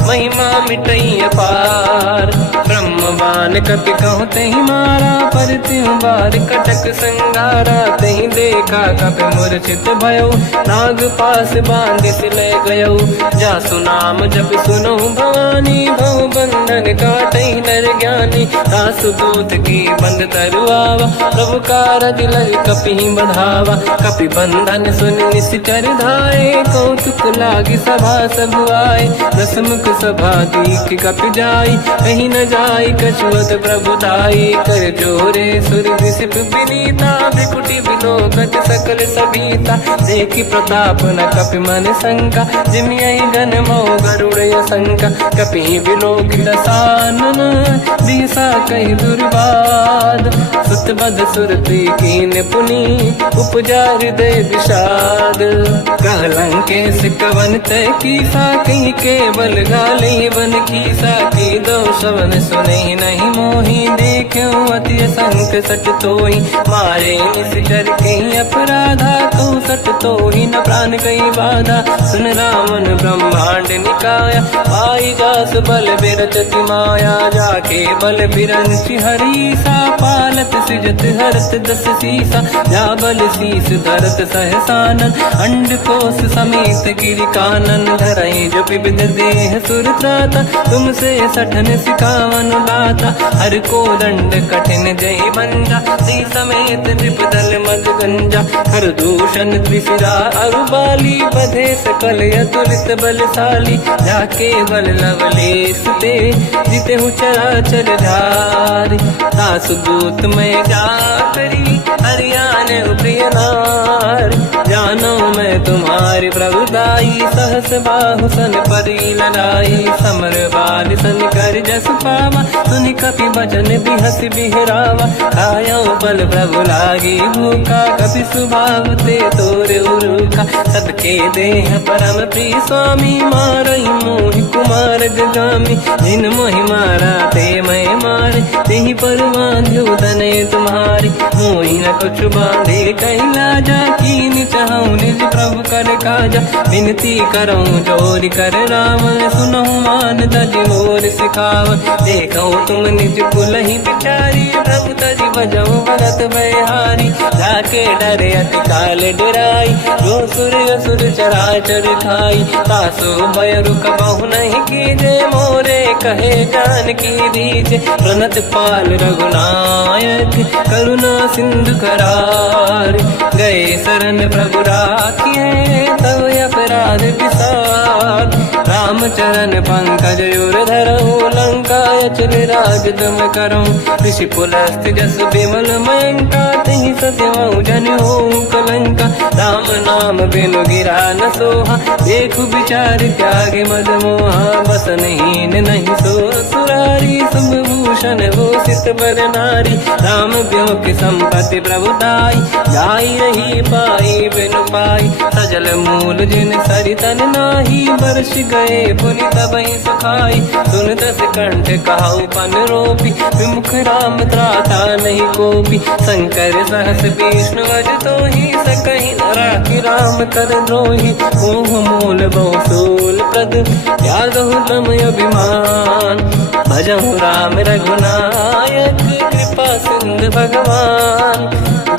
महिमा मिटई अपार। ब्रह्म बान कपि कहु तहि मारा, पर त्यों बार कटक संगारा। तहि देखा कपि मूर्छित भयो, नाग पास बांधिस ले गयो। जा सुनाम जब सुनो भवानी, भव बंधन काटई नर ज्ञानी। दासु दूत की बंद तरुआवा, प्रभु कारज लग कपि बढ़ावा। कपि बंधन सुन निश्चर धाये, कौतुक लागी सभा सब आए। दसमुख सभा दीख कपि जाई, कहीं न जाई कछुअत प्रभु दाई। कर जोरे सुर विसिप विनीता, बिकुटी बिलोकत सकल सबीता। देखी प्रताप न कपि मन शंका, जिमियहि गन मो गरुड़ शंका। कपि बिलोक दसानन, दिशा कहि दुर्वाद। सुत बद सुरति कीन पुनि, उपजा हृदय विषाद। कहलंके सिकवन तय कीसा, कहीं केवल गाली बन कीसा। की दो शवन सुने नहीं मोही, देखूं अति संक सट तोही। मारे निश्चर कहीं अपराधा, कहूँ सट तोही न प्राण कहीं बाधा। सुन रावण ब्रह्मांड निकाया, पाई जास बल बिरचति माया। जाके बल बिरंचि हरीसा, पालत सृजत हरत दस सीसा। जा बल शीस धरत सहसानन, अंड कोश समेत गिरि कानन। धरई जो विविध देह सुर त्राता, तुमसे सठन सिखावन दाता। हर को दंड कठिन जय बंजा, सी समेत नृप दल मद गंजा। हर दूषण त्रिशिरा अरुबाली, बधे सकल अतुलित बलशाली। जाके बल लवलेश ते, जिते हूँ चराचर धारी। दास दूत में जा करी, हरियाण प्रिय नार। जानो मैं तुम्हारी प्रभुदाई, सहस बाहु सन परी लड़ाई। समर बाल सन कर जस पावा, सुनि कपि बचन बिहस बिहरावा। खायो बल प्रभु लागी भूखा, कपि सुभाव ते तोरे उरुखा। सबके देह परम प्रिय स्वामी, मारई मोहि कुमार गगामी। जिन मोहि मारा ते मैं मारे, तेहि पर बांध्यो तने तुम्हारी। मोहि न कुछ बांधे कहीं लाजा, कीन चाहूं निज प्रभु कर काजा। विनती करऊं जोरि कर रावण, सुनहु मान तज मोर सिखाव। देखो तुम निज कुलहि बिचारी, प्रभु तज बजऊ भगत बहारी। जाके डरे अति काल डराई, जो सुर असुर चराचर खाई। तासु भय रुक बहु नहीं कीजे, मोरे कहे जान की दीजे। प्रणत पाल रघुनायक, करुणा सिंधु करार। गए शरण प्रभु राखिए, तब अपराध विसार। रामचरण पंकज उर धरऊं, लंका अचल राज तुम करऊं। ऋषि पुलस्त जस विमल मयंका, तहि सत्यवं जन होऊं कलंका। राम नाम बिनु गिरा न सोहा, देखु विचार त्यागे मद मोहा। बसनहीन नहीं सो सुरारी, शुभ भूषण भूषित बर नारी। राम ब्यों की संपत्ति प्रभुताई, जाई रही पाई बिनु पाई। सजल मूल जिन सरितन नाही, बरस गए पुनि तबहि सुखाई। सुन दस कंठ कहाऊ पन रोपी, विमुख राम त्राता नहीं कोपी। शंकर सहस विष्णु अज तोहि, सकहि न राखि राम कर द्रोही। मोह मूल बहु सूल प्रद, त्यागहु तम अभिमान। भजहु राम रघुनायक, कृपा सिंधु भगवान।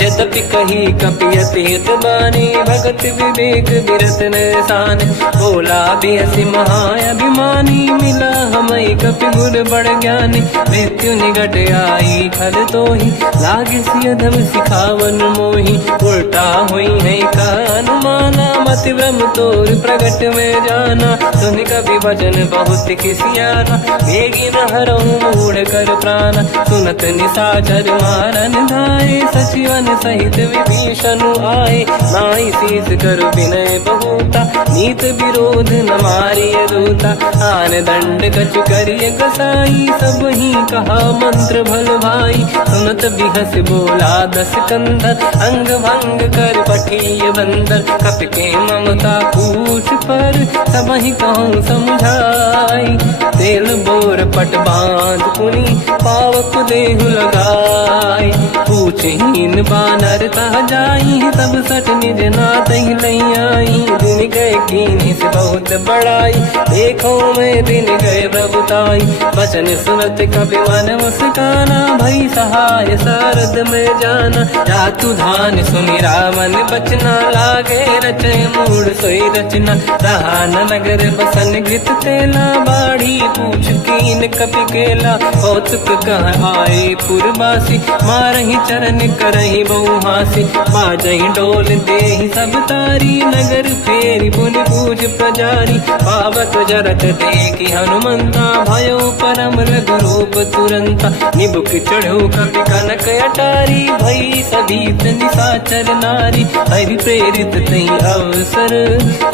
यद्यपि कही कपियति हित बानी, भगत विवेक बिरत निशान। बोला बिहसि महाअभिमानी, मिला हमई कपि गुर बड़ ज्ञानी। मृत्यु निकट आई खल तोहि, लागे सिय धम सिखावन मोहि। उल्टा हुई है का अनुमाना, मति ब्रह्म तोर प्रगट में जाना। सुन कपि भजन बहुत किसियाना, भेगी न हरऊं मूढ़ कर प्राण। सुनत निशाचर मारन धाये, सचिवन सहित विभीषण आए। नाई शीस कर विनय बहुता, नीत विरोध न मारिय दूता। आन दंड कछु करिय कसाई, सब ही कहा मंत्र भल भाई। सुनत बिहस बोला दस कंधर, अंग भंग कर पठिय बंदर। कपि के ममता पूछ पर, सब ही कहूँ समझाई। तेल बोर पट बांध पुनि, पावक देहु लगाई। पूछहीन बानर तह जाई, सब सट निज नाथ ही लई आई। दिन गए कीन्ही से बहुत बड़ाई, देखो मैं दिन गए प्रभुताई। बचन सुनत कपि मन मुस्काना, भई सहाय सारद में जाना। जातु धान सुनि रामन बचना, लागे रचे मूड सोई रचना। रहा न नगर बसन गृत तेला, बाढ़ी पूछ कीन कपि केला। कौतुक कह आए पुरवासी, मारही चरण करही बहु हासी। बाजही डोल देहि सब तारी, नगर फेरी पुनि पूज प्रजारी। पावत जरत देखी हनुमंता, भयो परम रघुरूप तुरंता। निबुक चढ़ो कपि कनक अटारी, भई सभीत निशाचर नारी। हरि प्रेरित तई अवसर,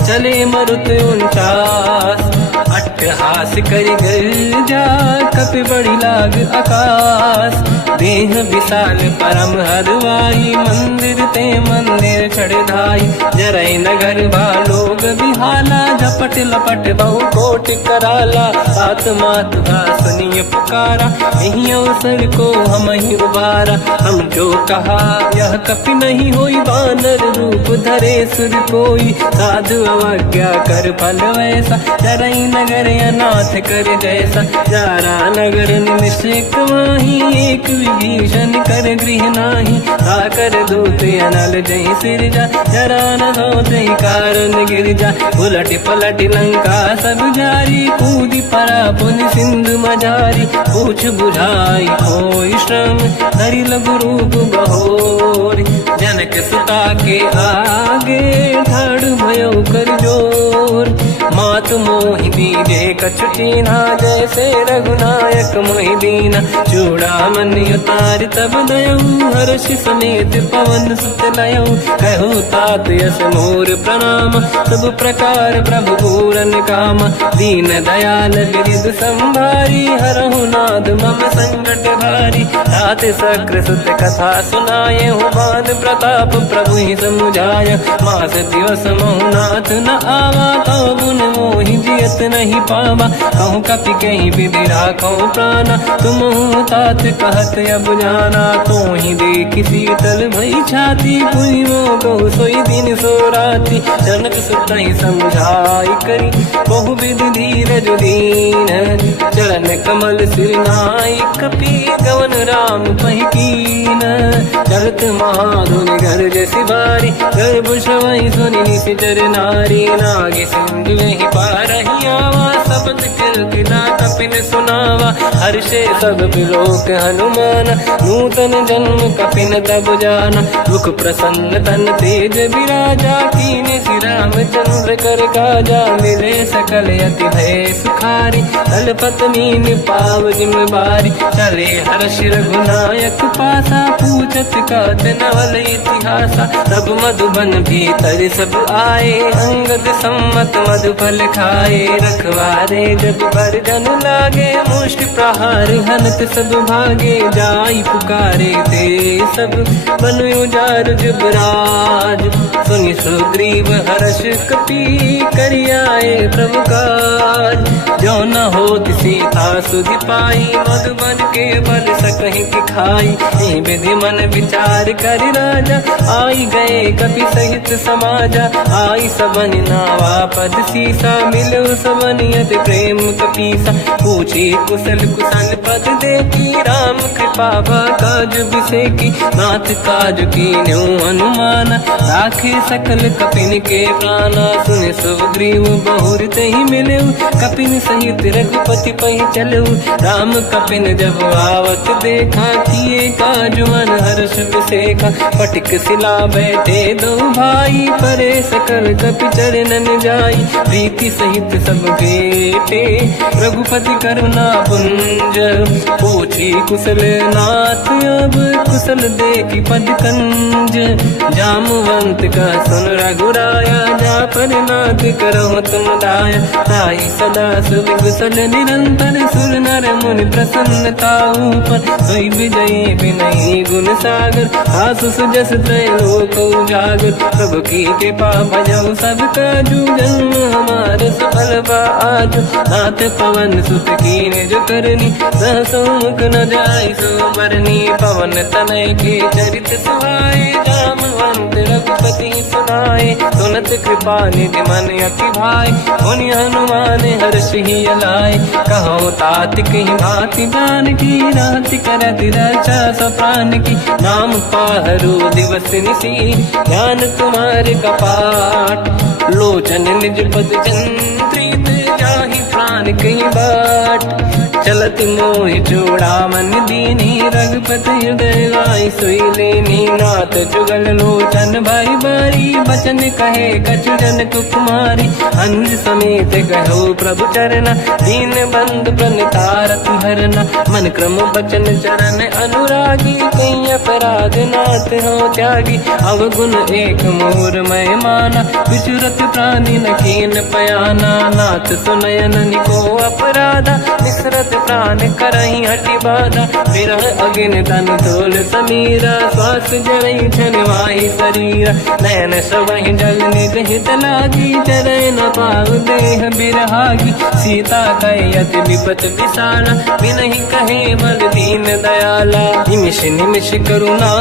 चले मरुत 49। अट्टहास करि गर्जा, कपि बड़ी लाग आकाश। देह विशाल परम हरवाई, मंदिर ते मंदिर चढ़ाई। जरई नगर भालोग बिहाला, झपट लपट बहु कोट कराला। सात मात सुनिय पुकारा, यही अवसर को हम ही उबारा। हम जो कहा यह कपि नहीं होई, वानर रूप धरे सुर कोई। साधु अवज्ञा कर फल वैसा, जरई नगर अनाथ कर जैसा। जारा नगर निमिषक माही, एक विभीषण कर गृह नाही। आकर दूत अनल जय सिरजा, जरा न सोते कारण गिरजा। उलट पलट लंका सब जारी, कूदी परा पुनि सिंधु मजारी। पूछ बुझाई कोई श्रम, धरि लघु रूप बहोरी। जनक सुता के आगे, ठाड़ भयो कर जोर। मात मोहि दीजे कछु कीन्हा, जैसे रघुनायक मोहि दीना। चूड़ामणि उतारि तब दयऊ, हर्ष समेत पवन सुत लयऊ। कहु तात यस मोर प्रणाम, सब प्रकार प्रभु पूरन काम। दीन दयाल बिरिद संभारी, हरहु नाद मम संकट भारी। तात सक्र सुत कथा सुनाए, बान प्रताप प्रभु ही समुझाय। मास दिवस महु नाथ न आवा, तव गुण मोहि जियत नहीं पावा। कहूँ कपि कहीं विधि राखो प्राणा, तुम तात कहत अब जाना। तो ही देखी शीतल भई छाती, पुनि मोह कहु सोई दिन सो राती। जनक सुत ही समझाई करी, बहु विधि धीरज दीन। चरण कमल सिर नाई, कपि गवन राम पहि कीन। चलत महाधुनि गर्ज सिबारी, गर्भ श्रवहि सुनि निशिचर नारी। नागे सिंधु ही पारही आवा, शब्द कीर्तना कपिन सुनावा। हर्षे सब बिलोक हनुमान, नूतन जन्म कपिन तब जाना। मुख प्रसन्न तन तेज विराजा, कीन्हे श्री रामचंद्र कर काजा। मिले सकल अति भय सुखारी, तलपत मीन पाव जिम बारी। चले हर्ष रघुनायक पासा, पूछत कहत नवल इतिहासा। तब मधुबन भीतर सब आए, अंगद सम्मत मधुफल खाए। रखवारे जब बरदन लागे, मुष्टि प्रहार हनत सब भागे। जाई पुकारे ते सब, बनु उजार जुबराज। सुनि सुग्रीव हर्ष कपि, करि आए प्रभु काज। जो न होत सीता सुधि पाई, मधुबन के बल सकहि खाई। एहि विधि मन विचार करि राजा, आई गए कपि सहित समाजा। आई सबन नावा पद सीसा, मिलो सबन यदि प्रेम कपीसा। पूछे कुशल कुशल पद देखी, राम कृपा काज बिसेकी। नाथ काज कीन्हु अनुमान, राखे सकल कपिन के प्राणा। सुनि सुग्रीव बहुर तेहि मिलऊ, कपिन सहित रघुपति पहि चलऊ। राम कपिन जब आवत देखा, किए काज मन हर्ष बिसेखा। पटिक सिला बैठे दो भाई, परे सकल कपि चरणन जाई। प्रीति सहित सब बेटे, रघुपति करुणा पुंज। पूछी कुशल नाथ अब, कुशल देखी पद कंज। जामवंत का सुन रघुराया, जा पर नाथ करहु तुम दाया। ताई सदा सुख कुशल निरंतर, सुर नर मुनि प्रसन्नता ऊपर। सोई विजयी विनयी गुण सागर, आसु सुजस त्रैलोक उजागर। प्रभु की कृपा भजऊ सब काजू, जन्म हमार सफल बा आज। नाथ पवन सुत कीन्हे जो करनी, सहसो मुख न जाय सो मरनी। पवन तनय के चरित सुहाए, जामवंत रघुपति सुनाए। सुनत कृपा निधि मन अति भाई, मुनि हनुमान हर्ष ही अलाय। कहो तात कहीं भांति जान की, राति करत रक्षा सब प्राण की। नाम पाहरो दिवस निसी, ध्यान तुम्हारे कपाट। लोचन निज पद जंत्रित, जाहि प्राण कहीं बाट। चलत मोहि चूड़ामन दीनी, रघुपति हृदय गाय सोई लेनी। नाथ जुगल लोचन भाई बारी, बचन कहे कछु जन कुमारी। अंज समेत कहो प्रभु चरना, दीन बंधु प्रणितारत हरना। मन क्रम बचन चरण अनुरागी, कहीं अपराध नाथ हो त्यागी। अवगुण एक मोर मैं माना, विचुरत प्राणी न कीन पयाना। नाथ सुनयन निको अपराधा, निसरत प्राण करही हटि बाधा। विरह अगिन तन तोल समीरा, श्वास जरई छन वाही शरीरा। नयन सबहि जल निज हित लागी, चरय न पाव देह बिरहागी। सीता कहे अति विपत विसाला, बिनहि कहे बल दीन दयाला। निमिष निमिष करुणा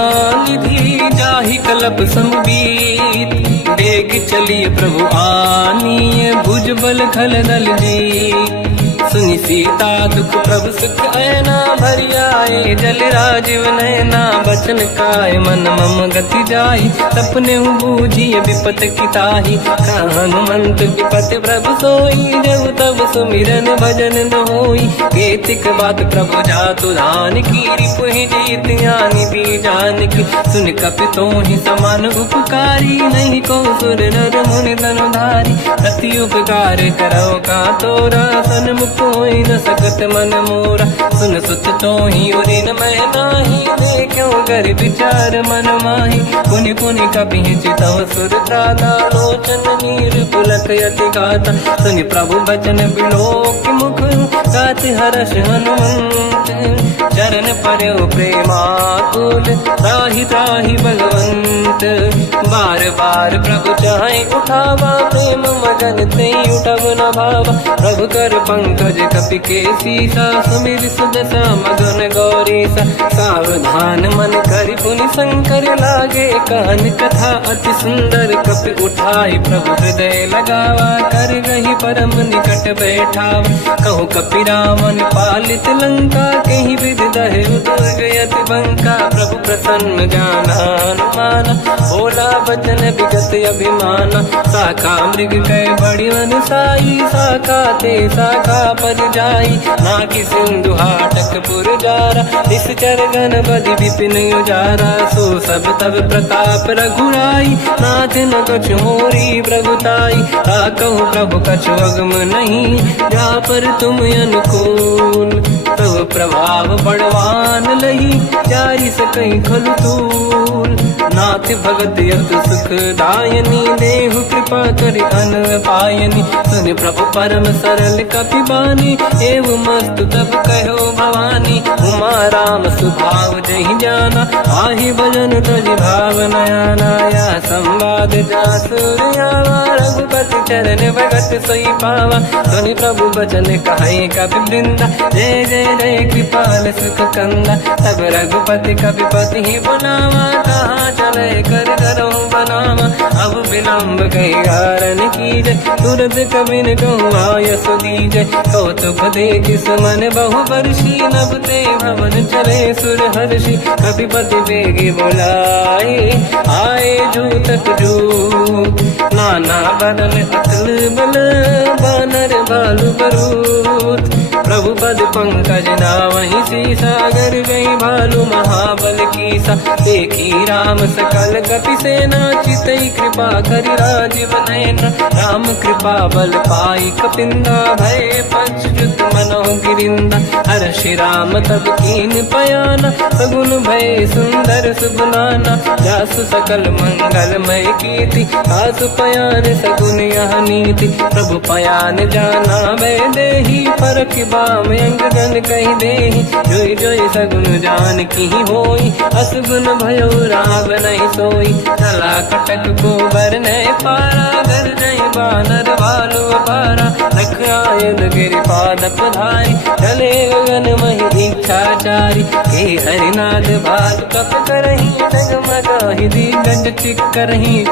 निधि, जाहि कलप समबीत। बेग चलिए प्रभु आनीय, भुज बल खल दल जी। सुनि सीता दुख प्रभु सुख ऐना, भरि आए जल राजीव नैना। बचन काय मन मम गति जाई, सपने बूझिए विपत किताही। हनुमंत विपत प्रभु सोई, जब तब सुमिरन भजन न होई। केतिक बात प्रभु जातु धान की, रिपुहि जीत ज्ञानी दी जानकी। सुन कपि तोहि समान उपकारी, नहीं को सुर नर मुनि तनुधारी। अति उपकार करो का तोरा, सन्मुख होई न सकत मन मोरा। सुन सुत तोहि उरिन मैं नाही, देखो कर विचार मन माही। पुनि पुनि कपि चितव सुर त्राता, लोचन नीर पुलक यति गाता। सुनि प्रभु बचन बिलोक मुख, गात हर्ष हनुमंत। चरण पर्यो प्रेमाकुल, त्राहि त्राहि भगवंत। बार बार प्रभु चाहे उठावा, प्रेम मगन ते उठब न भावा। प्रभु कर पंकज कपि के सीसा, सुमिर सुदशा मगन गौरीसा। सावधान मन करि पुनि शंकर, लागे कान कथा अति सुंदर। कपि उठाई प्रभु हृदय लगावा, कर गही परम निकट बैठावा। कहो कपि रामन पालित लंका, कहीं विधि दहे दुर्ग यति बंका। प्रभु प्रसन्न जाना हनुमाना, बोला बचन विगत अभिमाना। साका मृग कै बड़ी मन साई, साका ते साका पर जाई। नाकि सिंधु हाटक पुर जारा, इस चरगन बदि विपिन उजारा। सो सब तब प्रताप रघुराई, नाथ न कछु मोरी प्रभुताई। ताकहु प्रभु कछु अगम नहीं, जा पर तुम अनुकूल। तब प्रभाव बड़वान लही, जारी सकई खलु तूल। नाथ भगत यत सुख दायनी, देहु कृपा करि अन पायनी। सुन प्रभु परम सरल कपि बानी, एव मस्तु तब कहो भवानी। उमा राम सुभाव जहि जाना, आहि भजन तजि भाव नयाना। या संवाद जासुर आवा, रघुपति चरण भगत सोई पावा। सुनि प्रभु बचन कहे कपि वृंदा, जय जय जय कृपाल सुख कंदा। तब रघुपति कपि पति ही बनावा, कहाँ चले कर करो बनावा। अब विलम्ब कही कारण कीजय, तुरत कबिन कहूँ आयस दीजय। कौतुक देखि सुमन बहु बरसी, नभ ते भवन चले सुर हर्षि। कपिपति बेगी बोलाए, आए जूतक जूत। नाना बदन अकल बल, बानर बालु बरूत। प्रभु पद पंकज नावहि सीसा, गर गई भालु महाबल कीसा। देखी राम सकल कपि सेना, चितई कृपा करि राजीव नयना। राम कृपा बल पाई कपिंदा, भय पश्चात मनों गिरिंदा। हर्षि राम तब कीन पयाना, सगुन भय सुंदर सुबनाना। जासु सकल मंगलमय कीर्ति, आसु पयान सगुन यह नीति। प्रभु पयान जाना भय देहि, परख बाम अंग जन कहि देहि। जोई जोई सगुन जान की होई, असगुन भयो राव नहीं सोई। चला कटक को बर नहीं पारा, घर नहीं बानर भालु अपारा। लख आयन गिरिपाद पधारी, चले गगन महि इच्छाचारी। के हरिनाथ भालु कप करही, जगमगाहि दिग्गज चिक करही।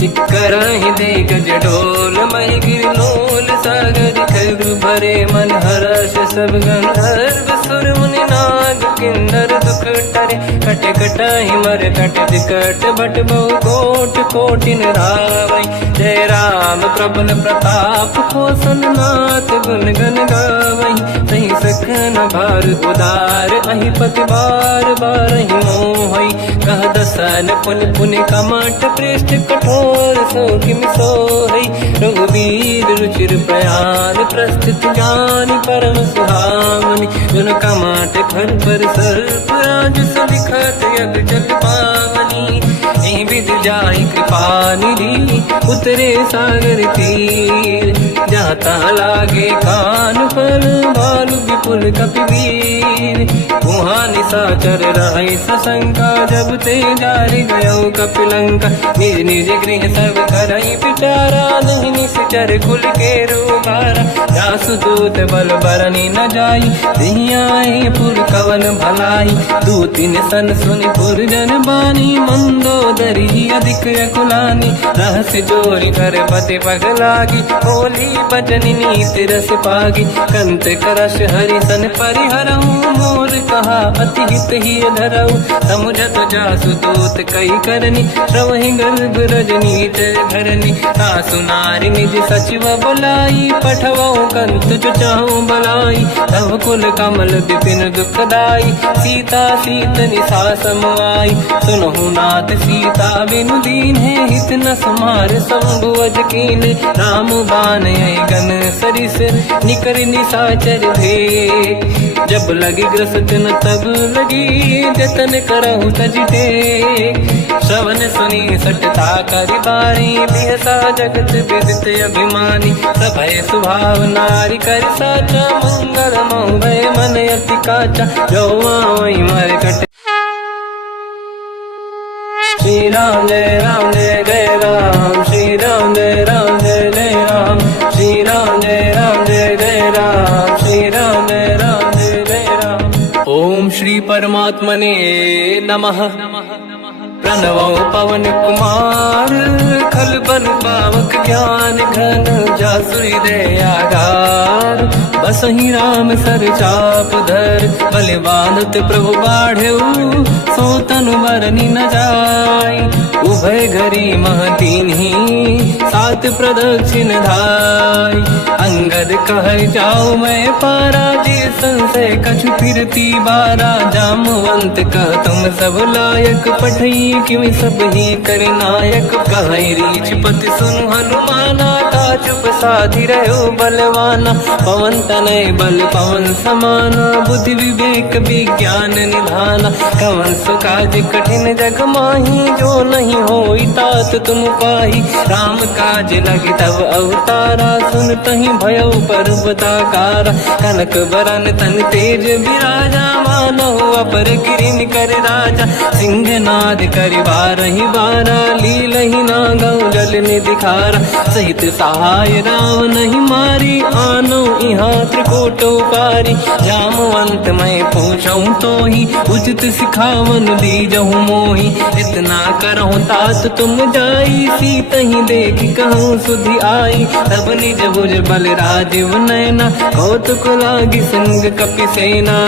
चिक्करहि देख जडोल महि गिरलोल सागर खग भरे मन हर्ष सब गंधर्व सुर मुनि नाग किन्नर दुख टरे कट कटाहि मर कट विकट भट बहु कोट कोटिन रावै जय राम प्रबल प्रताप कोसन नाथ गुण गन गावै तहि सखन भार उदार अहि पति बार बारहि मोहै कह दसन पुन पुन कमठ पृष्ठ कठोर सो किम सोहै रघुवीर रुचिर प्रयाण प्रस्थित ज्ञान परम सुहामनि जुन कमठ घर पर सर्प राज सलिखत यग जल पावनी एहि विधि जाहि कृपा निधि उतरे सागर तीर जाता लागे कान पर भालु विपुल कपिवीर वहाँ निशाचर रहि सशंका जब ते जारि गयो कपिलंका निज निज गृह सब करई विचारा नहीं निश्चर कुल के रूबारा जासु दूत बल बरनी न जाई दिहियाए पुर कवन भलाई दूतिन सन सुनि पुर जन बानी मंदोदरी अधिक अकुलानी रहस्य जोरी कर पति पगलागी होली बचनी नीति रस पागी कंत करश हरि सन परिहरऊ मोर कहा अति हित ही धरऊ समुझत जासु दूत कई करनी श्रवहि गर्भ रजनी जय धरनी सासु नारी निज सचिव बुलाई पठवऊ कंत जो चाहूं बलाई तव कुल कमल विपिन दुखदाई सीता सीतनि सासम आई सुनहु नाथ सीता बिनु दीन है हित न समार संभुवज कीन राम बान गन सरिस निकर निशाचर भेट जब लगी ग्रस्त न तब लगी जतन करहु तज टेक श्रवण सुनी सटता करि बारी बिहसा जगत विदित अभिमानी सभय सुभाव नारी कर साचा मंगल मऊ भय मन अति काचा जो आवई मर कट श्री राम जय जय राम श्री राम जय जय राम श्री राम जय राम श्री राम जय जय राम। ओम श्री परमात्मने नमः। प्रणवो पवन कुमार खल बन पावक ज्ञान घन जासुरी दयागार बसहि राम सर चाप धर बलवानत प्रभु बाढ़ऊ सो तनु बरनी न जाय उभय घरी महतीन्ही सात प्रदक्षिण धाय अंगद कह जाओ मैं पारा जी संशय कछु फिरती बारा जामवंत कह तुम सब लायक पठई किम सब ही कर नायक कहीं रीछ पति सुनु हनुमाना का चुप साधि रहो बलवाना पवन तनय बल पवन समाना बुद्धि विवेक विज्ञान निधाना कवन सुकाज कठिन जग माही जो नहीं होई तात तुम पाही राम काज लगी तब अवतारा सुन तही भयो पर्वताकारा कनक बरन तन तेज विराजा मानो अपर गिरिन कर राजा सिंह नाद करि बारहि बारा लीलहि नागौ जल निधिखारा सहित सहाय राम नहीं मारी आनो इहाँ त्रिकोटो पारी जामवंत मैं पूछऊं तो ही उचित सिखावन दीजहु मोही इतना करहु तात तुम जाई सीत ही देख कहूँ सुधि आई तब निज भुज बल राजीव नैना कौतुक लागी संग कपिसेना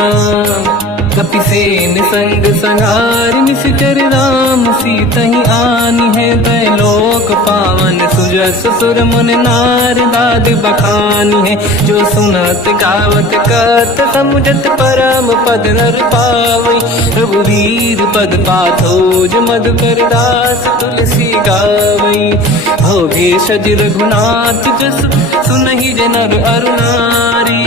कपिसेन संग संहार निश्चर राम सीतहि आनी है दैलोक पावन सुजस सुर मुन नार दाद बखानी है जो सुनत गावत कत समुझत परम पद नर पावै रघुवीर पद पाथोज मधुकर दास तुलसी गावै भोगेश रघुनाथ जस सुनहि जनर अरुणारी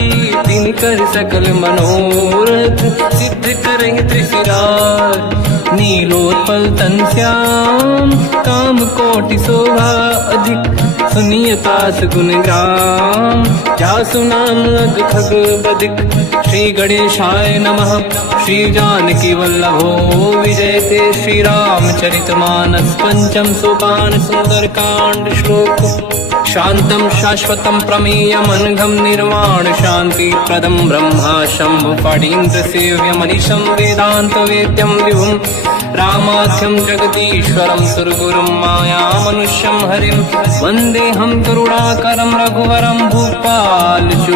दिन कर सकल मनोरथ सिद्ध करेंगे त्रिशिरार नीलोत्पल तन श्याम काम कोटि शोभा अधिक सुनिय तास गुण ग्राम जासु नाम अग खग बदिक श्री गणेशाय नमः श्री जानकी वल्लभो विजयते श्री रामचरितमानस पंचम सोपान सुंदर कांड श्लोक शांतं शाश्वतं प्रमेयमनघं निर्वाण शांति प्रदं ब्रह्मा शंभु फणीन्द्र सेव्यमनिशं वेदांत वेद्यं विभुं रामाख्यं जगदीश्वरं सुरगुरुं मायामनुष्यं हरिं वन्देऽहं करुणाकरं रघुवरं भूपालचूडामणिं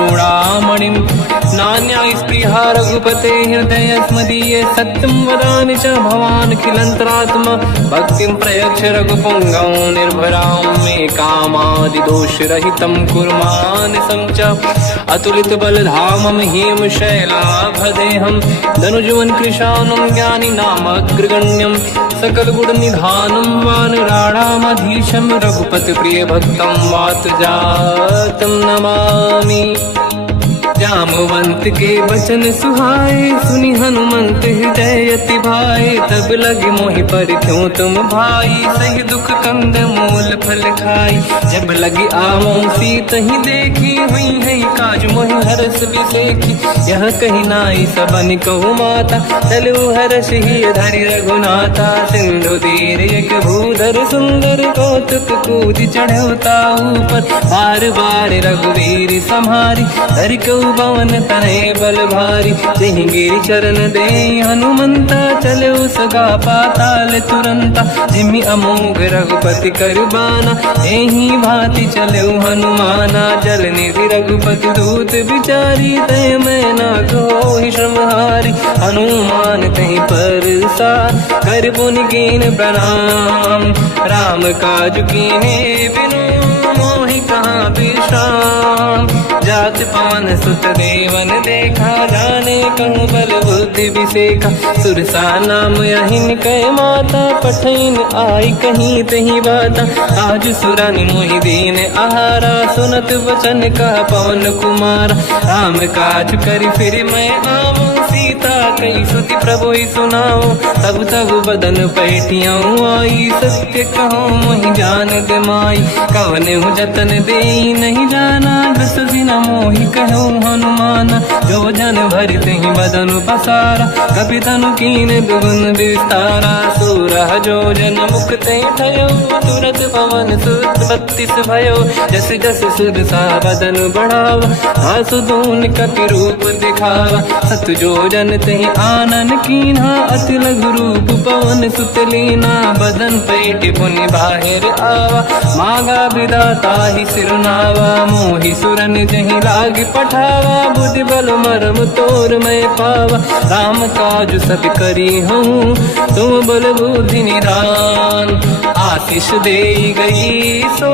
नान्यास्पृहा रघुपते हृदयस्मदीये सत्यं वदामि च भवान् खिलन्तरात्मा भक्तिं प्रयच्छ रघुपुङ्गं निर्भरां मे कामादिदोषरहितं कुर्मानसं च अतुलितबलधामं हेमशैलाभदेहं धनुजवन् कृशानं ज्ञानिनामग्रगण्यं सकलगुणनिधानं वानराणामधीशं रघुपतिप्रियभक्तं वातजातं नमामि। जामवंत के वचन सुहाए सुनि हनुमंत हृदय अति भाए तब लगे मोहि पर क्यों तुम भाई सही दुख कंद मूल फल खाई जब लगी आवों सीत ही देखी हुई है काज मोहि हरस बिसेखी यह कही नाई सबन कहु माता चलु हरस ही धरि रघुनाथा सिंधु तीर एक भूधर सुंदर कौतुक कूद चढ़ौता ऊपर बार बार रघुवीर सम्हारी धरि कहु पवन तनय बल भारी सिंह गिरि चरण दे हनुमंता चलो सगा पाताल तुरंता जिमि अमोघ रघुपति करबाना एहि भांति चलो हनुमाना जल निधि रघुपति दूत बिचारी तय मैं ना कोहि श्रमहारी हनुमान तहि पर सार कर पुनि कीन प्रणाम राम काज कीन्हे बिनु मोहि कहाँ विश्राम जात पवन सुत देवन देखा जाने कहूँ बल बुद्धि विसेखा सुरसा नाम यहिन कै माता पठैन आई कहीं तही बाता आज सुरनि मोहि दीन आहारा सुनत वचन का पवन कुमार राम काज करि फिर मैं आऊँ सीता कई सुति प्रभु ही सुनाओ तब तब बदन पैठियाँ आई सत्य कहो मोहि जान दे माई कवन हूँ जतन दे नहीं जाना दस दिन मोहि कहो हनुमान जो जन भरित ही बदन पसारा कपि तनु कीन दुगुन विस्तारा सूरह जो जन मुक्त भयो तुरत पवन सुत 32 भयो जस जस सुध सा बदन बढ़ावा आसुदून कपि रूप दिखावा सत जो जन तहि आनन कीन्हा अति लघु रूप पवन सुत लीना बदन पैठ पुनि बाहिर आवा मागा विदाता ही सिरनावा मोहि सुरन जहि लाग पठावा बुद्धि बल मरम तोर मैं पावा राम काज सब करी हूँ तुम बल बुद्धि निधान आशीष दे गई सो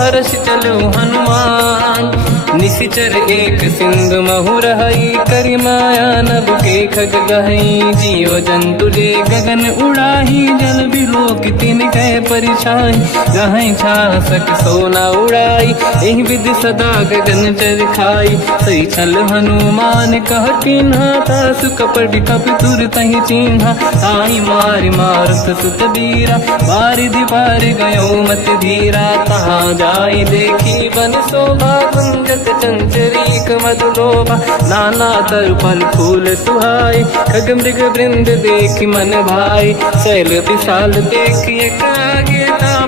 हर्ष चलो हनुमान निशिचर एक सिंधु महु रहई करि माया नभ के खग गहई जीव जंतु जे गगन उड़ाही जल बिलोक तिन कह परिछाई गहई छासक सोना उड़ाई एहि विधि सदा गगन चर खाई सही छल हनुमान कह किन्हा तासु कपट कप तुर तहि चिन्हा ताई मारि मारुत सुत बीरा बारिधि पार गयो मत धीरा तहाँ जाई देखी बन शोभा कुंजत चंचरीक मधुलोभा नाना तर फल फूल सुहाई खग मृग वृंद देखि मन भाई शैल विशाल देखिए कागे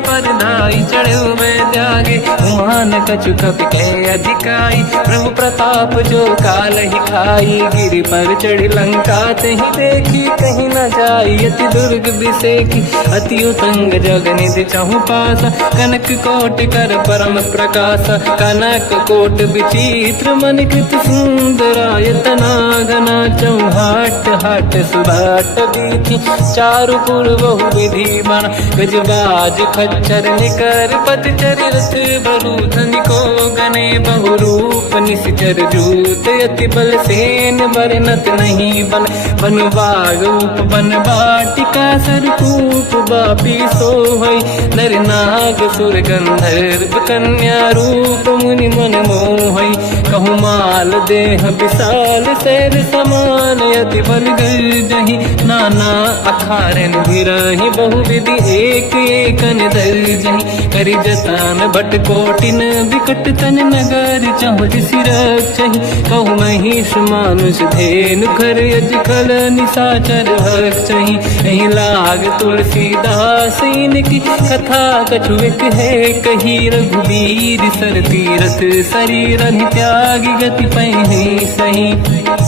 पर धाई चढ़ो मैं त्यागे उमान कछु कपि के अधिकाई प्रभु प्रताप जो काल ही खाई गिरि पर चढ़ी लंका तहि देखी कहीं न जाई अति दुर्ग बिसेखी अति उत्तंग जग निधि चहु पासा कनक कोट कर परम प्रकाश कनक कोट विचित्र मन कृत सुंदरायतना घना चौहाट हाट सुभाट बीथी चारु पुर बहु विधि बन गजबाज खच्चर निकर पद चरित बरु धनिको गने बहु रूप निश्चर जूत अति बल सेन बरनत नहीं बन बन बाग उप बन बाटिका सरकूप बापी सोहई नर नाग सुर गंधर्व कन्या रूप मुनि मन मोहई कहु माल देह विशाल शैर समान अति बल गर्जहि नाना अखारन भिरहि बहु विधि एक एकन दर्जहि करि जतान भट कोटिन विकट तन नगर चहु सिरक्षहि कहु महिष मानुष धेनु खर यज खल निशाचर भक्षहि एहि लाग तुलसीदास इनकी कथा कछु एक है कही रघुवीर सर तीरथ शरीर त्याग गति पहि सही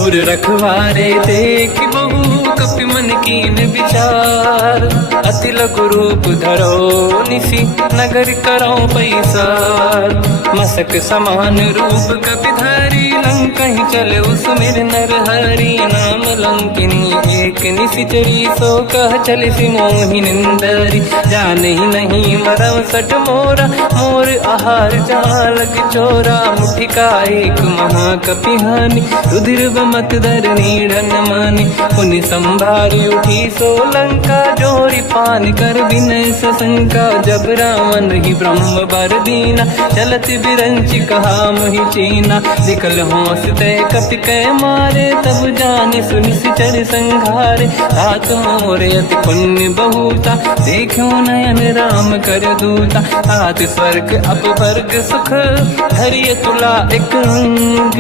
उर रखवारे देख बहु कपि मन कीन विचार। अति लघु रूप धरो निसी नगर करो पैसार। मसक समान रूप कपि धारी लंका ही चले उसमें नर हरि। नाम लंकिनी एक निशिचरी सो कह चले सी मोहि निंदरी। जान ही नहीं मरम सट मोरा मोर आहार जालक चोरा। मुठिका एक महाकपिहानी रुधिर बमत धर नीड़न मानी। पुनि संभारी उठी सोलंका जोरी पान कर विनय सशंका। जब रावण ही ब्रह्म बर दीना चलत बिरंची कहा मोहि चीना। निकल होश तय कपि कै मारे तब जाने सुनिश्चर संघारे। तात मोरे अति पुण्य बहुता देखो नयन राम कर दूता। तात स्वर्ग अपवर्ग सुख धरिय तुला एक अंग।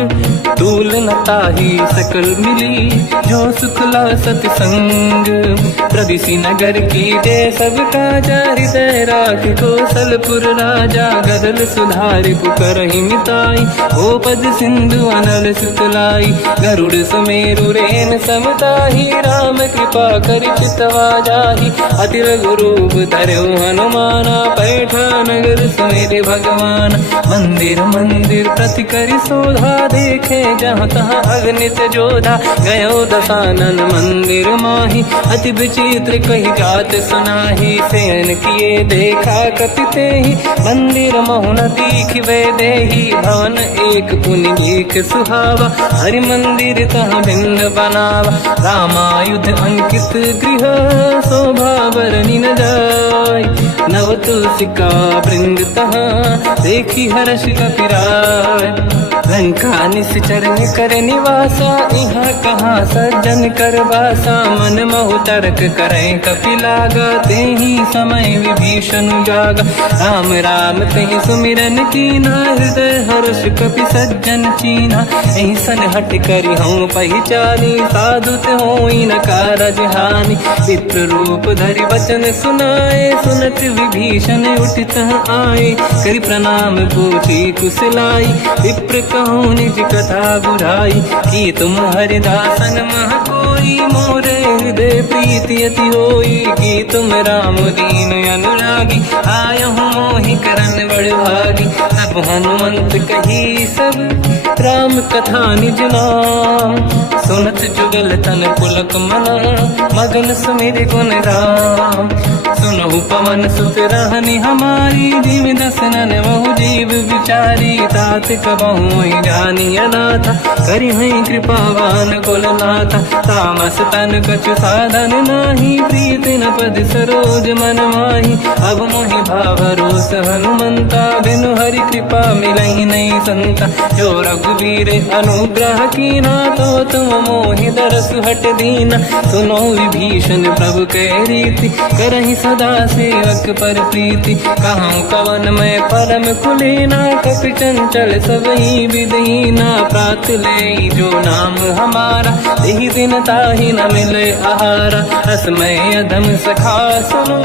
तूल न ताहि सकल मिली जो सुखला सतसंग। प्रदिशि नगर की जय सब काजा हृदय राख कौशलपुर राजा। गदल सुधारि पुकरहि मिताई ओ पद सिंधु अनल सुतलाई। गरुड़ सुमेरु रेन समताहि राम कृपा कर चितवा जाहि। अति लघु रूप धरौ हनुमाना पैठा नगर सुमेरे भगवान। मंदिर मंदिर प्रति करि शोधा देखे जहाँ तहाँ अगणित जोधा। गयो दशानन मंदिर माही अति विचित्र कही जात सुनाही। शयन किए देखा कपि तेहि मंदिर महु न दीखिबे देहि। भवन एक पुनि एक सुहावा हरि मंदिर तहाँ भिन्न बनावा। रामायुध अंकित गृह शोभा बरनि न जाय। नव तुलसिका वृंद तहाँ देखी हर्ष कपि राय। लंका निश्चर कर निवासा यहाँ कहाँ सज्जन कर वासा। मन महु तर्क करें कपि लागा तेहि समय विभीषण जागा। राम राम तेहि सुमिरन कीना हृदय हर्ष कपि सज्जन चीना। एहि सन हट करि हूँ पहिचानी साधुत होई न कारज हानि। विप्र रूप धरि वचन सुनाए सुनत विभीषण उठित आए। करि प्रणाम पूछी कुशलाई विप्र कहूँ निज कथा बुराई। कि तुम हरिदासन मह कोई मोरे हृदय प्रीति अति होई। कि तुम राम दीन अनुरागी आयहु मोहि करन बड़ भागी। तब हनुमंत कही सब राम कथा निज नाम। सुनत जुगल तन पुलक मना मगन सुमिर गुण राम। सुनहु पवन सुत रहनि हमारी जीव दसनन महु जीव विचारी। तात कबहु जानी अनाथा करि हई कृपावान कुलनाथा। तामस तन कछु साधन नाही प्रीति न पद सरोज मन माही। अब मोहि भाव रोष हनुमंता बिनु हरि कृपा मिलहि नहीं संता। जो रघुवीर अनुग्रह कीना तो तुम मोहि दरस हट दीना। सुनो विभीषण प्रभु के रीति करहि सदा सेवक पर प्रीति। कहूँ कवन मैं परम कुलीना कपि चंचल सबही विदहीना। प्रात ले जो नाम हमारा यही दिन ताहि न मिले आहारा। रसमय अधम सखा सुनो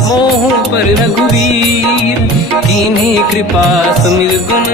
मोह पर रघुवीर। कीन्ही कृपा सुमिर गुण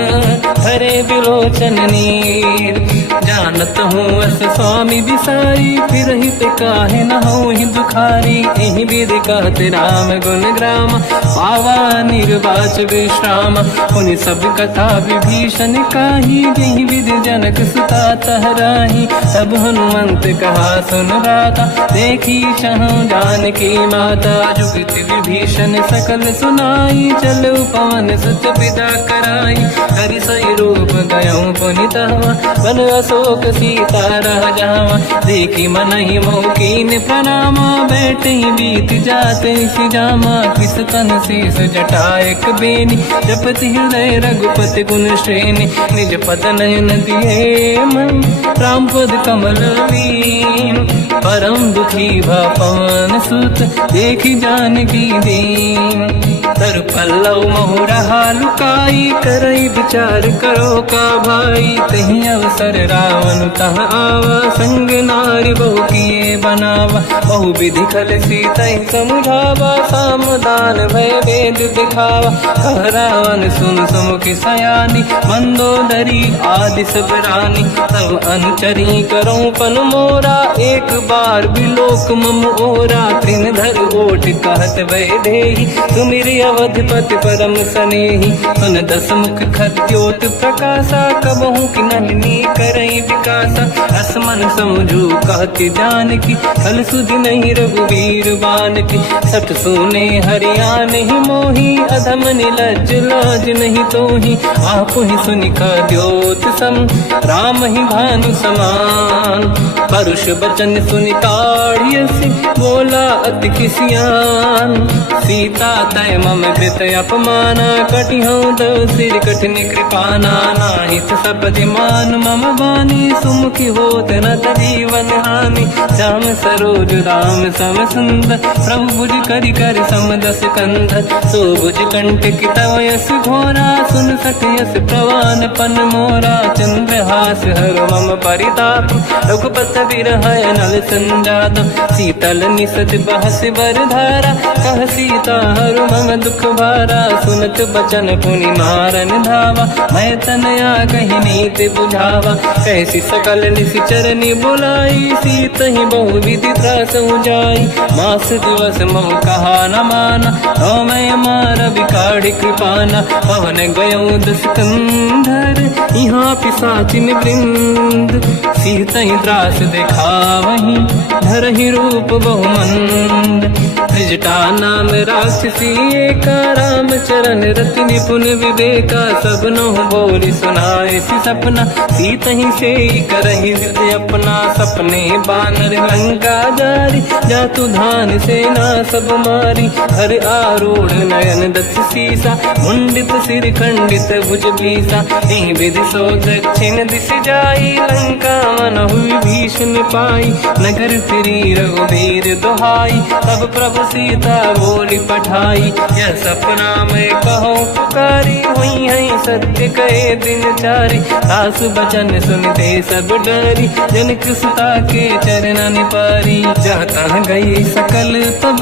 हरे विलोचन नीर। जानत हूँ अस स्वामी बिसाई फिर हित काहे न हो ही दुखारी। एहि विधि कहते राम गुण ग्राम पावा निर्वाच विश्राम। पुनि सब कथा विभीषण काही यही विधि जनक सुता तहराही। तब हनुमंत कहा सुन राता देखी चहु जानकी माता। जुगति विभीषण सकल सुनाई चलो पवन सुत पिता कराई। हरि सही रूप गयो पुनि तहवा बन अशोक सीता रह जावा। देखी मन ही मोकीन प्रणामा बैठे बीत जाते जामा। किस तन शीस जटायक बेनी जपति हृदय रघुपति गुण श्रेणी। निज पद नयन दिए मन राम पद कमल लीन। परम दुखी भा पवन सुत देखी जानकी दीन। तर पल्लव मोहरा लुकाई, करई विचार करो का भाई। तही अवसर रावण तह आवा, संग नारी बहु किए बनावा। बहु विधि खल सीता समझावा, सामदान भय वेद दिखावा। कह रावण सुन सुमुख सयानी, मंदोदरी आदि सब रानी। तब अनुचरी करो पन मोरा, एक बार बिलोक मम ओरा। त्रिनधर ओट कहत भय देहि, सुमिर अवधपति परम सनेहि। सुन दस मुख खद्योत प्रकाशा, कबहु की नलिनी करई विकासा। असमन समझू कहति जानकी, खल सुधि नहीं रघुवीर बानकी। सठ सुने हरियाण ही मोही, अधम निलज्ज लाज नहीं तोही। आप ही सुनि द्योत सम, राम ही भानु समान। परुष बचन सुनि ताड़ियसि, बोला अति किसियान। सीता तय मम कृत अपमाना, कटिहउँ दो सिर कठिन कृपाना। नाहित सपदि मान मम बानी, सुमुखी होत न जीवन हानि। श्याम सरोज राम सम सुंदर, प्रभु भुज करि कर सम दस कंधर। सो भुज कंटक तव यस घोरा, सुन सठ यस प्रवान पन मोरा। चंद्रहास हर मम परिताप, रघुपत बिरहय नल संजात। शीतल निसत बहस बर धारा, कह सीता हर मम दुख भारा। सुनत बचन पुनि मारन धावा, मैं तनया कही नीति बुझावा। कैसी सकल निशिचरनि बुलाई, सीत ही बहु विधि त्रास जाई। मास दिवस मोह कहा न माना, तो मैं मार बिकाढ़ी कृपाना। पवन गयो दस कंधर, यहाँ पिशाचिन वृंद। सीत ही त्रास दिखावहीं, धरहि रूप बहुमंद। त्रिजटा नाम राक्षसी एका, राम चरण रति निपुण विवेका। सबनो बोली सुनाए सि सपना, सीत ही से करहि हृदय अपना। सपने बानर लंका जारी, जातु धान सेना सब मारी। हर आरूढ़ नयन दस सीसा, मुंडित सिर खंडित भुज बीसा। एहि विधि सो दक्षिण दिश जाई, लंका मनहु भीषण पाई। नगर फिरी रघुवीर दुहाई, तब प्रभु सीता बोली पठाई। यह सपना मैं कहो पुकारी, हुई है सत्य कहे दिन चारी। सास बचन सुनते सब डरी, जनक सुता के चरण पारी। जाता गई सकल तब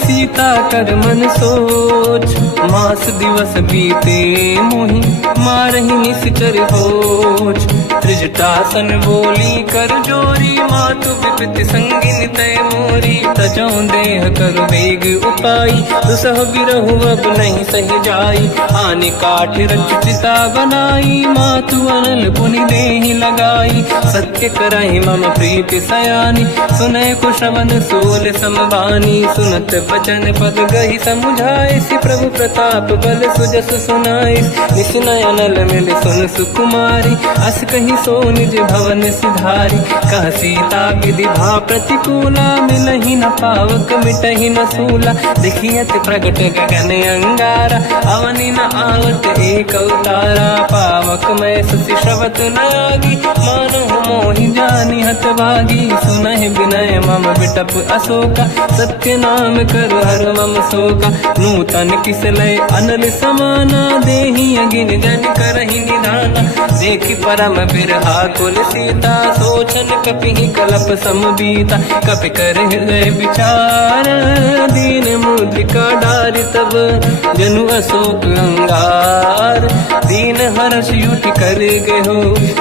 सीता कर मन सोच, मास दिवस बीते मोहि मारहि निश्चर होच। त्रिजटासन बोली कर जोरी, मातु विपति संगिन तय मोरी। तजौ देह कर वेग उपाई, दुसह बिरहु अब नहीं सही जाई। आनि काठ रचिता बनाई, मातु अनल पुनि देहि लगाई। सत्य करहि मम प्रीति सयानी, सुनय को श्रवण सोल समबानी। सुनत बचन पद गहि समुझाए, सि प्रभु प्रताप बल सुजस सुनाई। निसुनय अनल मिल सुन सुकुमारी, अस कहि सो निज भवन सिधारी। कह सीता विधि भा प्रतिकूला, मिलहि न पावक मिटहि न सूला। देखियत प्रगट गगन अंगारा, अवनि न आवत एक अवतारा। पावक मैं सुसि श्रवत न आगी, मानहु मोहि जानि हत भागी। सुनहि विनय मम बिटप अशोका, सत्य नाम करु हर मम शोका। नूतन किस लय अनल समाना, देहि अगिन जन करहि निधाना। देखि परम बिरहा कुल सीता, सोचन कपिहि कलप समबीता। कपि कर हृदय विचार, दीन मुद्रिका डारि तब जनु अशोक अंगार। दीन हर्ष युति कर गयो,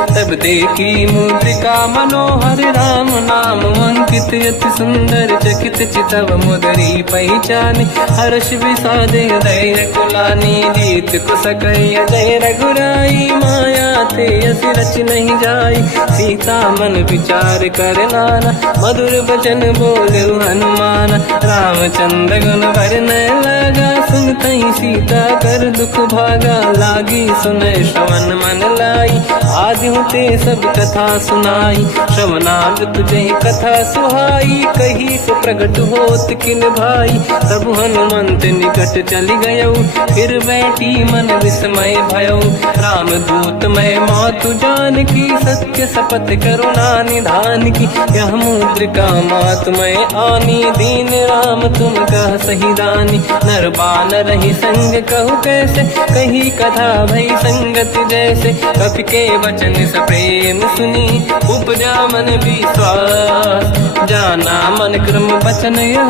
तब देखी मुद्रिका मनोहर। राम नाम अंकित अति सुंदर, चकित चितव मुदरी पहचान। हर्ष विषाद हृदय कुलानी, जीत कुसकय जय रघुराई। माया ते असि रच नहीं जाई, सीता मन विचार कर नाना। मधुर बचन बोले हनुमान, रामचंद्र गुण वरन लगा। सुनतहि सीता कर दुख भागा, लागी सुनय जय श्रवण मन लाई। आदि होते सब कथा सुनाई, श्रवणामृत जय कथा सुहाई। कही से प्रगट होत किन भाई, तब हनुमंत निकट चली गयो। फिर बैठी मन विस्मय भयो, राम दूत मैं मातु जान की। सत्य शपथ करुणा निधान की, यह मुद्रिका मात मैं आनी। दीन राम तुम कह सही दानी, नर बानर ही संग कहु कैसे। कही कथा भई संगति जैसे, कपि के वचन सप्रेम सुनी। उपजा मन विश्वास, जाना मन क्रम वचन यह।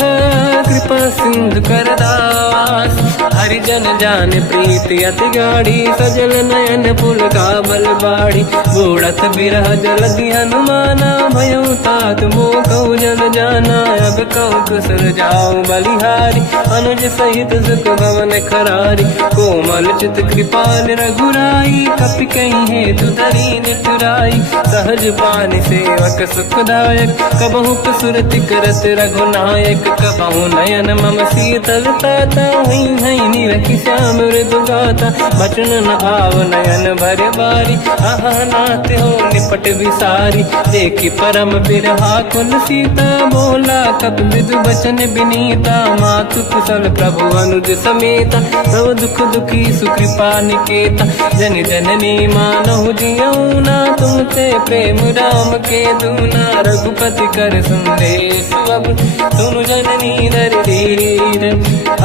कृपा सिंधु कर दास, हरिजन जान प्रीति अति गाढ़ी। सजल नयन पुलकाबल बाढ़ी, बूढ़त बिरह जलधि हनुमाना। भयो तात मो कहु जन जाना, अब कहु कुशल जाओ बलिहारी। अनुज सहित सुख भवन खरारी, कोमल चित कृपाल रघुराई। कपि कहीं हेतु धरी निठुराई, सहज पानि सेवक सुखदायक। कबहु सुरति करत रघुनायक, कबहु नयन मम शीतल ताता। हई हई निरखि श्याम मृदु गाता, बचन न आव नयन भर बारी। आहा नाथ हो निपट विसारी, देखी परम बिरहा कुल सीता। बोला कप विदु बचन बिनीता, मातु कुशल प्रभु अनुज समेता। सब दुख दुखी सुकृपा निकेता, जन जननी मानहु जियौना। तुमसे प्रेम राम के दूना, रघुपति कर संदेश अब सुनु जननी दर धीर।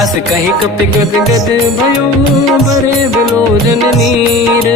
अस कहि कपि गद गद भयो, बरे बिलोचन नीर।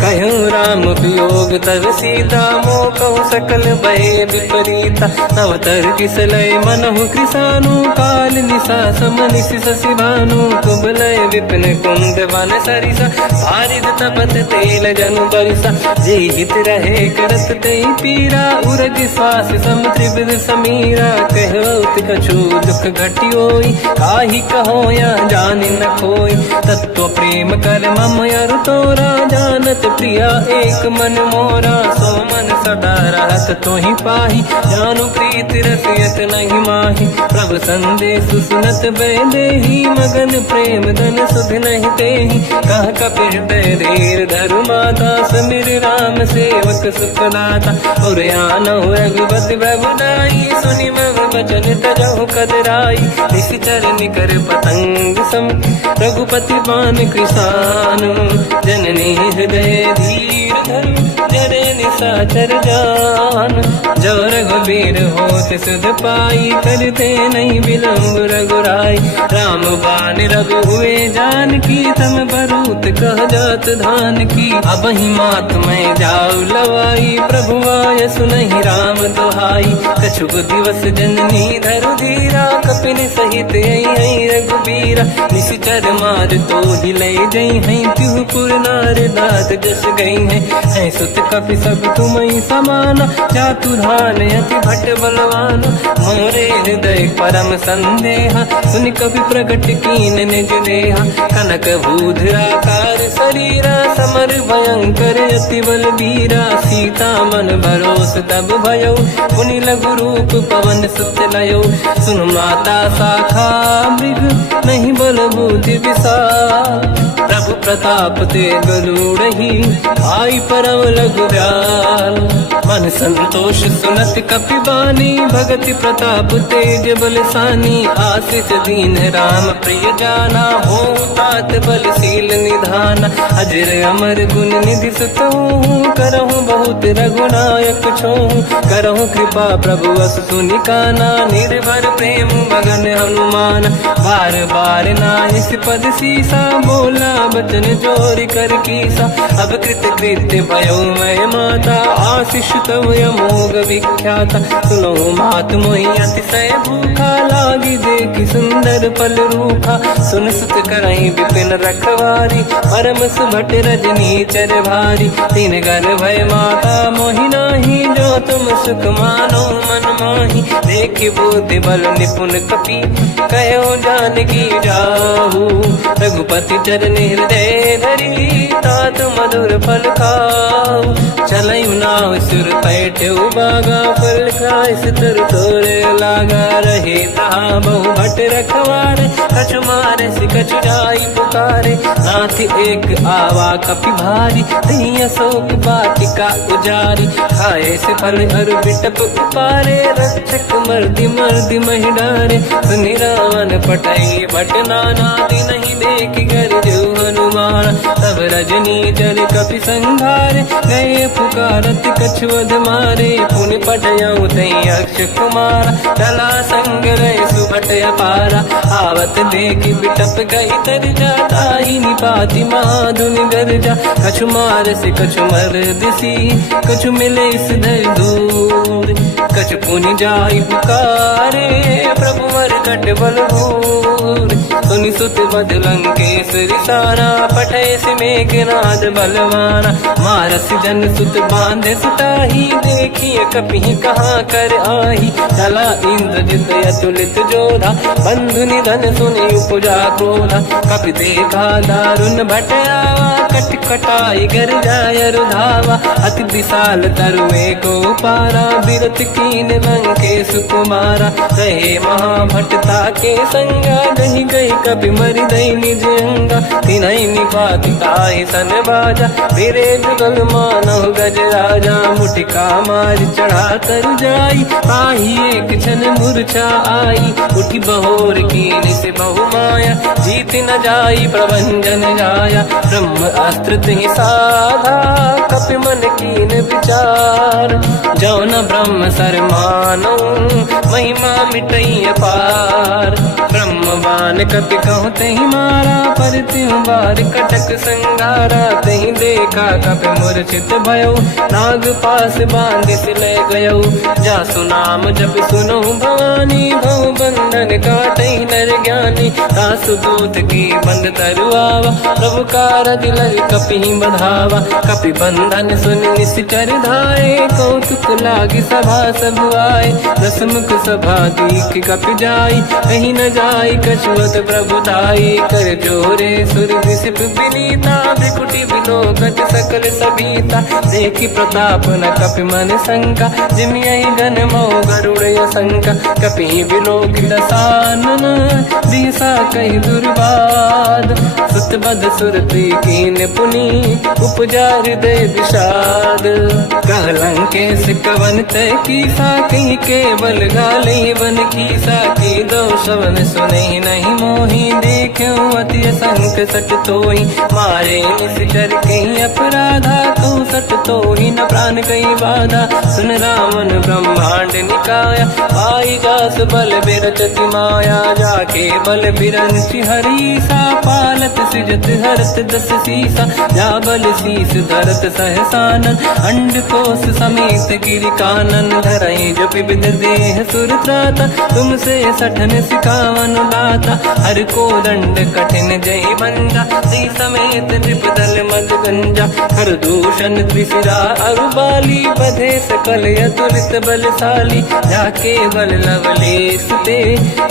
कहूँ राम वियोग तब सीता, मोह कहु सकल भय विपरीता। तव तर किसलय मनहु कृसानु, काल निशा समनिशि शशि भानु। कुबलय विपिन कुंद वन सरिसा, बारिद तपत तेल जनु बरिसा। जे हित रहे करत ते पीरा, उरग श्वास सम त्रिविध समीरा। कहत कछु दुख घटियोई, काहि कहो या जानि न खोई। तत्व प्रेम कर मम अरु तोरा, जानत प्रिया एक मन मोरा। सो मन सदा रहत तोहि पाहि, जानु प्रीति रसियत नहीं माहि। प्रभु संदेश सुनत बैदेही, मगन प्रेम धन सुध नहीं तेहि। कह कपि हृदय धीर धरु माता, समिर राम सेवक सुखदाता। और आनहु रघुपति प्रभुदाई, सुनि मम वचन तजहु कदराई। निश्चर निकर पतंग सम, रघुपति बान कृसानु। जननी हृदय धीर धरु, जरे निशाचर जान। जो रघुबीर होत सुध पाई, करते नहीं विलम्ब रघुराई। राम बान रघु हुए जानकी, तम बरूत कह जात धान की। अब ही मात मैं जाऊ लवाई, प्रभु आय सुनहि राम दुहाई। कछुक दिवस जननी धरु धीरा, कपिन सहित आई रघुबीरा। निश्चर मार तो ही ले जई हैं, तिहुपुर नार दात जस गई हैं। सुत कपि सब तुम समाना, जातु धान अति भट बलवान। मोरे हृदय परम संदेहा, सुनि कपि प्रगट कीन निज देहा। कनक भूधराकार शरीरा, समर भयंकर अति बलबीरा। सीता मन भरोस तब भयो, पुनि लघु रूप पवन सुत लयो। सुन माता शाखा मृग, नहीं बल बुद्धि विशाल। प्रभु प्रताप ते गरुड़हि, आई परम लघु व्याल। मन संतोष सुनत कपि बानी, भगति प्रताप तेज बलसानी। आशीष दीन राम प्रिय जाना, हो तात बलशील निधान। अजर अमर गुण निधि सुतहु, करहु बहुत रघुनायक छोहु। करहु कृपा प्रभु अस सुनि काना, निर्भर प्रेम मगन हनुमान। बार बार नाहिस पद सीसा, बोला बचन जोरि कर कीसा। अब कृत कृत्य भयो मैं माता, आशीष तव अमोघ विख्याता। सुनो मात मोहि अतिशय भूखा, लागी देखि सुंदर फल रूखा। सुन सुत करहि विपिन रखवारी, परम सुभट रजनी चर भारी। तीन घर भय माता मोहि नाही, जो तुम सुख मानो मन माही। देखि बुद्धि बल निपुण कपि, कहो जानकी जाहु। रघुपति चरण हृदय धरी, तात मधुर फल खाऊ। चलऊ नाव सुर पैठ बागा फल खाइस तर तोरे लागा रहे तहा बहु भट रखवारे कछु मारे से कछु जाई पुकारे नाथ एक आवा कपि भारी तही अशोक बाटिका उजारी खाए से फल हर बिटप उपारे रक्षक मर्दि मर्दि महि डारे सुनि रावण पटई भट नानादि नहीं देख कर जो हनुमान तब रजनी चल कपि संघारे गए पुकारत कछुअध मारे पुन पटयऊ तई अक्ष कुमार चला संग रहे सुभट अपारा आवत देखी बिटप गई तर जाता ही निपाति महाधुन गर्जा कछु मार से कछु मर दिसी कछु मिले इस धर दूर कछु पुनि जाई पुकारे प्रभु मर कट बलभूर सुनि सुत बद लंकेश्वरी सारा पठे से मेघनाद बलवाना मारस जन सुत बांधे सुताही देखिए कपि कहाँ कर आही चला इंद्रजित अतुलित जोधा बंधु निधन सुनि उपजा क्रोधा कपि देखा दारुण भट आवा कट कटाई गर जाय रुधावा अति विशाल तरुए को पारा बिरत कीन लंकेश कुमारा कहे महाभटता के संगा गही गई कपि मरि दई निज अंगा तिनहि निपाति ताहि सन बाजा फिरे जुगल मानव गज राजा मुटिका मार चढ़ा तर जाई ताही एक क्षण मूर्छा आई उठी बहोर कीन से बहु माया जीत न जाई प्रभंजन जाया ब्रह्म अस्त्र तिहि साधा कपि मन कीन विचार जो न ब्रह्म सर मानो महिमा मिटई अपार ब्रह्मवान कपि कहु तहि मारा पर त्यों बार कटक संगारा तहि देखा कपि मूर्छित भयो नाग पास बांध से ले गयो जासु नाम जब सुनो भवानी भव बंधन काटई नर ज्ञानी तासु दूत की बंद तरुआवा प्रभु कारज लग कपि बधावा कपि बंधन सुन निश्चर धाये कौतुक लागी सभा सब आए दसमुख सभा दीख कपि जाई कहीं न जाई कछुअत प्रभु दाई कर जोरे सुर विसिप विनीता बिकुटी विलोकत सकल सबीता देखी प्रताप न कपि मन शंका जिमियहि गन मोह गरुड़ शंका कपि विलोकित सानन दिशा कही दुर्बाद सुत बद सुरति कीन पुनि उपजा हृदय विषाद कहलंके से कवन तय कीसा कहीं केवल गाली बन कीसा की दो शवन सुने नहीं मोही देखूं अति संक सट तोही मारे निश्चर कहीं अपराधा तो सट तोही न प्राण कहीं बाधा सुन रावण ब्रह्मांड निकाया पाई जास बल बिरचति माया जाके बल बिरन हरीसा पालत सृजत हरत दस सीसा जा बल शीस धरत सहसानन अंड कोश समेत गिरि कानन धरई जो विविध देह सुर त्राता तुमसे सठन सिखावन लाता हर को दंड कठिन जय बंजा सी समेत त्रिपदल मद गंजा हर दूषण त्रिशिरा अरुबाली बधे सकल अतुलित बलशाली जाके बल लवलेश ते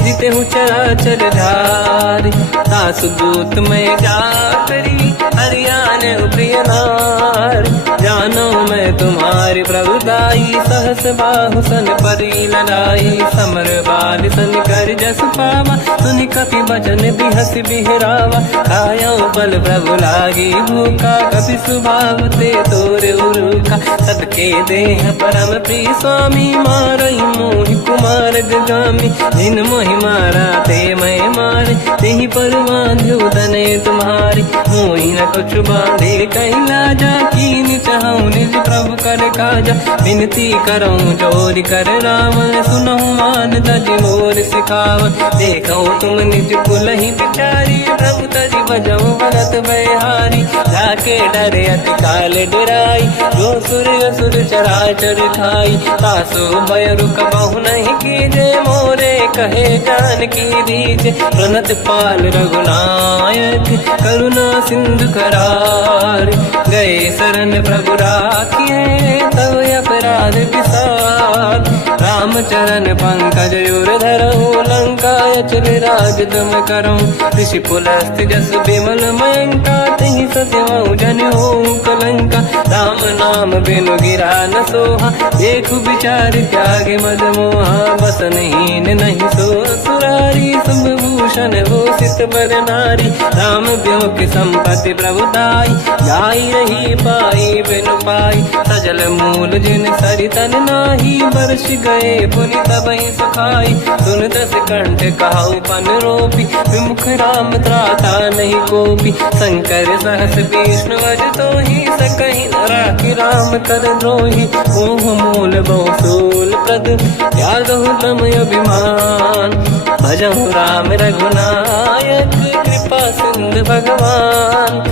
जिते हूँ चराचर धारी दास दूत में जाकरी हरियाण प्रिय नार जानो मैं तुम्हारी प्रभुदाई सहस बाहु सन परी लड़ाई समर बाल सन कर जस पावा सुनि कपि बचन बिहस बिहरावा खायो बल प्रभु लागी भूखा कपि स्वभाव ते तोरे उरुखा सबके देह परम प्रिय स्वामी मारई मोहि कुमार गगामी जिन मोहि मारा ते मैं मारे तेहि पर बांधो दने तुम्हारी मोहि न कुछ बांधे कहीं लाजा कीन चाहूं निज प्रभु कर काजा विनती करूं जोर कर रावण सुनो मान तज मोर सिखावन देखो तुम निज कुल ही बिचारी प्रभु तज बजो भगत बहारी जाके डरे अति काल डराई जो सुर असुर चराचर खाई तासो भय रुक बहु नहीं कीजे मोरे कहे जान की दीजे प्रणत पाल रघुनायक करुणा सिंधु करार गए शरण प्रभु राखिए तब अपराध विसार रामचरण पंकज युर धरऊ लंका चले राज तुम करो। ऋषि पुलस्त जस बिमल मयंका तहि सत्यमऊ जन हो कलंका। राम नाम बिनु गिरा न सोहा देखु विचार त्यागे मद मोहा। बसनहीन नहीं सो सुरारी सब भूषण हो सित बर नारी। राम ब्यों की संपत्ति प्रभुताई जाई रही पाई बिनु पाई। सजल मूल जिन सरितन नाही बरस गए पुनि तबहि सुखाई। सुन दस कंठ कहाऊ पन रोपी विमुख राम त्राता नहीं कोपी। शंकर सहस विष्णु अज तो ही सकहि न राखि राम कर द्रोही। मोह मूल बहु सूल प्रद त्यागहु तम अभिमान। भजहु राम रघुनायक कृपा सिंधु भगवान।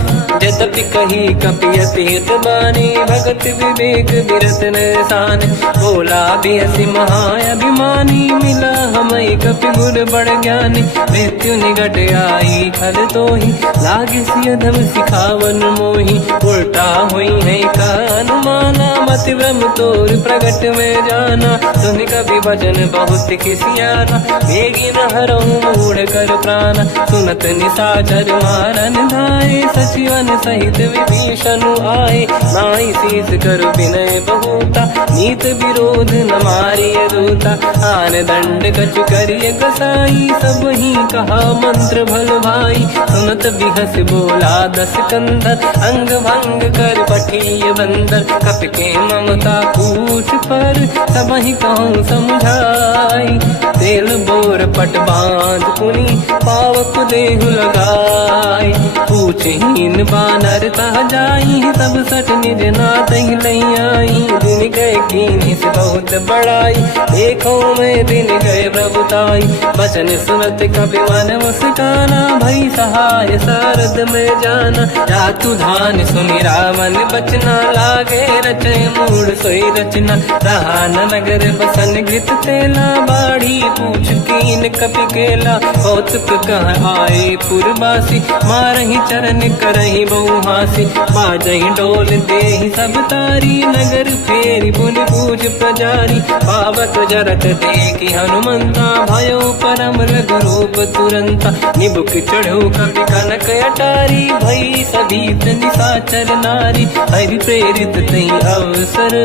यद्यपि कही कपियति हित बानी भगत विवेक बिरत निरसान। बोला बिहसि महाअभिमानी मिला हमई कपि गुर बड़ ज्ञानी। मृत्यु निकट आई खल तोहि लागे सिय धम सिखावन मोहि। उल्टा हुई है का अनुमाना मति ब्रह्म तोर प्रगट में जाना। सुन कवि भजन बहुत खिसियाना बेगी न हरहु मूढ़ कर प्राण। सुनत निशाचर मारन धाये सचिवन सहित विभीषण आए। नाई शीस कर विनय बहुता नीत विरोध न मारिय दूता। आन दंड कछु करिय कसाई सब ही कहा मंत्र भल भाई। सुनत बिहस बोला दस कंधर अंग भंग कर पठिय बंदर। कपि के ममता पूछ पर सब ही कहूँ समझाई। तेल बोर पट बांध पुनि पावक देहु लगाई। पूछहीन बानर तह जाई तब सट निज नाथ ही लई आई। दिन गए कीनी से बहुत बड़ाई देखो मैं दिन गए प्रभुताई। बचन सुनत कपि मन मुस्काना भई सहाय सारद में जाना। जातु धान सुनि रामन बचना लागे रचय मूड सोई रचना। रहा न नगर बसन घृत तेला बाढ़ी पूछ कीन कपि केला। कौतुक कह आए पुरबासी मारहि चरण करहि बहु हासी। बाजहि डोल देहि सब तारी नगर फेरी पुनि पूज प्रजारी। पावक जरत देखि हनुमंता भयो परम रघुरूप तुरंता। निबुक चढ़ो कपि कनक अटारी भई सभीत निशाचर नारी। हरि प्रेरित तई अवसर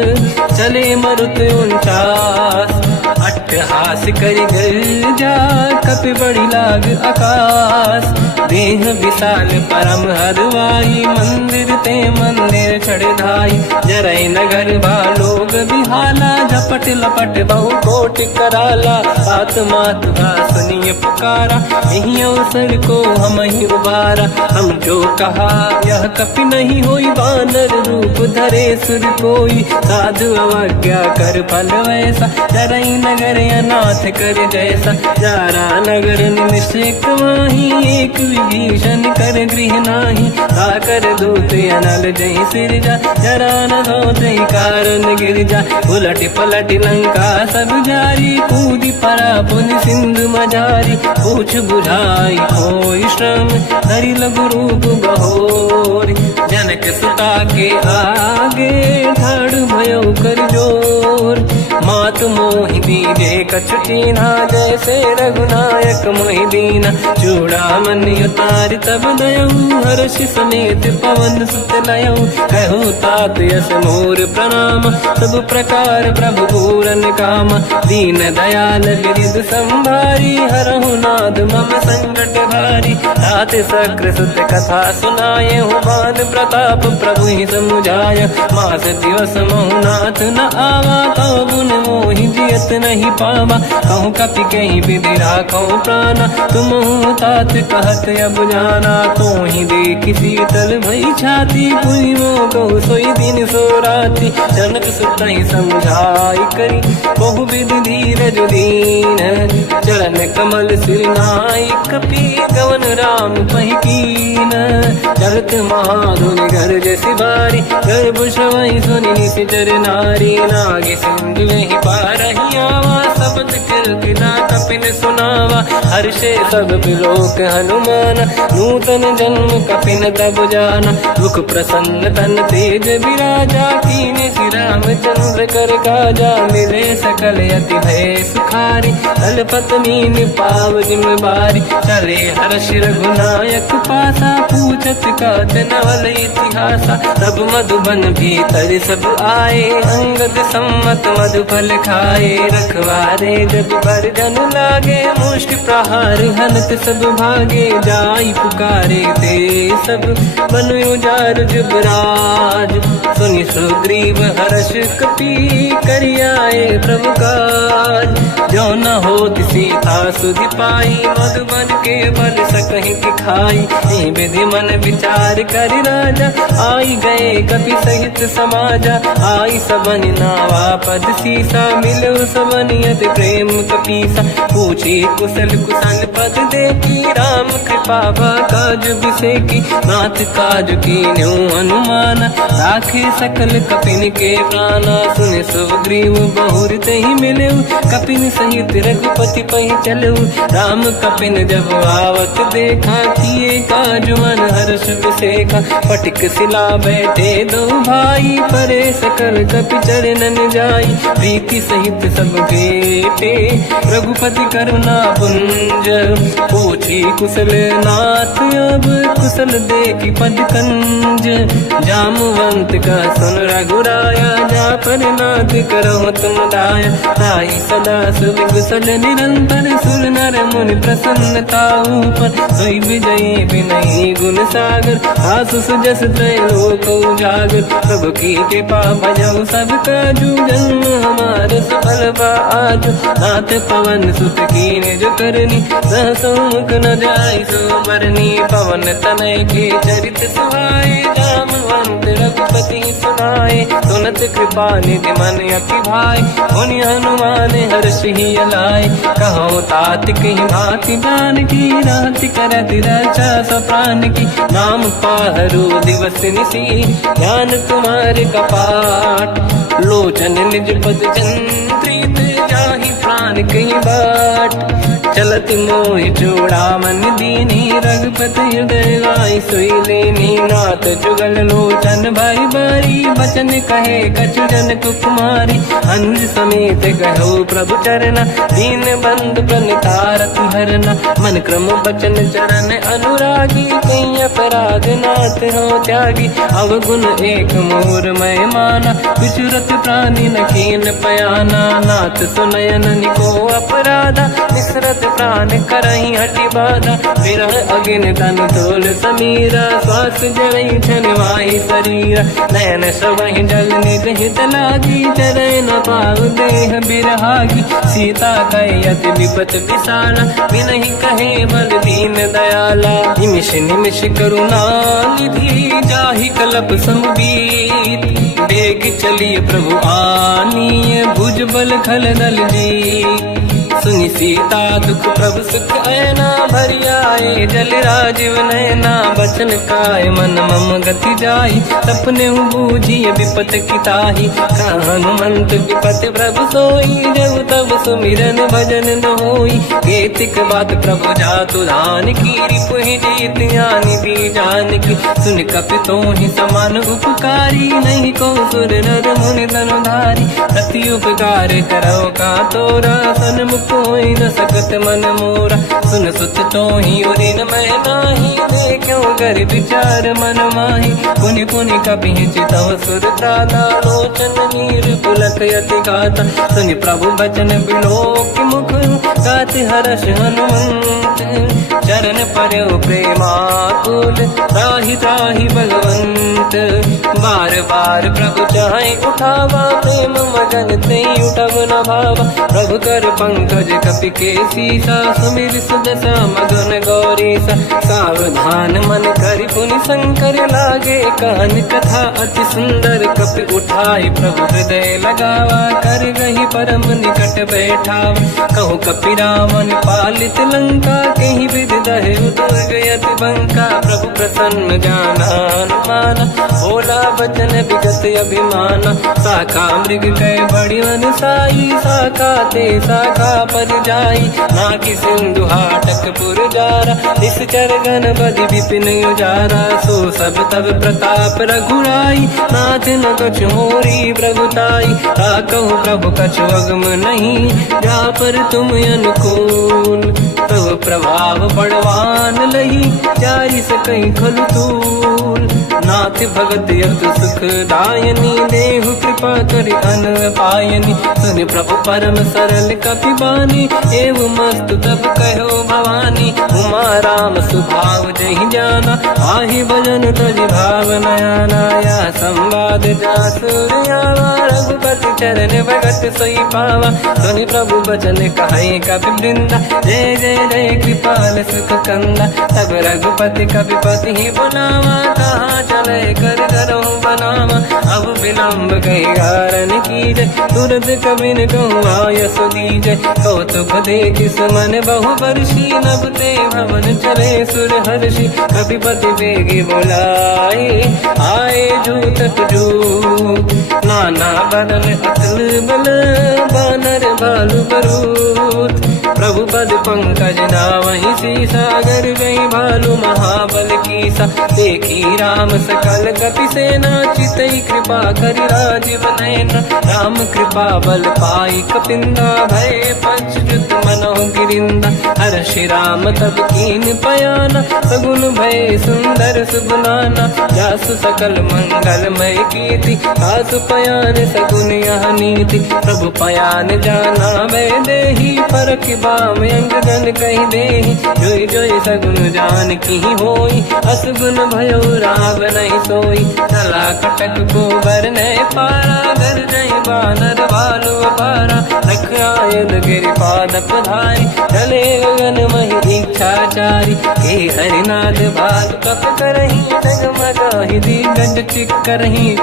चले मरुत 49। अट्टहास करि गर्जा कपि बड़ी लाग आकाश। देह विशाल परम हरवाई मंदिर ते मंदिर चढ़ धाई। जरई नगर बालोग बिहाला झपट लपट बहु कोट कराला। बात मात सुनिय पुकारा यही अवसर को हम ही उबारा। हम जो कहा यह कपि नहीं होई बानर रूप धरे सुर कोई। साधु अवज्ञा कर फल वैसा जरई नगर अनाथ कर जैसा। जारा नगर निमिष कमाही एक विभीषण कर गृह नाही। ताकर दूत अनल जय सिरजा जरा न होते कारण गिरजा। उलट पलट लंका सब जारी कूदी परा पुनि सिंधु मजारी। पूछ बुझाई कोई श्रम धरि लघु रूप बहोरी। जनक सुता के आगे ठाड़ भयो कर जोर। मात मोहि दीजे कछु कीन्हा जैसे रघुनायक मोहि दीना। चूड़ामणि उतारि तब दयऊ हर्ष समेत पवन सुत लयऊ। कहु तात यस मोर प्रणाम सब प्रकार प्रभु पूरन काम। दीन दयाल गिरिध संभारी हरहु नाथ मम संकट भारी। तात सकृ सुत कथा सुनाए हूँ मान प्रताप प्रभु ही समुझाय। मास दिवस महु नाथ न आवा कहो गुण मोहि जियत नहीं पावा। कहूँ कपि कहीं विधि राखो प्राणा तुम तात कहत अब जाना। तो ही देखि शीतल भई छाती पुनि मोह कहु सोई दिन सो राति। जनक सुत ही समझाई करी बहु विधि धीरज दीन। चरण कमल सिर नाई कपि गवन राम पहि कीन। चलत महाधुनि गरज सिबारी गर्भ श्रवहि सुनि निशिचर नारी। नागे सिंधु नहीं पा रही आवा, शब्द किरकिरा कपिन सुनावा। हर्षे सब बिलोक हनुमान, नूतन जन्म कपिन तब जाना। दुख प्रसन्न तन तेज विराजा, कीने श्री रामचंद्र कर काजा। मिले सकल यति भय सुखारी, तल पत्नी निपाव जिम्मेवारी। चले हर्ष रघुनायक पासा, पूछत कात नवल इतिहासा। तब मधुबन भीतर सब आए, अंगद सम्मत मधुफल खाए। रखवारे जब बरजन लागे, मुष्टि प्रहार हनत सब भागे। जाई पुकारे ते सब, बन उजार जुबराज। सुनि सुग्रीव हर्ष कपि, करियाए प्रभु काज। जो न होत सीता सुधि पाई, मधुबन के बल सकहि दिखाई। हे विधि मन विचार कर राजा, आई गए कपि सहित समाजा। आई सबन नावा पद सीसा, मिलो सबन यदि प्रेम कपीसा। पूछी कुशल कुशल पद देखी, राम कृपा काज बिसेकी। नाथ काज कीन्यो अनुमाना, राखे सकल कपिन के प्राणा। सुने सुग्रीव बहुर तहि मिलऊ, कपिन सहित रघुपति पहि चलऊ। राम कपिन जब आवत देखा, किए काज मन हर्ष बिसेखा। पटिक सिला बैठे दो भाई, परे सकल कपि चरणन जाई। प्रीति सहित सब बेटे, रघुपति करुणा पुंज। पूछी कुशल नाथ अब, कुशल देखी पद कंज। जामवंत का सुन रघुराया, जा पर नाथ करहु तुम दाया। ताई सदा सुख कुशल निरंतर, सुर नर मुनि प्रसन्नता ऊपर। सोई विजयी विनयी गुण सागर, आसु सुजस त्रैलोक उजागर। प्रभु की कृपा भजऊ सब काजू, जन्म हमार सफल बा आज। नाथ पवन सुत कीन्ह जो करनी, सहसो मुख न जाय सो बरनी। पवन तनय के चरित सुहाए, जामवंत रघुपति सुनाए। सुनत कृपा निधि मन अति भाई, मुनि हनुमान हर्ष ही अलाय। कहो तात कहीं भांति जान की, राति करत रक्षा सब प्राण की। नाम पाहरो दिवस निसी, ध्यान तुम्हारे कपाट। लोचन निज पद जंत्रित, जाहि प्राण कहीं बाट। चलत मोहि चूड़ामन दीनी, रघुपति हृदय लाई सोई लेनी। नाथ जुगल लोचन भाई बारी, बचन कहे कछु जन कुमारी। हंस समेत कहो प्रभु चरना, दीन बंधु प्रणितारत हरना। मन क्रम बचन चरण अनुरागी, कहीं अपराध नाथ हो त्यागी। अवगुण एक मोर मैं माना, विचुरत प्राणी न कीन पयाना। नाथ सुनयन निको अपराधा, निसरत प्राण करही हटि बाधा। विरह अगिन तन तोल समीरा, श्वास जरई छन वाहि शरीरा। नयन सबहि जल निज हित लागी, चरै न पाउ देह बिरहागी। सीता कहे अति विपत विशाला, बिनहि कहे बल दीन दयाला। निमिष निमिष करुणा निधि, जाहि कलप समुदीत। बेग चलिए प्रभु आनीय, भुज बल खल दल जी। सुनि सीता दुख प्रभु सुख ऐना, भरि आए जल राजीव नैना। बचन काय मन मम गति जाई, सपने बूझिए विपत किताही। हनुमंत विपत प्रभु सोई, जब तब सुमिरन भजन न होई। केतिक बात प्रभु जातु धान की, रिपुहि जीत ज्ञानी दी जानकी। सुन कपि तोहि समान उपकारी, नहीं को सुर नर मुनि धनुधारी। अति उपकार करो का तोरा, सन्मुख कोई न सकत मन मोरा। सुन सुत तोहि उरिन मैं नाही, देखो कर विचार मन माही। पुनि पुनि कपि चितव सुर त्राता, लोचन नीर पुलक यति गाता। सुनि प्रभु बचन बिलोक मुख, गाति हर्ष हनुमंत। चरण पर्यो प्रेमाकुल, त्राहि त्राहि भगवंत। बार बार प्रभु चाहे उठावा, प्रेम मगन तेहि उठब न भावा। प्रभु कर पंकज कपि के सीसा, सुमिर सुदशा मगन गौरीसा। सावधान मन करि पुनि शंकर, लागे कान कथा अति सुंदर। कपि उठाई प्रभु हृदय लगावा, कर गही परम निकट बैठावा। कहु कपि रावण पालित लंका, कहीं विधि दहे दुर्ग यति बंका। प्रभु प्रसन्न जाना अनुमाना, भोला बचन विगत अभिमान। शाखा मृग कै बड़ी वन साई, शाखा ते शाखा पर जाई। ना कि सिंधु हाटक पुर जारा, इस चरगन बदि विपिन उजारा। सो सब तब प्रताप रघुराई, नाथ न कछु मोरी प्रभुताई। कहूँ प्रभु कछु अगम नहीं, जा पर तुम अनुकूल। तब प्रभाव बड़वान लही, जारी सकई खलु तूल। नाथ भगत यत सुख दायनी, देहु कृपा करि अन पायनी। सुन प्रभु परम सरल कपि बानी, एवं मस्त तब कहो भवानी। उमा राम सुभाव जहि जाना, आहि भजन तजि भाव नया नाया। संवाद जासुर आवा, रघुपति चरण भगत सोई पावा। सुनि प्रभु बचन कहे कपि वृंदा, जय जय जय कृपाल सुख कंदा। तब रघुपति कपिपति ही बुलावा, कहाँ चले कर करो बनावा। अब विलम्ब कही कारण कीजय, तुरत कबिन कहूँ आयस दीजय। कौतुक देखि सुमन बहु बरसी, नभ ते भवन चले सुर हर्षि। कपिपति बेगी बुलाए, आए जूतक जूत। नाना बदन अतल बल, बानर भालु बरूत। प्रभु पद पंकज नावहि सीसा, गर गई भालु महाबल कीसा। देखी राम सकल कपि सेना, चितई कृपा करि राजीव नयना। राम कृपा बल पाई कपिंदा, भय पंचजुत मनों गिरिंदा। हर्षि राम तब कीन पयाना, सगुन भय सुंदर सुबलाना। जासु सकल मंगलमय कीर्ति, आसु पयान सगुन यह नीति। प्रभु पयान जाना मैं देही, परख बाम अंगदन कहि देहि। जोई जोई सगुन जान की होई, असगुन भयो राव नहीं सोई। चला कटक गोबर ने पारा, घर जय बानर भालु अपारा। लख आयन गिरिपाद पधारी, चले गगन महि इच्छाचारी। के हरिनाथ भालु कप करही, डगमगाहि दिग्गज चिक्करही।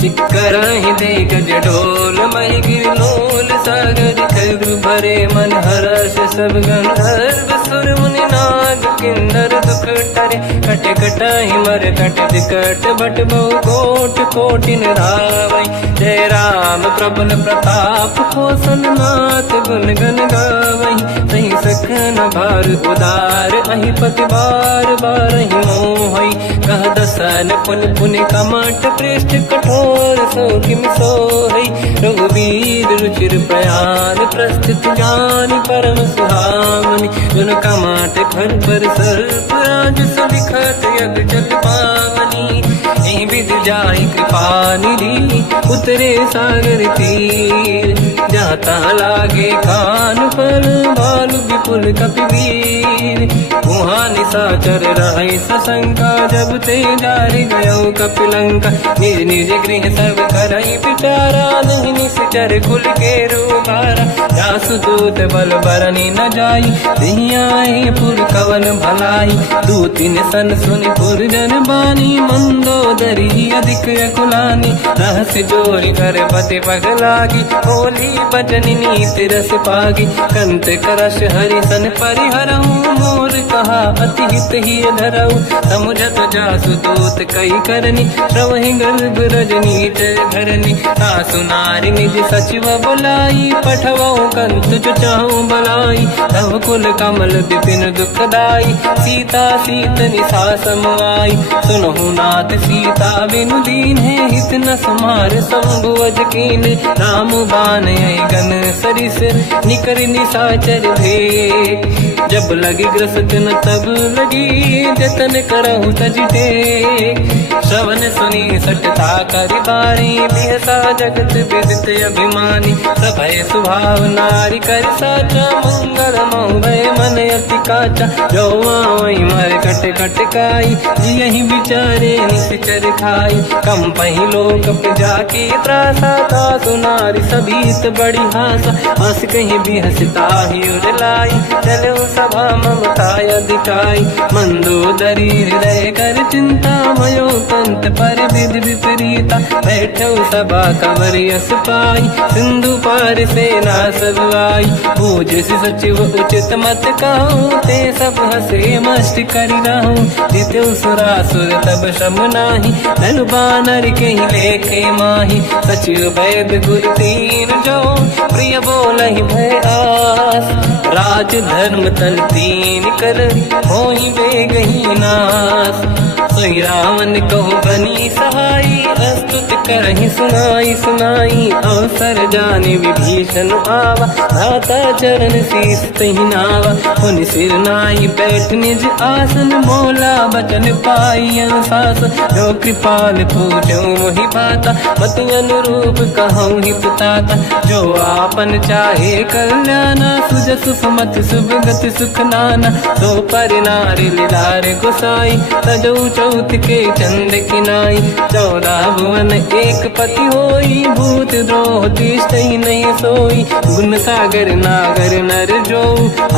चिक्करहि दिग्गज ढोल, महि गिरलोल सागर। खग भरे मन हर्ष सब गंधर्व, सुर मुनि नाग किन्नर दुख टरे। कट कटाहि मर कट विकट, भट बहु कोट कोटिन रावै। जय राम प्रबल प्रताप, कोसन नाथ गुण गन गावै। सही सखन भार उदार, अहि पति बार बारहि मोहै। कह दसन पुन पुन कमठ, पृष्ठ कठोर सो किम सोहै। रघुवीर रुचिर प्रयाण, प्रस्थित ज्ञान परम सुहावनी। जुन कमाट फर पर सर्प, राज सबिखत यग जल पावनी। एहि विधि जाहि कृपा निधि, उतरे सागर तीर। जाता लागे कान पर, भालु विपुल कपि वीर। वहाँ निशाचर रहै सशंका, जब ते जारि गयो कपिलंका। निज निज गृह सब करई पिटारा, नहीं निश्चर कुल के रूबारा। जासु दूत बल बरनी न जाई, देहि आए पुर कवन भलाई। दूतिन सन सुनि पुर जन बानी, मंदोदरी अधिक अकुलानी। रहस्य जोरी कर पति पगलागी, होली बचनि नीति रस पागी। कंत करश हरि सन परिहरहु, मोर कहा अति हित ही धरऊ। समुझत जासु दूत कई करनी, श्रवहि गर्भ रजनी धरनी। सासु नारी निज सचिव बुलाई, पठवऊ कंत जो चाहूं बलाई। तव कुल कमल विपिन दुखदाई, सीता सीत निशा समाई। सुनहु नाथ सीता बिनु दीन है, हित न समार शंभु अज कीन। राम बान गन सरिस, निकर निशाचर भेद। जब लगी ग्रस्त न तब लगी, जतन करहु तज टेक। श्रवण सुनी सटता करि बारी, बिहसा जगत विदित अभिमानी। सभय स्वभाव नारी कर साचा, मंगल मऊ भय मन अति काचा। जो आवई मर कट कट काई, जियहि विचारे निश्चर खाई। कम पही लोक जाकी त्रासा, तासु नारी सभीत बड़ी हासा। हंस कहीं बिहसता ही उरलाई, चलो सभा ममता अधिकाई। मंदोदरी हृदय कर चिंता, भयो कंत पर विधि विपरीता, बैठो सभा कंवर यस पाई, सिंधु पार सेना सब आई, पूज्य सचिव उचित मत कहूँ, ते सब हसे मस्त करि रहूं, जितु सुरासुर तब शम नाही, धनु बानर के लेखे माही, सचिव वैद गुरु तीन जो, प्रिय बोलहि भय आस, राज धर्म तन तीन कर, होई बेगहि नास, सोई रावण कहु बनी सहाई, अस्तुत करहि सुनाई सुनाई, अवसर जाने विभीषण आवा, धाता चरण शीस तहि नावा, पुनि सिर नाई बैठ निज आसन, मोला बचन पाई अनुशास, जो कृपाल पूजो मोहि बाता, मति अनुरूप कहूँ हित ताता, जो आपन चाहे कल्याणा, सुजस सुमति सुभगति सुख नाना, तो पर नारी लीलार गोसाई, तजौ चौथ के चंद किनाई, 14 भुवन एक पति होई, भूत द्रोह तिष्ठइ नहीं सोई, गुण सागर नागर नर जो,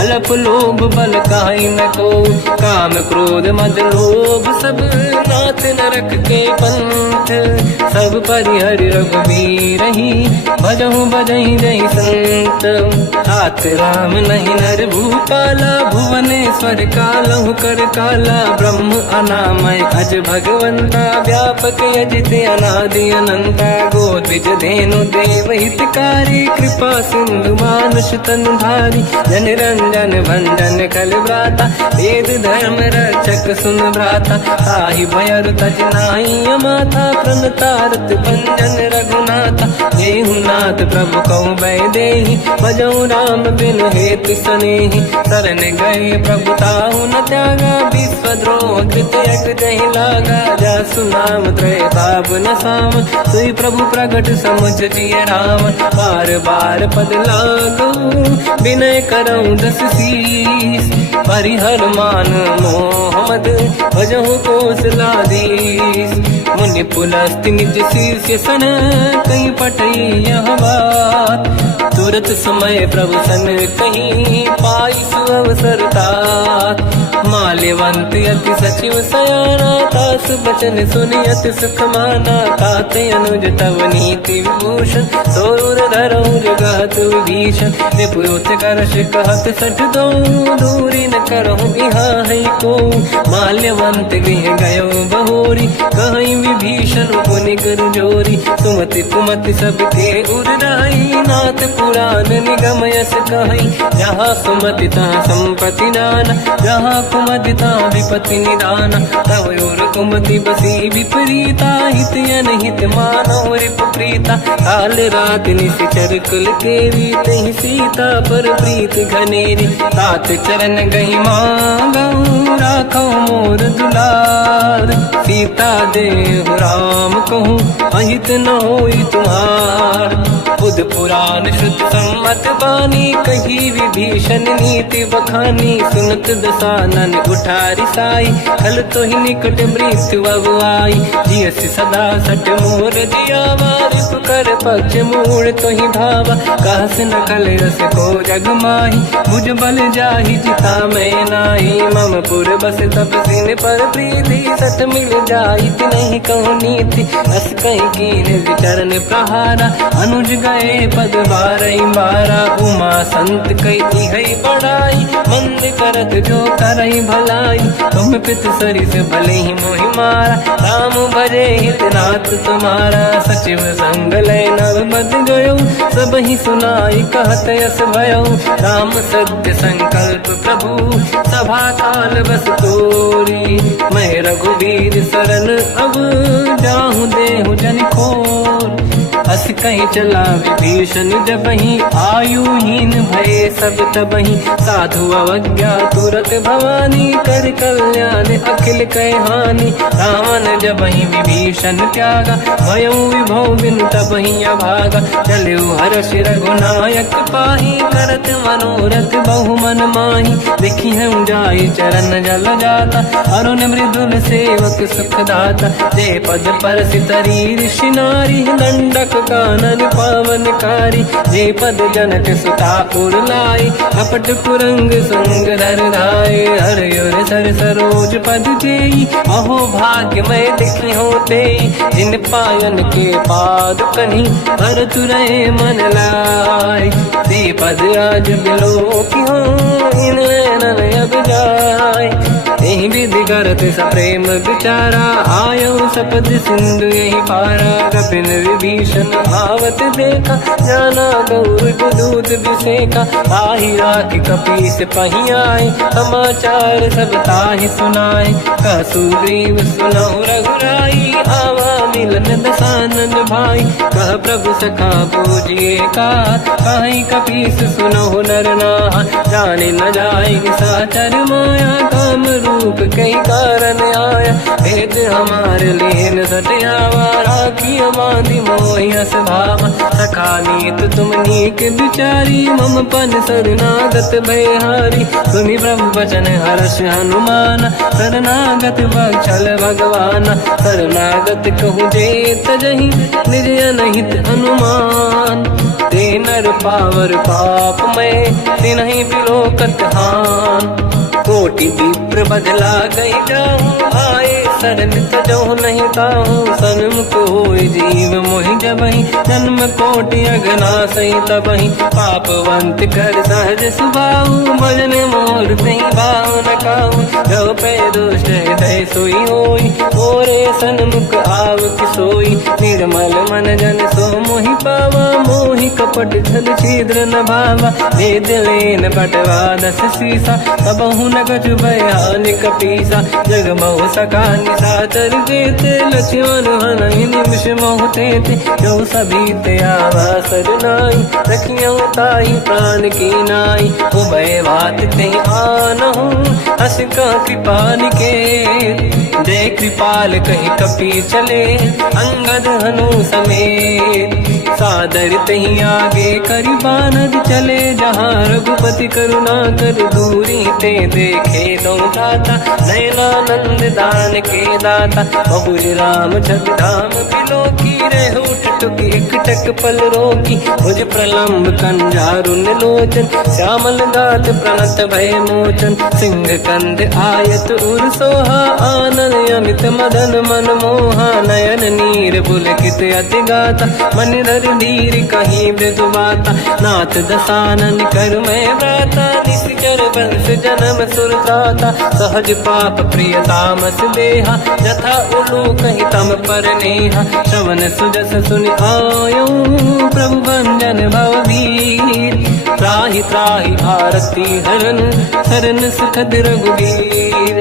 अलप लोभ बल काई न को, काम क्रोध मद लोभ सब, नाथ नरक के पंथ, सब परिहरि रघुबीर ही, भजहु बजहि जहि संत, तात राम नहीं नर भूपाला, भुवनेश्वर कालहु कर काला, ब्रह्म अनामय अज भगवंता, व्यापक अजित अनादि अनंता, गोद्विज धेनु देव हितकारी, कृपा सिंधु मानुष तनु धारी, जन रंजन भंजन कल व्राता, वेद धर्म रक्षक सुन भ्राता, ताहि भयर तज नाहि माथा, प्रणतारत भंजन रघुनाथा, जेहु नाथ प्रभु कौ बै देहि, भजऊ राम बिनु हेतु सनेहि, शरण गए प्रभु ताहु न त्यागा, विश्वद्रोह कृत यज्ञ जहि लागा, जासु नाम त्रयताप न साम, सोई प्रभु प्रगट समुझ जिय राम, बार बार पद लागू, विनय करऊँ दस शीस, परिहर मान मोह मद, भजहु कौशलाधीश, मुनि पुलस्त्य निज शिष्य सन, कहीं पटई यह बात, तुरत समय प्रभु सन कहीं, पाई सुअवसर तात, माल्यवंत अति सचिव सयाना, तास बचन सुनि अति सुख माना, ताते अनुज तव नीति विभूषण, सोर धरऊ जगत विभीषण, निपुत करश कहत सठ दो, दूरी न करहु यहाँ है को, माल्यवंत गृह गयो बहोरी, कहीं विभीषण पुनि कर जोरी, सुमति कुमति सबके उरनाई, नाथ पुराण निगम यस कहीं, जहाँ सुमति तहाँ संपत्ति नाना, जहाँ कुमति तहाँ विपत्ति निदाना, तव और कुमति बसी विपरीता, हित अनहित मानव रिपु प्रीता, काल रात निशिचर कुल केरी, तहि सीता पर प्रीत घनेरी, तात चरण गहि मांगऊ, राखो मोर दुलार, सीता देहु राम कहूँ, अहित न होई तुम्हार, बुध पुराण शुद्ध सम्मत बानी, कही विभीषण नीति बखानी, सुनत दसानन उठारी साई, खल तो ही निकट मृत्यु अब आई, जियस सदा सट मोर जियावा, रिप कर पक्ष मूड़ तो ही धावा, कहस न खल रस को जग माही, भुज बल जाहि जिता मैं नाई, मम पुर बस तप सिन पर प्रीति, सठ मिल जाई नहीं कहूँ नीति, अस कहीं कीन विचरण प्रहारा, अनुज गए पद बारई बारा, उमा संत कई है बड़ाई, मंद करत जो करई भलाई, तुम पित सरिस भले ही मोहि मारा, राम भजे हित नाथ तुम्हारा, सचिव संग लय नव मद गयो, सब ही सुनाई कहत यस भयो, राम सत्य संकल्प प्रभु, सभा काल बस तोरी, मैं रघुवीर शरण अब, जाहु देहु जन खोर, अस कहीं चला विभीषण जबहि, आयुहीन भये सब तबहि, साधु अवज्ञा तुरत भवानी, कर कल्याण अखिल कह हानि, रावण जबहि विभीषण त्यागा, भयउ विभव बिनु तबहि अभागा, चलऊ हर्ष रघुनायक पाहि, करत मनोरथ बहु मन माहि, देखि हूँ जाई चरण जल जाता, अरुण मृदुल सेवक सुख दाता, जय पद परसि तरी ऋषि नारी, दंडक का कानन पावनकारी, जे पद जनक सुता उर्लाई, अपट कुरंग संग धर धाय, हर युर सर सरोज पद जेई, अहो भाग्य मैं दिखी होते, जिन पायन के पाद कहीं हर तुरय मन लाय, ते पद आज बिलो की हो इन नैनन अब जाय, यही विधि करत सप्रेम विचारा, आयो सपद सिंधु यही पारा, कपिन विभीषण आवत देखा, जाना गौर दूत विसेका, ताहि राखी कपीस पही आए, समाचार सब ताहि सुनाए, कह सुग्रीव सुनहु रघुराई, आवा मिलन दसानन भाई, कह प्रभु सखा पूजिए का, कहीं कपीस सुनहु नर नाहा, जाने न जाएगी साचर माया, काम रूप कई कारण आया, भेद हमारे लेन सटियावा, राखी बांधी मोहियस भावा, सखा नीत तुम नीक बिचारी, मम पन शरणागत भयहारी, सुनि प्रभु वचन हर्ष हनुमान, शरणागत बक्षल भगवान, शरणागत कहूँ जे तजहि निज अनहित अनुमान, ते नर पावर पाप में तिन्हि बिलोकत हान, कोटि विप्र बदला गई जाऊँ, आए शरण तजहु नहीं ताहूँ, सन्मुख होय जीव मोहि जबहि, जन्म कोटि अघनासहि तबहि, पापवंत कर सहज सुभाऊ, भजन मोर तहि भाव न काहू, जो पे दुष्ट हृदय सोई होई, मोरे सन्मुख आव कि सोई, निर्मल मन जन सो मोहि पावा, मोहि कपट छल छिद्र न भावा, भेद लेन बटवा दस सीसा, तबहु न कछु भयानि कपीसा, जग महु सका निशाचर जेते, लक्ष्मण हनहि निमिष महु तेते, जो सभी ते आवा सरनाई, रखियौ ताहि प्राण की नाई, उभय बात ते आनहु, हस का कृपा निकेत, जय कृपाल कहि कपी चले, अंगद हनु समेत, सादर तही आगे करि बानर चले, जहाँ रघुपति करुणा कर दूरी ते देखे दो दाता, नयनानंद दान के दाता, बहुज राम छवि धाम बिलो की, रेहु टुक एक टक पल रोकी, भुज प्रलम्ब कंजारुन लोचन, श्यामल दात प्रणत भय मोचन, सिंह कंद आयत उर सोहा, आनंद अमित मदन मन मोहा, नयन नीर पुलकित अति गाता, मन धर धीर कहीं मृदु बाता, नाथ दसानन कर मैं व्राता, निश्चर वंश जन्म सुरताता, सहज पाप प्रिय तामस देहा, यथा उलू कहीं तम पर नेहा, श्रवण सुजस सुनि आयो, प्रभु भंजन भवभीर, त्राहि त्राहि आरती हरन, शरण सुखद रघुवीर,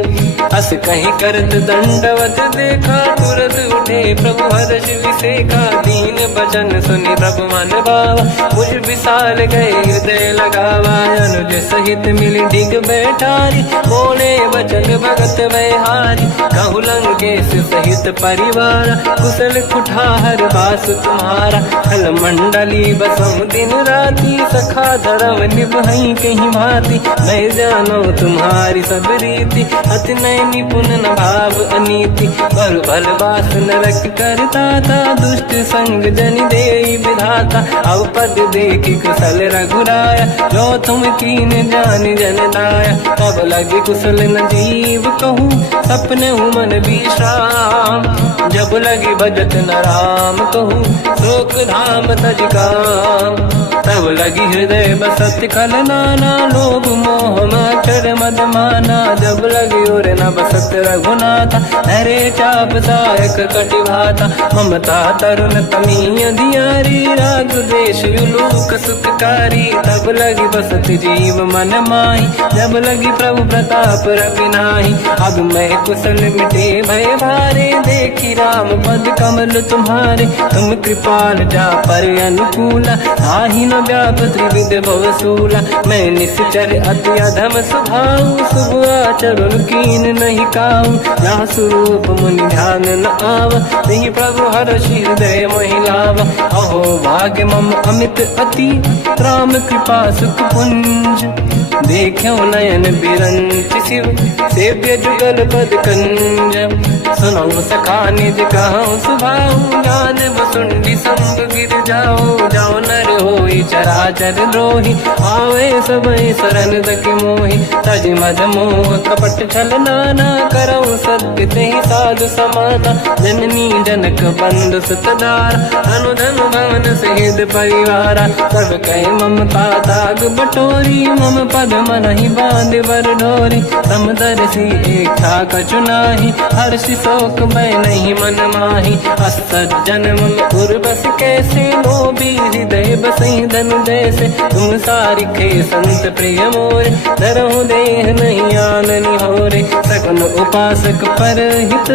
अस कहीं करत दंडवत देखा, तुरत उठे प्रभु हर्ष विसेखा, दीन बचन सुनि प्रभु मन भावा, मुझ विशाल गए हृदय लगावा, अनुज सहित मिली डिग बैठारी, बोले वचन भगत वैहारी, कहु लंकेश सहित परिवार, कुशल कुठार बास तुम्हारा, खल मंडली बसहु दिन राती, सखा धर्म निभहि कहीं भांति, मैं जानो तुम्हारी सब रीति, अति नय निपुण न भाव अनीति, पर भल बास नरक करता था, दुष्ट संग जन देई विधाता, अब पद देखी कुशल रघुराया, जो तुम कीन जान जन दाया, तब लगे कुशल न जीव कहूँ, सपने मन विश्राम, जब लगे भजत न राम कहूँ, शोक धाम तज काम, तब लगी हृदय बसत खल नाना, लोभ मोह मच्छर मद माना, जब लगी और न बसत रघुनाथा, हरे चाप सायक कटिभाता, ममता तरुण तमी अधियारी, राग देश युलूक सुखकारी, तब लगी बसत जीव मन माही, जब लगी प्रभु प्रताप रविनाही, अब मैं कुशल मिटे भय भारे, देखी राम पद कमल तुम्हारे, तुम कृपाल जा पर अनुकूला, आही न व्याप त्रिविध भवसूला, मैं निश्चर अति अधम स्वभाव, शुभ आचरण कीन नहीं काऊ, जहाँ स्वरूप मुनि ध्यान न आवा, नहीं प्रभु हर्ष हृदय महिलावा, अहो भाग्य मम अमित अति, राम कृपा सुख पुंज, देखो नयन बिरंच शिव, सेव्य जुगल पद कंज, सुनौ सखा निज कहूँ सुभाऊ, दानव सुंडी संग गिर जाओ, जाओ नर होई चराचर द्रोही, आवे सबई शरण दकी मोही। तज मद मोह कपट छल नाना, करऊ सत्य तेहि साधु समाना। जननी जनक बंधु सुतदार, धनु धनु भवन सहित परिवारा। सब कहे ममता ताग बटोरी, मम पद मनहि बांध बर डोरी। समदर्शी इच्छा कछु नाही, हर्षि शोक मैं नहीं मन माही। असज्जन मम उर बस कैसे, मोबी हृदय बसई धनु जैसे। तुम सारिखे संत प्रिय मोरे, धरहु देह नहीं आननि होरे। सकल उपासक परहित,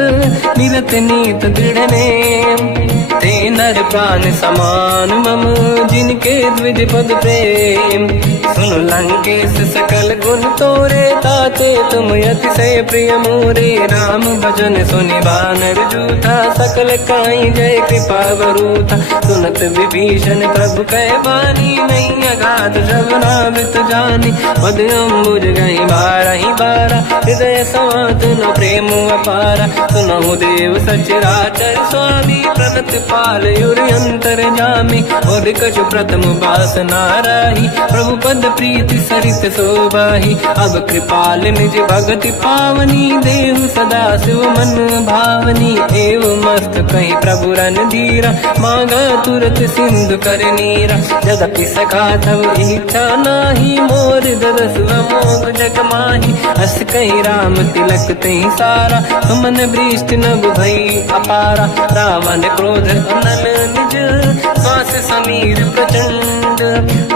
मिलत नीत दृढ़ नेम। ते नर प्राण समान मम, जिनके द्विज पद प्रेम। सुन लंकेश सकल गुण तोरे, ताते तुम अतिशय प्रिय मोरे। राम भजन सुनि बानर जूथा, सकल काई जय कृपा वरूथा। सुनत विभीषण प्रभु कह बानी, नहीं अगाध श्रवणामृत जानी। पद अम्बुज गई बारहि बारा, हृदय समात न प्रेम अपारा। सुनहु देव सचराचर स्वामी, प्रणत पाल युरि अंतर जामी। और कछु प्रथम वासना राही, प्रभु पद प्रीति सरित शोभाही। अब कृपाल निज भगति पावनी, देहु सदा शिव मन भावनी। एव मस्त कही प्रभु रन धीरा, मांगा तुरत सिंधु कर नीरा। यद्यपि सखा तब इच्छा नाही, मोर दरस मोग जग माही। हस कही राम तिलक तही सारा, सुमन वृष्ट नभ भई अपारा। रावण क्रोध अनल निज, श्वास समीर प्रचंड।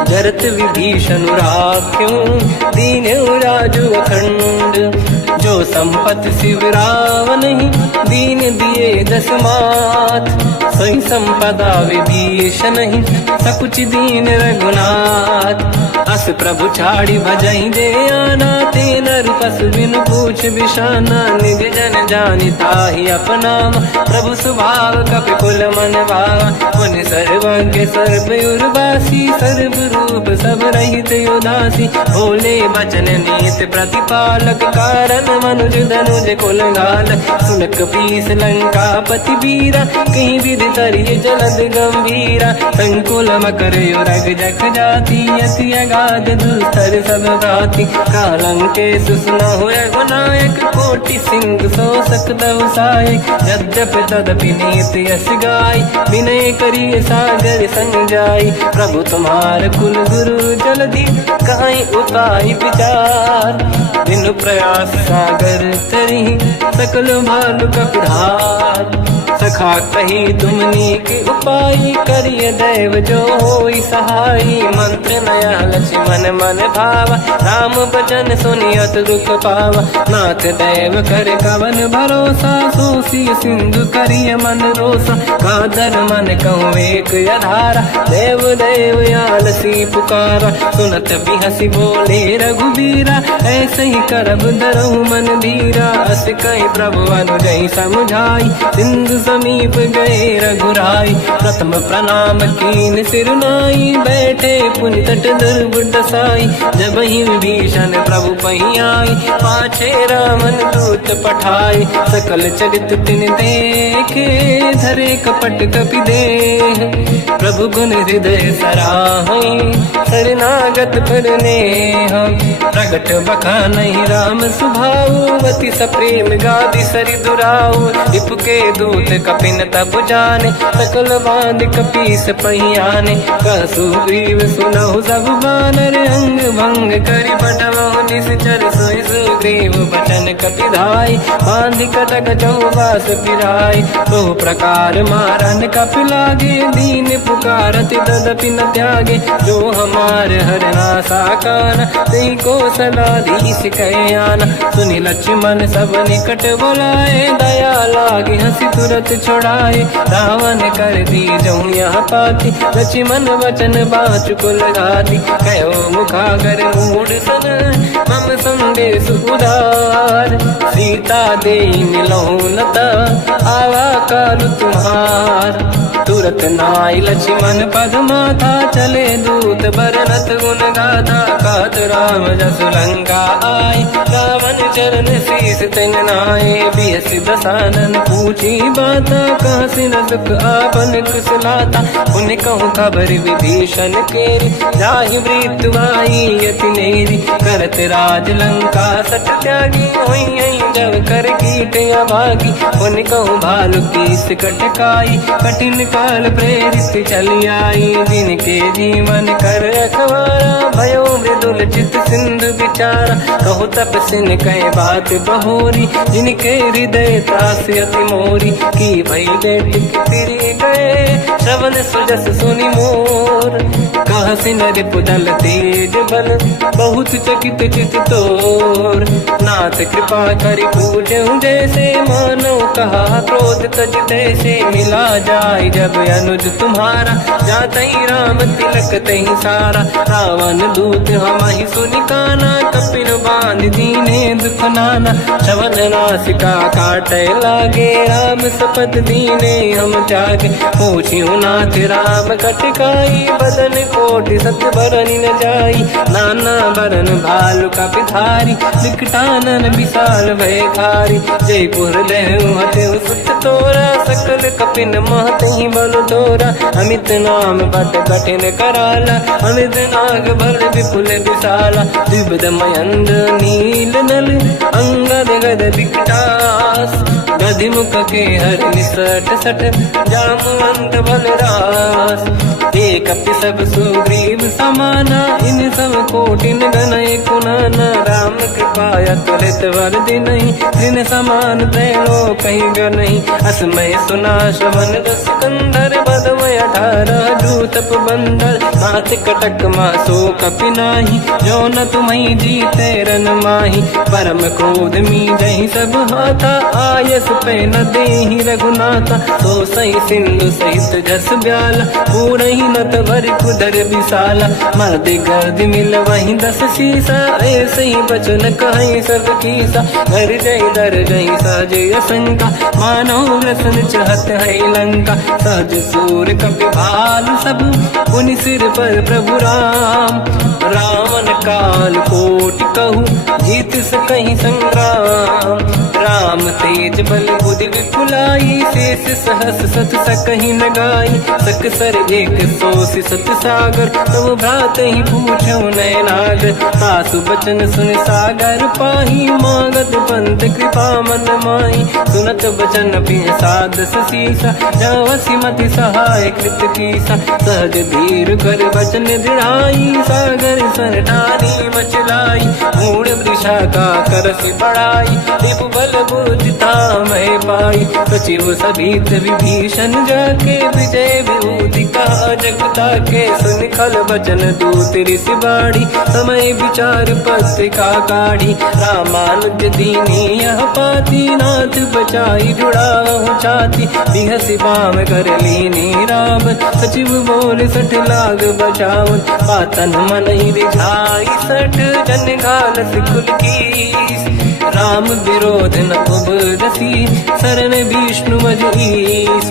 जरत विभीषण राख्यों, दीन राजु अखंड। जो संपत शिव रावण ही, दीन दिए दस मात। सोई संपदा विभीषण ही, सकुच दीन रघुनाथ। अस प्रभु छाड़ी भजई दे आना, ते नर पस बिन पूछ बिशाना। निज जन जानि ताहि अपनाम, प्रभु स्वभाव कपि कुल मन भावा। मुनि सर्वज्ञ सर्व उर्वासी, सर्व रूप सब रहित उदासी। भोले बचन नीत प्रतिपालक, कारण मनुज धनुज कुल घालक। सुन कपीस लंका पति वीरा, कहीं विधि तरिय जलद गंभीरा। संकुल मकर युरग जख जाति, अति अगाध दुस्तर सब भाति। कालंकेश सुनहु रघुनायक, कोटि सिंह सो सकदहु सहायक। यद्यप तदपि नीत यस गाय, विनय करिय सागर संग जाई। प्रभु तुम्हार कुल गुरु जलधि, कहीं उपाय विचार। बिनु प्रयास सागर तरी, सकल भालु कपिधार। सखा कही तुमनी के उपाय, करिय दैव जो होई सहाई। मंत्र नया लक्ष्मण मन भावा, राम भजन सुनियत दुख पावा। नाथ दैव कर कवन भरोसा, सोसी सिंधु करिय मन रोसा। कादर मन कहूँ एक अधारा, देव देव आलसी पुकारा। सुनत बिहसी बोले रघुबीरा, ऐसे ही करब धरहु मन धीरा। अस कहि प्रभु अनुजहि समुझाई, सिंधु समीप गए रघुराई। प्रथम प्रणाम कीन सिरुनाई, बैठे पुनि तट दुर्ब दसाई। जब ही विभीषण प्रभु पही आई, पाछे रामन दूत पठाई। सकल चरित तिन देखे, धरे कपट कपि देह। प्रभु गुण हृदय सराहै, शरणागत पर नेह। प्रगट बखानहि राम सुभाऊ, अति सप्रेम गादि सरि दुराऊ। रिपु के दूत कपिन तब जाने, सकल बांध कपीस पही आने। कह सुग्रीव सुनहु सब बानर, अंग भंग करि पठमहु निश्चर। सोई सुग्रीव बचन कपि धाई, बांधि कटक चौबास फिराई। बहु प्रकार मारन कपि लागे, दीन पुकारत तदपि न त्यागे। जो हमार हरनासा काना, तेहि को सलाधीश कहे आना। सुनि लक्ष्मण सब निकट बोलाए, दया लागे हंसी तुरत छोड़ाए। रावण कर दी जऊँ यहाँ पाती, लक्ष्मण वचन बाचु कुल घाती। कहो मुखागर मूढ़ सन, मम संदेश उदार। सीता दे मिलहु लता, आवा काल तुम्हार। तू सूरत नाई लक्ष्मण पद माथा चले दूत बरनत गुण गाथा कहत राम जस लंका आई रावण चरण शीस तिन नाये बिहस दसानन पूछी बाता कहसी न दुख आपन कुशलाता उन कहूँ खबर विभीषण केरी जाहि मृत्यु आई यति नेरी करत राज लंका सट त्यागी हुई जब कर कीट अभागी उन कहूँ भालू कीस कटकाई कठिन काल प्रेरित चली आई जिनके जीवन कर रखवारा भयो मृदुल चित सिंधु विचारा कहु तपसिन कह बात बहोरी जिनके हृदय त्रास अति मोरी की भई बेट फिरी गए श्रवण सुजस सुनि मोर कहसी नर पुदल तेज बल बहुत चकित चित तोर नाथ कृपा करि पूजहु जैसे मानो कहा क्रोध तज तैसे मिला जाय जब अनुज तुम्हारा जातहि राम तिलक तहि सारा रावण दूत हमहि सुनि काना कपिल बांध दीने दुख नाना श्रवण नासिका काटे लागे राम सपथ दीने हम त्यागे पूछियो नाथ राम कटकाई बदन कोटि सत बरनि न जाई नाना बरन भालु कपिधारी विकटानन विशाल भयखारी जयपुर लहु हतेउ सुत तोरा सकल कपिन महतहि बल तोरा अमित नाम बट कठिन कराला अमित नाग बल विपुल विशाला द्विविध मयंद नील नल अंगद गद विकटास गधिमुख के हर निसट सठ जामवंत बलरास एक कपि सब सुग्रीव समाना इन सब कोटिन गनय कुनाना राम कृपाया तुलित वर दिनहि दिन समान त्रैलो कहीं गनहि असमय सुना श्रवण रस कंधर बदमय 18 दूतप बंदर नाथ कटक मासो कपि नाही जो न तुम्हि जीते रन माही परम क्रोध मी जहि सब हाथा आयस पे न देहि रघुनाथा तो सही सिंधु सहित जस ब्याला पूरहि नत भर कुदर विशाला मर्द गर्द मिल वहीं 10 शीसा ऐसे ही बचन कहीं सब कीसा घर जय दर गई साजय शंका मानो रसन चहत है लंका सहज सूर कपि भाल सब उन सिर पर प्रभु राम रावण काल कोटि कहूँ जीत सकहीं संग्राम राम तेज बल बुद्धि विपुलाई शेष सहस सत सकहीं न गाई सक सर एक सोस सत सागर तब भ्रात ही पूछो नयनाग सासु बचन सुन सागर पाही मांगत पंत कृपा मन माही सुनत बचन साध सीसा जवसी मति सहाय कृत कीसा सहज धीर कर बचन दृढ़ाई सागर सर ठानी मचलाई मूड वृषा का करसि बढ़ाई दिप बल बुद्धि मैं पाई सचिव सभीत विभीषण जाके विजय विभूति का जगता के सुन खल बचन दूत ऋषि बाड़ी समय विचार पत्रिका काढ़ी रामानुज दीनी यह पाती नाथ बचाई जुड़ा छाती बिहसी बाम कर लीनी राम सचिव बोल 60 लाग बचावन पातन मन ही रिझाई 60 जन घाल सिकुल की राम विरोध न उबरसी शरण विष्णु मजीस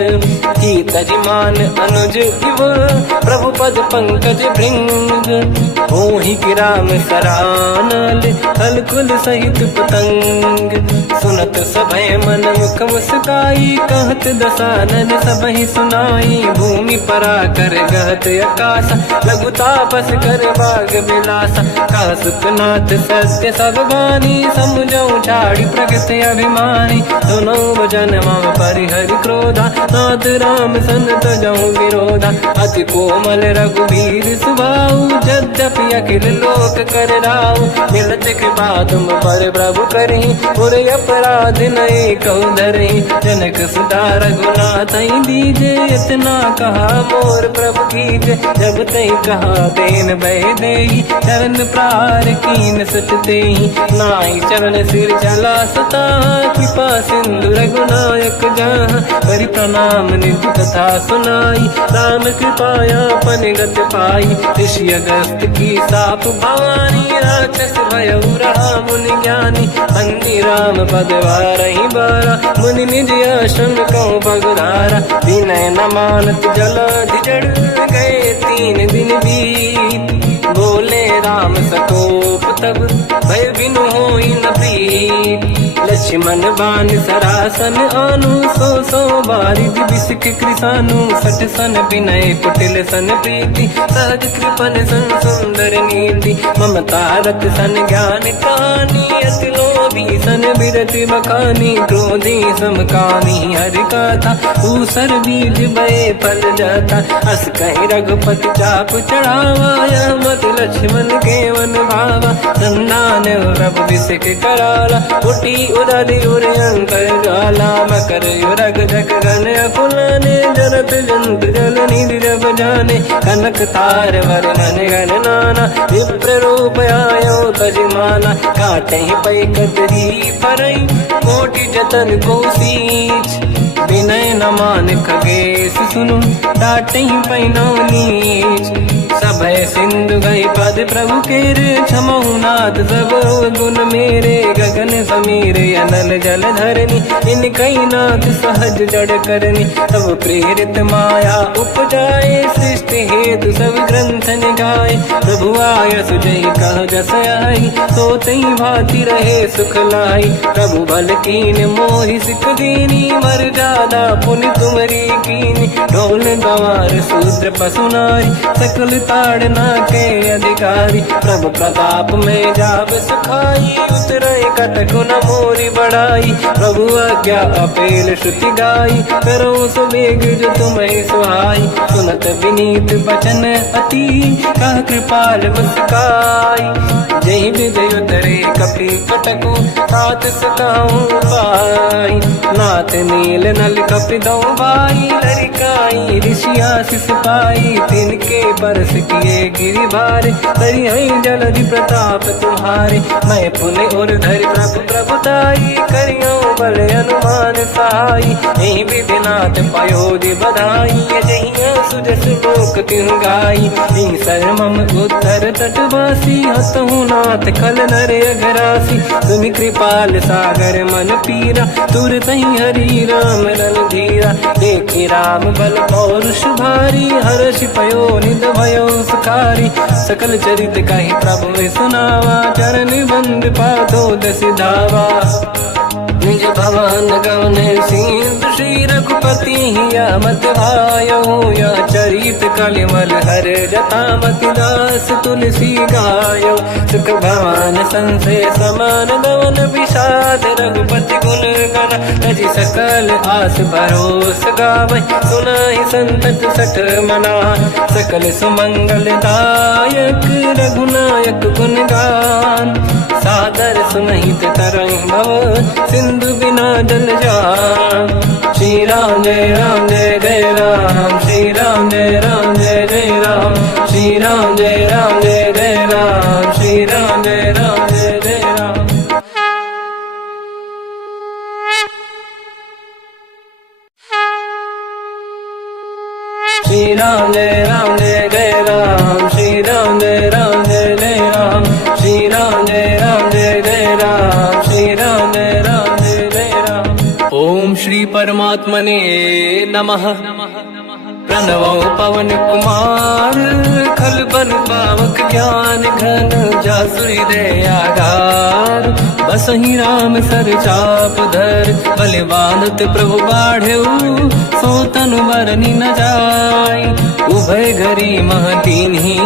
की तजमान अनुज इव प्रभु पद पंकज भृंग होहि कि राम सरानल कलकुल सहित पतंग सुनत सभय मन मुख मुस्काई कहत दसानन सबहि सुनाई भूमि परा कर गहत आकाश लघु तापस कर बाग विलासा कह सुखनाथ सत्य सब बानी समझौ छाड़ी प्रगति अभिमानी सुनो भजन मम परिहरि क्रोधा नाथ राम संत जऊ विरोधा अति कोमल रघुवीर सुभाऊ यद्यपि अखिल लोक कर राऊ मिलत कृपा तुम पर प्रभु करहि पुर अपराध नए कहु धरहि जनक सुता रघुनाथ दीजे इतना कहा मोर प्रभु कीजे जब तई कहा देन भय देहि चरण प्रार कीन सत तेहि नाई चरण सिर चला सता, कृपा सिंधु रघुनायक जहाँ, करि प्रणाम निधि कथा सुनाई, राम कृपाया पन गत पाई, ऋषि अगस्त की साप भवानी, राक्षस भयउ रहा मुनि ज्ञानी, अंधी राम पद वारहि बारा, मुनि निज आश्रम कहूँ पगधारा, विनय न मानत जलाधि जड़ गए 3 दिन बीत, बोले राम सकोप तब भय बिनु होई न प्रीत, लक्ष्मण बाण सरासन आनु, 100 बारिद बिसक कृसानु, 60 सन विनय कुटिल सन प्रीति, सहज कृपन सन सुंदर नीति, ममता रत सन ज्ञान कहानी, अति लोभी सन बिरति बखानी, क्रोधी समकामी हरि कथा, ऊसर बीज बये फल जाता, अस कहीं रघुपति चाप चढ़ावा, मत लक्ष्मण के वन भावा, संधान प्रभु बिसिक कराला, उठी उदधि उर अंतर ज्वाला, मकर युरग जग गण अकुलाने, जरत जंत जल निधि जब जाने, कनक तार वर्णन गण नाना, विप्र रूप आयो तजमाना, काटे पै कतरी परई, कोटि जतन को सींच, विनय न मान खगेश सुनु, डांटे पैनो नीच, सभय सिंधु गई पद प्रभु केरे, क्षमहु नाथ सब गुण मेरे, गगन समीरे अनल जल धरनी, इन कई नाथ सहज जड़ करनी, तब प्रेरित माया उपजाए, सृष्टि हेतु सब ग्रंथ निगाए, प्रभु आय सुजय कह जस आई, सोतई भांति रहे सुख लाई, प्रभु बल कीन मोहि सिख दीनी, मर जादा पुनि तुमरी कीनी, ढोल गवार शूद्र पशु नारी, सकल ताड़ना के अधिकारी, प्रभु प्रताप में जाब सुखाई, उतरे कटक न मोरी बढ़ाई, प्रभु आज्ञा अपेल श्रुति गाई, करो सुबेग जो तुम्हें सुहाई, सुनत विनीत बचन अति, कह कृपाल मुस्काई, जय विजय उतरे कपि कटकु, तात सकाऊं पाई, नाथ नील नल कपि दो भाई, लरिकाई ऋषि आशीष पाई, तिनके परस किए गिरि भारे, तरि हई जलधि प्रताप तुम्हारे, मैं पुण्य और धरि प्रभु प्रभुताई, करियो बल अनुमान सहाई, यही विधिनाथ पयोधि बधाई, जहिया सुजस लोक तिहु गाई, सर मम उत्तर तटवासी, हतहु नाथ खल नर अघरासी, तुम कृपाल सागर मन पीरा, तुरत ही हरि राम रन धीरा, देखि राम बल पौरुष भारी, हर्ष पयो निध भयो सुखारी, सकल चरित कहि प्रभु में सुनावा, चरण बंद पादो दस धावा, निज भवन गवन सिंधु श्री रघुपति हिया मत भायो, या चरित कलिमल हर जता मति दास तुलसी गायो, सुख भवन संशय समान गवन विषाद, रघुपति गुण गण तजि सकल आस भरोस गावै, सुनाहि संतत सठ मना, सकल सुमंगल दायक रघुनायक गुण गान, सादर सुनहित तरंग भव, सिंधु बिना जल जान, श्री राम जय राम जय जय राम, श्री राम जय राम जय जय राम, श्री राम जय राम जय जय राम, श्री राम जय राम जय जय राम, श्री राम जय राम जय जय राम, श्री राम जय राम जय जय राम, श्री राम जय राम जय जय राम, श्री राम जय राम जय जय राम। ओम श्री परमात्मने नमः। प्रणवो पवन कुमार, खल बन पावक ज्ञान घन, जासुरी दयागार, बसहि राम सर चाप धर, बलिवानत प्रभु बाढ़ऊ, सो तनु बरनि न जाय, उभय घरी महतीन्ही,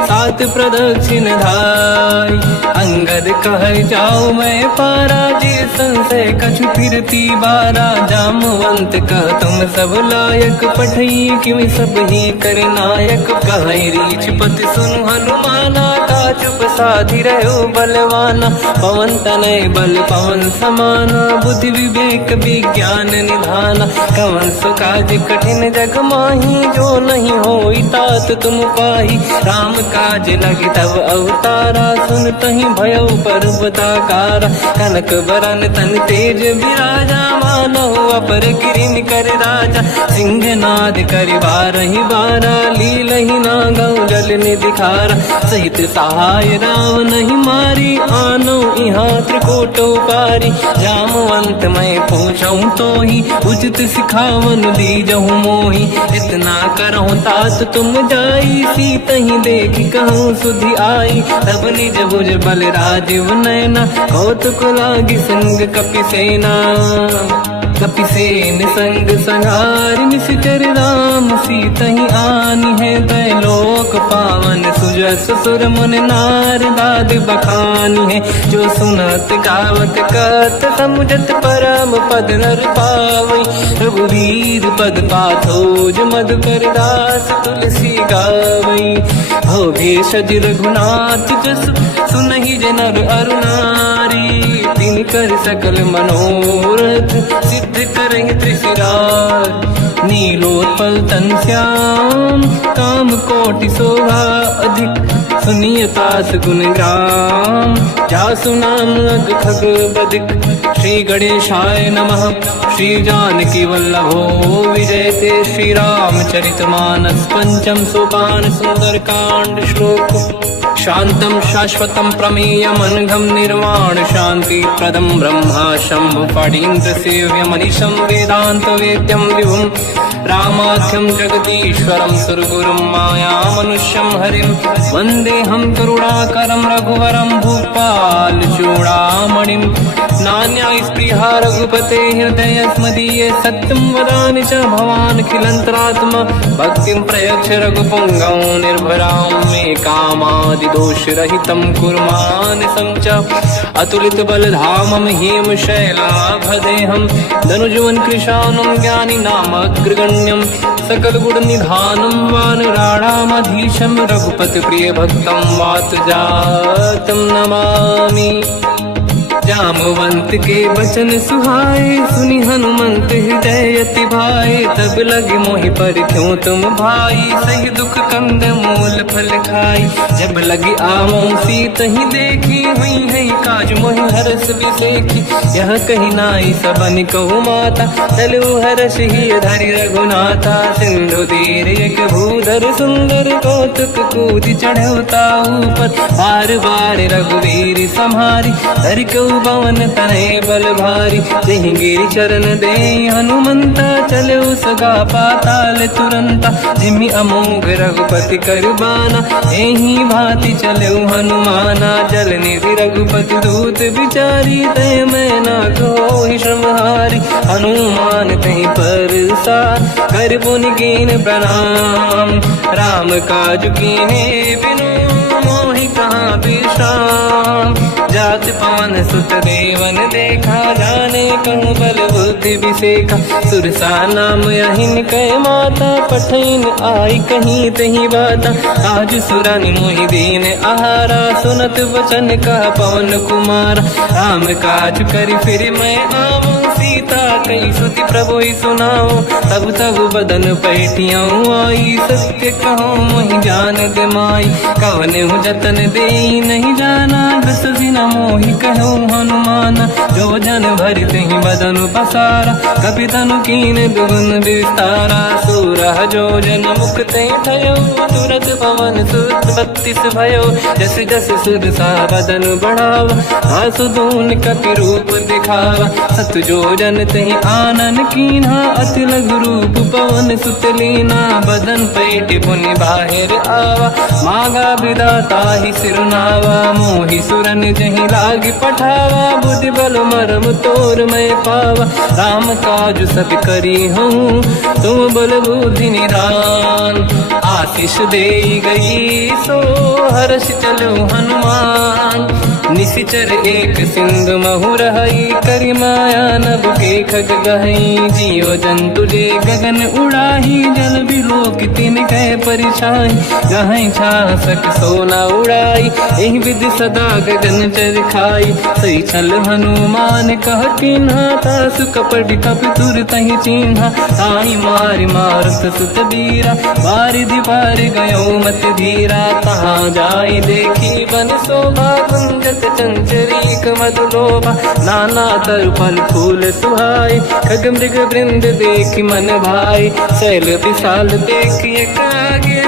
सात प्रदक्षिण धाय, अंगद कह जाऊ मैं पारा, जी संशय कछु फिरती बारा, जामवंत कह तुम सब लायक, पठई किमि सब ही कर नायक, कहई रीछ पति सुनु हनुमाना, का चुप साधि रहो बलवाना, पवन तनय बल पवन समाना, बुद्धि विवेक विज्ञान निधाना, कवन सु काज कठिन जग माही, जो नहीं नहीं होई तात तुम पाही। राम काज लगी तब अवतारा, सुन तही भयो पर्वताकारा। कनक बरन तन तेज विराजा, मानो अपर गिरिन कर राजा। सिंहनाद करि बारहि बारा, लीलहि नागौ जल निधिखारा। सहित सहाय रावण ही मारी, आनो यहाँ त्रिकोटो पारी। जामवंत मैं पूछऊँ तो ही, उचित सिखावन दीजहु मोही। इतना करहु तात तुम जाई, सीतहि देखि कहूँ सुधि आई। तब निज भुज बल राजीव नैना, कौतुक लागी संग कपिसेना। कपिसेन संग संहारि निशिचर राम, सीतहि आनि है दैलोक पावन। सुजस सुर मुन नार दाद बखानी है, जो सुनत गावत कहत समुझत परम पद नर पावई। रघुवीर पद पाथोज मधुकर दास तुलसी गावई। हो भेषज रघुनाथ जस, सुनहि जनर अरु नारी। तिन कर सकल मनोरथ, सिद्ध करें त्रिशिरार। नीलोत्पल तन श्याम, काम कोटि शोभा अधिक। सुनिय तास गुण ग्राम, जासु नाम अग खग बदिक। श्री गणेशाय नमः। श्री जानकी वल्लभो विजयते, श्री रामचरित मानस। पंचम सोपान सुंदर कांड श्लोक। शांतं शाश्वतं प्रमेयमनघं, निर्वाण शांति प्रदं ब्रह्मा शंभु फणीन्द्र सेव्य मनीषं। वेदांत वेद्यं विभुं रामाख्यं जगदीश्वरं, सुरगुरुं माया मनुष्यं हरिं। वन्देऽहं करुणाकरं रघुवरं, भूपाल चूडामणिं। नान्या स्पृहा रघुपते हृदयस्मदीये, सत्यं वदामि च भवान् खिलन्तरात्मा। भक्तिं प्रयच्छ रघुपुङ्गं, निर्भरां मे कामादिदोषरहितं कुर्मानसं च। अतुलित बलधामं हेमशैलाभदेहं, धनुजवन कृशानं ज्ञानी नामग्रगण्यं। सकल गुण निधानं वानराणामधीशं, रघुपति प्रिय भक्तं वात जातं नमामि। जामवंत के बचन सुहाए, सुनि हनुमंत हृदय अति भाए। तब लगे मोहि पर क्यों तुम भाई, सही दुख कंद मूल फल खाई। जब लगी आमो सीतहि देखी, हुई है काज मोहि हरस बिसेखी। यह कही नाई सबन कहु माता, चलु हर्ष ही धरि रघुनाथा। सिंधु तीर एक भूधर सुंदर, कौतुक कूदि चढ़ौता ऊपर। बार बार रघुवीर सम्हारी, धरि पवन तनय बल भारी। जहि गिरि चरण दे हनुमंता, चले सगा पाताल तुरंता। जिमि अमोघ रघुपति कर बाना, एहि भांति चले हनुमाना। जल निधि रघुपति दूत विचारी, तय मैं ना कोहि श्रमहारी। हनुमान तहि परसा, कर पुनि कीन प्रणाम। राम काज कीन्हे बिनु, मोहि कहाँ विश्राम। जात पावन सुत देवन देखा, जाने कहूँ बल बुद्धि विसेखा। सुरसा नाम यहिन कै माता, पठैन आई कहीं तही बाता। आज सुरनि मोहि दीन आहारा, सुनत वचन का पवन कुमारा। राम काज करि फिर मैं आवूं, सीता कई सुति प्रभु ही सुनाओ। तब तब बदन पैठियाँ आई, सत्य कहो मोहि जान दे माई। कवन जतन दे नहीं जाना, दस दिन मोहि कहो हनुमाना। जो जन भरित ही बदन पसारा, कपि तनु कीन दुगुन विस्तारा। सूरह जो जन मुक्ते ठयो, तुरत पवन सुत 32 भयो। जस जस सुरसा बदन बढ़ावा, आसु दून कपि रूप दिखावा। सत जो जन तहि आनन कीन्हा, अति लघु रूप पवन सुत लीना। बदन पैठ पुनि बाहिर आवा, मागा विदाता ही सिरुनावा। मोहि सुरन जहि लाग पठावा, बुद्धि बल मरम तोर मैं पावा। राम काज सब करी हूँ, तुम बल बुद्धि निधान। आशीष दे गई सो हर्ष चलो हनुमान। निशिचर एक सिंधु महु रहई करि माया नभ के खग गहई। जीव जंतु जे गगन उड़ाही जल बिलोक तिन कह परिछाई। गहई छासक सोना उड़ाई एहि विधि सदा गगन चर खाई। सही छल हनुमान कह किन्हा तासु कपट कपि तुर तहि चिन्हा। ताई मारि मारुत सुत बीरा बारिधि पार गयो मत धीरा। तहाँ जाई देखी बन शोभा गुंजत चंचरीक मधुलोभा। नाना तरु फल फूल सुहाई खग मृग वृंद देखी मन भाई। शैल विशाल देखी एक आगे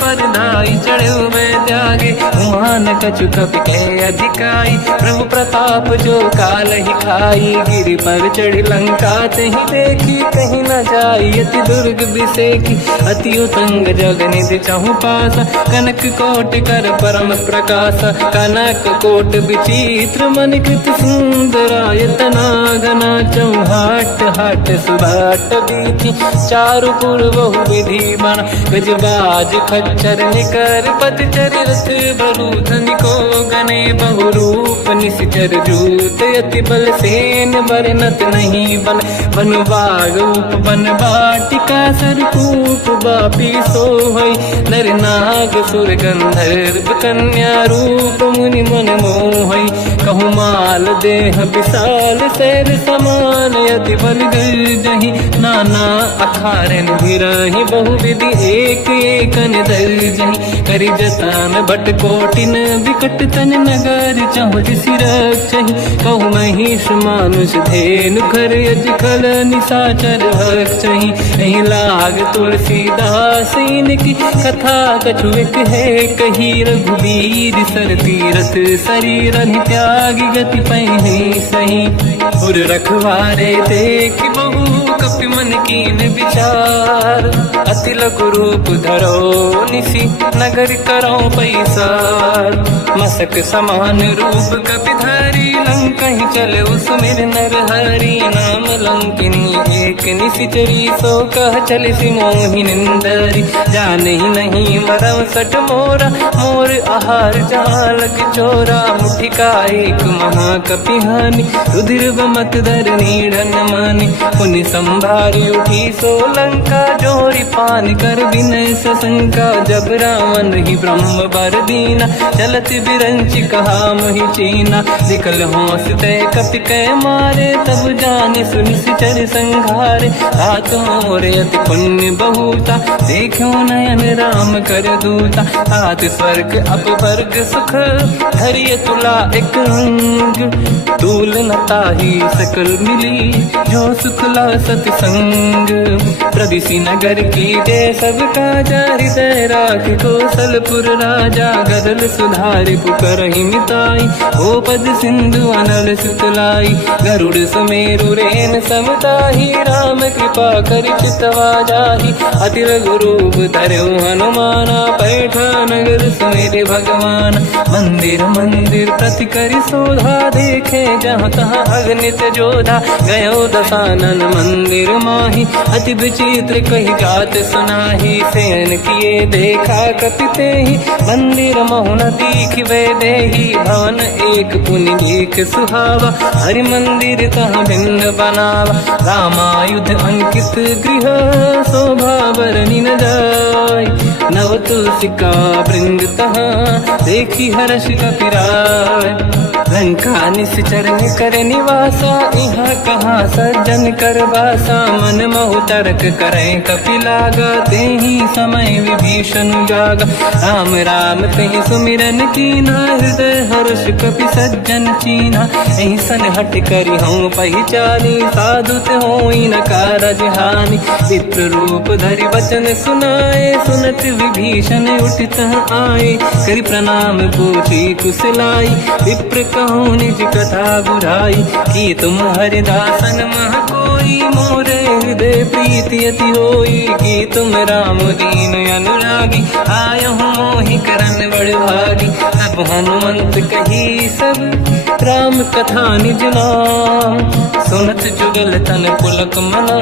पर धाई चढ़े में त्यागे। उमान कछु कपि के अधिकाई प्रभु प्रताप जो काल ही खाई। गिरि पर चढ़ी लंका तहि देखी कहीं न जाई। अति दुर्ग बिसेकी अति उतंग जग निधि चहु पासा। कनक कोट कर परम प्रकाश कनक कोट विचित्र मन कृत सुंदरायतना। घना चौहाट हाट सुभाट बीथी चारु पुर बहु विधि बना। गजबाज खच्चर निकर पतचर रथ बरु धनिको गने बहु रूप। निशिचर जूत अति बल सेन बरनत नहीं बन। बन बाग उप बन बाटिका सरकूप बापी सोहई। नर नाग सुर गंधर्व कन्या रूप मुनि मन मोहई। कहु माल देह विशाल शैल समान अति बल गर्जहि। नाना अखारन भिरहि बहु विधि एक एकन दर्जहि। करि जतन भट कोटिन विकट तन नगर चहु सिरक्षहि। कहु महिष मानुष धेनु खर यज खल निशाचर भक्षहि। नहीं लाग तुलसीदास इनकी कथा कछु एक है कही। रघुवीर सर तीरथ शरीर त्यागी गति पहि सही। उर रखवारे देख बहु कपि मन कीन विचार। अति लघु रूप धरो निसी नगर करो पैसार। मसक समान रूप कपि धारी लंका ही चले उसमें नर हरि। नाम लंकिनी एक निशिचरी सो कह चले सि मोहि निंदरी। जाने ही नहीं मरम सट मोरा मोर आहार जहाँ लग चोरा। मुठिका एक महाकपि हानि रुधिर बमत धरनी ढन मानि। पुनि संभारी उठी सो लंका जोरी पान कर विनय सशंका। जब रावण ही ब्रह्म बर दीना चलत बिरंच कहा मोहि चीना। निकल होश तय कपि कै मारे तब जाने सुनि सिचर संघारे। हाथ मोरे अति पुण्य बहुता देखो नयन राम कर दूता। हाथ स्वर्ग अपवर्ग सुख धरिय तुला एक अंग। दूल न ताहि सकल मिली जो सुख ला सतसंग। प्रदिशि नगर की जय सब काजा हृदय राख कौशलपुर राजा। गदल सुधारि पुकरहि मिताई ओ पद सिंधु अनल सुतलाई। गरुड़ सुमेरु रेन समताहि राम कृपा करि चितवा जाहि। अति लघु रूप धरौ हनुमाना पैठा नगर सुमेरे भगवान। मंदिर मंदिर प्रति करि शोधा देखे जहाँ तहाँ अगणित जोधा। गयो दशानन मंदिर माहि अति विचित्र कही गात सुनाही। सेन किए देखा कपि तेहि मंदिर महु न दीखिबे देहि। भवन एक पुनि एक सुहावा हरि मंदिर तहाँ भिन्न बनावा। रामायुध अंकित गृह शोभा बरनि न जाय। नव तुलसिका वृंद तहाँ देखी हर्ष कपि राय। लंका निश्चर कर निवासा यहाँ कहाँ सज्जन कर वासा। मन महु तर्क करें कपि लागा तेहि समय विभीषण जागा। राम राम तेहि सुमिरन कीना हृदय हर्ष कपि सज्जन चीना। ऐसन हट करि हूँ पहिचानी साधु होई न कारज हानि। विप्र रूप धरि वचन सुनाए सुनत विभीषण उठित आए। करि प्रणाम पूछी कुशलाई विप्र कहूँ निज कथा बुराई। कि तुम हरिदासन मह कोई मोरे हृदय प्रीति अति होई। कि तुम राम दीन अनुरागी आयहु मोहि करन बड़ भागी। तब हनुमंत कही सब राम कथा निज नाम। सुनत जुगल तन पुलक मना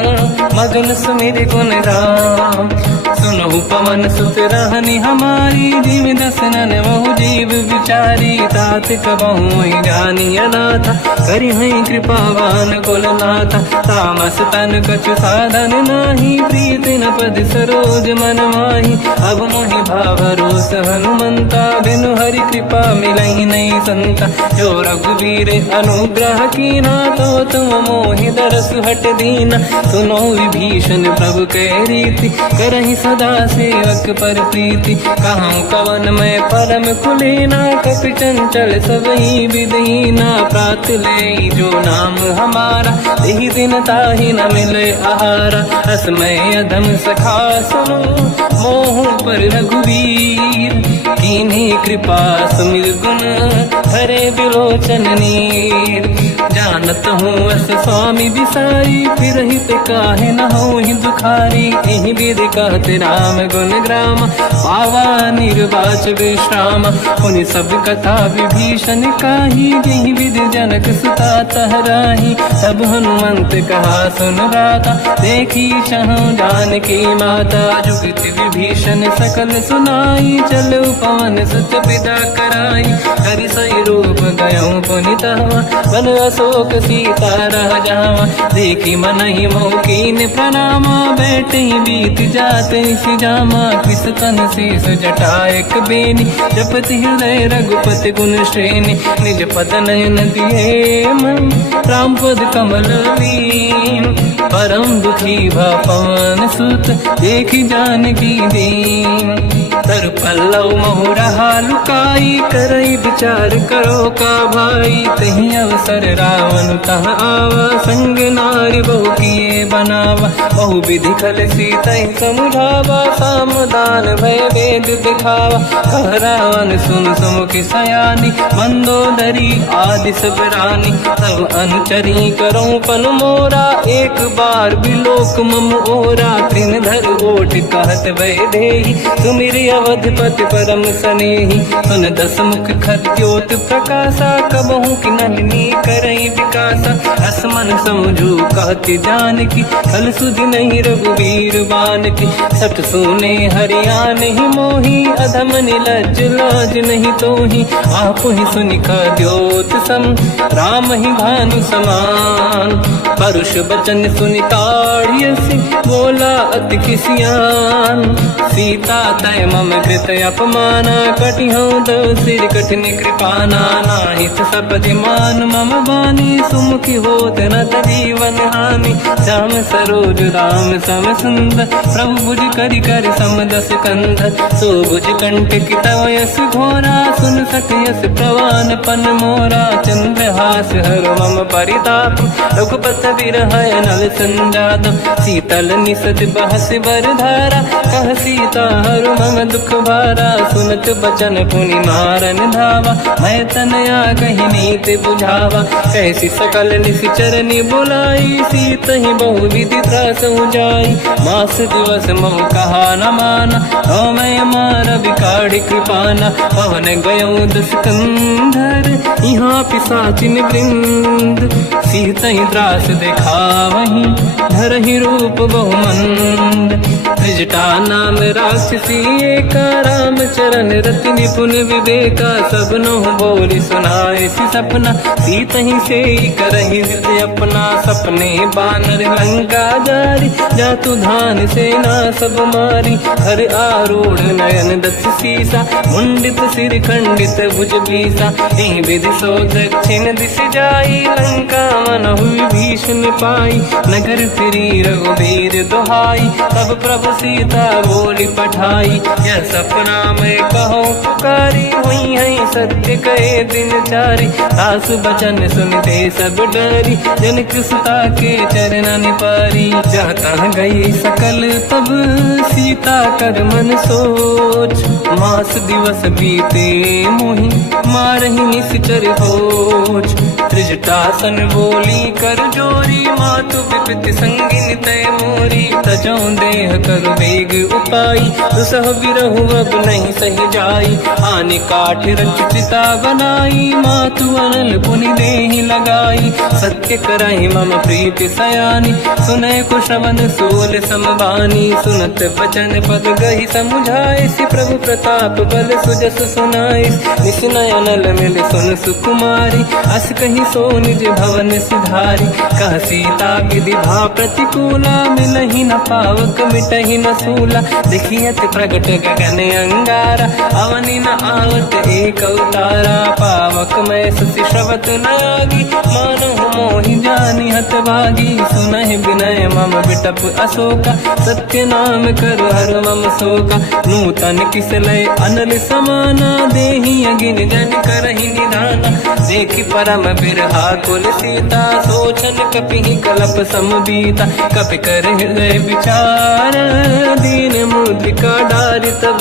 मगन सुमिर गुण राम। सुनहु पवन पवन सुत रहनी हमारी, जीव दसनन बहु जीव विचारी, तात कबहु जानी अनाथा, करि हैं कृपावान कुलनाथा, तामस तन कछु साधन नाही, प्रीति न पद सरोज मन माही, अब मोहि भाव रोस हनुमंता, बिनु हरि कृपा मिलहि नहीं संता, जो रघुवीर अनुग्रह कीना, तो तुम मोहि दरस हट दीना, सुनो विभीषण प्रभु के रीति, करहि सदा सेवक पर प्रीति, कहूँ कवन मैं परम कुलीना, कपि चंचल सबही विदहीना, प्रात ले जो नाम हमारा, यही दिन ताहि न मिले आहारा, असमय अधम सखा सुनो, मोह पर रघुवीर, कीन्ही कृपा सुमिर गुण, हरे बिलोचन नीर, जानत हूँ अस स्वामी बिसाई, फिर हित काहे न हो ही दुखारी, यही विधि कहते राम गुण ग्राम, पावा निर्वाच विश्राम, उन सब कथा विभीषण काही, यही विधि जनक सुता तहराही, तब हनुमंत कहा सुन राता, देखी चहु जानकी माता, जुगत विभीषण सकल सुनाई, चलो पवन सुत पिता कराई, हरि सही रूप गयो पुनितवा, बन अशोक सीता रह जावा, देखी मनहि मोकीन प्रणामा, बैठे बीत जाते सिजामा, किस तन शीस जटा एक बेनी, जपति हृदय रघुपति गुण श्रेणी, निज पद नयन दिए मन, राम पद कमल लीन, परम दुखी भा पवन सुत, देखी जानकी दीन, तर पल्लव महु रहा लुकाई, करई विचार करो का भाई, तही अवसर रावण तह आवा, संग नारी बहु किए बनावा, बहु विधि खल सीतहि समुझावा, सामदान भय वेद दिखावा, कह रावण सुन सुमुखि सयानी, मंदोदरी आदि सब रानी, तब अनुचरी करो पन मोरा, एक बार बिलोक मम ओरा, त्रिन धर ओट कहत भय देहि, सुमिर अवधपति परम सनेहि, सुन दस मुख खद्योत प्रकाशा, कबहु कि नलिनी करई विकासा, असमन समझू कहति जानकी, खल सुधि नहीं रघुवीर बानकी, सठ सुने हरिया नहीं मोही, अधम निलज लाज नहीं तोही, आपु ही सुनि खद्योत सम, राम ही भानु समान, परुष बचन सुनि ताड़ियसि, बोला अति किसियान, सीता तय मम कृत अपमाना, कटिहउँ दो सिर कठिन कृपाना, नाहित सपदि मान मम बानी, सुमुखि होत न जीवन हानि, श्याम सरोज राम सम सुंदर, प्रभु भुज करि कर समदस कंधर, सो भुज कंठ की तव यस घोरा, सुन सक यस प्रवान पन मोरा, चंद्रहास हर मम परिताप, रघुपत बिरहय नल संजात, शीतल निसत बहस बरधारा, कह सीता हर मम दुख भारा, सुनत बचन पुनि मारन धावा, मैं तनया कही नीति बुझावा, कैसी सकल निश्चरनि बुलाई, सीतहि बहु विधि त्रास जाई, मास दिवस मोह कहा न माना, तो मैं मार बिकाढ़ी कृपाना, पवन गयो दुष्कंधर, यहाँ पिशाचिन वृंद, सीतहि त्रास दिखावहीं, धरहि रूप बहुमंद, त्रिजटा नाम राक्षसी एका, राम चरण रति निपुण विवेका, सब नोह बोली सुनाए सी सपना, सीतहि से करहि हित अपना, सपने बानर लंका जारी, जातु धान सेना सब मारी, हर आरूढ़ नयन दस सीसा, मुंडित सिर खंडित भुज बीसा, यही विधि सो दक्षिण दिश जाई, लंका मनहु विभीषण पाई, नगर फिरी रघुवीर दुहाई, तब प्रभु सीता बोली पठाई, यह सपना मैं कहूँ पुकारी, हुई है सत्य कहे दिन चारी, दास बचन सुनते सब डरी, जनक सुता के चरण पारी, जाता गई सकल तब सीता कर मन सोच, मास दिवस बीते मोहि मारहि निश्चर होच, त्रिजटासन बोली कर जोरी, मातु विपति संगिन तय मोरी। तजौ देह कर वेग उपाई, दुसह बिरहु अब नहीं सही जाई। आने काठ रच चिता बनाई, मातु अनल पुनि देहि लगाई। सत्य करहि मम प्रीति सयानी, सुनय को श्रवण सोल समबानी। सुनत वचन पद गहि समुझाए, सि प्रभु प्रताप बल सुजस सुनाई। निस नयनल मिल सुन सुकुमारी, अस कहि सो निज भवन सिधारी। कह सीता विधि भा प्रतिकूला, मिलहि न पावक मिटहि न सूला। देखियत प्रगट गगन अंगारा, अवनि न आवत एक अवतारा। पावक मैं सुसि श्रवत न आगी, मानहु मोहि जानि हत भागी। सुनहि विनय मम बिटप अशोका, सत्य नाम कर हर मम शोका। नूतन किस लय अनल समाना, देहि अगिन जन करहि निधाना। देखि परम बिरहा कुल सीता, सोचन कपिहि कलप समबीता। कपि कर हृदय विचार, दीन मुद्रिका डारि तब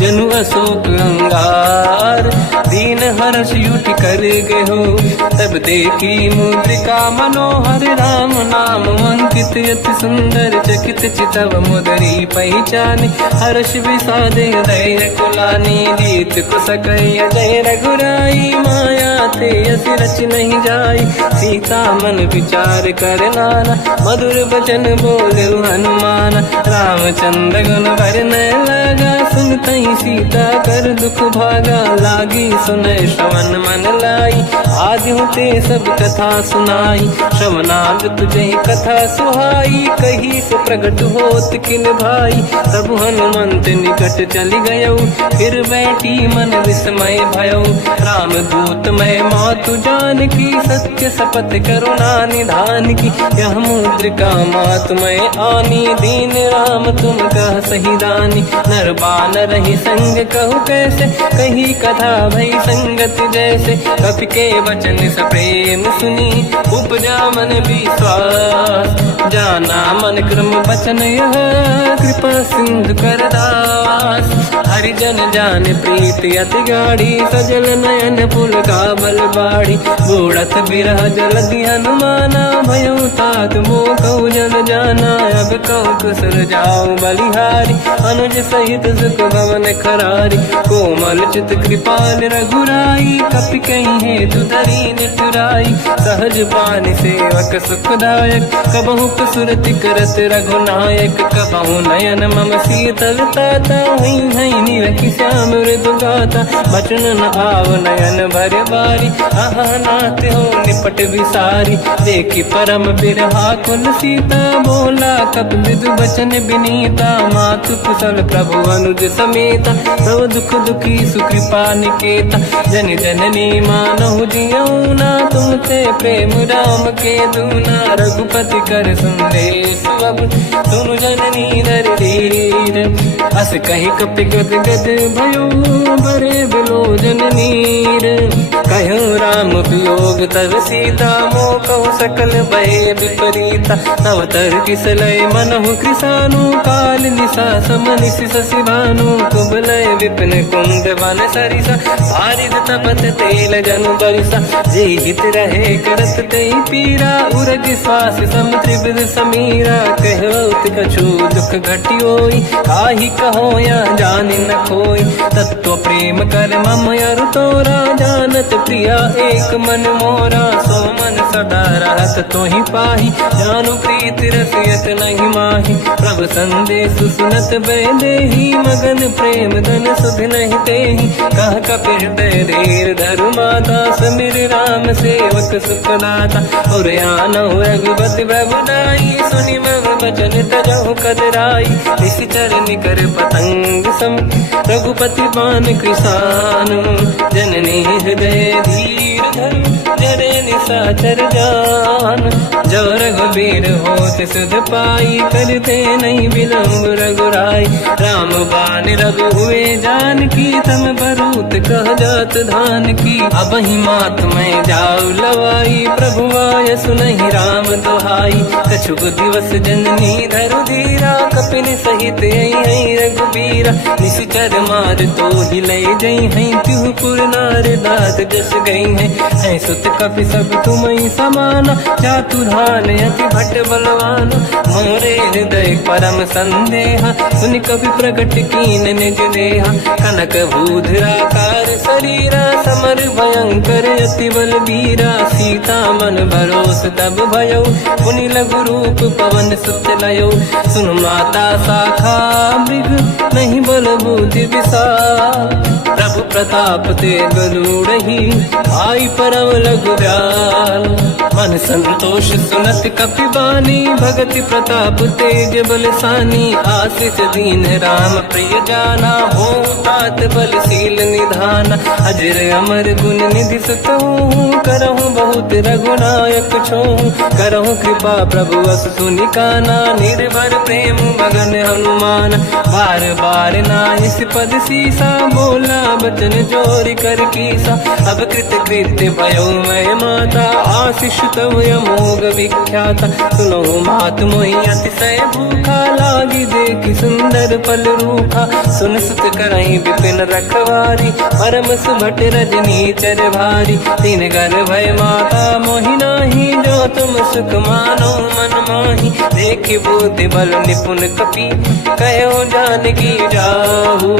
जनु अशोक अंगार। दीन हर्ष युठ कर गयो, तब देखी मुद्रिका मनोहर। राम नाम अंकित अति सुंदर, चकित चितव मुदरी पहचान। हर्ष विषादे धैर्य कुलानी, जीत को सकय जय रघुराई। माया थे असि रच नहीं जाई, सीता मन विचार कर नाना। मधुर वचन बोले हनुमान, रामचंद्र गुण वरनय लगा। सुनतहि सीता कर दुख भागा, लागी सुनय श्रवण मन लाई। आदिहु ते सब कथा सुनाई, श्रवणाद तुझे कथा सुहाई। कही से प्रगट होत किन भाई, तब हनुमंत निकट चली गयो। फिर बैठी मन विस्मय भयो, राम दूत मैं मातु जानकी। सत्य शपथ करुणा निधान की, यह मुद्रिका मातु मैं आनी। दीन राम तुम कह सही दानी, नर बानर ही संग कहु कैसे। कही कथा भई संगत जैसे, कपि के वचन सप्रेम सुनी। उपजा मन विश्वास, जाना मन क्रम वचन यह। कृपा सिंधु कर दास, हरिजन जान प्रीति अति गाढ़ी। सजल नयन पुल का बल बाढ़ी, बूढ़त बिरह जलधि हनुमाना। भयउ तात मोह कहु जन जाना, अब कहु कुशल जाऊ बलिहारी। अनुज सहित सुख भवन खरारी, कोमल चित कृपाल रघुराई। कपि कहीं हेतु धरी निठुराई, सहज पानि सेवक सुखदायक। कबहु सुरति करत रघुनायक, कबहु नयन मम शीतल ताता। हुई हई निरखि श्याम मृदु गाता, बचन न आव नयन भर बारी। आहा नाथ हो निपट विसारी, देखि परम बिरहा कुल सीता। बोला कपि विदु बचन विनीता, मातु कुशल प्रभु अनुज समेता। सब दुख दुखी सुकृपा निकेता, जन जननी मानहु जियौना। तुम ते प्रेम राम के दूना, रघुपति कर संदेश अब सुनु जननी नर धीर। अस कहि कपि गद गद भयो, बरे बिलोचन नीर। कहो राम वियोग तब सीता, मोह कहु सकल भय विपरीता। तव तर किस लय मनहु कृसानु, काल निशा समनिश शशि भानु। कुबलय विपिन कुंद वन सरिसा, भारिद तपत तेल जनु बरिसा। जे हित रहे करत ते पीरा, उरग श्वास सम त्रिविध समीरा। कहत कछु दुख घटी होई, काहि कहो या जानि न खोई। तत्व प्रेम कर मम अरु तोरा, जानत प्रिया एक मन मोरा। सो मन सदा रहत तोहि पाहि, जानु प्रीति रसियत नहीं माहि। प्रभु संदेश सुनत बैदेहि, मगन प्रेम धन सुध नहीं तेहि। कह कपि हृदय धीर धरु माता, समिर राम सेवक सुखदाता। और आनहु रघुपति प्रभु नाई, सुनि मम वचन तजहु कदराई। निश्चर निकर पतंग सम, रघुपति बान कृसानु। जननी हृदय धीर धरु, जरे निशाचर जान। जो रघुबीर होत सुध पाई, करते नहीं विलम्ब रघुराई। राम बान रघु हुए जानकी, तम बरूत कह जात धान की। अब ही मात मैं जाऊ लवाई, प्रभु आय सुनहि राम दोहाई। कछुक दिवस जननी धरु धीरा, कपिन सहित आई रघुबीरा। निस निश्चर मार तो ही ले जई हैं त्यू पुर नार दात जस गई है सुत कपि सब तुम ही समाना चातुधान अति भट बलवान मोरे हृदय परम संदेहा सुन कपि प्रकट कीन निज देहा कनक भूधराकार शरीरा समर भयंकर अति बल बीरा सीता मन भरोस तब भयो पुनि लघु रूप पवन सुत लयो सुन माता शाखा मृग नहीं बल बुद्धि विशाल प्रभु प्रताप ते गरुड़हि आई परम लघु व्याल मन संतोष सुनत कपि बानी भगति प्रताप तेज बलसानी आशीष दीन राम प्रिय जाना हो तात बलशील निधान अजर अमर गुण निधि सुतहु करहु बहुत रघुनायक छोहु करहु कृपा प्रभु अस सुनिकाना निर्भर प्रेम मगन हनुमान बार बार नाइस पद सीसा बोला बचन जोरी कर कीसा अब कृत कृत्य भयो मैं माता आशीष तव अमोघ विख्याता सुनो मात मोहि अतिशय भूखा लागी देखी सुंदर पल रूखा सुन सुत करई विपिन रखवारी परम सुभट रजनी चर भारी तीन घर भय माता मोहि नाही जो तुम सुख मानो मन माही देखी बुद्धि बल निपुण कपि कहो जानकी जाहू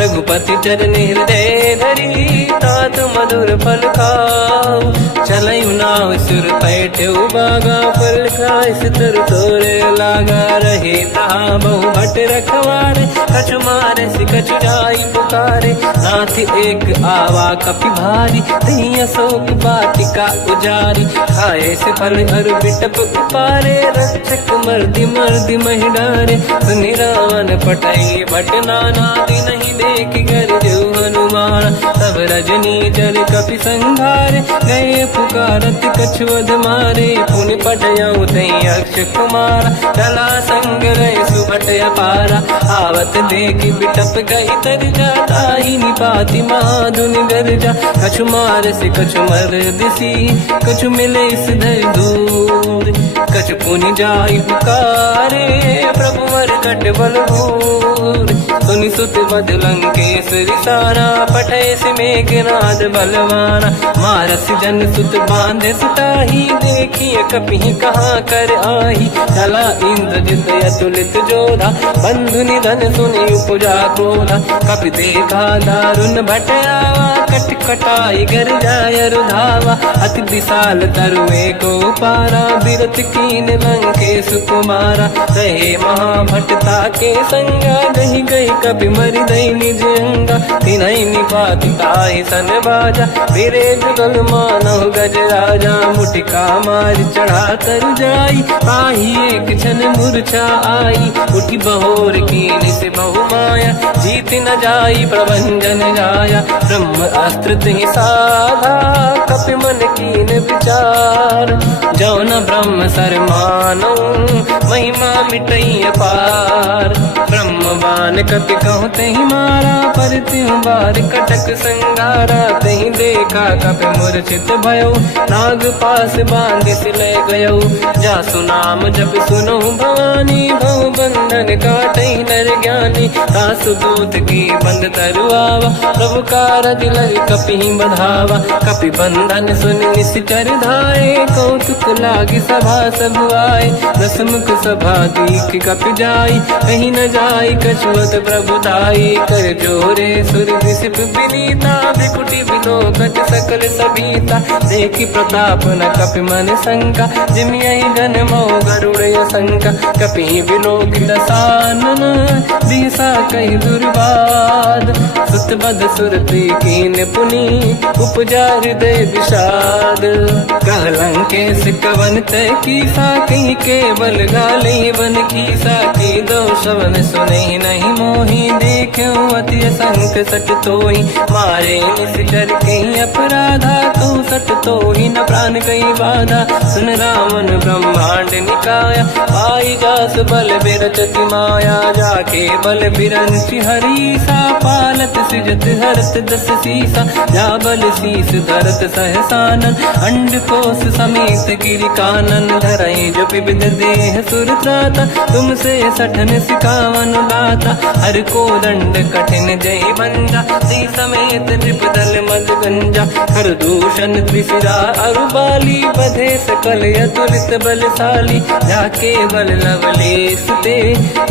रघुपति चरण हृदय धरी तात मधुर फल खाऊ चलयु नाव सुर पैठ्यु बागा फल खाय सितर तोरे लागा रहे तहाँ बहु भट रखवारे कछु मारे सि कछु जाई पुकारे नाथ एक आवा कपि भारी तही अशोक वाटिका उजारी खाए से फल हर बिटप उपारे रक्षक मर्दि मर्दि महि डारे सुनि रावण पटई भट नानादि नहीं देख कर जो हनुमान तब रजनी चर कपि संघारे गए पुकारत कछुअध मारे पुनि पटयऊ तई अक्ष कुमार चला संग रहे सुभट अपारा आवत देखी बिटप गई तर जाता ही निपाति माधुन गर्जा कछु मार से कछु मर दिसी कछु मिले इस धर दूर कछु पुनि जाई पुकारे प्रभु मर कट बलभूर सुनि सुत बद लंकेश्वरी सारा पठे से मेघनाद बलवाना मारस जन सुत बांधे सुताही देखिए कपि कहाँ कर आही चला इंद्रजित अतुलित जोधा बंधु निधन सुनि उपजा क्रोधा कपि देखा दारुण भटयावा कट कटाई गर जाय रुधावा अति विशाल तरुए को पारा बिरत कीन लंकेश कुमारा रहे महाभटता के संगा गही गई कपि मरि दई निज अंगा तिनहि निपाति ताहि सन बाजा फिरे जुगल मानव गज राजा मुटिका मार चढ़ा तर जाई ताही एक क्षण मूर्छा आई उठी बहोर कीन से बहु माया जीत न जाई प्रभंजन जाया ब्रह्म अस्त्र तिहि साधा कपि मन कीन विचार जो न ब्रह्म सर मानो महिमा मिटई अपार ब्रह्म बान कपि कहु तहि मारा पर त्यों बार कटक संगारा तहि देखा कपि मूर्छित भयो नाग पास बांधि सिले गयो जासु नाम जप सुनो भवानी भव बंधन काटई नर ज्ञानी तासु दूत की बंद तरुआवा प्रभु कारज लग कपि बधावा कपि बंधन सुनि निश्चर धाये कौतुक लागी सभा सब आए दसमुख सभा दीख कपि जाई कहीं न जाई कछुअत प्रभु दाई कर जोरे सुर विसिप विनीता बिकुटी बिलोकत सकल सबीता देखी प्रताप न कपि मन शंका जिमियहि जन मोह गरुड़ शंका कपि बिलोक दसानन दिशा कहि दुर्वाद सुत बद सुरति कीन पुनि उपजा हृदय विषाद कहलंकेश कवन तय कीसा कहीं केवल गाली बन कीसा की दो शवन सुने नहीं मोही देखो अति संक सट तोही मारे निश्चर कहीं अपराधा तू सट तोही न प्राण कहीं बाधा सुन रावण ब्रह्मांड निकाया पाई जास बल बिरचति माया जाके बल बिरंच रुचि हरीसा, पालत सृजत हरत दस सीसा, जाबल शीस धरत सहसानन, अंड कोश समेत गिरि कानन, धरई जो विविध देह सुर त्राता, तुमसे सठन सिखावन दाता, हर को दंड कठिन जय बंजा, सी समेत नृपदल मद गंजा, कर दूषण त्रिशिरा अरुबाली, बधे सकल अतुलित बलशाली, जाके बल लवलेश ते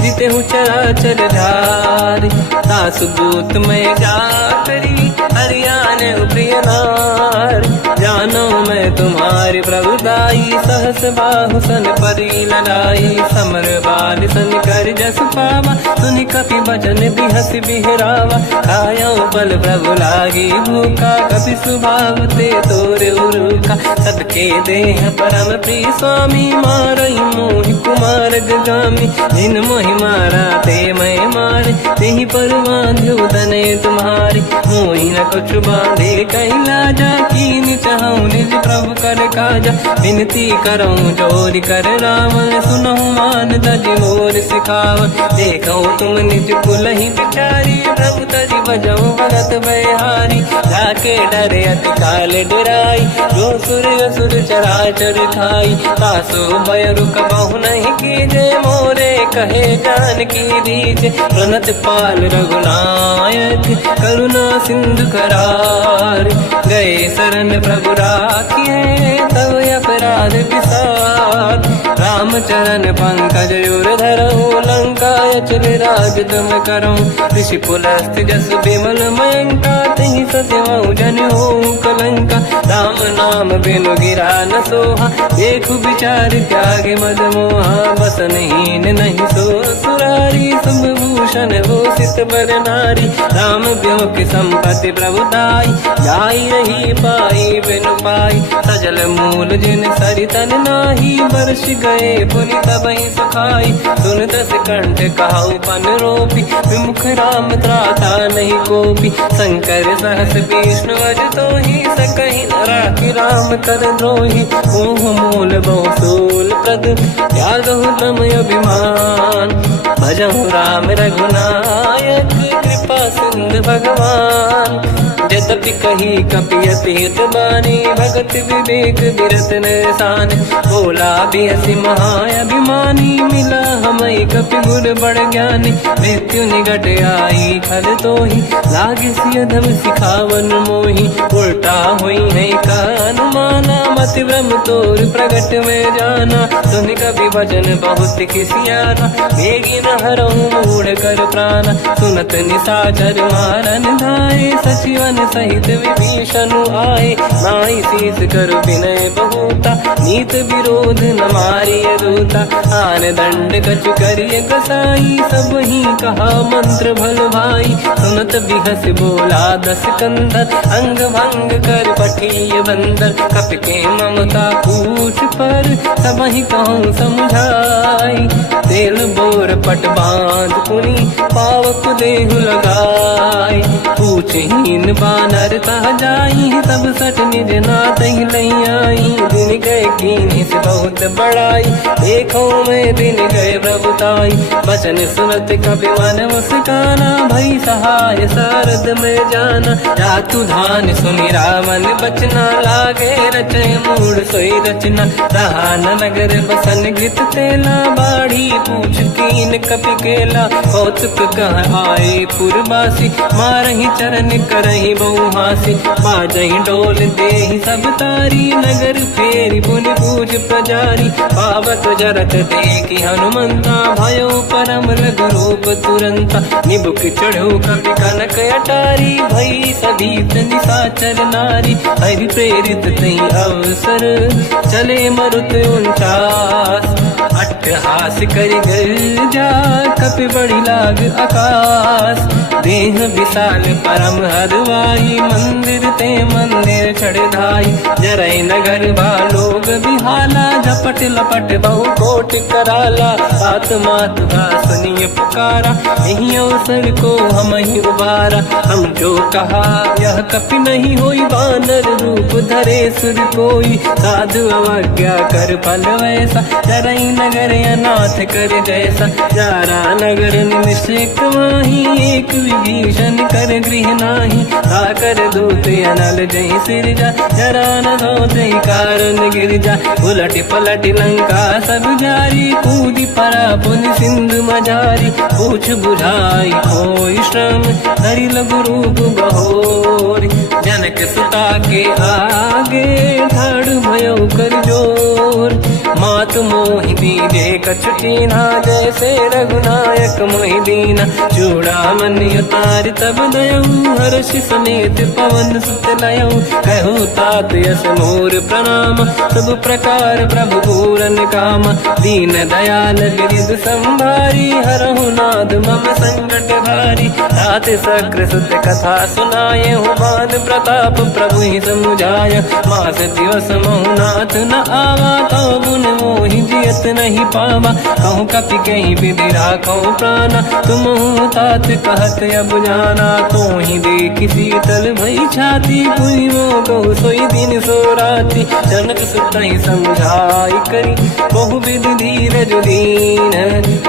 जीते हूँ चराचर धारी, सासु दूत में जाकरी हरियाने प्रिय नार, जानो मैं तुम्हारी प्रभुताई, सहस बाहु सन परी लड़ाई, समर बाल सन कर जस पावा, सुनि कपि बचन बिहस बिहरावा, खायो बल प्रभु लागी भूखा, कपि स्वभाव ते तोरे उरुखा, सबके देह परम प्रिय स्वामी, मारई मोहि कुमार गगामी, जिन मोहि मारा ते मैं मारे, तेहि पर बांधु तने तुम्हारी, मोहि न कुछ बांधे कैला जा, कीन चाहूं निज प्रभु कर काजा, विनती करऊं जोरि कर रावण, सुनहु मान तज मोर सिखावन, देखो तुम निज कुलहि बिचारी, प्रभु तज बजऊं भगत बहारी, जाके डरे अति काल डराई, जो सुर असुर चराचर खाई, तासु भय रुक बहु नहीं कीजे, मोरे कहे जानकी दीजे, प्रणत पाल रघुनायक करुणा सिंधु करार, गए शरण प्रभु राखिए तब अपराध विसार, रामचरण पंकज उर धरऊं, लंका अचल राज तुम करऊं, ऋषि पुलस्त जस विमल मयंका, तहि ससेवऊं जन होऊं कलंका, राम नाम बिनु गिरा न सोहा, देखु विचार त्यागे मद मोहा, बसनहीन नहीं सो सुरारी, शुभ भूषण भूषित बर नारी, राम ब्यों की संपत्ति प्रभुताई, जाई रही पाई बिनु पाई, सजल मूल जिन सरितन नाही, वर्ष गए पुनि तबहि सुखाई, सुन दस कंठ कहाऊ पन रोपी, विमुख राम त्राता नहीं कोपी, शंकर सहस विष्णु अज तोहि, सकहि न राखि राम कर द्रोही, मोह मूल बहु सूल प्रद, त्यागहु तम अभिमान, भजहु राम रघुनायक, कृपा सिंधु भगवान, यद्यपि कही कपियति हित बानी, भगत विवेक विरत निशान, बोला भी हसी महाअभिमानी, मिला हमें कपि गुर बड़ ज्ञानी, मृत्यु निकट आई खल तोहि, लागे सिय धम सिखावन मोहि, उल्टा हुई है का अनुमाना, मति ब्रह्म तोर प्रगट में जाना, सुनि कपि वचन बहुत खिसियाना, बेगी न हरऊं मूढ़ कर प्राणा, सुनत निशाचर मारन धाये, सचिवन सहित विभीषण आए, नाई शीस कर विनय बहुता, नीत विरोध न मारिय दूता, आन दंड कछ करिय कसाई, सब ही कहा मंत्र भल भाई, सुनत बिहस बोला दस कंधर, अंग भंग कर पठिय बंदर, कपि के ममता पूछ पर, सब ही कहूँ समझाई, तेल बोर पट बांध पुनि, पावक देहु लगाई, पूछहीन बानर तह जाई, तब सट निज नाथ ही लई आई, दिन गए कीनी से बहुत बड़ाई, देखो मैं दिन गए प्रभुताई, बचन सुनत कपि मन मुस्काना, भई सहाय सारद में जाना, जातु धान सुनि रावण बचना, लागे रचे मूड सोई रचना, रहा न नगर बसन गृत तेला, बाढ़ी पूछ कीन कपि केला, कौतुक कह आए पुरबासी, मारहि चरण करहि बहु हासी, बाजहि डोल देहि सब तारी, नगर फेरी पुनि पूज प्रजारी, पावक जरत देखि हनुमंता, भयो परम रघुरूप तुरंता, निबुक चढ़ो कपि कनक अटारी, भई सभीत निशाचर नारी, हरि प्रेरित तहि अवसर, चले मरुत 49, अट्टहास करि गर्जा, कपि बड़ी लाग आकाश, देह विशाल परम हरवाई, मंदिर ते मंदिर चढ़ाई। जरई नगर लोग बिहाला, झपट लपट बहु कोट कराला। बात मात का सुनिए पुकारा, यही अवसर को हम ही उबारा। हम जो कहा यह कपि नहीं होई, वानर रूप धरे सुर कोई। साधु अवज्ञा कर फल वैसा, जरई नगर अनाथ कर जैसा। जारा नगर निमिषक माही, एक विभीषण कर गृह नाही। आकर दूत अनल जय सिरजा, जरा न होते कारण गिरजा। उलट पलट लंका सब जारी, कूदी परा पुन सिंधु मजारी। पूछ बुझाई कोई श्रम, धरि लघु रूप बहोरी। जनक सुता के आगे ठाड़ भयो कर जोर। मात मोहि दीजे कछु कीन्हा, जैसे रघुनायक मोहि दीना। चूड़ामन उतार तब दयऊ, हर्ष समेत पवन सुत लयऊ। कहु तात यस मोर प्रणाम, सब प्रकार प्रभु पूरन काम। दीन दयाल बिरद संभारी, हरहु नाद मम संकट भारी। तात सक्र सुत कथा सुनाए, हुमान प्रताप प्रभु ही समुझाय। मास दिवस महु नाथ न आवा, तो गुण मोहि जियत नहीं पावा। कहूँ कपि कहीं विधि राखो प्राणा, तुम तात कहत अब जाना। तो ही देखी शीतल भई छाती, पुनि मोह कहु सोई दिन सो राति। जनक सुत ही समझाई करी, बहु विधि धीरज दीन।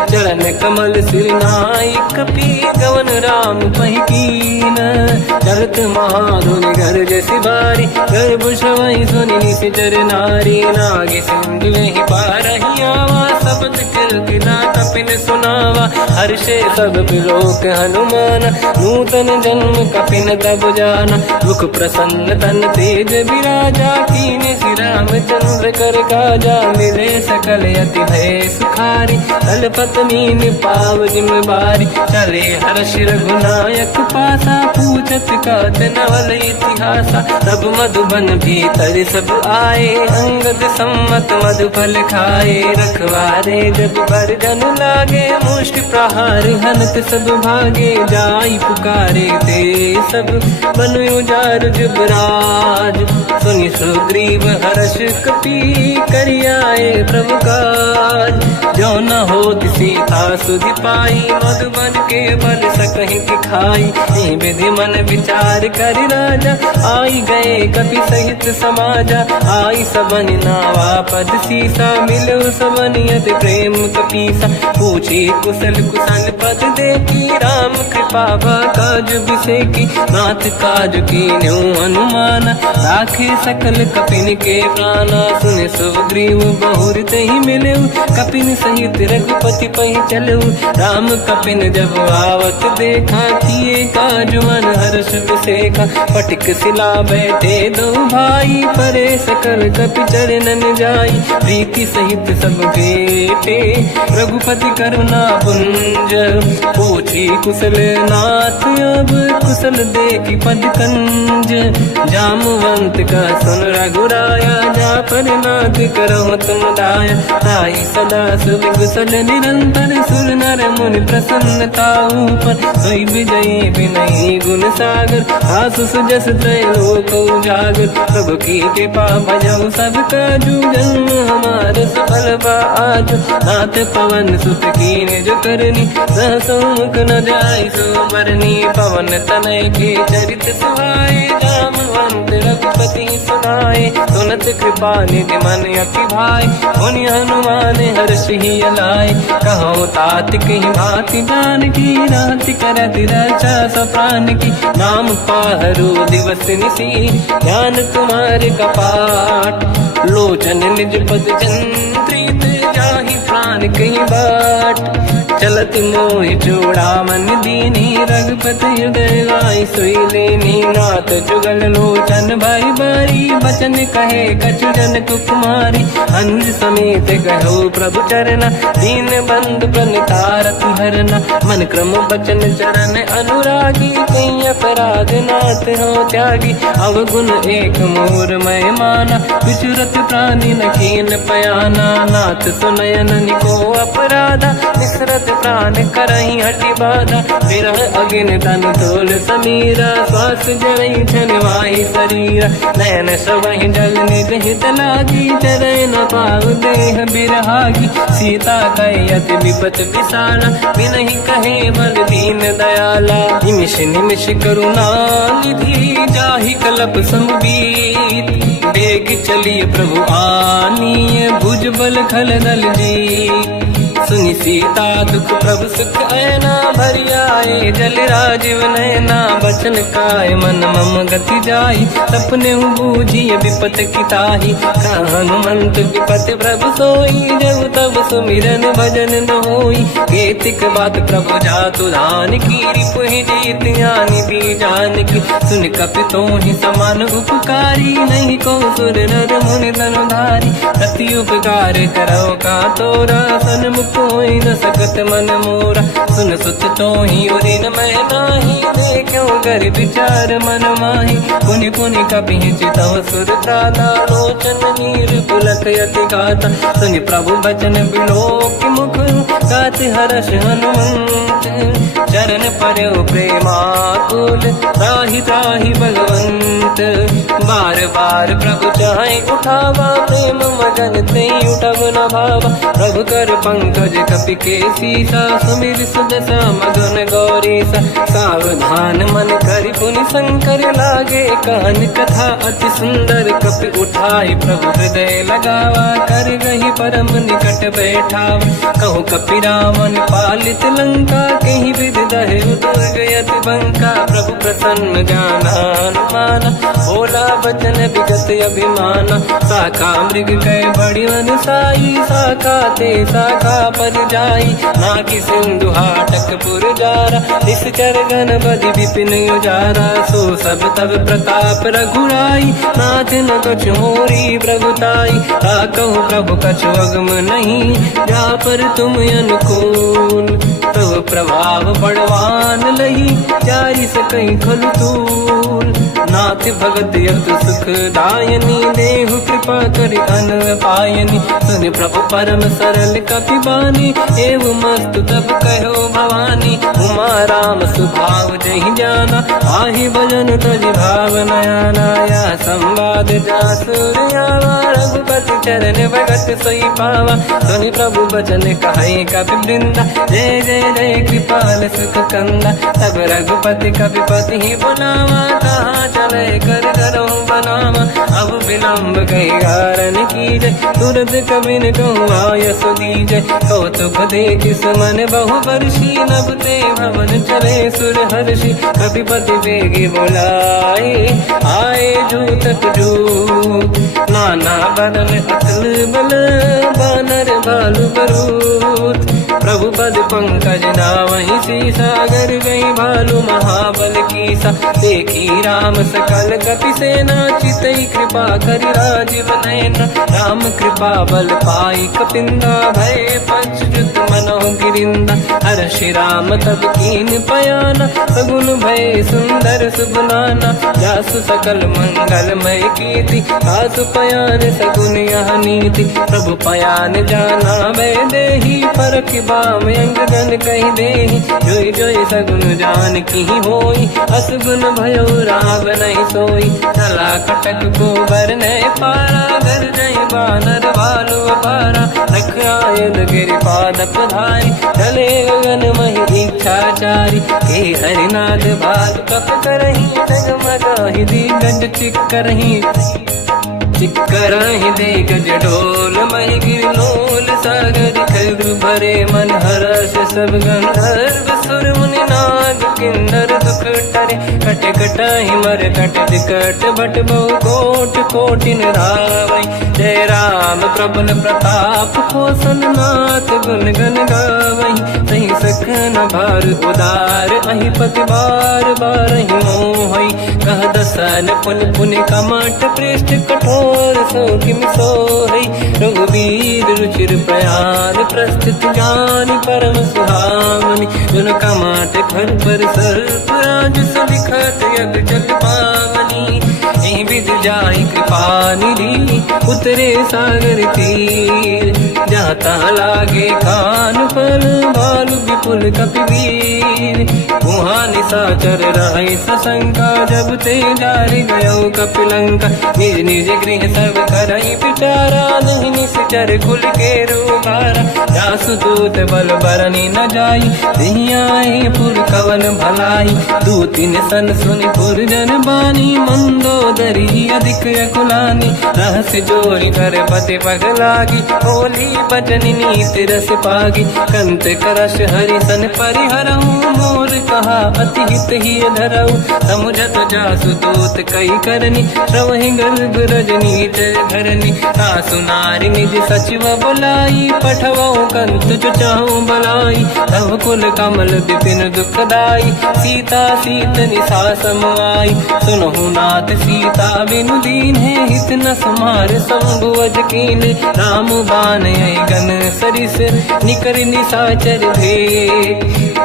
चरण कमल सिर नाई, कपि गवन राम पहि कीन। चलत महाधुनि घर जैसी बारी, गर्भ श्रवई सुनि निशिचर नारी। नागे सिंधु वही पारही आवा, शब्द कीर्तिना कपिन सुनावा। हर्षे सब बिलोक हनुमान, नूतन जन्म कपिन तब जाना। मुख प्रसन्न तन तेज विराजा, कीने श्री रामचंद्र कर काजा। मिले सकल अति भय सुखारी, तलपत मीन पाव जिम बारी। चले हर्ष रघुनायक पासा, पूछत कात नवल इतिहासा। तब मधुबन भीतर सब आए, अंगद सम्मत मधुफल खाए। रखवारे जब बरगन लागे, मुष्टि प्रहार हनत सब भागे। जाई पुकारे ते सब, बनु उजार जुबराज। सुनि सुग्रीव हर्ष कपि, करियाए प्रभु काज। जो न होत सीता सुधि पाई, मधुबन के बल सकहि खाई। विधि मन विचार कर राजा, आई गए कपि सहित समाजा। आई सबन नावा पद सीसा, मिलो सबन यदि प्रेम कपीसा। पूछी कुशल कुशल पद देखी, राम कृपा काज बिसेकी। नाथ काज कीन्यो हनुमान, राखे सकल कपिन के प्राणा। सुन सुग्रीव बहुर तहि मिलऊ, कपिन सहित रघुपति पहि चलऊ। राम कपिन जब आवत देखा, किए काज मन हर्ष बिसेखा। पटिक सिला बैठे दो भाई, परे सकल कपि चरणन जाई। प्रीति सहित सब बेटे, रघुपति करुणा पुंज। पूछी कुशल नाथ अब, कुशल देखी पद कंज। जामवंत का सुन रघुराया, जा पर नाथ करहु तुम दाया। ताई सदा सुख कुशल निरंतर, सुर नर मुनि प्रसन्नता ऊपर। सोई विजयी विनयी गुण सागर, आसु सुजस त्रैलोक उजागर। प्रभु की कृपा भजऊ सब काजू, जन्म हमार सफल बा आज। नाथ पवन सुत कीन्ह जो करनी, सहसो मुख न जाय सो मरनी। पवन तनय के चरित सुहाए, जामवंत रघुपति सुनाए। सुनत कृपा निधि मन अति भाई, मुनि हनुमान हर्ष ही अलाए। कहो तात कहीं भांति जानकी, राति करत रक्षा सप्रान की। नाम पाहरो दिवस निसी, ध्यान तुम्हारे कपाट। लोचन निज पद चंद्रित, जाहि प्राण कहीं बाट। चलत मोहि चूड़ामन दीनी, रघुपति हृदय लाई सोई लेनी। नाथ जुगल लोचन भाई बारी, बचन कहे कछु जनक कुमारी। अंज समेत गहो प्रभु चरना, दीन बंधु प्रणितारति हरना। मन क्रम बचन चरण अनुरागी, कहीं अपराध नाथ हो त्यागी। अवगुण एक मोर मैं माना, विचुरत प्राणी न कीन पयाना। नाथ सुनयन निको अपराधा, निसरत प्राण करही हटि बाधा, विरह अगिन तन तोल समीरा, श्वास जरई छनवाही शरीरा, नयन सबहि जल निज हित लागी, चरय न पाव देह बिरहागी, सीता कहि अति विपत विसाला, बिनहि कहे बल दीन दयाला, निमिष निमिष करुणा निधि, जाहि कलप समबीत, बेग चलिए प्रभु आनीय, भुज बल खल दल जी, सुनि सीता दुख प्रभु सुख ऐना, भरि आए जल राजीव नैना, बचन काय मन मम गति जाई, सपने बूझी विपत किताही, हनुमंत विपत प्रभु सोई, जब तब सुमिरन भजन न होई, केतिक बात प्रभु जातु धान की, रिपुहि जीत ज्ञानी दी जान की, सुन कपि तोहि समान उपकारी, नहीं को सुर नर मुनि धनुधारी, अति उपकार करो का तोरा, सन्मुख होई न सकत मन मोरा, सुन सुत तोहि उरिन मैं नाही, देखो कर विचार मन माही, पुनि पुनि कपि चितव सुर त्राता, लोचन नीर पुलक यति गाता, सुनि प्रभु बचन बिलोक मुख, गाति हर्ष हनुमंत, चरण पर्यो प्रेमाकुल, त्राहि त्राहि भगवंत, बार बार प्रभु चाहे उठावा, प्रेम मगन ते उठब न भावा, प्रभु कर पंकज कपि के सीसा, सुमिर सुदशा मगन गौरीसा, सावधान मन करि पुनि शंकर लागे, कान कथा अति सुंदर, कपि उठाई प्रभु हृदय लगावा, कर गही परम निकट बैठावा, कहु कपि रावण पालित लंका, कहीं विध दहे दुर्ग यति बंका, प्रभु प्रसन्न ज्ञानानुमाना, बोला वचन विगत अभिमाना, शाखा मृग गए बड़ी अनुसाई, शाखा ते शाखा पर जाई, नाकि सिंधु हाटक पुर जारा, निश्चर गण बधि विपिन उजारा, सो सब तब प्रताप रघुराई, नाथ न कछु मोरी प्रभुताई, कहु प्रभु कछु अगम नहीं, जा पर तुम अनुकूल, तब प्रभाव बड़वान लही, जारी सकई खलु तूल, नाथ भगत यत सुख दायनी, देहु कृपा करि अन पायनी, सुन प्रभु परम सरल कपि बानी, एव मस्त तब कहो भवानी, उमा राम सुभाव जहि जाना, आहि भजन तज भाव नयाना, या संवाद जासुर आवा, रघुपति चरण भगत सोई पावा, सुनि प्रभु बचन कहे कपि वृंदा, जय जय जय कृपाल सुख कंदा, तब रघुपति कपिपति ही बनावा, कहाँ चले कर करो बनावा, अब विलम्ब कही कारण कीजय, तुरंत कबिन कहूँ आयस दीजय, कौतुक देख सुमन बहु वर्षी, नभ ते भवन चले सुर हर्षि, कपिपति बेगी बुलाए, आए जूतक जूत, नाना बदन अकल बल, बानर बालु बरूत, प्रभु पद पंकज नावहि सीसा, गर गई भालु महाबल कीसा, देखी राम सकल कपि सेना, चितई कृपा करि राजीव नयना, राम कृपा बल पाई कपिंदा, भय पच्युत मनोह गिरिंदा, हर्षि राम तब कीन पयाना, सगुन भय सुंदर सुबनाना, जासु सकल मंगलमय कीर्ति, आसु पयान सगुन यह नीति, प्रभु पयान जाना भय देहि, फरक बाम अंग गन कहि देहि, जोई जोई सगुन जान की होई, असगुन भयो राव नहीं सोई, चला कटक को बरने पारा, घर जय बानर बालु पारा, रख आयद गिरि पाद पधारी, चले गगन महि इच्छाचारी, हे हरिनाथ बाल कप करही, जगमगाहि दिग्गज चिक्करही, चिक्करहि दिग्गज डोल, महि गिरलोल सागर खग भरे, मन हर्ष सब गंधर्व सुर मुनि नाग किन्नर दुख टरे, कट कटाहि मर कट विकट भट बहु कोट कोटिन रावै, जय राम प्रबल प्रताप कोसन नाथ, गुण गन गावै, सही सखन भार उदार, अहि पति बार बारहि मोहै, कह दसन पुन पुन कमट पृष्ठ कठोर, सो किम सोहै, रघुवीर रुचिर प्रयाण, प्रस्थित ज्ञान परम सुहावनी, जुन कमाट घर पर सर्प राज, सबिखत यग जल पावनी, एहि विधि जाई कृपा निधि उतरे सागर तीर जाता लागे कान पर भालु विपुल कपिवीर वहाँ निशाचर राय सशंका जब ते जारी गयो कपिलंका निज निज गृह सब करई विचारा नहीं निश्चर कुल के रूपारा जासु दूत बल बरनी न जाई दिहियाए पुर कवन भलाई दूतिन सन सुनि पुर जन बानी मंदोदरी अधिक अकुलानी रहस्य जोरी धर पति पग लागी होली बचन नीत रस पागी कंत करश हरि सन परिहरऊ मोर कहा अति हित ही धरऊ समुझत जासु दूत कई करनी श्रवहि गर्भ रजनी जय धरनी सासु नारी निज सचिव बुलाई पठवऊ कंत जो चाहू बलाई तव कुल कमल विपिन दुखदाई सीता सीत निशा समाई सुनहु नाथ सीता बिनु दीन है हित न समार शंभुवज कीन राम बान गन सरिस निकर निशाचर भे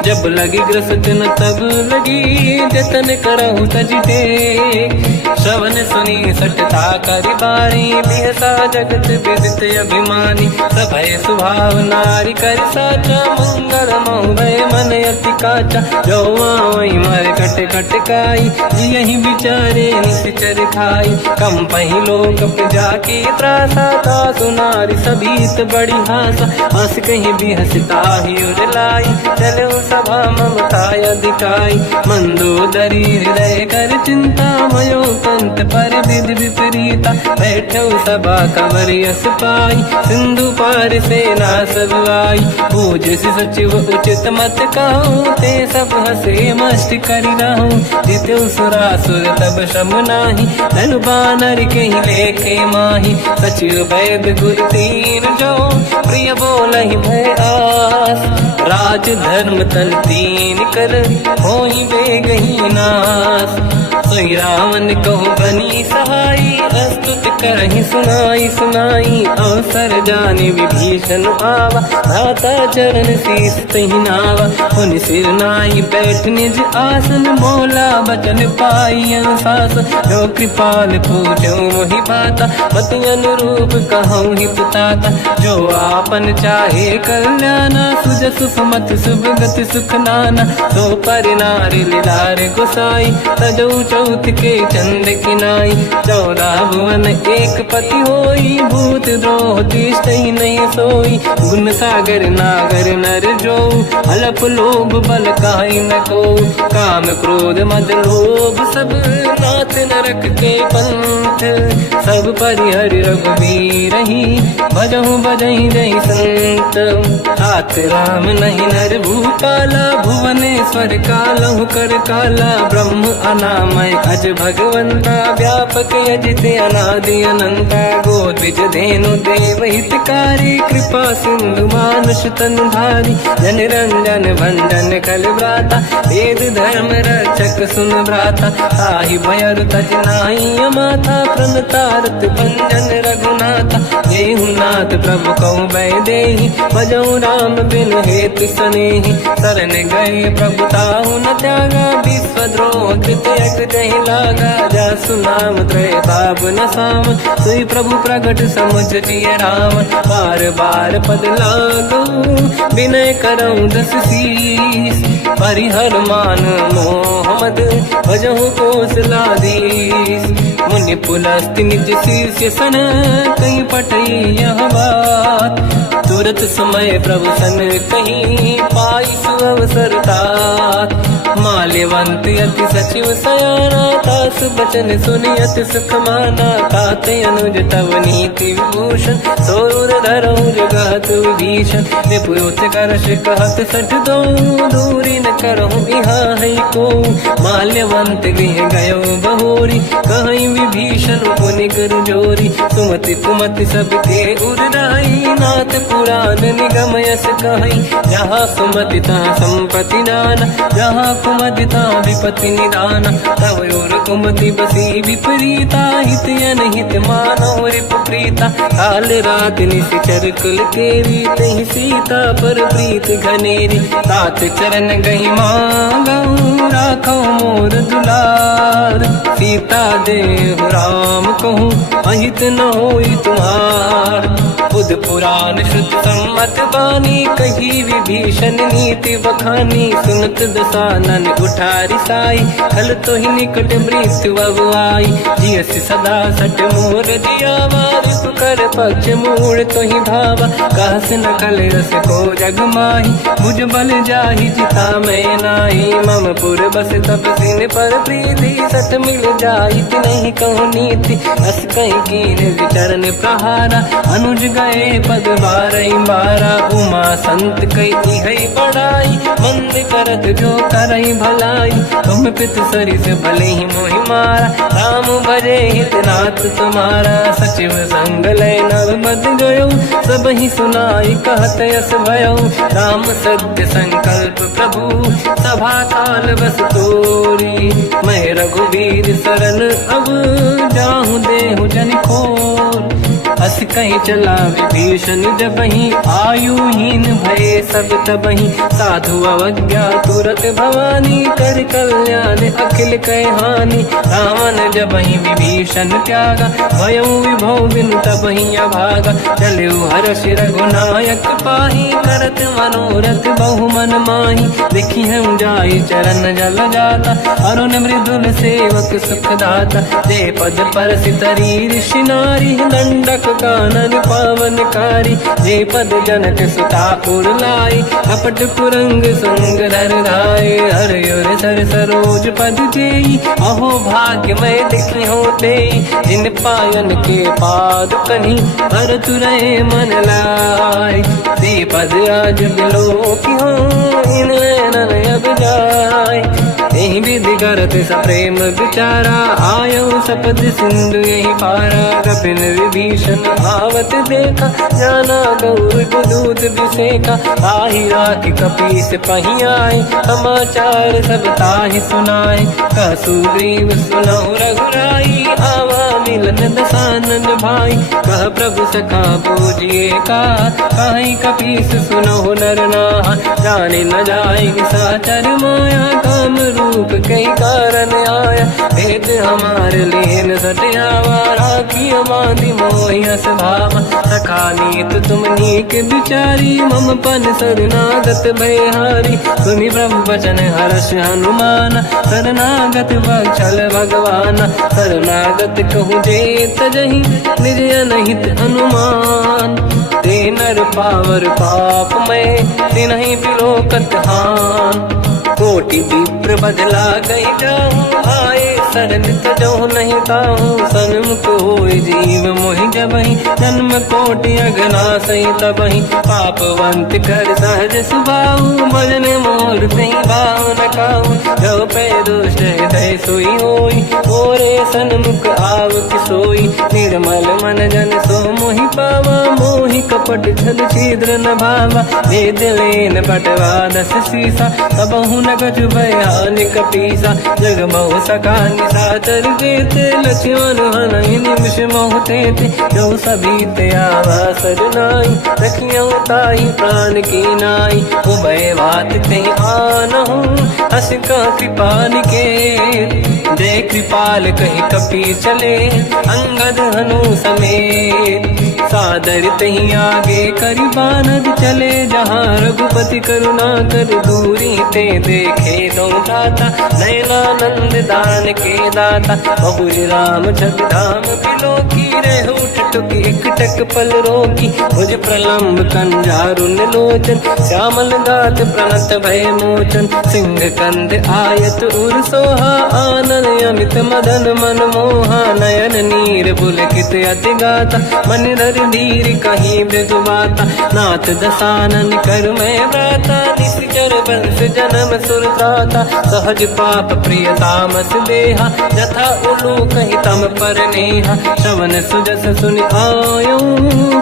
जब लगी ग्रस्त न तब लगी जतन करहु तज टेक श्रवण सुनी सटता करि बारी बिहसा जगत विदित अभिमानी सभय स्वभाव नारी कर साचा मंगल मोहय मन अति काचा जो आई मर कट कट काई यही विचारे निश्चर खाई कम पही लोक जाके त्रासा था सुनारी सभीत बड़ी हासा हंस कहीं भी हंसता ही उर लाई चलो सभा ममता अधिकाई मंदोदरी हृदय कर चिंता मयो कंत पर विधि विपरीता बैठो सभा कवर यस पाई सिंधु पार सेना सब आई पूज सचिव उचित मत कहूँ ते सब हसे मस्त करी रहूँ जित्यो सुरासुर तब शम नाही धन बानर कहीं लेखे माही सचिव वैद गुरु तीन जो प्रिय बोलहि भय आस राज धर्म तल तीन कर होई बेगही नास सोई रावण कहु बनी सहाई अस्तुत करहि सुनाई सुनाई अवसर जाने विभीषण आवा भ्राता चरण शीस तहि नावा पुन सिर नाई बैठ निज आसन मोला बचन पाई अनुशास जो कृपाल पूजो मोहि पाता पति अनुरूप कहूँ हित ताता जो आपन चाहे कल्याणा सुजस सुमत सुभगति सुख नाना तो पर नारी लीलार गोसाई तजौ चौथ के चंद किनाई 14 भुवन एक पति होई भूत द्रोह तिष्ठ नहीं सोई गुण सागर नागर नर जो अलप लोभ बल काई न को काम क्रोध मद लोभ सब नाथ नरक के पंथ सब परिहर रघुवीर ही भजहु बजहि जय संत हाथ राम नहीं नर भूपाला भुवनेश्वर कालहु कर काला ब्रह्म अनामय अज भगवंता व्यापक यजित अनादि अनंता गोद्विज धेनु देव हितकारी कृपा सिंधु मानुष तनुधारी जन रंजन भंजन कल भ्राता वेद धर्म रक्षक सुन भ्राता ताहि भयर तज नाई माथा प्रणतारत भंजन रघुनाथा येहु नाथ प्रभु कहु बै देहि भजऊ राम बिन हेतु सनेहि शरण गए प्रभु ताहु न त्यागा विश्वद्रोह कृत यज्ञ जहि लागा जासु नाम त्रय ताप न साम सोई प्रभु प्रगट समुझ जिय राम बार बार पद लागू विनय करऊँ दस शीस परिहर मान मोहम्मद भजहु कौशलाधीश मुनि पुलस्ति निज शीर्ष सन कहीं पटई यह बात तुरत समय प्रभु सन कहीं पाई सुअवसर तात माल्यवंत अति सचिव सयाना तास बचन सुनि अति सुख माना तात अनुज तव नीति विभूषण सोर धरऊ जगत विभीषण विपुत करश कहत सठ दो दूरी न करहु इहा है को माल्यवंत गृह गयो बहोरी कहीं विभीषण पुनि कर जोरी सुमति कुमति सब के उड़ाई नाथ पुराण निगम यस कहीं जहाँ सुमति तहाँ संपत्ति नाना जहाँ कुमति तहाँ विपत्ति निदाना तव और कुमति बसी विपरीता हित अनहित मानव रिप प्रीता काल रात निश्चर कुल केरी तहि सीता पर प्रीत घनेरी तात चरण गही मांगऊ राखो मोर दुलार। सीता देव राम कहूँ अहित न होई तुम्हार। बुध पुराण शुद्ध सम्मत बानी कही विभीषण नीति बखानी। सुनत दसानन उठारी साई खल तो ही निकट मृत्यु अब आई। जियस सदा सट मोर जियावा रिपु कर पक्ष मूल तो ही भावा। कहस न कल रस को जग माही मुझ बल जाहि जिता मैं नाई। मम पुर बस तप सिन पर प्रीति सत मिल जाई नहीं कहूँ नीति। अस कहीं कीन विचरण प्रहारा अनुज गए पद बारई बारा। उमा संत कई है बड़ाई मंद करत जो करई भलाई। तुम पित सरिस भले ही मोहि मारा राम भजे हितनाथ तुम्हारा। सचिव संग लय नव बद गयो सब ही सुनाई कहत यस भयो। राम सत्य संकल्प प्रभु सभा काल बस तोरी। मैं रघुवीर शरण अब जाहूँ देहु जन खोर। अस कहीं चला विभीषण जबहि आयुहीन भये सब तबहि। साधु अवज्ञा तुरत भवानी कर कल्याण अखिल कह हानि। रावण जबहि विभीषण त्यागा भयउ विभव बिनु तबहि अभागा। चलु हर्ष रघुनायक पाहि करत मनोरथ बहु मन माहि। देखी हम जाई चरण जल जाता अरुण मृदुल सेवक सुख दाता। जय पद परसि तरी ऋषि नारी दंडक कानन पावनकारी। जे पद जनक सुता पुर लाई कपट कुरंग संग धर धाय। हर सर सरोज पद जेई अहो भाग्य मैं देखी होते। जिन पायन के पाद कहीं हर तुरहे मन लाई। ते पद आज बिलो की हो इन नैनन अब जाय। यही विधि करत सप्रेम विचारा आयो सपद सिंधु यही पारा। कपिल विभीषण आवत देखा जाना गौर दूत विसेका। ताहि राख कपीस पही आए समाचार सब ताहि सुनाए। कह सुग्रीव सुनहु रघुराई आवा मिलन दसानन भाई। कह प्रभु सखा पूजिए का कहीं कपीस सुनहु नर नाहा। जाने न जाएगी साचर माया काम रूप कई कारण आया। भेद हमारे लेन सटियावा राखी बांधी मोहि हस भावा। सखा नीत तुम नीक बिचारी मम पन शरणागत भयहारी। सुनि प्रभु वचन हर्ष हनुमाना शरणागत बक्षल भगवाना। शरणागत कहूँ जे तजहि निज अनहित अनुमान। ते नर पावर पाप में तिन्हि बिलोकत हान। कोटि विप्र बदला गई जाऊँ आए शरण तजो नहीं ताहूँ। सन्मुख होय जीव मोहि जबहि जन्म कोटि अगना सही तबहि। पापवंत कर सहज सुभाऊ भजन मोर तहि भाव न काहू। जो पे दुष्ट हृदय सोई होई मोरे सन्मुख आव किसोई। निर्मल मन जन सो मोहि पावा मोहि कपट छल छिद्र न भावा। वेद लेन बटवा दस सीसा सबहु न कछु भयानि कपीसा। जग बहु सका निशाचर जेते लक्ष्मण हनहि निमिष मोह तेते। जो सभी ते आवा सरनाई रखियो ताहि प्राण की नाई। उभय बात ते आनहु हस का कृपाल के। जय कृपाल कहि कपी चले अंगद हनु समेत। सादर तही आगे करि बानर चले जहाँ रघुपति करुणा कर दूरी ते देखे दो दाता। नयनानंद दान के दाता बहुरी राम जग धाम बिलो की रेहु टुक एक टक पल रोकी। भुज प्रलम्ब कंजारुन लोचन श्यामल गात प्रणत भय मोचन। सिंह कंद आयत उर सोहा आनन अमित मदन मन मोहा। नयन नीर पुलकित अति गाता मन धर धीर कहीं मृदु बाता। नाथ दसानन कर मैं ब्राता निश्चर वंश जन्म सुरताता। सहज पाप प्रिय तामस देहा जथा उलू कहीं तम पर नेहा। श्रवण सुजस सुनि आयो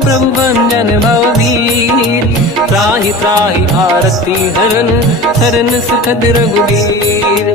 प्रभु भंजन भवभीर। त्राहि त्राहि आरती हरन शरण सुखद रघुवीर।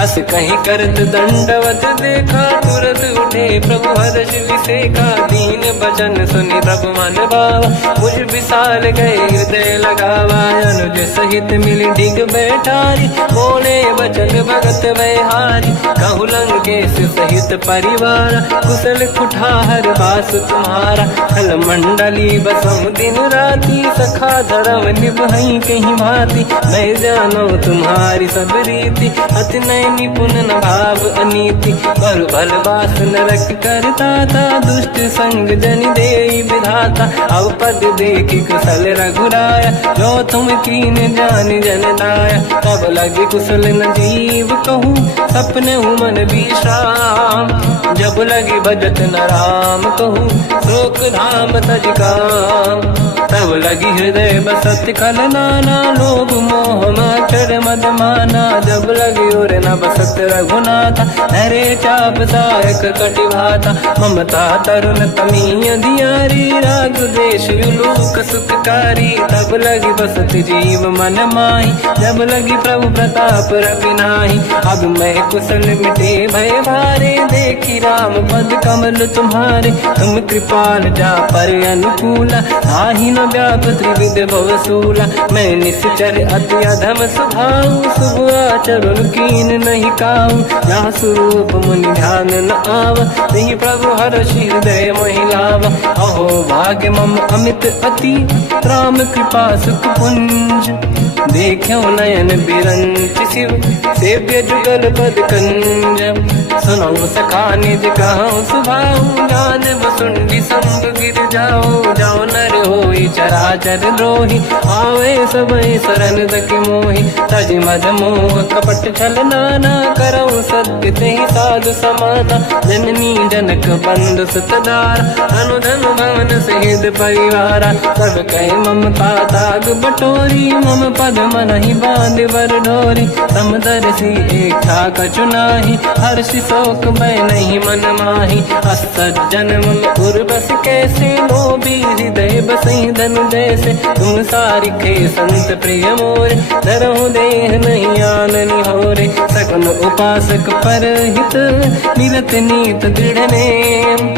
हस कहीं करत दंडवत देखा, तुरत उठे प्रभु हर्ष विसेखा। दीन भजन सुनि प्रभु मन भावा, मुझ विशाल गए हृदय लगावा। अनुज सहित मिली डिग बैठारी, बोले बचन भगत वैहारी। कहु लंकेश सहित परिवार, कुशल कुठार बास तुम्हारा। खल मंडली बसहु दिन राति, सखा धर्म निभई कहीं भांति। मैं जानो तुम्हारी सब रीति, अति नय निपुण न भाव अनीति। बल बल बास नरक करता था, दुष्ट संग जन देई विधाता। अब पद देखि कुशल रघुराया, जो तुम कीन जान जन दाया। तब लगे कुशल न जीव कहूँ, सपने मन विश्राम। जब लगे भजत न राम कहूँ, शोक धाम तज काम। तब लगी हृदय बसत खल नाना, लोभ मोह माचर मद माना। जब लगी और न बसत रघुनाथा, हरे चाप सायक कटिभाता। ममता तरुण तमीय अधियारी, राग द्वेष विलोक सुखकारी। तब लगी बसत जीव मन माही, जब लगी प्रभु प्रताप रवि नाही। अब मैं कुशल मिटे भय भारे, देखी राम पद कमल तुम्हारे। तुम कृपाल जा पर अनुकूला, आही न व्याप त्रिविध भवसूला। मैं निश्चर अति अधम स्वभाव, शुभ आचरण कीन नहीं काऊ। जहाँ स्वरूप मुनि ध्यान न आव, नहीं प्रभु हर्ष हृदय महिलावा। अहो भाग्य मम अमित अति, राम कृपा सुख पुंज। देखो नयन बिरंच शिव, सेव्य जुगल पद कंज। सुनो सखा निज कहूँ सुभाऊ, ज्ञान वसुंडी संग गिर जाओ। जाओ नर होई चराचर द्रोही, आवे सबई शरण दक मोहि। तज मद मोह कपट छल नाना, करऊँ सत्य तेहि साधु समाना। जननी जनक बंधु सुतदार, अनुधन भवन सहित परिवारा। सब कहे ममता ताग बटोरी, मम पद मन ही बांध बर डोरी। समदर्शी इच्छा कछु नाही, हर्षि शोक मैं नहीं मन माही। असज्जन मम उर्वश कैसे, लोभी हृदय बसई धनु जैसे। तुम सारिखे संत प्रिय मोरे, धरहु देह नहीं आननि होरे। सगुन उपासक पर हित, मिलत नीत दृढ़ नेम।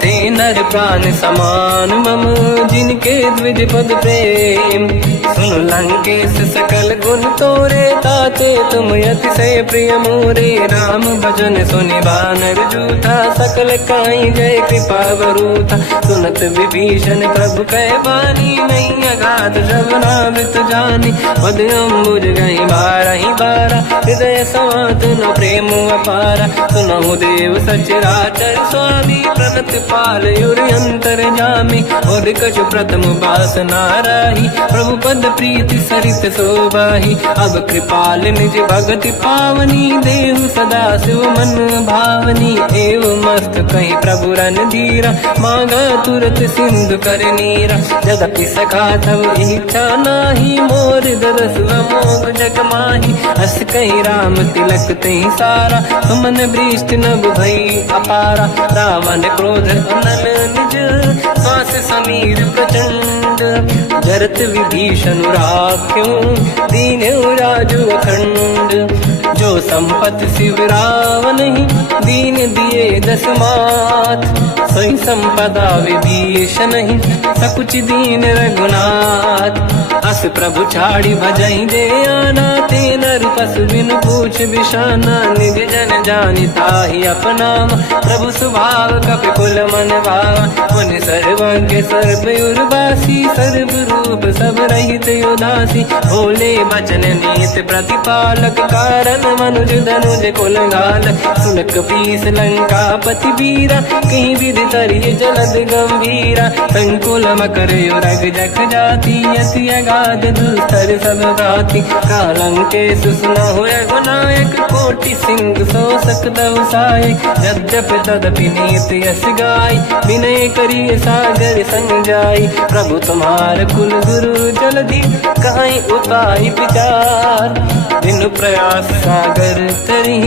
ते नर प्राण समान मम, जिनके द्विज पद प्रेम। सुन लंकेश सकल गुण तोरे, ताते तुम अतिशय प्रिय मोरे। राम भजन सुनि बानर जूथा, सकल काई जय कृपा वरूथा। सुनत विभीषण प्रभु कह बानी, नहीं अगाध श्रवणामृत जानी। पद अम्बुज गई बारहि बारा, हृदय समात न प्रेम अपारा। सुनहु देव सचराचर स्वामी, प्रणत पाल युरि अंतर जामी। और कछु प्रथम बास नाराही, प्रभु पद प्रीति सरित शोभाही। अब कृपाल निज भगति पावनी, देहु सदा शिव मन भावनी। एव मस्त कहीं प्रभु रन धीरा, मांगा तुरत सिंधु कर नीरा। यद्यपि सखा तब इच्छा नाही, मोर दरस अमोघ जग माही। हस कहीं राम तिलक तहि सारा, सुमन वृष्टि नभ भई अपारा। रावण क्रोध अनल निज, श्वास समीर प्रचंड। जरत विभीषण राख्यों, दीन राजु अखंड। जो संपत शिव रावण ही, दीन दिए दस मात। सोई संपदा विभीषण ही, सकुच दीन रघुनाथ। अस प्रभु छाड़ी भजई जे आना, ते नर पशु बिनु पूछ बिशाना। निज जन जानि ताहि अपनाम, प्रभु स्वभाव कपि कुल मन भावा। मुनि सर्वज्ञ सर्वयुर्वासी, सर्व रूप सब रहित उदासी। भोले बचन नीत प्रतिपालक, कारण मनुज धनुज कुल घालक। सुन कपीस लंका पति वीरा, कहीं विधि तरिय जलद गंभीरा। संकुल मकर युरग जख जाति, अति अगाध दुस्तर सब भाति। कालंकेश सुना हुए गुनायक, कोटि सिंह सो सकदव सहायक। यद्यप तदपि नीत यस गाय, विनय करिय सागर संग जाई। प्रभु तुम्हार कुल गुरु जलधि, कहीं उपाय विचार। बिनु प्रयास सागर तरी,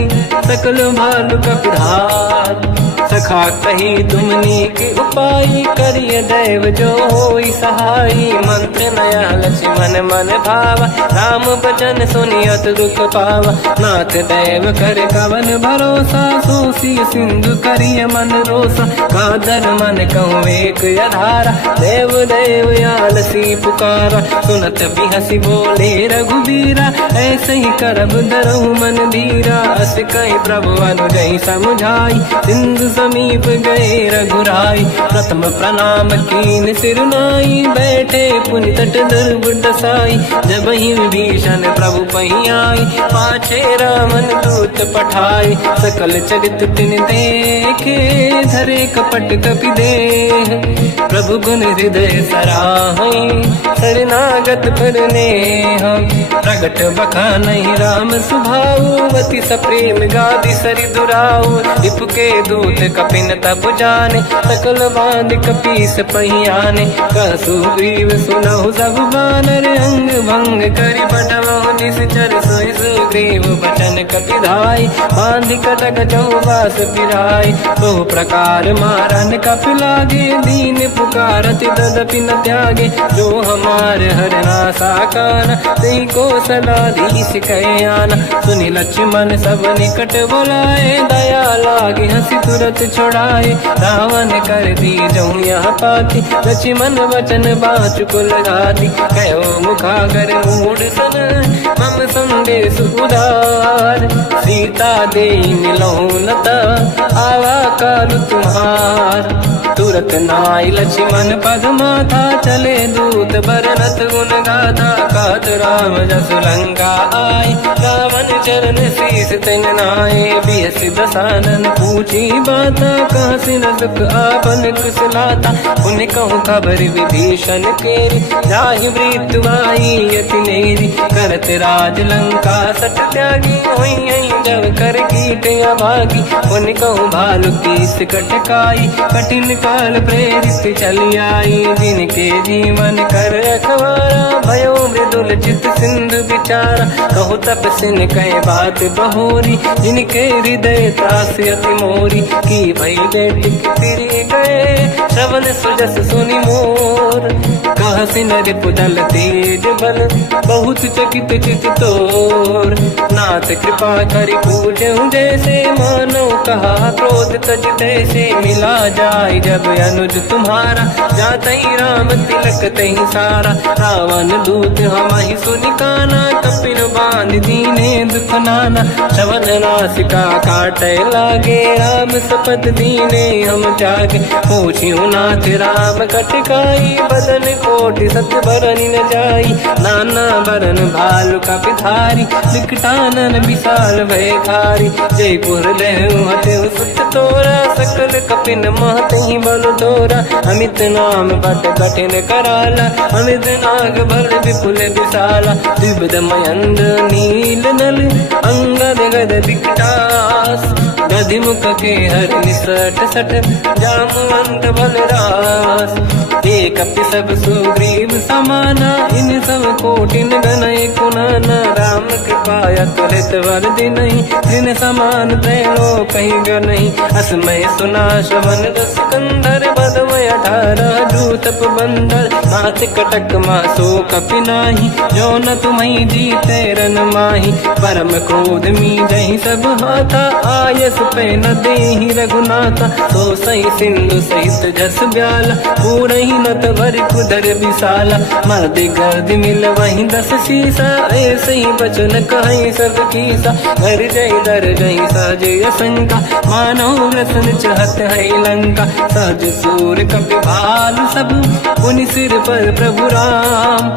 सकल भालु कपिधार। सखा कही तुमनी के उपाय करिय दैव जो होई सहाई मंत्र नया लक्ष्मण मन भावा राम भजन सुनियत दुख पावा नाथ दैव कर कवन भरोसा सोसी सिंधु करिय मन रोसा कादर मन कहूँ एक अधारा देव देव आलसी पुकारा सुनत भी हंसी बोले रघुबीरा ऐसे ही करब धरहु मन धीरा अस कहीं प्रभु अनुजय समझाई सिंधु समीप गए रघुराई प्रथम प्रणाम कीन सिरनाई बैठे पुनि तट दुर्ग दसाई जब ही विभीषण प्रभु पही आई पाछे रामन दूत पठाई सकल चरित तिन देखे धरे कपट कपि देह प्रभु गुण हृदय सराहई शरणागत परने हम प्रगट बखा नहीं राम सुभाऊ अति सप्रेम गादि सरि दुराऊ रिप के दूत कपिन तप जाने सकल बांध कपीस पहियाने कहसु ग्रीव सुनहु सब बानर अंग भंग करि पटवहु निश्चर सोई सुग्रीव बचन कपिधाई बांध कटक चौबास पिराई बहु प्रकार मारन कपि लागे दीन पुकारति तदपि न त्यागे जो हमार हरना साकार तेई को सलाधीश कहे आना सुनि लक्ष्मण सब निकट बुलाए दया लागे हंसी तुरत छोड़ाए रावण कर दी जऊँ यहाँ पाती लक्ष्मण वचन बाचुकुल घाती कहो मुखागर मूढ़ सन मम संदेश उदार सीता दे मिलहु लता आवा काल तुम्हार तुरत नाई लक्ष्मण पद माथा चले दूत बरनत गुण गाथा कात राम जसु लंका आए रावण चरण शीस तिन नाये बियस दसानन पूछी बाता कहाँ से न दुख आपन कुशलाता उन्हें कहूँ खबर विभीषण केरी जाहि मृत्यु आई यति नेरी करत राज लंका सट त्यागी होई जब कर कीट अभागी उन्हें कहूँ भालू कीस कटकाई कठिन काल प्रेरित चली आई जिनके जीवन कर अखबारा भयो मृदुल चित सिंधु विचारा कहु तपसिन कहे बात बहोरी जिनके हृदय त्रास अति मोरी की भई बेटी तिरी गए श्रवण सुजस सुनि मोर कहा सिन रिपुदल तेज बल बहुत चकित चित तोर नाथ कृपा करि पूजहु जैसे मानो कहा क्रोध तज तैसे मिला जाय जब अनुज तुम्हारा जातई राम तिलक तही सारा रावण दूत हमहि सुनि काना कपिन बांध दीने दुख नाना श्रवण नासिका काटे लागे राम सपत दीने हम जागे पूछियो नाथ राम कटकाई बदन कोटि सत बरनि न जाई नाना बरन भालु कपिधारी विकटानन विशाल भयखारी जयपुर देहु हतेउ सुत तोरा सकल कपिन महतहि बल तोरा अमित नाम बट कठिन कराला अमित नाग बल विपुल विशाला द्विविध मयंद नील नल अंगद गद विकटास गदिमुख के हर निसट सट जामवंत बलरास एक सब सुग्रीव समाना इन सब कोटिन गनय कुनाना राम कृपा त्वरित वर दिनहि दिन समान त्रैलो कहीं गनहि असमय सुना श्रवण रस कंधर बदमय 18 दूतप बंदर नाथ कटक मासो कपि नाही जो न तुम्हि जीते रन माही परम क्रोध मी जहि सब हाथा आयस पे न देहि रघुनाथा तो सही सिंधु सहित जस ब्याला पूरहि नत भर कुदर विशाला मर्द गर्द मिल वहीं 10 शीसा ऐसे ही बचन कहीं सब कीसा घर जय दर जय सहजय शंका मानो रसन चहत है लंका सहज सूर कपि भालु सब पुनि सिर पर प्रभु राम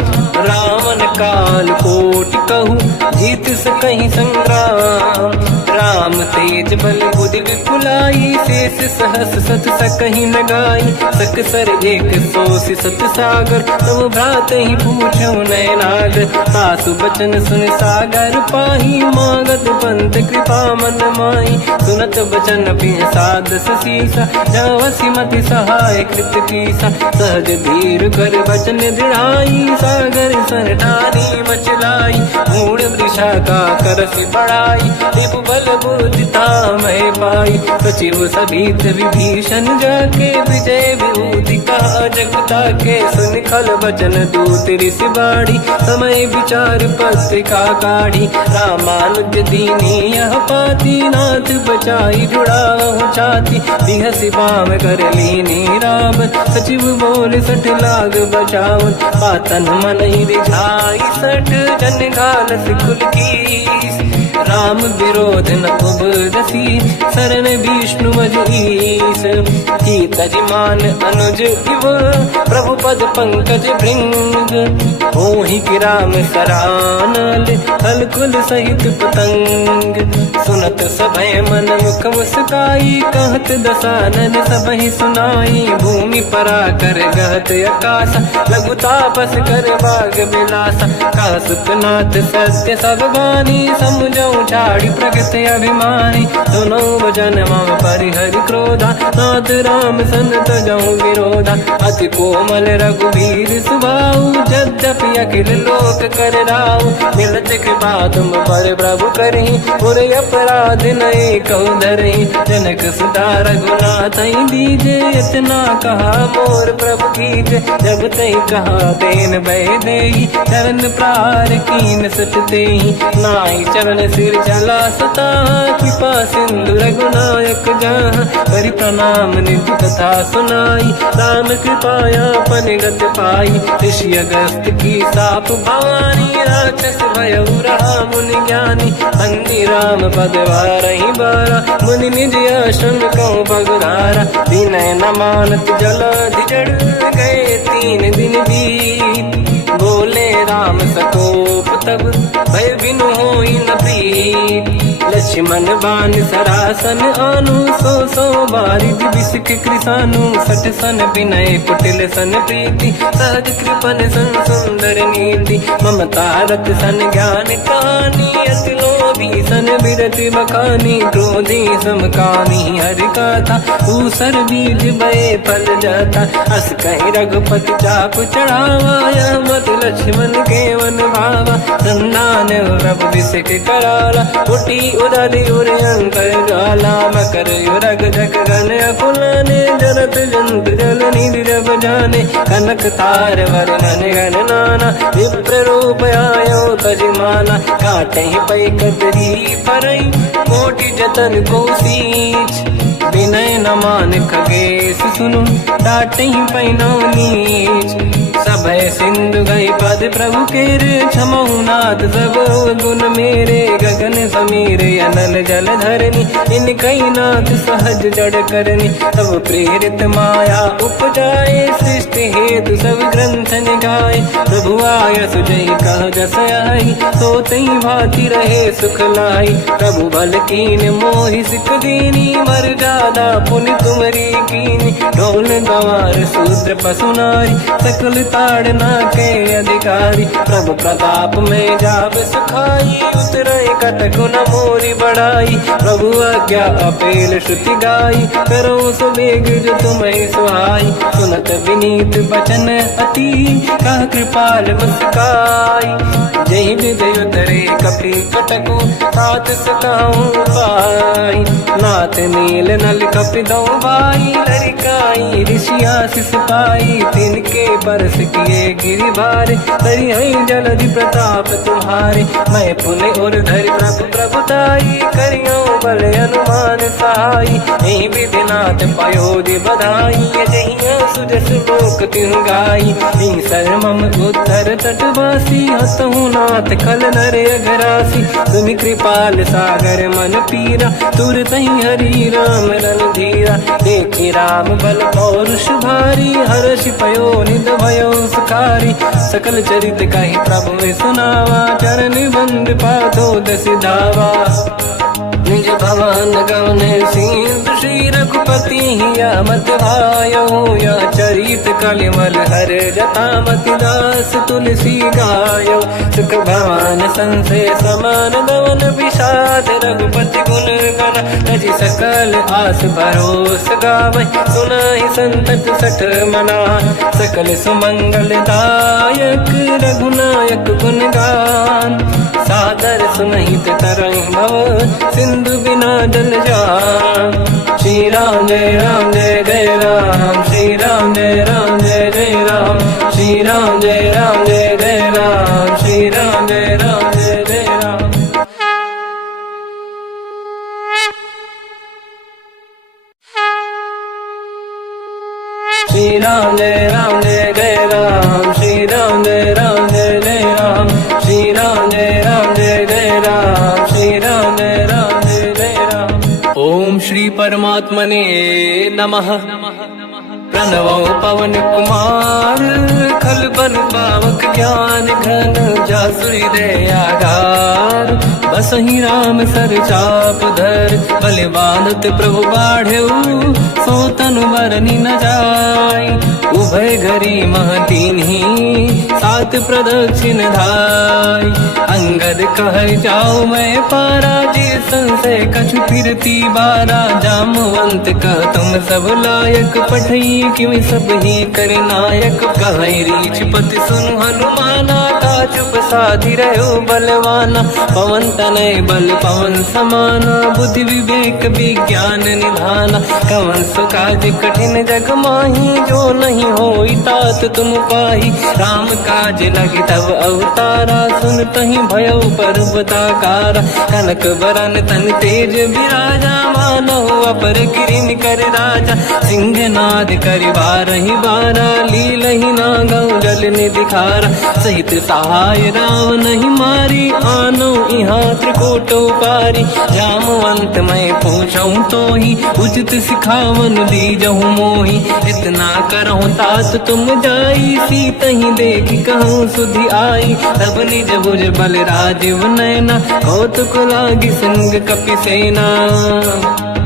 रावण काल कोटि कहूँ जीत सकहि संग्राम राम तेज बल बुद्धि विपुलाई शेष सहस सत सकहि न गाई सकसर एक सोसी सत सागर तब भ्रात ही पूछो नयनागर सासु बचन सुन सागर पाही मागत पंत कृपा मन माही सुनत बचन पिय साध शीसा जावसी मति सहाय कृपा मारुत कीसा, सहज धीर कर बचन दृढ़ाई, सागर सन ठानी मचलाई, मूड वृषा का करस बढ़ाई, दिव बल बुद्धि मैं पाई, सचिव सभीत विभीषण जाके, विजय विभूति का जगता के, सुन खल बचन दूत ऋषि बाड़ी, समय विचार पत्रिका काढ़ी, रामानुज दीनी यह पाती, नाथ बचाई जुड़ाहु छाती, बिहसि बाम कर लीनी राम, सचिव बोल सठ लाग बचावन, पातन मन ही रिझाई सठ, जन घाल सिकुल कीस, राम विरोध न उबरसी, शरण विष्णु मजीस, की तजमान अनुज इव, प्रभु पद पंकज भृंग, मोहि कि राम सरानल, हलकुल सहित पतंग, सुनत सभय मन मुख मुस्काई, कहत दसानन सबहि सुनाई, भूमि परा कर गहत आकाशा, लघु तापस कर बाग बिलासा, कहा सुखनाथ सत्य सब बानी, समझौ झाड़ी प्रगत अभिमानी, सुनो वचन मम परिहरि क्रोधा, नाथ राम सन तजहु विरोधा, अति कोमल रघुवीर सुभाऊ, यद्यपि अखिल लोक कर राऊ, मिलत कृपा तुम पर प्रभु करहि, पुर अपराध नये कहु धरहि, जनक सुता रघुनाथ दीजे, इतना कहा मोर प्रभु कीजे, जब तई कहा देन भय देहि, चरण प्रार कीन सत तेहि, नाहि चरण सिर चला सता, कृपा सिंधु रघुनायक जहाँ, करि प्रणाम निधि कथा सुनाई, राम कृपाया पनिगत पाई, ऋषि अगस्त की साप भवानी, राक्षस भयउ रहा मुनि ज्ञानी, अंधि राम पद वारहि बारा, मुनि निज आश्रम कहु भगधारा, विनय न मानत जलाधि जड़ गए 3 दिन बीत, बोले राम सकोप तब भय बिनु होई न प्रीत, लक्ष्मण बान सरासन आनु, सो बारिद बिसिक कृसानु, सठ सन विनय कुटिल सन प्रीति, सहज कृपन सन सुंदर नीति, ममता रत सन ज्ञान कहानी, अति लोभी सन बिरति बखानी, क्रोधी समकामी हरि कथा, ऊसर बीज बये फल जाता, अस कहीं रघुपति चाप चढ़ावा, यह मत लक्ष्मण के वन भावा, संधान रब बिसिक कराला, उठी उदरि उर अंकर ज्वाला, मकर युरग जग गण अकुलाने, जरत जंत जल निधि जब जाने, कनक तार वर्णन गण नाना, विप्र रूप आयो तजमाना, काटे पै कतरी परई, कोटि जतन को सींच, विनय न मान खगेश सुनु, डांटहि पैनौ नीच, सभय सिंधु गई पद प्रभु केरे, क्षमहु नाथ सब गुण मेरे, गगन समीर अनल जल धरनी, इनकई नाथ सहज जड़ करनी, तब प्रेरित माया उपजाए, सृष्टि हेतु सब ग्रंथ निगाए, प्रभु आय सुजई कह जस आई, सोतई भांति रहे सुख लाई, प्रभु भल कीन मोहि सिख दीनी, मर जादा पुनि तुमरी कीनी, ढोल गवार शूद्र पशु नारी, सकल ताड़ना के अधिकारी, प्रभु प्रताप में जाब सुखाई, उतरई कटक न मोरी बढ़ाई, प्रभु आज्ञा अपेल श्रुति गाई, करो सुबेग जो तुम्हें सुहाई, सुनत विनीत बचन अति, कह कृपाल मुस्काई, जय विदय उतरे कपि कटकु, तात सकाऊं पाई, नाथ नील नल कपि दौ भाई, लरिकाई ऋषि आशीष पाई, तिनके परस किए गिरि भारे, तरि हई जलधि प्रताप तुम्हारे, मैं पुने और धरि प्रभु प्रभुताई, करियो बल अनुमान सहाई, यही विधिनाथ पयोधि बधाई, जहिया सुजस लोक तिहु गाई, सर मम उत्तर तटवासी, हसहु नाथ खल नर अघरासी, सुनि कृपाल सागर मन पीरा, तुरत ही हरि राम रणधीरा, देखि राम बल पौरुष भारी, हर्षि पयो निध भयो सुखारी, सकल चरित कहि प्रभु में सुनावा, चरण बंद पादो दस धावा, निज भवन गवन सिंधु श्री रघुपति या मत भायो, या चरित कलिमल हर जटामति दास तुलसी गायो। सुख भवन संशय समान गवन विषाद, रघुपति गुण गण तजि सकल आस भरोस गावै। सुनाहि संतत सठ मना, सकल सुमंगल दायक रघुनायक गुण गान। सादर सुनहित तरंग भव, सिंधु बिना जल जान। श्री राम जय राम जय जय राम, श्री राम जय राम जय जय राम, श्री राम जय राम जय जय राम, श्री राम जय राम जय जय राम। श्री राम जय राम जय जय राम, श्री राम जय राम जय जय राम, श्री राम जय राम जय जय राम, श्री राम जय राम जय जय राम। ओम श्री परमात्मने नमः। प्रणवो पवन कुमार, खल बन पावक ज्ञान घन, जासुरी दयागार। बसहि राम सर चाप धर, बलवानत प्रभु बाढ़ऊ, सो तनु बरनि न जाय। उभय घरी मह दीन्ही, सात प्रदक्षिण धाय। अंगद कह जाओ मैं पारा, जी संशय कछु फिरती बारा। जामवंत कह तुम सब लायक, पठई किमि सब ही कर नायक। कहि रीछ पति सुनु हनुमाना, चुप साधि रहो बलवाना। पवन तनय बल पवन समाना, बुद्धि विवेक विज्ञान निधाना। कवन सो काज कठिन जग माही, जो नहीं होई तात तुम पाही। राम काज लगी तब अवतारा, सुनतहि भयउ पर्वताकारा। कनक बरन तन तेज विराजा, मानहु अपर गिरिन कर राजा। सिंहनाद करि बारहि बारा, लीलहि नागौ जल निधिखारा। सहित सहाय राव नहीं मारी, आनो यहाँ त्रिकोटो पारी। जामवंत मैं पूछऊं तो ही, उचित सिखावन दीजहु मोही। इतना करहु तात तुम जाई, सीतहि देखि कहूँ सुधि आई। तब निज भुज बल राजीव नैना, कौतुक लागी संग कपिसेना।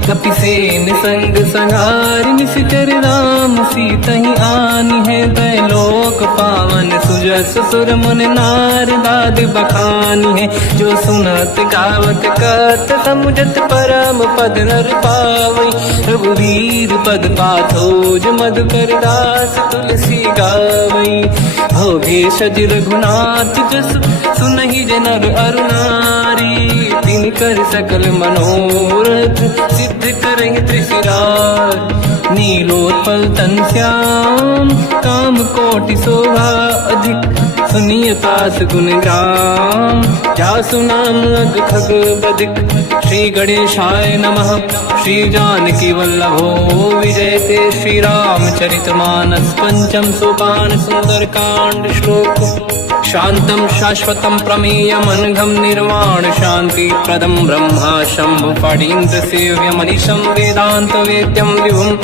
कपिसेन संग संहारि, निशिचर राम सीतहि आनी है। दैलोक पावन सुजस सुर मुनि नार, दाद बखानी है। जो सुनत गावत कहत, समुझत परम पद नर पावै। रघुवीर पद पाथोज, मधुकर दास तुलसी गावै। भोगे सज रघुनाथ जस, सुनहि जनर अरु नारी। तिन कर सकल मनोरथ, सिद्ध करहि त्रिशिरार। नीलोत्पल तन श्याम, काम कोटि शोभा अधिक। सुनिय पास गुण ग्राम, जासु नाम अग खग बदिक। श्री गणेशाय नमः। श्री जानकी वल्लभो विजयते, श्री रामचरित मानस। पंचम सोपान सुंदर कांड श्लोक। शांतं शाश्वतं प्रमेयम्, अनघं निर्वाण शांति प्रदं। ब्रह्मा शंभु फणीन्द्र सेव्यम्, मनीषं वेदांत वेद्यं विभुम्।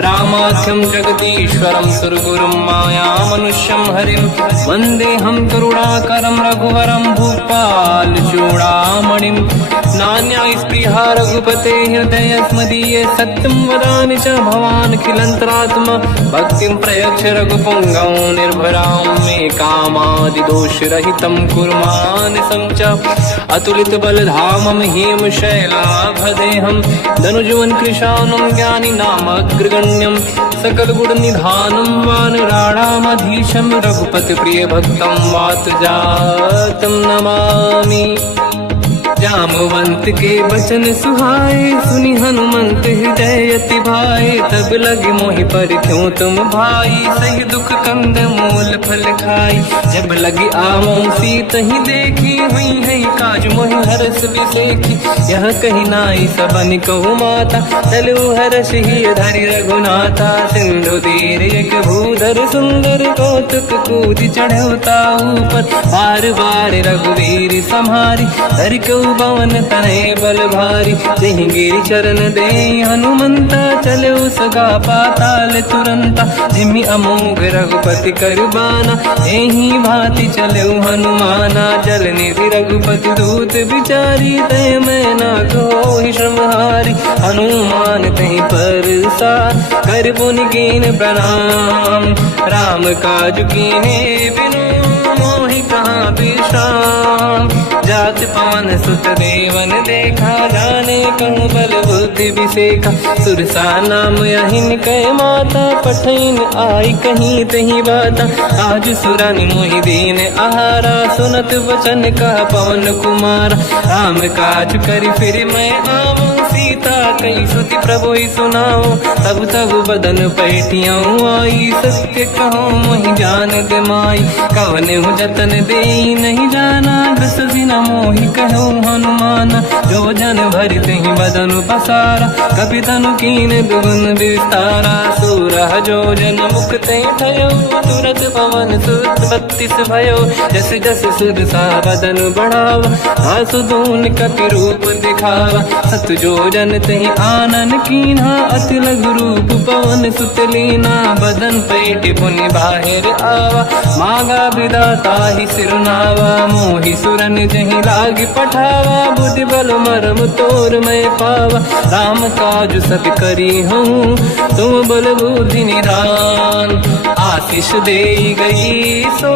रामाख्यं जगदीश्वरं, सुरगुरुं मायामनुष्यं हरिं। वन्देऽहं करुणाकरं रघुवरं, भूपाल चूडामणिम्। नान्या स्पृहा रघुपते हृदय स्मदीये, सत्यं वदामि च भवान् खिलन्तरात्मा। भक्तिं प्रयच्छ रघुपुङ्गं, निर्भरां मे कामादि दोषरहितं कुर्मानिसं च। अतुलित बलधामं हेम शैलाभदेहं, धनुजवन कृशानं ज्ञानी नामग्रगण्यं। सकल गुण निधानं वानराणामधीशं, रघुपति प्रिय भक्तं वात जातं नमामि। जामवंत के बचन सुहाए, सुनि हनुमंत हृदय अति भाए। तब लगे मोहि पर क्यों तुम भाई, सही दुख कंद मूल फल खाई। जब लगे आवों सीतहि देखी, हुई है काज मोहि हरस बिसेखी। यह कही नाई सबन कहु माता, चलु हरष ही धरि रघुनाथा। सिंधु तीर एक भूधर सुंदर, कौतुक कूद चढ़ौता ऊपर। बार बार रघुवीर सम्हारी, धरि कऊ पवन तनय बल भारी। जहि गिरि चरण दे हनुमंता, चले सगा पाताल तुरंता। जिमि अमोघ रघुपति कर बाना, एहि भांति चले हनुमाना। जल निधि रघुपति दूत बिचारी, तय मैं ना कोहि श्रमहारी। हनुमान तहि परसा, कर पुनि कीन प्रणाम। राम काज कीन्हे बिनु, मोहि कहाँ विश्राम। जात पवन सुत देवन देखा, जाने कहूँ बल बुद्धि विसेखा। सुरसा नाम अहिन कै माता, पठैन आई कहीं तही बाता। आज सुरनि मोहि दीन आहारा, सुनत वचन का पवन कुमार। राम काज करि फिर मैं आवूं, सीता कई सुति प्रभु सुनाओ। तब तब बदन पैठियाँ आई, सत्य कहो मोहि जान गमाई। कवन हूँ जतन दे नहीं जाना, दस दिन मोहि कहो हनुमाना। जो जन भरि तहि बदन पसारा, कपि तनु कीन दुगुन विस्तारा। सूरह जो जन मुख तहि भयो, तुरत पवन सुत 32 भयो। जस जस सुरसा बदन बढ़ावा, आसु दून कपि रूप दिखावा। सत जो जन तहि आनन कीन्हा, अति लघु रूप पवन सुत लीना। बदन पैठ पुनि बाहिर आवा, मागा विधाता ही सिरनावा। मोहि सुरन जहि लाग पठावा, बुद्धि बल मरम तोर मैं पावा। राम काज सब करी हूँ, तुम बल बुद्धि निधान। आशीष दे गई सो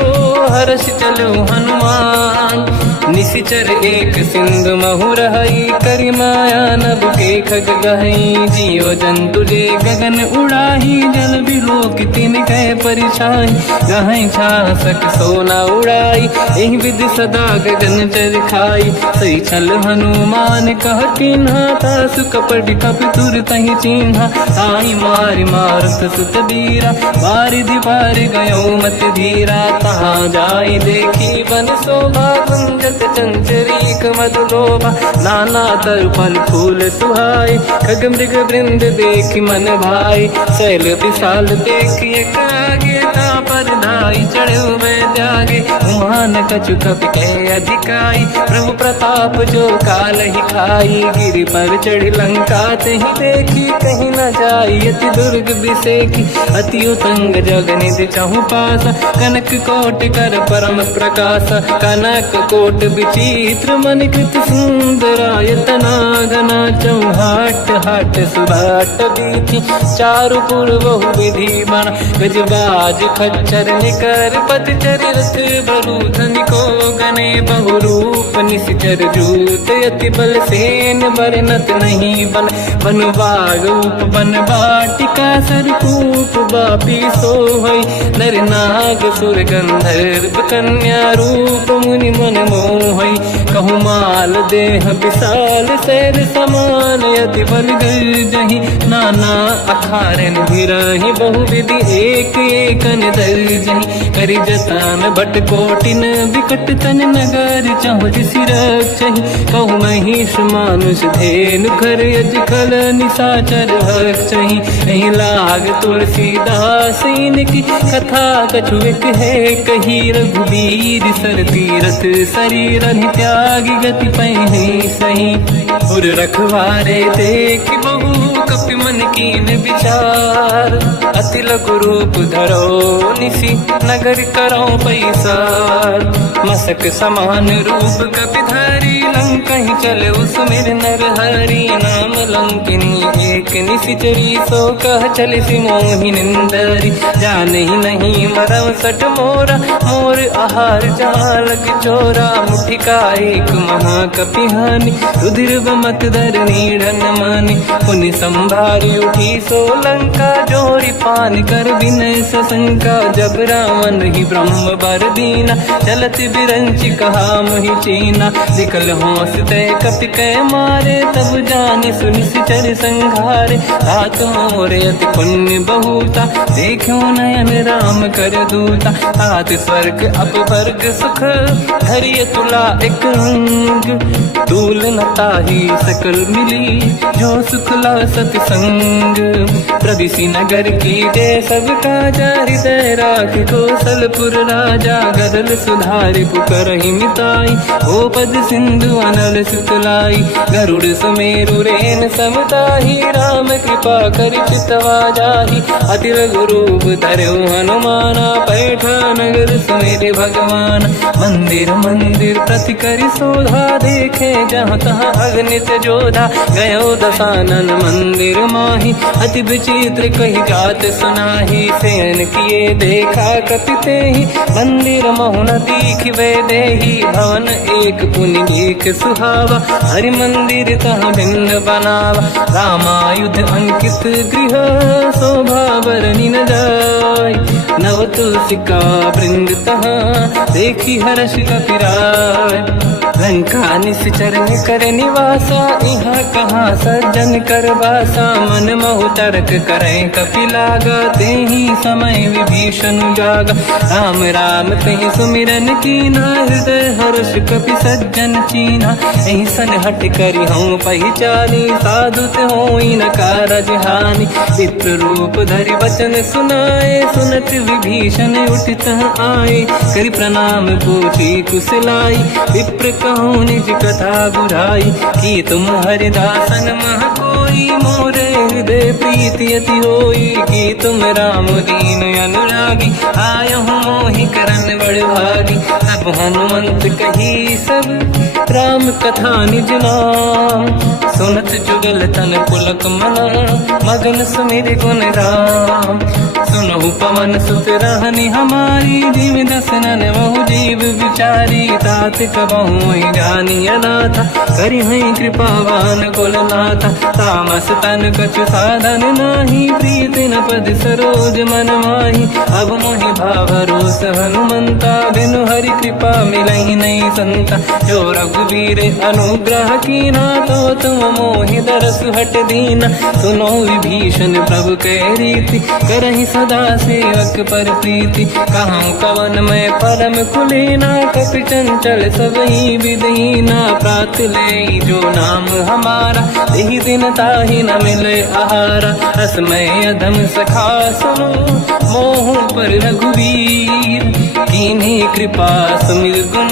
हर्ष चलो हनुमान। निशिचर एक सिंधु महु रहई, करि माया नभ के खग गहई। जीव जंतु जे गगन उड़ाही, जल बिलोक तिन कह परिछाई। गहई छासक सोना उड़ाई, एहि विधि सदा गगन चर खाई। सही छल हनुमान कह किन्हा, तासु कपट कपि तुर तहि चिन्हा। ताई मारि मारुत सुत बीरा, बारिधि पार गयो मत धीरा। तहाँ जाई देखी बन शोभा, कुंजत चंचरीक मधुलोभा। नाना तरु फल फूल सुहाई, खग मृग वृंद देखि मन भाई। शैल विशाल देखिए कागे, तापर धाई चढ़ो मैं त्यागे। उमान कछु कपि कह अधिकाई, प्रभु प्रताप जो काल ही खाई। गिरि पर चढ़ लंका तहि देखी, कहीं न जाई अति दुर्ग बिसेखी। अति उतंग जग निधि चहु पासा, कनक कोट कर परम प्रकाश। कनक कोट विचित्र मन कृत सुंदरायतना घना। चौहाट हाट सुभाट बीथी, चारु पुर बहु विधि बना। गजबाज खच्चर निकर पतचर, रथ बरु धनिको गने। बहु रूप निशिचर जूत, अति बल सेन बरनत नहीं बन। बन बाग उप बन बाटिका, सरकूप बापी सोहई। नर नाग सुर गंधर्व कन्या, रूप मुनि मन मोहई। कहु माल देह विशाल, शैल समान यति बल गर्जहि। नाना अखारन भिरहि, बहु विधि एक एकन दर्जहि। करि जतन भट कोटिन, विकट तन नगर चहुँ सिरक्षहि। कहु महिष मानुष धेनु, खर यज खल निशाचर भक्षहि। एहि लाग तुलसीदास इनकी, कथा कछु एक है कही। रघुबीर सर तीरथ शरीर, त्यागी गति पहि सही। उर रखवारे देख बहु, कपि मन कीन विचार। अति लघु रूप धरो निसी, नगर करो पैसार। मसक समान रूप कपि धारी, लंका ही चले उसमें नर हरि। नाम लंकिनी एक निशिचरी, सो कह चले सि मोहि निंदरी। जान ही नहीं मरव सट मोरा, मोर आहार जालक चोरा। मुठिका एक महाकपि हानि, रुधिर बमक धरनी ढन मानि। पुनि संभारी उठी सो लंका, जोरी पान कर विनय सशंका। जब रावण ही ब्रह्म बर दीना, चलत बिरंचि कहा मोहि चीना। निकल होश तय कपि कै मारे, तब जानि सुनिशिचर संघार। दुआरे। तात मोरे अति पुण्य बहुता, देखो नयन राम कर दूता। तात स्वर्ग अपवर्ग सुख, धरिय तुला एक अंग। तूल न ताहि सकल मिली, जो सुखला सतसंग। प्रदिशि नगर की जय सब काजा, हृदय राख कौशलपुर राजा। गदल सुधारि पुकारहि मिताई, ओ पद सिंधु अनल सुतलाई। गरुड़ सुमेरु रेन समताहि, राम कृपा करि चितवा जाहि। अति लघु रूप धरऊ हनुमाना, पैठा नगर सुमेरे भगवान। मंदिर मंदिर प्रति करि शोधा, देखे जहाँ तहाँ अगणित जोधा। गयो दशानन मंदिर माहि, अति विचित्र कही जात सुनाही। शयन किए देखा कति तेहि, मंदिर महु न दीखिबे देहि। भवन एक पुनि एक सुहावा, हरि मंदिर तहाँ भिन्न बनावा। रामायुध अंकित गृह, शोभा बरनि न जाय। नव तुलसी का वृंद तहाँ, देखी हर्ष कपिराय। लंका निश्चर कर निवासा, यहाँ कहाँ सज्जन कर वासा। मन महु तर्क करें कपिलागा, तेहि समय विभीषण जागा। राम राम तेहि सुमिरन कीना, हृदय हर्ष कपि सज्जन चीना। एहि सन हट करि हूँ पहिचानी, साधुत होई न कारज हानि। विप्र रूप धरि वचन सुनाए, सुनत विभीषण उठित आए। करि प्रणाम पूछी कुशलाई, विप्र कहूँ निज कथा बुराई। कि तुम हरिदासन मह कोई, मोरे हृदय प्रीति अति होई। कि तुम राम दीन अनुरागी, आयहु मोहि करन बड़ भागी। तब हनुमंत कही सब, राम कथा निज नाम। सुनत जुगल तन पुलक मना, मगन सुमिर गुण राम। सुनहु पवन सुत रहनि हमारी, जीव दसनन महु जीव विचारी। तात कबहु जानी अनाथा, करिहै कृपावान कुलनाथा। तामस तन कछु साधन नाही, प्रीति न पद सरोज मन माही। अब मोहि भावरोस हनुमंता, बिनु हरि कृपा मिलहि नहीं संता। जो रघुवीर अनुग्रह कीना, तो तुम मोहि दरस हट दीना। सुनो विभीषण प्रभु के रीति, करहि सदा सेवक पर प्रीति। कहूँ कवन मैं परम कुलीना, कपि चंचल सबहि विदहीना। प्रात ले जो नाम हमारा, यही दिन ताहि न मिले आहारा। रसमय अधम सखा सुनो, मोह पर रघुवीर। कीन्ही कृपा सुमिर गुण,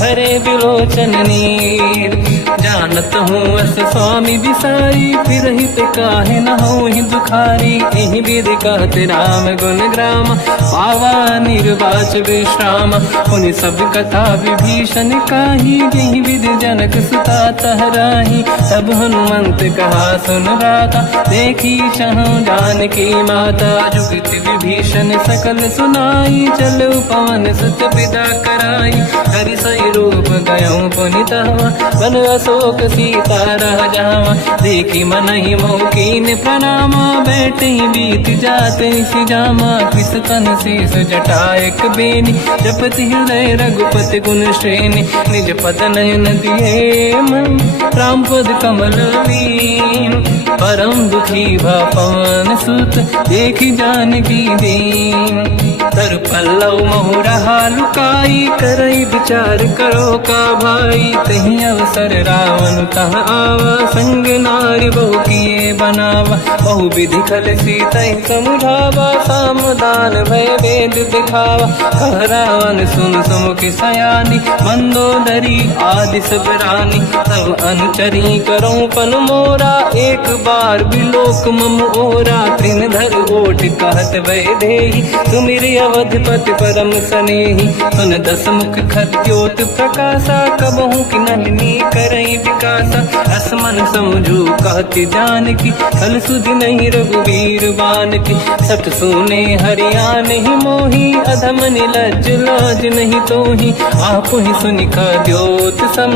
हरे बिलोचन नीर। जानत हूँ अस स्वामी बिसारी, फिर हित काहे न होहि दुखारी। एहि विधि कहते राम गुण ग्राम, पावा निर्वाच विश्राम। पुनि सब कथा विभीषण काही, यही विधि जनक सुता तहराही। तब हनुमंत कहा सुन राता, देखी चहु जानकी माता। जुगति विभीषण सकल सुनाई, चलो पवन सुत विदा कराई। हरि सही रूप गयो पुनि तहवा, बन अशोक सीता रह जावा। देखी मनहि मोह कीन प्रणामा, बैठे बीत जाते सिजामा। किस तन शेष जटायक बेनी, जपति हृदय रघुपति गुण श्रेणी। निज पद नयन दिए मन, राम पद कमल लीन। परम दुखी भा पवन सुत, देखी जानकी दीन। तर पल्लव महु रहा लुकाई, करई विचार करो का भाई। तही अवसर रावण तहाँ आवा, संग नारी बहु किए बनावा। बहु विधि खल सीतहि समुझावा, सामदान भय वेद दिखावा। कह रावण सुन सुमुख सयानी, मंदोदरी आदि सब रानी। सब अनुचरी करो पन मोरा, एक बार बिलोक मम ओरा। तृण धर ओठ कहत भय देहि, सुमिर अवधपति परम सनेहि। सुन दस मुख खद्योत प्रकाशा, कबहु कि नलिनी करई विकासा। असमन समझू कहति जानकी, कल सुधि नहीं रघुवीर बानकी। सठ सुने हरियाण ही मोही, अधम निलज्ज लाज नहीं तोही। आप ही सुनि खद्योत सम,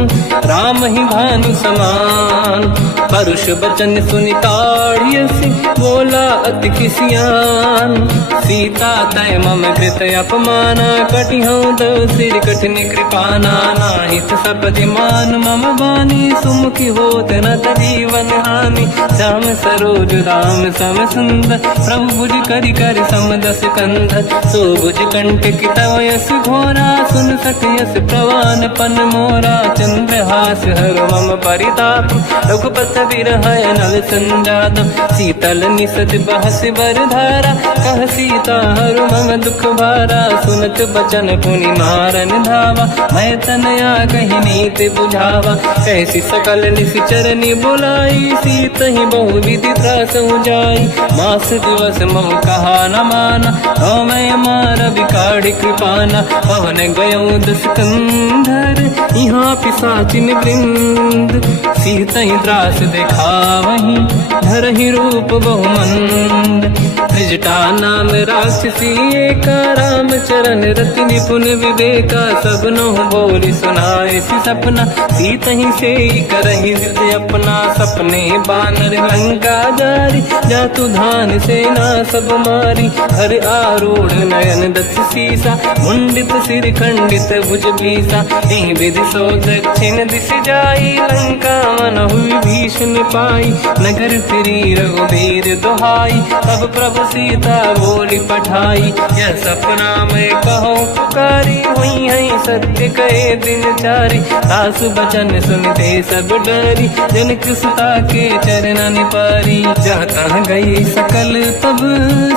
राम ही भानु समान। परुष बचन सुनि ताड़ियसि, बोला अति किसियान। सीता तय मम कृत अपमाना, कटिहउँ दो सिर कठिन कृपाना। नाहित सपदि मान मम बानी, सुमुखी होत न जीवन हानि। श्याम सरोज राम सम सुंदर। प्रभु भुज करि कर सम दस कंधर। सो भुज कंठ की तव यस घोरा। सुन सक यस प्रवान पन मोरा। चंद्रहास हर मम परिताप। रघुपत बिरहय नल संजात। शीतल निसत बहस बर धारा। कह सीता हर मम दुख भारा। सुनत बचन पुनि मारन धावा। मैं तनया कहीं नीत बुझावा। कैसी सकल निश्चरनि बुलाई। सीत ही बहु विधि त्रास जाई। मास दिवस मोह कहा न माना। तो मैं मार बिकाढ़ कृपाना। पवन गयो दस कंधर। यहाँ पिशाचिन वृंद। सीत ही त्रास दिखावहीं। धरहि रूप बहुमंद। त्रिजटा नाम राक्षसी एका। राम चरण रति निपुण विवेका। सबनो बोली सुनाए सि सपना। सीत ही से करहि जिद अपना। सपने बानर लंका जारी। जातु धान सेना सब मारी। हर आरूढ़ नयन दस सीसा। मुंडित सिर खंडित भुज बीसा। एहि विधि सो दक्षिण दिश जाई। लंका मन हुई भीषण पाई। नगर फिरी रघुबीर दुहाई। तब प्रभु सीता बोली पठाई। यह सपना मैं कहूँ पुकारी। हुई है सत्य कहे दिन चारी। दास बचन सुनते सब डरी। जनक सुता के चरण पारी। जाता गई सकल तब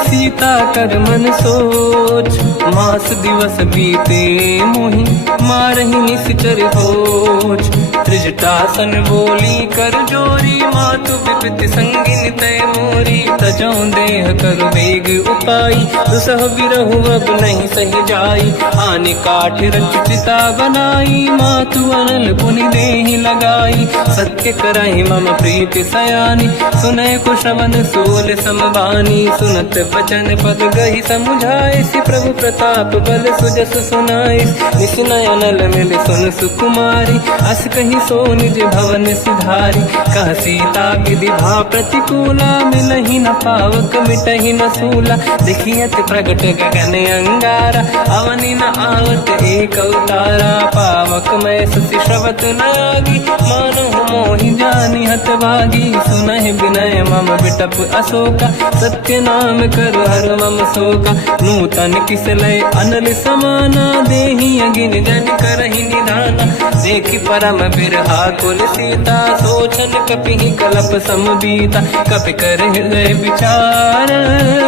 सीता कर मन सोच। मास दिवस बीते मोहि मारहि निश्चर होच। त्रिजटासन बोली कर जोरी। मातु विपित संगिन तय मोरी। तजौ देह कर वेग उपाई। दुसह बिरहु अब नहीं सही जाई। आने काठ रचिता बनाई। मातु अनल पुनि देहि लगाई। सत्य करहि मम प्रीति सयानी। सुनय कुशवन सूल समबानी। सुनत बचन पद गहि समुझाए। सि प्रभु प्रताप बल सुजस सुनाई। निसुनय अनल मिल सुन सुकुमारी। अस कहि सो निज भवन सिधारी। कह सीता विधि भा प्रतिकूला। मिलहि न पावक मिटहि न सूला। देखियत प्रगट गगन अंगारा। अवनि न आवत एक अवतारा। पावक मैं ससि श्रवत न आगी। मानहु मोहि जानि हत भागी। सुनहि विनय मम बिटप अशोका। सत्य नाम कर हर मम शोका। नूतन किसलय अनल समाना। देहि अगिन जन करहि निधाना। देखि परम बिरहा कुल सीता। सोचन कपिहि कलप समबीता। कपि कर हृदय विचार।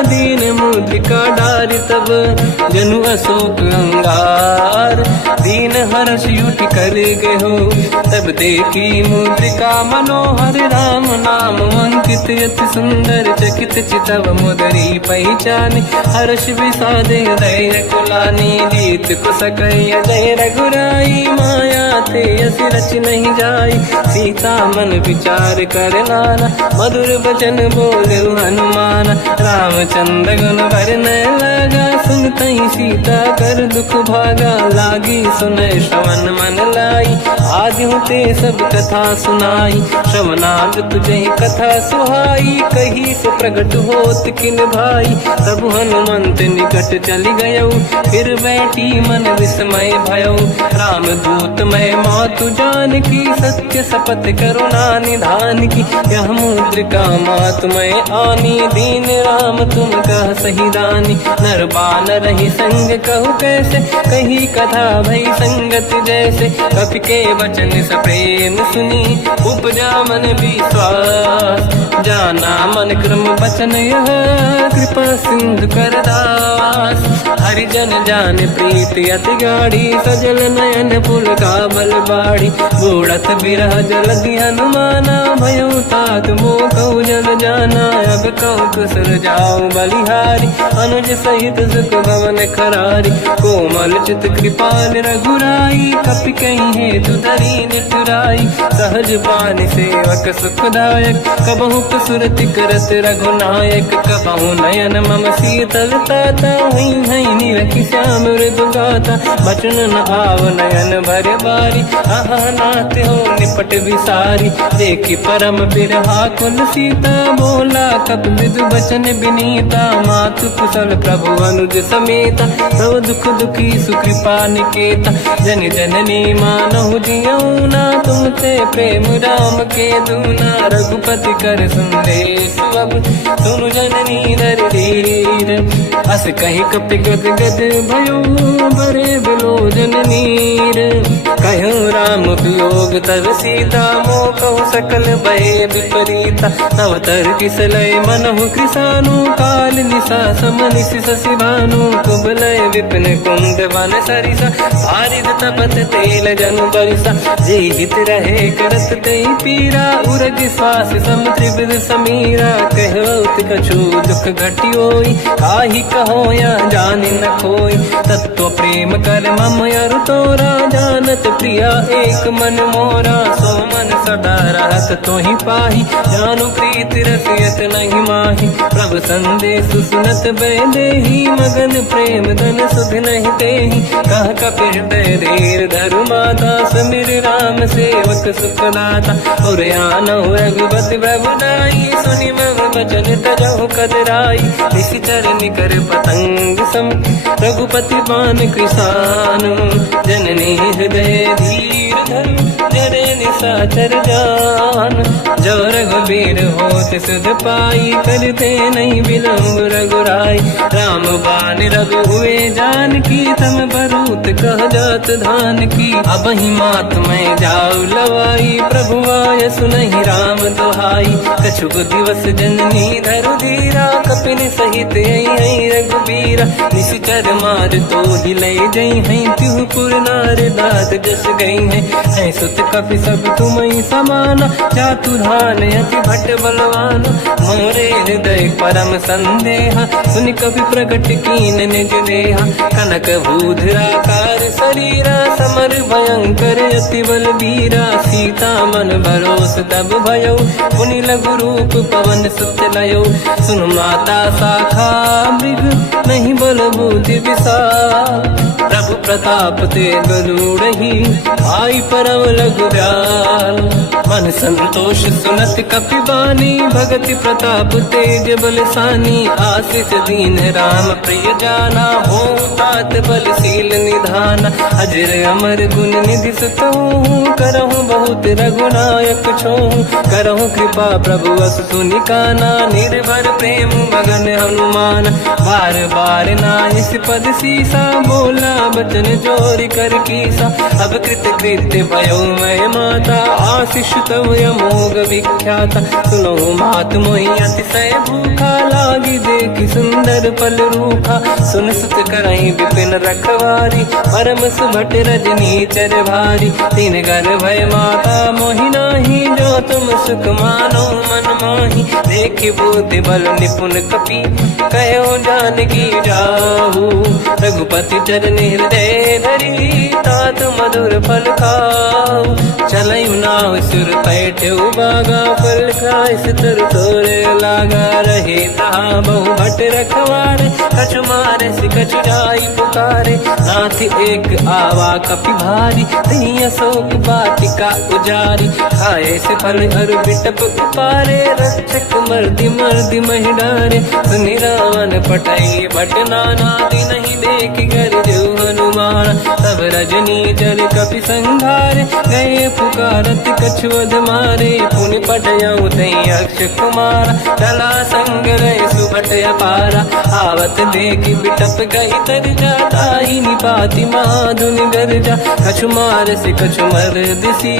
दीन मुद्रिका डारि तब जनु अशोक अंगार। दीन हर्ष युति कर गयो। तब देखी मुद्रिका मनोहर। राम नाम अंकित अति सुंदर। चकित चितव मुदरी पहचान। हर्ष विषादे हृदय कुलानी। जीत कुसकय जय रघुराई। माया थे अस रच नहीं जाई। सीता मन विचार कर नाना। मधुर बचन बोले हनुमान। रामचंद्र गुण वर्णय लगा। सुनतहि सीता कर दुख भागा। लागी सुनय श्रवण मन लाई। आदि होते सब कथा सुनाई। श्रवणाद तुझे कथा सुहाई। कही से प्रगट होत किन भाई। तब हनुमंत निकट चली गयो। फिर बैठी मन विस्मय भयो। राम दूत मैं मातु जान की। सत्य शपथ करुणा निधान की। यह मुद्रिका मातु मैं आनी। दीन राम तुम कह सही दानी। नर बानर ही संग कहु कैसे। कही कथा भई संगत जैसे। कपि के वचन सप्रेम सुनी। उपजा मन विश्वास। जाना मन क्रम बचन यह। कृपा सिंधु कर दास। हरिजन जान प्रीति अति गाढ़ी। सजल नयन पुल का बल बाढ़ी। बूढ़त बिरह जलधि हनुमाना। भयो तात मोह कहु जल जाना। अब कहु कुशल जाओ बलिहारी। अनुज सहित सुख भवन करारी। कोमल चित कृपाल रघुराई। कपि कहीं हेतु धरी निठुराई। सहज पान सेवक सुखदायक। कबहु सुरति करत रघुनायक। कबहु नयन मम शीतल ताता। हुई है नीरखि श्याम मृदु गाता। बचन न आव नयन भर बारी। आहा नाथ हो निपट विसारी। देखि परम बिरहा कुल सी। प्रीता, बोला कपि मृदु बचन विनीता। मातु कुशल प्रभु अनुज समेता, सब दुख दुखी सुकृपा निकेता। जन जननी मानहु जियऊ ना, तुमसे प्रेम राम के दूना। रघुपति कर संदेश अब सुनु जननी नर धीर। अस कहीं कपि गद गद भयो, बरे बिलोचन नीर। कहूँ राम वियोग तब सीता, मोह कहूँ सकल भय विपरीता। नव तर किसलय मनहु कृसानु, काल निशा समनिश शशि भानु। कुबलय विपिन कुंड वन सरिसा, बारिद तपत तेल जनु बरिसा। जे हित रहे करत ते पीरा, उरग श्वास सम त्रिविध समीरा। कहत कछु दुख घटियोई, काहि कहो या जानि न खोई। तत्व प्रेम कर मम अरु तोरा, जानत प्रिया एक मन मोरा। सो मन सदा रहत तोहि पाहि, जानु प्रीत रसियत नहीं माहि। प्रभु संदेश सुनत बैदेहि, मगन प्रेम धन सुध नहीं तेहि। कह कपि हृदय धीर धरु माता, समिर राम सेवक सुख दाता। और आनहु रघुपति प्रभु नाई, सुनि मम वचन तजहु कदराई। निश्चर निकर पतंग सम, रघुपति पान कृसानु। जननी हृदय धीर धरु, जरे निशाचर जान। जो रघुबीर होत सुध पाई, करते नहीं विलम्ब रघुराई। राम बान रघु हुए जानकी, तम बरूत कह जात धान की। अब ही मात मैं जाऊ लवाई, प्रभु आय सुनहि राम दुहाई। कछुक दिवस जननी धरु धीरा, कपिन सहित आई रघुबीरा। निश्चर मार तो हिलै जई हैं, तिहु पुर नार दात जस गई हैं। सुत कपि सब तुमहि समाना, चातुर्हान अति भट बलवान। मोरे हृदय परम संदेहा, सुनि कपि प्रगट कीन निज देहा। कनक भूधराकार शरीरा, समर भयंकर अति बलबीरा। सीता मन भरोस तब भयो, पुनि लघु रूप पवन सुत लयो। सुन माता शाखा मृग, नहीं बल बुद्धि विशाल। प्रभु प्रताप ते गरुड़हि, आई परम लघु दयाल। मन संतोष सुनत कपि बानी, भगति प्रताप तेज बलसानी। आशीष दीन राम प्रिय जाना, हो तात बलशील निधान। अजर अमर गुण निधि सुतहु, करहु बहुत रघुनायक छोहु। करहु कृपा प्रभु अस सुनि काना, निर्भर प्रेम मगन हनुमान। बार बार नाहिस पद सीसा, बोला बचन जोरि कर कीसा। अब कृत कृत्य भयो मैं माता, आशीष तव अमोघ विख्याता। सुनो मात मोहि अतिशय भूखा, लागी देखि सुंदर फल रूखा। सुन सुत करहि विपिन रखवारी, परम सुभट रजनी चर भारी। तीन घर भय माता मोहि नाही, जो तुम सुख मानो मन माही। देखि बुद्धि बल निपुण कपि, कहो जानकी जाहू। रघुपति चरण हृदय धरी, तात मधुर फल खाऊ। चलऊ नाव सुर पैठ उबागा, फल खाय सितर तोरे लागा। रहे तहाँ बहु भट रखवारे, कछु मारे सि कछु जाई पुकारे। नाथ एक आवा कपि भारी, तही अशोक वाटिका उजारी। खाए से फल अरु बिटप उपारे, रक्षक मर्दि मर्दि महि डारे। सुनि रावण पटई भट नाना, नहीं देखि घर जो हनुमान। तब रजनी चर कपि संघारे, गए पुकारत कछु वध मारे। पुनि पटयऊ तई अक्ष कुमारा, चला संग रहे सुभट अपारा। आवत देखि बिटप गई तरजा, ताहि निपाति माधुनि गरजा। कछु मार से कछु मर दिसी,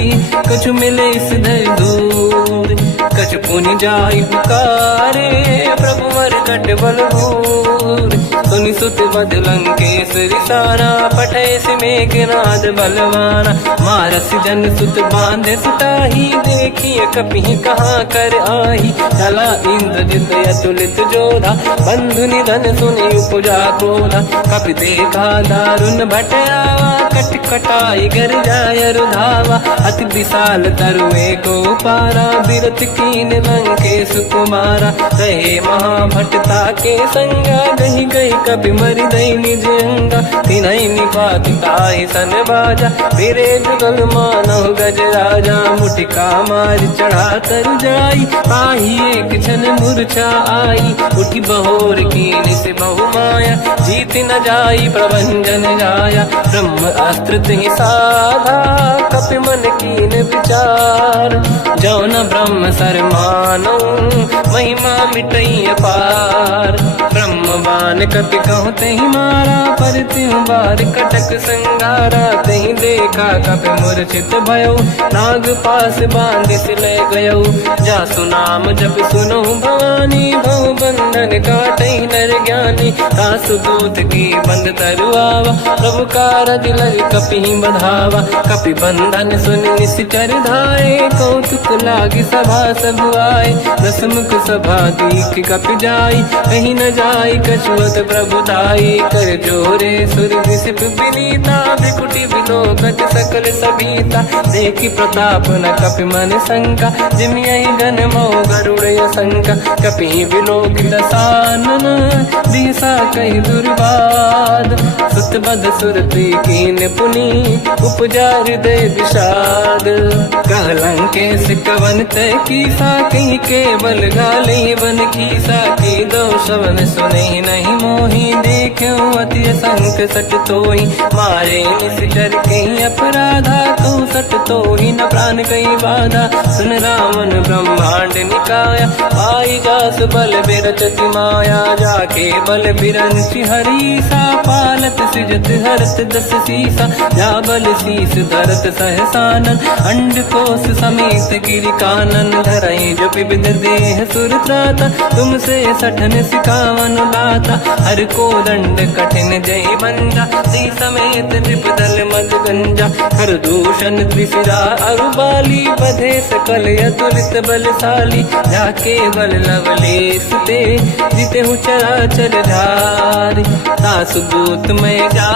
कछु मिले इस धर दूर। कछु पुनि जाई पुकारे, प्रभु मरकट बलभूर। सुनि सुत बद लंकेश रिसाना, पठय सि मेघनाद बलवाना। मारस जन सुत बांधे सुताही, देखिए कपि कहाँ कर आही। चला इंद्रजित अतुलित जोधा, बंधु निधन सुनि उपजा क्रोधा। कपि देखा दारुण भट आवा, कट कटाई गर जाय रुधावा। अति विशाल तरुए को पारा, बिरत कीन लंकेश कुमारा। रहे महाभटता के संगा, गही गई कपि मरि दई निज अंगा तिन्है निपाति ताहि सन बाजा फिरे जुगल मानव गज राजा मुटिका मार चढ़ा तर जाई पाही एक क्षण मूर्छा आई उठी बहोर कीन से बहु माया जीत न जाई प्रभंजन जाया ब्रह्म अस्त्र तिहि साधा कपि मन कीन विचार जो न ब्रह्म सर मानो महिमा मिटई अपार ब्रह्मवान कपि कहु तहि मारा पर त्यों बार कटक संगारा तहि देखा कपि मूर्छित भयो नाग पास बांध सिले गयो जासु नाम जप सुनो भवानी भव बंधन काटई नर ज्ञानी तासु दूत की बंद तरुआवा प्रभु कारज लग कपि बधावा कपि बंधन सुन निश्चर धाये कौतुक लागी सभा सब आए दसमुख सभा दीख कपि जाई कहीं न जाई कछुअत प्रभु दाई कर जोरे सुर विसिप विनीता विकुटी विलोकत सकल सबीता देखी प्रताप न कपि मन शंका जिमियई गन मोह गरुड़ शंका कपि विलोकित सानन दिशा कही दुर्वाद सुतबद सुरति कीन पुनी उपजा हृदय विषाद कहलंके सिकवन तय कीसा कहीं केवल गाली बन कीसा की दो शवन सुने नहीं मोही देखो अति संक सट तोही मारे निश्चर कहीं अपराधा तू सट तोही न प्राण कहीं बाधा सुन रावण ब्रह्मांड निकाया पाई जास बल बिरचति माया जाके बल बिरंचि हरीसा पालत सृजत हरत दस सीसा जा बल शीस धरत सहसानन अंड कोश समेत गिरि कानन धरई जो विविध देह सुर त्राता तुमसे सठन सिखावन लाता हर को दंड कठिन जय बंजा सी समेत त्रिपदल मद गंजा हर दूषण त्रिशिरा अरुबाली बधे सकल अतुलित बलशाली जाके बल लवलेस ते जिते हूँ चराचर धारी सासु दूत में जा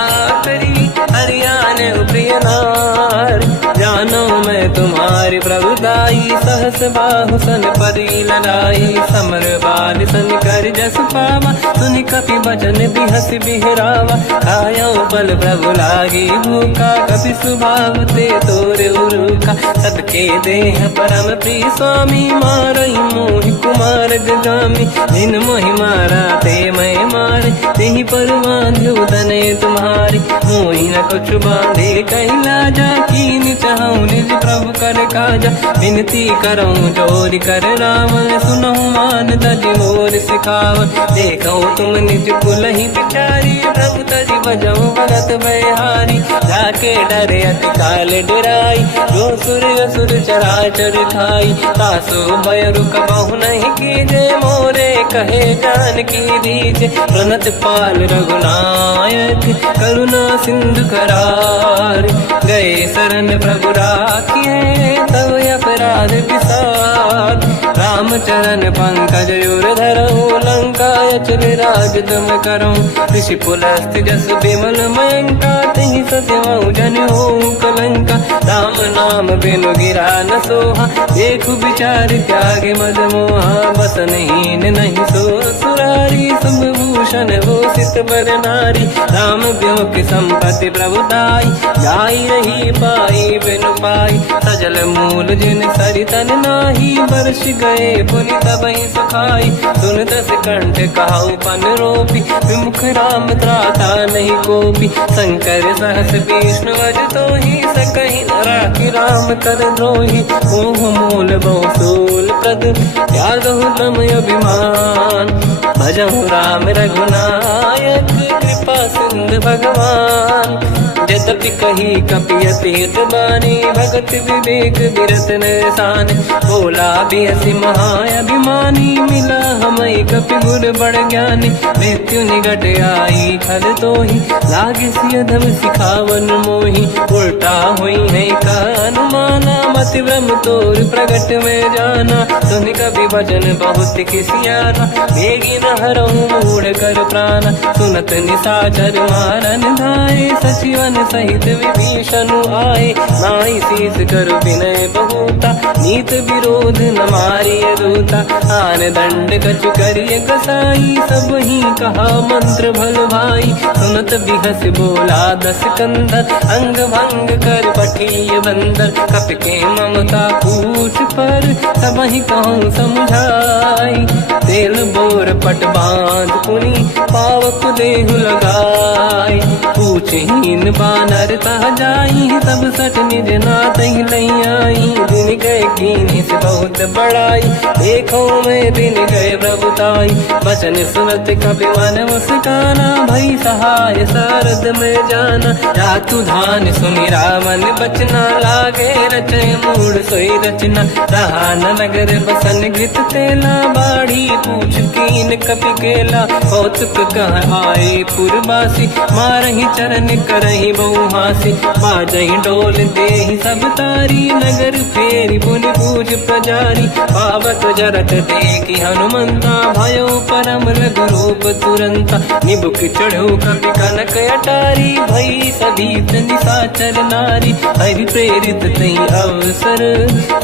करी हरियाण प्रिय नार जानो मैं तुम्हारी प्रभुदाई सहस बाहु सन परी लड़ाई समर बाल सन कर जस पावा सुन कपि बचन बिहस बिहरावा खायो बल प्रभु लागी भूखा कपि स्वभाव ते तोरे उरुखा सबके देह परम प्रिय स्वामी मारई मोहि कुमार गगामी जिन मोहि मारा ते मैं मारे तेहि पर बांध्यो तने तुम्हारी मोहि न कुछ बांधे कैला जा कीन चाहूं निज प्रभु कर काजा विनती करऊं जोर कर रावण सुनहु मान तज मोर सिखावन देखो तुम निज कुल ही बिचारी प्रभु तज बजऊ भगत बहारी जाके डरे अति काल डराई जो सुर असुर चराचर खाई तासु भय रुक बहु नहीं कीजे मोरे कहे जान की दीजे प्रणत पाल रघुनायक करुणा सिंधु करार गए शरण प्रभु राखिए तब अपराध विसार रामचरण पंकज युर धरऊ लंका चल राज तुम करो ऋषि पुलस्त जस विमल मयंका तिहि सत्यवऊ जन हो कलंका राम नाम बिनु गिरा न सोहा देखु विचार त्याग मद मोहा बसनहीन नहीं सो सुरारी सुभूषण हो सित बर नारी राम ब्यों की संपत्ति प्रभुताई जाई रही पाई बिनु पाई सजल मूल जिन सरितन नाही वर्ष गए पुनि तबहि सुखाई सुन दस कंठ कहाऊ पन रोपी विमुख राम त्राता नहीं कोपी शंकर सहस विष्णु अज तो ही सकहि न राखि राम कर द्रोही मोह मूल बहु सूल प्रद त्यागहु तम अभिमान भजहु राम रघुनायक कृपा सिंधु भगवान यद्यपि कही कपि अतीत बानी भगत विवेक विरत निशान बोला बिहसी महाअभिमानी मिला हमई कपि गुर बड़ ज्ञानी मृत्यु निकट आई खल तो ही लागे सियधम सिखावन मोही उल्टा हुई है का अनुमाना मति ब्रह्म तोर प्रगट में जाना सुन कभी भजन बहुत किसियाना बेगी न हरऊं मूढ़ कर प्राण सुनत निशाचर मारन धाये, सचिवन सहित विभीषण आए। नाई शीस कर विनय बहुता, नीत विरोध न मारिय दूता। आन दंड कछु करिय कसाई, सब ही कहा मंत्र भल भाई। सुनत बिहस बोला दस कंधर, अंग भंग कर पठिय बंदर। कपि के ममता पूछ पर, सब ही कहूँ समझाई। तेल बोर पट बांध पुनि, पावक देहु लगाई। पूछहीन बानर ता जाई, सब सट निज नाथ ही लई आई। दिन गए कीन्ही से बहुत बड़ाई, देखो मैं दिन गए प्रभुताई। बचन सुनत कपि मन मुस्काना, भई सहाय सारद में जाना। जातु धान सुनि रामन बचना, लागे रचय मूढ़ सोई रचना। रहा न नगर बसन घित तेला, बाढ़ी पूछ कीन कपि केला। कौतुक कह आए पुरवासी, मारहि चरण करहि बहु हासी। बाजहि डोल देहि सब तारी, नगर फेरि पुनि पूज प्रजारी। पावक जरत देखि हनुमंता, भयो परम रघुरूप तुरंता। निबुक चढ़ो कपि कनक अटारी, भई सभीत निशाचर नारी। हरि प्रेरित तहि अवसर,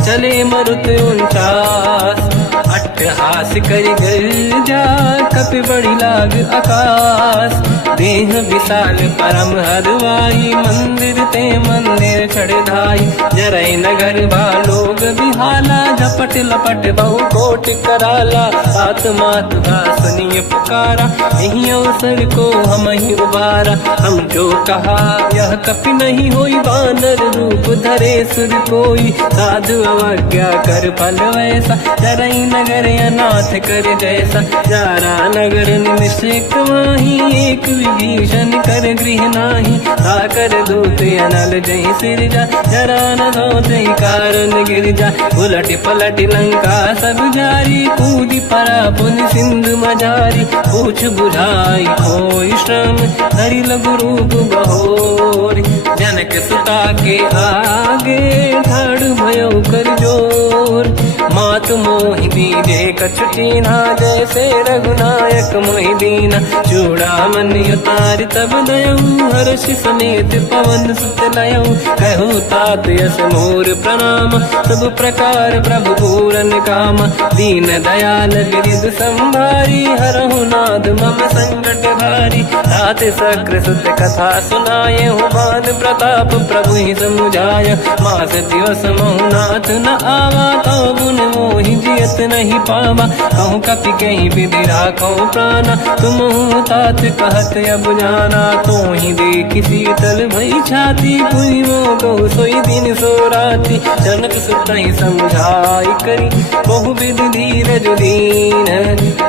चले मरुत 49। अट्टहास करि गर्जा, कपि बड़ी लाग आकाश। देह विशाल परम हरवाई, मंदिर ते मंदिर चढ़ धाई। जरई नगर बालोग बिहाला, झपट लपट बहु कोट कराला। सात मात का सुनिय पुकारा, यही अवसर को हम ही उबारा। हम जो कहा यह कपि नहीं होई, वानर रूप धरे सुर कोई। साधु अवज्ञा कर फल वैसा, जरई नगर अनाथ कर जैसा। जारा नगर निमिषक माही, एक विभीषण कर गृह नाही। ताकर दूत अनल जय सिरजा, जरा न धोते कारण गिर जा। उलट पलट लंका सब जारी, कूदी परा पुन सिंधु मजारी। पूछ बुझाई कोई श्रम, धरि लघु रूप बहोरी। जनक सुता के आगे, ठाड़ भयो कर जोर। मात मोहि दीजे कछु कीन्हा, जैसे रघुनायक मोहि दीना। चूड़ामन उतारि तब दयऊ, हर्षि समेत पवन सुत लयऊ। कहूँ तात यस मोर प्रणाम, सब प्रकार प्रभु पूरन काम। दीन दयाल गिरिध संभारी, हरहु नाद मम संकट भारी। तात सक्र सुत कथा सुनाये, बान प्रताप प्रभु ही समुझाय। मास दिवस महु नाथ न आवा, तौ गुण मोहि जियत नहीं पावा। कहूँ कपि कहीं विधि राखो प्राणा, तुम तात कहत अब जाना। तो ही देखि शीतल भई छाती, पुनि मोह कहु सोई दिन सो राति। जनक सुत ही समझाई करी, बहु विधि धीरज दीन।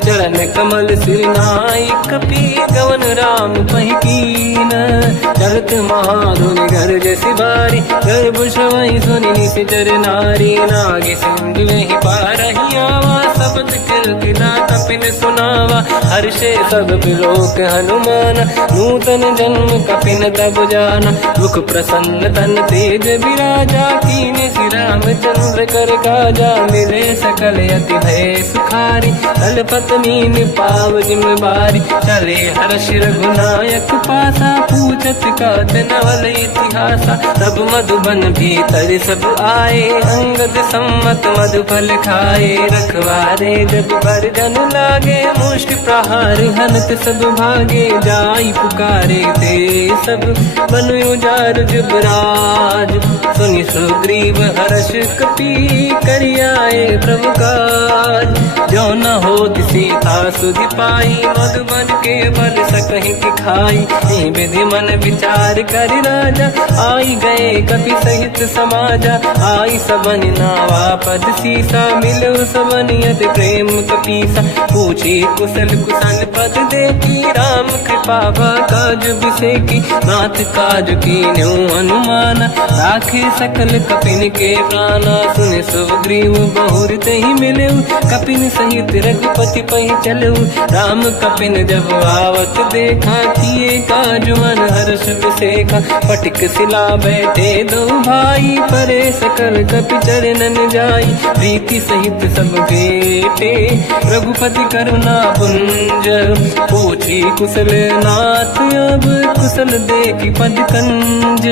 चरण कमल सिर नाई, कपि गवन राम पहि कीन। चलत महाधुनि गर्ज सिबारी, गर्भ श्रवहि सुनि निशिचर नारी। नागे सिंधु ही पारहि आवा, शब्द कीर्तिना कपिन सुनावा। हर्षे सब बिलोक हनुमान, नूतन जन्म कपिन तब जाना। मुख प्रसन्न तन तेज विराजा, कीने श्री रामचंद्र कर काजा। मिले सकल अति भय सुखारी, तलपत मीन पाव जिम्मेवारी। चले हर्ष रघुनायक पासा, पूछत कात नवल इतिहासा। तब मधुबन भीतर सब आए, अंगद सम्मत मधुफल खाए। रखवारे जब पर जन लागे, मुष्टि प्रहार हनत सब भागे। जाई पुकारे ते सब, बन उजार जुबराज। सुनि सुग्रीव हर्ष कपि, करियाए प्रभु काज। जो न होत सीता सुधि पाई, मधुबन के बल सकहि कि खाई। विधि मन विचार कर राजा, आई गए कपि सहित समाजा। आई सबन नावा पद सीसा, मिलो सबन यत प्रेम कपीसा। पूछी कुशल कुशल पद देखी, राम कृपा काज बिसेकी। नाथ काज कीन्यो अनुमाना, राखे सकल कपिन के प्राणा। सुन सुग्रीव बहुर तहि मिलेऊ, कपिन सहित रघुपति पहि चलू। राम कपिन जब आवत देखा, किए काजुमन हर्ष विसेखा। फटिक सिला बैठे दो भाई, परे सकल कपि चरणन जाई। प्रीति सहित सब बेटे, रघुपति करुणा पुंज। पूछी कुशल नाथ अब, कुशल देखी पद कंज।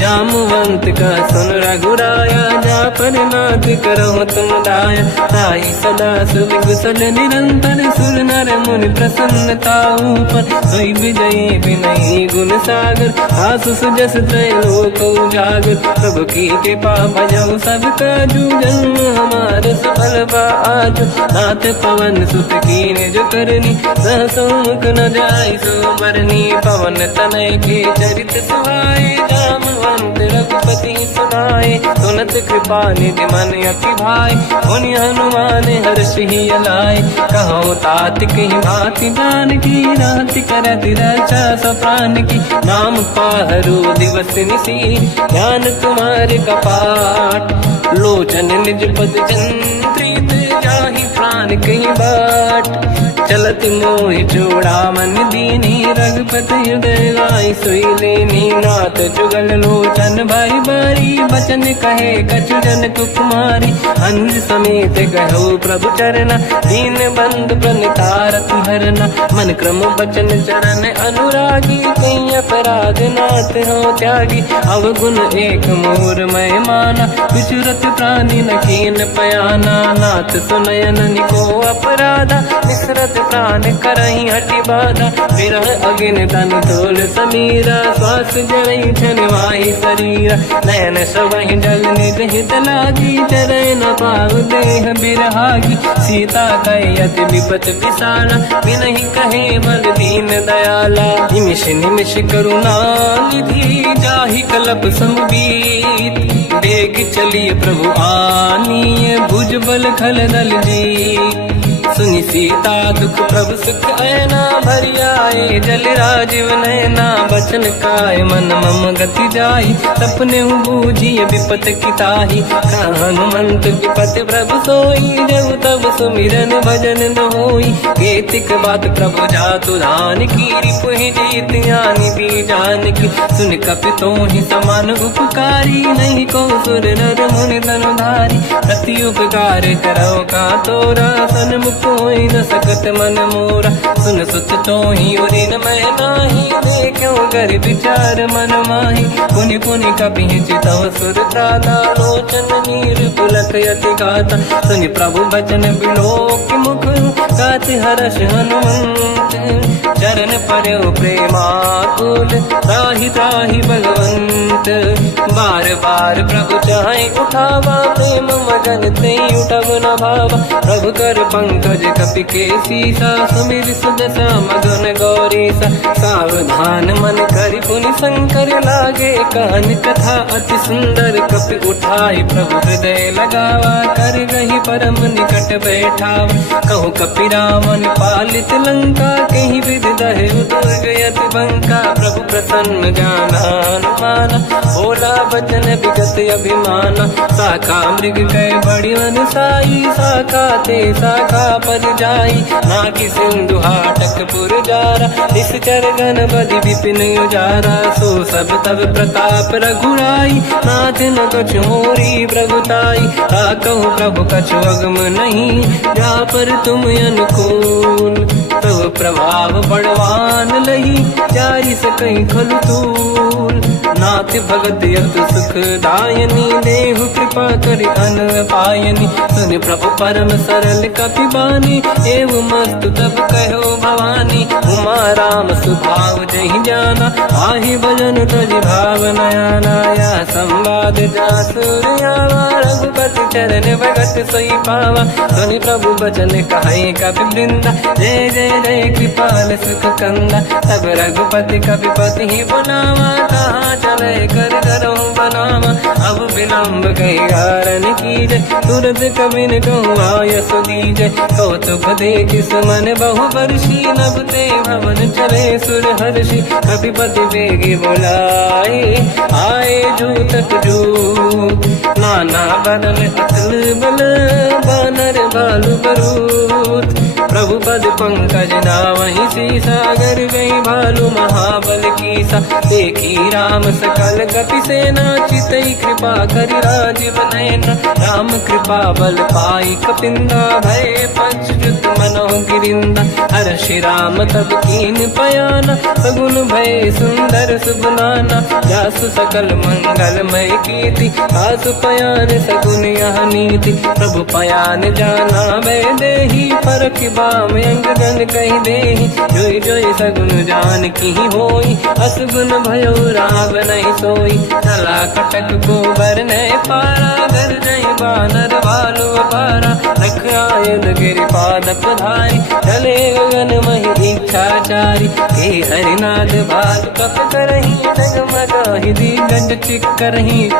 जामवंत का सुन रघुराया, जा पर नाथ करो तुम दाया। ताई सदा सुख कुशल निरंतर, सुर नर मुनि प्रसन्नता ऊपर। सोई विजयी विनयी गुण सागर, आसु सुजस त्रैलोक उजागर। प्रभु की कृपा भजऊ सब काजू, जन्म हमार सफल बा आज। नाथ पवन सुत कीन जो करनी, सहसो मुख न जाय सो मरनी। पवन तनय के चरित सुहाए, जामवंत रघुपति सुनाए। सुनत कृपा निधि मन अति भाई, मुनि हनुमान हर्ष ही अलाए। कहो तात कही भांति जान की, राति करत रक्षा सब प्राण की। नाम पाहरो दिवस निसी, ध्यान तुम्हारे कपाट। लोचन निज पद चंद्रित, जाहि प्राण कहीं बाट। चलत मोहि चूड़ामन दीनी, रघुपति हृदय लाई सोई लेनी। नाथ जुगल लोचन भाई बारी, बचन कहे कछु जन कुमारी। अंज समेत कहो प्रभु चरना, दीन बंधु प्रणितारत हरना। मन क्रम बचन चरण अनुरागी, कहीं अपराध नाथ हो त्यागी। अवगुण एक मोर मैं माना, विचुरत प्राणी न कीन पयाना। नाथ सुनयन निको अपराधा, निसरत प्राण करही हटि बाधा। विरह अग्नि तन तोल समीरा, श्वास जरई छन वाहि शरीरा। नयन सबहि जल निज हित लागी, चरै न पाव देह बिरहागी। सीता कहि अति विपत विसारा, बिनहि कहे बल दीन दयाला। निमिष निमिष करुणा निधि, जाहि कलप संबीत। बेग चलिए प्रभु आनीय, भुज बल खल दल जी। सुनि सीता दुख प्रभु सुख ऐना, भरि आए जल राजीव नैना। बचन काय मन मम गति जाई, सपने बूझिए विपत की ताही। हनुमंत विपत प्रभु सोई, जब तब सुमिरन भजन न होई। केतिक बात प्रभु जातु धान की, रिपुहि जीत यानि बीजान की। सुन कपि तोहि समान उपकारी, नहीं को सुर नर मुनि तनुधारी। प्रति उपकार करो का तोरा, सन्मुख कोई न सकत मन मोरा। सुन सुत तोहि उरिन मैं नाही, देखो कर विचार मन माही। पुनि पुनि कपि चितव सुर त्राता, लोचन नीर पुलक अति गाता। सुनि प्रभु बचन बिलोक मुख, गाति हर्ष हनुमंत। चरण पर्यो प्रेमाकुल, त्राहि त्राहि भगवंत। बार बार प्रभु चाहे उठावा, प्रेम मगन ते उठब न भावा। प्रभु कर पंकज कपि के सीसा, सुमिर सुदशा मगन गौरीसा। सावधान मन करि पुनि शंकर, लागे कहन कथा अति सुंदर। कपि उठाई प्रभु हृदय लगावा, कर गही परम निकट बैठावा। कहु कपि रावण पालित लंका, कहीं विधि दहे दुर्ग यति बंका। प्रभु प्रसन्न जाना अनुमाना, बोला बचन विगत अभिमाना। शाखा मृग कै बड़ी मन साई, शाखा ते शाखा पर जाई। नाकि सिंधु हाटक पुर जारा, निश्चर गण बधि विपिन उजारा। सो सब तब प्रताप रघुराई, नाथ न कछु मोरी प्रभुताई। कहु प्रभु कछु अगम नहीं, जा पर तुम अनुकूल। तब प्रभाव बड़वान लही, जारी सकई खलु तूल। नाथ भगत यत सुख दायनी, देहु कृपा करि अन पायनी। सुनि प्रभु परम सरल कपि बानी, एव मस्त तब कहो भवानी। उमा राम सुभाव जहि जाना, आहि भजन तजि भाव नयाना। या संवाद जासुर आवा, रघुपति चरण भगत सोई पावा। सुनि प्रभु बचन कहे कपि वृंदा, जय जय जय कृपाल सुख कंदा। तब रघुपति कपिपति ही बनावा, कहाँ चले कर करो बनावा। अब विलम्ब कई कारण कीजय, तुरंत कबिन कहूँ आयस दीजय। कौतुक देख सुमन बहु वर्षी, नभ ते भवन चले सुर हर्षि। कपिपति बेगी बुलाए, आए जूतक जूत। नाना बदन अतल बल, बानर बालु बरूत। प्रभु पद पंकज नावहि सीसा, गर गई भालू महाबल कीसा। देखी राम सकल कपि सेना, चितई कृपा करि राजीव नयन। राम कृपा बल पाई कपिंदा, भय पंचजुत मनो गिरिंदा। हर्षि राम तब कीन पयाना, सगुन भय सुंदर सुगुनाना। जासु सकल मंगलमय कीर्ति, आसु पयान सगुन यह नीति। प्रभु पयान जाना बै देही, परख बाम अंग गन कहि देही। जोई जोई सगुन जान की होई, असगुन भयो राव नहीं सोई। चला कटक को बर नय पारा, घर जय बानर भालु अपारा। लख आयल गिरिपाद पधारी, चले गगन महि इच्छाचारी। हे हरिनाथ भालु कप करही, डगमगाहि दिग्गज चिक्करही।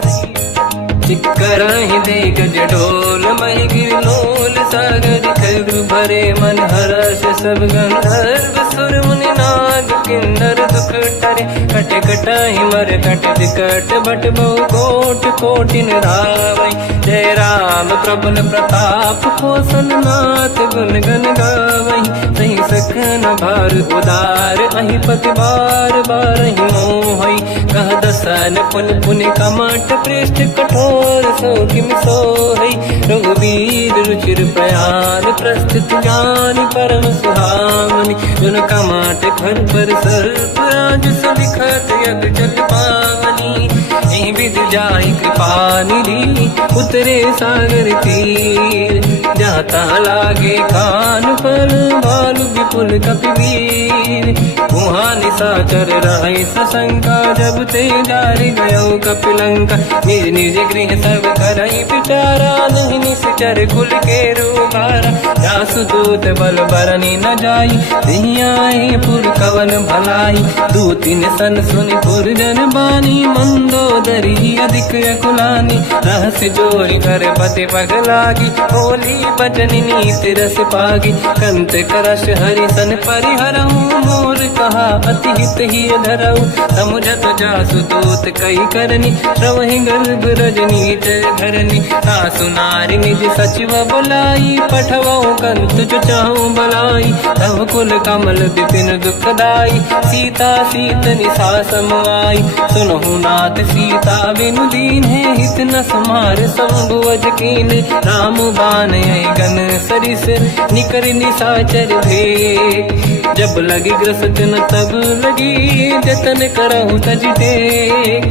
चिक्करहि दिग्गज ढोल, महि गिरलोल सागर। खग भरे मन हर्ष सब गंधर्व, सुर मुनि नाग किन्नर दुख टरे। कट कटाहि मर कट विकट, भट बहु कोट कोटिन धावै। जय राम प्रबल प्रताप, कौशल नाथ गुण गन गावै। तहि सकन भार उदार, अहि पति बार बारहि मोहै। कह दसन पुन पुन कमठ, पृष्ठ कठोर सो किम सोहै। रघुवीर रुचिर प्रयाण, प्रस्तुत ज्ञान परम सुहामनि। जुन कमाट घर पर सर्प, राज सबिखत यग जल पावनी। एहि विधि जाहि कृपा निधि, उतरे सागर तीर। जाता लागे कान फल, भालु विपुल कपिवीर। वहाँ निशाचर रहि सशंका, जब ते जारि गयो कपिलंका। निज निज गृह सब करहि विचारा, नहीं निश्चर कुल के रूबारा। जासु दूत बल बरनि न जाई, दिहि आए पुर कवन भलाई। दूतिन सन सुनि पुर जन बानी, मंदोदरी अधिक अकुलानी। रहस्य जोरी कर पति पगलागी, होली बचन नीति रस पागी। कंत करश हरि सन परिहरहु, मोर कहा अति हित ही धरऊ। समुझत जासु दूत कई करनी, श्रवहि गर्भ रजनी जय धरनी। सासु नारी निज सचिव बुलाई, पठवऊ कंत जो चाहूं बलाई। तब कुल कमल विपिन दुखदाई, सीता सीत निशा समाई। सुनहु नाथ सीता बिनु दीन है, हित न समार शंभु अज कीन। राम बान आई गन सरिस, निकर निशाचर भेद। जब लगी ग्रसत न तब लगी, जतन करहु तज टेक।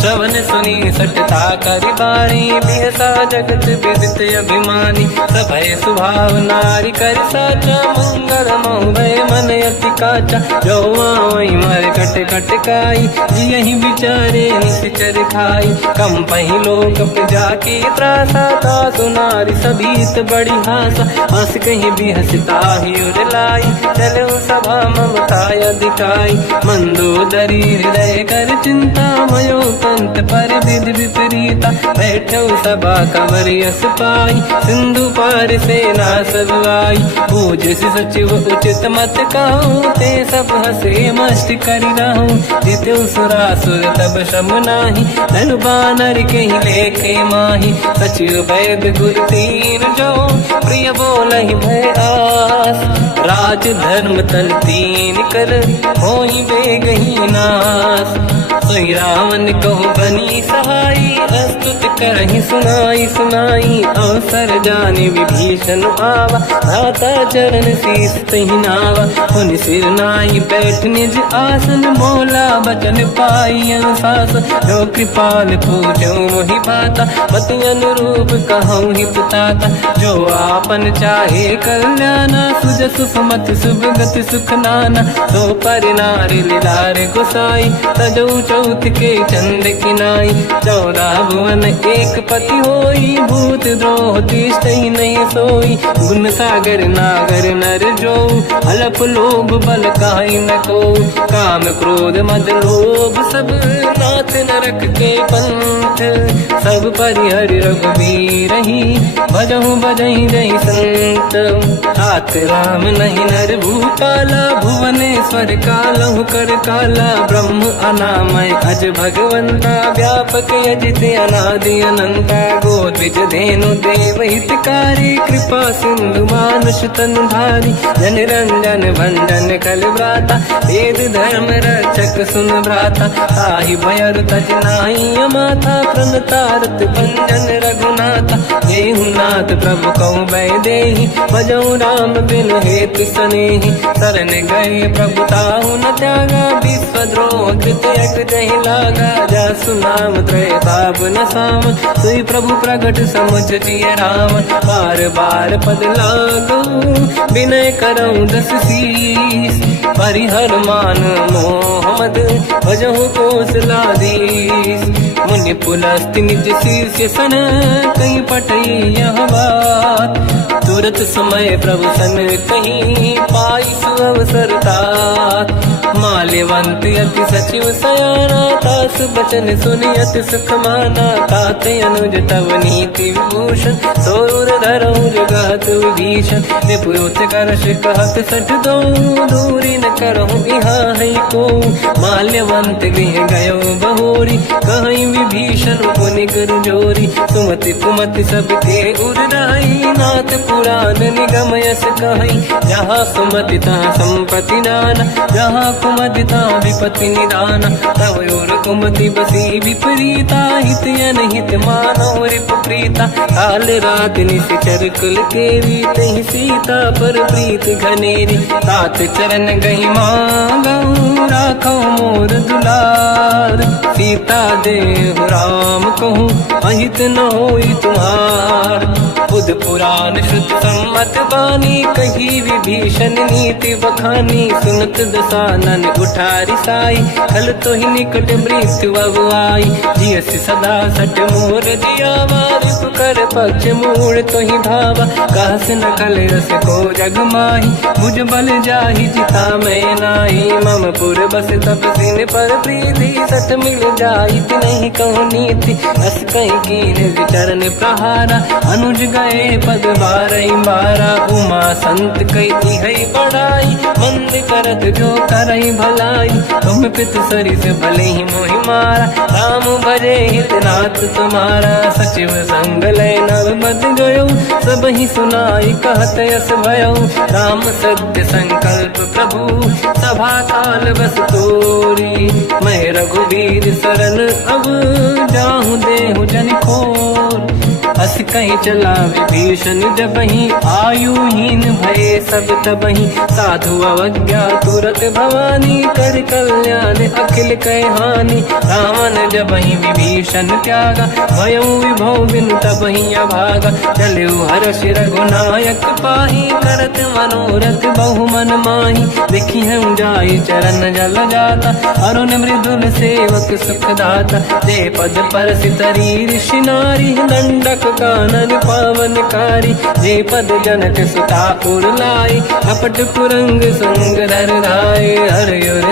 श्रवण सुनी सटता करि बारी, बिहसा जगत विदित अभिमानी। सभय स्वभाव नारी कर साचा, मंगल मोह भय मन अति काचा। जो आवई मर कट कट काई, जियहि विचारे निश्चर खाई। कम पहि लोक जाके त्रासा, तासु नारी सभीत बड़ी हासा। हंस कहीं बिहसता ही उर लाई, चलो सभा ममता अधिकाई। मंदोदरी हृदय कर चिंता, भयो पंत पर विधि विपरीता। बैठो सभा कंवर यस पाई, सिंधु पार सेना सब आई। पूज्य सचिव उचित मत कहूँ, ते सब हसे मस्त करि रहूं। जितु सुरासुर तब श्रम नाही, धनु बानर कहीं लेखे माही। सचिव वैद गुर तीन जो, प्रिय बोलहि भय आस। राज धर्म तल तीन कर, होई बेगहि नास। सोई रावण कहु बनी सहाई, अस्तुत करहि सुनाई सुनाई। अवसर जाने विभीषण आवा, भ्राता चरण शीस तहि नावा। पुनि सिर नाई बैठ निज आसन, बोला बचन पाई अनुशासन। जो कृपाल पूजो मोहि बाता, मति अनुरूप कहूँ हित ताता। जो आपन चाहे कल्याणा, सुजसु सुमति सुभगति सुख नाना। तो पर नारी लीलार गोसाई, तजौ चौथ के चंद किनाई। 14 भुवन एक पति होई, भूत द्रोह तिष्ठइ नहीं सोई। गुण सागर नागर नर जो, अजरप लोभ बल काई न को, काम क्रोध मद लोभ सब नाथ नरक के पंथ। सब परिहरि रघुबीर ही, भजहु बजहि जहि संत। हाथ राम नहीं नर भूपाला, भुवनेश्वर कालहु कर काला। ब्रह्म अनामय अज भगवंता, व्यापक अजित अनादि अनंता। गोद्विज धेनु देव हितकारी, कृपा सिंधु मानुष तनु धारी। जन रंजन भंजन कल व्राता, वेद धर्म रक्षक सुन भ्राता। ताहि भयर तज नाहि अमाथा, प्रणतारत भंजन रघुनाथा। जेहु नाथ प्रभु कहु बै देहि, भजहु राम बिनु हेतु सनेहि। शरण गए प्रभु ताहु न त्यागा, विश्वद्रोह कृत यज्ञ जहि लागा। जासु नाम त्रय ताप न साम, सोई प्रभु प्रगट समुझ जिय राम। बार बार पद लागहु, विनय करऊँ दस शीस। परिहर मान मोह मद, भजहु कौशलाधीश। मुनि पुलस्त्य निज शीर्ष सन, कहीं पटई यह बात। तुरत समय प्रभु सन कहीं, पाई सुअवसर तात। माल्यवंत अति सचिव सयाना, तास बचन सुनि अति सुख माना। ताते अनुज तव नीति विभूषण, सोर धरहु जगत विभीषण। निपुत करश कहत सठ दो, दूरी न करहु यहाँ है को। माल्यवंत गृह गयो बहोरी, कहीं विभीषण पुनि कर जोरी। सुमति कुमति सब ते उर्राई, नाथ पुराण निगम यस कहीं। जहाँ सुमति तहाँ संपत्ति नाना, जहाँ कुमति तहाँ विपत्ति निदाना। तव और कुमति बसी विपरीता, हित अनहित मानव रिपु प्रीता। काल रात निशिचर कुल केरी, तहि सीता पर प्रीत घनेरी। तात चरण गही मांगऊ, राखो मोर दुलार। सीता देहु राम कहूँ, अहित न होई तुम्हार। बुध पुराण श्रुत सम्मत बानी, कही विभीषण नीति बखानी। सुनत दसानन उठारी साई, खल तो ही निकट मृत्यु अब आई। जियस सदा सट मोर जियावा, रिपु कर पक्ष मूड़ तो ही भावा। कहस न कल रस को जग माही, भुज बल जाहि जिता मैं नाई। मम पुर बस तप सिन पर प्रीति, सत मिल जाई नहीं कहूँ नीति। अस कहीं कीन विचरण प्रहारा, अनुज गए पद बारई बारा। उमा संत कई है बड़ाई, मंद करत जो करई भलाई। तुम पित सरिस भले ही मोहि मारा, राम भजे हित नाथ तुम्हारा। सचिव संग लय नव मद गयो, सब ही सुनाई कहत यस भयो। राम सत्य संकल्प प्रभु, सभा काल बस तोरी। मैं रघुबीर शरण अब, जाहु देहु जन खोर। अस कहीं चला विभीषण जबहि, आयुहीन भये सब तबहि। साधु अवज्ञा तुरत भवानी, कर कल्याण अखिल कह हानि। रावण जबहि विभीषण त्यागा, भयउ विभव बिनु तबहि अभागा। चलऊ हर्ष रघुनायक पाहि, करत मनोरथ बहु मन माहि। देखी हूँ जाई चरण जल जाता, अरुण मृदुल सेवक सुख दाता। जे पद पर सितरी ऋषि नारी, दंडक कानन पावनकारी। जे पद जनक सुता पुर लाई, कपट पुरंग संग धर धाय। हर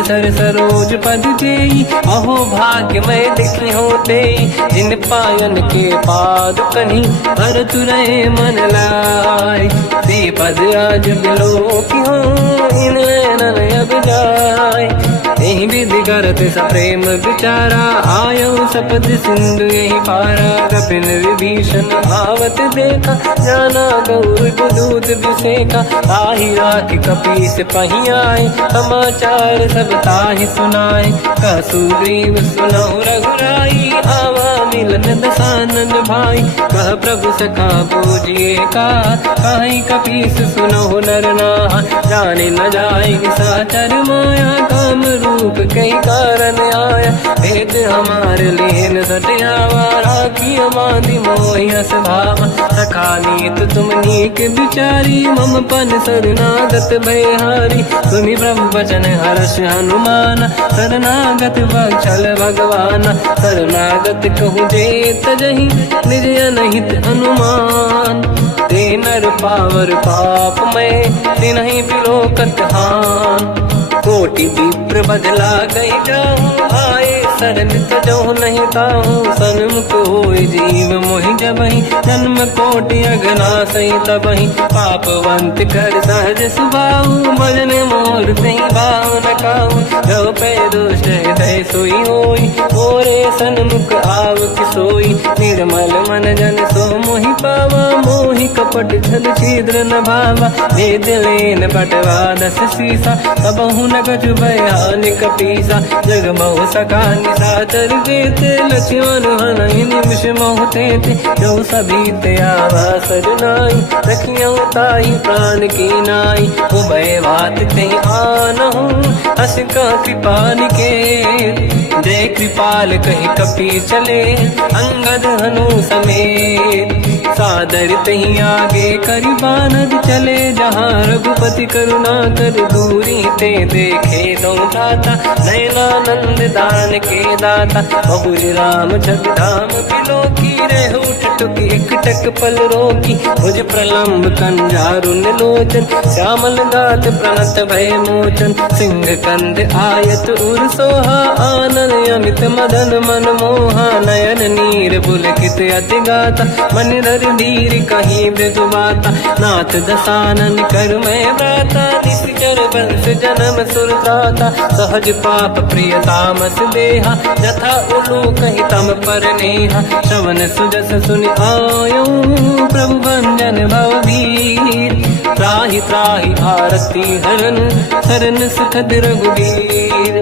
सर सरोज पद जेई, अहो भाग्य मैं देखी होते। जिन पायन के पाद कहीं, भर तुरहे मन लाई। ते पद आज बिलो की हो, इन नैनन अब जाय। यही विधि करत सप्रेम विचारा, आयो सपद सिंधु यही पारा। कपिन विभीषण आवत देखा, जाना गौर दूत विसेका। ताहि राख कपीस पही आए, समाचार सब ताहि सुनाए। कह सुग्रीव सुनहु रघुराई, आवा मिलन दसानन भाई। कह प्रभु सखा पूजिए का, कहीं कपीस सुनहु नर नाहा। जाने न जाए साचर माया, काम रूप कई कारण आया। भेद हमार लेन सटयावा, राखी हमारी मोहियस भावा। सखा नीत तुम नीक बिचारी, मम पन शरणागत भयहारी। सुनि प्रभु वचन हर्ष हनुमान, शरणागत बक्षल भगवान। शरणागत कहूँ जे तजहि, निज अनहित अनुमान। जे नर पावर पाप में तिन्हीं बिलोकत हान। कोटि विप्र बदला गई जाऊं, आए शरण तजो नहीं ताऊं। सन्मुख होए जीव मोहि जबहि, जन्म कोटि अगना सही तबहि। पापवंत कर सहज सुभाऊ, भजन मोर तहि भाव न काऊ। जो पे दुष्ट हृदय सोई होई, मोरे सन्मुख आव कि सोई। निर्मल मन जन सो मोहि पावा, मोहि कपट छल छिद्र न भावा। भेद लेन बटवा दस सीसा, सबहु न कछु भयानि कपीसा। जग बहु सका निशाचर जेते, लक्ष्मण हनहि निमिष मोह तेते। जो सभी ते आवा सरनाई, रखियो ताई प्राण की नाई। उभय बात ते आनहु, हस का कृपा निकेत। जय कृपाल कहि कपि चले, अंगद हनु समेत। सादर तहि आगे करि बानर चले, जहाँ रघुपति करुणा कर दूरी ते देखे। दो दाता नयनानंद दान के दाता, बहुर राम जगधाम बिलोकी। रह उठ टुक एक टक पल रोकी, मुझ प्रलम्ब कंजारुन लोचन। श्यामल गात प्रणत भय मोचन, सिंह कंद आयत उर सोहा। आनन अमित मदन मन मोहा, नयन नीर पुलकित अति गाता। मन धर धीर कहीं मृदु बाता, नाथ दसानन कर मैं ब्राता। निश्चर वंश जन्म सुरताता, सहज पाप प्रिय तामस देहा। जथा उलू कहीं तम पर नेहा, श्रवण सुजस सुनि आयो। प्रभु भंजन भवभीर, त्राहि त्राहि आरती हरन। शरण सुखद रघुवीर,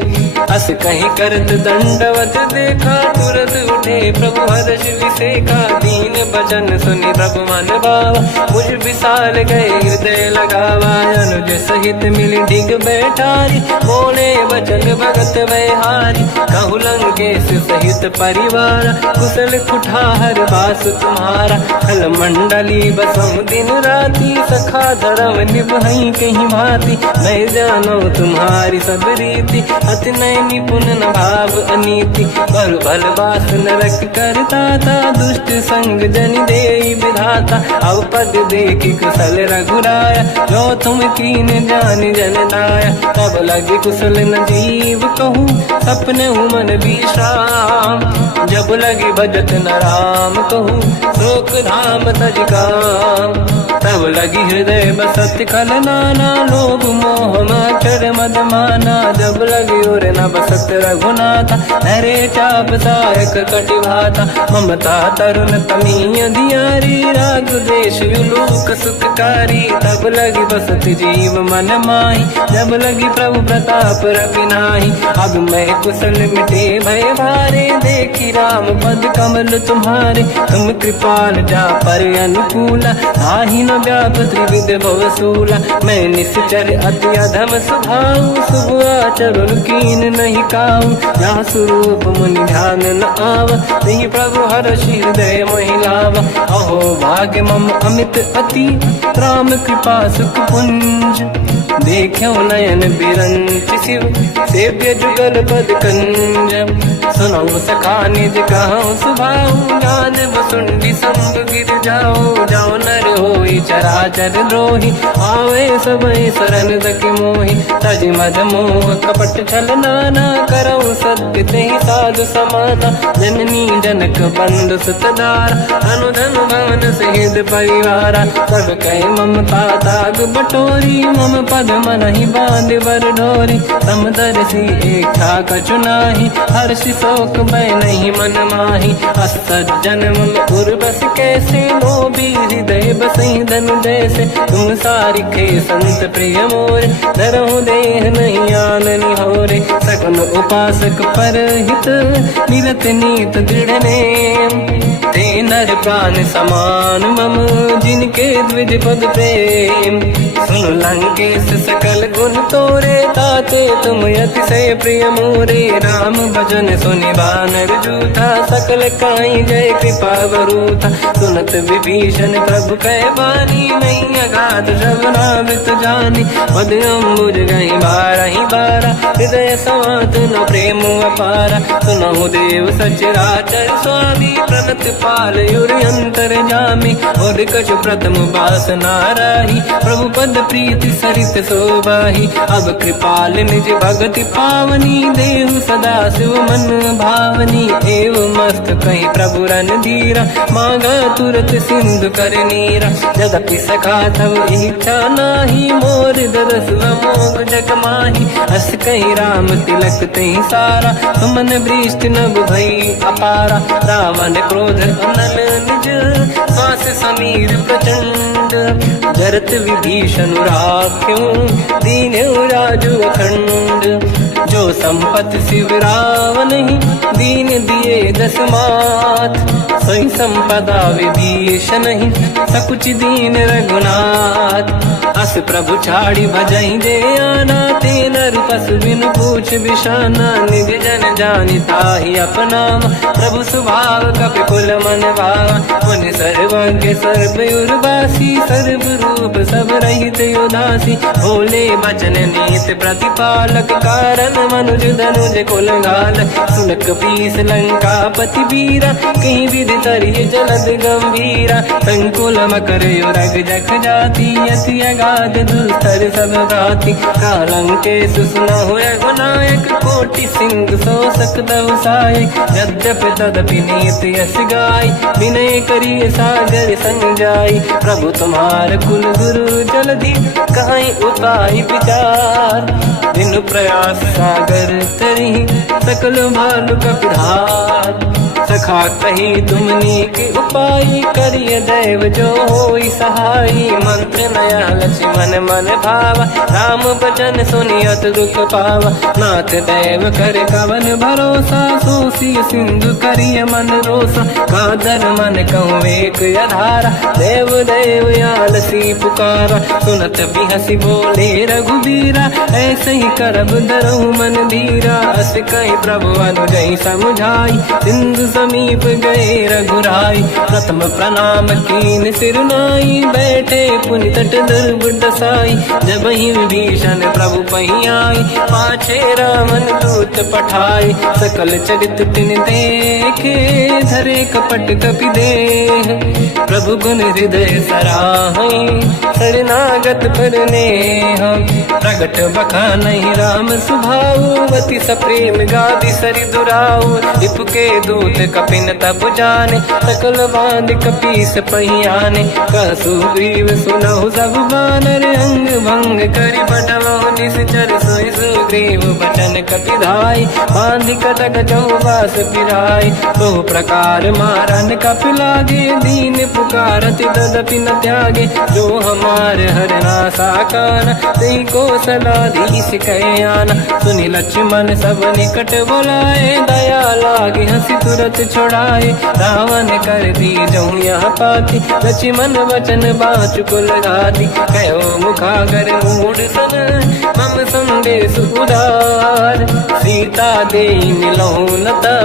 अस कहीं करत दंडवत देखा। तुरत उठे प्रभु हर्ष विसेखा, दीन भजन सुनि प्रभु मन भावा। मुझ विशाल गए हृदय लगावा, अनुज सहित मिली डिग बैठारी। बोले बचन भगत वैहारी, कहु लंकेश सहित परिवार। कुशल कुठार बास तुम्हारा, खल मंडली बसहु दिन राती। सखा धर्म निभहि कहीं भांति, मैं जानो तुम्हारी सब रीति। अति नय निपुण न भाव अनीति, बल भल बास नरक करता था। दुष्ट संग जन देई विधाता, अब पद देखि कुशल रघुराया। जो तुम कीन जान जन दाया, तब लगे कुशल न जीव कहूँ। सपने मन विश्राम, जब लगे भजत न राम कहूँ। शोक धाम तज काम, तब लगी हृदय बसत खल नाना। लोभ मोह माचर मद माना, जब लगी और न बसत रघुनाथा। हरे चाप सायक कटिभाता, ममता तरुण तमीय अधियारी। राग द्वेष विलोक सुखकारी, तब लगी बसत जीव मन माही। जब लगी प्रभु प्रताप रविनाही, अब मैं कुशल मिटे भय भारे। देखी राम पद कमल तुम्हारे, तुम कृपाल जा पर अनुकूला। आही न व्याप त्रिविध भवसूला, मैं निश्चर अति अधम स्वभाव। शुभ आचरण कीन नहीं काऊ, जहाँ स्वरूप मुनि ध्यान न आव। नहीं प्रभु हर्षि हृदय महिलावा, अहो भाग्य मम अमित अति। राम कृपा सुख पुंज, देखो नयन बिरंच शिव। सेव्य जुगल पद कंज, सुनो सखा निज कहूँ सुभाऊ। ज्ञान वसुंडी संग गिर जाओ, जाओ नर होई चराचर द्रोही। आवे सबई शरण दकि मोहि, तज मद मोह कपट छल नाना। करऊ सत्य तेहि साधु समाना, जननी जनक बंधु सुतदारा। अनुधन भवन सहित परिवारा, सब कहे ममता ताग बटोरी। मम पद मनहि बांध बर ढोरी, समदर्शी इच्छा कछु नाही। हर्षि शोक मैं नहीं मन माही, असज्जन मम उर बस कैसे। लोभी हृदय बसहि धन जैसे, तुम सारिखे संत प्रिय मोरे। धरहु देह नहीं आननि होरे, सगुन उपासक पर हित। मिलत नीत दृढ़ नेम, ते नर प्राण समान मम। जिनके द्विज पद प्रेम, सुन लंकेश सकल गुण तोरे। ताते तुम अतिशय प्रिय मोरे, राम भजन सुनि बानर जूथा। सकल काई जय कृपा वरूथा, सुनत विभीषण प्रभु कह बानी। नहीं अगाध श्रवणामृत जानी, पद अम्बुज गई बारहि बारा। हृदय समा मात न प्रेम अपारा। सुनहु देव सचराचर स्वामी प्रणत पाल अंतर जामी। और कछ प्रथम वासना राही प्रभु पद प्रीति सरित शोभाही। अब कृपाल निज भगति पावनी देहु सदा शिव मन भावनी। एव मस्त कहीं प्रभु रन धीरा मांगा तुरत सिंधु कर नीरा। यद्यपि सखा तब इच्छा नाही मोर दरस मोग जग माही। अस कहीं राम तिलक तही सारा सुमन वृष्ट नभ भई अपारा। रावण क्रोध अनल निज श्वास समीर प्रचंड। जरत विभीषण राख्यों दीन्यु राजु अखंड। जो संपत शिव रावण ही दीन दिए दस मात। सोई संपदा विभीषण ही सकुच दीन रघुनाथ। अस प्रभु छाड़ी भजई जे आना ते नर पशु बिन पूछ बिशाना। निज जन जानिता ही अपनाम प्रभु स्वभाव कपि कुल मन भावा। मुनि सर्वज्ञ सर्व उर्वासी सर्व रूप सब रहित उदासी। भोले बचन नीत प्रतिपालक कारण मनुज धनुज कुल गाल। सुनक पीस लंका पति वीरा कहीं विधि तरिय जलद गंभीरा। संकुल मकर युरग जख जाति अति अगाध दुस्तर सब भाति। कालंकेश सुनहु रघुनायक कोटि सिंह सो सकदव साय। यद्यपि तदपि नीत यस गाय विनय करिय सागर संग जाय। प्रभु तुम्हार कुल गुरु जलधि कहीं उपाय विचार। दिन प्रयास सागर तरी सकल भालु कपिधार। सखा कही तुमनी के उपाय करिय दैव जो होई सहाई। मंत्र नया लक्ष्मण मन भावा राम बचन सुनियत दुख पावा। नाथ दैव कर कवन भरोसा सोसी सिंधु करिय मन रोसा। कादर मन कहूँ एक अधारा देव देव आलसी पुकारा। सुनत बिहसी बोले रघुबीरा ऐसे ही करब दरहु मन धीरा। अस कहीं प्रभु अनुजई समझाई सिंधु समीप गए रघुराई। प्रथम प्रणाम कीन सिरनाई बैठे पुनि तट दुर्ग दसाई। जब ही विभीषण प्रभु पही आई पाछे रामन दूत पठाई। सकल चरित तिन देखे धरे कपट कपि देह। प्रभु गुण हृदय सराहई शरणागत पर नेह। प्रगट बखा नहीं राम सुभाऊ अति सप्रेम गादि सरि दुराऊ। रिपु के दूत कपिन तब जाने सकल बांध कपीस पहियाने। कह सुग्रीव सुनहु सब बानर अंग भंग करि बटमहु निश्चर। सोई सुग्रीव बचन कपिधाई बांध कटक चौबास पिराई। तो प्रकार मारन कपि लागे दीन पुकारत तदपि न त्यागे। जो हमार हरना साकाना तेई को सलाधीश कहे आना। सुनि लक्ष्मण सब निकट बोलाए दया लागे हंसी तुरत छोड़ाए। रावण कर दी जो यहाँ पाती लक्ष्मण वचन बाचुक लगाती। कहो मुखागर मूड सन मम संदेश उदार। सीता दे मिलो लता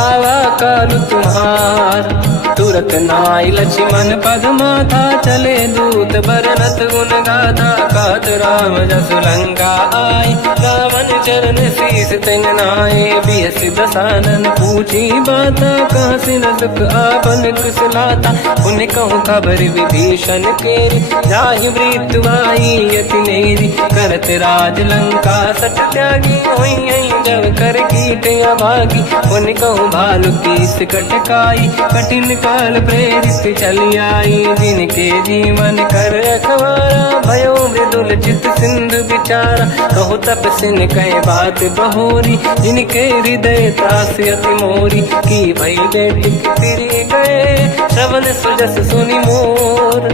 आवा कालु तुम्हार। तुरत नाई लक्ष्मण पद माथा चले दूत बरनत गुण गाथा। कात राम जस लंका आय रावण चरण शीस तिन नाय। बिहस दसानन पूछी बाता कहाँ से न दुख आपन कुशलाता। उन कहूँ खबर विभीषण केरी जाहि मृत्यु आई यति नेरी। करत राज लंका सट त्यागी हुई जब कर कीट अभागी। उन कहूँ भालु कीस कटकाई कठिन काल प्रेरित चली आई। जिनके जीवन कर रखवारा भयो मृदुल चित सिंधु विचारा। कहु तपसिन कहे बात बहोरी जिनके हृदय त्रास अति मोरी। की भई बेटी फिरी गए श्रवण सुजस सुनि मोर।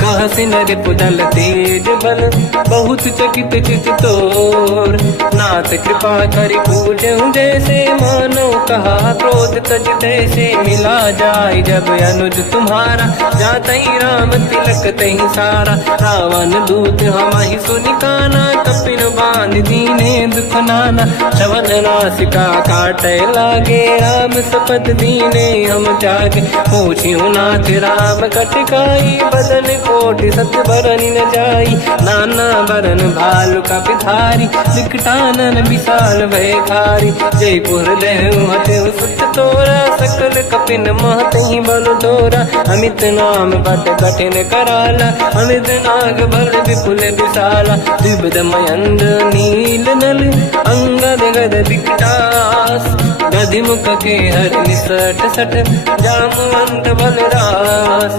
कहसिन रिपुदल तेज बल बहुत चकित चित तोर। नाथ कृपा करि पूजहु जैसे मानो कहा क्रोध तज तैसे। मिला जाय जब अनुज तुम्हारा जातई राम तिलक तही सारा। रावण दूत हमहि सुनि काना कपिन बांध दीने सुख नाना। श्रवण नासिका काटे लागे, राम सपत दीने हम त्यागे। पूछियो नाथ राम कटकाई, बदन कोटि सत बरन न जाई। नाना बरन भालु का पिधारी, विकटानन विशाल भयखारी। जयपुर देहु हतेउ सुत तोरा, सकल कपिन महतहि बल तोरा। अमित नाम बट कठिन कराला, अमित नाग बल विपुल विशाला। द्विविध मयंद्र नील नल, अंगद गद विकटास। गदिमुख के हर निसट सट, जामवंत बलरास।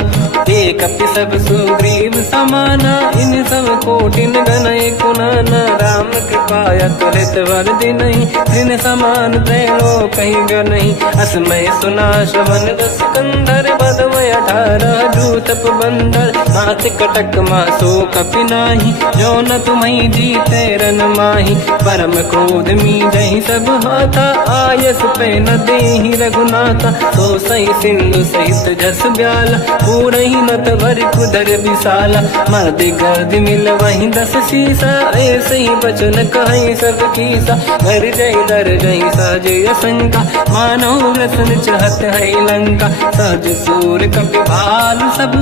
एक सब सुग्रीव समाना, इन सब कोटिन गनय कुनाना। राम कृपाया तुलित वर दिनहि, दिन समान त्रैलोक कहीं गनहि। असमय सुना श्रवण दस कंधर, बदमय 18 जूतप बंदर। नाथ कटक मासो कपि नाही, जो न तुम्हि जीते रन माही। परम क्रोध मीजहि सब हाथा, आयस पे न देहि रघुनाथा। तो सही सिंधु सहित जस ब्याला, पूरहि नत भरि कुदर विशाला। मर्द गर्द मिल वहीं 10 सीसा, ऐसे ही बचन कहीं सब कीसा। घर जय दर जय सहज असंका, मानव रसन चहत है लंका। सहज सूर कपि भालु सब,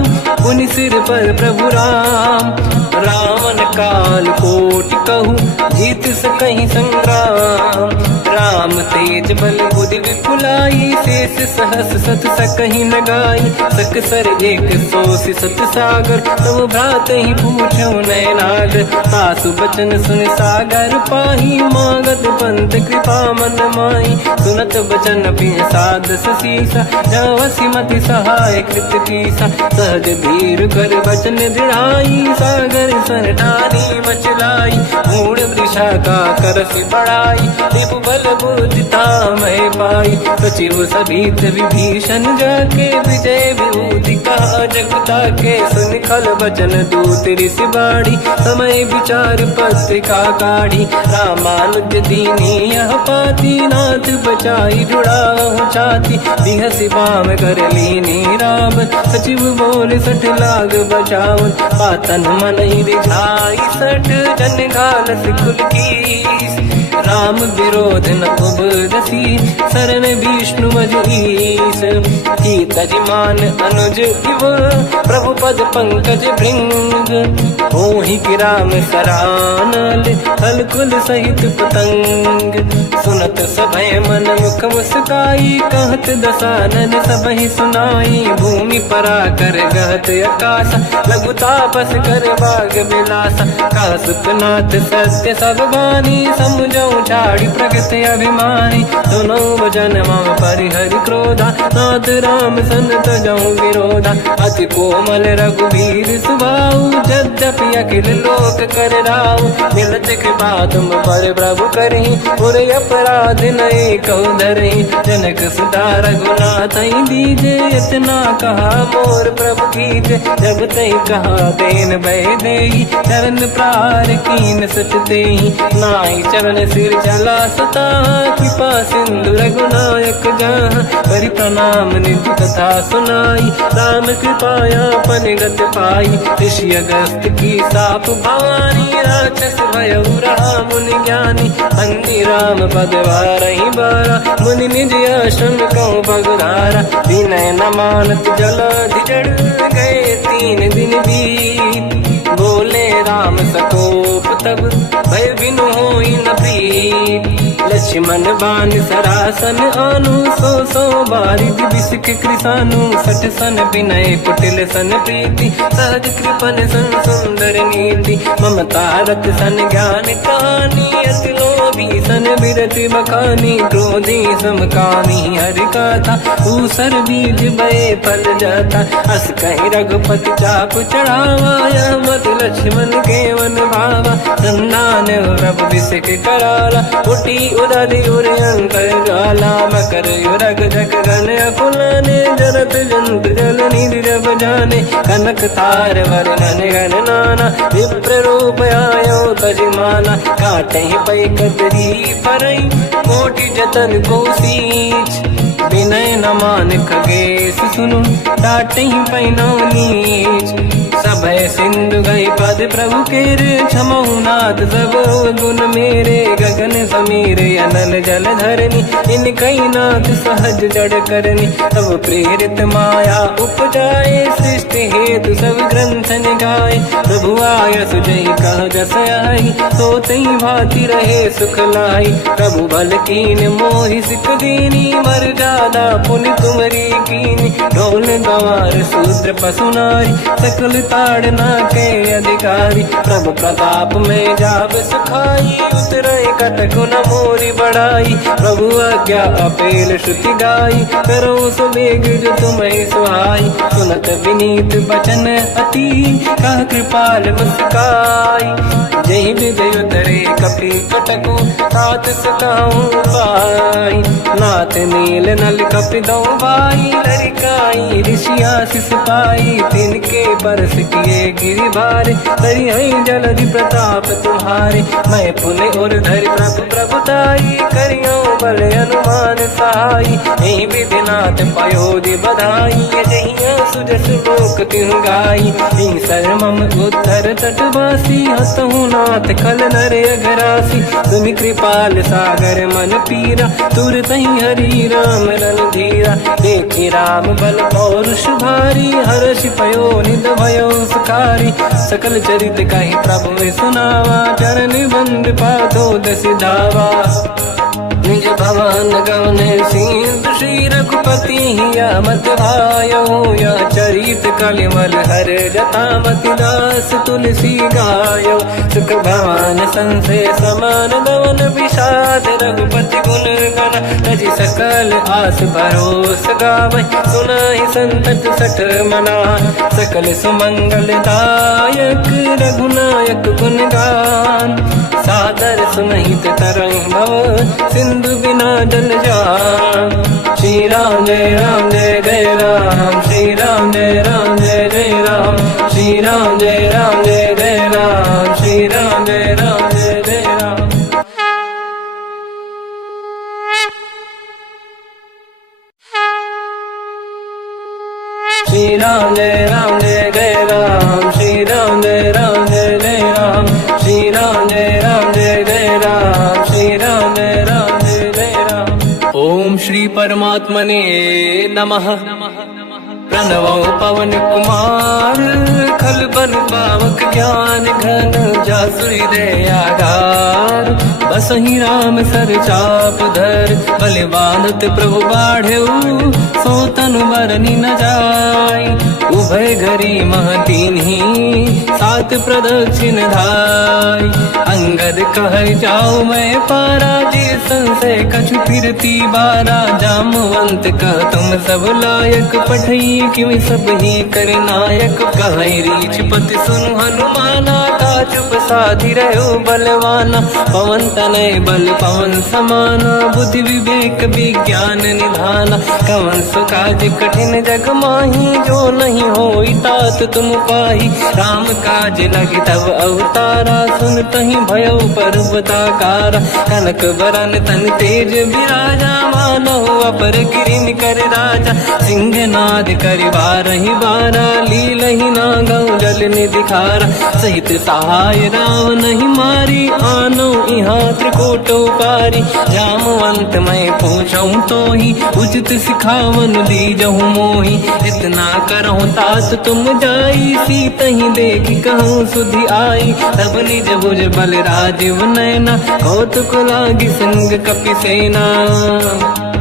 पुनि सिर पर प्रभु राम। रावण काल कोटि कहूँ, जीत सकहि संग्राम। राम तेज बल बुद्धि विपुलाई, शेष सहस सत सकहि न गाई। सकसर एक सोसि सत सागर, तब भ्रात ही पूछो नैनागर। सासु बचन सुन सागर पाही, मांगत पंत कृपा मन माही। सुनत बचन पिय सादस सीसा, जावसी मति सहाय कृत कीसा। सहज धीर कर बचन दृढ़ाई, सागर सन ठानी मचलाई। मूढ़ वृषा का करसि बढ़ाई, रिपु बल बुद्धि तामय पाई। सचिव सभीत विभीषण जाके, विजय विभूति का जगता के। सुन खल बचन दूत ऋषि बाड़ी, समय विचार पत्रिका काढ़ी। रामानुज दीनी यह पाती, नाथ बचाई जुड़ाहु छाती। बिहसि बाम कर लीनी राम, सचिव बोल सठ लाग बचावन। पातन मन ही रिझाई सठ, जन घाल सिकुल कीस। राम विरोध न उबरसी, शरण विष्णु मजईस। कीतजिमान अनुज इव, प्रभु पद पंकज भृंग। ओहि कि राम सरानल, कलकुल सहित पतंग। सुनत सभय मन मुख मुस्काई, कहत दसानन सबहि सुनाई। भूमि परा कर गहत आकाश, लघु तापस कर बाग बिलासा। का सुखनाथ सत्य सब बानी, समझौ छाड़ी प्रगति अभिमानी। सुनो वचन मम परिहरि क्रोधा, नाथ राम सन तजौ विरोधा। अति कोमल रघुवीर सुभाऊ, यद्यपि अखिल लोक कर राऊ। मिलत कृपा तुम पर प्रभु करहि, पुर अपराध नये कहु धरहि। जनक सुता रघुनाथ दीजे, इतना कहा मोर प्रभु कीजे। जब तई कहा देन भय देहि, चरण प्रार कीन सट तेहि। नाहि चरण सिर चला सता, कृपा सिंधु रघुनायक जहाँ। करि प्रणाम निधि कथा सुनाई, राम कृपाया पनिगत पाई। ऋषि अगस्त की साप भवानी, राक्षस भयउ रहा मुनि ज्ञानी। अंगी राम पद वारहि बारा, मुनि निज आश्रम कहु पगुधारा। विनय न मानत जलधि जड़, गए 3 दिन बीत। बोले राम सकोप तब, भय बिनु होई न प्रीत। लक्ष्मण बाण सरासन आनु, 100 बारिद बिसक कृसानु। 60 सन विनय कुटिल सन प्रीति, सहज कृपन सन सुंदर नीति। ममता रत सन ज्ञान कहानी, अति लोभी सन बिरति बखानी। क्रोधी समकामी हरि कथा, ऊसर बीज बये फल जाता। अस कहि रघुपति चाप चढ़ावा, यह मत लक्ष्मण के वन भावा। संधान प्रभु बिसक कराला, उठी उदधि उरि अंकर ज्वाला। मकर युरग जग गण अकुलाने, जरत जंत जल निधि जब जाने। कनक तार वर्णन गण नाना, विप्र रूप आयो तजिमाना। काटे पै कतरी परई, कोटि जतन को सींच। विनय न मान खगेश सुनु, डांटे पैनौ नीच। सभय सिंधु गई पद प्रभु केरे, क्षमहु नाथ सब गुण मेरे, गगन समीर अनल जल धरनी, इन कई नाथ सहज जड़ करनी, तब प्रेरित माया उपजाए, सृष्टि हेतु सब ग्रंथ निगाए, प्रभु आय सुजई कह जस आई, तो तई भांति रहे सुख लाई, प्रभु बल कीन मोहि सिख दीनी, मर जादा पुनि तुमरी कीनी, ढोल गवार शूद्र पशु नारी, सकल ताड़ना के अधिकारी, प्रभु प्रताप में जाब सुखाई, उतरे कटक न मोरी बढ़ाई, प्रभु आज्ञा अपेल श्रुति गाई, करो सुबेग जो तुम्हें सुहाई, सुनत विनीत बचन अति, कह कृपाल मुस्काई, जय विजय उतरे कपि कटकु, तात सकाऊं पाई, नाथ नील नल कपि दो भाई, लरिकाई ऋषि आशीष पाई, तिनके परस किए गिरि भारे, तरी हई जलधि प्रताप तुम्हारे, मैं पुने और धरि प्रभु प्रभुताई, करियो बल अनुमान सहाई, यही विधिनाथ पयोधि बधाई, जहिया सुजस लोक तिहु गाई, सरमम उत्तर तटवासी, हसहु नाथ खल नर अघरासी, तुम कृपाल सागर मन पीरा, तुरत ही हरि राम रणधीरा, देखि राम बल पौरुष भारी, हर्ष पयो निध भयो सुखारी, सकल चरित कहि प्रभु सुनावा, चरण बंद पादो दस धावा, निज भवन गवन सिंधु श्री रघुपति हिया मत भायो, या चरित कलिमल हर जटामति दास तुलसी गायो, सुख भवन संसे समान गवन विषाद, रघुपति गुण गण तजि सकल आस भरोस गावै, सुनाहि संतत सठ मना, सकल सुमंगल दायक रघुनायक गुण गान, सादर सुनहित तरंग भव, सिंधु बिना जल जान, श्री राम जय जय राम, श्री राम जय जय राम, श्री राम जय जय राम, श्री राम जय जय राम, श्री राम जय जय राम, श्री राम जय जय राम, श्री राम जय जय राम, श्री राम जय जय राम। ओम श्री परमात्मने नमः। प्रणवो पवन कुमार, खल बन पावक ज्ञान घन, जासुरी दयागार, बसहि राम सर चाप धर, बल बांधत प्रभु बाढ़ऊ, सो तनु बरनि न जाय, उभय घरी महतीन्ही, सात प्रदक्षिण धाय, अंगद कह जाओ मैं पारा, जी संशय कछु फिरती बारा, जामवंत कह तुम सब लायक, पठई किम सब ही कर नायक, कहै रीछ पति सुनु हनुमाना, काचुप साधि रहो बलवाना, पवन तनय बल पवन समाना, बुद्धि विवेक विज्ञान निधाना, कवन सु काज कठिन जग माही, जो नहीं होई तात तुम पाही, राम काज लगे तब अवतारा, सुनतहि भयो पर्वताकारा, कनक बरन तन तेज विराजा, मानहु अपर किरिन कर राजा, सिंहनाद करि बारहि बारा, लीलहि नागौ जल निधि खारा, सहित सहाय राम नहीं मारी, आनो इहाँ त्रिकोटो पारी, जामवंत मैं पूछऊँ तो ही, उचित सिखावन दीजहु मोहि, इतना करहु तात तुम जाई, सीतहि देखि कहूँ सुधि आई, तब निज भुज बल राजीव नैना, कौतुक लागी संग कपि सेना,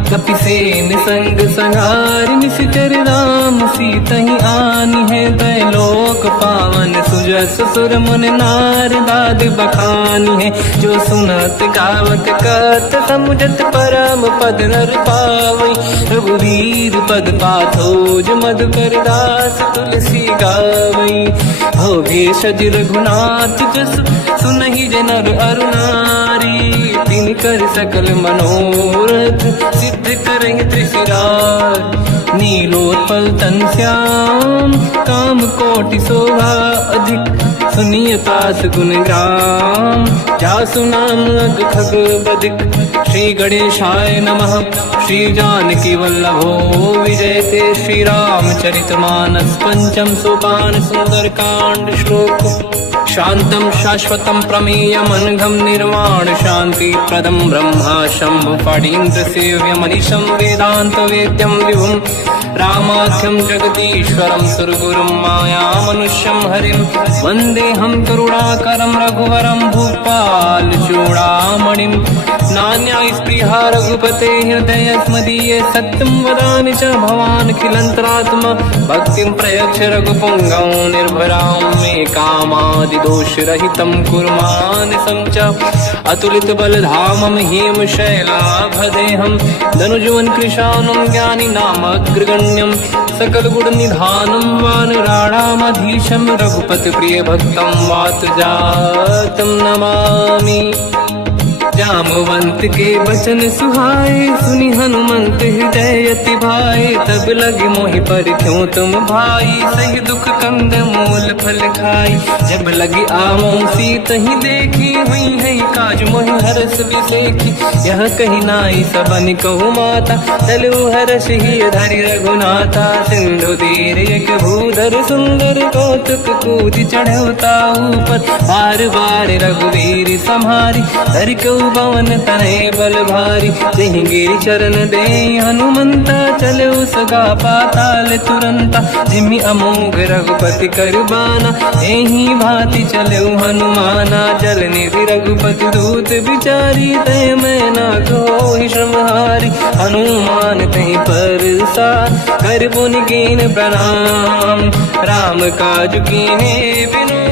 कपि सेन संग संहार, निश्चर राम सीतहि आनी है, दैलोक पावन सुजस सुर मुन नार, दाद बखानी है, जो सुनत गावत कहत, समुझत परम पद नर पावै, रघुवीर पद पाथोज मधुकर दास, तुलसी गावै, भोगे सज रघुनाथ जस, सुनहि जनर अरुणार, बिहारी तिन कर सकल मनोरथ सिद्ध करहि त्रिशिरार नीलोत्पल तन श्याम काम कोटि शोभा अधिक सुनिय तास गुण ग्राम जासु नाम अग खग बदिक श्री गणेशाय नमः श्री जानकी वल्लभो विजयते श्री रामचरित मानस पंचम सोपान सुंदर कांड श्लोक शांतं शाश्वतं प्रमेयम् अनघं निर्वाण शांति प्रदं ब्रह्मा शंभु फणीन्द्र सेव्य मनीषं वेदांत वेद्यं विभुं रामाख्यं जगदीश्वरं सुरगुरुं माया मनुष्यं हरिं वन्देऽहं करुणाकरं रघुवरं भूपाल चूडामणिं नान्या स्पृहा रघुपते हृदय स्मदीये सत्यं वदामि च भवान् खिलन्तरात्मा भक्तिं प्रयच्छ रघुपुङ्गं निर्भरां मे कामादिदोषरहितं कुर्मानसं च अतुलित बलधामं हेमशैलाभदेहं धनुजवन कृशानं ज्ञानिनामग्रगण्यं सकलगुणनिधानं वानराणामधीशं रघुपतिप्रियभक्तं वातजातं नमामि जामवंत के बचन सुहाए सुनि हनुमंत हृदय अति भाए तब लगे मोहि पर क्यों तुम भाई सही दुख कंद मूल फल खाई जब लगी आमो सीत ही देखी हुई है काज मोहि हरस बिसेखी यह कही नाई सबन कहु माता चलु हरस ही धरि रघुनाथा सिंधु तीर एक भूधर सुंदर कौतुक कूद चढ़ौता ऊपर बार बार रघुवीर सम्हारी धरि पवन तनय बल भारी जहि गिरि चरण दे हनुमंता चलो सगा पाताल तुरंता जिमि अमोघ रघुपति करबाना एहि भांति चलो हनुमाना जल निधि रघुपति दूत बिचारी तय मैं ना कोहि श्रमहारी हनुमान तहि परसा कर पुनि कीन प्रणाम राम काज कीने बिनु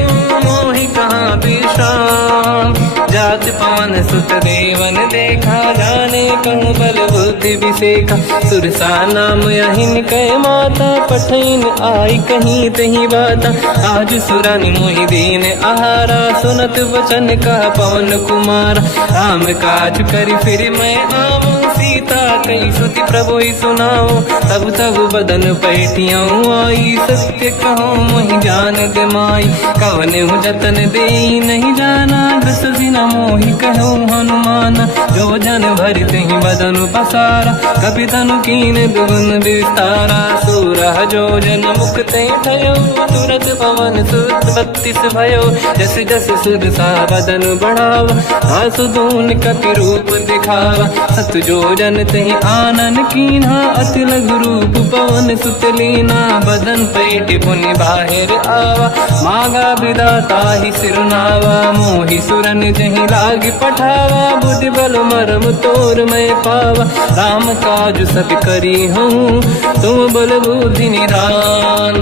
मोहि कहाँ विश्राम जात पवन सुत देवन देखा जाने कहूँ बल बुद्धि विसेखा सुरसा नाम यहिन कह माता पठैन आई कहीं तही बाता आज सुरनि मोहि दीन आहारा सुनत वचन का पवन कुमार राम काज करि फिर मैं आऊँ सीता कई सुति प्रभु सुनाओ तब तब बदन पैठियाँ आई सत्य कहो मोहि जान दे माई कवन हूँ जतन दे नहीं जाना दस दिन मोहि कहो हनुमान जो जन भर ही बदन पसारा कपि तनु कीन दुगुन विस्तारा सूरह जो जन मुक्त भयो तुरत पवन सुत 32 भयो जस जस सुरसा बदन बढ़ावा आसु दून कपि रूप दिखावा सत जो जन तहि आनन कीन्हा अति लघु रूप पवन सुत लीना बदन पैठ पुनि बाहिर आवा मागा विदाता ही सिरनावा मोहि सुरन जहि लाग पठावा बुद्धि बल मरम तोर मैं पावा राम काज सब करी हूँ तुम बल बुद्धि निधान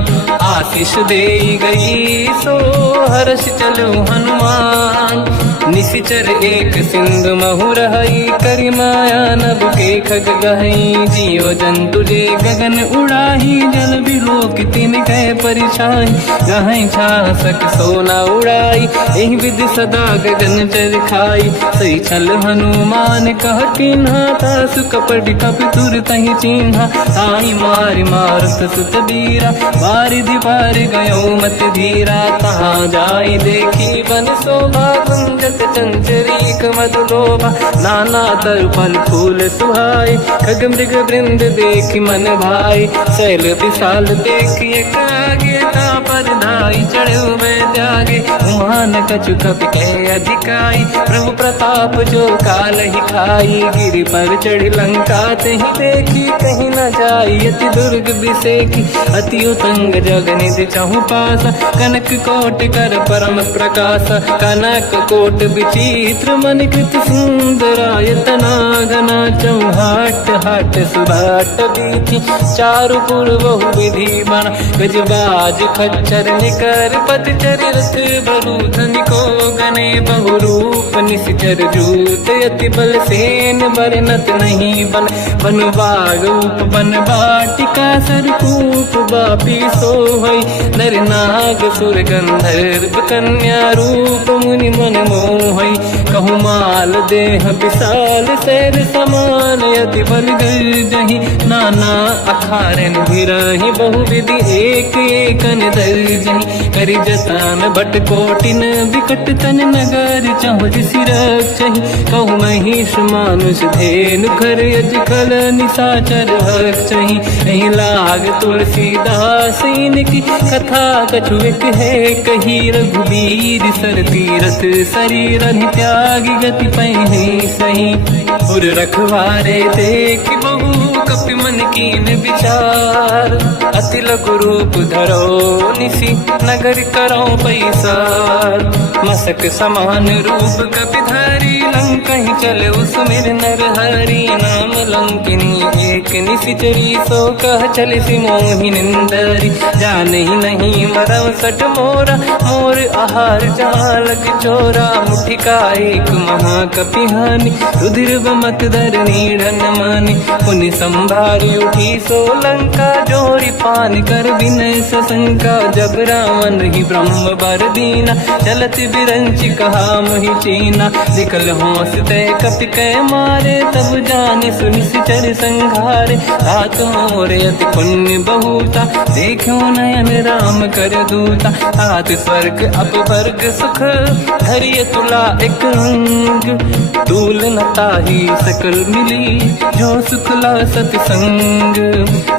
आशीष दे गई सो हर्ष चलो हनुमान निशिचर एक सिंधु महु रहई करि माया नभ के खग गहई जीव जंतु जे गगन उड़ाही जल बिलोक तिन कह परिछाई गहई छासक सोना उड़ाई एहि विधि सदा गगन चर खाई सही छल हनुमान कह किन्हा तासु कपट कपि तुर तहि चिन्हा आई मारि मारुत सुत बीरा बारिधि पार गयो मत धीरा तहाँ जाई देखी बन शोभा कुंजत चंचरीक मधुलोभा नाना तरु फल फूल सुहाई खग मृग वृंद देखि मन भाई शैल विशाल देखिए कागे पर धाई चढ़ो मैं त्यागे उमान कछु कपि कह अधिकाई प्रभु प्रताप जो काल ही खाई गिरि पर चढ़ी लंका तहि देखी कहीं न जाई अति दुर्ग बिसेखी अति उतंग जग निधि चहु पासा कनक कोट कर परम प्रकाश कनक कोट विचित्र मन कृत सुंदरायतना घना चौहाट हाट सुभाट बीथी चारु पूर्व बहु विधि बना गजबाज खच्चर निकर पतचर रथ बरु धनिको गने बहु रूप निश्चर जूत अति बल सेन बरनत नहीं बन बन बाग उप बन बाटिका सरकूप बापी सोहई नर नाग सुर गंधर्व कन्या रूप मुनि मन मोहई कहूँ माल देह विशाल शैल समान यति बल गर्जहि नाना अखारन भिरहि बहुविधि एक एकन दर्जहि करि जतन बट कोटिन विकट तन नगर चहु सिरक्षहि कहूँ महिष मानुष धेनु खर यज खल निशाचर भक्षहि एहि लाग तुलसीदास इनकी कथा कछु एक है कही रघुबीर सर तीरथ शरीर त्यागी गति पहि सही पुर रखवारे देख बहु कपि मन कीन विचार अति लघु रूप धरो निसी नगर करो पैसार मसक समान रूप कपि धरी लंकहि चले उसमेर नर हरि नाम लंकिनी एक निशिचरी सो कह चले सि मोहि निंदरी जानहि नहीं मरव सट मोरा मोर आहार जालक चोरा मुठिका एक महाकपिहानि रुधिर बमत धरनी ढन मानि पुनि संभारी उठी सोलंका जोरी पान कर विनय सशंका जब रावण ही ब्रह्म बर दीना चलत बिरंचि कहा मोहि चीना निकल होश तय कपि कै मारे तब जानि सुनि सिचर संघारे हाथ मोरे अति पुण्य बहुता देखो नयन राम कर दूता हाथ स्वर्ग अपवर्ग सुख धरिय तुला एक अंग दूल नताही सकल मिली जो सुखला सतसंग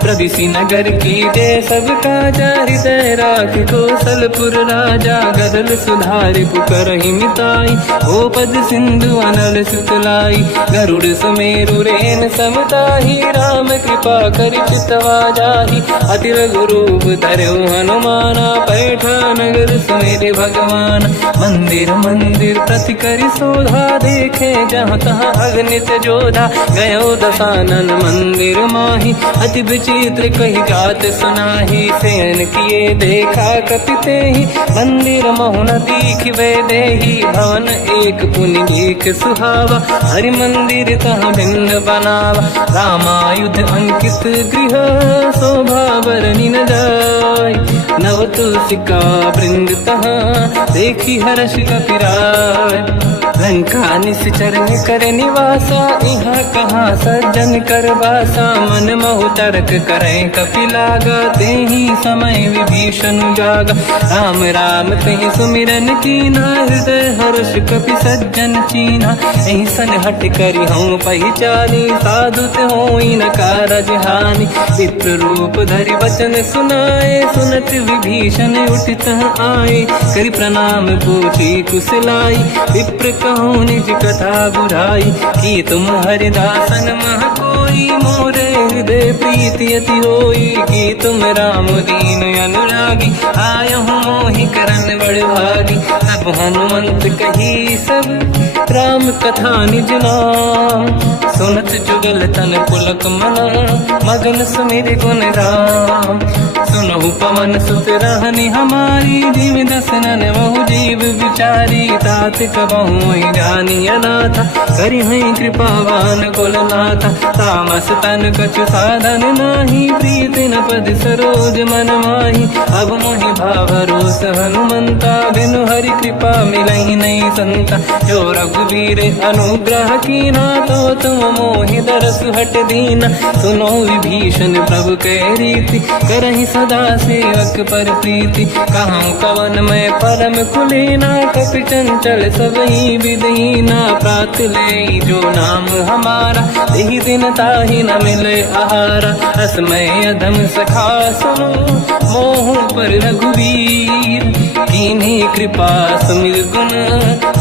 प्रदिशि नगर की दे सब काजा हृदय राख कौशलपुर राजा गदल सुधारि पुकरहि मिताई ओ पद सिंधु अनल सुतलाई गरुड़ सुमेरु रेन समताही राम कृपा करि चितवा जाहि अति रघु रूप धरौ हनुमाना पैठा नगर सुमेरे भगवान मंदिर मंदिर प्रति करि शोधा देखे जहाँ तहाँ अगणित जोधा गयो दशानन मंदिर माही अति विचित्र कही गात सुनाही सेन किए देखा कपिते ही मंदिर महुन दीख वे देही भवन एक पुनि दीख सुहावा हरि मंदिर तहाँ भिन्न बनावा रामायुध अंकित गृह शोभा बरनि न जाय नव तुलसी का वृंद तहाँ देखी हर्ष कपिराय लंका निश्चर कर निवासा यहाँ कहाँ सज्जन कर वासा मन महु तर्क करे कपिलागा तेहि समय विभीषण जागा राम राम तेहि सुमिरन कीना हृदय हर्ष कपि सज्जन चीना ऐसन हट करि हूँ पहचानी साधु होई न कारज हानि विप्र रूप धरि वचन सुनाए सुनत विभीषण उठित आए करि प्रणाम पूछी कुशलाई विप्र कहूँ निज कथा बुराई कि तुम हरिदासन मह कोई मोरे हृदय प्रीति अति होई कि तुम राम दीन अनुरागी आयहु मोहि करन बड़ भागी तब हनुमंत कही सब राम कथा निज नाम सुनत जुगल तन पुलक मना मगन सुमिर गुण राम सुनहु पवन सुत रहनि हमारी जीव दसनन महु जीव विचारी तात कबहु जानी अनाथा करि हई कृपावान कुलनाथा तामस तन कछु साधन नाही प्रीति न पद सरोज मन माही अब मोहि भाव रोष हनुमंता बिनु हरि कृपा मिलहि नहीं संता जो रघुबीर अनुग्रह कीना तो तुम मोहि दरस हट दीना सुनो विभीषण प्रभु के रीति करहि सदा सेवक पर प्रीति कहूँ कवन में परम कुलीना कपि चंचल सबही विदहीना प्रात ले जो नाम हमारा यही दिन ताहि न मिले आहारा असमय अधम सखा सुनो मोह पर रघुवीर कीन्ही कृपा सुमिर गुण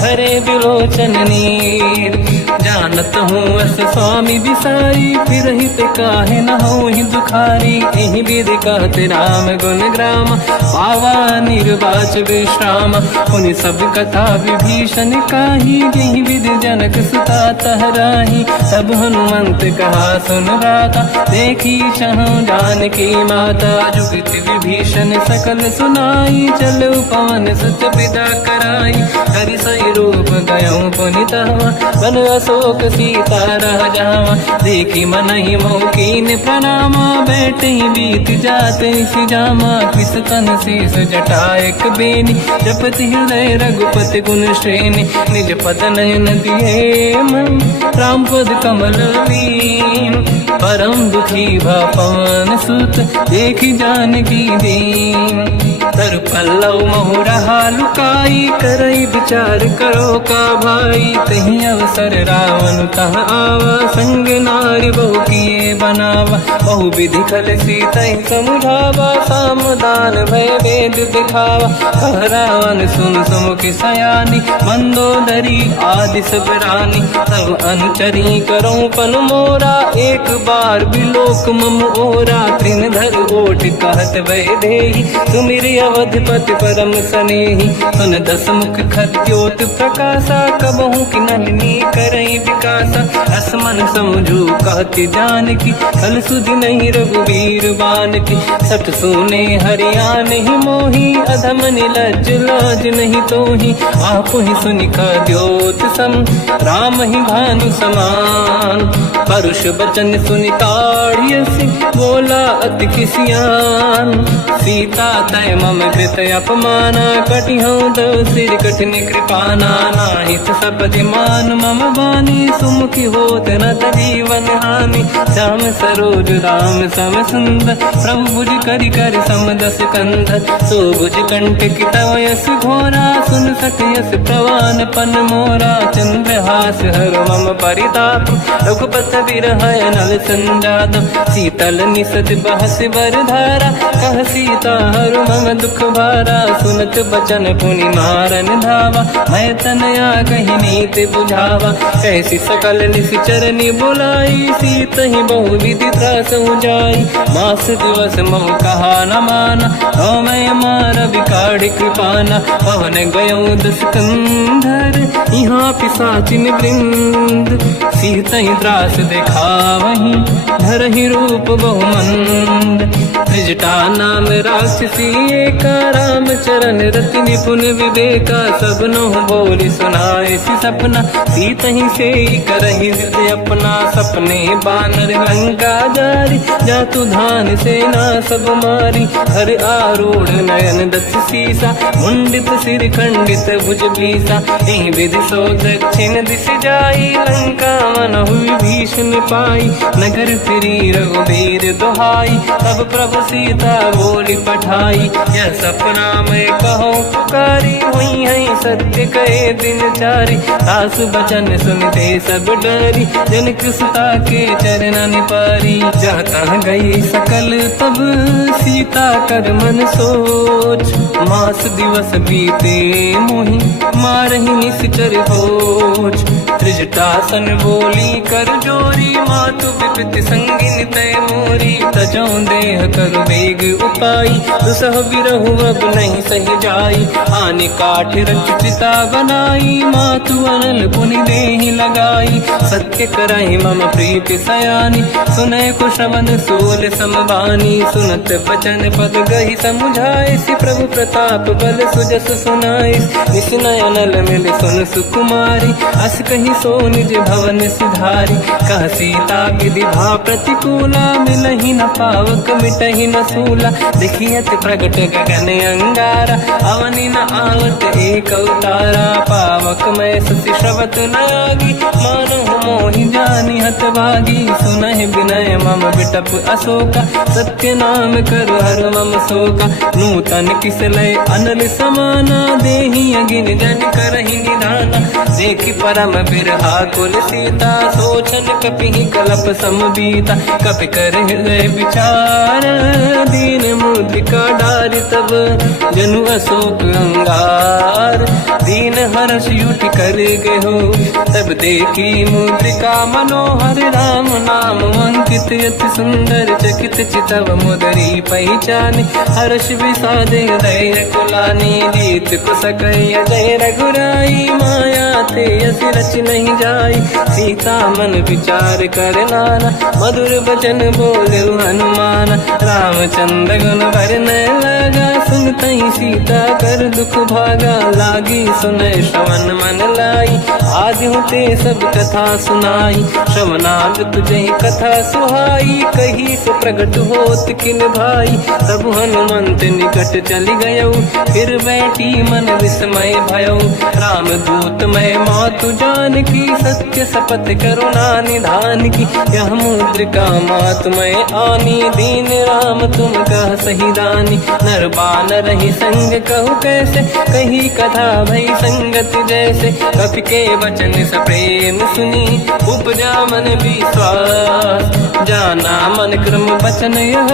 हरे बिलोचन नीर जानत हूँ अस स्वामी बिसाई फिर हित काहे न हो ही दुखारी यही विधि कहते राम गुण ग्राम पावा निर्वाच विश्राम पुनि सब कथा विभीषण काही यही विधि जनक सुता तहराही सब हनुमंत कहा सुन राता देखी चहु जानकी माता जुगित विभीषण सकल सुनाई चलो पवन सुत पिता कराई हरि सही रूप गयो पुनितवा बन अशोक शोक सीता रह जावा। देखी मन ही मौकीन प्रणामा, बैठे ही बीत जाते सी जामा। किस तन शीस जटा एक बेनी, जपति हृदय रघुपति गुण श्रेणी। निज पद नयन दिए मन, राम पद कमल लीन। परम दुखी भा पवन सुत, देखी जानकी दीन। तर पल्लव महु रहा लुकाई, करई विचार करो का भाई। तही अवसर रावण तह आवा, संग नारी बहु किए बनावा। बहु विधि खल सीता समुझावा, सामदान भय वेद दिखावा। कह रावण सुन सुमुख सयानी, मंदोदरी आदि सब रानी। तब अनुचरी करो पन मोरा, एक बार बिलोक मम ओरा। तृण धर ओट कहत वै देहि, सुमिर अवधपति परम सनेहि। सुन दस मुख खद्योत प्रकाशा, कबहु की नलिनी करई विकासा। असमन समझू कहति जानकी, फल सुधि नहीं रघुवीर बानकी। सठ सुने हरियाण ही मोही, अधम निलज्ज लाज नहीं तोही। आप ही सुनि खद्योत सम, राम ही भानु समान। परुष बचन सुनि ताड़ियसि, बोला अति किसियान। सीता तय मम कृत अपमाना, कटिहउँ दो सिर कठिन कृपाना। नाहित सपदि मान मम बानी, सुमुखी होत न जीवन हानि। श्याम सरोज राम सम सुंदर, प्रभु भुज करि कर सम दस कंधर। सो भुज कंटक तव यस घोरा, सुन सठ यस प्रवान पन मोरा। चंद्रहास हर मम परिताप, रघुपत बिरहय नल संजात। शीतल निसत बहस बर धारा, कह सीता हर मम दुख भारा। सुनत बचन पुनि मारन धावा, मैं तनया कही नीति बुझावा। कैसी सकल निश्चरनि बुलाई, सीत ही बहु विधि त्रास जाई। मास दिवस मोह कहा न माना, तो मैं मार बिकाढ़ कृपाना। पवन गयो दस कंधर, यहाँ पिशाचिन वृंद। सीत ही त्रास दिखावहीं, धर ही रूप बहुमंद। त्रिजटा नाम राक्षसी एका, राम चरण रति निपुण विवेका। सबनो बोली सुनाए सी सपना, सीत ही से करहि जिद अपना। सपने बानर लंका जारी, जातु धान सेना सब मारी। हर आरूढ़ नयन दस सीसा, मुंडित सिर खंडित भुज बीसा। एहि विधि सो दक्षिण दिश जाई, लंका मन हुई भीषण पाई। नगर फिरी रघुबीर दुहाई, तब प्रभु सीता बोली पठाई। यह सपना मैं कहो पुकारी, हुई है सत्य कहे दिन चारी। दास बचन सुनते सब डरी, जनक सुता के चरण पारी। जाता गई सकल तब सीता कर मन सोच, मास दिवस बीते मोहि मारहि निश्चर होच। त्रिजटासन बोली कर जोरी, मातु विपति संगिन तय मोरी। तजौ देह कर वेग उपाई, दुसह बिरहु अब नहीं सही जाई। आने काठ रचिता बनाई, मातु अनल पुनि देहि लगाई। सत्य कराई मम प्रीति सयानी, सुनय को श्रवण सोल समबानी। सुनत बचन पद गहि समुझाए, सि प्रभु प्रताप बल सुजस सुनाई। निसनय अनल मिल सुन सुकुमारी, अस कहि सो निज भवन सिधारी। कह सीता विधि भा प्रतिकूला, मिलहि न पावक मिटहि न सूला। देखियत प्रगट गगन अंगारा, अवनि न आवत एक अवतारा। पावक मैं ससि श्रवत न आगी, मानहु मोहि जानि हतभागी। सुनहि विनय मम बिटप अशोका, सत्य नाम करु हर मम शोका। नूतन किसलय अनल समाना, देहि अगिन जन करहि निधाना। देखि परम बिरहा कुल सीता, सोचन कपिहि कलप समबीता। कपि कर हृदय विचार, दीन मुद्रिका डारि तब जनु अशोक अंगार। दीन हर्ष युति कर गयो, तब देखी मुद्रिका मनोहर। हरे राम नाम अंकित अति सुंदर चकित चितव मुदरी पहचान हर्ष विषाद हृदय कुलानी जीत को सकय जय रघुराई माया थे असि रच नहीं जाई सीता मन विचार कर नाना मधुर बचन बोले हनुमान रामचंद्र गुण वरने लगा सुनतई सीता कर दुख भागा लागी सुने श्रवण मन लाई आदि होते सब कथा सुनाई श्रवणार्थ तुझे कथा सुहाई कही से प्रकट होत किन भाई तब हनुमंत निकट चली गयो फिर बैठी मन विस्मय भयो राम दूत मैं मातु जान की सत्य शपथ करुणा निधान की यह मुद्रिका मात मैं आनी दीन राम तुम कह सही दानी नर बानर ही संग कहु कैसे कही कथा भई संगति जैसे कपि के वचन सप्रेम सुनी उपजा मन विश्वास जाना मन क्रम वचन यह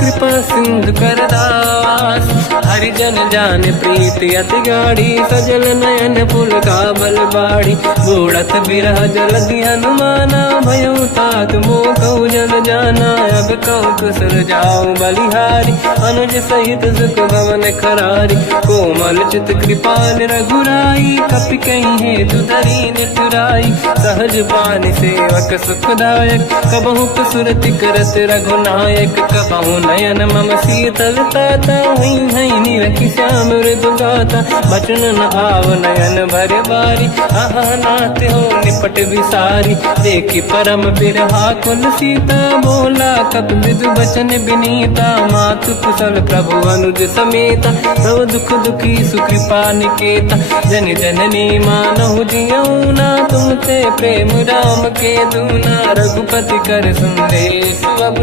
कृपा सिंधु कर दास हरिजन जान प्रीति अति गाढ़ी सजल नयन पुल का बल बाड़ी बूढ़त बिरह जल हनुमाना भयो तात मो कहु जल जाना अब कहु कुशल जाओ बलिहारी अनुज सहित सुख भवन खरारी कोमल चित कृपाल रघुराई कपि कहीं हेतु धरी निठुराई सहज पान सेवक सुखदायक कबहु सुरति करत रघुनायक कबहु नयन मम शीतल ताता हुई हई निरखि श्याम मृदु गाता बचन न आव नयन भर बारी आहा नाथ हो निपट विसारी देखी परम बिरहा कुल सीता बोला कब विदु बचन बिनीता मातु कुशल प्रभु अनुज समेता सब दुख दुखी सुकृपा निकेता जन जननी मानहु जियऊ ना तुमते प्रेम राम के दूना रघुपति कर संदेश अब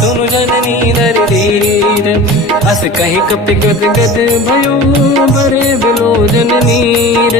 सुनु जननी दर धीर अस कहि कपि गद गद भयो बरे बिलो जननीर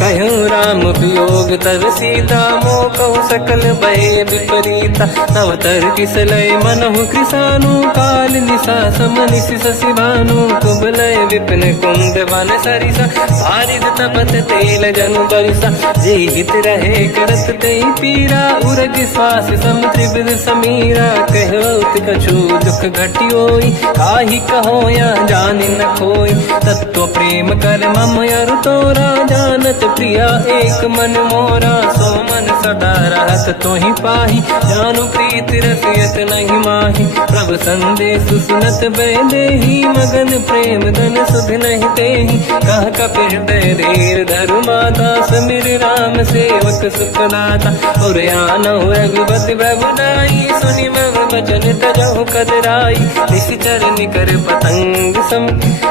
कहो राम वियोग तब सीता मो कहु सकल भय विपरीता तव तर किसलय मनहु कृसानु काल निशा समनिशि शशि भानु कुबलय विपिन कुंद वन सरिसा भारिद तपत तेल जनु बरिसा जे हित रहे करत ते पीरा उरग श्वास सम त्रिविध समीरा कहत कछु दुख घटियोई काहि कहो या जानि न खोई तत्व प्रेम कर मम अरु तोरा जानत प्रिया एक मन मोरा सो मन सदा रहत तोहि पाहि जानु प्रीति रसियत नहीं माहि प्रभु संदेश सुनत बैदेही मगन प्रेम धन सुध नहीं तेहि कह कपि हृदय धीर धरु माता समिर राम सेवक सुखदाता और आनहु रघुपति प्रभुदाई सुनि मम वचन तजहु कदराई निश्चर निकर पतंग सम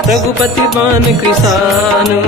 रघुपति बान कृसानु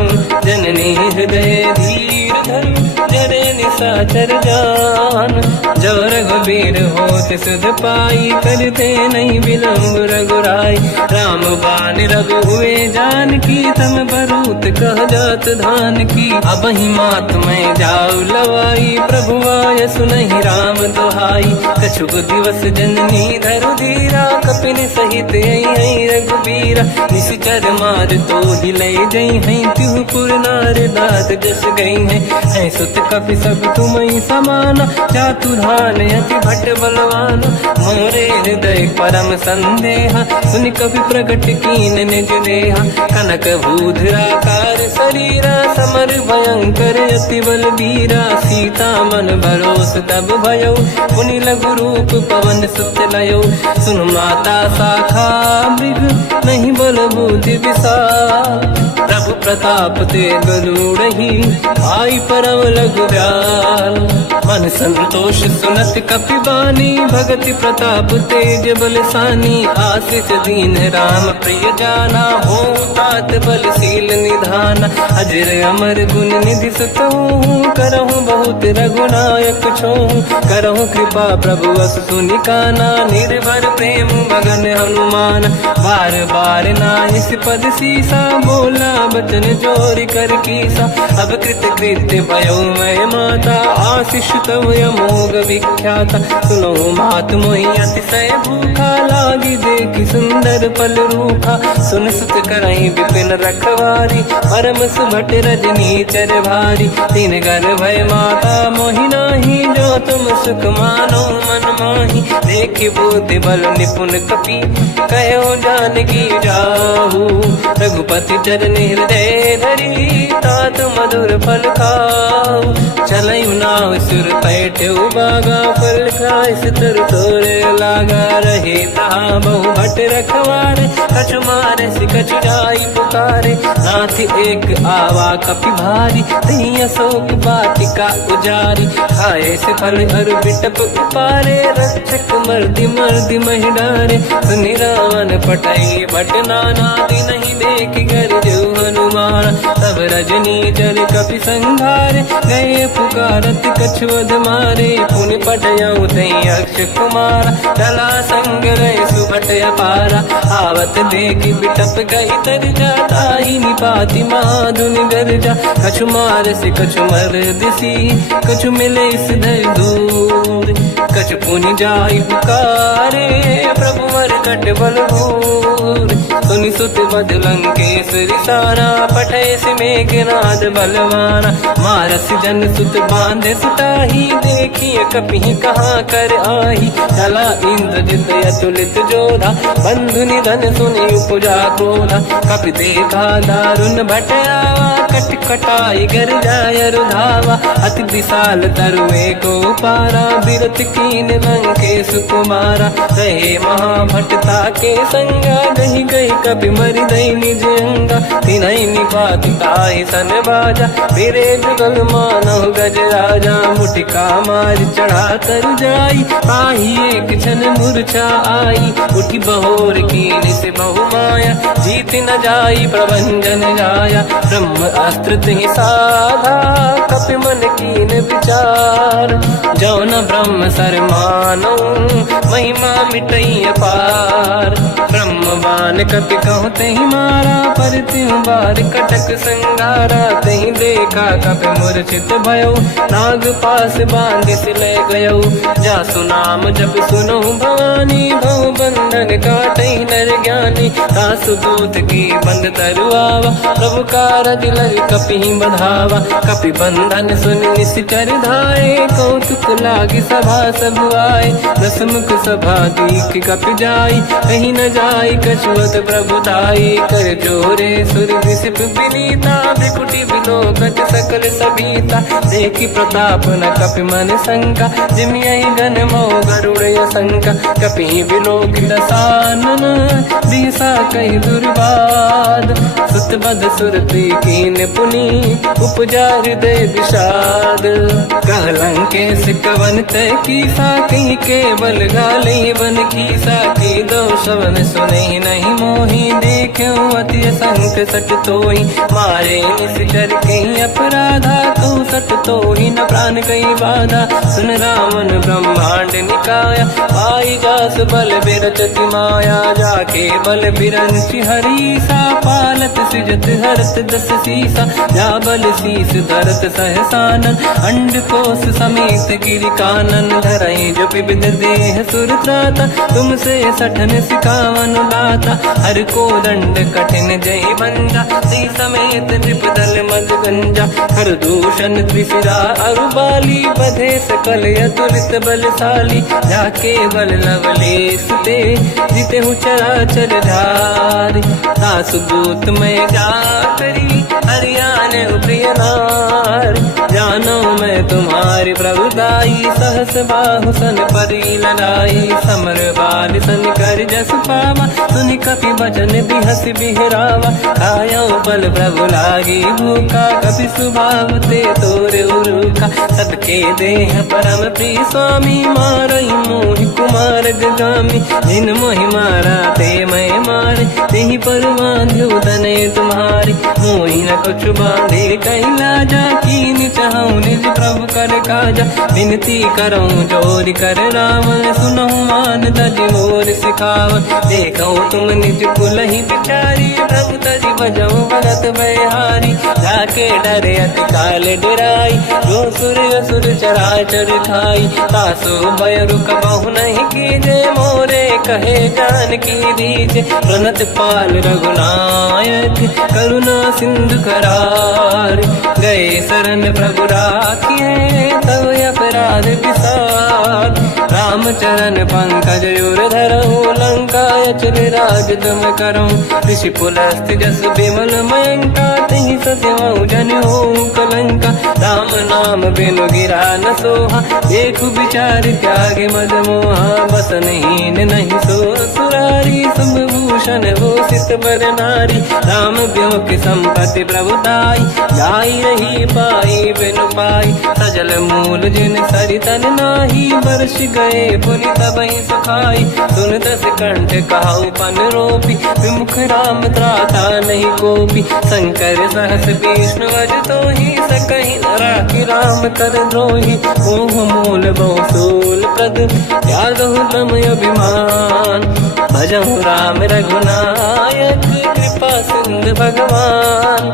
जननी हृदय धीर धरु जरे निशाचर जान जो रघुबीर होत सुध पाई करते नहीं विलम्ब रघुराई राम बान रघु हुए जान की तम बरूत कह जात धान की अब ही मात में जाऊ लवाई प्रभु आय सुनहि राम दुहाई कछुक दिवस जननी धरु धीरा कपिन सहित आई रघुबीरा निश्चर मार तो हिलै जई हैं त्युपुर नार दात जस गई हैं सुत कपि सब तुमहि समाना चातुधान अति भट बलवान मोरे हृदय परम संदेहा सुन कपि प्रकट कीन निज देहा कनक भूधराकार शरीरा समर भयंकर अति बलबीरा सीता मन भरोस तब भयो पुनि लघु रूप पवन सुत लयो सुन माता शाखा मृग नहीं बल बुद्धि विशाल प्रभु प्रताप ते गरुड़हि आई परम लघु व्याल मन संतोष सुनत कपि बानी भगति प्रताप तेज बलसानी आशीष दीन राम प्रिय जाना हो तात बलशील निधान अजर अमर गुण निधि सुतहु करहु बहुत रघुनायक छोहु करहु कृपा प्रभु अस सुनिकाना निर्भर प्रेम मगन हनुमान बार बार नाइस पद सीसा बोला बचन जोरि कर कीसा अब कृत कृत्य भयो मैं माता आशीष तव अमोघ विख्याता सुनो मात मोहि अतिशय भूखा लागी देखी सुंदर पल रूखा सुन सुत करई विपिन रखवारी परम सुभट रजनी चर भारी तीन घर भय माता मोहि नाही जो तुम सुख मानो मन माही, देखि बुद्धि बल निपुण कपि, कहो जानकी जाहू। रघुपति चरण हृदय धरी, तात मधुर फल खाऊ। चलऊ नाव सुर पैठऊ बागा, फल खाय सितर तोरे लागा। रहे तहाँ बहु भट रखवारे, कछु मारे सि कछु जाई पुकारे। नाथ एक आवा कपि भारी, तही अशोक वाटिका उजारी। खाए से फल अरु बिटप उपारे, रक्षक मर्दि मर्दि महि डारे। सुनि रावण पटाई भट नाना, नहीं देख कर जो हनुमान। तब रजनी चर कपि संघारे, गए पुकारत कछुअध मारे। पुनि पटयऊ तई अक्ष कुमारा, चला संग रहे सुभट अपारा। आवत देखि बिटप गई तर जाता, ही निपाति महाधुन गर्जा। कछु मार से कछु मर दिसी, कछु मिले सिधर दूर। कछु पुनि जाई पुकारे, प्रभु मर कट बल भूर। सुनि सुत बद लंकेश्वरी सारा, पठे से मेघनाद बलवाना। मारस जन सुत बांधे सुताही, देखिए कपि कहाँ कर आही। चला इंद्रजित अतुलित जोधा, बंधु निधन सुनि उपजा क्रोधा। कपि देखा दारुण भट आवा, कट कटाई गर जाय रुधावा। अति विशाल तरुए को पारा, बिरत कीन लंकेश कुमारा। रहे महाभटता के संगा, गही गही कपि मरि दई निज अंगा। तिन्हि निपाति ताहि सन बाजा, फिरे जुगल मानव गज राजा। मुटिका मार चढ़ा तर जाई, आही एक क्षण मूर्छा आई। उठी बहोर कीन से बहु माया, जीत न जाई प्रभंजन जाया। ब्रह्म अस्त्र तिहि साधा, कपि मन कीन विचार। जो न ब्रह्म सर मानो, महिमा मिटई अपार। ब्रह्म बान कपि कहु तहि मारा, पर तिहु बार कटक संगारा। तहि देखा कपि मूर्छित भयो, नाग पास बांध सिले गयो। जासु नाम जप सुनो भवानी, भव बंधन काटई नर ज्ञानी। तासु दूत की बंद तरुआवा, प्रभु कारज लग कपि बधावा। कपि बंधन सुनि निश्चर धाये, कौतुक लागी सभा सब आए। दसमुख सभा दीख कपि जाई, कहीं न जाई कछुअत प्रभु ताई। कर जोरे सुर विसिप विनीता, बिकुटी बिलोकत सकल सबीता। देखि प्रताप न कपि मन शंका, जिमियहि गन मोह गरुड़ शंका। कपि बिलोकित सानन, दिशा कहि दुर्वाद। सुत बद सुरति कीन पुनि, उपजा हृदय विषाद। कह लंकेश कवन तय कीसा, कहीं केवल गाली बन कीसा। की दो शवन सुनहि नहीं मोहि, देखूं अति संक सट तोहि। मारे निश्चर कहीं अपराधा, कहूँ सट तोहि न प्राण कहीं बाधा। सुन रावण ब्रह्मांड निकाया, पाई जास बल बिरचति माया। जाके बल बिरंचि हरीसा, पालत सृजत हरत दस सीसा। जा बल शीस धरत सहसानन, अंड कोश समेत गिरि कानन। धरई जो विविध देह सुर त्राता, तुमसे सठन सिखावन दाता। हर को दंड कठिन जय बंजा, सी समेत नृप दल मद गंजा। हर दूषण त्रिशिरा अरुबाली, बधे सकल अतुलित बलशाली। जाके बल लवलेश ते, जितेहु चराचर धारी। दास दूत में जा करी, हरियाण प्रिय नार। जानो मैं तुम्हारी प्रभुताई, सहस बाहु सन परी लड़ाई। समर बाल सन कर जस पावा, सुनि कपि बचन बिहस बिहरावा। खायो बल प्रभु लागी भूखा, कपि स्वभाव ते तोरे उरुखा। सबके देह परम प्रिय स्वामी, मारई मोहि कुमार गगामी। जिन मोहि मारा ते मैं मारे, तेहि पर बांधु तने तुम्हारी। मोहि न कुछ बांधे कहीं लाजा, कीन चाहूं निज प्रभु कर काजा। विनती करऊं जोरि कर रावण, सुनहु मान तज मोर सिखाव। देखो तुम निज कुलहि बिचारी, प्रभु तज बजऊं भगत बलिहारी। जाके डरे अति काल डराई, जो सुर असुर चराचर खाई। तासु भय रुक बहु नहीं कीजे, मोरे कहे जानकी दीजे। प्रणत पाल रघुनायक, करुणा सिंधु करार। गए शरण प्रभु राखिए, तब अपराध विसार। चरण पंकज उर धरऊ, लंका अचल राज तुम करऊ। ऋषि पुलस्त्य जस विमल मयंका, तहि सत्यमऊ जन हो कलंका। राम नाम बिनु गिरा न सोहा, देखु विचार त्यागे मद मोहा। बसनहीन नहीं सो सुरारी, सब भूषण भूषित बर नारी। राम ब्योह की संपत्ति प्रभुताई, जाई रही पाई बिनु पाई। सजल मूल जिन सरितन नाही, बरस गए पुनि तबहि सुखाई। सुन दस कंठ कहाऊ पन रोपी, विमुख राम त्राता नहीं कोपी। शंकर सहस विष्णु अज तोहि, सकहि न राखि राम कर द्रोही। मोह मूल बहु सूल प्रद, त्यागहु तम अभिमान। भजहु राम रघुनायक, कृपा सिंधु भगवान।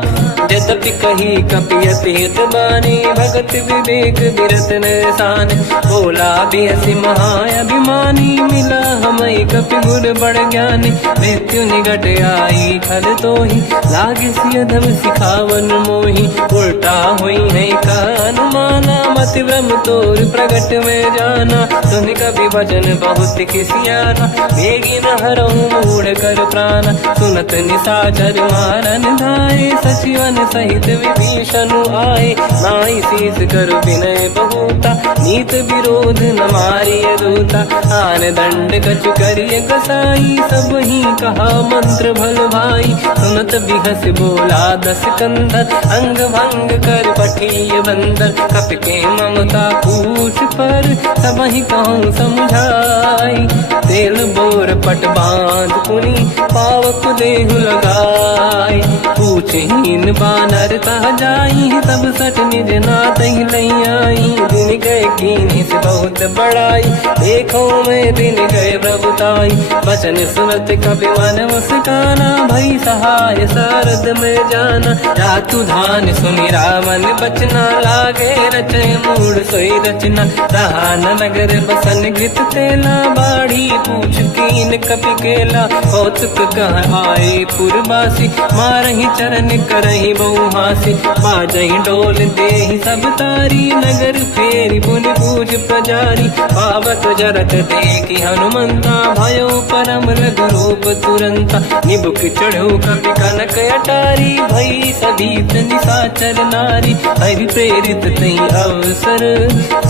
यद्यपि कही कपियति हित बानी, भगत विवेक बिरत निरसान। बोला बिहसि महाअभिमानी, मिला हमई कपि गुर बड़ ज्ञानी। मृत्यु निकट आई खल तोहि, लागे सिय धम सिखावन मोहि। उल्टा हुई है का अनुमाना, मति भ्रम तोर प्रगट में जाना। सुन कपि वचन बहुत खिसियाना, बेगी न हरहु मूढ़ कर प्राण। सुनत निशाचर मारन धाये, सचिवन सहित विभीषण आए। नाई शीस कर विनय बहुता, नीत विरोध न मारिय दूता। आन दंड कछु करिय कसाई, सब ही कहा मंत्र भल भाई। सुनत बिहस बोला दस कंधर, अंग भंग कर पठिय बंदर। कपि के ममता पूछ पर, सब ही कहूँ समझाई। तेल बोर पट बांध पुनि, पावक देहु लगाई। पूछहीन बानर कहा जाई, सब सट निज नाथ ही लई आई। दिन गए कीन्ही से बहुत बड़ाई, देखो मैं दिन गए प्रभुताई। बचन सुनत कपि मन मुस्काना, भई सहाय सारद में जाना। जातु धान सुनि रामन बचना, लागे रचय मूढ़ सोई रचना। रहा न नगर बसन गृत तेला, बाढ़ी पूछ कीन कपि केला। कौतुक कह आए पुरवासी, मारहि चरण करहि बहु हासी। बाजहि डोल देहि सब तारी, नगर फेरि पुनि पूज प्रजारी। पावत जरत देखि हनुमंता, भयो परम रघुरूप तुरंता। निबुक चढ़ो कपि कनक अटारी, भई सभीत निशाचर नारी। हरि प्रेरित तहि अवसर,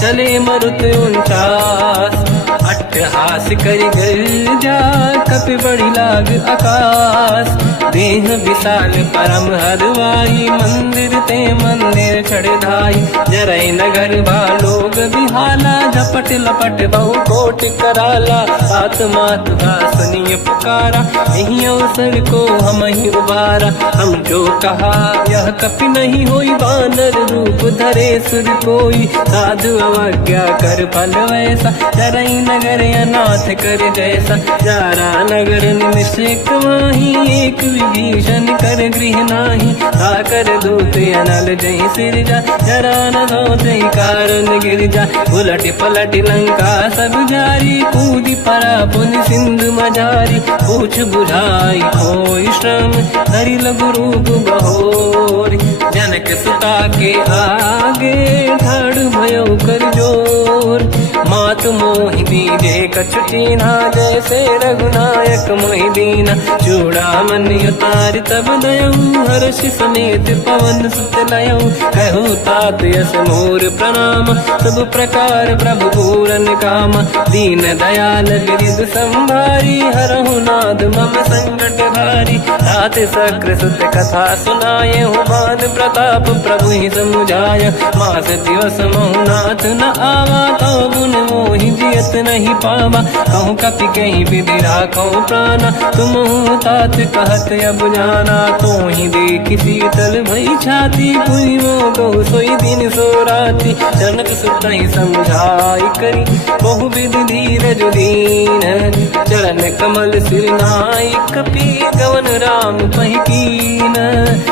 चले मरुत 49। अट्टहास करि गर्जा, कपि बड़ी लाग आकाश। देह विशाल परम हरवाई, मंदिर ते मंदिर चढ़ धाई। जरई नगर बालोग बिहाला, झपट लपट बहु कोट कराला। सात मात का सुनिय पुकारा, यही अवसर को हम ही उबारा। हम जो कहा यह कपि नहीं होई, बानर रूप धरे सुर कोई। साधु अवज्ञा कर फल वैसा, जरई नगर अनाथ कर जैसा। जारा नगर निमिषेक माही, एक विभीषण कर गृह नाही। आकर दूत अनल जय सिरजा, जरा न सोते कारण गिरजा। उलट पलट लंका सब जारी, कूदी परा पुनि सिंधु मजारी। पूछ बुझाई खोई श्रम, धरि लघु रूप बहोरी। जनक सुता के आगे, ठाड़ भयो कर जोर। मात मोहि दीजे कछु कीन्हा, जैसे रघुनायक मोहि दीना। चूड़ामणि उतारि तब दयऊ, हर्ष समेत पवन सुत लयऊ। कहु तात यस मोर प्रणाम, सब प्रकार प्रभु पूरन काम। दीन दयाल गिरिध संभारी, हरहु नाद मम संकट भारी। तात सक्र सुत कथा सुनाए, मान प्रताप प्रभु ही समुझाय। मास दिवस महु नाथ न आवा, तौ गुण मोहि जियत नहीं पावा। कहूँ कपि कहीं विधि राखो प्राणा, तुम तात कहत अब जाना। तो ही देखि शीतल भई छाती, पुनि मोह कहु सोई दिन सो राति। जनक सुत ही समझाई करी, बहु विधि धीरज दीन। चरण कमल सिर नाई, कपि गवन राम पहि कीन।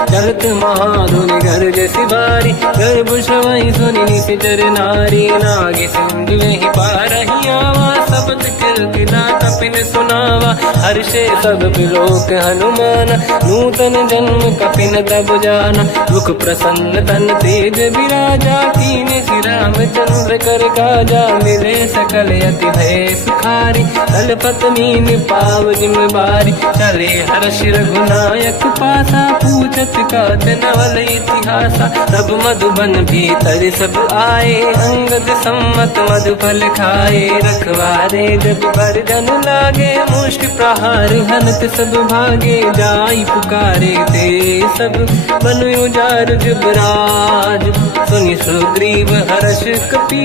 चलत महाधुनि गर्ज सिबारी, गर्भ श्रवहि सुनि निशिचर नारी। नागे सिंधु ही पार कहीं आवा, शब्द कीर्तिना कपिन सुनावा। हर्षे सब बिलोक हनुमान, नूतन जन्म कपिन तब जाना। दुख प्रसन्न तन तेज विराजा, कीने श्री रामचंद्र कर काजा। मिले सकल यति भय सुखारी, तलपत मीन पाव जिम बारी। चले हर्ष रघुनायक पासा, पूछत कात नवल इतिहासा। तब मधुबन भीतर सब आए, अंगद सम्मत मधुफल खाए। रखवारे जब पर जन लागे, मुष्टि प्रहार हनत सब भागे। जाई पुकारे ते सब बन उजार जुबराज। सुनि सुग्रीव हर्ष कपि,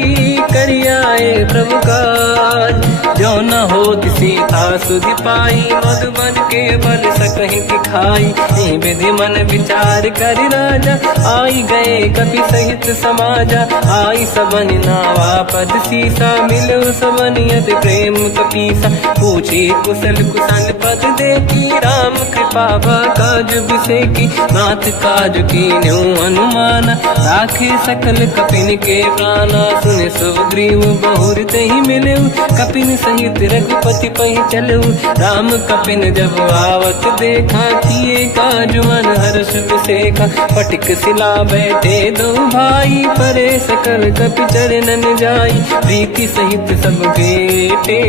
करियाए प्रभु काज। जो न होत सीता सुधि पाई, मधुबन के बल सकहि दिखाई। विधि मन विचार कर राजा, आई गए कपि सहित समाजा। आई सबन नावा पद सीसा, मिलो सबन यदि प्रेम कपीसा। पूछी कुशल कुशल पद देखी, राम कृपा काज बिसेकी। नाथ काज कीन्यु अनुमान, राखे सकल कपिन के प्राणा। सुन सुग्रीव बहुर तेहि मिलऊ, कपिन सहित रघुपति पहि चलऊ। राम कपिन जब आवत देखा, किए काज मन हर्ष बिसेखा। पटिक सिला बैठे दो भाई, परे सकल कपि चरणन जाई। प्रीति सहित सब बेटे,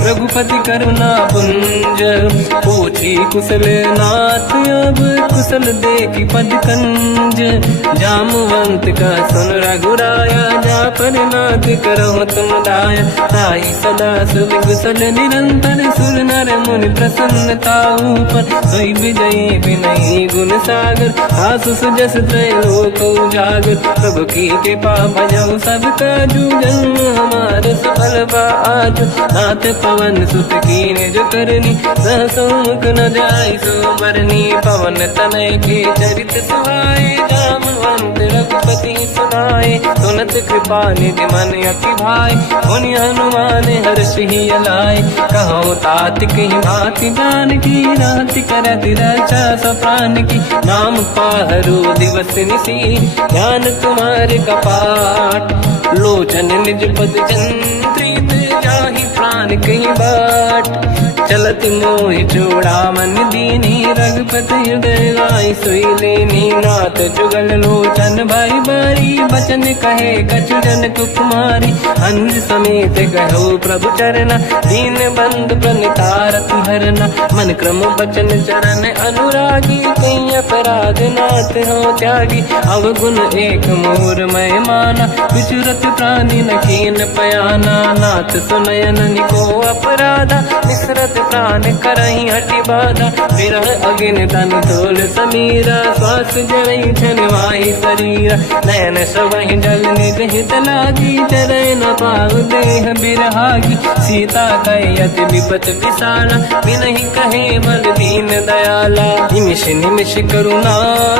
रघुपति करुणा पुंज। पूछी कुशल नाथ अब, कुशल देखी पद कंज। जामवंत का सुन रघुराया, जा पर नाथ करहु तुम दाया। ताई सदा सुख कुशल निरंतर, सुर नर मुनि प्रसन्नता ऊपर। सोई विजयी विनयी गुण सागर, आसु सुजस त्रैलोक उजागर। प्रभु की कृपा भजऊ सब काजू, जन्म हमार सफल बा आज। नाथ पवन सुत कीन्ह जो करनी, सहसो मुख न जाय सो मरनी। पवन तनय के चरित सुहाए, जामवंत रघुपति सुनाए। सुनत कृपा निधि मन अति भाई, मुनि हनुमान हर्ष ही अलाए। कहो तात कहीं भांति जान की, राति करत रक्षा सब प्राण की। नाम पाहरो दिवस निसी, ध्यान तुम्हारे कपाट। लोचन निज पद चंद्रित, जाहि प्राण कहीं बाट। चलत मोहि चूड़ामन दीनी, रघुपति हृदय लाई सोई लेनी। नाथ जुगल लोचन भाई बारी, बचन कहे कछु जन कुमारी। अंज समेत कहो प्रभु चरना, दीन बंद प्रणितारत हरना। मन क्रम बचन चरण अनुरागी, कहीं अपराध नाथ हो त्यागी। अवगुण एक मोर मैं माना, विचुरत प्राणी न कीन पयाना। नाथ सुनयन निको अपराधा, निसरत प्राण करही हटि बाधा। विरह अग्नि तन तोल समीरा, श्वास जरई छनवाई शरीरा। नयन सबहि जल निज हित लागी, चरय न पाव देह बिरहागी। सीता कहे अति विपत विशाला, बिनहि कहे बल दीन दयाला। निमिष निमिष करुणा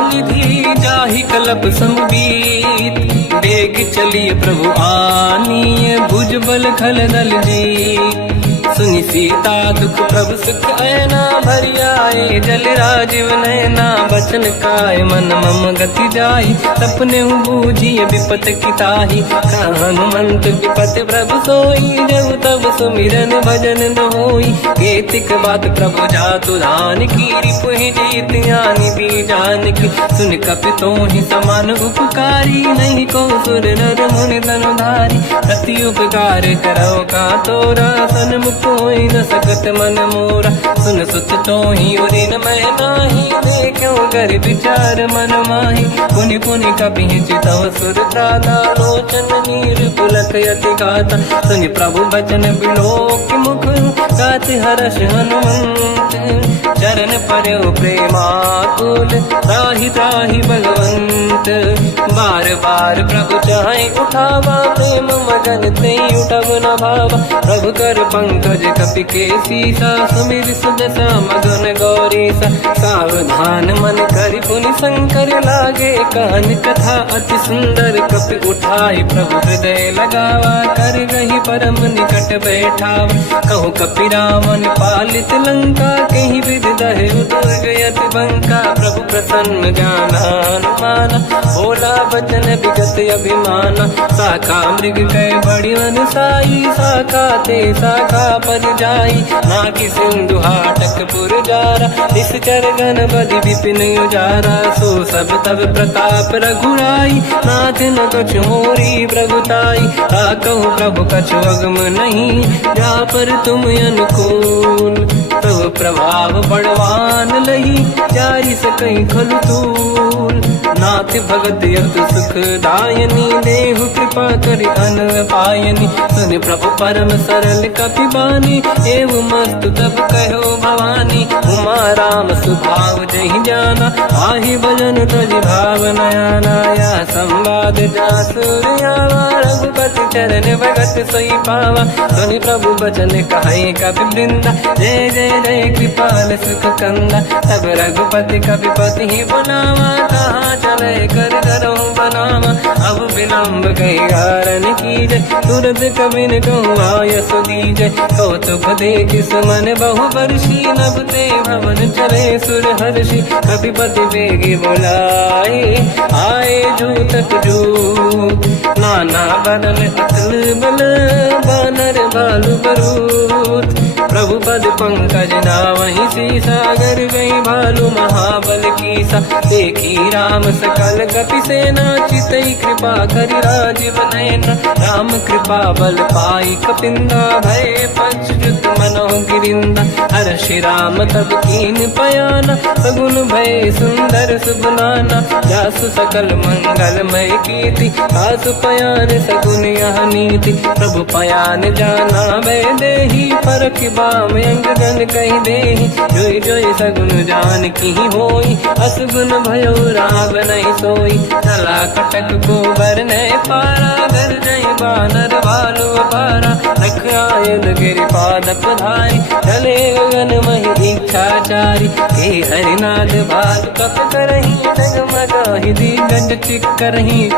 निधि, जाहि कलप समुदीत। बेग चलिए प्रभु आनीय, भुज बल खल दल जी। सुनि सीता दुख प्रभु सुख ऐना, भरि आए जल राजीव नैना। बचन काय मन मम गति जाई, सपने बूझिए विपत किताही। हनुमंत विपत प्रभु सोई, जब तब सुमिरन भजन न होई। केतिक बात प्रभु जातु धान की, रिपुहि जीत ज्ञानी दी जानकी। सुन कपि तोहि समान उपकारी, नहीं को सुर नर मुनि धनुधारी। प्रति उपकार करौ का तोरा, सन्मुख होई न सकत मन मोरा। सुन सुत तोहि उरिन मैं नाही, देखो कर विचार मन माही। पुनि पुनि कपि चितव सुर त्राता, लोचन नीर पुलक यति गाता। सुनि प्रभु बचन बिलोक मुख, गात हर्ष हनुमंत। चरण परौ प्रेमाकुल, त्राहि त्राहि भगवंत। बार बार प्रभु चाहि उठावा, प्रेम मगन तेहि उठब न भावा। प्रभु कर पंकज कपि के सीसा, सुमिर सुदशा मगन गौरीसा। सावधान मन करि पुनि शंकर, लागे कान कथा अति सुंदर। कपि उठाई प्रभु हृदय लगावा, कर गही परम निकट बैठाव। कहु कपि रावण पालित लंका, कहीं विधि दहे दुर्ग यति बंका। प्रभु प्रसन्न ज्ञान हनुमान, भोला बचन विगत अभिमाना। शाखा मृग कै बड़ी मन साई, शाखा ते शाखा पर जाई। नागी सिंधु हाटक पुर जारा, निश्चर गण बधि विपिन उजारा। सो सब तब प्रताप रघुराई, नाथ न कछु मोरी प्रभुताई। कहूँ प्रभु कछु अगम नहीं, जा पर तुम अनुकूल। तब प्रभाव बड़वान लही, जारी सकई खलु तूल। नाथ भगत यत सुख दायनी, देहु कृपा करि अन पायनी। सुन प्रभु परम सरल कपि बानी, एवं मस्तु तब कहो भवानी। उमा राम सुभाव जहि जाना, आहि भजन तजि भाव नया नाया। संवाद जासुर आवा, रघुपति चरण भगत सोई पावा। सुनि प्रभु बचन कहे कपि वृंदा, जय जय जय कृपाल सुख कंदा। तब रघुपति कपि पति ही बनावा, कहाँ चले कर करो बनावा। अब विलम्ब कही कारण कीजय, तुरंत कबिन कहूँ आयस दीजय। कौतुक देख सुमन बहु बरसी, नभ ते भवन चले सुर हर्षि। कपिपति बेगी बोलाए, आए जूतक जूत। नाना बदल अतल बल, बानर भालु बरूत। प्रभु पद पंकज नावहि सीसा, गर गई भालु महाबल कीसा। देखी राम सकल कपि सेना, चितई कृपा करि राजीव नयना। राम कृपा बल पाई कपिंदा, भय पच्युत मनोह गिरिंदा। हर्षि राम तब कीन पयाना, सगुन भय सुंदर सुबनाना। जासु सकल मंगलमय कीर्ति, आसु पयान सगुन यह नीति। प्रभु पयान जाना भय देहि, फरक बाम अंग गन कहि देहि। जोई जोई सगुन जान की होई, असगुन भयो राव नहीं सोई। चला कटक को बरने पारा, घर जय बानर भालु अपारा। रख आयन गिरिपाद पधारी, चले गगन महि इच्छाचारी। हे हरिनाथ भालु कप करही, जगमगाहि दिग्गज चिक्करही।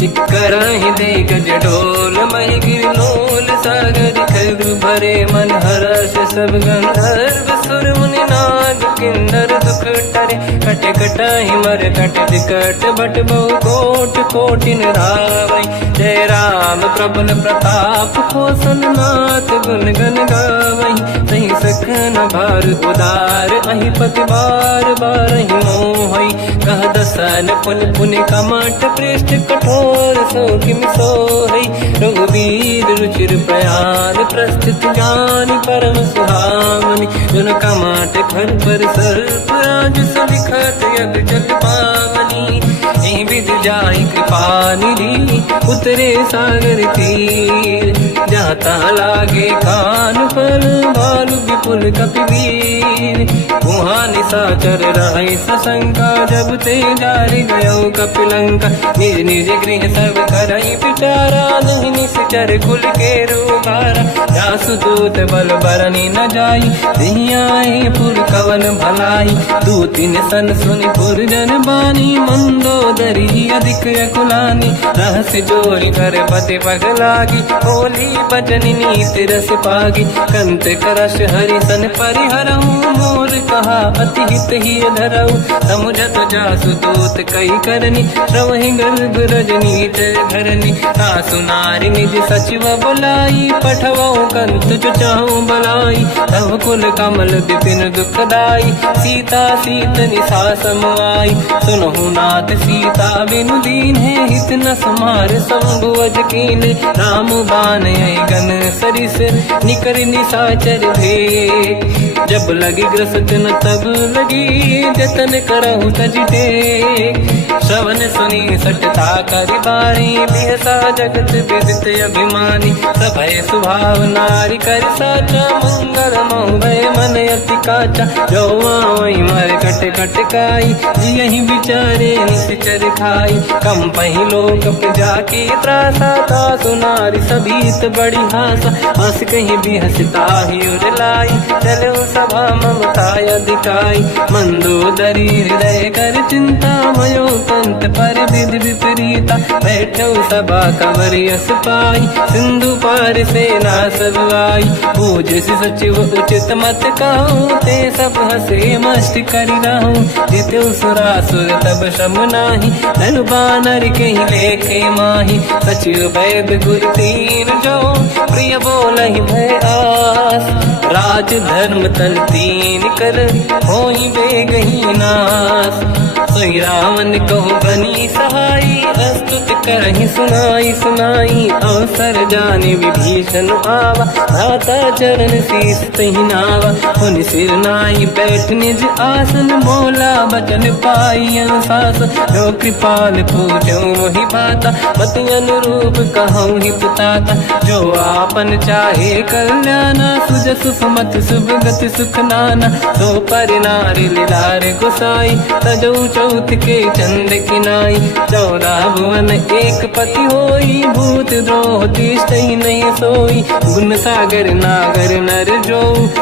चिक्करहि दिग्गज ढोल, महि गिरलोल सागर। खग भरे मन हर्ष सब गंधर्व, सुर मुनि नाग किन्नर दुख टरे। कट कटाहि मर कट विकट, भट बहु कोट कोटिन रावै। जय राम प्रबल प्रताप, कोसन नाथ गुण गन गावै। सही सकन भार उदार, अहि पति बार बारहि मोहै। कह दसन पुन पुन कमठ, पृष्ठ कठोर सो किम सोहै। रघुवीर रुचिर प्रयान, प्रस्थित ज्ञान परम सुहावनी। जुन कमाट घर पर सर्प राज, सलिखत यग जल पावनी। एहि विधि जाहि कृपा निधि, उतरे सागर तीर। जाता लागे कान पर, भालु विपुल कपि वीर। वहाँ निशाचर रहे सशंका, जब ते जारि गयो कपिलंका। निज निज गृह सब करई विचारा, नहीं निश्चर कुल के रूबारा। जासु दूत बल बरनी न जाई, दिहि आए पुर कवन भलाई। दूतिन सन सुनि पुर जन बानी, मंदोदरी अधिक अकुलानी। रहस्य जोरी कर पति पगलागी, होली बचन नीति रस पागी। कंत करश हरि सन परिहरहु, मोर कहा अति हित ही धरऊ। समुझत जासु दूत कई करनी, श्रवहि गर्भ रजनी जय धरनी। सासु नारी निज सचिव बुलाई, पठवऊ कंत जो चाहूं बलाई। तब कुल कमल विपिन दुखदाई, सीता सीतनि सासम आई। सुनहु नाथ सीता बिनु दीन्हे, हित न समार संभुवज कीन्हे। राम बान गन सरिस, निकर निशाचर भेद। जब लगी ग्रस्त न तब लगी, जतन करहु तज टेक। श्रवण सुनी सटता करि बाणी, बिहसा जगत विदित अभिमानी। सभय स्वभाव नारी कर साचा, मंगल महु भय मन अति काचा। जो आवई मर कट कट काई, जियहि विचारे निश्चर खाई। कम पहि लोक जाके त्रासा, तासु नारी सभीत बड़ी हासा। हंस कहीं भी हंसता ही उर लाई, चलो सभा ममताय दिखाई। मंदोदरी हृदय कर चिंता भयो पंत पर विधि विपरीता। बैठो सभा कवर यस पाई सिंधु पार सेना सब आई। पूज्य सचिव उचित मत कहूँ ते सब हसे मस्त करि रहूं। जित्यु सुरासुर तब शम नाही धनु बानर के ही लेखे माही। सचिव वैद गुरु तीन जो प्रिय बोलहि भय आस। राज धर्म तल तीन कर होई बेगही नास। सोई रावण कहु बनी सहाई अस्तुत करहि सुनाई सुनाई। अवसर जाने विभीषण आवा भ्राता चरण शीस तहि नावा। पुनि सिर नाई बैठ निज आसन बोला बचन पाई अनुशासन। जो कृपाल पूजो मोहि बाता मति अनुरूप कहूँ ही पुताता। जो आपन चाहे कल्याणा सुजसु सुमत शुभ गति सुख नाना। तो पर नारी लीलार गोसाई तजौ चौथ के चंद किनाई। 14 भुवन एक पति होई भूत द्रोह तिष्ठ ही नहीं सोई। गुण सागर नागर नर जो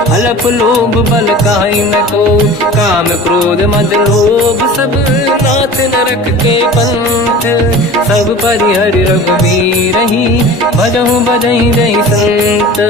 अलप लोभ बल काई न को। काम क्रोध मद लोभ सब नाथ नरक के पंथ। सब परिहरि रघुबीर ही भजहु बजहि जहि संत।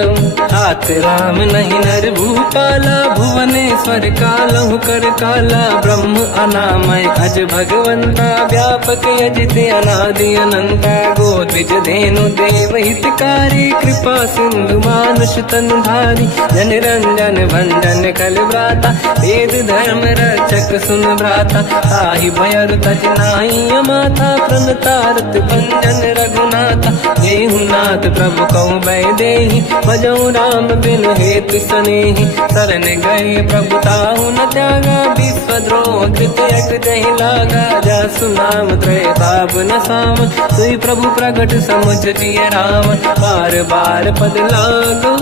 हाथ राम नहीं नर भूपाला भुवनेश्वर कालहु कर काला। ब्रह्म अनामय अज भगवंता व्यापक अजित अनादि अनंता। गोद्विज धेनु देव हितकारी कृपा सिंधु मानुष तनु धारी। जन रंजन भंजन कल व्राता वेद धर्म रक्षक सुन भ्राता। ताहि भयर तज नाहि अमाता प्रणतारत भंजन रघुनाथा। जेहु नाथ प्रभु कहु बै देहि भजऊ राम बिनु हेतु सनेहि। शरण गए प्रभु ताहु न त्यागा विश्वद्रोह कृत यज्ञ जहि लागा। जासु नाम त्रय बाब न साम सोई प्रभु प्रगट समुझ जिय राम। बार बार पद लागू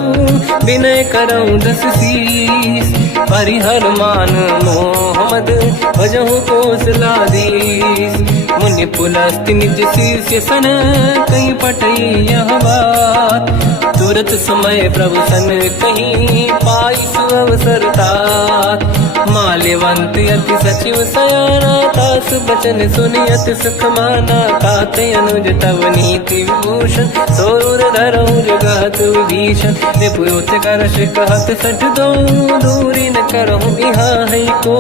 विनय करऊँ दस शीस। परिहर मान मोह मद भजहु कौशलाधीश। मुनि पुलस्त्य निज शीर्ष सन कहीं पटई यह बात। तुरत समय प्रभु सन कहीं पाई सुअवसर तात। माल्यवंत अति सचिव सयाना तास बचन सुनि अति सुख माना। ताते अनुज तव नीति विभूषण सोर धरऊ जगत विभीषण। निपुत करश कहत सठ दो दूरी न करहु इहा है को।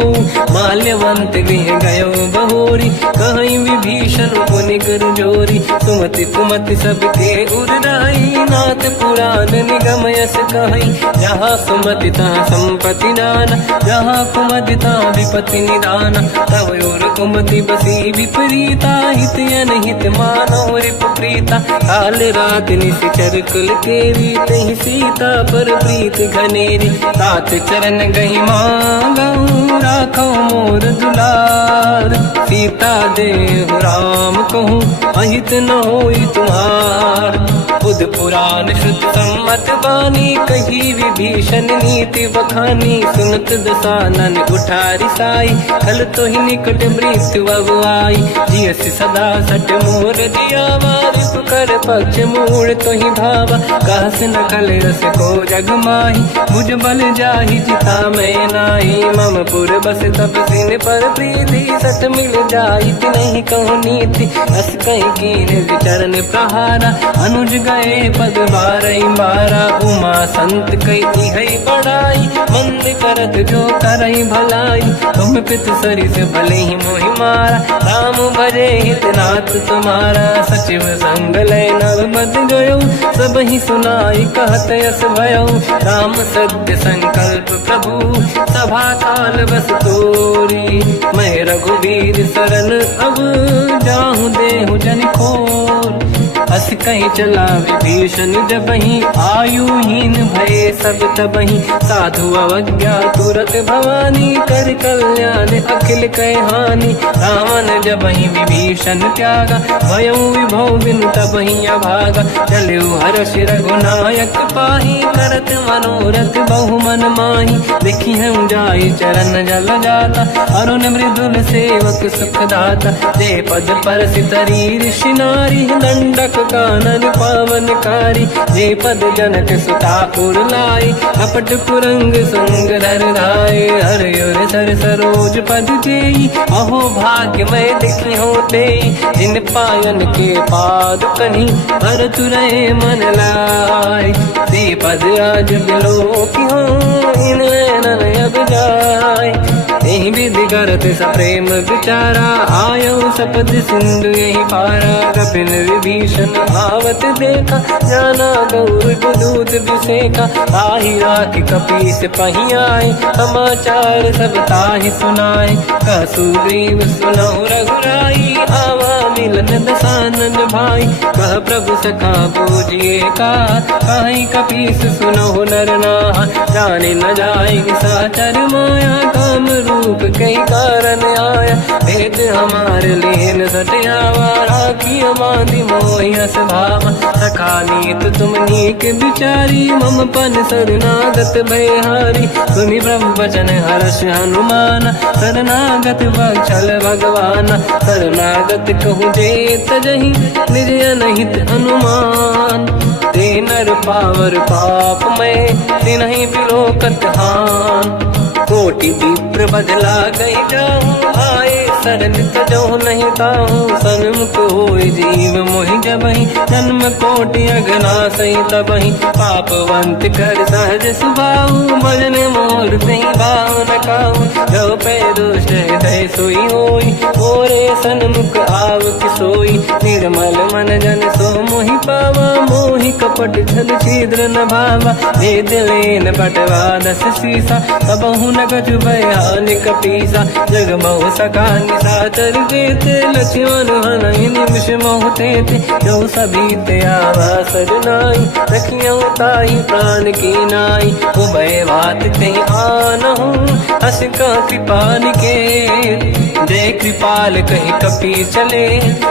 माल्यवंत गृह गयो बहोरी कहीं विभीषण पुनि कर जोरी। सुमति कुमति सबके उड़ाई नाथ पुराण निगम यस कहीं। जहाँ सुमति तहाँ संपत्ति नाना जहाँ कुमति तहाँ विपत्ति निदाना। तव और कुमति बसी विपरीता हित अनहित मानव रिप प्रीता। काल रात निशिचर कुल केरी तहि सीता पर प्रीत घनेरी। तात चरण गहि मांगऊ राखो मोर दुलार। सीता देहु राम कहूँ अहित न होई तुम्हार। बुध पुराण शुद्ध सम्मत बानी कही विभीषण नीति बखानी। सुनत दसानन उठारी साई कल तो ही निकट मृत्यु अब आई। जियस सदा सट मोर जियावा रिपु कर पक्ष मूड़ तो ही भावा। कहस न कल रस को जग माही मुझ बल जाहि जिता मैं नाही। मम पुर बस तप सिन पर प्रीति सत मिल जाई नहीं कहूँ नीति। अस कहीं कीन विचरण प्रहारा अनुज गए पद बारई बारा। उमा संत कई है बड़ाई मंद करत जो करई भलाई। तुम पित सरिस भले ही मोहि मारा राम भजे हितनाथ तुम्हारा। सचिव संग लय नव मत गयो सब ही सुनाई कहत यस भयो। राम सत्य संकल्प प्रभु सभा काल बस तोरी। मैं रघुवीर शरण अब जाहूँ देहु जन खोर। अस कहीं चला विभीषण जबहि आयुहीन भये सब तबहि। साधु अवज्ञा तुरत भवानी कर कल्याण अखिल कह हानि। रावण जबहि विभीषण त्यागा भयउ विभव बिनु तबहि अभागा। चलु हर्ष रघुनायक पाहि करत मनोरथ बहु मन माहि। देखि हम जाई चरण जल जाता अरुण मृदुल सेवक सुख दाता। जे पद परसि तरी ऋषि नारी दंडक लोक कानन पावनकारी। जे पद जनक सुता उरलाई, कपट कुरंग संग धर धाय। हर सर सरोज पद जेई, अहो भाग्य मैं दिखी होते। जिन पायन के पाद कहीं, भर तुरय मन लाय। ते पद आज बिलो की हो, इन नैनन अब जाय। यही विधि करत सप्रेम विचारा, आयो सपद सिंधु यही पारा। कपिन विभीषण आवत देखा, जाना गौर दूत विसेखा। ताहि राख कपीस पही आए, समाचार सब ताहि सुनाए। कह सुग्रीव सुनहु रघुराई, आवा मिलन दसानन भाई। कह प्रभु सखा पूजिए का, कहीं कपीस सुनहु नर नाहा। जाने न जाएगी साचर माया, काम रूप कई कारण आया। भेद हमारे लेन सटियावा, राखी बांधी मोहियस भावा। सखा नीत तुम नीक बिचारी, मम पन शरणागत भयहारी। सुनि प्रभु वचन हर्ष हनुमान, शरणागत वत्सल भगवान। शरणागत कहूँ जे तजहि, निज अनहित अनुमान। ते नर पावर पाप में, तिन्हि बिलोकत हान। कोटि विप्र बदला गई जाऊं, आए शरण तजो नहीं ताऊं। सन्मुख होय जीव मोहि जबहि, जन्म कोटि अगना सही तबहि। पापवंत कर सहज सुभाऊ, भजन मोर सही भाव न काऊ। जो पे दुष्ट हृदय सोई होई, मोरे सन्मुख आव किसोई। निर्मल मन जन सो मोहि पावा, मोहि कपट छल छिद्र न भावा। भेद लेन बटवा दस सीसा, सबहु न कछु भयान कपीसा। जग महु सका निशाचर जेते, लक्ष्मण हनहि निमिष महु तेते। जो सभी ते आवा सजनाई, रखियो ताहि प्राण की नाई। उभय बात ते आनहु, हस का कृपाल के। जय कृपाल कहि कपी चले,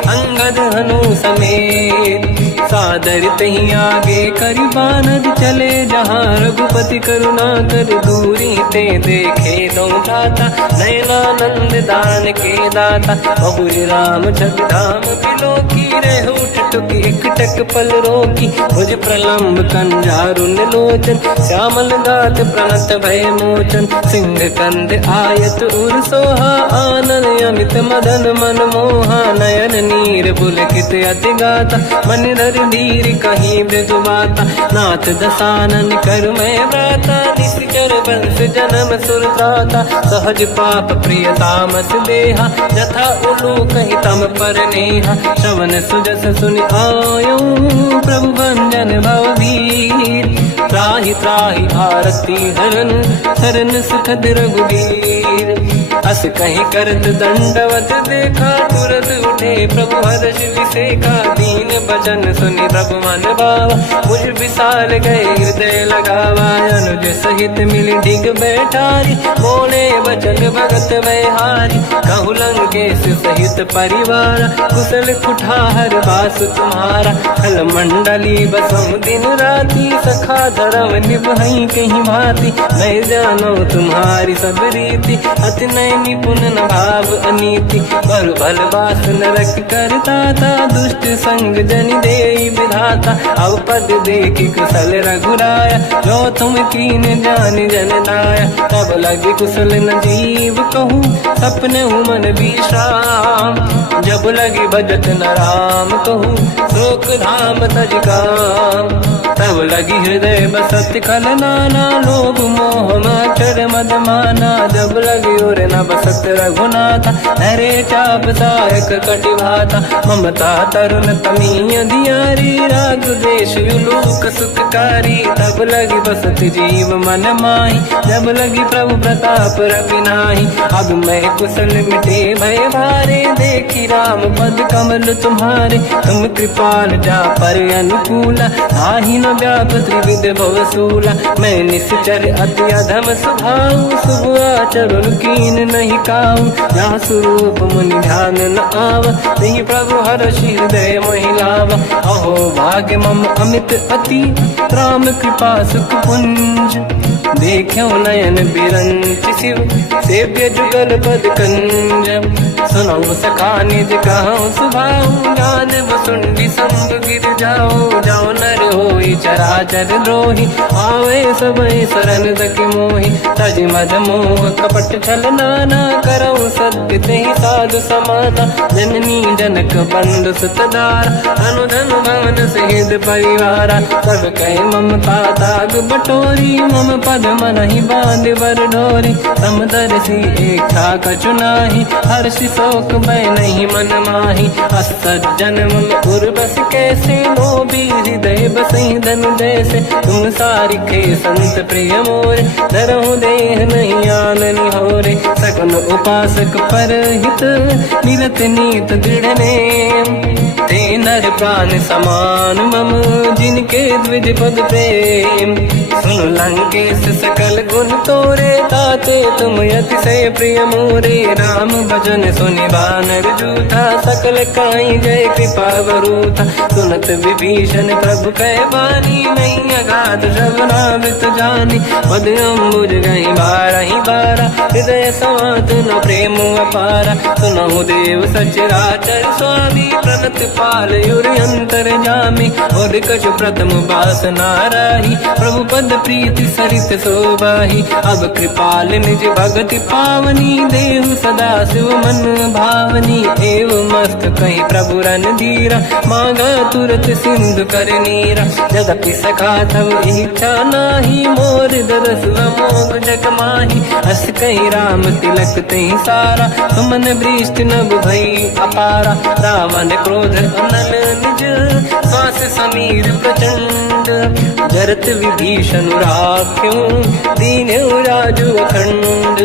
अंगद हनु समेत। सादर तही आगे करि बानर चले, जहाँ रघुपति करुणा कर दूरी ते देखे दो दाता। नयनानंद दान के दाता, बहुर राम जगधाम बिलो की। रेहु टुक एक टक पल रोकी, भुज प्रलम्ब कंजारुन लोचन। श्यामल दात प्रणत भय मोचन, सिंह कंद आयत उर सोहा। आनन अमित मदन मन मोहा, नयन नीर पुलकित अति गाता। मन धर धीर कहीं मृदु माता, नाथ दसानन कर मैं व्राता। निश्चर वंश जन्म सुरत्राता, सहज पाप प्रिय तामस देहा। जथा उलू कहीं तम पर नेहा, श्रवण सुजस सुनि आयो। प्रभु भंजन भवभीर, त्राहि त्राहि आरती हरन। शरण सुखद रघुवीर, अस कहीं करत दंडवत देखा। तुरत उठे प्रभु हर्ष विसेखा, दीन बचन सुनि प्रभु मन भावा। मुझ विशाल गए हृदय लगावा, अनुज सहित मिल डिग बैठारी। बोले बचन भगत वैहारी, कहु लंकेश सहित परिवार। कुशल कुठार बास तुम्हारा, खल मंडली बसहु दिन राती। सखा धर्म निभई कहीं भांति, मैं जानो तुम्हारी सब रीति। अति नय निपुण न भाव अनीति, पर भल बास नरक करता था। दुष्ट संग जन देई विधाता, अब पद देखि कुशल रघुराया। जो तुम कीन जान जन नाया, तब लगे कुशल न जीव कहूँ। सपने मन विश्राम, जब लगे भजत न राम कहूँ। शोक धाम तज काम, तब लगी हृदय बसत खल नाना। लोभ मोह मच्छर मद माना, जब लगी और न बसत रघुनाथा। हरे चाप सायक कटि भाता, ममता तरुण तमीय धियारी। राग द्वेष युलूक सुखकारी, तब लगी बसत जीव मन माही। जब लगी प्रभु प्रताप रवि नाही, अब मैं कुशल मिटे भय भारे। देखी राम पद कमल तुम्हारे, तुम कृपाल जा पर अनुकूला। आही न व्याप त्रिविध भवसूला, मैं निश्चर अति अधम स्वभाव। शुभ आचरण कीन नहीं काऊ, जहाँ स्वरूप मुनि ध्यान न आवा। नहीं प्रभु हर्ष हृदय महिलावा, अहो भाग्य मम अमित अति। राम कृपा सुख पुंज देखो नयन बिरंच शिव सेव्य जुगल पद कंजम सुनो सखा निज कहूँ सुभाऊ ज्ञान वसुंडी संग गिर जाओ जाओ नर होई चराचर द्रोही आवे सबई शरण दक मोहि तज मद मोह कपट छल नाना करऊँ सत्य ते साधु समाना जननी जनक बंधु सुतदार अनुधन भवन सहित परिवारा सब कहे ममता ताग बटोरी मम पद मन ही बांध बर डोरी समदर्शी इच्छा कछु नाही हर्षि शोक मैं नहीं मन माही असज्जन मम उर्वश कैसे मोबी हृदय बसई धनु जैसे तुम सारिखे संत प्रिय मोरे धरहु देह नहीं आननि होरे सगुन उपासक पर हित निरत नीत दृढ़ नेम ते नर प्राण समान मम जिनके द्विज पद प्रेम सुन लंकेश सकल गुण तोरे ताते तुम अतिशय प्रिय मोरे राम भजन सुनि बानर जूथा सकल काई जय कृपा वरूथा सुनत विभीषण प्रभु कह बानी नहीं अगाध श्रवणामृत जानी पद अम्बुज गई बारहि बारा हृदय समात न प्रेम अपारा सुनहु देव सचराचर स्वामी प्रणत पाल युरि अंतर जामी और कछु प्रथम बास नाराही प्रभु पद प्रीति सरित शोभाही अब कृपाल निज भगति पावनी देहु सदा शिव मन भावनी एव मस्त कहीं प्रभु रन धीरा मांगा तुरत सिंधु कर नीरा यद्यपि सखा तब इच्छा नाही मोर दरस मोग जग माही हस कहीं राम तिलक तही सारा सुमन वृष्टि नभ भई अपारा रावण क्रोध अनल निज श्वास समीर प्रचंड जरत विभीषण राख्यो दीन राजु अखंड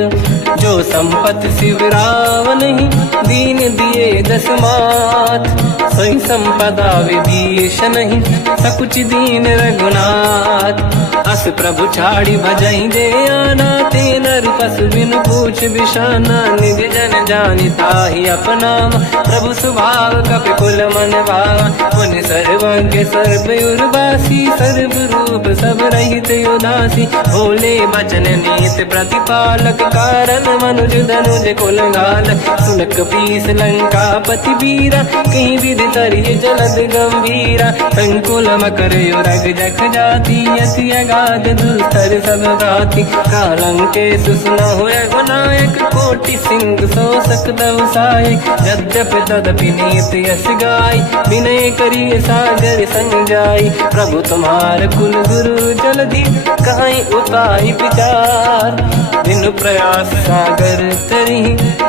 जो संपत शिव रावण ही दीन दिए दस मात सोई संपदा विभीषण ही सकुच दीन रघुनाथ अस प्रभु छाड़ी भजई जे आना ते नर पस बिन पूछ बिशाना निज जन जानि ताहि अपनाम प्रभु स्वभाव कपि कुल मन भावा मुनि सर्वज्ञ सर्व उर्वासी सर्व रूप सब रहित उदासी भोले बचन नीत प्रतिपालक कारण मनुज धनुज कुल गाल सुनक पीस लंका पति बीरा कहीं विधि तरिय जलद गंभीरा संकुल मकर युरग जख जाति यति अगाध दुस्तर सब गाति कालंके सुसना हुए गुनायक कोटि सिंह सो सकदव साय यद्यपि तदपि नीत यस गाय विनय करिय सागर संग जाई प्रभु तुम्हार कुल गुरु जलधि कहीं उपाय विचार बिनु प्रयास सागर तरी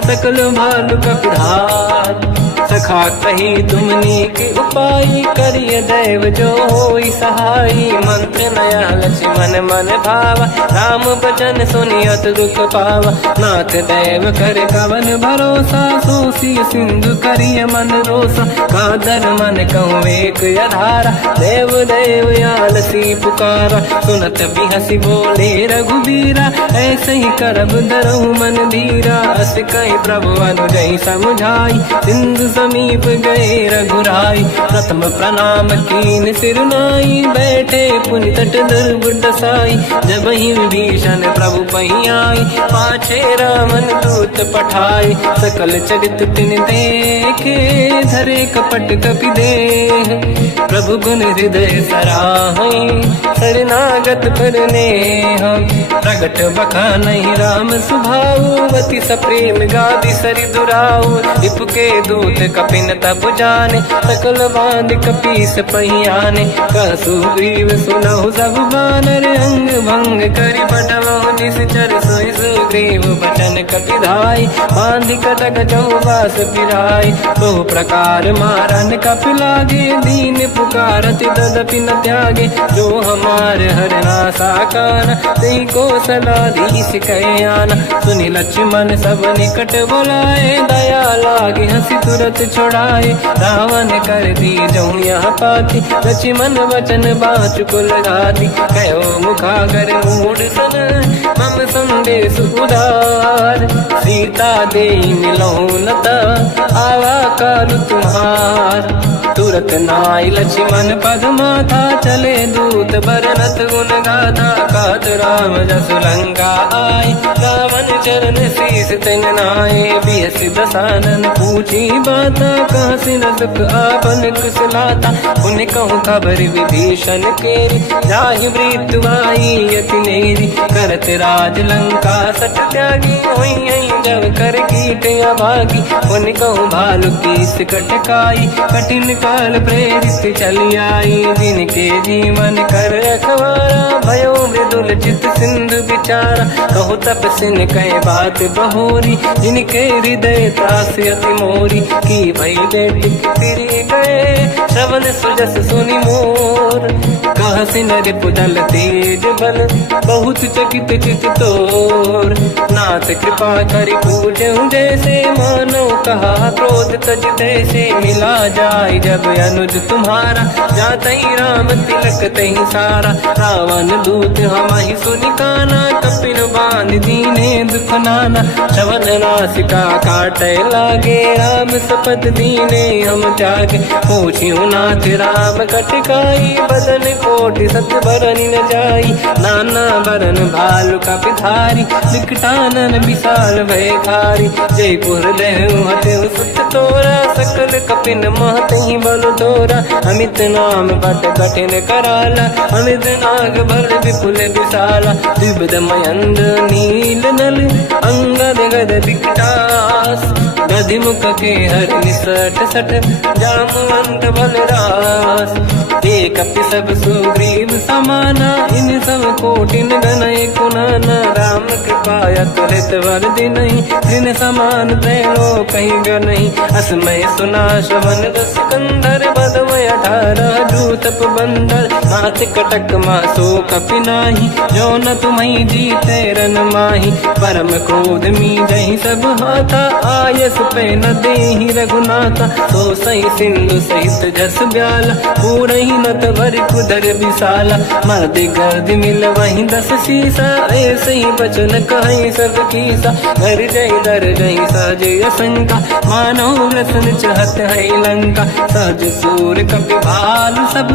सकल भालु कपिधार सखा कही तुमनी के उपाय करिय दैव जो होई सहाई मंत्र नया लक्ष्मण मन भावा राम भजन सुनियत दुख पावा नाथ दैव कर कवन भरोसा सोसी सिंधु करिय मन रोसा कादर मन कहूँ एक अधारा देव देव आलसी पुकारा सुनत भी हंसी बोले रघुबीरा ऐसे ही करब धरहु मन धीरा अस कहीं प्रभु अनुजय समझाई सिंधु समीप गए रघुराई प्रथम प्रणाम कीन सिरनाई बैठे पुनि तट दुर्बुड साई जब ही विभीषण प्रभु पही आई पाछे रामन दूत पठाई सकल चरित तिन देखे धरे कपट कपि देह प्रभु गुण हृदय सराहई शरणागत पर नेह प्रगट बखा नहीं राम सुभाऊ अति सप्रेम गादि सरि दुराऊ रिपु के दूत कपिन तब जाने सकल बांध कपीस पहियाने कहसु ग्रीव सुनहु सब बानर अंग भंग करि बटवहु निश्चर सोई सुग्रीव बचन कपिधाई बांधि कटक चौबास पिराई बहु प्रकार मारन कपि लागे दीन पुकारति तदपि न त्यागे जो हमार हरना साकाना तेहि को सलाधीश कहे आना सुनि लक्ष्मण सब निकट बुलाए दया लागे हंसी तुरत छुड़ाए रावण कर दी जो यहाँ पाती लक्ष्मण वचन बाचु कुल घाती कहो मुखागर मूड सन मम संदेश उदार सीता दे मिलो नता आवा काल तुम्हार तुरत नाई लक्ष्मण पद माथा, चले दूत बरनत गुण गाथा। कहत राम जसु लंका आई, रावण चरण शीस तिन नाये। बिहसि दसानन पूछी बाता, कहसि न दुख आपन कुशलाता। पुनि कहूँ खबर विभीषण केरी, जाहि मृत्यु आई यति नेरी। करत राज लंका सठ त्यागी, होई जब कर कीट अभागी। पुनि कहूँ भालु कीस कटकाई, कठिन काल प्रेरित चली आई। जिनके जीवन कर रखवारा, भयो मृदुल चित सिंधु विचारा। कहु तपसिन कह बात बहोरी, जिनके हृदय त्रास अति मोरी। की भई बेटी फिरी गए, श्रवण सुजस सुनि मोर। कहसि नर पुदल तेज बल, बहुत चकित चित तोर। नाथ कृपा करि पूजहु जैसे, मानो कहा क्रोध तज तैसे। मिला जाय जब अनुज तुम्हारा, जातहि राम तिलक तहि सारा। रावण दूत हमहि सुनि काना, कपिन बांध दीने दुख नाना। श्रवण नासिका काटय लागे, राम सपथ दीने हम त्यागे। पूछिहु नाथ राम कटकाई, बदन कोटि सत बरनि न जाई। नाना बरन भालु कपिधारी, विकटानन विशाल भयकारी। जयपुर देहु हतेहु सुत तोरा, सकल कपिन महतहि बल तोरा। अमित नाम बट कठिन कराला, अमित नाग बल विपुल विशाला। द्विविध मयंद नील नल, अंगद गद विकटास। गदिमुख के हर निसट सठ, जामवंत बलरास। एक कपि सब सुग्रीव समाना, इन सब कोटिन गनय कुनाना। राम कृपा तुलित वर दिनहि, दिन समान त्रैलोक कहीं गनहि। असमय सुना श्रवण रस कंधर, बदमय 18 जूतप बंदर। नाथ कटक मासो कपि नाही, जो न तुम्हि जीते रन माही। परम क्रोध मीजहि सब हाथा, आयस पे न देहि रघुनाथा। तो सही सिंधु सहित जस ब्याला, पूरहि नत भरि कुदर विशाला। मर्द गर्द मिल वहीं 10 शीसा, ऐसे ही बचन कहीं सब कीसा। घर जय दर जय सहज असंका, मानो रसन चहत है लंका। सहज सूर कपि भालु सब,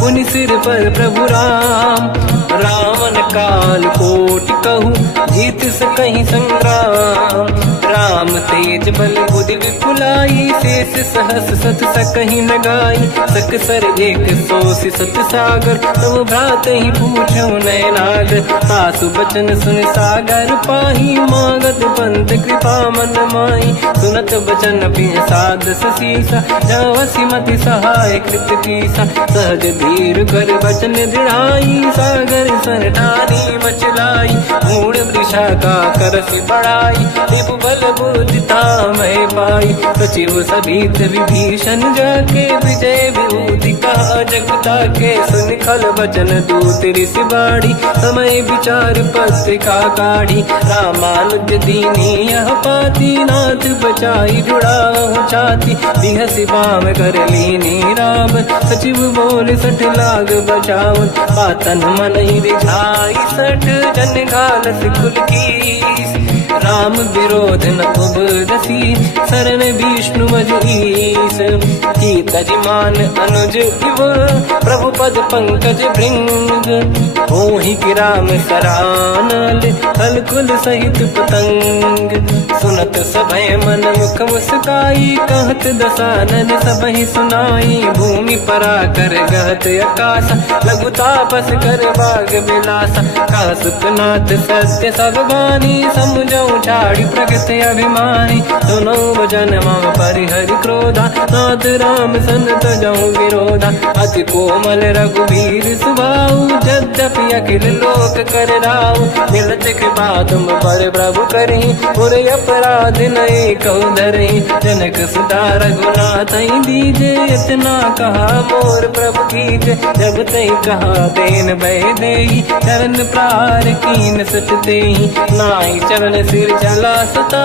पुनि सिर पर प्रभु राम। रावण काल कोटि कहूँ, जीत सकहि संग्राम। राम तेज बल बुद्धि विपुलाई, शेष सहस सत सकहि न गाई। सकसर एक सोसि सत सागर, तब भ्रात ही पूछो नयनागर। सासु बचन सुन सागर पाही, मांगत पंत कृपा मन माही। सुनत बचन पिय सादस शीसा, जावसी मति सहाय कृत कीसा। सहज धीर कर बचन दृढ़ाई, सागर सन ठानी मचलाई। मूढ़ वृषा का करसि बढ़ाई, रिपु बल बुद्धि तामय पाई। सचिव सभीत विभीषण जाके, विजय विभूति कहा जगता के। सुन खल बचन दूत ऋषि बाड़ी, समय विचार पत्रिका काढ़ी। रामानुज दीनी यह पाती, नाथ बचाई जुड़ाहु छाती। बिहसि बाम कर लीनी राम, सचिव बोल 60 लाग बचावन। बातन मन ही रिझाई 60, जन घाल सिकुल कीस। राम विरोध न उबरसी, शरण विष्णु मज ईस। की तजिमान अनुज इव, प्रभु पद पंकज भृंग। ओहि कि राम सरानल, कलकुल सहित पतंग। सुनत सभय मन मुख मुस्काई, कहत दसानन सबहि सुनाई। भूमि परा कर गहत आकाश, लघु तापस कर बाग बिलासा। कह सुखनाथ सत्य सब बानी, समझौ छाड़ी प्रगति अभिमानी। सुनो भजन मम परिहरि क्रोधा, नाथ राम सन तजौ विरोधा। अति कोमल रघुवीर सुभाऊ, यद्यपि अखिल लोक कर राऊ। मिलत कृपा तुम पर प्रभु करहि, पुर अपराध नये कहु धरहि। जनक सुता रघुनाथ दीजे, इतना कहा मोर प्रभु कीजे। जब तई कहा देन भय देहि, चरण प्रार कीन सत देहि। नाहि चरण सिर चला सता,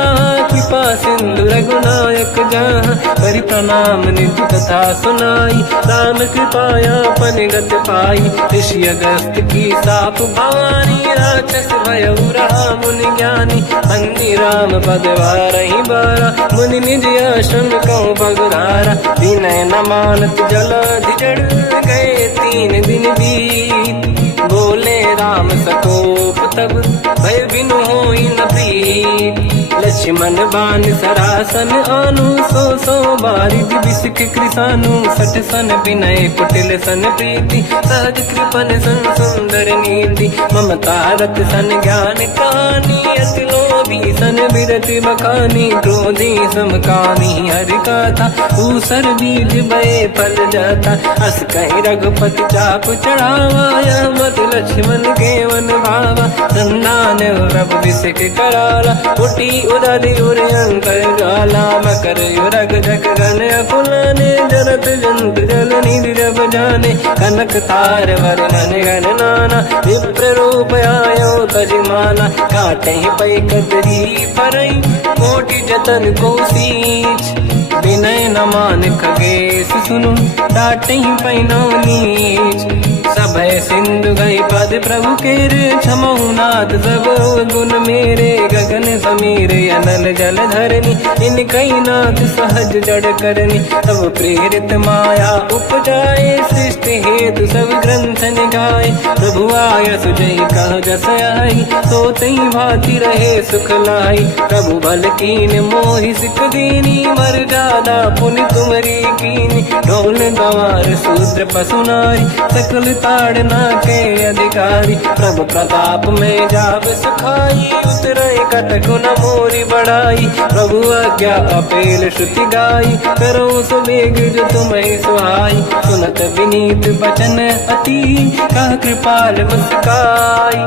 कृपा सिंधु रघुनायक जहाँ, करि प्रणाम निधि कथा सुनाई, राम कृपाया पनिगत पाई, ऋषि अगस्त की साप भवानी, राक्षस भयउ रहा मुनि ज्ञानी, अंधि राम पद वारहि बारा, मुनि निज आश्रम कहूँ पगुधारा, विनय न मानत जलाधि जड़ गए 3 दिन बीत, बोले राम सकोप तब भय बिनु होई न प्रीत, लक्ष्मण बाण सरासन आनु, 100 बारिद बिसक कृसानु, 60 सन विनय कुटिल सन प्रीति, सहज कृपन सन सुंदर नीति, ममता रत सन ज्ञान कहानी, अति लोभी सन बिरति बखानी, क्रोधी समकामी हरि कथा, ऊसर बीज बये फल जाता, अस कहीं रघुपति चाप चढ़ावा, यह मत लक्ष्मण के वन भावा, संधान प्रभु बिसक कराला, उठी उदधि उर अंकर ज्वाला, मकर युरग जग गण अकुलाने, जरत जंत जल निधि जब जाने, कनक तार वर्णन गण नाना, विप्र रूप आयो तजमाना, काटे पै कतरी परई, कोटि जतन को सींच, विनय न मान खगेश सुनु, डांटे पैनो नीच, सभय सिंधु गई पद प्रभु केरे, क्षमहु नाथ सब गुण मेरे, गगन समीरे अनल जल धरनी, इन कई नाथ सहज जड़ करनी, तब प्रेरित माया उपजाए, सृष्टि हेतु सब ग्रंथ निगाए, प्रभु आय सुजई कह जस आई, सोतई भांति रहे सुख लाई, प्रभु भल कीन मोहि सिख दीनी, मर जादा पुनि तुमरी कीनी, ढोल गंवार शूद्र पशु नारी, सकल ताड़ना के अधिकारी, प्रभु प्रताप में जाब सुखाई, उतरे कटक न मोरी बढ़ाई, प्रभु आज्ञा अपेल श्रुति गाई, करो सुबेग जो तुम्हें सुहाई, सुनत विनीत बचन अति, कह कृपाल मुस्काई,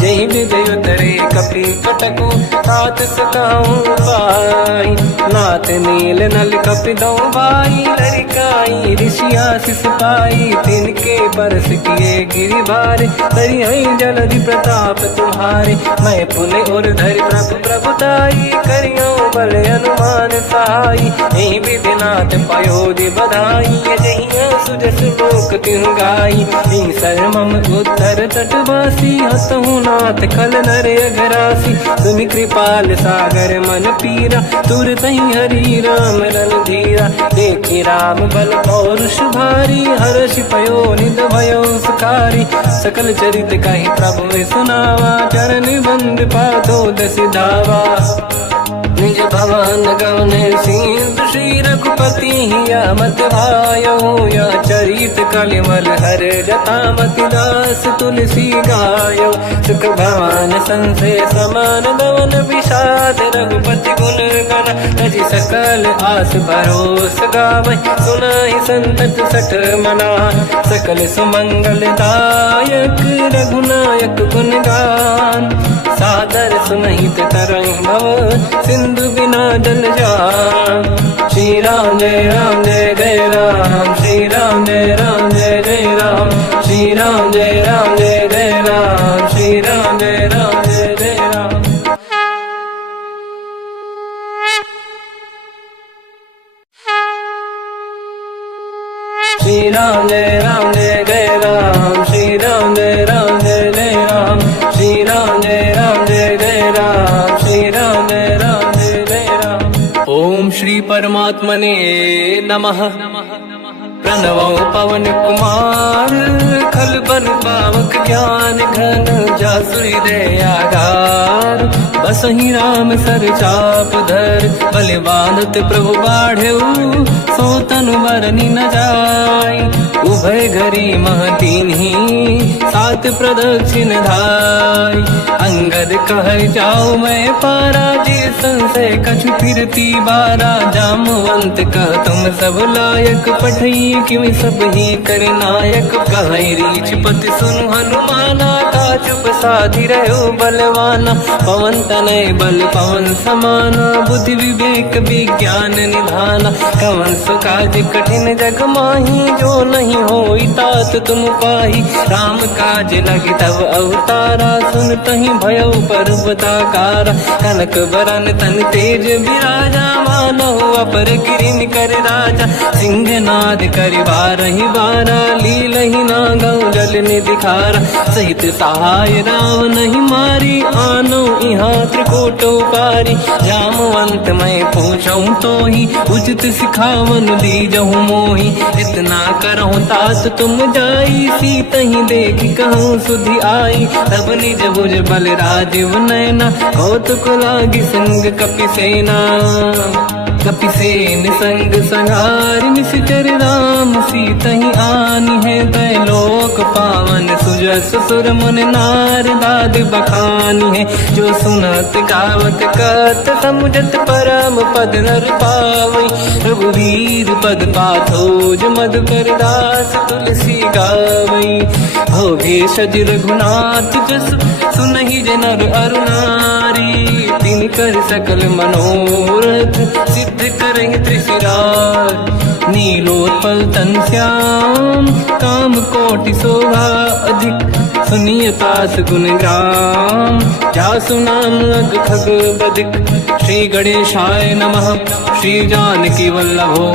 जय विजय उतरे कपि कटकु, तात सकाऊं पाई, नाथ नील नल कपि दो भाई, लरिकाई ऋषि आशीष पाई, तिनके बरस किए गिरि भारे, तरिहै जलधि प्रताप तुम्हारे, मैं पुने और धरि प्रभु प्रभुताई, करियो बल अनुमान सहाई, यही विधिनाथ पयोधि बधाई, जहिया सुजस लोक तिहु गाई, हिंसर मम उत्तर तटवासी, हसहु नाथ खल नर अघरासी, तुम कृपाल सागर मन पीरा, तुरत ही हरि राम रणधीरा, देखि राम बल पौरुष भारी, हर्ष पयो निध भयो सुखारी, सकल चरित कहि प्रभु सुनावा, चरण बंद पादो दस धावा, निज भवन गवने सिंधु श्री रघुपति हिया मत भायो, या चरित कलिमल हर जता मति दास तुलसी गायो, सुख भवन संशय समान गवन विषाद, रघुपति गुण गण तजि सकल आस भरोस गावै, सुनाहि संतत सठ मना, सकल सुमंगल दायक रघुनायक गुण गान, सादर सुनहित तरहि भव, सिंधु बिना जल जान, श्री राम जय जय राम, श्री राम जय जय राम, श्री राम जय जय राम, श्री राम जय जय राम। श्री राम जय जय राम, श्री राम जय जय राम, श्री राम जय जय राम, श्री राम जय जय राम। ओम श्री परमात्मने नमः। प्रणवो पवन कुमार, खल बन पावक ज्ञान घन, जासुरी दयागार, बसहि राम सर चाप धर, बल बांधत प्रभु बाढ़ऊ, सो तनु बरनि न जाय, उभय घरी मह दीन्ही, सात प्रदक्षिण धाय, अंगद कह जाओ मैं पारा, जी संशय कछु फिरती बारा, जामवंत कह तुम सब लायक, पठई किमि सब ही कर नायक, कहीं रीछ पति सुनु हनुमाना, का चुप साधि रहो बलवाना, पवन तनय बल पवन समाना, बुद्धि विवेक विज्ञान निधाना, कवन सुकाज कठिन जग माही, जो नहीं होई तात तुम पाही, राम का काज लगी तब अवतारा, सुन तही भयो पर्वताकारा। कनक बरन तन तेज विराजा, मानो अपर गिरिन कर राजा। सिंहनाद करि बारहि बारा, लीलहि नागौ जल निधिखारा। सहित सहाय रावण ही मारी, आनो इहाँ त्रिकोटो पारी। जामवंत मैं पूछऊँ तो ही, उचित सिखावन दीजहु मोहि। इतना करहु तात तुम जाई, सीतहि देखि कहूँ सुधि आई। तब निज भुज बल राजीव नैना, कौतुक लागी संग कपिसेना। कपिसेन संग संहारि निश्चर राम, सीतहि आनि है दैलोक पावन। सुजस सुर मुन नार दाद बखानी है, जो सुनत गावत कहत समुझत परम पद नर पावई। रघुवीर पद पाथोज मधुकर दास तुलसी गावई। हो भेषज रघुनाथ जस, सुनहि जनर अरु नारी। तिन कर सकल मनोरथ, सिद्ध करहि त्रिशिरार। नीलोत्पल तन श्याम, काम कोटि शोभा अधिक। सुनिय तास गुण ग्राम, जासु नाम अग खग बदिक। श्री गणेशाय नमः, श्री जानकी वल्लभो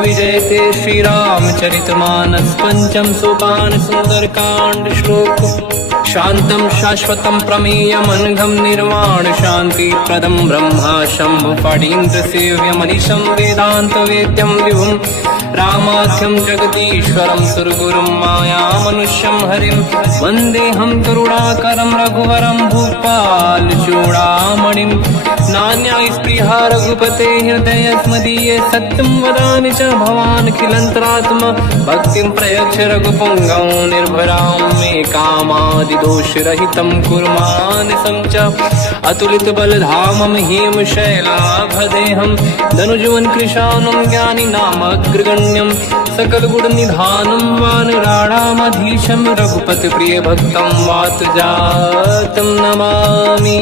विजयते। श्री रामचरित मानस पंचम सोपान, सुंदर कांड श्लोक। शांतं शाश्वतं प्रमेयमनघं, निर्वाण शांति प्रदं ब्रह्मा शंभु फणीन्द्र सेव्यमनिशं। वेदांत वेद्यं विभुं रामाख्यं जगदीश्वरं, सुरगुरुं मायामनुष्यं हरिं। वन्देऽहं करुणाकरं रघुवरं, भूपाल चूडामणिं। नान्या स्पृहा रघुपते हृदयस्मदीये, सत्यं वदामि च भवानखिलन्तरात्मा। भक्तिं प्रयच्छ रघुपुङ्गं, निर्भरां मे कामादिदोषरहितं कुर्मानसं च। अतुलित बलधामं हेमशैलाभदेहं, धनुजवन कृशानं ज्ञानी नामग्रगण्यं। सकल गुण निधानं वानराणामधीशं, रघुपति प्रिय भक्तं वात जातं नमामि।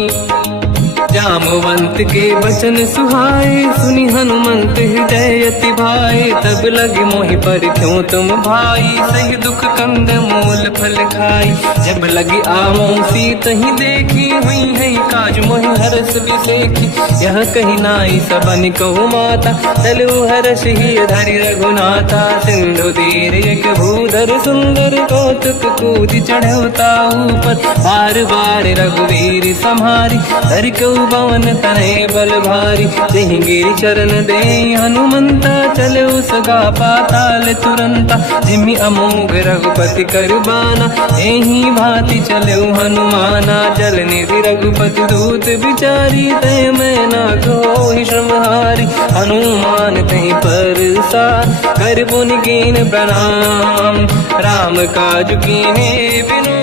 जामवंत के बचन सुहाए, सुनि हनुमंत हृदय अति भाए। तब लगे मोहि परिथ्यों तुम भाई, सही दुख कंद मूल फल खाई। जब लगी आमों सीतहि देखी, हुई है काज मोहि हरस बिसेखी। यह कही नाई सबन कहु माता, चलु हरष ही धरि रघुनाथा। सिंधु तीर एक भूधर सुंदर, कौतुक कूदि चढ़ौता ऊपर। बार बार रघुवीर सम्हारी, धरि कऊ पवन तनय बल भारी। जहि गिरि चरण दे हनुमंता, चले सगा पाताल तुरंता। जिमि अमोघ रघुपति कर बाना, एहि भांति चले हनुमाना। जल निधि रघुपति दूत बिचारी, तय मैं ना कोहि श्रमहारी। हनुमान तहि परसा, कर पुनि कीन प्रणाम। राम काज कीन्हे बिनु,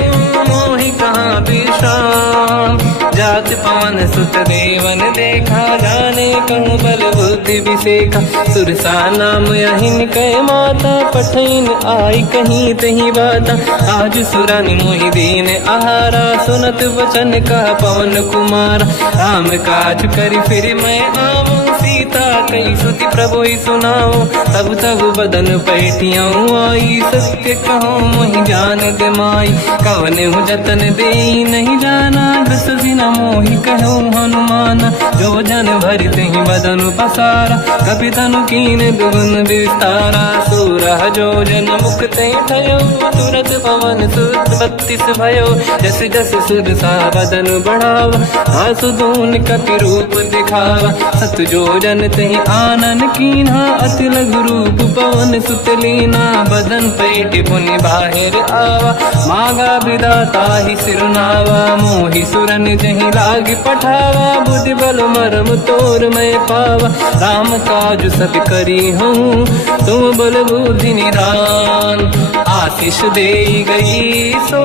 मोहि कहाँ विश्राम। जात पवन सुत देवन देखा, जाने कहूँ बल बुद्धि विसेखा। सुरसा नाम यहिन कह माता, पठैन आई कहीं तही बाता। आज सुरानि मोहि दीन आहारा, सुनत वचन कहा पवन कुमारा। राम काज करि फिर मैं आवूं, सीता कई सुति प्रभु सुनाऊं। तब तब बदन पैठियाऊं आई, सत्य कहूँ मोहि जान दे माई। कवन हूँ जतन दे नहीं जाना, दस दिन मोहि कहूँ हनुमाना। जो जन भरि तहि बदन पसारा, कपि तनु कीन दुगुन विस्तारा। सूरह जो जन मुख ते ठयो, तुरत पवन सुत 32 भयो। जस जस सुरसा बदन बढ़ावा, आसु दून कपि रूप दिखावा। सत जो जन तहि आनन कीन्हा, अति लघु रूप पवन सुत लीना। बदन पैठ पुनि बाहिर आवा, मांगा विधाता ही सिरनावा। मोहि सुरन जहि लाग पठावा, बुद्धि बल मरम तोर मैं पावा। राम काज सब करी हूँ, तुम बल बुद्धि निधान। आशीष दे गई सो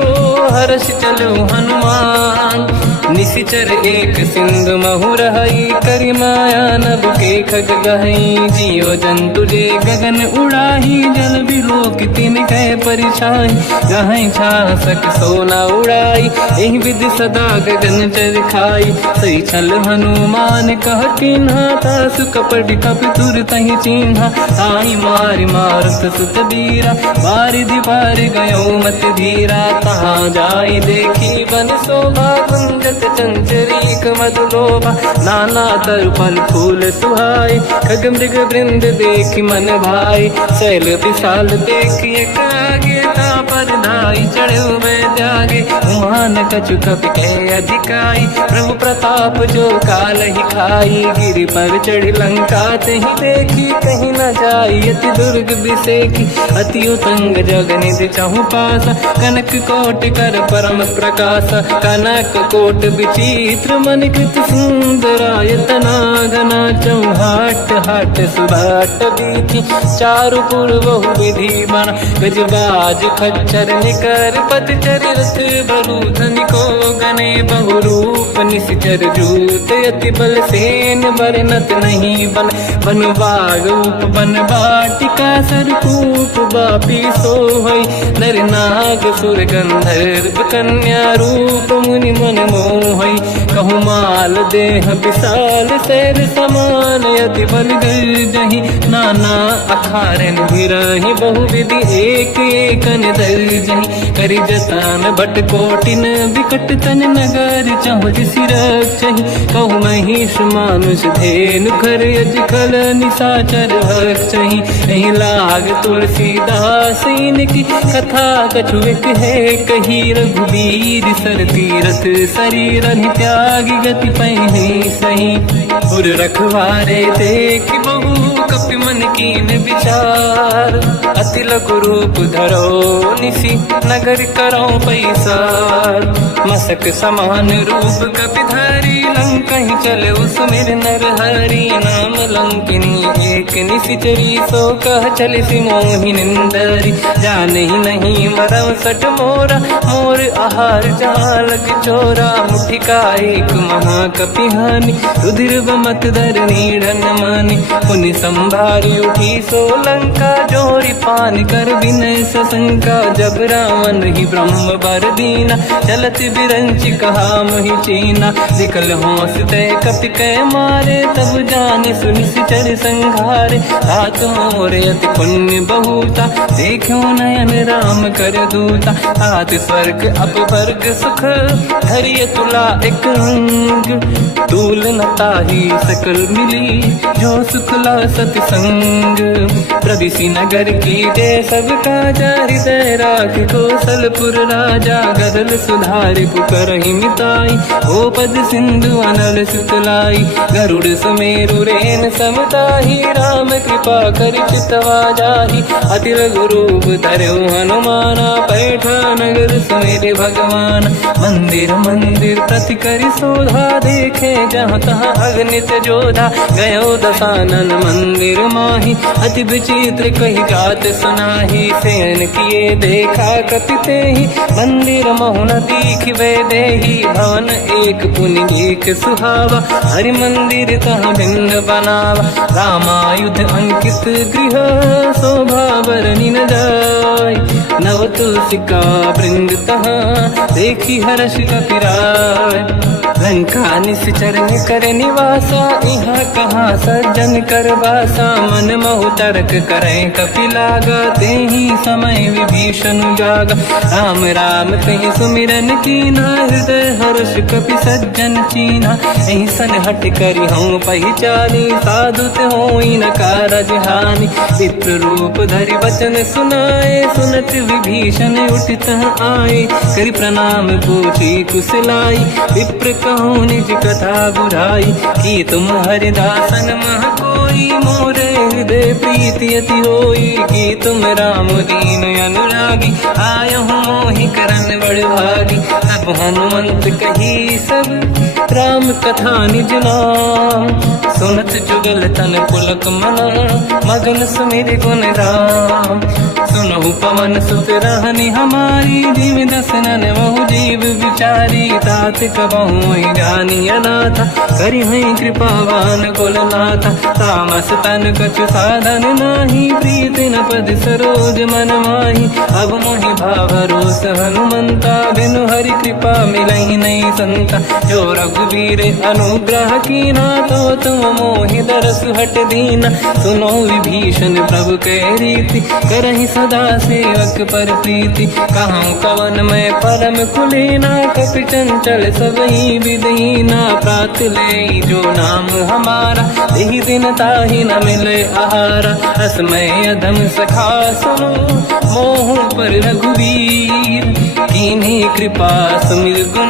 हर्ष चलो हनुमान, निशिचर एक सिंधु महु रहई, करि माया नभ के खग गहई। जीव जंतु जे गगन उड़ाही, जल बिलोक तिन कह परिछाई। गहई छासक सोना उड़ाई, एहि विधि सदा गगन चर खाई। सही छल हनुमान कह किन्हा, तासु कपट कपि तुर तहि चिन्हा। आई मारि मारुत सुत बीरा, बारिधि पार गयो मत धीरा। तहाँ जाई देखी बन शोभा, कुंजत चंचरीक मधुलोभा। नाना तरु फल फूल सुहाए, खग मृग वृंद देखि मन भाई। शैल विशाल देखि एक आगे, पर धाई चढ़े में त्यागे। उमान कछु कपि के अधिकाई, प्रभु प्रताप जो काल ही खाई। गिरि पर चढ़ी लंका ते ही देखी, कहीं न जाई अति दुर्ग बिसेकी। अति उतंग जग निधि चहु पासा, कनक कोट कर परम प्रकाश। कनक कोट विचित्र मन कृत सुंदरायतना घना। चौहाट हाट सुभाट बीथी, चारु पुर बहु विधि बना। गजबाज खच्चर निकर पतचर, रथ बरु धनिको गने बहु रूप। निशिचर जूत अति बल सेन, बरनत नहीं बन। बन बाग उप बन बाटिका, सरकूप बापी सोहई। नर नाग सुर गंधर्व कन्या, रूप मुनि मन मोहई। कहु माल देह विशाल, शैल समान अति बल गर्जहि। नाना अखारन भिरहि, बहु विधि एक एकन दर्जहि। करि जतन भट कोटिन, विकट तन नगर चहुँ सिरक्षहि। कहु महिष मानुष धेनु, खर यज खल निशाचर भक्षहि। एहि लाग तुलसीदास इनकी, कथा कछु एक है कही। रघुबीर सर तीरथ शरीर, त्यागी गति पैहि सही। उर रखवारे देख बहु, कपि मन कीन विचार। अति लघु रूप धरो निसी, नगर करो पैसार। मसक समान रूप कपि धरी, लंकहि चले सुमिर नर हरि। नाम लंकिनी एक निशिचरी, सो कह चल सि मोहि निंदरी। जानहि नहीं मरम सट मोरा, मोर आहार जालक चोरा। मुठिका एक महाकपि हानि, रुधिर बमत धरनी ढन मानि। पुनि संभारी उठी सो लंका, जोरी पान कर विनय सशंका। जब रावण ही ब्रह्म बर दीना, चलत बिरंच कहा मोहि चीना। विकल होश ते कपि कै मारे, तब जान सुनि सिचर संघारे। तात मोर अति पुण्य बहुता, देखो नयन राम कर दूता। तात स्वर्ग अपवर्ग सुख, धरिय तुला एक अंग। दूल न ताहि सकल मिली, जो सुखला सतसंग। प्रदिशि नगर की जय सब काजा, हृदय राख कौशलपुर राजा। गदल सुधार पुकरहि मिताई, ओ पद सिंधु अनल सुतलाई। गरुड़ सुमेरु रेन समताहि, राम कृपा कर चितवा जाहि। अति लघु रूप धरऊ हनुमाना, पैठा नगर सुमेर भगवान। मंदिर मंदिर प्रति करि शोधा, देखे जहाँ तहाँ अगणित जोधा। गयो दशानन मंदिर माहि, अति विचित्र कही जात सुनाही। शयन किए देखा कपि तेहि, मंदिर महु न दीखिबे देहि। भवन एक पुनि एक सुहावा, हरि मंदिर तहाँ भिन्न बनावा। रामायुध अंकित गृह, शोभा बरनि न जाय। नव तुलसिका वृंद तहाँ, देखी हर्ष कपि राय। लंका निश्चर कर निवासा, यहाँ कहाँ सज्जन कर वासा। मन महु तर्क करें कपि लागा, तेहि समय विभीषण जागा। राम राम कहीं सुमिरन कीना, हृदय हर्ष कपि सज्जन चीना। एहि सन हट करि हूँ पहिचानी, साधु होई न कारज हानि। विप्र रूप धरि वचन सुनाए, सुनत विभीषण उठित आए। करि प्रणाम पूछी कुशलाई, विप्र कहूँ निज कथा बुराई। कि तुम हरिदासन मह कोई, मोरे हृदय प्रीति अति होई। कि तुम राम दीन अनुरागी, आयहु मोहि करन बड़ भागी। तब हनुमंत कही सब राम कथा निज नाम। सुनत जुगल तन पुलक मना मगन सुमिर गुण राम। सुनहु पवन सुत रहनि हमारी जीव दसनन महु जीव विचारी। तात कबहु जानी अनाथा करि हई कृपावान कुलनाथा। तामस तन कछु साधन नाही प्रीत न पद सरोज मन माही। अब मोहि भावरोस हनुमंता बिनु हरि कृपा मिलहि नहीं संता। जो रघुवीर अनुग्रह कीना तो तुम मोहि दरस हट दीना। सुनो विभीषण प्रभु के रीति करहि सदा सेवक पर प्रीति। कहूँ कवन मैं परम कुलीना कपि चंचल सबई विदहीना। प्रात ले जो नाम हमारा देहि दिन ताहि न मिले आहारा। रसमय अधम सखा सुनो मोह पर रघुवीर। कीन्ही कृपा सुमिर गुण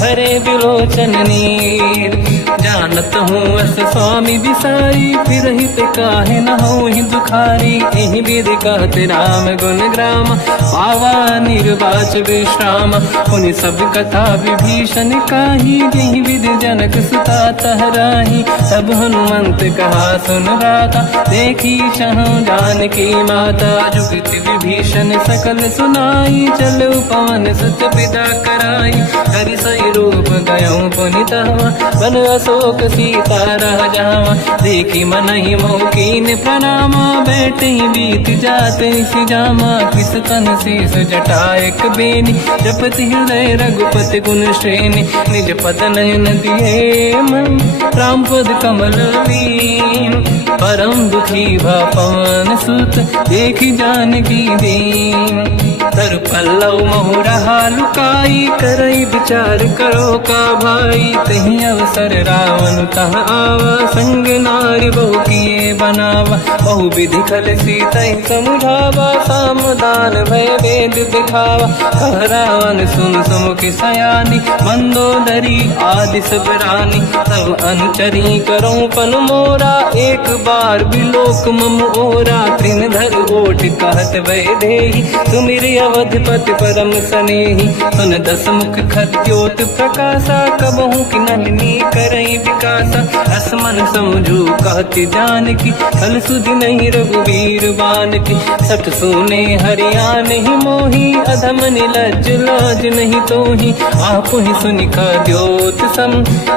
हरे बिलोचन नीर। जानत हूँ अस स्वामी विसारी फिर हित काहे न होहि दुखारी। एहि विधि कहते राम गुण ग्राम पावा निर्वाच विश्राम। पुनि सब कथा विभीषण काही जेहि विधि जनक सुता तहराही। तब हनुमंत कहा सुन राता देखी चहु जानकी माता। जुगति विभीषण सकल सुनाई चलो पवन सुत पिता कराई। हरि सही रूप गयऊँ पुनितवा बन अशोक सीता रह जावा। देखी मनहि मोकीन प्रणामा बैठे बीत जाते सी जामा। किस तन शीस जटायक बेनी जपति हृदय रघुपति गुण श्रेणी। निज पद नयन दिए मन राम पद कमल लीन। परम दुखी भा पवन सुत देखी जानकी दीन। तर पल्लव महु रहा लुकाई करई विचार करो का भाई। तही अवसर रावण तह आवा संग नारी बहु किए बनावा। बहु विधि खल सीतहि समुझावा सामदान भय वेद दिखावा। कह रावण सुन सुमुखि सयानी मंदोदरी आदि सब रानी। सब अनुचरी करो पन मोरा एक बार बिलोक मम ओरा। तृण धर ओठ कहत भय देहि सुमिर अवधपति परम सनेहि। सुन दस मुख खद्योत प्रकाशा कबहु कि नलिनी करई विकासा। असमन समझू कहति जानकी फल सुधि नहीं रघुवीर बानकी। सठ सुने हरियाण ही मोही अधम निलज लाज नहीं तोही। आपु ही सुनि खद्योत सम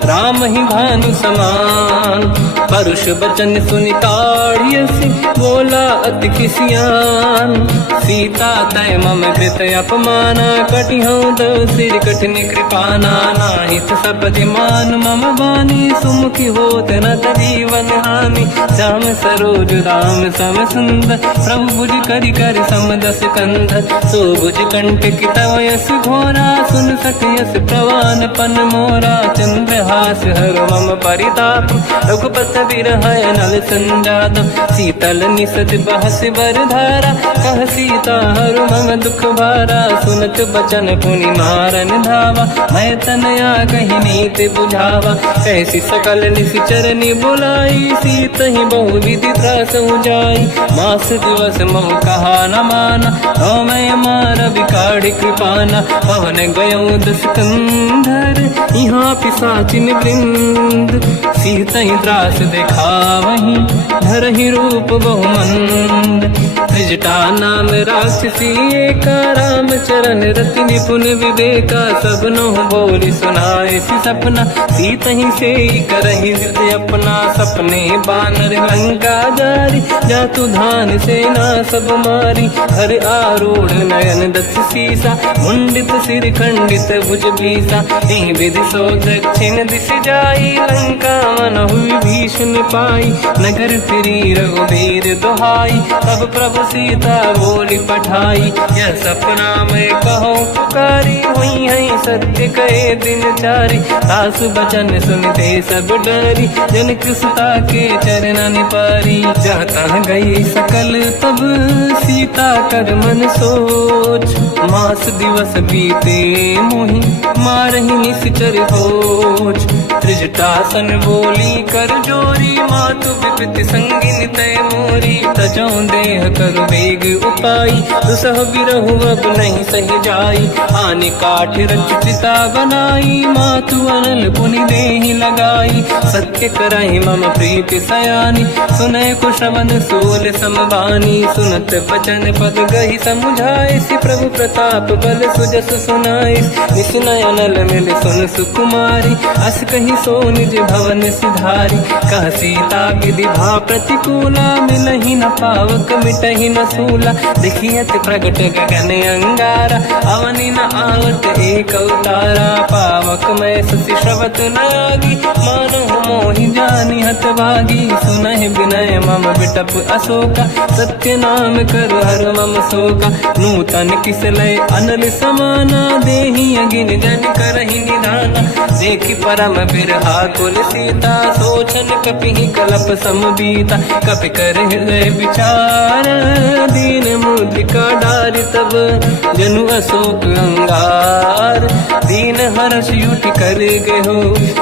राम ही भानु समान। परुष बचन सुनि ताड़ियसि बोला अति किसियान। सीता तय मम कृत अपमाना कटिहऊँ दो सिर कठिन कृपाना। नाहित सपदि मान मम बानी सुमुखी होत न जीवन हानि। श्याम सरोज राम सम सुंदर प्रभु भुज करि कर समदस कंध। सो भुज कंठ की तव यस घोरा सुन सक यस प्रवान पन मोरा। चंद्रहास हर मम परिताप रघुपत बिरह नल संजात। शीतल निसत बहस बर धारा कह सीता हर मम दुख भारा। सुनत बचन पुनि मारन धावा मैं तनया कही नीति बुझावा। ऐसी सकल निश्चरनि बुलाई सीतहि बहु विधि त्रास जाई। मास दिवस महु कहा न माना तो मैं मार बिकाढ़ कृपाना। पवन गयऊँ दस कंधर यहाँ पिशाचिन वृंद। सीतहि त्रास दिखावहीं धरहि रूप बहुमंद। त्रिजटा नाम राक्षसी एका राम चरण रति निपुण विवेका। सब नोह बोली सुनाए सी सपना सीतहि से करहि हृदय अपना। सपने बानर लंका जारी जातु धान सेना सब मारी। हर आरूढ़ नयन दस सीसा मुंडित सिर खंडित भुज भीसा। एहि विधि सो दक्षिण दिश जाई लंका मनहु विभीषण पाई। नगर फिरी रघुवीर दुहाई तब प्रभु सीता बोली पठाई। यह सपना मैं कहूँ पुकारी हुई है सत्य कहे दिन चारी। सासु बचन सुनते सब डरी जनक सुता के चरण पारी। जाता गई सकल तब सीता कर मन सोच। मास दिवस बीते मोहि मारहि निश्चर होच। त्रिजटासन बोली कर जोरी, मातु विपति संगिन तय मोरी। तजो देह कर वेग उपाई, दुसह बिरहु अब नहीं सही जाई। आने काठ रच चिता बनाई, मातु अनल पुनि देहि लगाई। सत्य कराई मम प्रीति सयानी, सुनय को श्रवण सोल समबानी। सुनत वचन पद गही समुझाए, सि प्रभु प्रताप बल सुजस सुनाई। निसुनय अनल मिल सुन सुकुमारी, अस कही सो निज भवन सिधारी। कह सीता विधि भा प्रतिकूला, मिलहि न पावक मिटहि न सूला। देखियत प्रगट गगन अंगारा, अवनि न आवत एक अवतारा। पावक मैं ससि श्रवत न आगी, मानो मोहि जानि हत भागी। सुनहि विनय मम बिटप अशोका, सत्य नाम कर हर मम शोका। नूतन किस लय अनल समाना, देहि अगिन जन करहि निधाना। देखि परम बिरहा कुल सीता, सोचन कपिहि कलप समबीता। कपि कर हृदय विचार, दीन मुद्रिका डारि तब जनु अशोक अंगार। दीन हर्ष युति कर गेहो,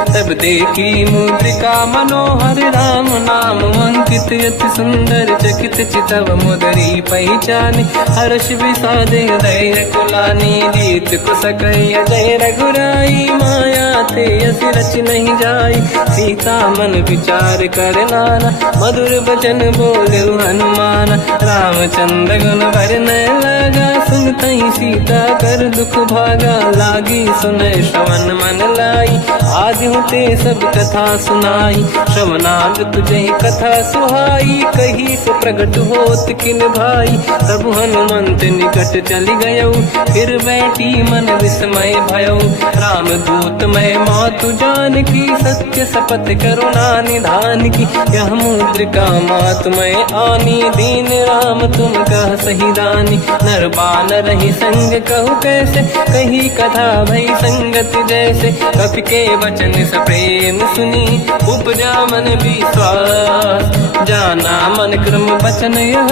तब देखी मुद्रिका मनोहर। राम नाम अंकित अति सुंदर, चकित चितव मुदरी पहचानी। हर्ष विषाद हृदय कुलानी, जीत को सकय जय रघुराई। माया थे यस रच नहीं जाई, सीता मन विचार कर नाना। मधुर वचन बोले हनुमान, रामचंद्र गुण वरनय लगा। सुनतहि सीता कर दुख भागा, लागी सुनय श्रवण मन लाई। आदि होते सब कथा सुनाई, श्रवणाद तुझे कथा सुहाई। कही से प्रगट होत किन भाई, तब हनुमंत निकट चली गयो। फिर बैठी मन विस्मय भयो, राम दूत मैं मातु जानकी। सत्य शपथ करुणा निधान की, यह मुद्रिका मातु मैं आनी। दीन राम तुम कह सही दानी, नर बानर ही संग कहु कैसे। कही कथा भई संगत जैसे, कपि के वचन सप्रेम सुनी। उपजा मन विश्वास, जाना मन क्रम वचन यह।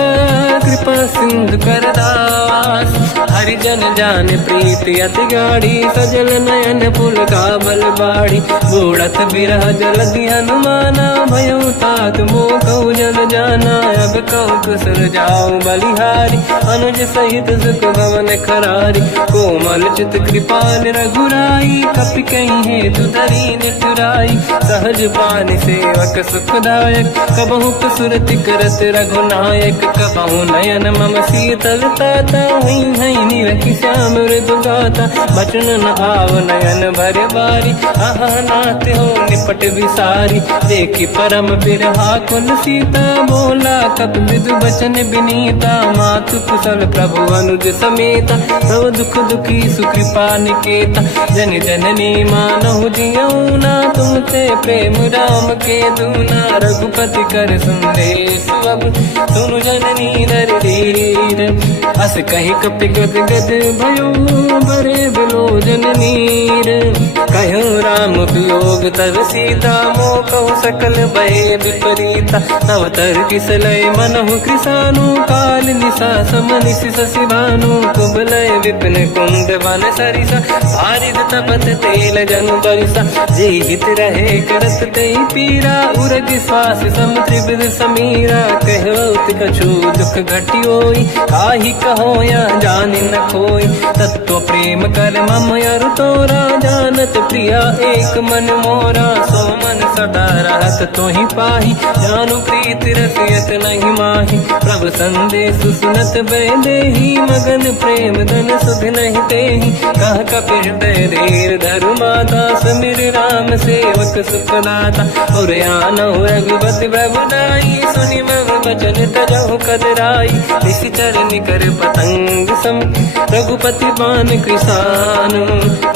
कृपा सिंधु कर दास, हरिजन जान प्रीति अति गाढ़ी। सजल नयन पुल का बल बाढ़ी, बूढ़त बिरह जलधि हनुमाना। भयउ तात मोह कहु जल जाना, अब कहु कुशल जाऊ बलिहारी। अनुज सहित सुख भवन खरारी, कोमल चित कृपाल रघुराई। कपि कहीं हेतु धरी निठुराई, सहज पानि सेवक सुखदायक। कबहु कसुरति करत रघुनायक, कबहु नयन मम शीतल ताता। हई हई निरखि श्याम मृदु गाता, बचन न आव नयन भर बारी। आहा नाथ हो निपट विसारी, देखि परम बिरहा कुल सीता। बोला कपि मृदु बचन विनीता, मातु कुशल प्रभु अनुज समेता। सब दुख दुखी सुकृपा निकेता, जन जननी मानहु जियौना। तुमते प्रेम राम के दूना, रघुपति कर संदेश अब सुनु जननी नर धीर। अस कहि कपि गद गद भयो, बरे बिलोचन नीर। कहो राम वियोग तब सीता, मोह कहु सकल भय विपरीता। तब तर किस लय मनहु कृसानु, काल निशा समनिश शशि भानु। कुबलय विपिन कुंद वन सरिसा, बारिद तपत तेल जनु बरिसा। जे हित रहे करत ते पीरा, उरग श्वास सम त्रिविध समीरा। कहत कछु दुख घटियोई, काहि कहो या जानि न खोई। तत्व प्रेम कर मम अरु तोरा, जानत प्रिया एक मन मोरा। सो मन सदा रहत तोहि पाहि, जानु प्रीति रसियत नहीं माहि। प्रभु संदेश सुनत बैदेहि, मगन प्रेम धन सुध नहीं तेहि। कह कपि हृदय धीर धरु माता, समिर राम सेवक सुखदाता। और आनहु रघुपति प्रभु नाई, सुनि मम वचन तजहु कदराई। निश्चर निकर पतंग सम, रघुपति बान कृसानु।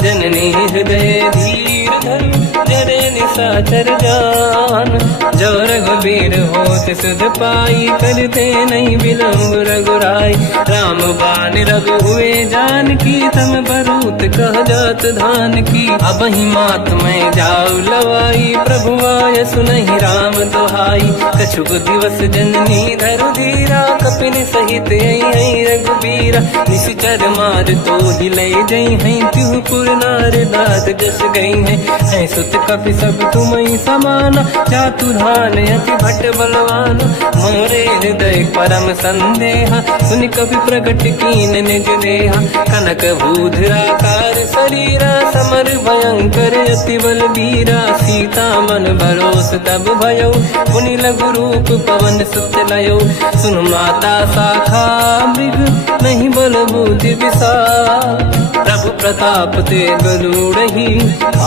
जननी हृदय धीर धरु, जरे निशाचर जान। मान। जो रघुबीर होत सुध पाई, करते नहीं विलम्ब रघुराई। राम बाण रघु हुए जानकी, तम बरूत कह जात धान की। अब ही मात मैं जाऊ लवाई, प्रभु आय सुनहि राम दोहाई। कछुक दिवस जननी धरु धीरा, कपिन सहित आई रघुबीरा। निश्चर मार तो ही ले जई हैं, त्यों पुर नार दात जस गई है। सुत कपि सब तुमहि समाना, चातुधान अति भट बलवान। मोरे हृदय परम संदेहा, सुनि कपि प्रगट कीन निज देहा। कनक भूधराकार शरीरा, समर भयंकर अति बलबीरा। सीता मन भरोस तब भयो, पुनि लघु रूप पवन सुत लयो। सुन माता शाखा मृग, नहीं बल बुद्धि विशाल। प्रभु प्रताप ते गरुड़हि,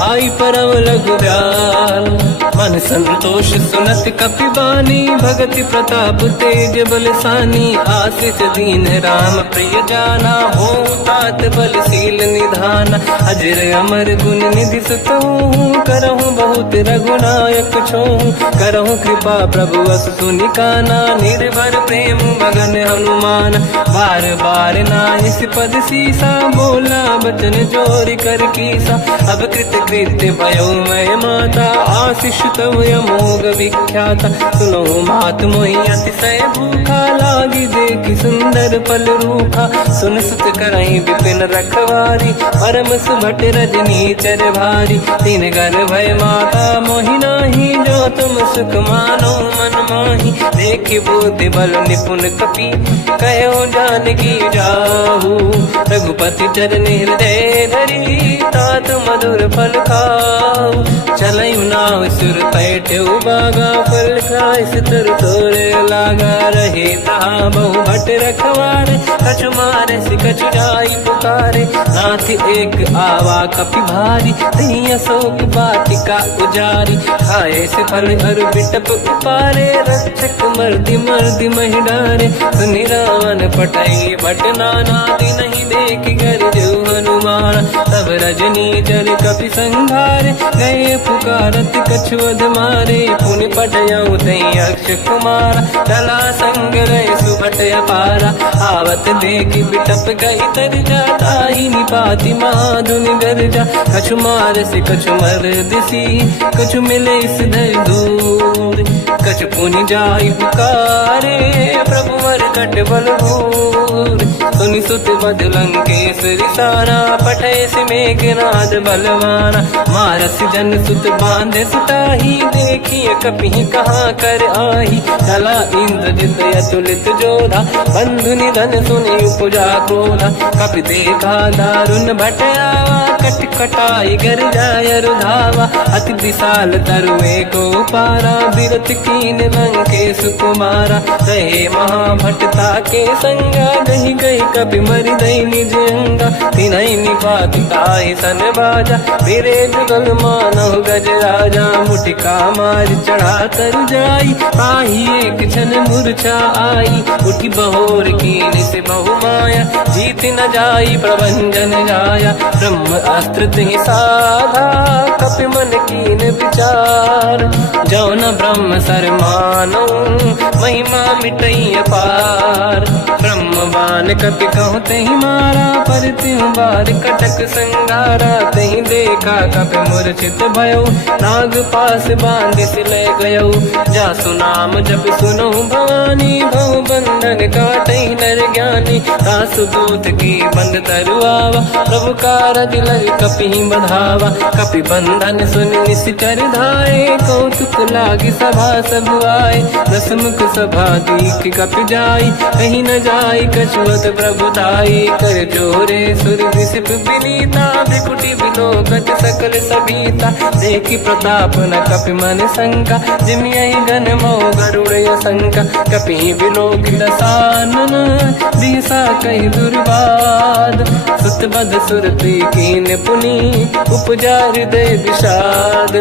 आई परम रघुराल। मन संतोष सुनत कपि बानी, भगति प्रताप तेज बलसानी। आशीष दीन राम प्रिय जाना, हो तात बलशील निधान। अजर अमर गुण निधि सुतहु, करहु बहुत रघुनायक छोहु। करहु कृपा प्रभु अस सुनि काना, निर्भर प्रेम मगन हनुमान। बार बार नाहिस पद सीसा, बोला बचन जोरि कर कीसा। अब कृत कृत्य भयो मैं माता, आशीष तव अमोघ विख्याता। सुनो मात मोहि अतिशय भूखा, लागी देखि सुंदर फल रूखा। सुन सुत करहि विपिन रखवारी, परम सुभट रजनी चर भारी। तीन घर भय माता मोहि नाही, जो तुम सुख मानो मन माही। देखि बुद्धि बल निपुण कपि, कहो जानकी जाहू। रघुपति चरण हृदय धरी, तात मधुर फल खाऊ। चलयु नाव सुर पैठ्यउ बागा, फल खाय सितर तोरे लागा। रहे तहाँ बहु भट रखवारे, कछु मारे सि कछु जाई पुकारे। नाथ एक आवा कपि भारी, तहीं अशोक वाटिका उजारी। खाए से फल अरु बिटप उपारे, रक्षक मर्दि मर्दि महि डारे। सुनि रावण पटई भट नाना, नहीं देख कर जो हनुमान। तब रजनी चर कपि संघारे, गए पुकारत कछु अध मारे। पुनि पटयउ तई अक्ष कुमारा, चला संग रहे सुभट अपारा। आवत देखि बिटप गई तर जाता, ही निपाति माधुनि गर्जा। कछु मार से कछु मर दिसी, कछु मिले इस धर दूर। कछु पुनि जाई पुकारे, प्रभु मर कट बल भूर। सुनि सुत बद लंकेश्वरी सारा, पठय से मेघनाद बलवाना। मारस जन सुत बांधे सुताही, देखिए कपि कहाँ कर आही। चला इंद्रजित अतुलित जोधा, बंधु निधन सुनि उपजा क्रोधा। कपि देखा दारुण भट आवा, कट कटाई गर जाय रुधावा। अति विशाल तरुए को पारा, बिरत कीन लंकेश कुमारा। रहे महाभटता के संगा, गही गई कपि मरि दई निज अंगा। तिन्हि निपाति ताहि सन बाजा, फिरे जुगल मानव गज राजा। मुटिका मार चढ़ा तर जाई, पाही एक क्षण मूर्छा आई। उठी बहोर कीन से बहु माया, जीत न जाई प्रभंजन जाया। ब्रह्म अस्त्र तिहि साधा, कपि मन कीन विचार। जो न ब्रह्म सर मानो, महिमा मिटई अपार। ब्रह्म बाण कपि कहु तहि मारा, पर त्यों बार कटक संगारा। तहि देखा कपि मूर्छित भयो, नाग पास बांध सिले गयो। जासु नाम जप सुनो भवानी, भव बंधन काटई नर ज्ञानी। दासु दूत की बंद तरुआवा, प्रभु कारज लग कपि बधावा। कपि बंधन सुनि निश्चर धाये, कौतुक लागी सभा सब आए। दसमुख सभा दीख कपि जाई, कहीं न जाई कछुअत प्रभु दाई। कर जोरे सुर विसिप विनीता, बिकुटी बिलोकत सकल सबीता। देखि प्रताप न कपि मन शंका, जिमियहि गन मोह गरुड़ शंका। कपि बिलोकित सानन, दिशा कहि दुर्वाद। सुत बद सुरति कीन पुनि, उपजा हृदय विषाद।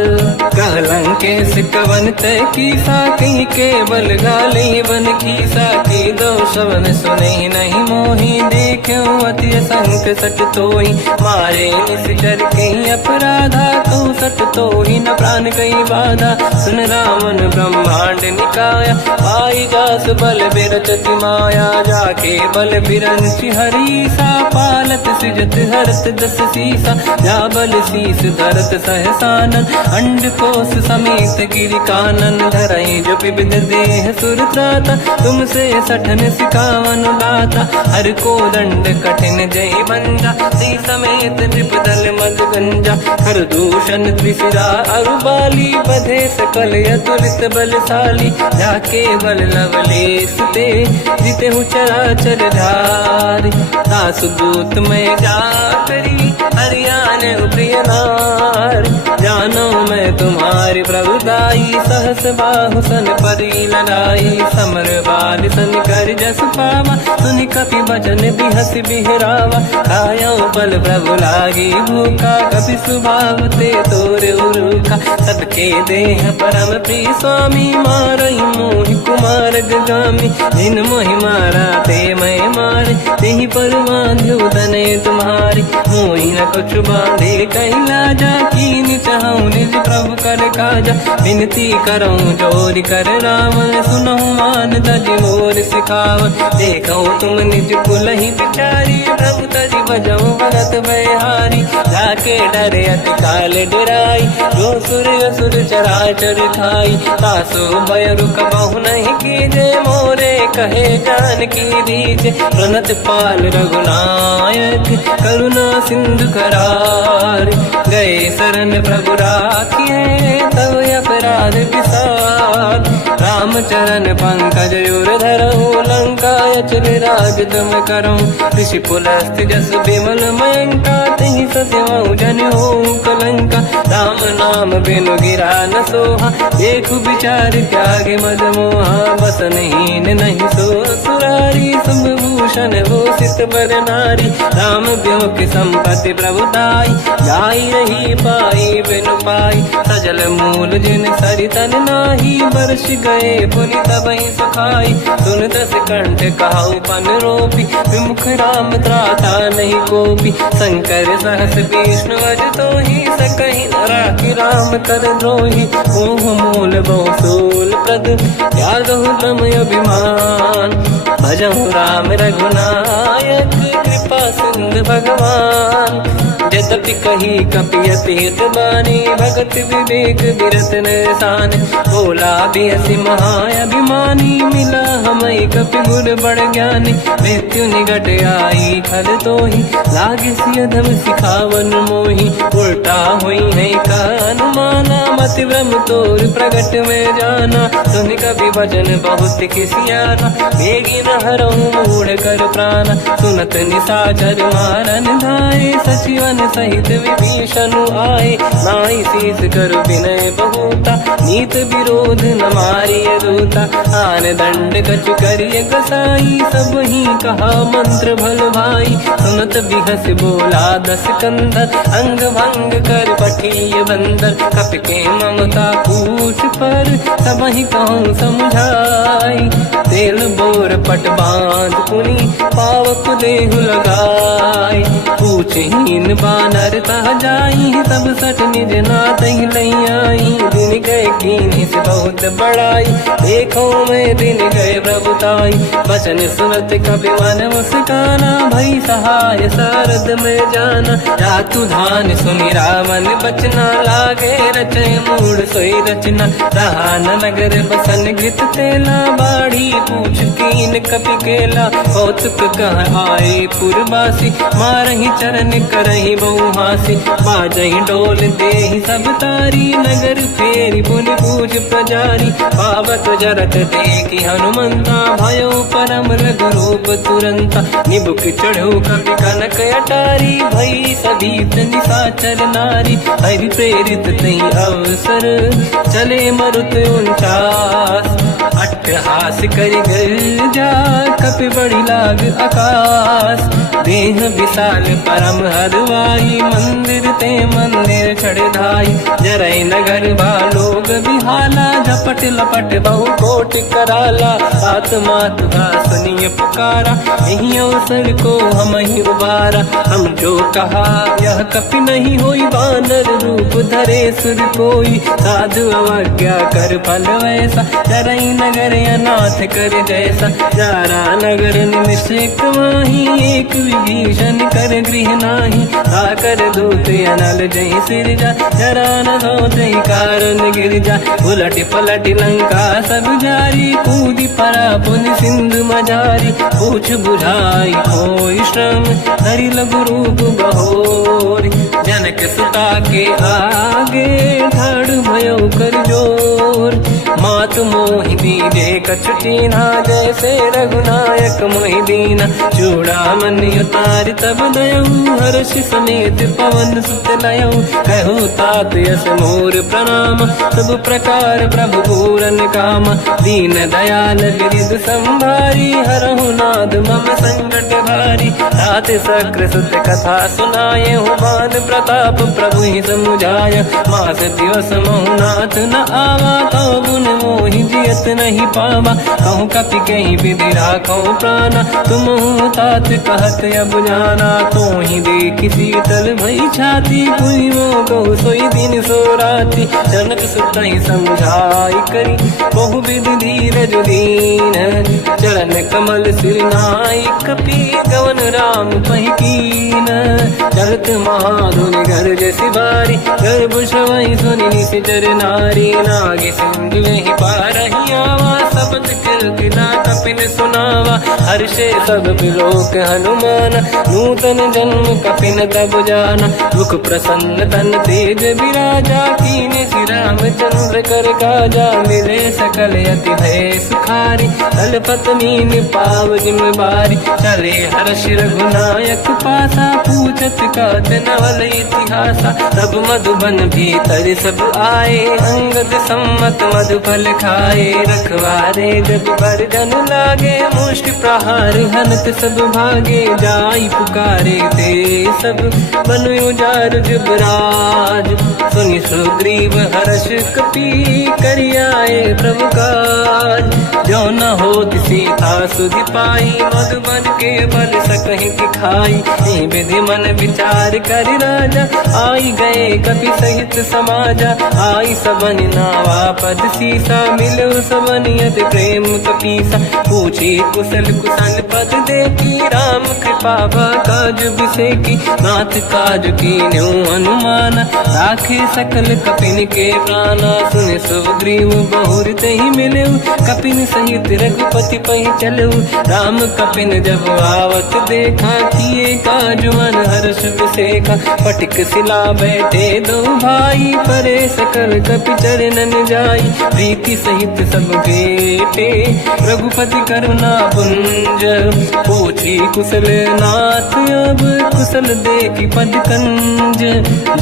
कह लंकेश कवन तय कीसा, कहीं केवल गाले बन कीसा। की दो शवन सुनहि नहीं मोहि, देख्यउ अति संक सट तोहि। मारे निश्चर के नहीं अपराधा, कहूँ सट तो ही न प्राण कई बाधा। सुन रावण ब्रह्मांड निकाया, पाई जास बल बिरचति माया। जाके बल बिरंचि हरीसा, पालत सिजत हरत दस सीसा। जा बल शीस धरत सहसानन, अंड कोश समेत गिरि कानन। धरई जो विविध देह सुर त्राता, तुमसे सठन सिखावन दाता। हर को दंड कठिन जय बंजा, सी समेत नृपदल मद गंजा। हर दूषण त्रिशिरा अरुबाली, बधे सकल अतुलित बलशाली। जाके बल लवलेश ते, जिते हूँ चराचर धारी। दास दूत में जाकरी, हरियाण प्रिय नार। जानो मैं तुम्हारी प्रभुताई, सहस बाहु सन परी लड़ाई। समर बाल सन कर जस पावा, सुनि कपि बचन बिहस बिहरावा। खायो बल प्रभु लागी भूखा, कपि स्वभाव ते तोर उरुखा। सबके देह परम प्रिय स्वामी, मारई मोहि कुमार गगामी। जिन मोहि मारा ते मैं मारे, तेहि पर बांधु तनय तुम्हारी। मोहि न कुछ बांधे कैलाजा, कीनि चाहूँ निज प्रभु कर काजा। विनती करऊँ जोरि कर रावण, सुनहु मान तज मोर सिखावन। देखऊँ तुम निज कुल ही बिचारी, प्रभु तज बजऊँ भगत बहारी। जाके डरे अति काल डराई, जो सुर असुर चराचर खाई। तासु भय रुक बहु नहीं कीजे, मोरे कहे जान की दीजे। प्रणत पाल रघुनायक, करुणा सिंधु करार। गए शरण प्रभु राखिए, तब अपराध विसार। रामचरण पंकज उर धरऊँ, लंका अचल राज तुम करऊँ। ऋषि पुलस्त जस विमल मयंका, तिहि ससेवऊँ जन होऊँ कलंका। राम नाम बिनु गिरा न सोहा, देखु विचार त्याग मद मोहा। बसनहीन नहीं सो सुरारी, शुभ भूषण भूषित बर नारी। राम विमुख संपत्ति प्रभुताई, जाई रही पाई बिनु पाई। सजल मूल जिन सरितन नाही, बरस गए पुनि तबहि सुखाई। सुन दस कंठ कहाऊ पन रोपी, विमुख राम त्राता नहीं कोपी। शंकर सहस विष्णु अज तोहि, सकहि न राखि राम कर द्रोही। मोह मूल बहु सूल प्रद, त्यागहु तम अभिमान। भजहु राम रघुनायक, कृपा सिंधु भगवान। यद्यपि कही कपियति हित बानी, भगत विवेक विरत निशान। बोला बिहसि महाअभिमानी, मिला हमई कपि गुर बड़ ज्ञानी। मृत्यु निकट आई खल तोहि, लागे सियधम सिखावन मोहि। उल्टा हुई है का अनुमाना, मति भ्रम तोर प्रगट में जाना। सुनि कपि वचन बहुत खिसियाना, बेगी न हरऊँ मूढ़ कर प्राण। सुनत निशाचर मारन धाये, सचिवन सहित विभीषण आए। नाई शीस कर विनय बहुता, नीत विरोध न मारिय दूता। आन दंड कछु करिय कसाई, सब ही कहा मंत्र भल भाई। सुनत बिहस बोला दस कंधर, अंग भंग कर पठिय बंदर। कपि के ममता पूछ पर, सब ही कहूँ समझाई। तेल बोर पट बांध पुनि, पावक देहु लगाई। पूछहीन बानर तह जाई, तब सठ निज नाथ ही लई आई। दिन गए कीन्ही से बहुत बड़ाई, देखो मैं दिन गए प्रभुताई। बचन सुनत कपि मन मुस्काना, भई सहाय सारद में जाना। रातु धान सुनि रावण बचना, लागे रचे मूढ़ सोई रचना। रहा न नगर बसन घित तेला, बाढ़ी पूछ कीन कपि केला। कौतुक कह आए पुरवासी, मारहि चरण करहि बहु हासी। बाजहि डोल देहि सब तारी, नगर फेरि पुनि पूज प्रजारी। पावक जरत देखि हनुमंता, भयो परम रघुरूप तुरंता। निबुक चढ़ऊ कपि कनक अटारी, भई सभीत निशाचर नारी। हरि प्रेरित तहि अवसर, चले मरुत 49। अट्टहास करि गर्जा, कपि बड़ी लाग आकाश। देह विशाल परम हरवाई, मंदिर ते मंदिर चढ़ धाई। जरै नगर बालोग बिहाला, झपट लपट बहु कोट कराला। आत्मात का सुनिए पुकारा, यही अवसर को हम ही उबारा। हम जो कहा यह कपि नहीं होई, वानर रूप धरे सुर कोई। साधु अवज्ञा कर फल वैसा, चरई नगर अनाथ कर जैसा। जारा नगर निमिषक माही, एक विभीषण कर गृह नाही। आकर दूत अनल जय सिरजा, जरा न सोते कारण गिर जा। उलट पलट लंका सब जारी, कूदी परा पुन सिंधु मझारी। पूछ बुझाई कोई श्रम, हरि लघु रूप बहोरी। जनक सुता के आगे ठाड़ भयो कर जोर। मात मोहि दीजे कछु चीन्हा, जैसे रघुनायक मोहि दीना। चूड़ामन उतार तब दयऊ, हर्ष समेत पवन सुत लयऊ। कहु तात यस मोर प्रणाम, सब प्रकार प्रभु पूरन काम। दीन दयाल गिरिध संभारी, हरहु नाद मम संकट भारी। तात सक्र सुत कथा सुनाए, हुमान प्रताप प्रभु ही समुझाय। मास दिवस महु नाथ न आवा, तो गुण मोहि जियत नहीं पावा। कहूँ कपि कहीं विधि राखो प्राणा, तुम तात कहत अब जाना। तो ही देखी शीतल भई छाती, पुनि मोह कहु सोई दिन सो राति। जनक सुत ही समझाई करी, बहु विधि धीरज दीन। चरण कमल सिर नाई, कपि गवन राम पहि कीन। चलत महाधुनि घर जैसी बारी, गर्भ श्रवहि सुनि निशिचर नारी। नागे सिंधु ही पारहि आवा, शब्द कीर्तिना कपिन सुनावा। हर्षे सब बिलोक हनुमान, नूतन जन्म कपिन तब जाना। मुख प्रसन्न तन तेज विराजा, कीने श्री रामचंद्र कर काजा। मिले सकल अति भय सुखारी, तलपत मीन पाव जिम बारी। चले हर्ष रघुनायक पासा, पूछत कात नवल इतिहासा। तब मधुबन भीतर सब आए, अंगद सम्मत मधु फल खाए। रखवारे जब बरजन लागे, मुष्टि प्रहार हनत सब भागे। जाई पुकारे ते सब, बन उजार जुबराज। सुनि सुग्रीव हर्ष कपि, करियाए प्रभु काज। जो न होत सीता सुधि पाई, मधुबन के बल सकहि दिखाई। विधि मन विचार कर राजा, आई गए कपि सहित समाजा। आई सबन नावा पद सीसा, मिलो सबन यद प्रेम कपीसा। पूछी कुशल कुशल पद देखी, राम कृपा काज बिसेकी। नाथ काज कीन्यो हनुमान, राखे सकल कपिन के प्राणा। सुन सुग्रीव बहुर तहि मिलऊ, कपिन सहित रघुपति पहि चलऊ। राम कपिन जब आवत देखा, किए काज मन हर्ष बिसेखा। फटिक सिला बैठे दो भाई, परे सकल कपि चरणन जाई। प्रीति सहित सब बेटे, रघुपति करुणा पुंज। पूछी कुशल नाथ अब, कुशल देखी पद कंज।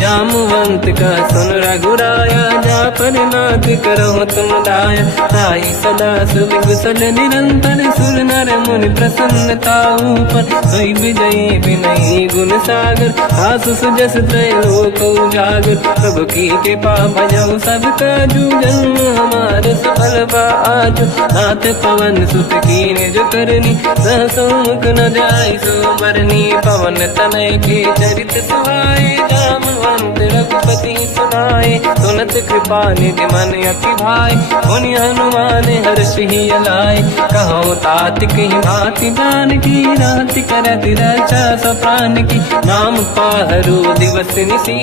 जामवंत का सुन रघुराया, जा पर नाथ करहु तुम दाया। ताई सदा सुविकुशल निरंतर, सुर नर मुनि प्रसन्नता ऊपर। सोई विजयी विनयी गुण सागर, आसु सुजस त्रैलोक उजागर। प्रभु की कृपा भजऊ सब काजू, जन्म हमार सफल बा आजु। नाथ पवन सुत कीन्ह जो करनी, सहसो मुख न जाय सो बरनी। पवन तनय के चरित सुहाए, जामवंत रघुपति सुनाए। सुनत कृपा निधि मन अति भाई, मुनि हनुमान हर्ष ही अलाए। कहो तात कहीं भांति जानकी, रात करत रक्षा सप्रान की। नाम पाहरो दिवस निसी,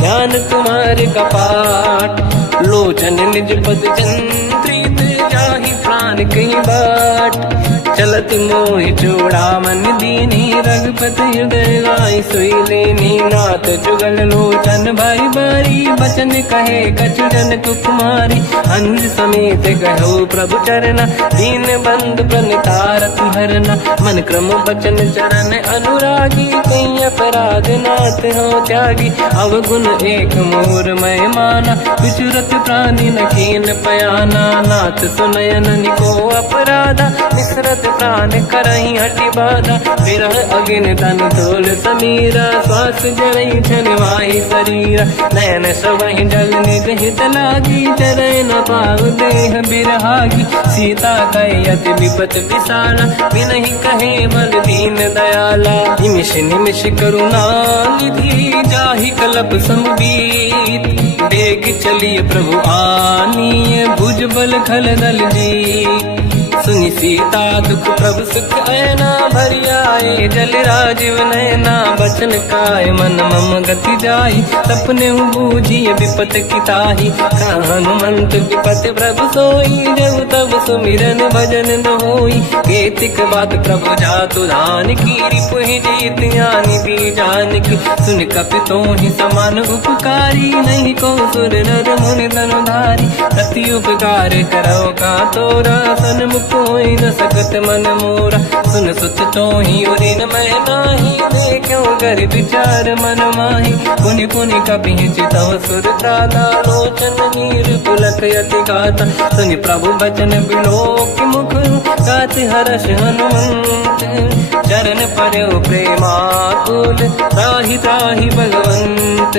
ध्यान तुम्हारे कपाट। लोचन निज पद चंद्रित, जाहि प्राण कहीं बाट। चलत मोहि चूड़ामन दीनी, रघुपति हृदय लाई सोई लेनी। नाथ जुगल लोचन भाई बारी, बचन कहे कछु जनक कुमारी। अंज समेत कहो प्रभु चरना, दीन बंधु प्रणितारति हरना। मन क्रम बचन चरण अनुरागी, कहीं अपराध नाथ हो त्यागी। अवगुण एक मोर मैं माना, विचुरत प्राणी न कीन पयाना। नाथ सुनयन निको अपराधा, निसरत प्राण करही हटि बाधा, विरह अगिन तन तोल समीरा, श्वास जरई छनवाई शरीरा, नयन सबहि जल निज हित लागी, चरय न पाउ देह बिरहागी, सीता कहि अति विपत विसाला, बिनहि कहे मल दीन दयाला, निमिष निमिष करुणा निधि, जाहि कलप समबीत, बेग चलिए प्रभु आनीय, भुज बल खल दल जी, सुनि सीता दुख प्रभु सुख ऐना, भरि आए जल राजीव नैना, बचन काय मन मम गति जाई, सपने बूझिए विपत किताही, हनुमंत विपत प्रभु सोई, जब तब सुमिरन भजन न होई, केतिक बात प्रभु जातु धान की, रिपुहि जीत ज्ञानी दी जानकी, सुन कपि तोहि समान उपकारी, नहीं को सुर नर मुनि धनुधारी, अति उपकार करो का तोरा, सन्मुख होई न सकत मन मोरा, सुन सुत तोहि उरि न मैं नाही, देखो कर विचार मन माही, पुनि पुनि कपि चितव सुर त्राता, लोचन नीर पुलक यति गाता, सुनि प्रभु बचन बिलोक मुख, गाति हर्ष हनुमंत, चरण पर्यो प्रेमाकुल, त्राहि त्राहि भगवंत,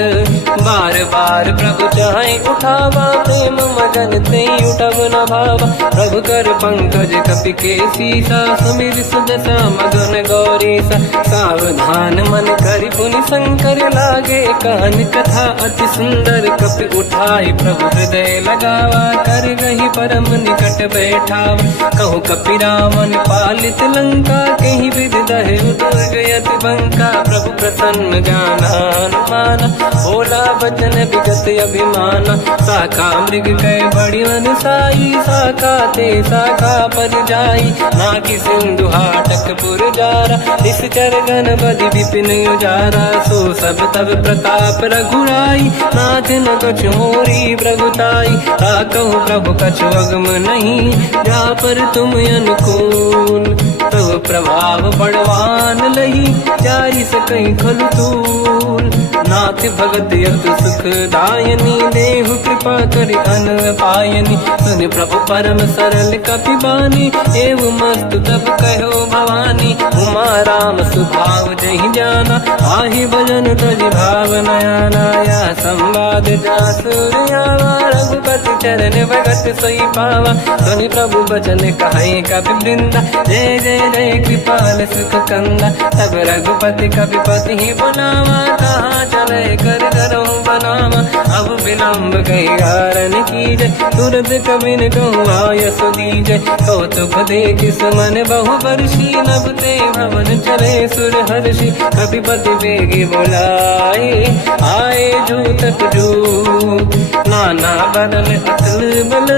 बार बार प्रभु चाहि उठावा, प्रेम मगन ते उठब न भावा, प्रभु कर पंकज कपि के सीसा, सुमिर सुदशा मगन गौरीसा, सावधान मन करि पुनि शंकर लागे, कान कथा अति सुंदर, कपि उठाई प्रभु हृदय लगावा, कर गही परम निकट बैठावा, कहु कपि रामन पालित लंका, कहीं विधि दहे दुर्ग यति बंका, प्रभु प्रसन्न जाना माना, बोला बचन विगत अभिमाना, शाखा मृग कह बड़ी मन साई, शाखा ते शाखा पर जाई, नाकि सिंधु हाटक पुर जारा, इस चरगन बदि विपिन उजारा, सो सब तब प्रताप रघुराई, नाथ न कछु मोरी प्रभुताई, कहु प्रभु कछु अगम नहीं, जा पर तुम अनुकूल, प्रभु प्रभाव बड़वान लही, जाई सकहि खलु तूल, नाथ भगत यत सुख दायनी, देहु कृपा करि अन पायनी, सुन प्रभु परम सरल कपि बानी, एव मस्तु तब कहो भवानी, उमा राम सुभाव जहि जाना, आहि भजन तजि भाव नयाना, या संवाद जासुर आवा, रघुपति चरण भगत सोई पावा, सुनि प्रभु बचन कहे कपि वृंदा, जय जय जय कृपाल सुख कंदा, तब रघुपति कपि पति ही बनावा, कहाँ चले कर करो बनावा, अब विलम्ब कही कारण कीजय, तुरंत कबिन कहूँ आयस दीजय, कौतुक देख सुमन बहु वर्षी, नभ ते भवन चले सुर हर्षि, कपिपति बेगी बुलाए, आए जूतक जूत, नाना बदल अतल बल,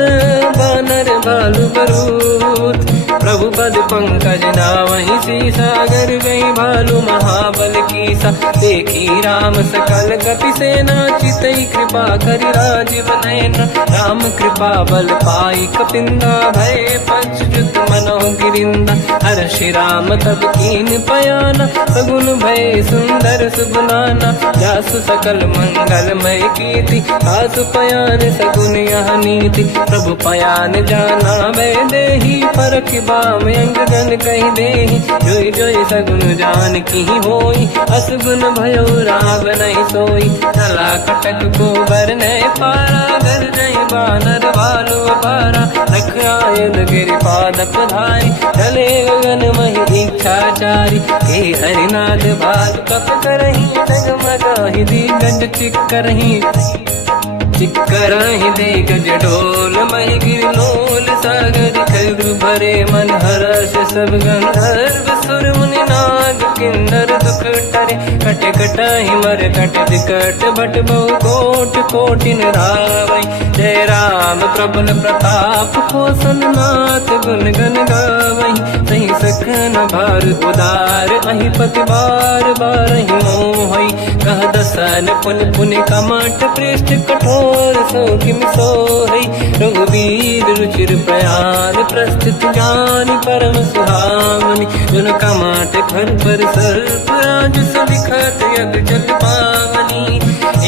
बानर बालु बरूत, प्रभु पद पंकज नावहि सीसा, गर गई भालु महाबल कीसा, देखी राम सकल कपि सेना, चितई कृपा करि राजीव नयना, राम कृपा बल पाई कपिंदा, भय पश्चात मनो गिरिंदा, हर्षि राम तब कीन पयाना, सगुन भय सुंदर सुबलाना, जासु सकल मंगलमय कीर्ति, आसु पयान सगुन यह नीति, प्रभु पयान जाना भय देहि, परख बाम अंग गन कहि देहि, जोई जोई सगुन जान की होई, असगुन भयो राव नहीं सोई, चला कटक को बर नहीं पारा, घर नहीं बानर बालु पारा, रख आयल गिरि पाद पधारी, चले गगन महि इच्छाचारी, हे हरिनाथ भाल कप करही, डगमगाहि दिग्गज चिक्करही, चिक्करहि दिग्गज डोल, महि गिरलोल सागर खग भरे, मन हर्ष सब गंधर्व सुर मुनि नाग किन्नर दुख टरे, कट कटाहि मर कट विकट भट बहु कोट कोटि निरावै, जय राम प्रबल प्रताप कोसन नाथ, गुण गन गावै, सही सखन भार उदार, अहि पति बार बारहि मोहै, कह दसन पुन पुन कमठ पृष्ठ कठोर, सो किम सोहै, रघुवीर रुचिर प्रयाण, प्रस्थित ज्ञान परम सुहामनि, जुन कमाट फर पर सर्प राज सविखत यग जल पावनी,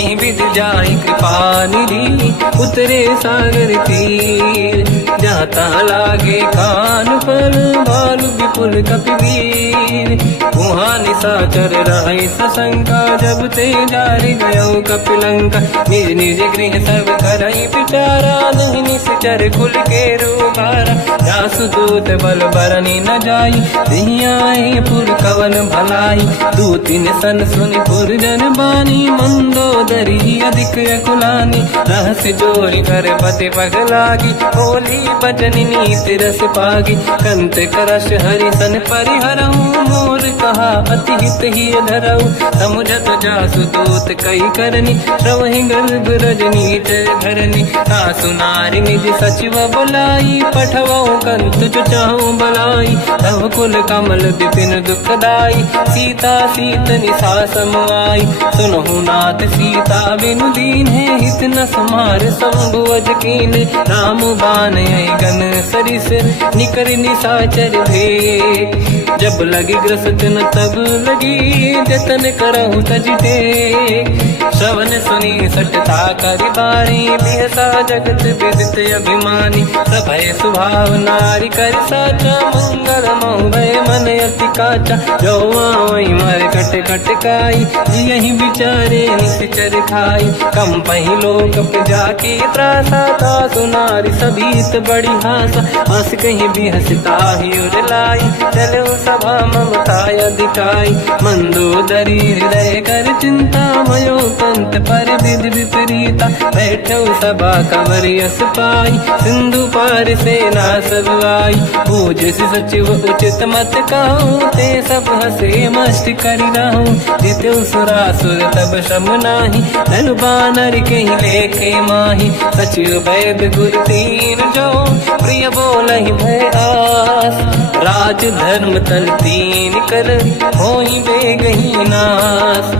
कहीं विध जाई कृपा निधि, उतरे सागर तीर, जाता लागे कान पर भालु विपुल कपिवीर। वहाँ निशाचर राय सशंका, जब ते जारी गयो कपिलंका। निज निज गृह सब करई विचारा, नहीं निश्चर कुल के रूबारा। जासुदूत बल बरनी न जाई, दिहियाए पुर कवन भलाई। दूतिन सन सुनि पुर जन बानी, मंदोदरी अधिक अकुलानी। रहस्य जोरी कर पति पगलागी, होली बचन नीति रस पागी। कंत करश हरि सन परिहरऊ, मोर कहा अति हित ही धरऊ। समुझत जासुदूत कई करनी, श्रवहि गर्भ रजनी जय धरनी। सासु नारी निज सचिव बुलाई, पठवऊ कंत चुचाऊ बलाई। तव कुल कमल विपिन दुखदाई, सीता सीतनि सासम आई। सुनहु नाथ सीता बिनु दीन है, हित न समार संभुवज कीन। राम बान आई गन सरिस, निकर निशाचर भेद। जब लगी ग्रस्त न तब लगी, जतन करहु तज टेक। श्रवण सुनी सटता करि बारी, बिहसा जगत विदित अभिमानी। सभय स्वभाव नारी करि साचा, मंगल महु भय मन अति काचा। जो आवई मर कट कट काई, यही विचारे निश्चर खाई। कम पही लोक प्रजा की त्रासा, तासु नारी सभीत बड़ी हासा। हंस कहीं भी हंसता ही उर लाई, चलो सभा ममता अधिकाई। मंदोदरी हृदय कर चिंता, मयो पंत पर विधि विपरीता। बैठो सभा कंवर यस पाई, सिंधु पार सेना सब आई। पूज सचिव उचित मत कहूँ, ते सब हसे मस्त करि रहूं। जितु सुरासुर तब शम नाही, धन बानर कहीं लेखे माही। सचिव वैद गुरु तीन जो, प्रिय बोलहि भय आस। राज धर्म तल तीन कर, होई बेगही नास।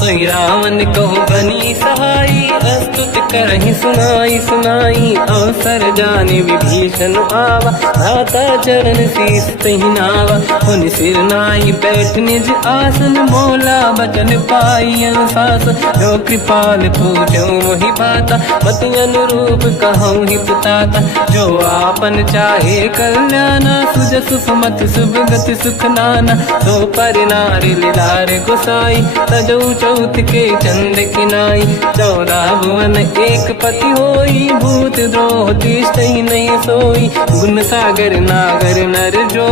सोई रावण कहु बनी सहाई, अस्तुत करहि सुनाई सुनाई। अवसर जाने विभीषण आवा, भ्राता चरण शीस तहि नावा। हुन सिर नाई बैठ निज आसन, बोला बचन पाई अनुशासन। जो कृपाल पूछो मोहि बाता, मति अनुरूप कहूँ ही पुताता। जो आपन चाहे कल्याणा, सुजस सुमति शुभ गति सुख नाना। तो पर नारी लीलार गोसाई, तजौ चौथ के चंद किनाई। 14 भुवन एक पति होई, भूत द्रोह तिष्ठइ नहीं सोई। गुण सागर नागर नर जो,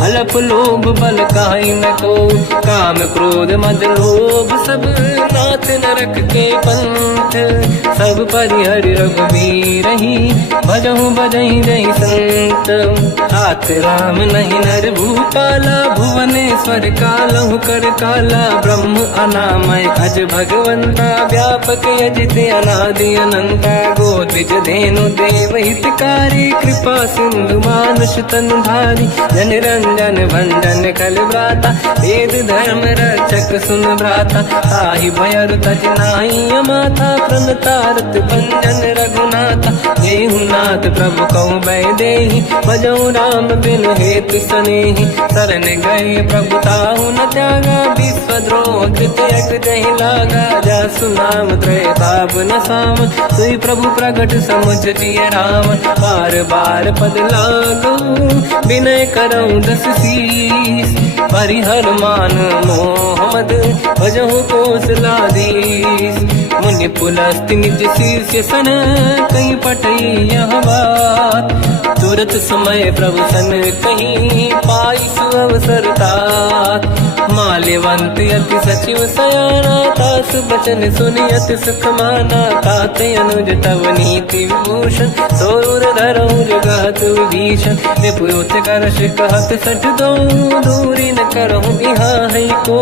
अलप लोभ बल काई न को। काम क्रोध मद लोभ सब, नाथ नरक के पंथ। सब परिहरि रघुबीर ही, भजहु बजहि जहि संत। हाथ राम नहीं नर भूपाला, भुवनेश्वर कालहु कर काला। ब्रह्म अनामय अज भगवंता, व्यापक यजित अनादि अनंता। गोद्विज धेनु देव हितकारी, कृपा सिंधु मानुष तनु धारी। जन रंजन भंजन कल व्राता, वेद धर्म रक्षक सुन भ्राता। ताहि भयर तज नाहि अमाथा, प्रणतारत भंजन रघुनाथा। जेहु नाथ प्रभु कहु बै देहि, भजऊ राम बिन हेतु सनेहि। शरण गए प्रभु ताहु न त्यागा, विश्वद्रोह कृत यक जहि लागा। जासु नाम त्रय ताप न साम, सोई प्रभु प्रगट समुझ जिय राम। बार बार पद लागू, विनय करऊँ दस शीस। परिहर मान मोह मद, भजहु कौशलाधीश। मुनि पुलस्त्य निज शीर्ष सन, कहीं पटई यह बात। तुरत समय प्रभु सन कहीं, पाई सुअवसर तात। माल्यवंत अति सचिव सयाना, तास बचन सुनि अति सुख माना। तात अनुज तव नीति विभूषण, सोर धरऊ जगत विभीषण। निपुत करश कहत सठ दो, दूरी न करहु इहाँ है को।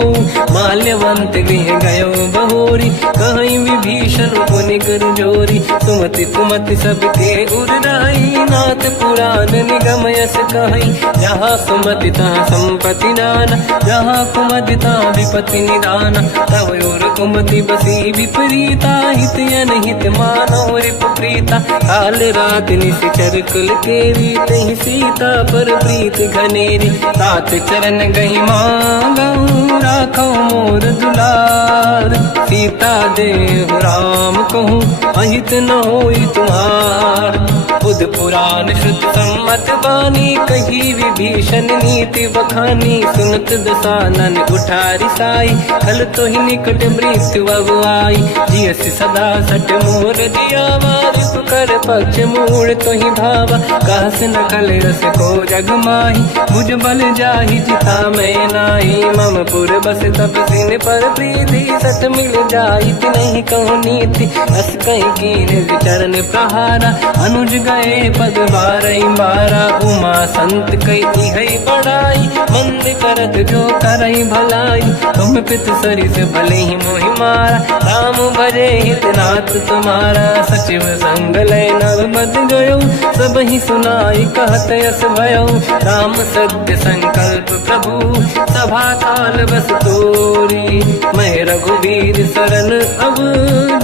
माल्यवंत गृह गयो बहोरी, कहीं विभीषण पुनि कर जोरी। सुमति कुमति सबके उरनाई, नाथ पुराण निगम यस कहीं। जहाँ सुमति तहाँ संपत्ति नाना, जहाँ कुमदिता विपत्ति निदान तव और कुमति बसी विपरीता हित अनहित मानव रिप प्रीता काल रात निश्चर कुल केरी तहि सीता पर प्रीत घनेरी तात चरण गही मांगऊ राखो मोर दुलार सीता देव राम कहूँ अहित न होई तुम्हार बुध पुराण श्रुत सम्मत बानी कही विभीषण नीति बखानी सुनत दसानन उठारी साई कल तो ही निकट मृत्यु अब आई जियस सदा सट मोर जियावा रिप कर पक्ष मूड़ तो ही भावा कहस न कल रस को जग माही बुझ बल जाहि जिता मैं नाई मम पुर बस तब सिन पर प्रीति सत मिल जाई नहीं कहूँ नीति अस कहीं कीन विचरण प्रहारा अनुज गए पद बारई बारा उमा संत कई है बड़ाई मंद करत जो करई भलाई तुम पित सरिस भले ही मोहि मारा राम भजे हितनाथ तुम्हारा सचिव संग लय नव बद गयो सब ही सुनाई कहत यस भयो राम सत्य संकल्प प्रभु सभा काल बस तोरी मैं रघुवीर शरण अब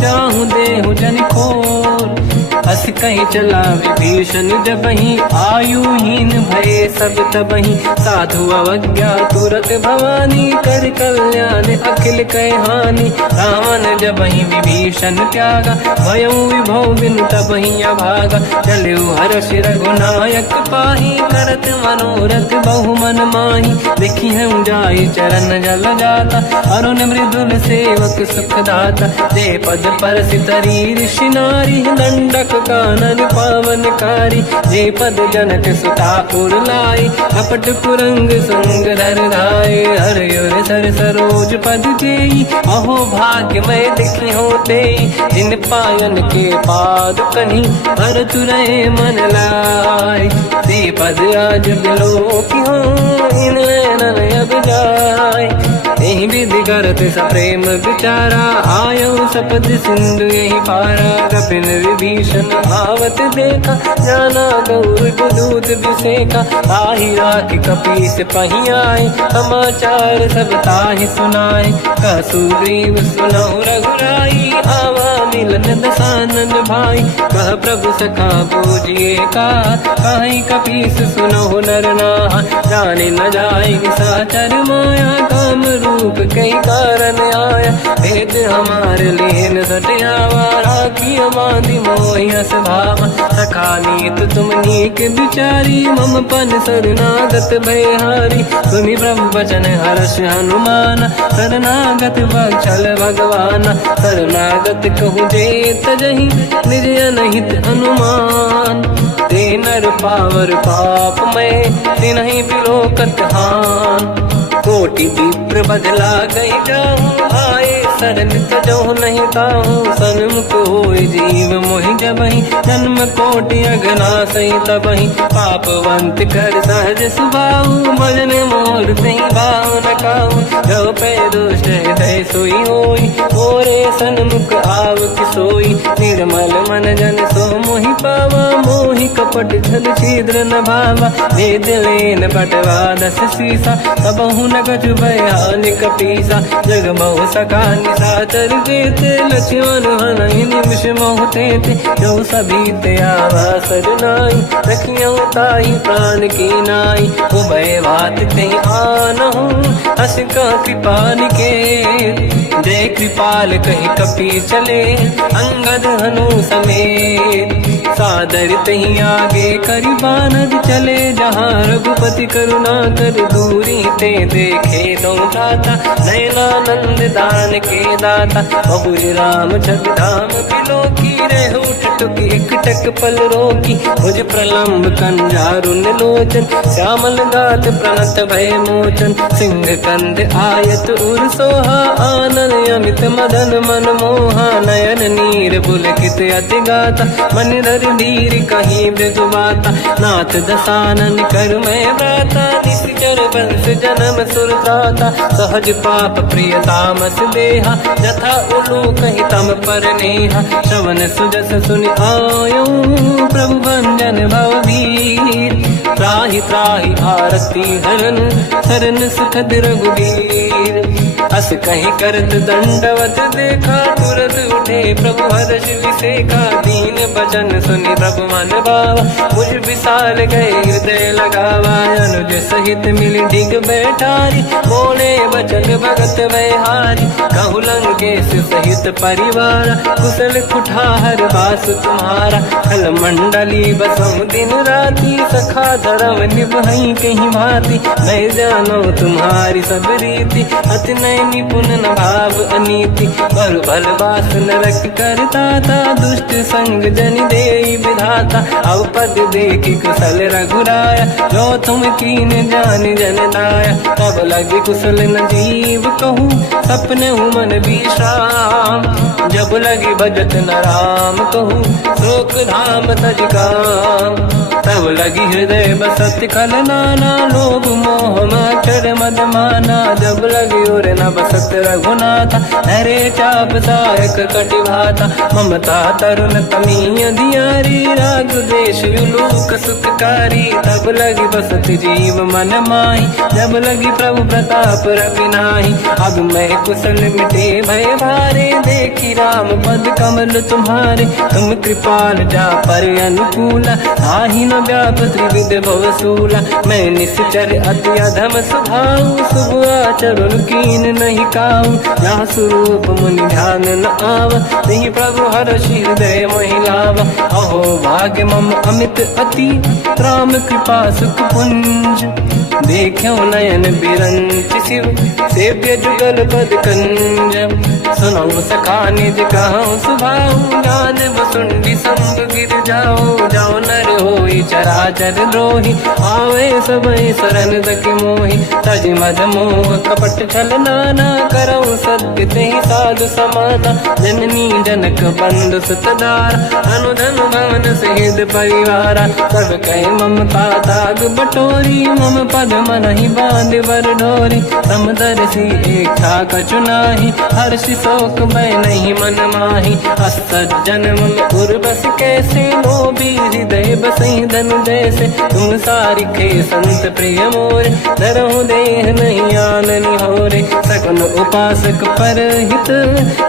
जाहूँ देहु जन खोर अस कहीं चला विभीषण जबहि आयुहीन भये सब तबहि साधु अवज्ञा तुरत भवानी कर कल्याण अखिल कह हानि रावण जबहि विभीषण त्यागा भयउ विभव बिनु तबहि अभागा चलु हर्ष रघुनायक पाहि करत मनोरथ बहु मन माहि देखी हूँ जाई चरण जल जाता अरुण मृदुल सेवक सुख दाता जे पद पर सितरी ऋषि नारी दंडक कानन पावनकारी जे पद जनक सुता उरलाई कपट कुरंग संग धर धाय हर युर सर सरोज पद जेई अहो भाग्य मैं दिखी होते जिन पायन के पाद कहीं हर तुरहे मन लाई ते पद आज बिलो की हो इन नैनन अब जाय यही विधि करत सप्रेम विचारा आयो सपद सिंधु यही पारा कपिन विभीषण आवत देखा जाना गौर गुदूत विसेका ताहि राख कपीस पही आए समाचार सब ताहि सुनाए कह सुग्रीव सुनहु रघुराई आवा मिलन दसानन भाई कह प्रभु सखा पूजिए का कहीं कपीस सुनहु नर नाहा जाने न जाएगी साचर माया काम रूप कई कारण आया भेद हमारे लेन सटियावा राखी बांधी मोहियस भावा सखा नीत तुम नीक बिचारी मम पन शरणागत भयहारी सुनि प्रभु वचन हर्ष हनुमान शरणागत बक्षल भगवान शरणागत कहूँ जे तजहि निज अनहित अनुमान ते नर पावर पाप में तिन्हि बिलोकत हान कोटि विप्र बदला गई जाऊँ आए शरण तजो नहीं ताहूँ सन्मुख होय जीव मोहि जबहि जन्म कोटि अगना सही तबहि पापवंत कर सहज सुभाऊ भजन मोर सही भाव न काहू जो पे दुष्ट हृदय सोई होई मोरे सन्मुख आव किसोई निर्मल मन जन सो मोहि पावा मोहि कपट छल छिद्र न भावा वेद लेन पटवा दस सीसा सबहु न कछु भयानि कपीसा जग बहु सका निशाचर जेते लक्ष्मण हनहि निमिष मोह तेते जो सभी त्यावा सरनाई रखियौ ताहि प्राण की नाई उभय बात ते आनहु हस का कृपाल के जय कृपाल कहीं कपी चले अंगद हनु समेत सादर तही आगे करी बानद चले जहाँ रघुपति करुणा कर दूरी ते देखे दो दाता नयनानंद दान के दाता बहुज राम जग धाम बिलो की रहो टुक एक टक पल रोकी मुझ प्रलम्ब कंजारुन लोचन श्यामल गात प्रणत भय मोचन सिंह कंद आयत उर सोहा आनन अमित मदन मन मोहा नयन नीर पुलकित अति गाता मन धर धीर कहीं मृदुबाता नाथ दसानन कर मैं व्राता निश्चर वंश जन्म सुरताता सहज पाप प्रिय तामस देहा जथा उलू कहीं तम पर नेहा श्रवण सुजस सुनि आयो प्रभु भंजन भववीर त्राहि त्राहि आरती हरन शरण सुखद रघुवीर। अस कहीं करत दंडवत देखा तुरत उठे प्रभु हर्ष विसेखा। दीन बचन सुनि प्रभु मन भावा मुझ विशाल गए हृदय लगावा। अनुज सहित मिली डिग बैठारी बोले बचन भगत वैहारी। कहु लंकेश सहित परिवार कुशल कुठार बास तुम्हारा। खल मंडली बसम दिन राती सखा धर्म निभई कहीं भांति। मैं जानो तुम्हारी सब रीति अति नय निपुण न भाव अनीति। बल बल बास नरक करता था दुष्ट संग जन दे विधाता। अब पद देखि कुशल रघुराया जो तुम कीन जान जन दाया। तब लगे कुशल न जीव कहूँ सपने मन विश्राम। जब लगे भजत न राम कहूँ शोक धाम तज काम। तब लगी हृदय बसत खल नाना लोभ मोह मच्छर मद माना। जब लगी और न बसत रघुनाथा हरे चाप सायक कटिभाता। ममता तरुण तमीय दियारी राग देश युलूक सुखकारी। तब लगी बसत जीव मन माही जब लगी प्रभु प्रताप रवि नाही। अब मैं कुशल मिटे भय भारे देखी राम पद कमल तुम्हारे। तुम कृपाल जा पर अनुकूला आही न व्याप त्रिविध भवसूला। मैं निश्चर अति अधम स्वभाव शुभ आचरण कीन नहीं काऊ। जहाँ स्वरूप मुनि ध्यान न आवा नहीं प्रभु हर्ष हृदय महिलावा। अहो भाग्य मम अमित अति राम कृपा सुख पुंज। देखो नयन बिरंच शिव सेव्य जुगल पद कंज। सुनो सखा निज कहूँ सुभाऊ ज्ञान वसुंडी संग गिर जाओ। जाओ नर होई चराचर द्रोही आवे सबई शरण दक मोहि। तज मद मोह कपट छल नाना करऊँ सत्य तेहि साधु समाना। जननी जनक बंधु सुतदारा अनुधन भवन सहित परिवारा। सब कहे ममता ताग बटोरी मम पद मनहि बांध बर डोरी। समदर्शी इच्छा कछु नाही हर्षि शोक भय नहीं मन माही। असज्जन मम उर्वश कैसे लोभी हृदय बसई धनु जैसे। तुम सारिखे संत प्रिय मोरे धरहु देह नहीं आननि होरे। सगुन उपासक पर हित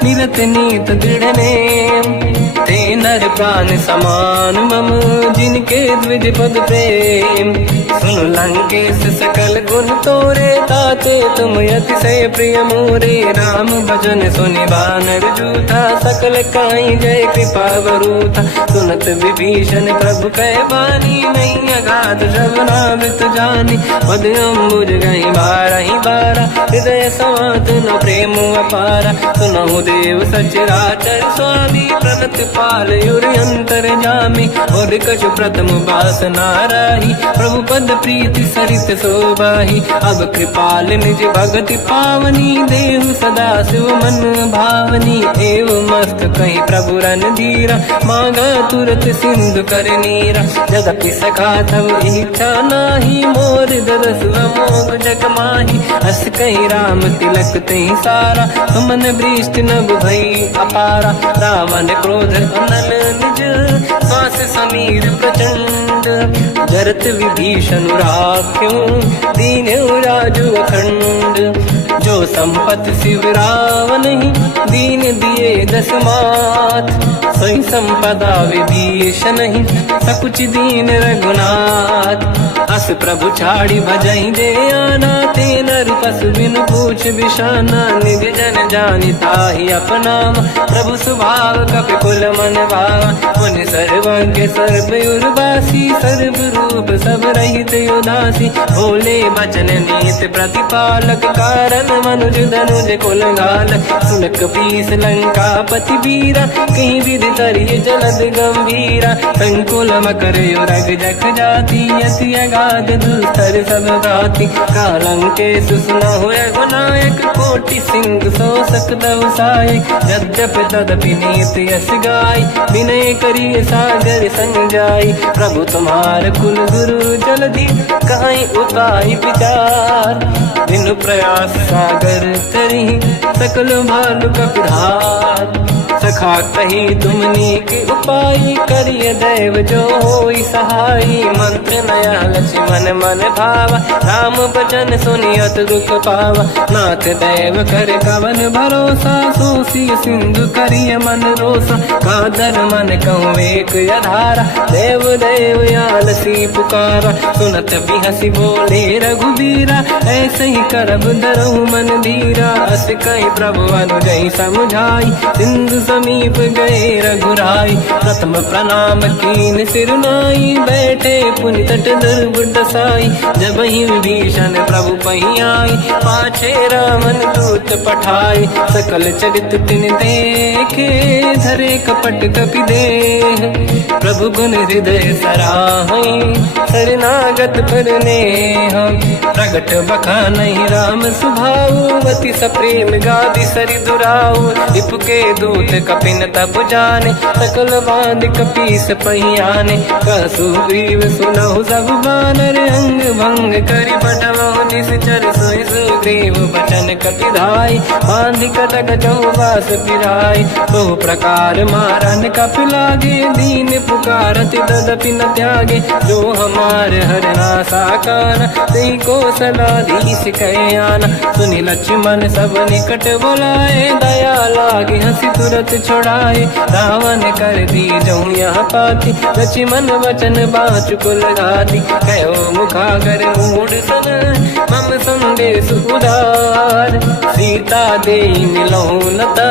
निरत नीत दृढ़ नेम। ते नर प्राण समान मम जिनके द्विज पद प्रेम। सुन लंकेश सकल गुण तोरे ताते तुम अतिशय प्रिय मोरे। राम भजन सुनि बानर जूथा सकल काई जय कृपा वरूथा। सुनत विभीषण प्रभु कह बानी नहीं अगाध श्रवणामृत जानी। पद अम्बुज गई बारहि बारा हृदय समात न प्रेम अपारा। सुनहु देव सचराचर स्वामी प्रणत पाल युरि अंतर जामी। और कछु प्रथम बास नाराही प्रभु पद प्रीति सरित शोभाही। अब कृपाल निज भगति पावनी देहु सदा शिव मन भावनी। एव मस्त कहीं प्रभु रन धीरा मांगा तुरत सिंधु कर नीरा। जगति सखा तब इच्छा नाही मोर दरस मोग जग माही। हस कहीं राम तिलक तेहि सारा सुमन वृष्टि नभ भई अपारा। रावण क्रोध अनल निज श्वास समीर प्रचंड। जरत विभीषण राख्यो दीन्यो राजु अखंड। जो संपत शिव रावण ही दीन दिए दस मात। सोई संपदा विभीषण ही सकुच दीन रघुनाथ। अस प्रभु छाड़ी भजई जे आना ते नर पशु बिनु पूछ बिशाना। निज जन जानि ताहि अपनाम प्रभु स्वभाव कपि कुल मन भावा। मुनि सर्वज्ञ सर्व उर्वासी सर्व रूप सब रहित उदासी। भोले बचन नीत प्रतिपालक कारण मनुज धनुज कुल घालक। सुन कपीस लंका पति वीरा कहीं विधि तरिय जलद गंभीरा। संकुल मकर युरग जख जाति अति अगाध दुस्तर सब भाति। कालंकेश सुना हुए गुनायक कोटि सिंह सो सकदव सायक। यद्यप तदपि नीत यस गाय विनय करिय सागर संग जाई। प्रभु तुम्हार कुल गुरु जलधि कहीं उपाय विचार। बिनु प्रयास सागर तरी सकल भालु कपिधार। सखा कही तुमनी के उपाय, करिय दैव जो होई सहाई। मंत्र नया लक्ष्मण मन भावा, राम भजन सुनियत दुख पावा। नाथ दैव कर कवन भरोसा, सोसी सिंधु करिय मन रोसा। कादर मन कहूँ एक अधारा, देव देव आलसी पुकारा। सुनत भी हंसी बोले रघुबीरा, ऐसे ही करब धरहु मन धीरा। अस कहीं प्रभु अनुजई समझाई, सिंधु समीप गए रघुराई। प्रथम प्रणाम कीन सिरनाई, बैठे पुनि तट दुर्बुड साई। जब ही विभीषण प्रभु पही आई, पाछे रामन दूत पठाई। सकल चरित तिन देखे, धरे कपट कपि देह। प्रभु गुण हृदय सराहई, शरणागत पर नेह। प्रगट बखानहि राम सुभाऊ, अति सप्रेम गादि सरि दुराऊ। रिपुके दूत कपिन तप जाने, सकल बांध कपीस पहियाने। कहसु ग्रीव सुनहु सब बानर, अंग भंग करि बटमहु निश्चर। सोई सुग्रीव बचन कपि धाई, बांधि कटक चौबास पिराई। बहु प्रकार मारन कपि लागे, दीन पुकारत तदपि न त्यागे। जो हमार हरना साकाना, तेई को सलाधीश कहे आना। सुनि लक्ष्मण सब निकट बुलाए, दया लागे हंसी तुरत छुड़ाए। रावण कर दी जो यह पाती, लक्ष्मण वचन बाचुकुल गाती। कहो मुखागर मूढ़ सन, मम संदेश उदार। सीता देन लहु लता,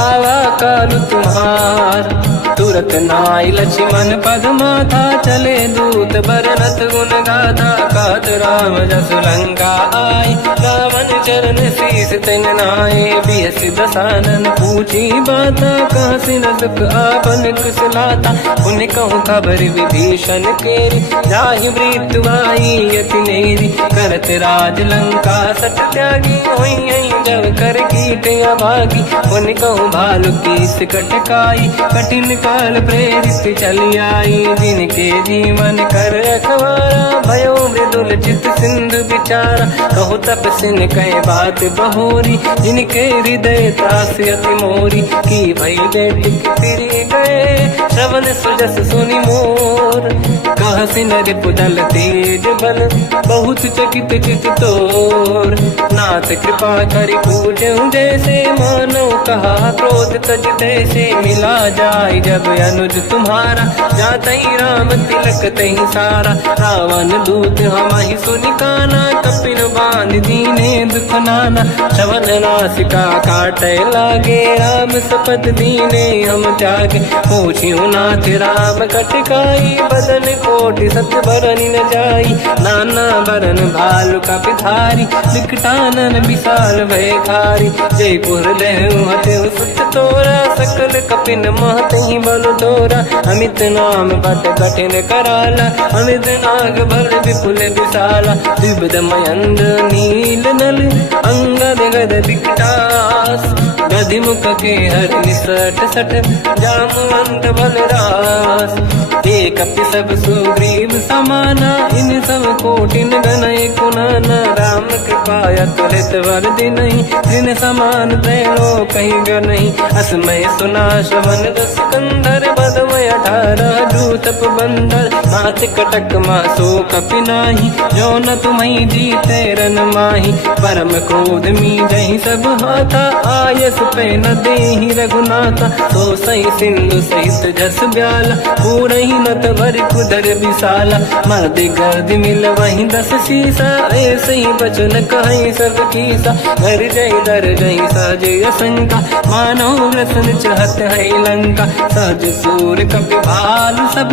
आवा काल तुम्हार। तुरत नाई लक्ष्मण पद माथा, चले दूत बरनत गुण गाथा। कहत राम जसु लंका आए, रावण चरण शीस तिन नाए। बियस दसानन पूछी बाता, कहसी न सुख आपन कुशलाता। पुन कहूँ खबर विभीषण केरी, जाहि मृत्यु आई यति नेरी। करत राज लंका सट त्यागी, होई जब कर कीट अभागी। पुन कहूँ भालु कीस कटकाई, कठिन काल प्रेरित चली आई। जिनके जीवन कर रखवारा, भयो मृदुल चित सिंधु विचारा। कहु तपसिन कहे बात बहोरी, जिनके हृदय त्रास अति मोरी। की भई बेटी फिरी गए, श्रवण सुजस सुनि मोर। कहसि नर पुदल तेज बल, बहुत चकित चित तोर। नाथ कृपा करि पूजहु जैसे, मानो कहा क्रोध तज तैसे। मिला जाय जब अनुज तुम्हारा, जातहि राम तिलक तहि सारा। रावण दूत हमहि सुनि काना, कपिन बांध दीने दुख नाना। श्रवण नासिका काटे लागे, राम सपथ दीने हम त्यागे। पूछियो नाथ राम कटकाई, बदन कोटि सत बरनि न जाई। नाना बरन भालु कपि धारी, विकटानन विशाल भय खारी। जयपुर देहु हतेउ सुत तोरा, सकल कपिन महतहि बल तोरा। अमित नाम बट कठिन कराला, अमित नाग बल विपुल विशाला। द्विविध मयंद नील नल, अंगद गद विकटास। गधिमुख के हर निसट सठ, जामवंत बलरास। एक कपि सब सुग्रीव समाना, इन सब कोटिन गनय कुनाना। राम कृपा त्वरित वर दिनहि, जिन समान त्रैलोक कहीं गनहि। असमय सुना श्रवण रस कंधर, बदमय 18 दूतप बंदर। नाथ कटक मासो कपि नाही, जो न तुम्हि जीते रन माही। परम क्रोध मी जहि सब हाथा, आयस पे न देहि रघुनाथा। तो सही सिंधु सहित जस ब्याला, पूरहि नत भर कुदर विशाला। मर्द गर्द मिल वही 10 शीसा, ऐसे ही बचन कहीं सब कीसा। घर जय दर जय सहज असंका, मानो रसन चहत है लंका। सहज सूर कपि भाल सब,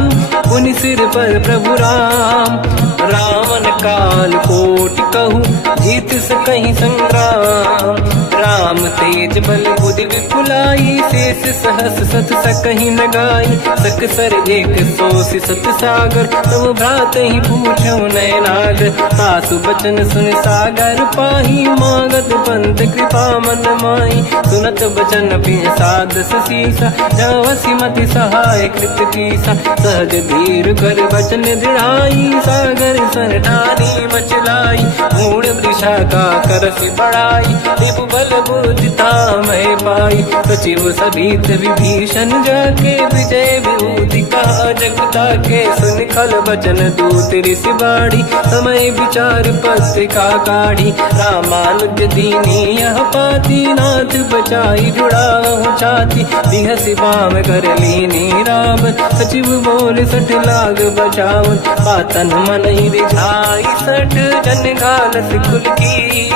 पुनि सिर पर प्रभु राम। रावण काल कोटि कहूँ, जीत सकहि संग्राम। राम तेज बल बुद्धि विपुलाई, शेष सहस सत सकहि न गाई। सकसर एक सोसी सत सागर, तब भ्रात ही पूछो नय नागर। सासु बचन सुन सागर पाही, मांगत पंत कृपा मन माही। सुनत बचन पिय साध शीसा, जावसी मति सहाय कृत कीसा। सहज धीर कर बचन दृढ़ाई, सागर सन ठानी मचलाई। मूढ़ वृषा का करसि बढ़ाई, रिपु बल सकल बुद्धि मैं पाई। सचिव सभित विभीषण जाके विजय विभूति कहा। जगता के सुन खल बचन दूत ऋषि बाड़ी। समय विचार पत्रिका काढ़ी। रामानुज दीनी यह पाती नाथ बचाई। जुड़ा हो छाती बिहसी बाम कर लीनी राम। सचिव बोल सठ लाग बचावन। पातन मन ही रिझाई सठ जन घाल सिकुल की।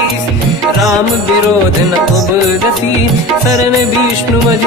राम विरोध न उपजसी शरण विष्णु मज